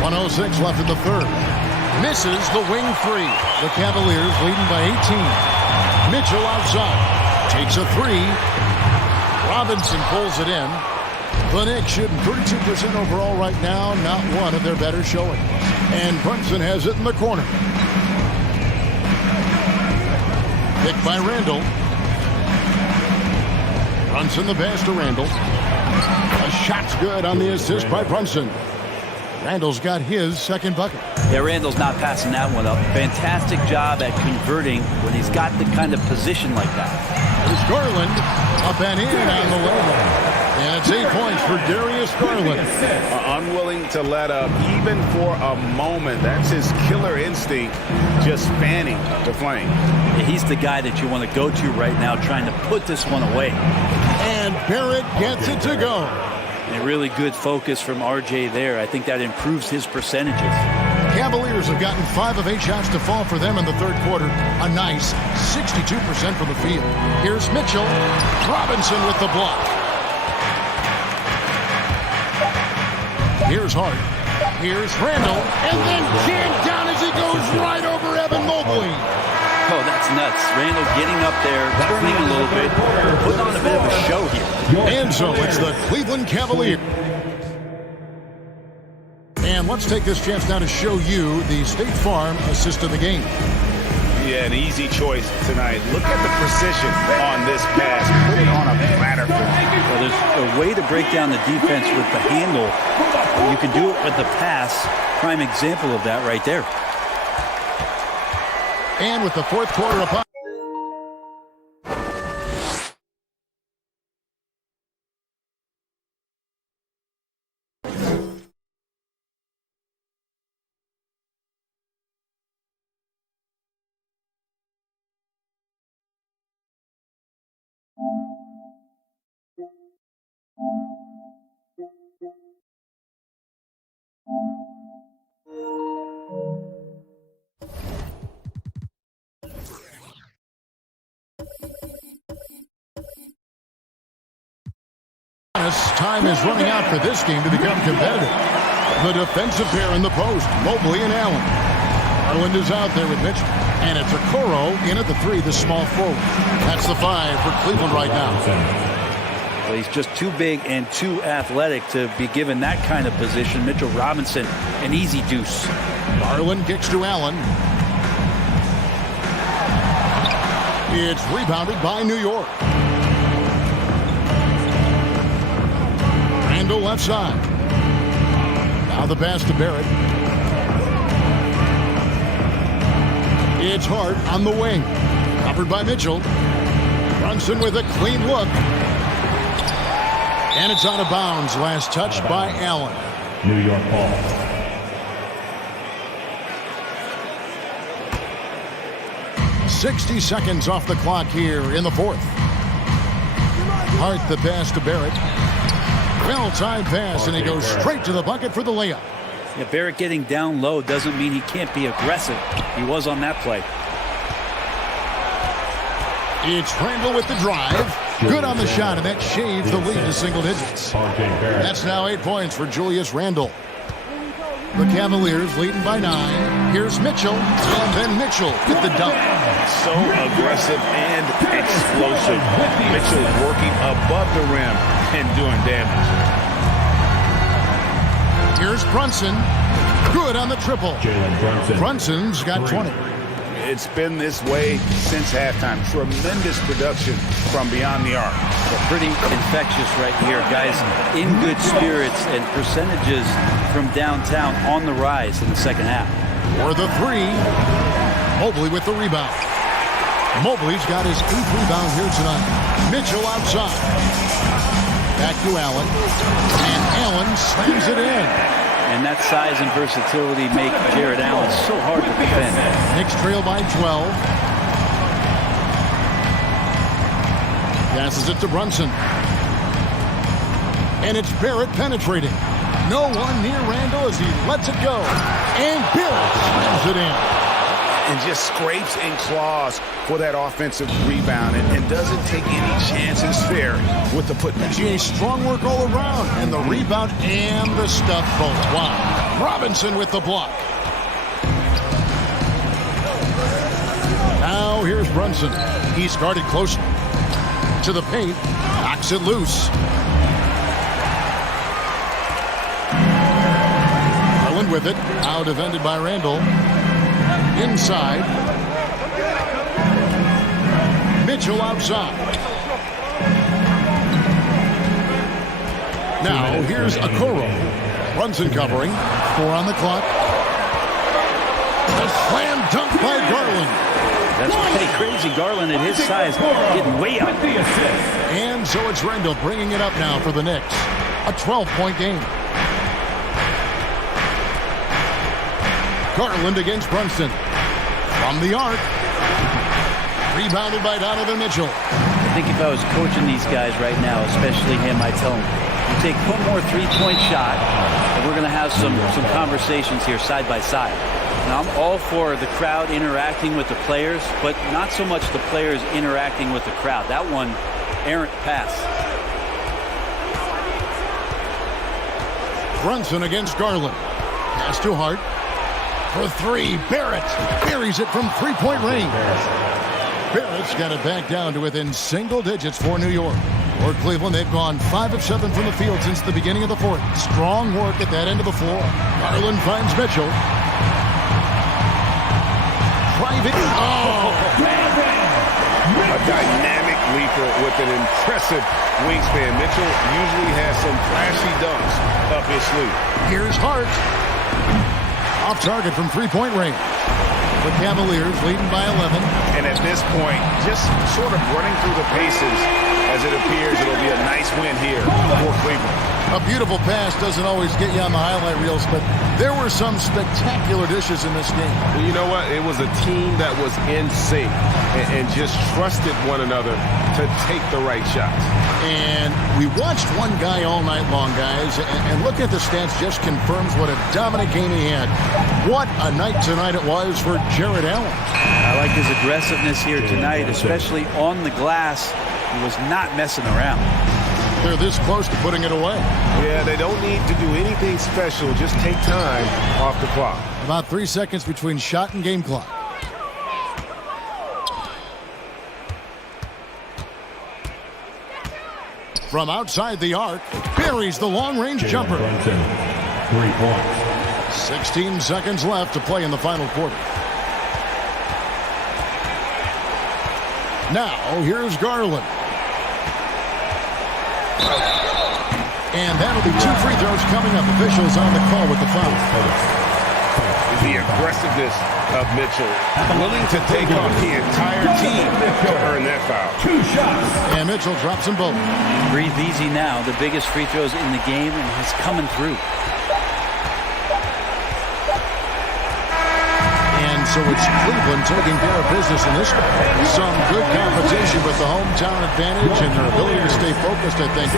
1:06 left in the third. Misses the wing 3. The Cavaliers leading by 18. Mitchell outside. Takes a 3. Robinson pulls it in. The Knicks shooting 32% overall right now. Not one of their better showings. And Brunson has it in the corner. Picked by Randall. Brunson the pass to Randall. A shot's good on the assist by Brunson. Randall's got his second bucket. Yeah, Randall's not passing that one up. Fantastic job at converting when he's got the kind of position like that. There's Garland up and in on the way. And it's 8 points for Darius Garland. Unwilling to let up even for a moment. That's his killer instinct, just fanning the flame. Yeah, he's the guy that you want to go to right now, trying to put this one away. And Barrett gets it to go. A really good focus from RJ there. I think that improves his percentages. Cavaliers have gotten 5 of 8 shots to fall for them in the third quarter. A nice 62% from the field. Here's Mitchell. Robinson with the block. Here's Hart. Here's Randall. And then jammed down as he goes right over Evan Mobley. Oh, that's nuts. Randall getting up there, turning a little bit, putting on a bit of a show here. And so it's the Cleveland Cavaliers. And let's take this chance now to show you the State Farm assist of the game. Yeah, an easy choice tonight. Look at the precision on this pass. Put it on a platter. Well, there's a way to break down the defense with the handle. You can do it with the pass. Prime example of that right there. And with the fourth quarter upon. Time is running out for this game to become competitive. The defensive pair in the post, Mobley and Allen. Garland is out there with Mitchell. And it's Okoro in at the 3, the small forward. That's the 5 for Cleveland right now. Well, he's just too big and too athletic to be given that kind of position. Mitchell Robinson, an easy deuce. Garland kicks to Allen. It's rebounded by New York. Randall left side. Now the pass to Barrett. It's Hart on the wing. Covered by Mitchell. Brunson with a clean look. And it's out of bounds. Last touch by Allen. New York ball. .60 seconds off the clock here in the fourth. Hart the pass to Barrett. Well-timed pass, and he goes straight to the bucket for the layup. Yeah, Barrett getting down low doesn't mean he can't be aggressive. He was on that play. It's Randall with the drive. Good on the shot, and that shaves the lead to single digits. That's now 8 points for Julius Randle. The Cavaliers leading by 9. Here's Mitchell, and then Mitchell with the dunk. So aggressive and explosive. Mitchell working above the rim and doing damage. Here's Brunson. Good on the triple. Brunson's got 20. It's been this way since halftime. Tremendous production from beyond the arc. Pretty infectious right here, guys. In good spirits and percentages from downtown on the rise in the second half. For the three, Mobley with the rebound. Mobley's got his 8th rebound here tonight. Mitchell outside. Back to Allen. And Allen slams it in. And that size and versatility make Jared Allen so hard to defend. Knicks trail by 12. Passes it to Brunson. And it's Barrett penetrating. No one near Randall as he lets it go. And Barrett slams it in. And just scrapes and claws for that offensive rebound and doesn't take any chances there with the putback. GA, strong work all around, and the rebound and the stuff both. Wow. Robinson with the block. Now here's Brunson. He's guarded close to the paint. Knocks it loose. Garland with it. Now defended by Randall. Inside. Mitchell outside. Now here's Okoro. Brunson covering. 4 on the clock. A slam dunk by Garland. That's pretty crazy. Garland at his size getting way up. And so it's Randall bringing it up now for the Knicks. A 12-point game. Garland against Brunson. From the arc. Rebounded by Donovan Mitchell. I think if I was coaching these guys right now, especially him, I'd tell him, you take one more 3-point shot, and we're going to have some conversations here side by side. Now, I'm all for the crowd interacting with the players, but not so much the players interacting with the crowd. That one, errant pass. Brunson against Garland. Pass to Hart. For 3, Barrett buries it from 3-point range. Barrett's got it back down to within single digits for New York. For Cleveland, they've gone 5 of 7 from the field since the beginning of the fourth. Strong work at that end of the floor. Garland finds Mitchell. Private. Oh, a dynamic leaper with an impressive wingspan. Mitchell usually has some flashy dunks up his sleeve. Here's Hart. Off target from 3-point range. The Cavaliers leading by 11. And at this point, just sort of running through the paces as it appears it'll be a nice win here for Cleveland. A beautiful pass doesn't always get you on the highlight reels, but there were some spectacular dishes in this game. Well, you know what? It was a team that was in sync and just trusted one another to take the right shots. And we watched one guy all night long, guys, and look at the stats just confirms what a dominant game he had. What a night tonight it was for Jared Allen. I like his aggressiveness here tonight, especially on the glass. He was not messing around. They're this close to putting it away. Yeah, they don't need to do anything special. Just take time off the clock. About 3 seconds between shot and game clock. From outside the arc, buries the long-range jumper. 3 points. 16 seconds left to play in the final quarter. Now, here's Garland. And that'll be 2 free throws coming up. Officials on the call with the foul. He's The aggressiveness of Mitchell, willing to take on the entire team to earn that foul. 2 shots. And Mitchell drops them both. Breathe easy now. The biggest free throws in the game, and he's coming through. And so it's Cleveland taking care of business in this one. Some good competition with the hometown advantage and their ability to stay focused, I think.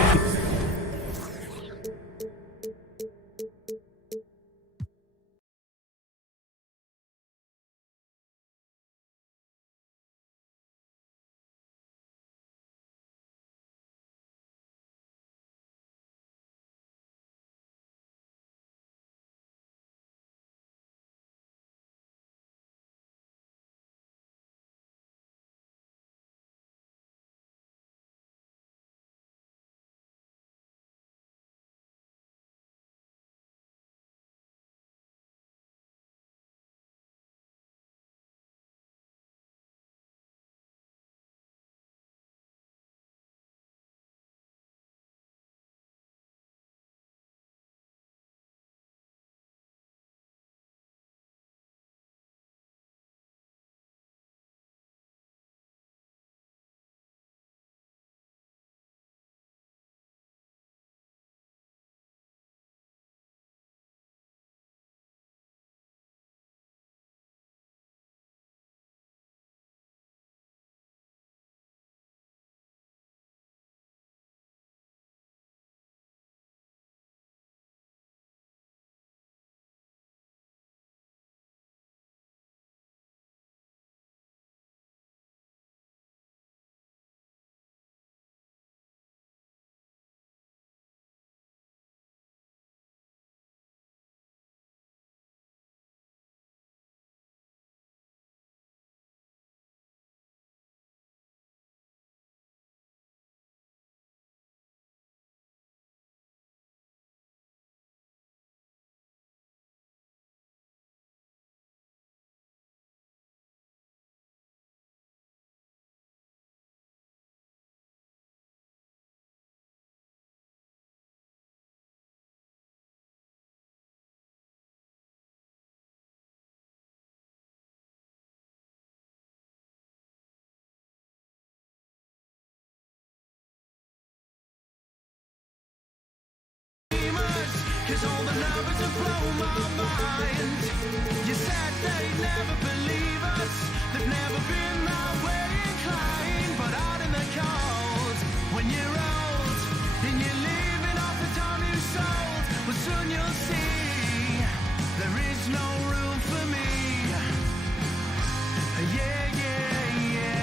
Cause all the numbers have blown my mind. You said they'd never believe us. They've never been that way inclined. But out in the cold, when you're old and you're living off the time you sold, well soon you'll see there is no room for me. Yeah, yeah, yeah.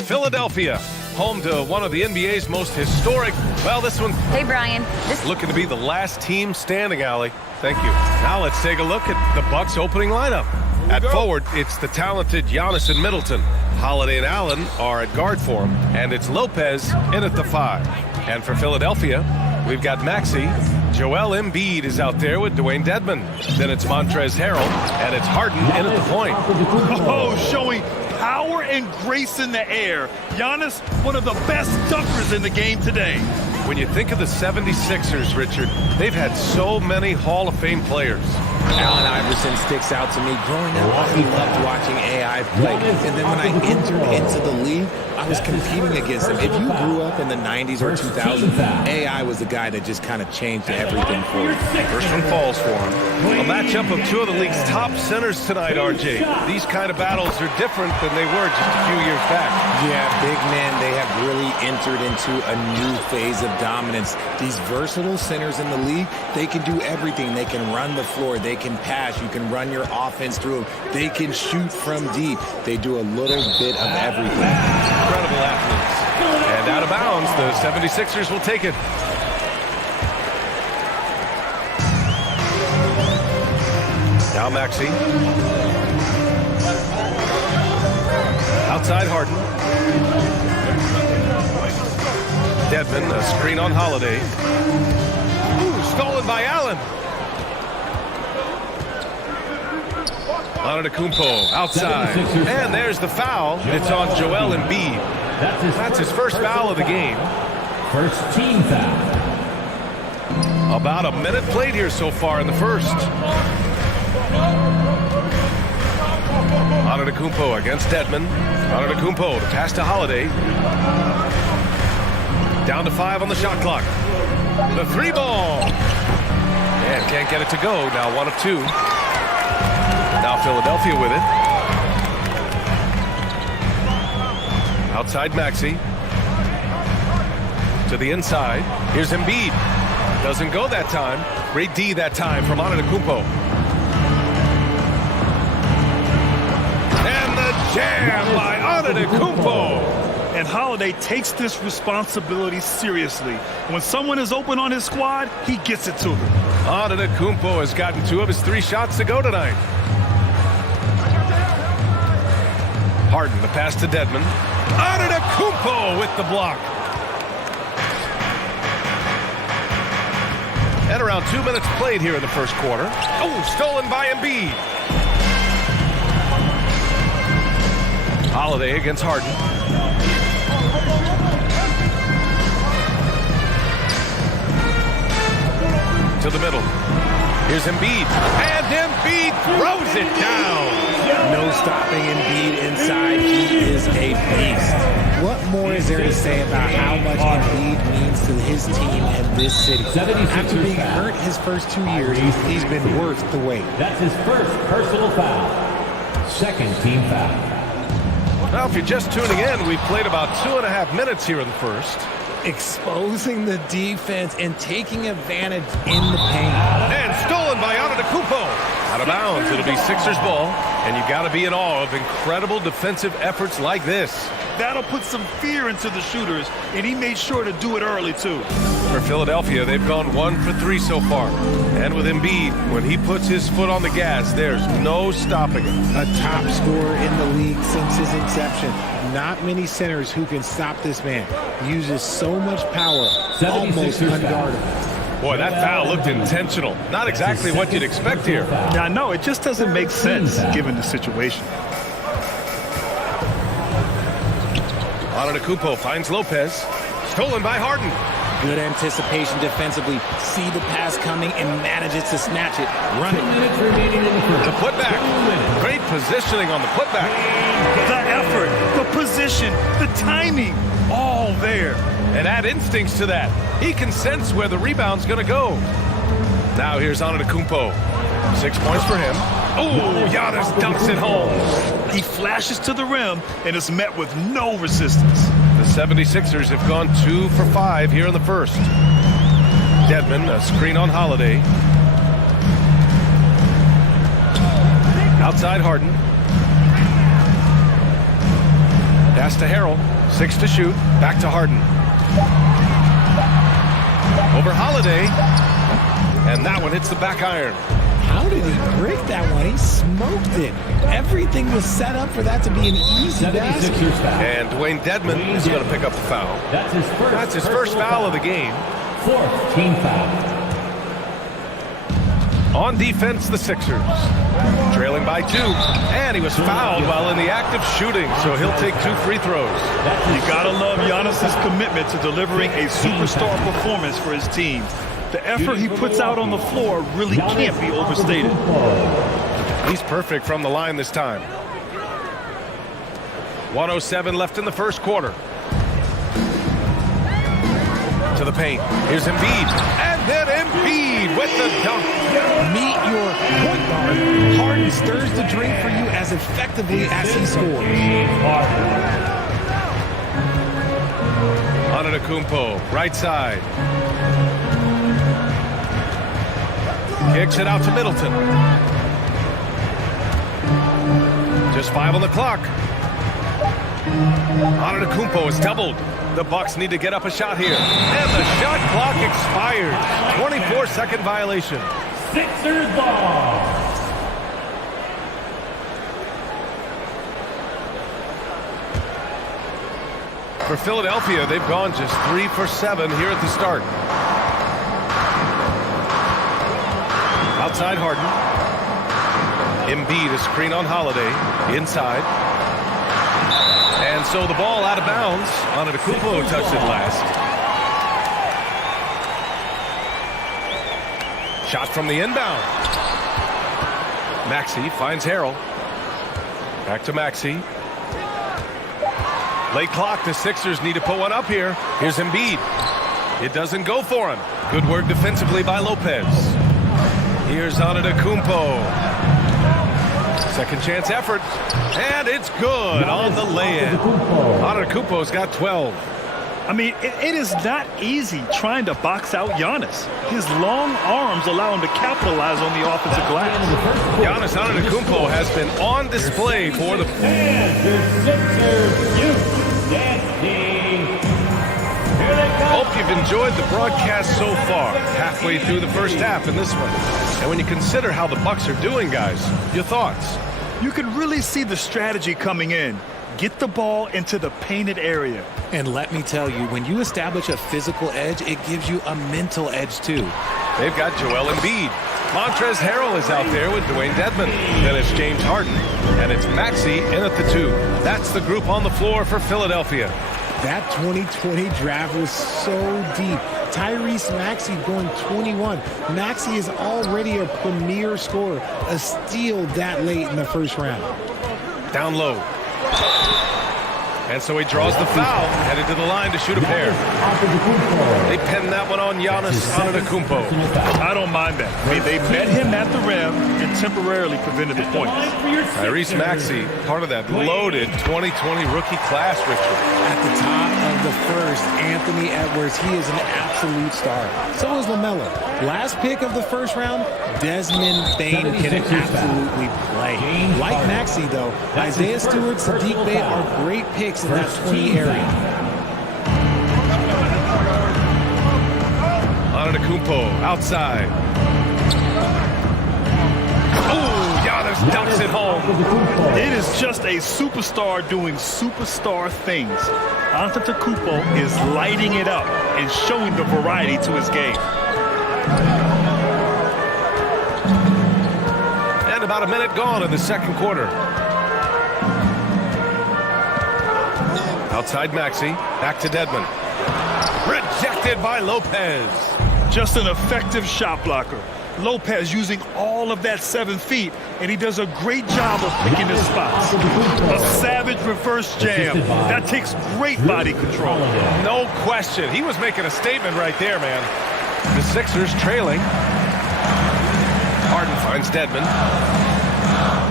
Philadelphia, home to one of the NBA's most historic, well, this one. Hey, Brian. Looking to be the last team standing, Allie. Thank you. Now let's take a look at the Bucks opening lineup. At forward, it's the talented Giannis and Middleton. Holiday and Allen are at guard for him, and it's Lopez in at the 5. And for Philadelphia, we've got Maxey. Joel Embiid is out there with Dwayne Dedmon. Then it's Montrezl Harrell, and it's Harden in at the point. Oh, showing power and grace in the air. Giannis, one of the best dunkers in the game today. When you think of the 76ers, Richard, they've had so many Hall of Fame players. Allen Iverson sticks out to me. Growing up, I loved watching AI play. And then when I entered into the league, I was competing against him. If you grew up in the 90s or 2000s, AI was the guy that just kind of changed everything for you. First one falls for him. A matchup of two of the league's top centers tonight, RJ. These kind of battles are different than they were just a few years back. Yeah, big men, they have really entered into a new phase of dominance. These versatile centers in the league, they can do everything. They can run the floor. They can pass. You can run your offense through them. They can shoot from deep. They do a little bit of everything. Incredible athletes. And out of bounds, the 76ers will take it. Now Maxey. Outside Harden. Dedmon, a screen on Holiday. Ooh, stolen by Allen. Antetokounmpo outside. And there's the foul. It's on Joel Embiid. That's his first foul of the game. First team foul. About a minute played here so far in the first. Antetokounmpo against Dedmon. Antetokounmpo to pass to Holiday. Down to 5 on the shot clock. The 3-ball. And can't get it to go. Now 1 of 2. Now Philadelphia with it. Outside Maxey. To the inside. Here's Embiid. Doesn't go that time. Great D that time from Antetokounmpo. And the jam by Antetokounmpo. And Holiday takes this responsibility seriously. When someone is open on his squad, he gets it to them. Antetokounmpo has gotten 2 of his 3 shots to go tonight. Harden, the pass to Dedmon. Antetokounmpo with the block. And around 2 minutes played here in the first quarter. Oh, stolen by Embiid. Holiday against Harden. To the middle. Here's Embiid. And Embiid throws it down. No stopping Embiid inside. He is a beast. What more is there to say about how much Embiid means to his team and this city? After being hurt his first 2 years, he's been worth the wait. That's his first personal foul. Second team foul. Now, if you're just tuning in, we've played about 2.5 minutes here in the first. Exposing the defense and taking advantage in the paint. And stolen by Antetokounmpo. Out of bounds. It'll be Sixers ball. And you got to be in awe of incredible defensive efforts like this. That'll put some fear into the shooters, and he made sure to do it early, too. For Philadelphia, they've gone 1 for 3 so far. And with Embiid, when he puts his foot on the gas, there's no stopping him. A top scorer in the league since his inception. Not many centers who can stop this man. He uses so much power, almost unguardable. Boy, that foul looked intentional. Not exactly what you'd expect here. Yeah, I know. It just doesn't make sense given the situation. Antetokounmpo finds Lopez. Stolen by Harden. Good anticipation defensively. See the pass coming and manages to snatch it. Run it. The putback. Great positioning on the putback. The effort, the position, the timing, all there. And add instincts to that. He can sense where the rebound's going to go. Now here's Antetokounmpo. 6 points for him. Oh, Giannis dunks it home. He flashes to the rim and is met with no resistance. The 76ers have gone 2 for 5 here in the first. Dedmon, a screen on Holiday. Outside Harden. Pass to Harrell. 6 to shoot. Back to Harden. Over Holiday. And that one hits the back iron. How did he break that one? He smoked it. Everything was set up for that to be an easy basket. And Dwayne Dedmon is going to pick up the foul. That's his first foul of the game. Fourth team foul. On defense, the Sixers. Trailing by 2. And he was fouled while in the act of shooting, so he'll take 2 free throws. You got to love Giannis's commitment to delivering a superstar performance for his team. The effort he puts out on the floor really can't be overstated. He's perfect from the line this time. 1:07 left in the first quarter. To the paint. Here's Embiid. And then Embiid with the dunk. Meet your point guard. Harden stirs the drink for you as effectively as he scores. Antetokounmpo, right side. Kicks it out to Middleton. Just 5 on the clock. Antetokounmpo is doubled. The Bucks need to get up a shot here. And the shot clock expires. 24-second violation. Sixers ball. For Philadelphia, they've gone just 3 for 7 here at the start. Outside Harden. Embiid, a screen on Holiday. Inside. And so the ball out of bounds. Antetokounmpo touched it last. Shot from the inbound. Maxey finds Harrell. Back to Maxey. Late clock. The Sixers need to put one up here. Here's Embiid. It doesn't go for him. Good work defensively by Lopez. Here's Antetokounmpo. Second chance effort. And it's good on the lay-in. Antetokounmpo's got 12. I mean, it is not easy trying to box out Giannis. His long arms allow him to capitalize on the offensive glass. Giannis Antetokounmpo has been on display for the... Hope you've enjoyed the broadcast so far. Halfway through the first half in this one. And when you consider how the Bucks are doing, guys, your thoughts? You can really see the strategy coming in. Get the ball into the painted area. And let me tell you, when you establish a physical edge, it gives you a mental edge too. They've got Joel Embiid. Montrezl Harrell is out there with Dwayne Dedmon. Then it's James Harden. And it's Maxey in at the 2. That's the group on the floor for Philadelphia. That 2020 draft was so deep. Tyrese Maxey going 21. Maxey is already a premier scorer. A steal that late in the first round. Down low. And so he draws the foul, headed to the line to shoot a pair. They pinned that one on Giannis Antetokounmpo. I don't mind that. I mean, they met him at the rim and temporarily prevented the points. Tyrese Maxey, part of that loaded 2020 rookie class, Richard. At the top of the first, Anthony Edwards, he is an absolute star. So is LaMelo. Last pick of the first round, Desmond Bane can absolutely play. Like Maxey, though, Isaiah Stewart, Sadiq Bey are great picks in that 20 area. Antetokounmpo outside. Oh, Giannis dunks it home. It is just a superstar doing superstar things. Antetokounmpo is lighting it up and showing the variety to his game. And about a minute gone in the second quarter. Outside Maxey, back to Dedmon. Rejected by Lopez. Just an effective shot blocker. Lopez using all of that 7 feet, and he does a great job of picking his spots. A savage reverse jam. That takes great body control. No question. He was making a statement right there, man. The Sixers trailing. Harden finds Dedmon.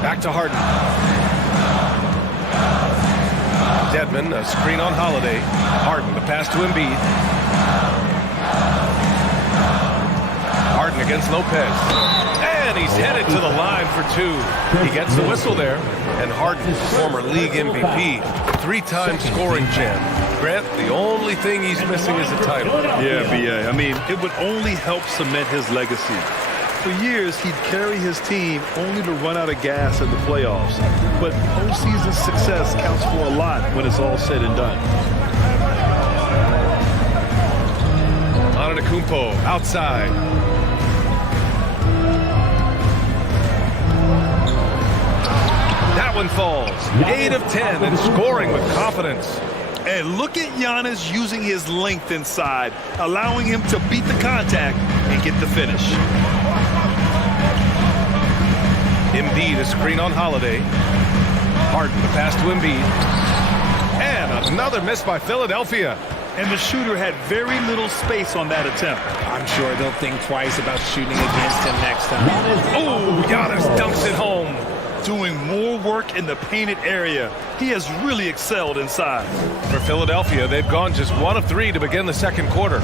Back to Harden. Dedmon, a screen on Holiday. Harden, the pass to Embiid. Harden against Lopez. And he's headed to the line for 2. He gets the whistle there. And Harden, former league MVP, 3-time scoring champ. Grant, the only thing he's missing is a title. Yeah, B.A. I mean, it would only help cement his legacy. For years, he'd carry his team only to run out of gas in the playoffs. But postseason success counts for a lot when it's all said and done. Antetokounmpo outside. That one falls. 8 of 10 and scoring with confidence. And look at Giannis using his length inside, allowing him to beat the contact and get the finish. Embiid, a screen on Holiday. Harden, the pass to Embiid. And another miss by Philadelphia. And the shooter had very little space on that attempt. I'm sure they'll think twice about shooting against him next time. Oh, Giannis dunks it home. Doing more work in the painted area. He has really excelled inside. For Philadelphia, they've gone just 1 of 3 to begin the second quarter.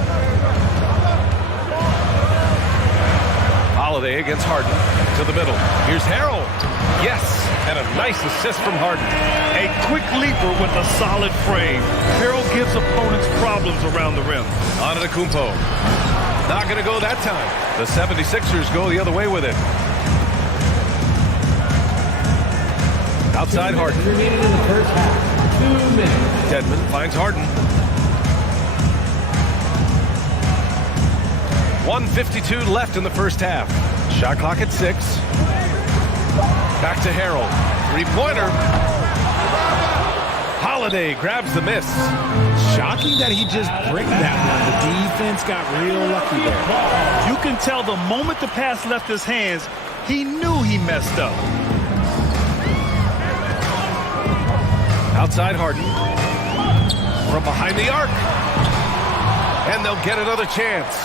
Holiday against Harden. To the middle. Here's Harrell. Yes, and a nice assist from Harden. A quick leaper with a solid frame. Harrell gives opponents problems around the rim. Antetokounmpo. Not going to go that time. The 76ers go the other way with it. Outside Harden. Remaining in the first half. 2 minutes. Dedmon finds Harden. 1:52 left in the first half. Shot clock at 6. Back to Harold. Three-pointer. Holiday grabs the miss. Shocking that he just bricked that one. The defense got real lucky there. You can tell the moment the pass left his hands, he knew he messed up. Outside Harden. From behind the arc. And they'll get another chance.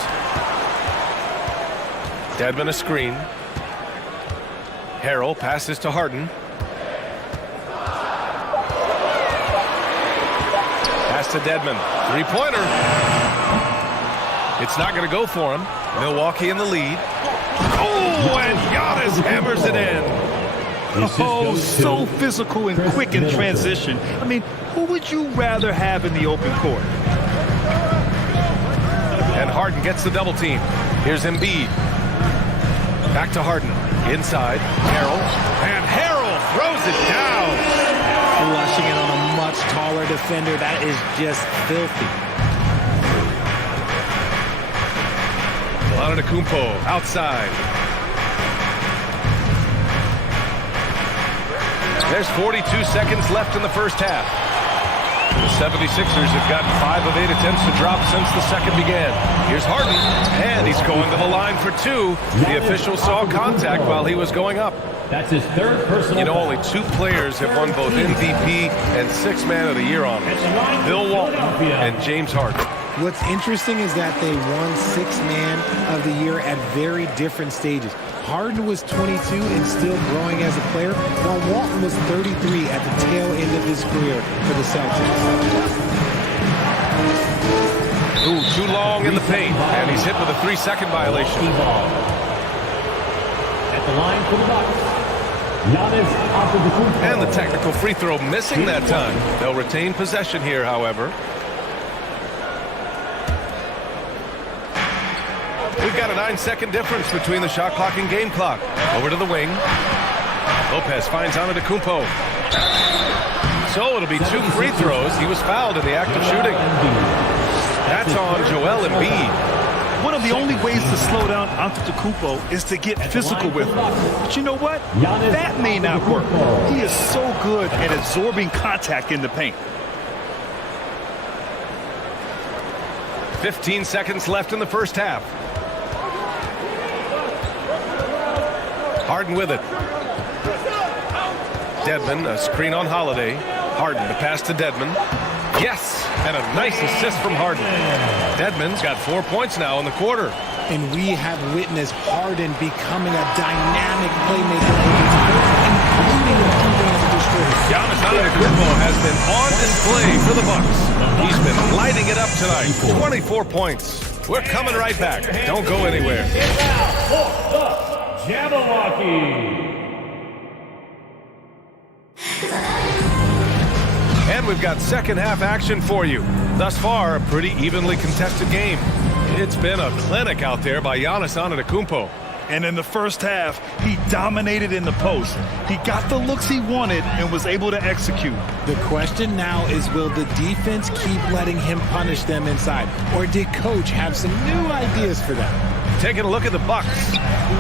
Dedmon a screen. Harrell passes to Harden. Pass to Dedmon. Three-pointer. It's not going to go for him. Milwaukee in the lead. Oh, and Giannis hammers it in. Oh, so physical and quick in transition. I mean, who would you rather have in the open court? And Harden gets the double team. Here's Embiid. Back to Harden. Inside. Harrell. And Harrell throws it down. Flushing it on a much taller defender. That is just filthy. Antetokounmpo outside. There's 42 seconds left in the first half. The 76ers have gotten 5 of 8 attempts to drop since the second began. Here's Harden, and he's going to the line for 2. The official saw contact while he was going up. That's his third personal. You know, only 2 players have won both MVP and 6th Man of the Year honors. Bill Walton and James Harden. What's interesting is that they won 6th Man of the Year at very different stages. Harden was 22 and still growing as a player, while Walton was 33 at the tail end of his career for the Celtics. Ooh, too long in the paint, and he's hit with a 3-second violation. At the line for the Bucks. And the technical free throw missing that time. They'll retain possession here, however. We've got a 9-second difference between the shot clock and game clock. Over to the wing. Lopez finds Antetokounmpo. So it'll be 2 free throws. He was fouled in the act of shooting. That's on Joel Embiid. One of the only ways to slow down Antetokounmpo is to get physical with him. But you know what? That may not work. He is so good at absorbing contact in the paint. 15 seconds left in the first half. Harden with it. Dedmon, a screen on Holiday. Harden, the pass to Dedmon. Yes, and a nice assist from Harden. Dedmon's got 4 points now in the quarter. And we have witnessed Harden becoming a dynamic playmaker, including improving as a destroyer. Giannis Antetokounmpo has been on display for the Bucks. He's been lighting it up tonight. 24 points. We're coming right back. Don't go anywhere. Jabberwocky. And we've got second half action for you. Thus far, a pretty evenly contested game. It's been a clinic out there by Giannis Antetokounmpo. And in the first half, he dominated in the post. He got the looks he wanted and was able to execute. The question now is, will the defense keep letting him punish them inside? Or did Coach have some new ideas for them? Taking a look at the Bucks.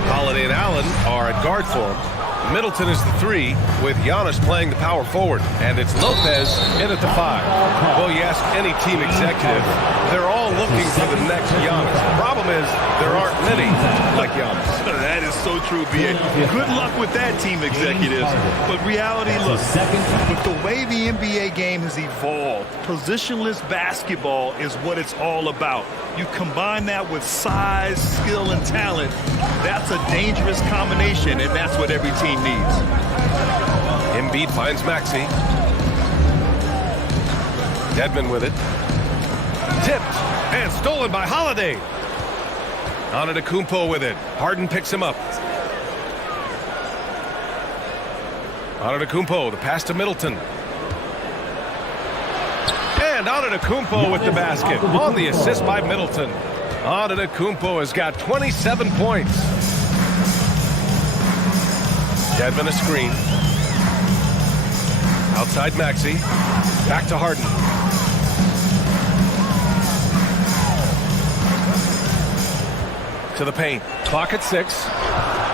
Holiday and Allen are at guard for him. Middleton is the 3, with Giannis playing the power forward. And it's Lopez in at the 5. Well, you ask any team executive, they're all looking for the next Giannis. The problem is, there aren't many like Giannis. That is so true, B.A. Good luck with that, team executives. But reality, look, with the way the NBA game has evolved, positionless basketball is what it's all about. You combine that with size, skill, and talent, that's a dangerous combination, and that's what every team needs. Embiid finds Maxey. Dedmon with it. Tipped and stolen by Holiday. Antetokounmpo with it. Harden picks him up. Antetokounmpo, the pass to Middleton. And Antetokounmpo with the basket on the assist by Middleton. Antetokounmpo has got 27 points. Dedmon a screen. Outside Maxey. Back to Harden. To the paint. Clock at 6.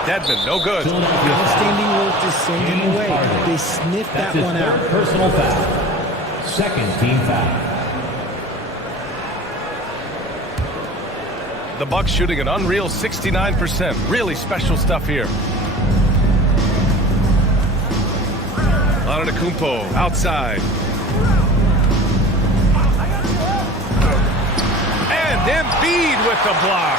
Deadman, no good. Outstanding work to send him away. They sniffed that one out. Personal foul. Second team foul. The Bucks shooting an unreal 69%. Really special stuff here. Antetokounmpo outside. And Embiid with the block.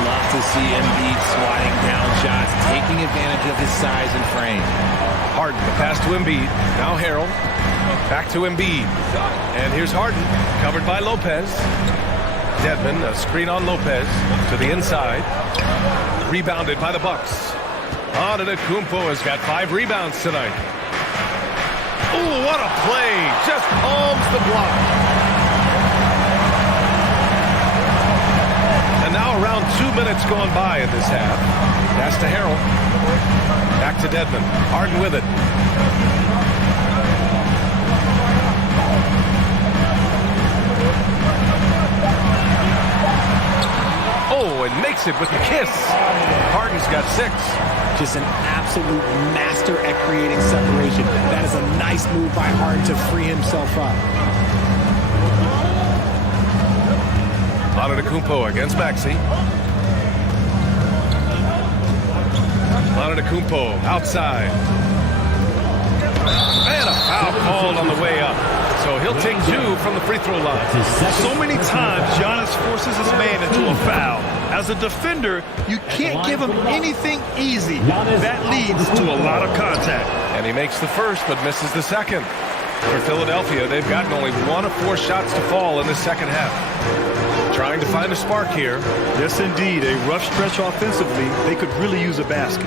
Love to see Embiid swatting down shots, taking advantage of his size and frame. Harden, the pass to Embiid. Now Harrell. Back to Embiid. And here's Harden, covered by Lopez. Deadman, a screen on Lopez to the inside. Rebounded by the Bucks. Antetokounmpo has got 5 rebounds tonight. Ooh, what a play. Just palms the block. And now around 2 minutes gone by in this half. Pass to Harrell. Back to Deadman. Harden with it. Oh, and makes it with the kiss. Harden's got 6. Just an absolute master at creating separation. That is a nice move by Harden to free himself up. Antetokounmpo against Maxey. Antetokounmpo outside. And a foul called on the way up. So he'll take 2 from the free throw line. So many times Giannis forces his man into a foul. As a defender, you can't give him anything easy. That leads to a lot of contact. And he makes the first but misses the second. For Philadelphia, they've gotten only 1 of 4 shots to fall in the second half. Trying to find a spark here. Yes, indeed. A rough stretch offensively. They could really use a basket.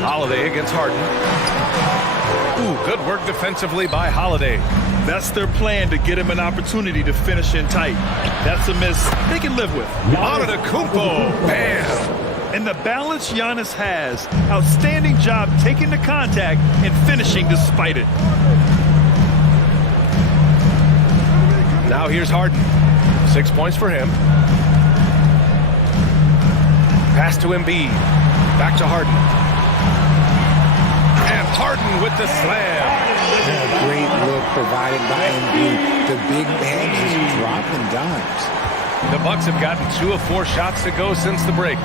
Holiday against Harden. Ooh, good work defensively by Holiday. That's their plan, to get him an opportunity to finish in tight. That's a miss they can live with. Antetokounmpo, bam! And the balance Giannis has. Outstanding job taking the contact and finishing despite it. Now here's Harden. 6 points for him. Pass to Embiid. Back to Harden. And Harden with the slam. A great look provided by Embiid. The big man just dropping dimes. The Bucks have gotten 2 of 4 shots to go since the break.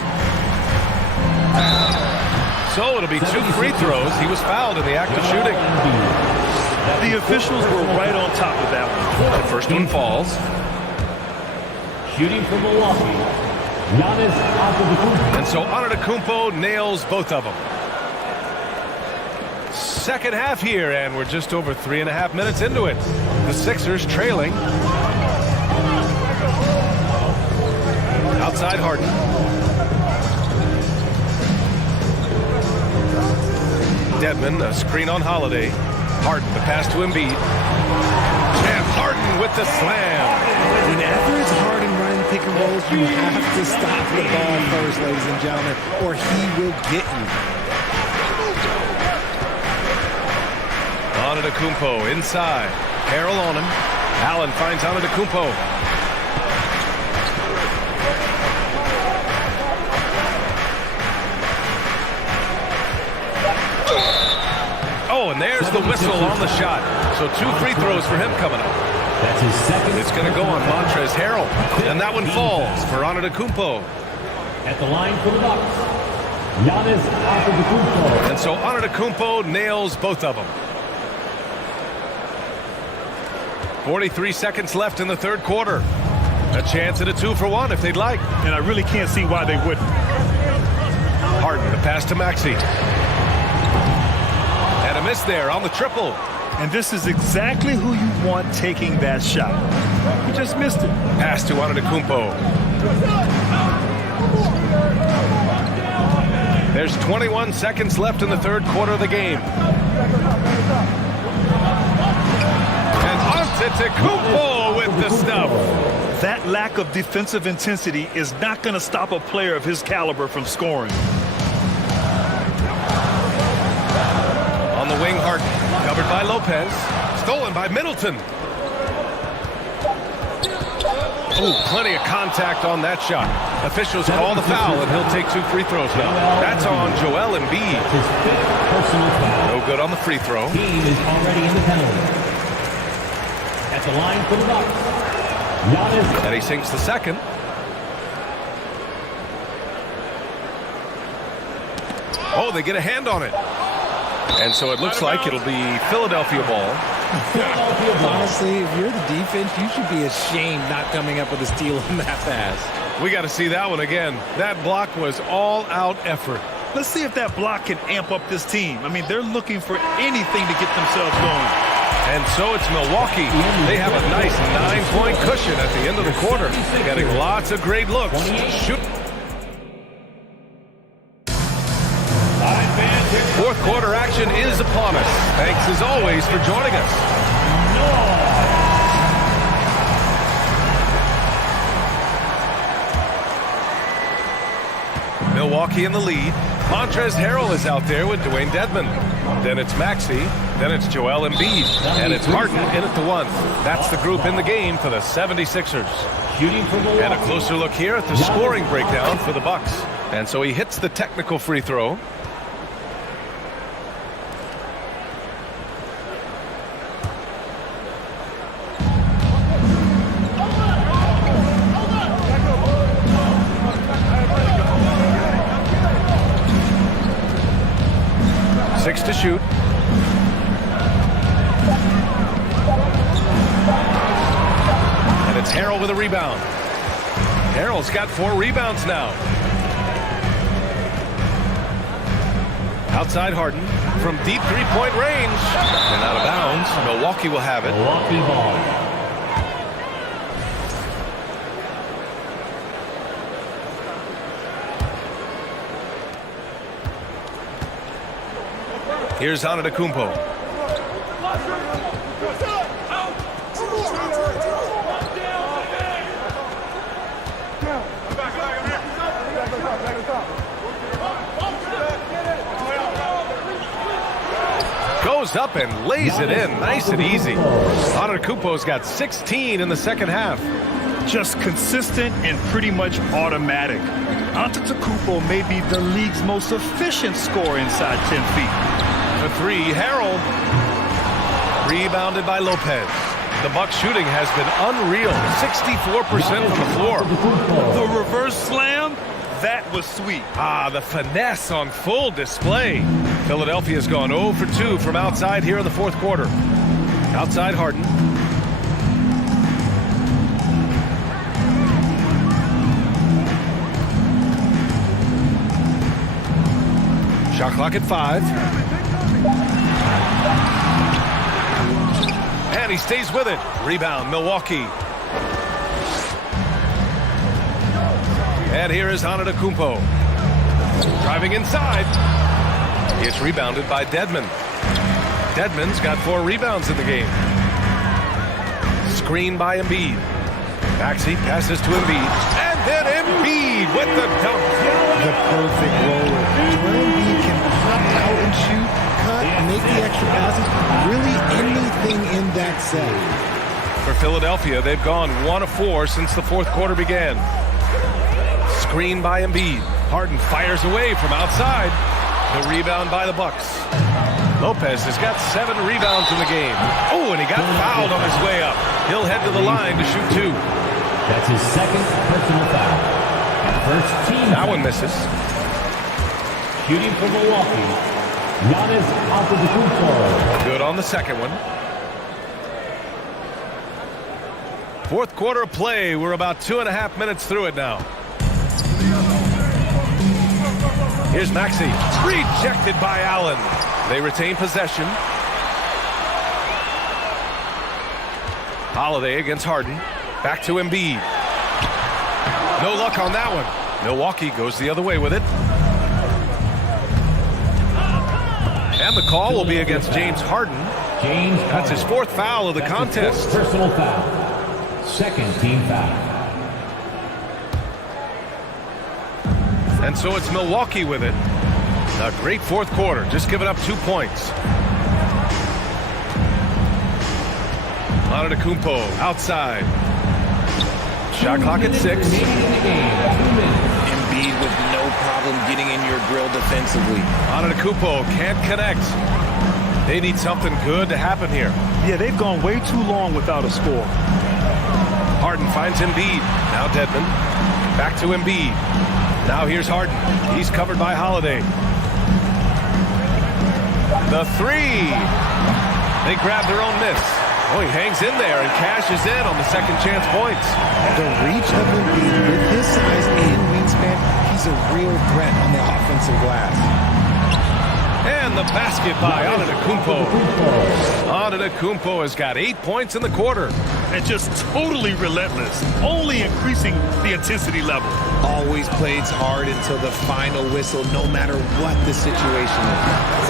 So it'll be 2 free throws. He was fouled in the act of shooting. The officials were right on top of that one. The first one falls. Shooting from Milwaukee, Giannis Antetokounmpo. And so Antetokounmpo nails both of them. Second half here, and we're just over 3.5 minutes into it. The Sixers trailing. Outside Harden. Deadman, a screen on Holiday. Harden, the pass to Embiid. And Harden with the slam. Whenever it's Harden running pick and rolls, you have to stop the ball first, ladies and gentlemen, or he will get you. Antetokounmpo inside. Harrell on him. Allen finds Antetokounmpo. Oh, and there's the whistle on the shot. So 2 free throws for him coming up. That's his second. It's going to go on Montrezl Harrell. And that one falls for Antetokounmpo. At the line for the Bucks, Giannis Antetokounmpo. And so Antetokounmpo nails both of them. 43 seconds left in the third quarter. A chance at a 2-for-1 if they'd like. And I really can't see why they wouldn't. Harden, the pass to Maxey. And a miss there on the triple. And this is exactly who you want taking that shot. He just missed it. Pass to Antetokounmpo. There's 21 seconds left in the third quarter of the game. And Antetokounmpo with the stuff. That lack of defensive intensity is not going to stop a player of his caliber from scoring. On the wing, Harden. Covered by Lopez. Stolen by Middleton. Ooh, plenty of contact on that shot. Officials call the foul, and he'll take 2 free throws now. That's on Joel Embiid. No good on the free throw. Team is already in the penalty. At the line for the Bucks. And he sinks the second. Oh, they get a hand on it. And so it looks like it'll be Philadelphia ball. Honestly, if you're the defense, you should be ashamed not coming up with a steal on that pass. We got to see that one again. That block was all-out effort. Let's see if that block can amp up this team. I mean, they're looking for anything to get themselves going. And so it's Milwaukee. They have a nice 9-point cushion at the end of the quarter. Getting lots of great looks. Shoot. Fourth quarter action is upon us. Thanks as always for joining us. Milwaukee in the lead. Montrezl Harrell is out there with Dwayne Dedmon. Then it's Maxey. Then it's Joel Embiid. And it's Harden in at the 1. That's the group in the game for the 76ers. And a closer look here at the scoring breakdown for the Bucks. And so he hits the technical free throw. To shoot. And it's Harrell with a rebound. Harrell's got 4 rebounds now. Outside Harden from deep 3-point range. And out of bounds. Milwaukee will have it. Milwaukee ball. Here's Antetokounmpo. Goes up and lays it in. Nice and easy. Antetokounmpo's got 16 in the second half. Just consistent and pretty much automatic. Antetokounmpo may be the league's most efficient scorer inside 10 feet. For 3, Harrell. Rebounded by Lopez. The Bucks shooting has been unreal. 64% from the floor. The reverse slam, that was sweet. Ah, the finesse on full display. Philadelphia's gone 0 for 2 from outside here in the fourth quarter. Outside Harden. Shot clock at 5. And he stays with it. Rebound, Milwaukee. And here is Antetokounmpo. Driving inside. It's rebounded by Dedmon. Dedmon's got 4 rebounds in the game. Screen by Embiid. Maxey passes to Embiid. And then Embiid with the dunk. The perfect roller. Joel Embiid can pop out and shoot, cut, make the extra passes. Really anything in that set. For Philadelphia, they've gone 1 of 4 since the fourth quarter began. Screen by Embiid. Harden fires away from outside. The rebound by the Bucks. Lopez has got 7 rebounds in the game. Oh, and he got fouled on his way up. He'll head to the line to shoot 2. That's his second personal foul. First team. That one misses. Shooting for Milwaukee. Giannis Antetokounmpo. Good on the second one. Fourth quarter of play. We're about 2.5 minutes through it now. Here's Maxey. Rejected by Allen. They retain possession. Holiday against Harden. Back to Embiid. No luck on that one. Milwaukee goes the other way with it. And the call will be against James Harden. That's his 4th foul of the contest. Personal foul. Second team foul. And so it's Milwaukee with it. A great fourth quarter, just giving up 2 points. Antetokounmpo outside. Shot clock at 6. Embiid with no problem getting in your grill defensively. Antetokounmpo can't connect. They need something good to happen here. Yeah, they've gone way too long without a score. Harden finds Embiid. Now Dedmon. Back to Embiid. Now here's Harden. He's covered by Holiday. The 3. They grab their own miss. Oh, he hangs in there and cashes in on the second chance points. The reach of Embiid with his size and wingspan, he's a real threat on the offensive glass. And the basket by Antetokounmpo. Antetokounmpo has got 8 points in the quarter. And just totally relentless, only increasing the intensity level. Always plays hard until the final whistle, no matter what the situation is.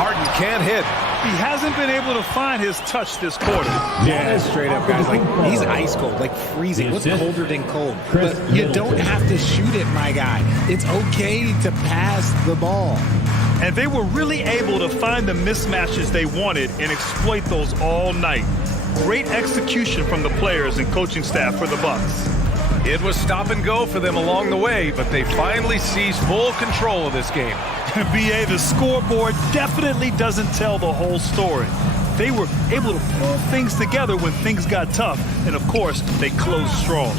Harden can't hit. He hasn't been able to find his touch this quarter. Yeah, straight up, guys. Like, he's ice cold, like freezing. What's colder than cold? But you don't have to shoot it, my guy. It's okay to pass the ball. And they were really able to find the mismatches they wanted and exploit those all night. Great execution from the players and coaching staff for the Bucks. It was stop and go for them along the way, but they finally seized full control of this game. BA, the scoreboard definitely doesn't tell the whole story. They were able to pull things together when things got tough, and of course, they closed strong.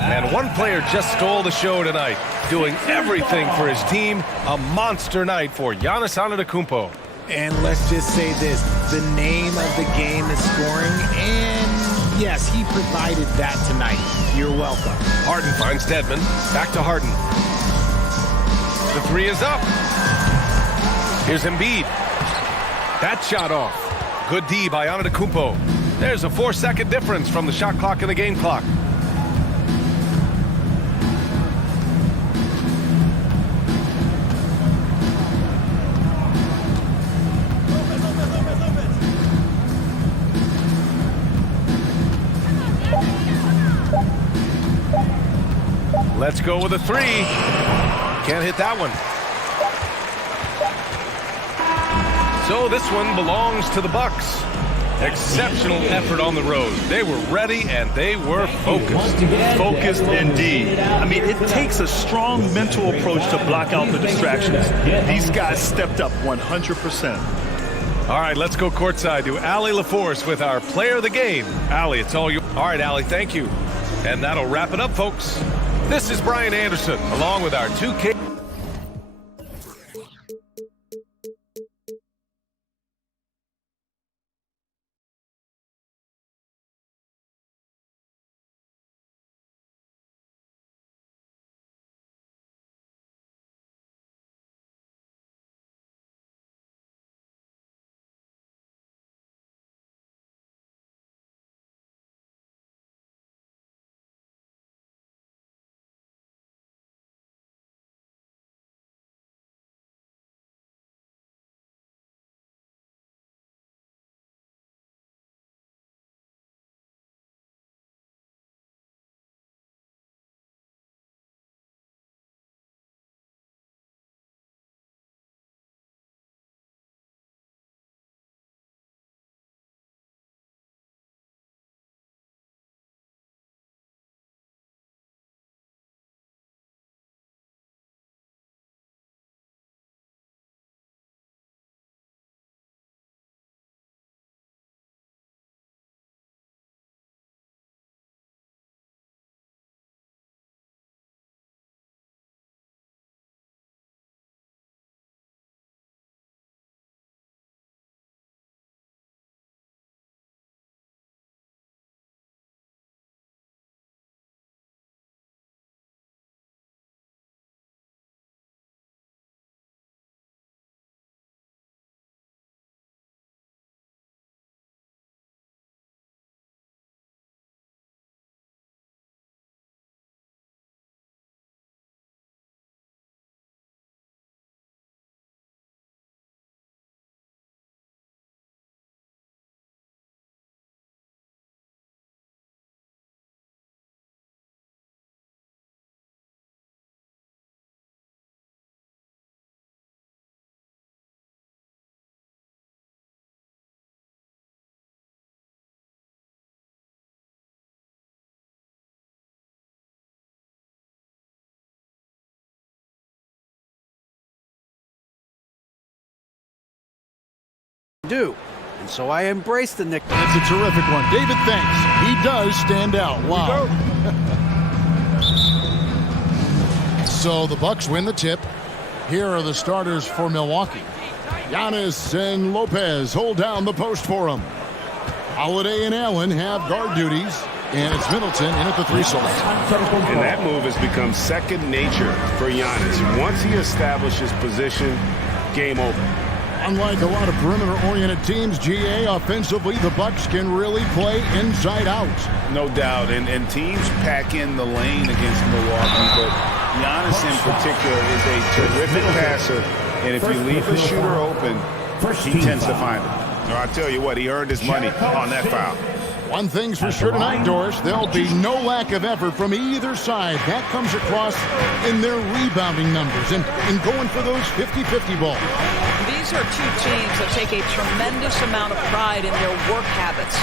And one player just stole the show tonight, doing everything for his team. A monster night for Giannis Antetokounmpo. And let's just say this, the name of the game is scoring, and yes, he provided that tonight. You're welcome. Harden finds Dedmon. Back to Harden. The 3 is up. Here's Embiid. That shot off. Good D by Antetokounmpo. There's a 4-second difference from the shot clock and the game clock. Let's go with a 3. Can't hit that one. So this one belongs to the Bucks. Exceptional effort on the road. They were ready and they were focused. Focused indeed. I mean, it takes a strong mental approach to block out the distractions. These guys stepped up 100%. All right, let's go courtside to Allie LaForce with our player of the game. Allie, it's all you. All right, Allie, thank you. And that'll wrap it up, folks. This is Brian Anderson, along with our 2K. do. And so I embrace the nickname. That's a terrific one. David, thanks. He does stand out. Wow. So the Bucks win the tip. Here are the starters for Milwaukee. Giannis and Lopez hold down the post for him. Holiday and Allen have guard duties. And it's Middleton in at the 3 slot. And that move has become second nature for Giannis. Once he establishes position, game over. Unlike a lot of perimeter-oriented teams, GA, offensively, the Bucks can really play inside out. No doubt, and teams pack in the lane against Milwaukee, but Giannis in particular is a terrific passer, and if you leave a shooter open, he tends to find it. Or I tell you what, he earned his money on that foul. One thing's for sure tonight, Doris, there'll be no lack of effort from either side. That comes across in their rebounding numbers and going for those 50-50 balls. These are two teams that take a tremendous amount of pride in their work habits.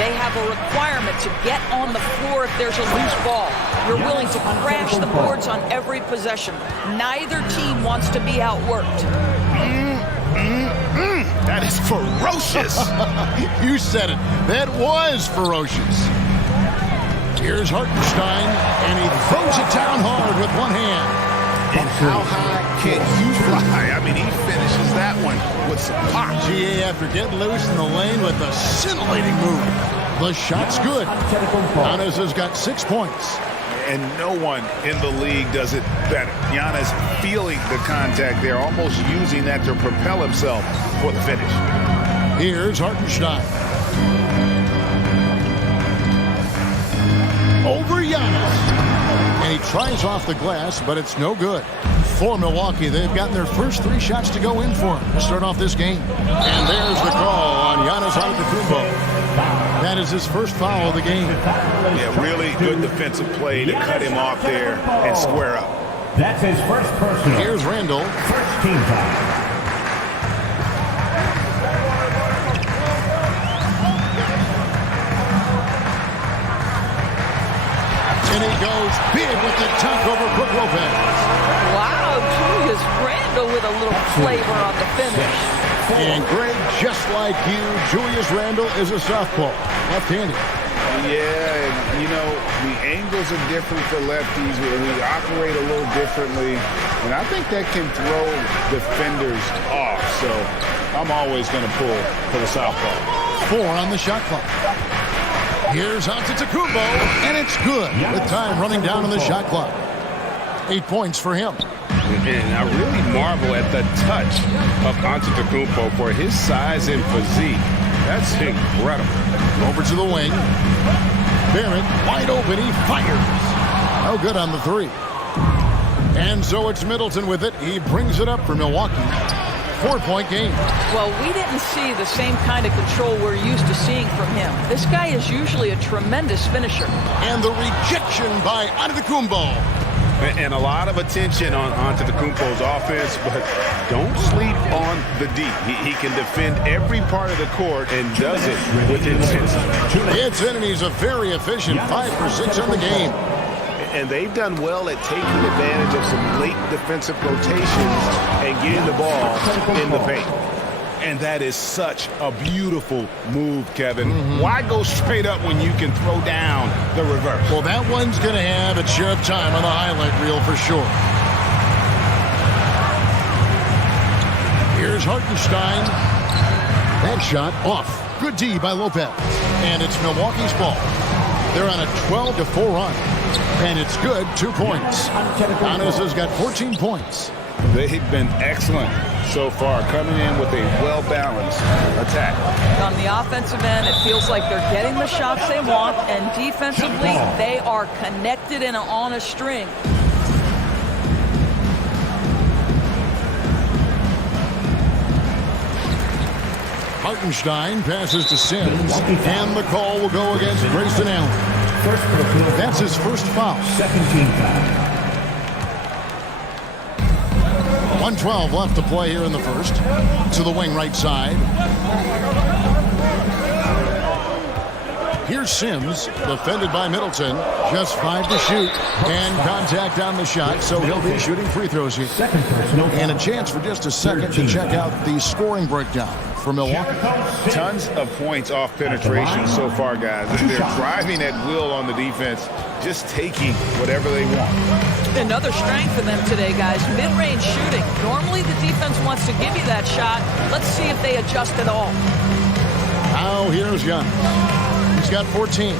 They have a requirement to get on the floor if there's a loose ball. You're willing to crash the boards on every possession. Neither team wants to be outworked. That is ferocious. You said it. That was ferocious. Here's Hartenstein, and he throws it down hard with one hand. And how high can you fly? I mean, he finishes that one with some pop. GA after getting loose in the lane with a scintillating move. The shot's good. Giannis has got 6 points. And no one in the league does it better. Giannis feeling the contact there, almost using that to propel himself for the finish. Here's Hartenstein. Over Giannis. And he tries off the glass, but it's no good. For Milwaukee, they've gotten their first 3 shots to go in for him to start off this game. And there's the call on Giannis Antetokounmpo. That is his first foul of the game. Yeah, really good defensive play to cut him off there and square up. That's his first personal. Here's Randall. First team foul. And he goes big with the dunk over Brook Lopez. Wow, Julius Randle with a little flavor on the finish. And Greg, just like you, Julius Randle is a southpaw, left-handed. Yeah, and you know, the angles are different for lefties. We operate a little differently, and I think that can throw defenders off. So I'm always going to pull for the southpaw. 4 on the shot clock. Here's Antetokounmpo, and it's good with time running down on the shot clock. 8 points for him. And I really marvel at the touch of Antetokounmpo for his size and physique. That's incredible. Over to the wing. Barrett wide open. He fires. No good on the 3. And so it's Middleton with it. He brings it up for Milwaukee. 4-point game. Well, we didn't see the same kind of control we're used to seeing from him. This guy is usually a tremendous finisher. And the rejection by Antetokounmpo. And a lot of attention on Antetokounmpo's offense, but don't sleep on the D. He can defend every part of the court and does it with intensity. It's in, and he's a very efficient 5 for 6 on the game. And they've done well at taking advantage of some late defensive rotations and getting the ball in the paint. And that is such a beautiful move, Kevin. Why go straight up when you can throw down the reverse? Well, that one's going to have its share of time on the highlight reel for sure. Here's Hartenstein. That shot off. Good D by Lopez. And it's Milwaukee's ball. They're on a 12-4 run. And it's good, 2 points. Giannis has got 14 points. They've been excellent so far, coming in with a well-balanced attack. On the offensive end, it feels like they're getting the shots they want, and defensively, they are connected and on a string. Hartenstein passes to Sims, and the call will go against Grayson Allen. That's his first foul. Second team foul. 1:12 left to play here in the first. To the wing right side. Here's Sims, defended by Middleton. Just 5 to shoot. And contact on the shot, so he'll be shooting free throws here. And a chance for just a second to check out the scoring breakdown for Milwaukee. Tons of points off penetration so far, guys. They're driving at will on the defense, just taking whatever they want. Another strength for them today, guys. Mid-range shooting. Normally the defense wants to give you that shot. Let's see if they adjust at all. Now here's Giannis. He's got 14.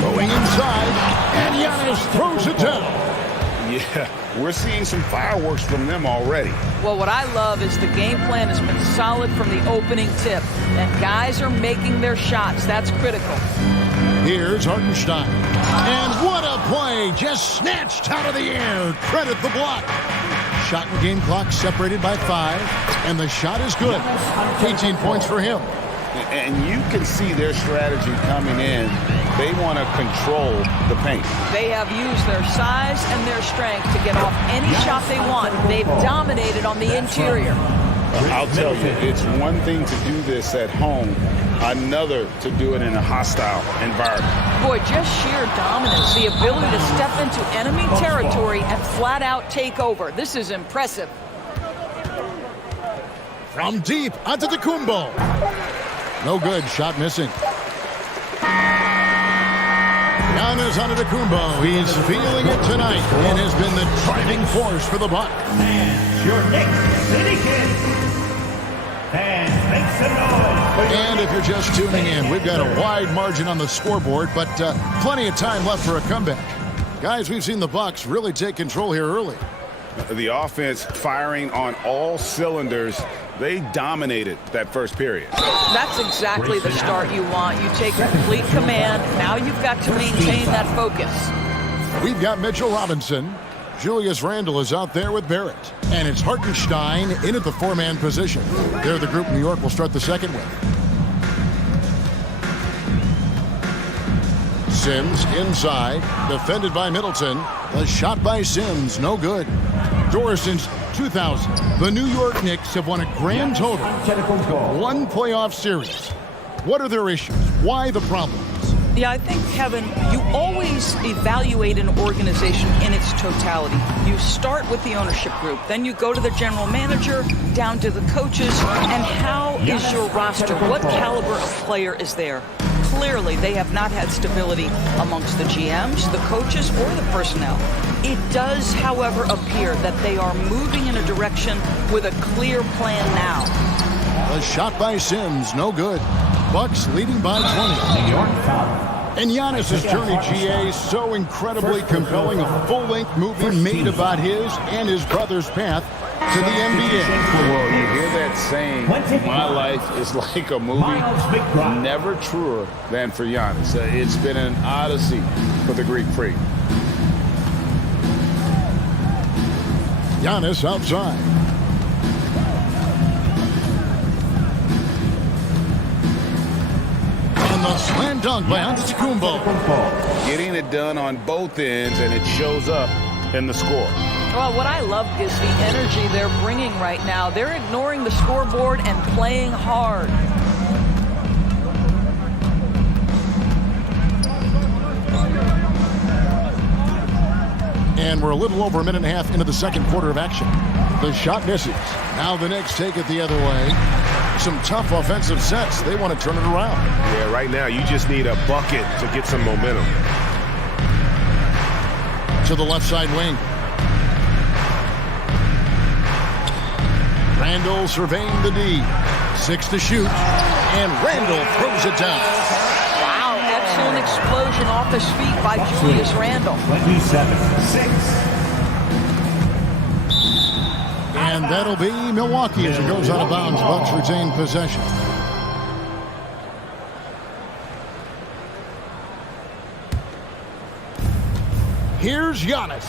Going inside, and Giannis throws it down. Yeah, we're seeing some fireworks from them already. Well, what I love is the game plan has been solid from the opening tip, and guys are making their shots. That's critical. Here's Hartenstein. And what a play! Just snatched out of the air. Credit the block. Shot and game clock separated by 5, and the shot is good. 18 points for him. And you can see their strategy coming in. They want to control the paint. They have used their size and their strength to get off any shot they want. They've dominated on the interior. I'll tell you, it's one thing to do this at home, another to do it in a hostile environment. Boy, just sheer dominance, the ability to step into enemy territory and flat out take over. This is impressive. From deep, Antetokounmpo. No good, shot missing. Giannis Antetokounmpo, he's feeling it tonight and has been the driving force for the Bucks. And your next City Kids. And make some noise. And if you're just tuning in, we've got a wide margin on the scoreboard, but plenty of time left for a comeback. Guys, we've seen the Bucks really take control here early. The offense firing on all cylinders. They dominated that first period. That's exactly the start you want. You take complete command. Now you've got to maintain that focus. We've got Mitchell Robinson. Julius Randle is out there with Barrett. And it's Hartenstein in at the 4-man position. They're the group New York will start the second with. Sims inside, defended by Middleton. The shot by Sims, no good. Doris, since 2000, the New York Knicks have won a grand total of 1 playoff series. What are their issues? Why the problems? Yeah, I think, Kevin, you always evaluate an organization in its totality. You start with the ownership group, then you go to the general manager, down to the coaches, and how is your roster? What caliber of player is there? Clearly, they have not had stability amongst the GMs, the coaches, or the personnel. It does, however, appear that they are moving in a direction with a clear plan now. A shot by Sims, no good. Bucks leading by 20. And Giannis' journey, GA, so incredibly compelling. A full-length movie made about his and his brother's path to the NBA. Well, you hear that saying, my life is like a movie, never truer than for Giannis. It's been an odyssey for the Greek freak. Giannis outside. And the slam dunk by Antetokounmpo. Getting it done on both ends, and it shows up in the score. Well, what I love is the energy they're bringing right now. They're ignoring the scoreboard and playing hard. And we're a little over a minute and a half into the second quarter of action. The shot misses. Now the Knicks take it the other way. Some tough offensive sets. They want to turn it around. Yeah, right now you just need a bucket to get some momentum. To the left side wing. Randle surveying the D. 6 to shoot. And Randle throws it down. Wow, excellent explosion off his feet by Julius Randle. 27-6. And that'll be Milwaukee as it goes out of bounds. Bucks retain possession. Here's Giannis.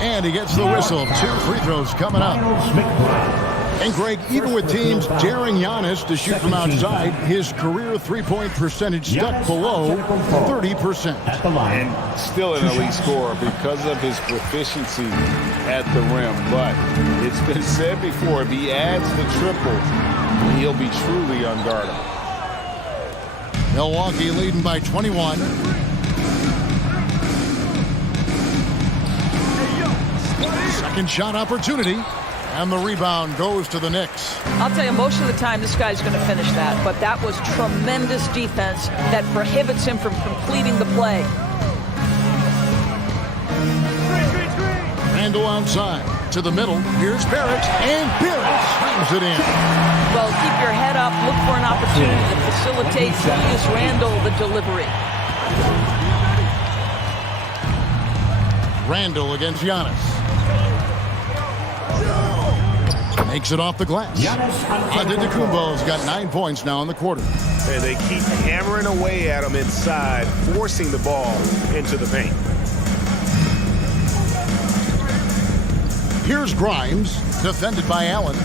And he gets the whistle. 2 free throws coming up. And Greg, even with teams daring Giannis to shoot from outside, his career three-point percentage stuck below 30%. And still an elite scorer because of his proficiency at the rim. But it's been said before, if he adds the triple, he'll be truly unguardable. Milwaukee leading by 21. Second shot opportunity. And the rebound goes to the Knicks. I'll tell you, most of the time this guy's going to finish that. But that was tremendous defense that prohibits him from completing the play. Randall outside to the middle. Here's Barrett. And Barrett slams it in. Well, keep your head up. Look for an opportunity to facilitate Julius Randle the delivery. Randall against Giannis. Makes it off the glass. Antetokounmpo's got 9 points now in the quarter. And they keep hammering away at him inside, forcing the ball into the paint. Here's Grimes, defended by Allen.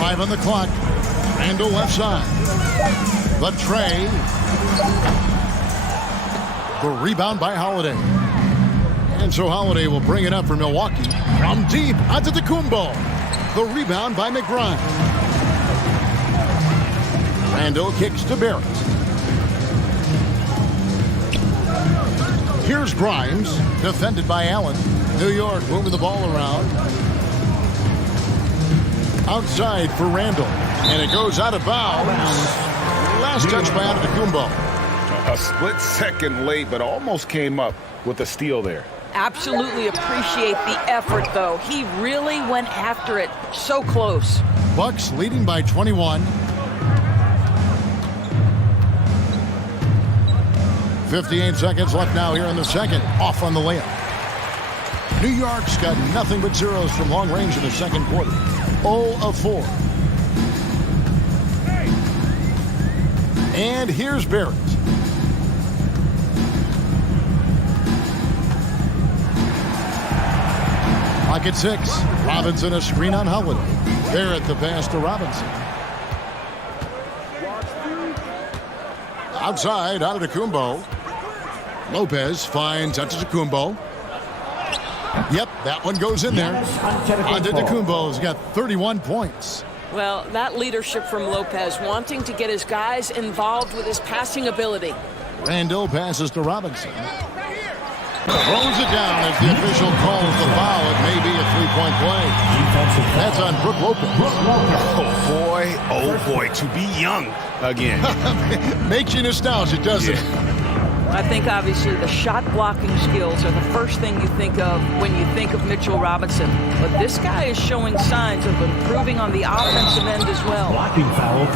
Five on the clock. Randall left side. The tray. The rebound by Holiday. And so Holiday will bring it up for Milwaukee. From deep, Antetokounmpo. The rebound by McGrimes. Randall kicks to Barrett. Here's Grimes, defended by Allen. New York moving the ball around. Outside for Randall. And it goes out of bounds. Last touch by Antetokounmpo. A split second late, but almost came up with a steal there. Absolutely appreciate the effort, though. He really went after it. So close. Bucks leading by 21. 58 seconds left now here in the second. Off on the layup. New York's got nothing but zeros from long range in the second quarter. 0 of 4. And here's Barrett. Clock at 6. Robinson a screen on Howard. Barrett the pass to Robinson. Outside, Antetokounmpo. Lopez finds Antetokounmpo. Yep, that one goes in there. Antetokounmpo's got 31 points. Well, that leadership from Lopez, wanting to get his guys involved with his passing ability. Randall passes to Robinson. Throws it down as the official calls the foul. It may be a three-point play. That's on Brook Lopez. Oh boy, to be young again. Makes you nostalgic, doesn't it? I think obviously the shot blocking skills are the first thing you think of when you think of Mitchell Robinson. But this guy is showing signs of improving on the offensive end as well.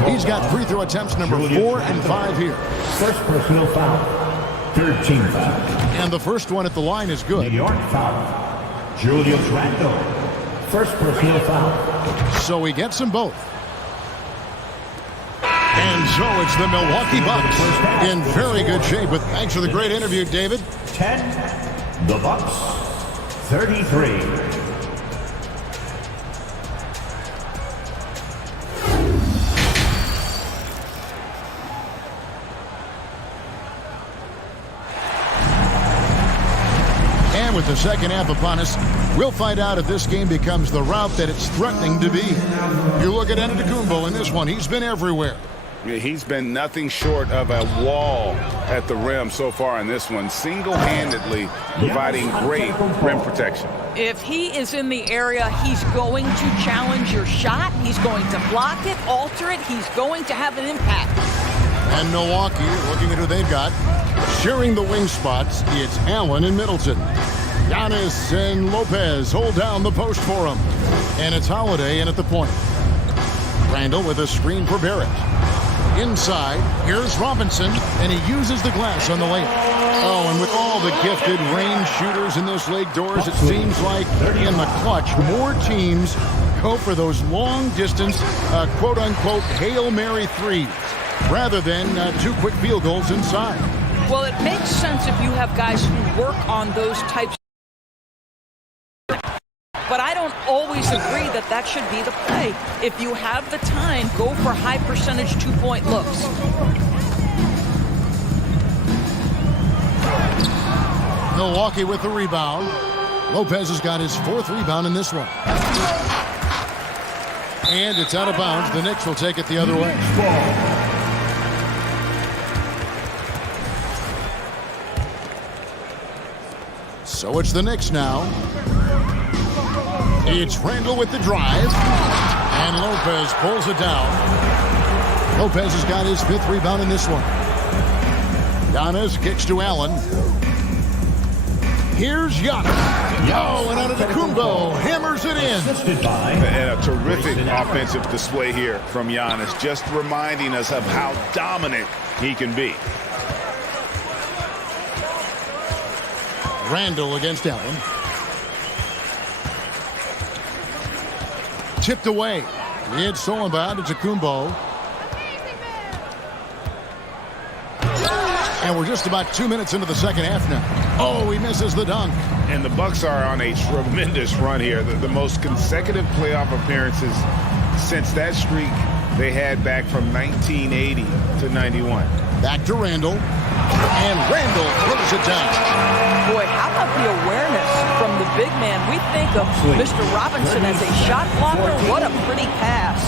He's got free throw attempts number 4 and 5 here. First personal foul. Third team foul. And the first one at the line is good. New York foul. Julius Randle. First personal foul. So he gets them both. And so it's the Milwaukee Bucks in very good shape. But thanks for the great interview, David. 10. The Bucks. 33. With the second half upon us, we'll find out if this game becomes the route that it's threatening to be. You look at Antetokounmpo in this one, he's been everywhere. Yeah, he's been nothing short of a wall at the rim so far in this one, single-handedly providing great rim protection. If he is in the area, he's going to challenge your shot. He's going to block it, alter it. He's going to have an impact. And Milwaukee, looking at who they've got, sharing the wing spots, it's Allen and Middleton. Giannis and Lopez hold down the post for him. And it's Holiday in at the point. Randall with a screen for Barrett. Inside, here's Robinson, and he uses the glass on the layup. Oh, and with all the gifted range shooters in this league, Doors, it seems like in the clutch, more teams go for those long-distance, quote-unquote, Hail Mary threes, rather than 2 quick field goals inside. Well, it makes sense if you have guys who work on those types don't always agree that that should be the play. If you have the time, go for high percentage 2-point looks. Milwaukee with the rebound. Lopez has got his 4th rebound in this one. And it's out of bounds. The Knicks will take it the other way. So it's the Knicks now. It's Randall with the drive. And Lopez pulls it down. Lopez has got his 5th rebound in this one. Giannis kicks to Allen. Here's Giannis. Oh, and Antetokounmpo hammers it in. And a terrific offensive display here from Giannis, just reminding us of how dominant he can be. Randall against Allen. Tipped away. It's stolen by Antetokounmpo. And we're just about 2 minutes into the second half now. Oh, he misses the dunk. And the Bucks are on a tremendous run here. The most consecutive playoff appearances since that streak they had back from 1980 to 91. Back to Randall. And Randall throws it down. Boy, how about the awareness from the big man? We think of Mr. Robinson as a shot blocker. What a pretty pass.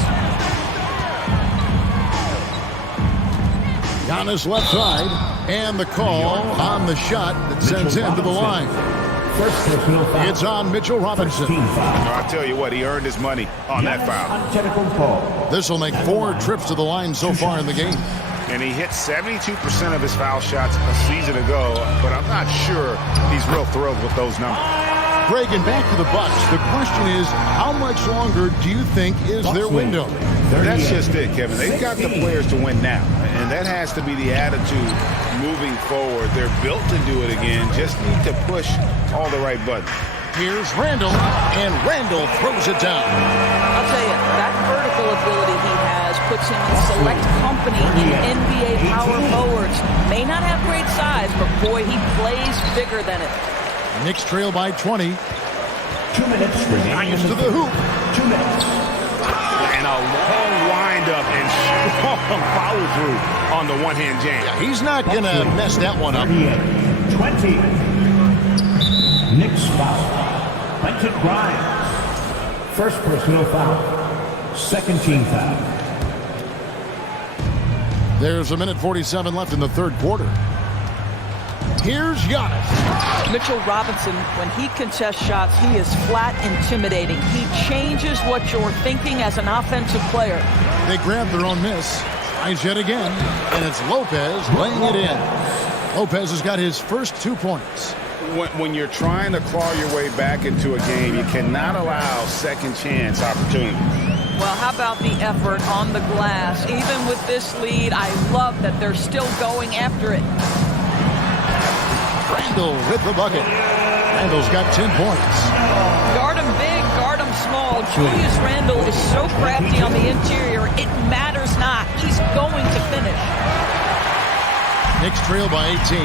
Giannis left side, and the call on the shot that sends him to the line. It's on Mitchell Robinson. I'll tell you what, he earned his money on that foul. This will make 4 trips to the line so far in the game. And he hit 72% of his foul shots a season ago, but I'm not sure he's real thrilled with those numbers. Greg, and back to the Bucks. The question is, how much longer do you think is their window? That's just it, Kevin. They've got the players to win now, and that has to be the attitude moving forward. They're built to do it again, just need to push all the right buttons. Here's Randall, and Randall throws it down. I'll tell you, that vertical ability he has puts him in select company in NBA power forwards. May not have great size, but boy, he plays bigger than it. Knicks trail by 20. 2 minutes remaining to the hoop. 2 minutes. And a long wind-up and strong follow-through on the one-hand jam. Yeah, he's not going to mess that one up. 20. Knicks foul. Quentin Grimes. First personal foul. Second team foul. There's 1:47 left in the third quarter. Here's Giannis. Mitchell Robinson, when he contests shots, he is flat intimidating. He changes what you're thinking as an offensive player. They grab their own miss. Tries yet again, and it's Lopez laying it in. Lopez has got his first 2 points. When you're trying to claw your way back into a game, you cannot allow second chance opportunities. Well, how about the effort on the glass? Even with this lead, I love that they're still going after it. Randall with the bucket. Randall's got 10 points. Guard him big, guard him small. Julius Randall is so crafty on the interior, it matters not. He's going to finish. Knicks trail by 18.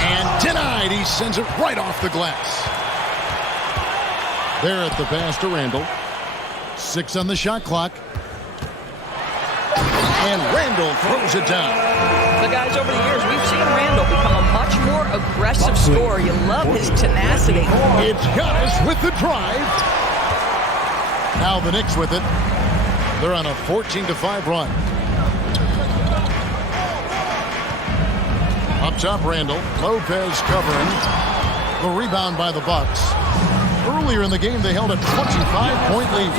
And denied. He sends it right off the glass. There at the pass to Randall. 6 on the shot clock. And Randall throws it down. The guys, over the years, we've seen Randall become a much more aggressive scorer. You love his tenacity. It's Giannis with the drive. Now the Knicks with it. They're on a 14-5 run. Up top, Randall. Lopez covering. The rebound by the Bucks. Earlier in the game, they held a 25-point lead.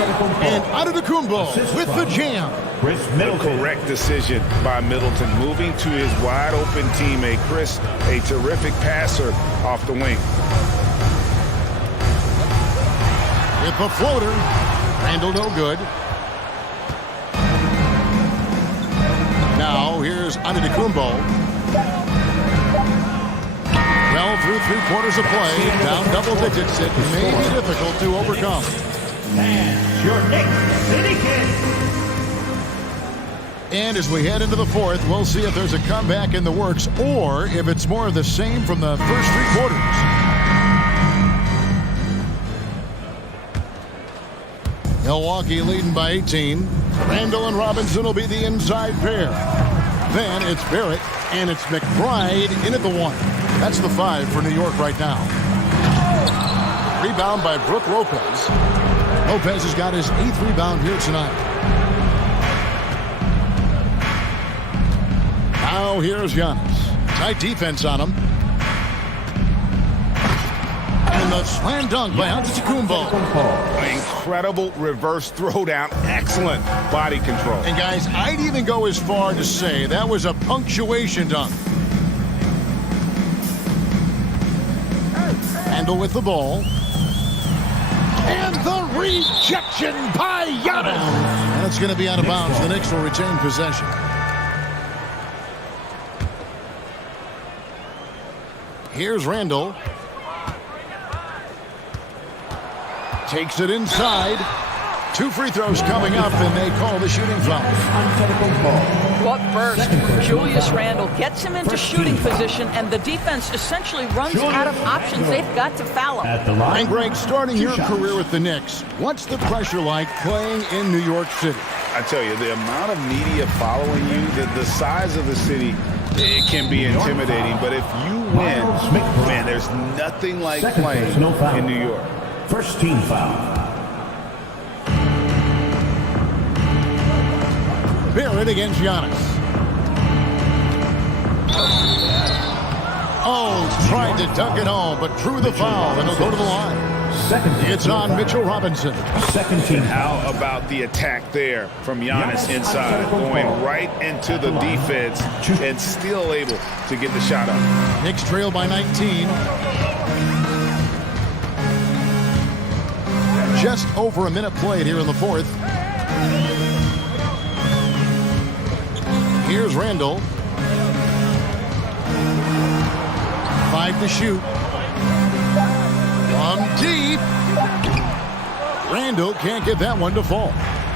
And Antetokounmpo with the jam. The correct decision by Middleton, moving to his wide-open teammate, Chris, a terrific passer off the wing. With the floater, Randall no good. Now here's Antetokounmpo. Well, through 3 quarters of play, down double digits, it may be difficult to overcome. And your Knicks City Kid. And as we head into the fourth, we'll see if there's a comeback in the works or if it's more of the same from the first 3 quarters. Milwaukee leading by 18. Randall and Robinson will be the inside pair. Then it's Barrett and it's McBride in at the 1. That's the 5 for New York right now. Rebound by Brook Lopez. Lopez has got his 8th rebound here tonight. Now here's Giannis. Tight defense on him. And the slam dunk by Antetokounmpo. Incredible reverse throwdown. Excellent body control. And guys, I'd even go as far to say that was a punctuation dunk. Randall with the ball. And the rejection by Giannis. And it's going to be out of bounds. The Knicks will retain possession. Here's Randall. Takes it inside. 2 free throws coming up, and they call the shooting foul. What burst from Julius Randle gets him into shooting position, and the defense essentially runs out of options. They've got to foul him. And Greg, starting your career with the Knicks, what's the pressure like playing in New York City? I tell you, the amount of media following you, the size of the city, it can be intimidating. But if you win, man, there's nothing like playing in New York. First team foul. Barrett against Giannis. Oh, tried to dunk it home, but drew the foul, and he'll go to the line. It's on Mitchell Robinson. Second team. How about the attack there from Giannis inside, going right into the defense and still able to get the shot up. Knicks trail by 19. Just over a minute played here in the fourth. Here's Randall. 5 to shoot. From deep. Randall can't get that one to fall.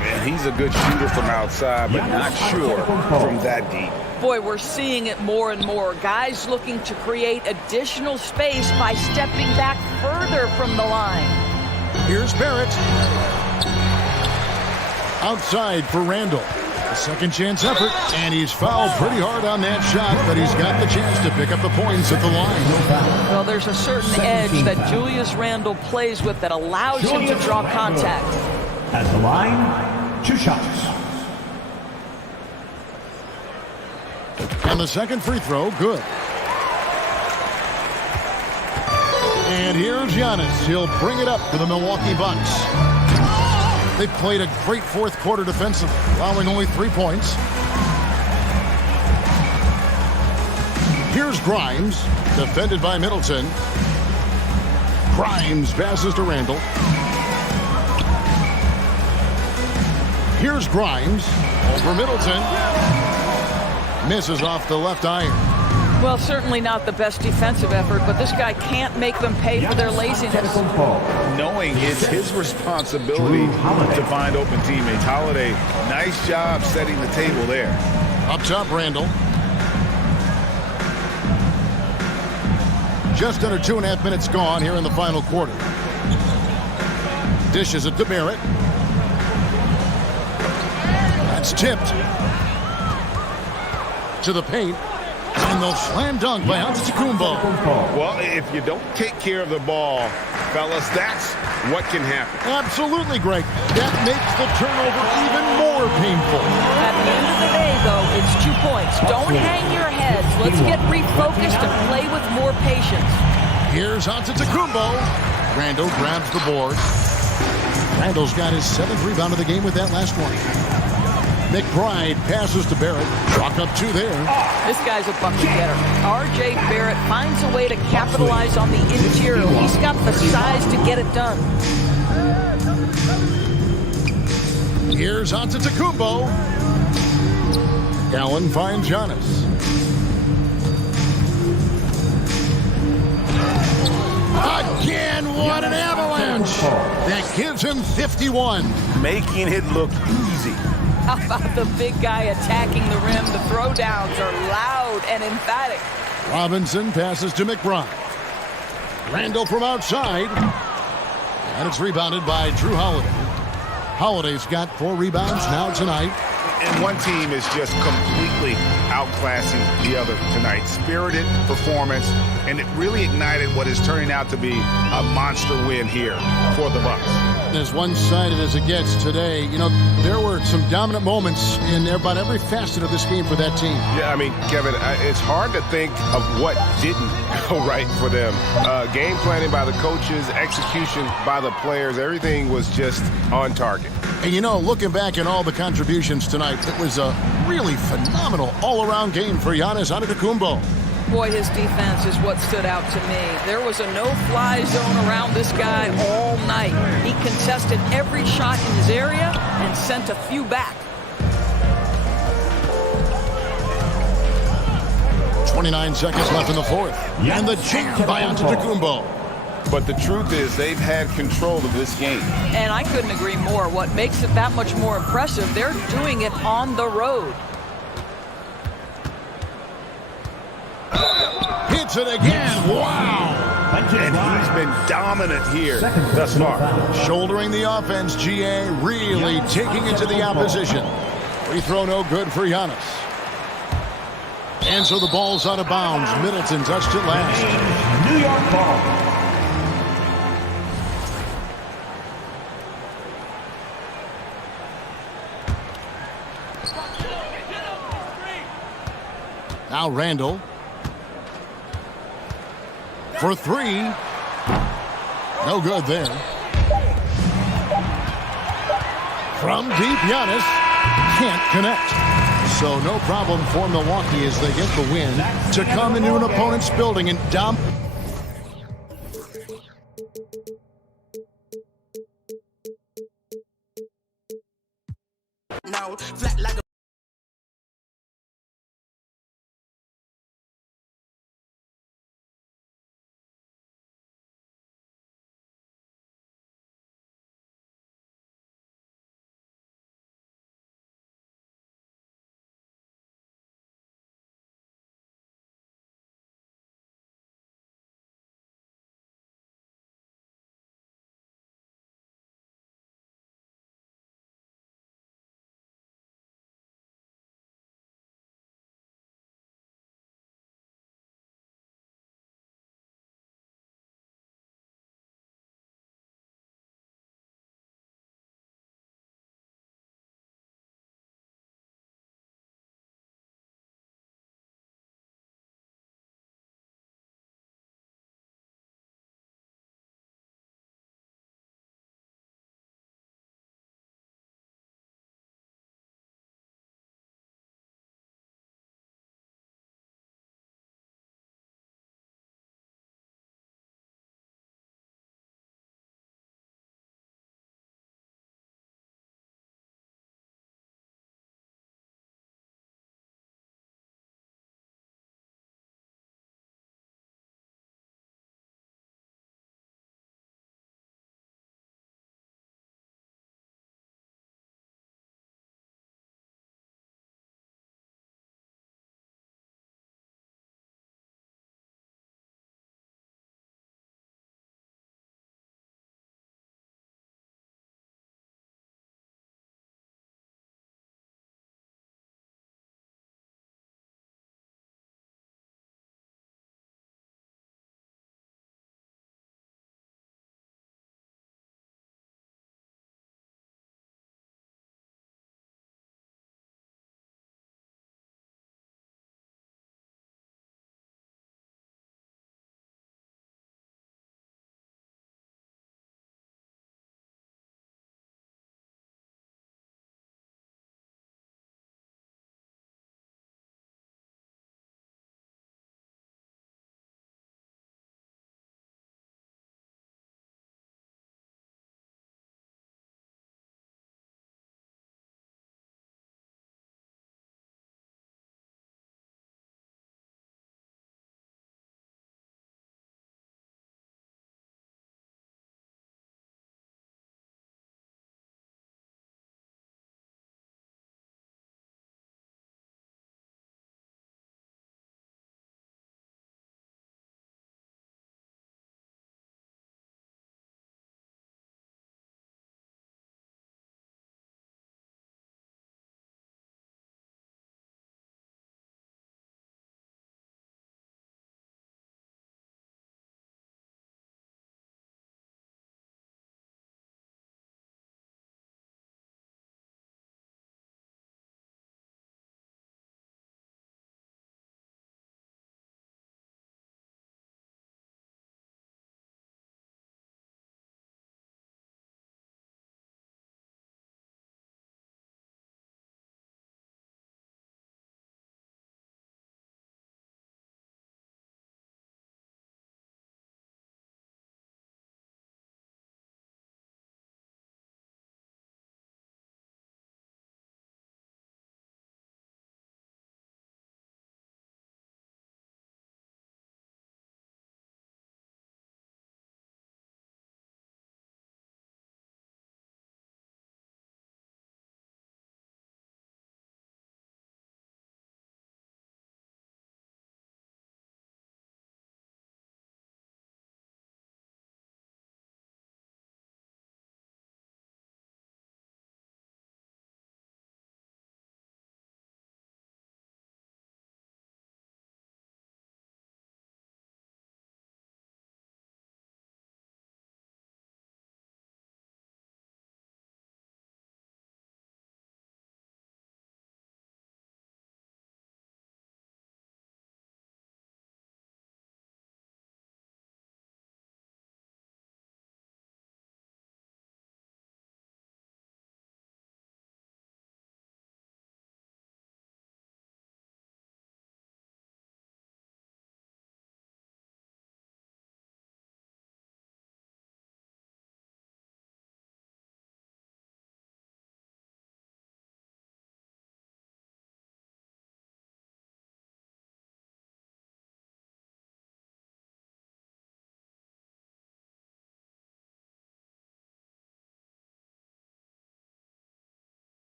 Man, he's a good shooter from outside, but not sure from that deep. Boy, we're seeing it more and more. Guys looking to create additional space by stepping back further from the line. Here's Barrett. Outside for Randall. A second chance effort, and he's fouled pretty hard on that shot, but he's got the chance to pick up the points at the line. Well, there's a certain edge that Julius Randle plays with that allows him to draw contact. At the line, 2 shots. And the second free throw, good. And here's Giannis. He'll bring it up for the Milwaukee Bucks. They played a great fourth quarter defensively, allowing only 3 points. Here's Grimes, defended by Middleton. Grimes passes to Randall. Here's Grimes over Middleton. Misses off the left iron. Well, certainly not the best defensive effort, but this guy can't make them pay for their laziness. Knowing it's his responsibility to find open teammates. Holiday, nice job setting the table there. Up top, Randall. Just under 2.5 minutes gone here in the final quarter. Dishes it to Barrett. That's tipped. To the paint. And the slam dunk by Antetokounmpo. Well, if you don't take care of the ball, fellas, that's what can happen. Absolutely, Greg. That makes the turnover even more painful. At the end of the day, though, it's 2 points. Don't hang your heads. Let's get refocused and play with more patience. Here's Antetokounmpo. Randall grabs the board. Randall's got his 7th rebound of the game with that last one. McBride passes to Barrett. Chalk up 2 there. This guy's a bucket getter. R.J. Barrett finds a way to capitalize on the interior. He's got the size to get it done. Here's Antetokounmpo. Allen finds Giannis. Again, what an avalanche! That gives him 51. Making it look easy. How about the big guy attacking the rim? The throwdowns are loud and emphatic. Robinson passes to McBride. Randall from outside. And it's rebounded by Drew Holiday. Holiday's got 4 rebounds now tonight. And one team is just completely outclassing the other tonight. Spirited performance, and it really ignited what is turning out to be a monster win here for the Bucks. As one-sided as it gets today, you know, there were some dominant moments in about every facet of this game for that team. Yeah, I mean, Kevin, it's hard to think of what didn't go right for them. Game planning by the coaches, execution by the players, everything was just on target. And, you know, looking back at all the contributions tonight, it was a really phenomenal all-around game for Giannis Antetokounmpo. Boy, his defense is what stood out to me. There was a no-fly zone around this guy all night. He contested every shot in his area and sent a few back. 29 seconds left in the fourth. And the jam by Antetokounmpo. But the truth is they've had control of this game. And I couldn't agree more. What makes it that much more impressive, they're doing it on the road. Hits it again. Wow. And he's been dominant here thus far. Shouldering the offense, GA really taking it to the opposition. Free throw no good for Giannis. And so the ball's out of bounds. Middleton touched it last. New York ball. Now Randall. For 3. No good there. From deep, Giannis can't connect. So no problem for Milwaukee as they get the win to come into an opponent's building and dump. Now, flat like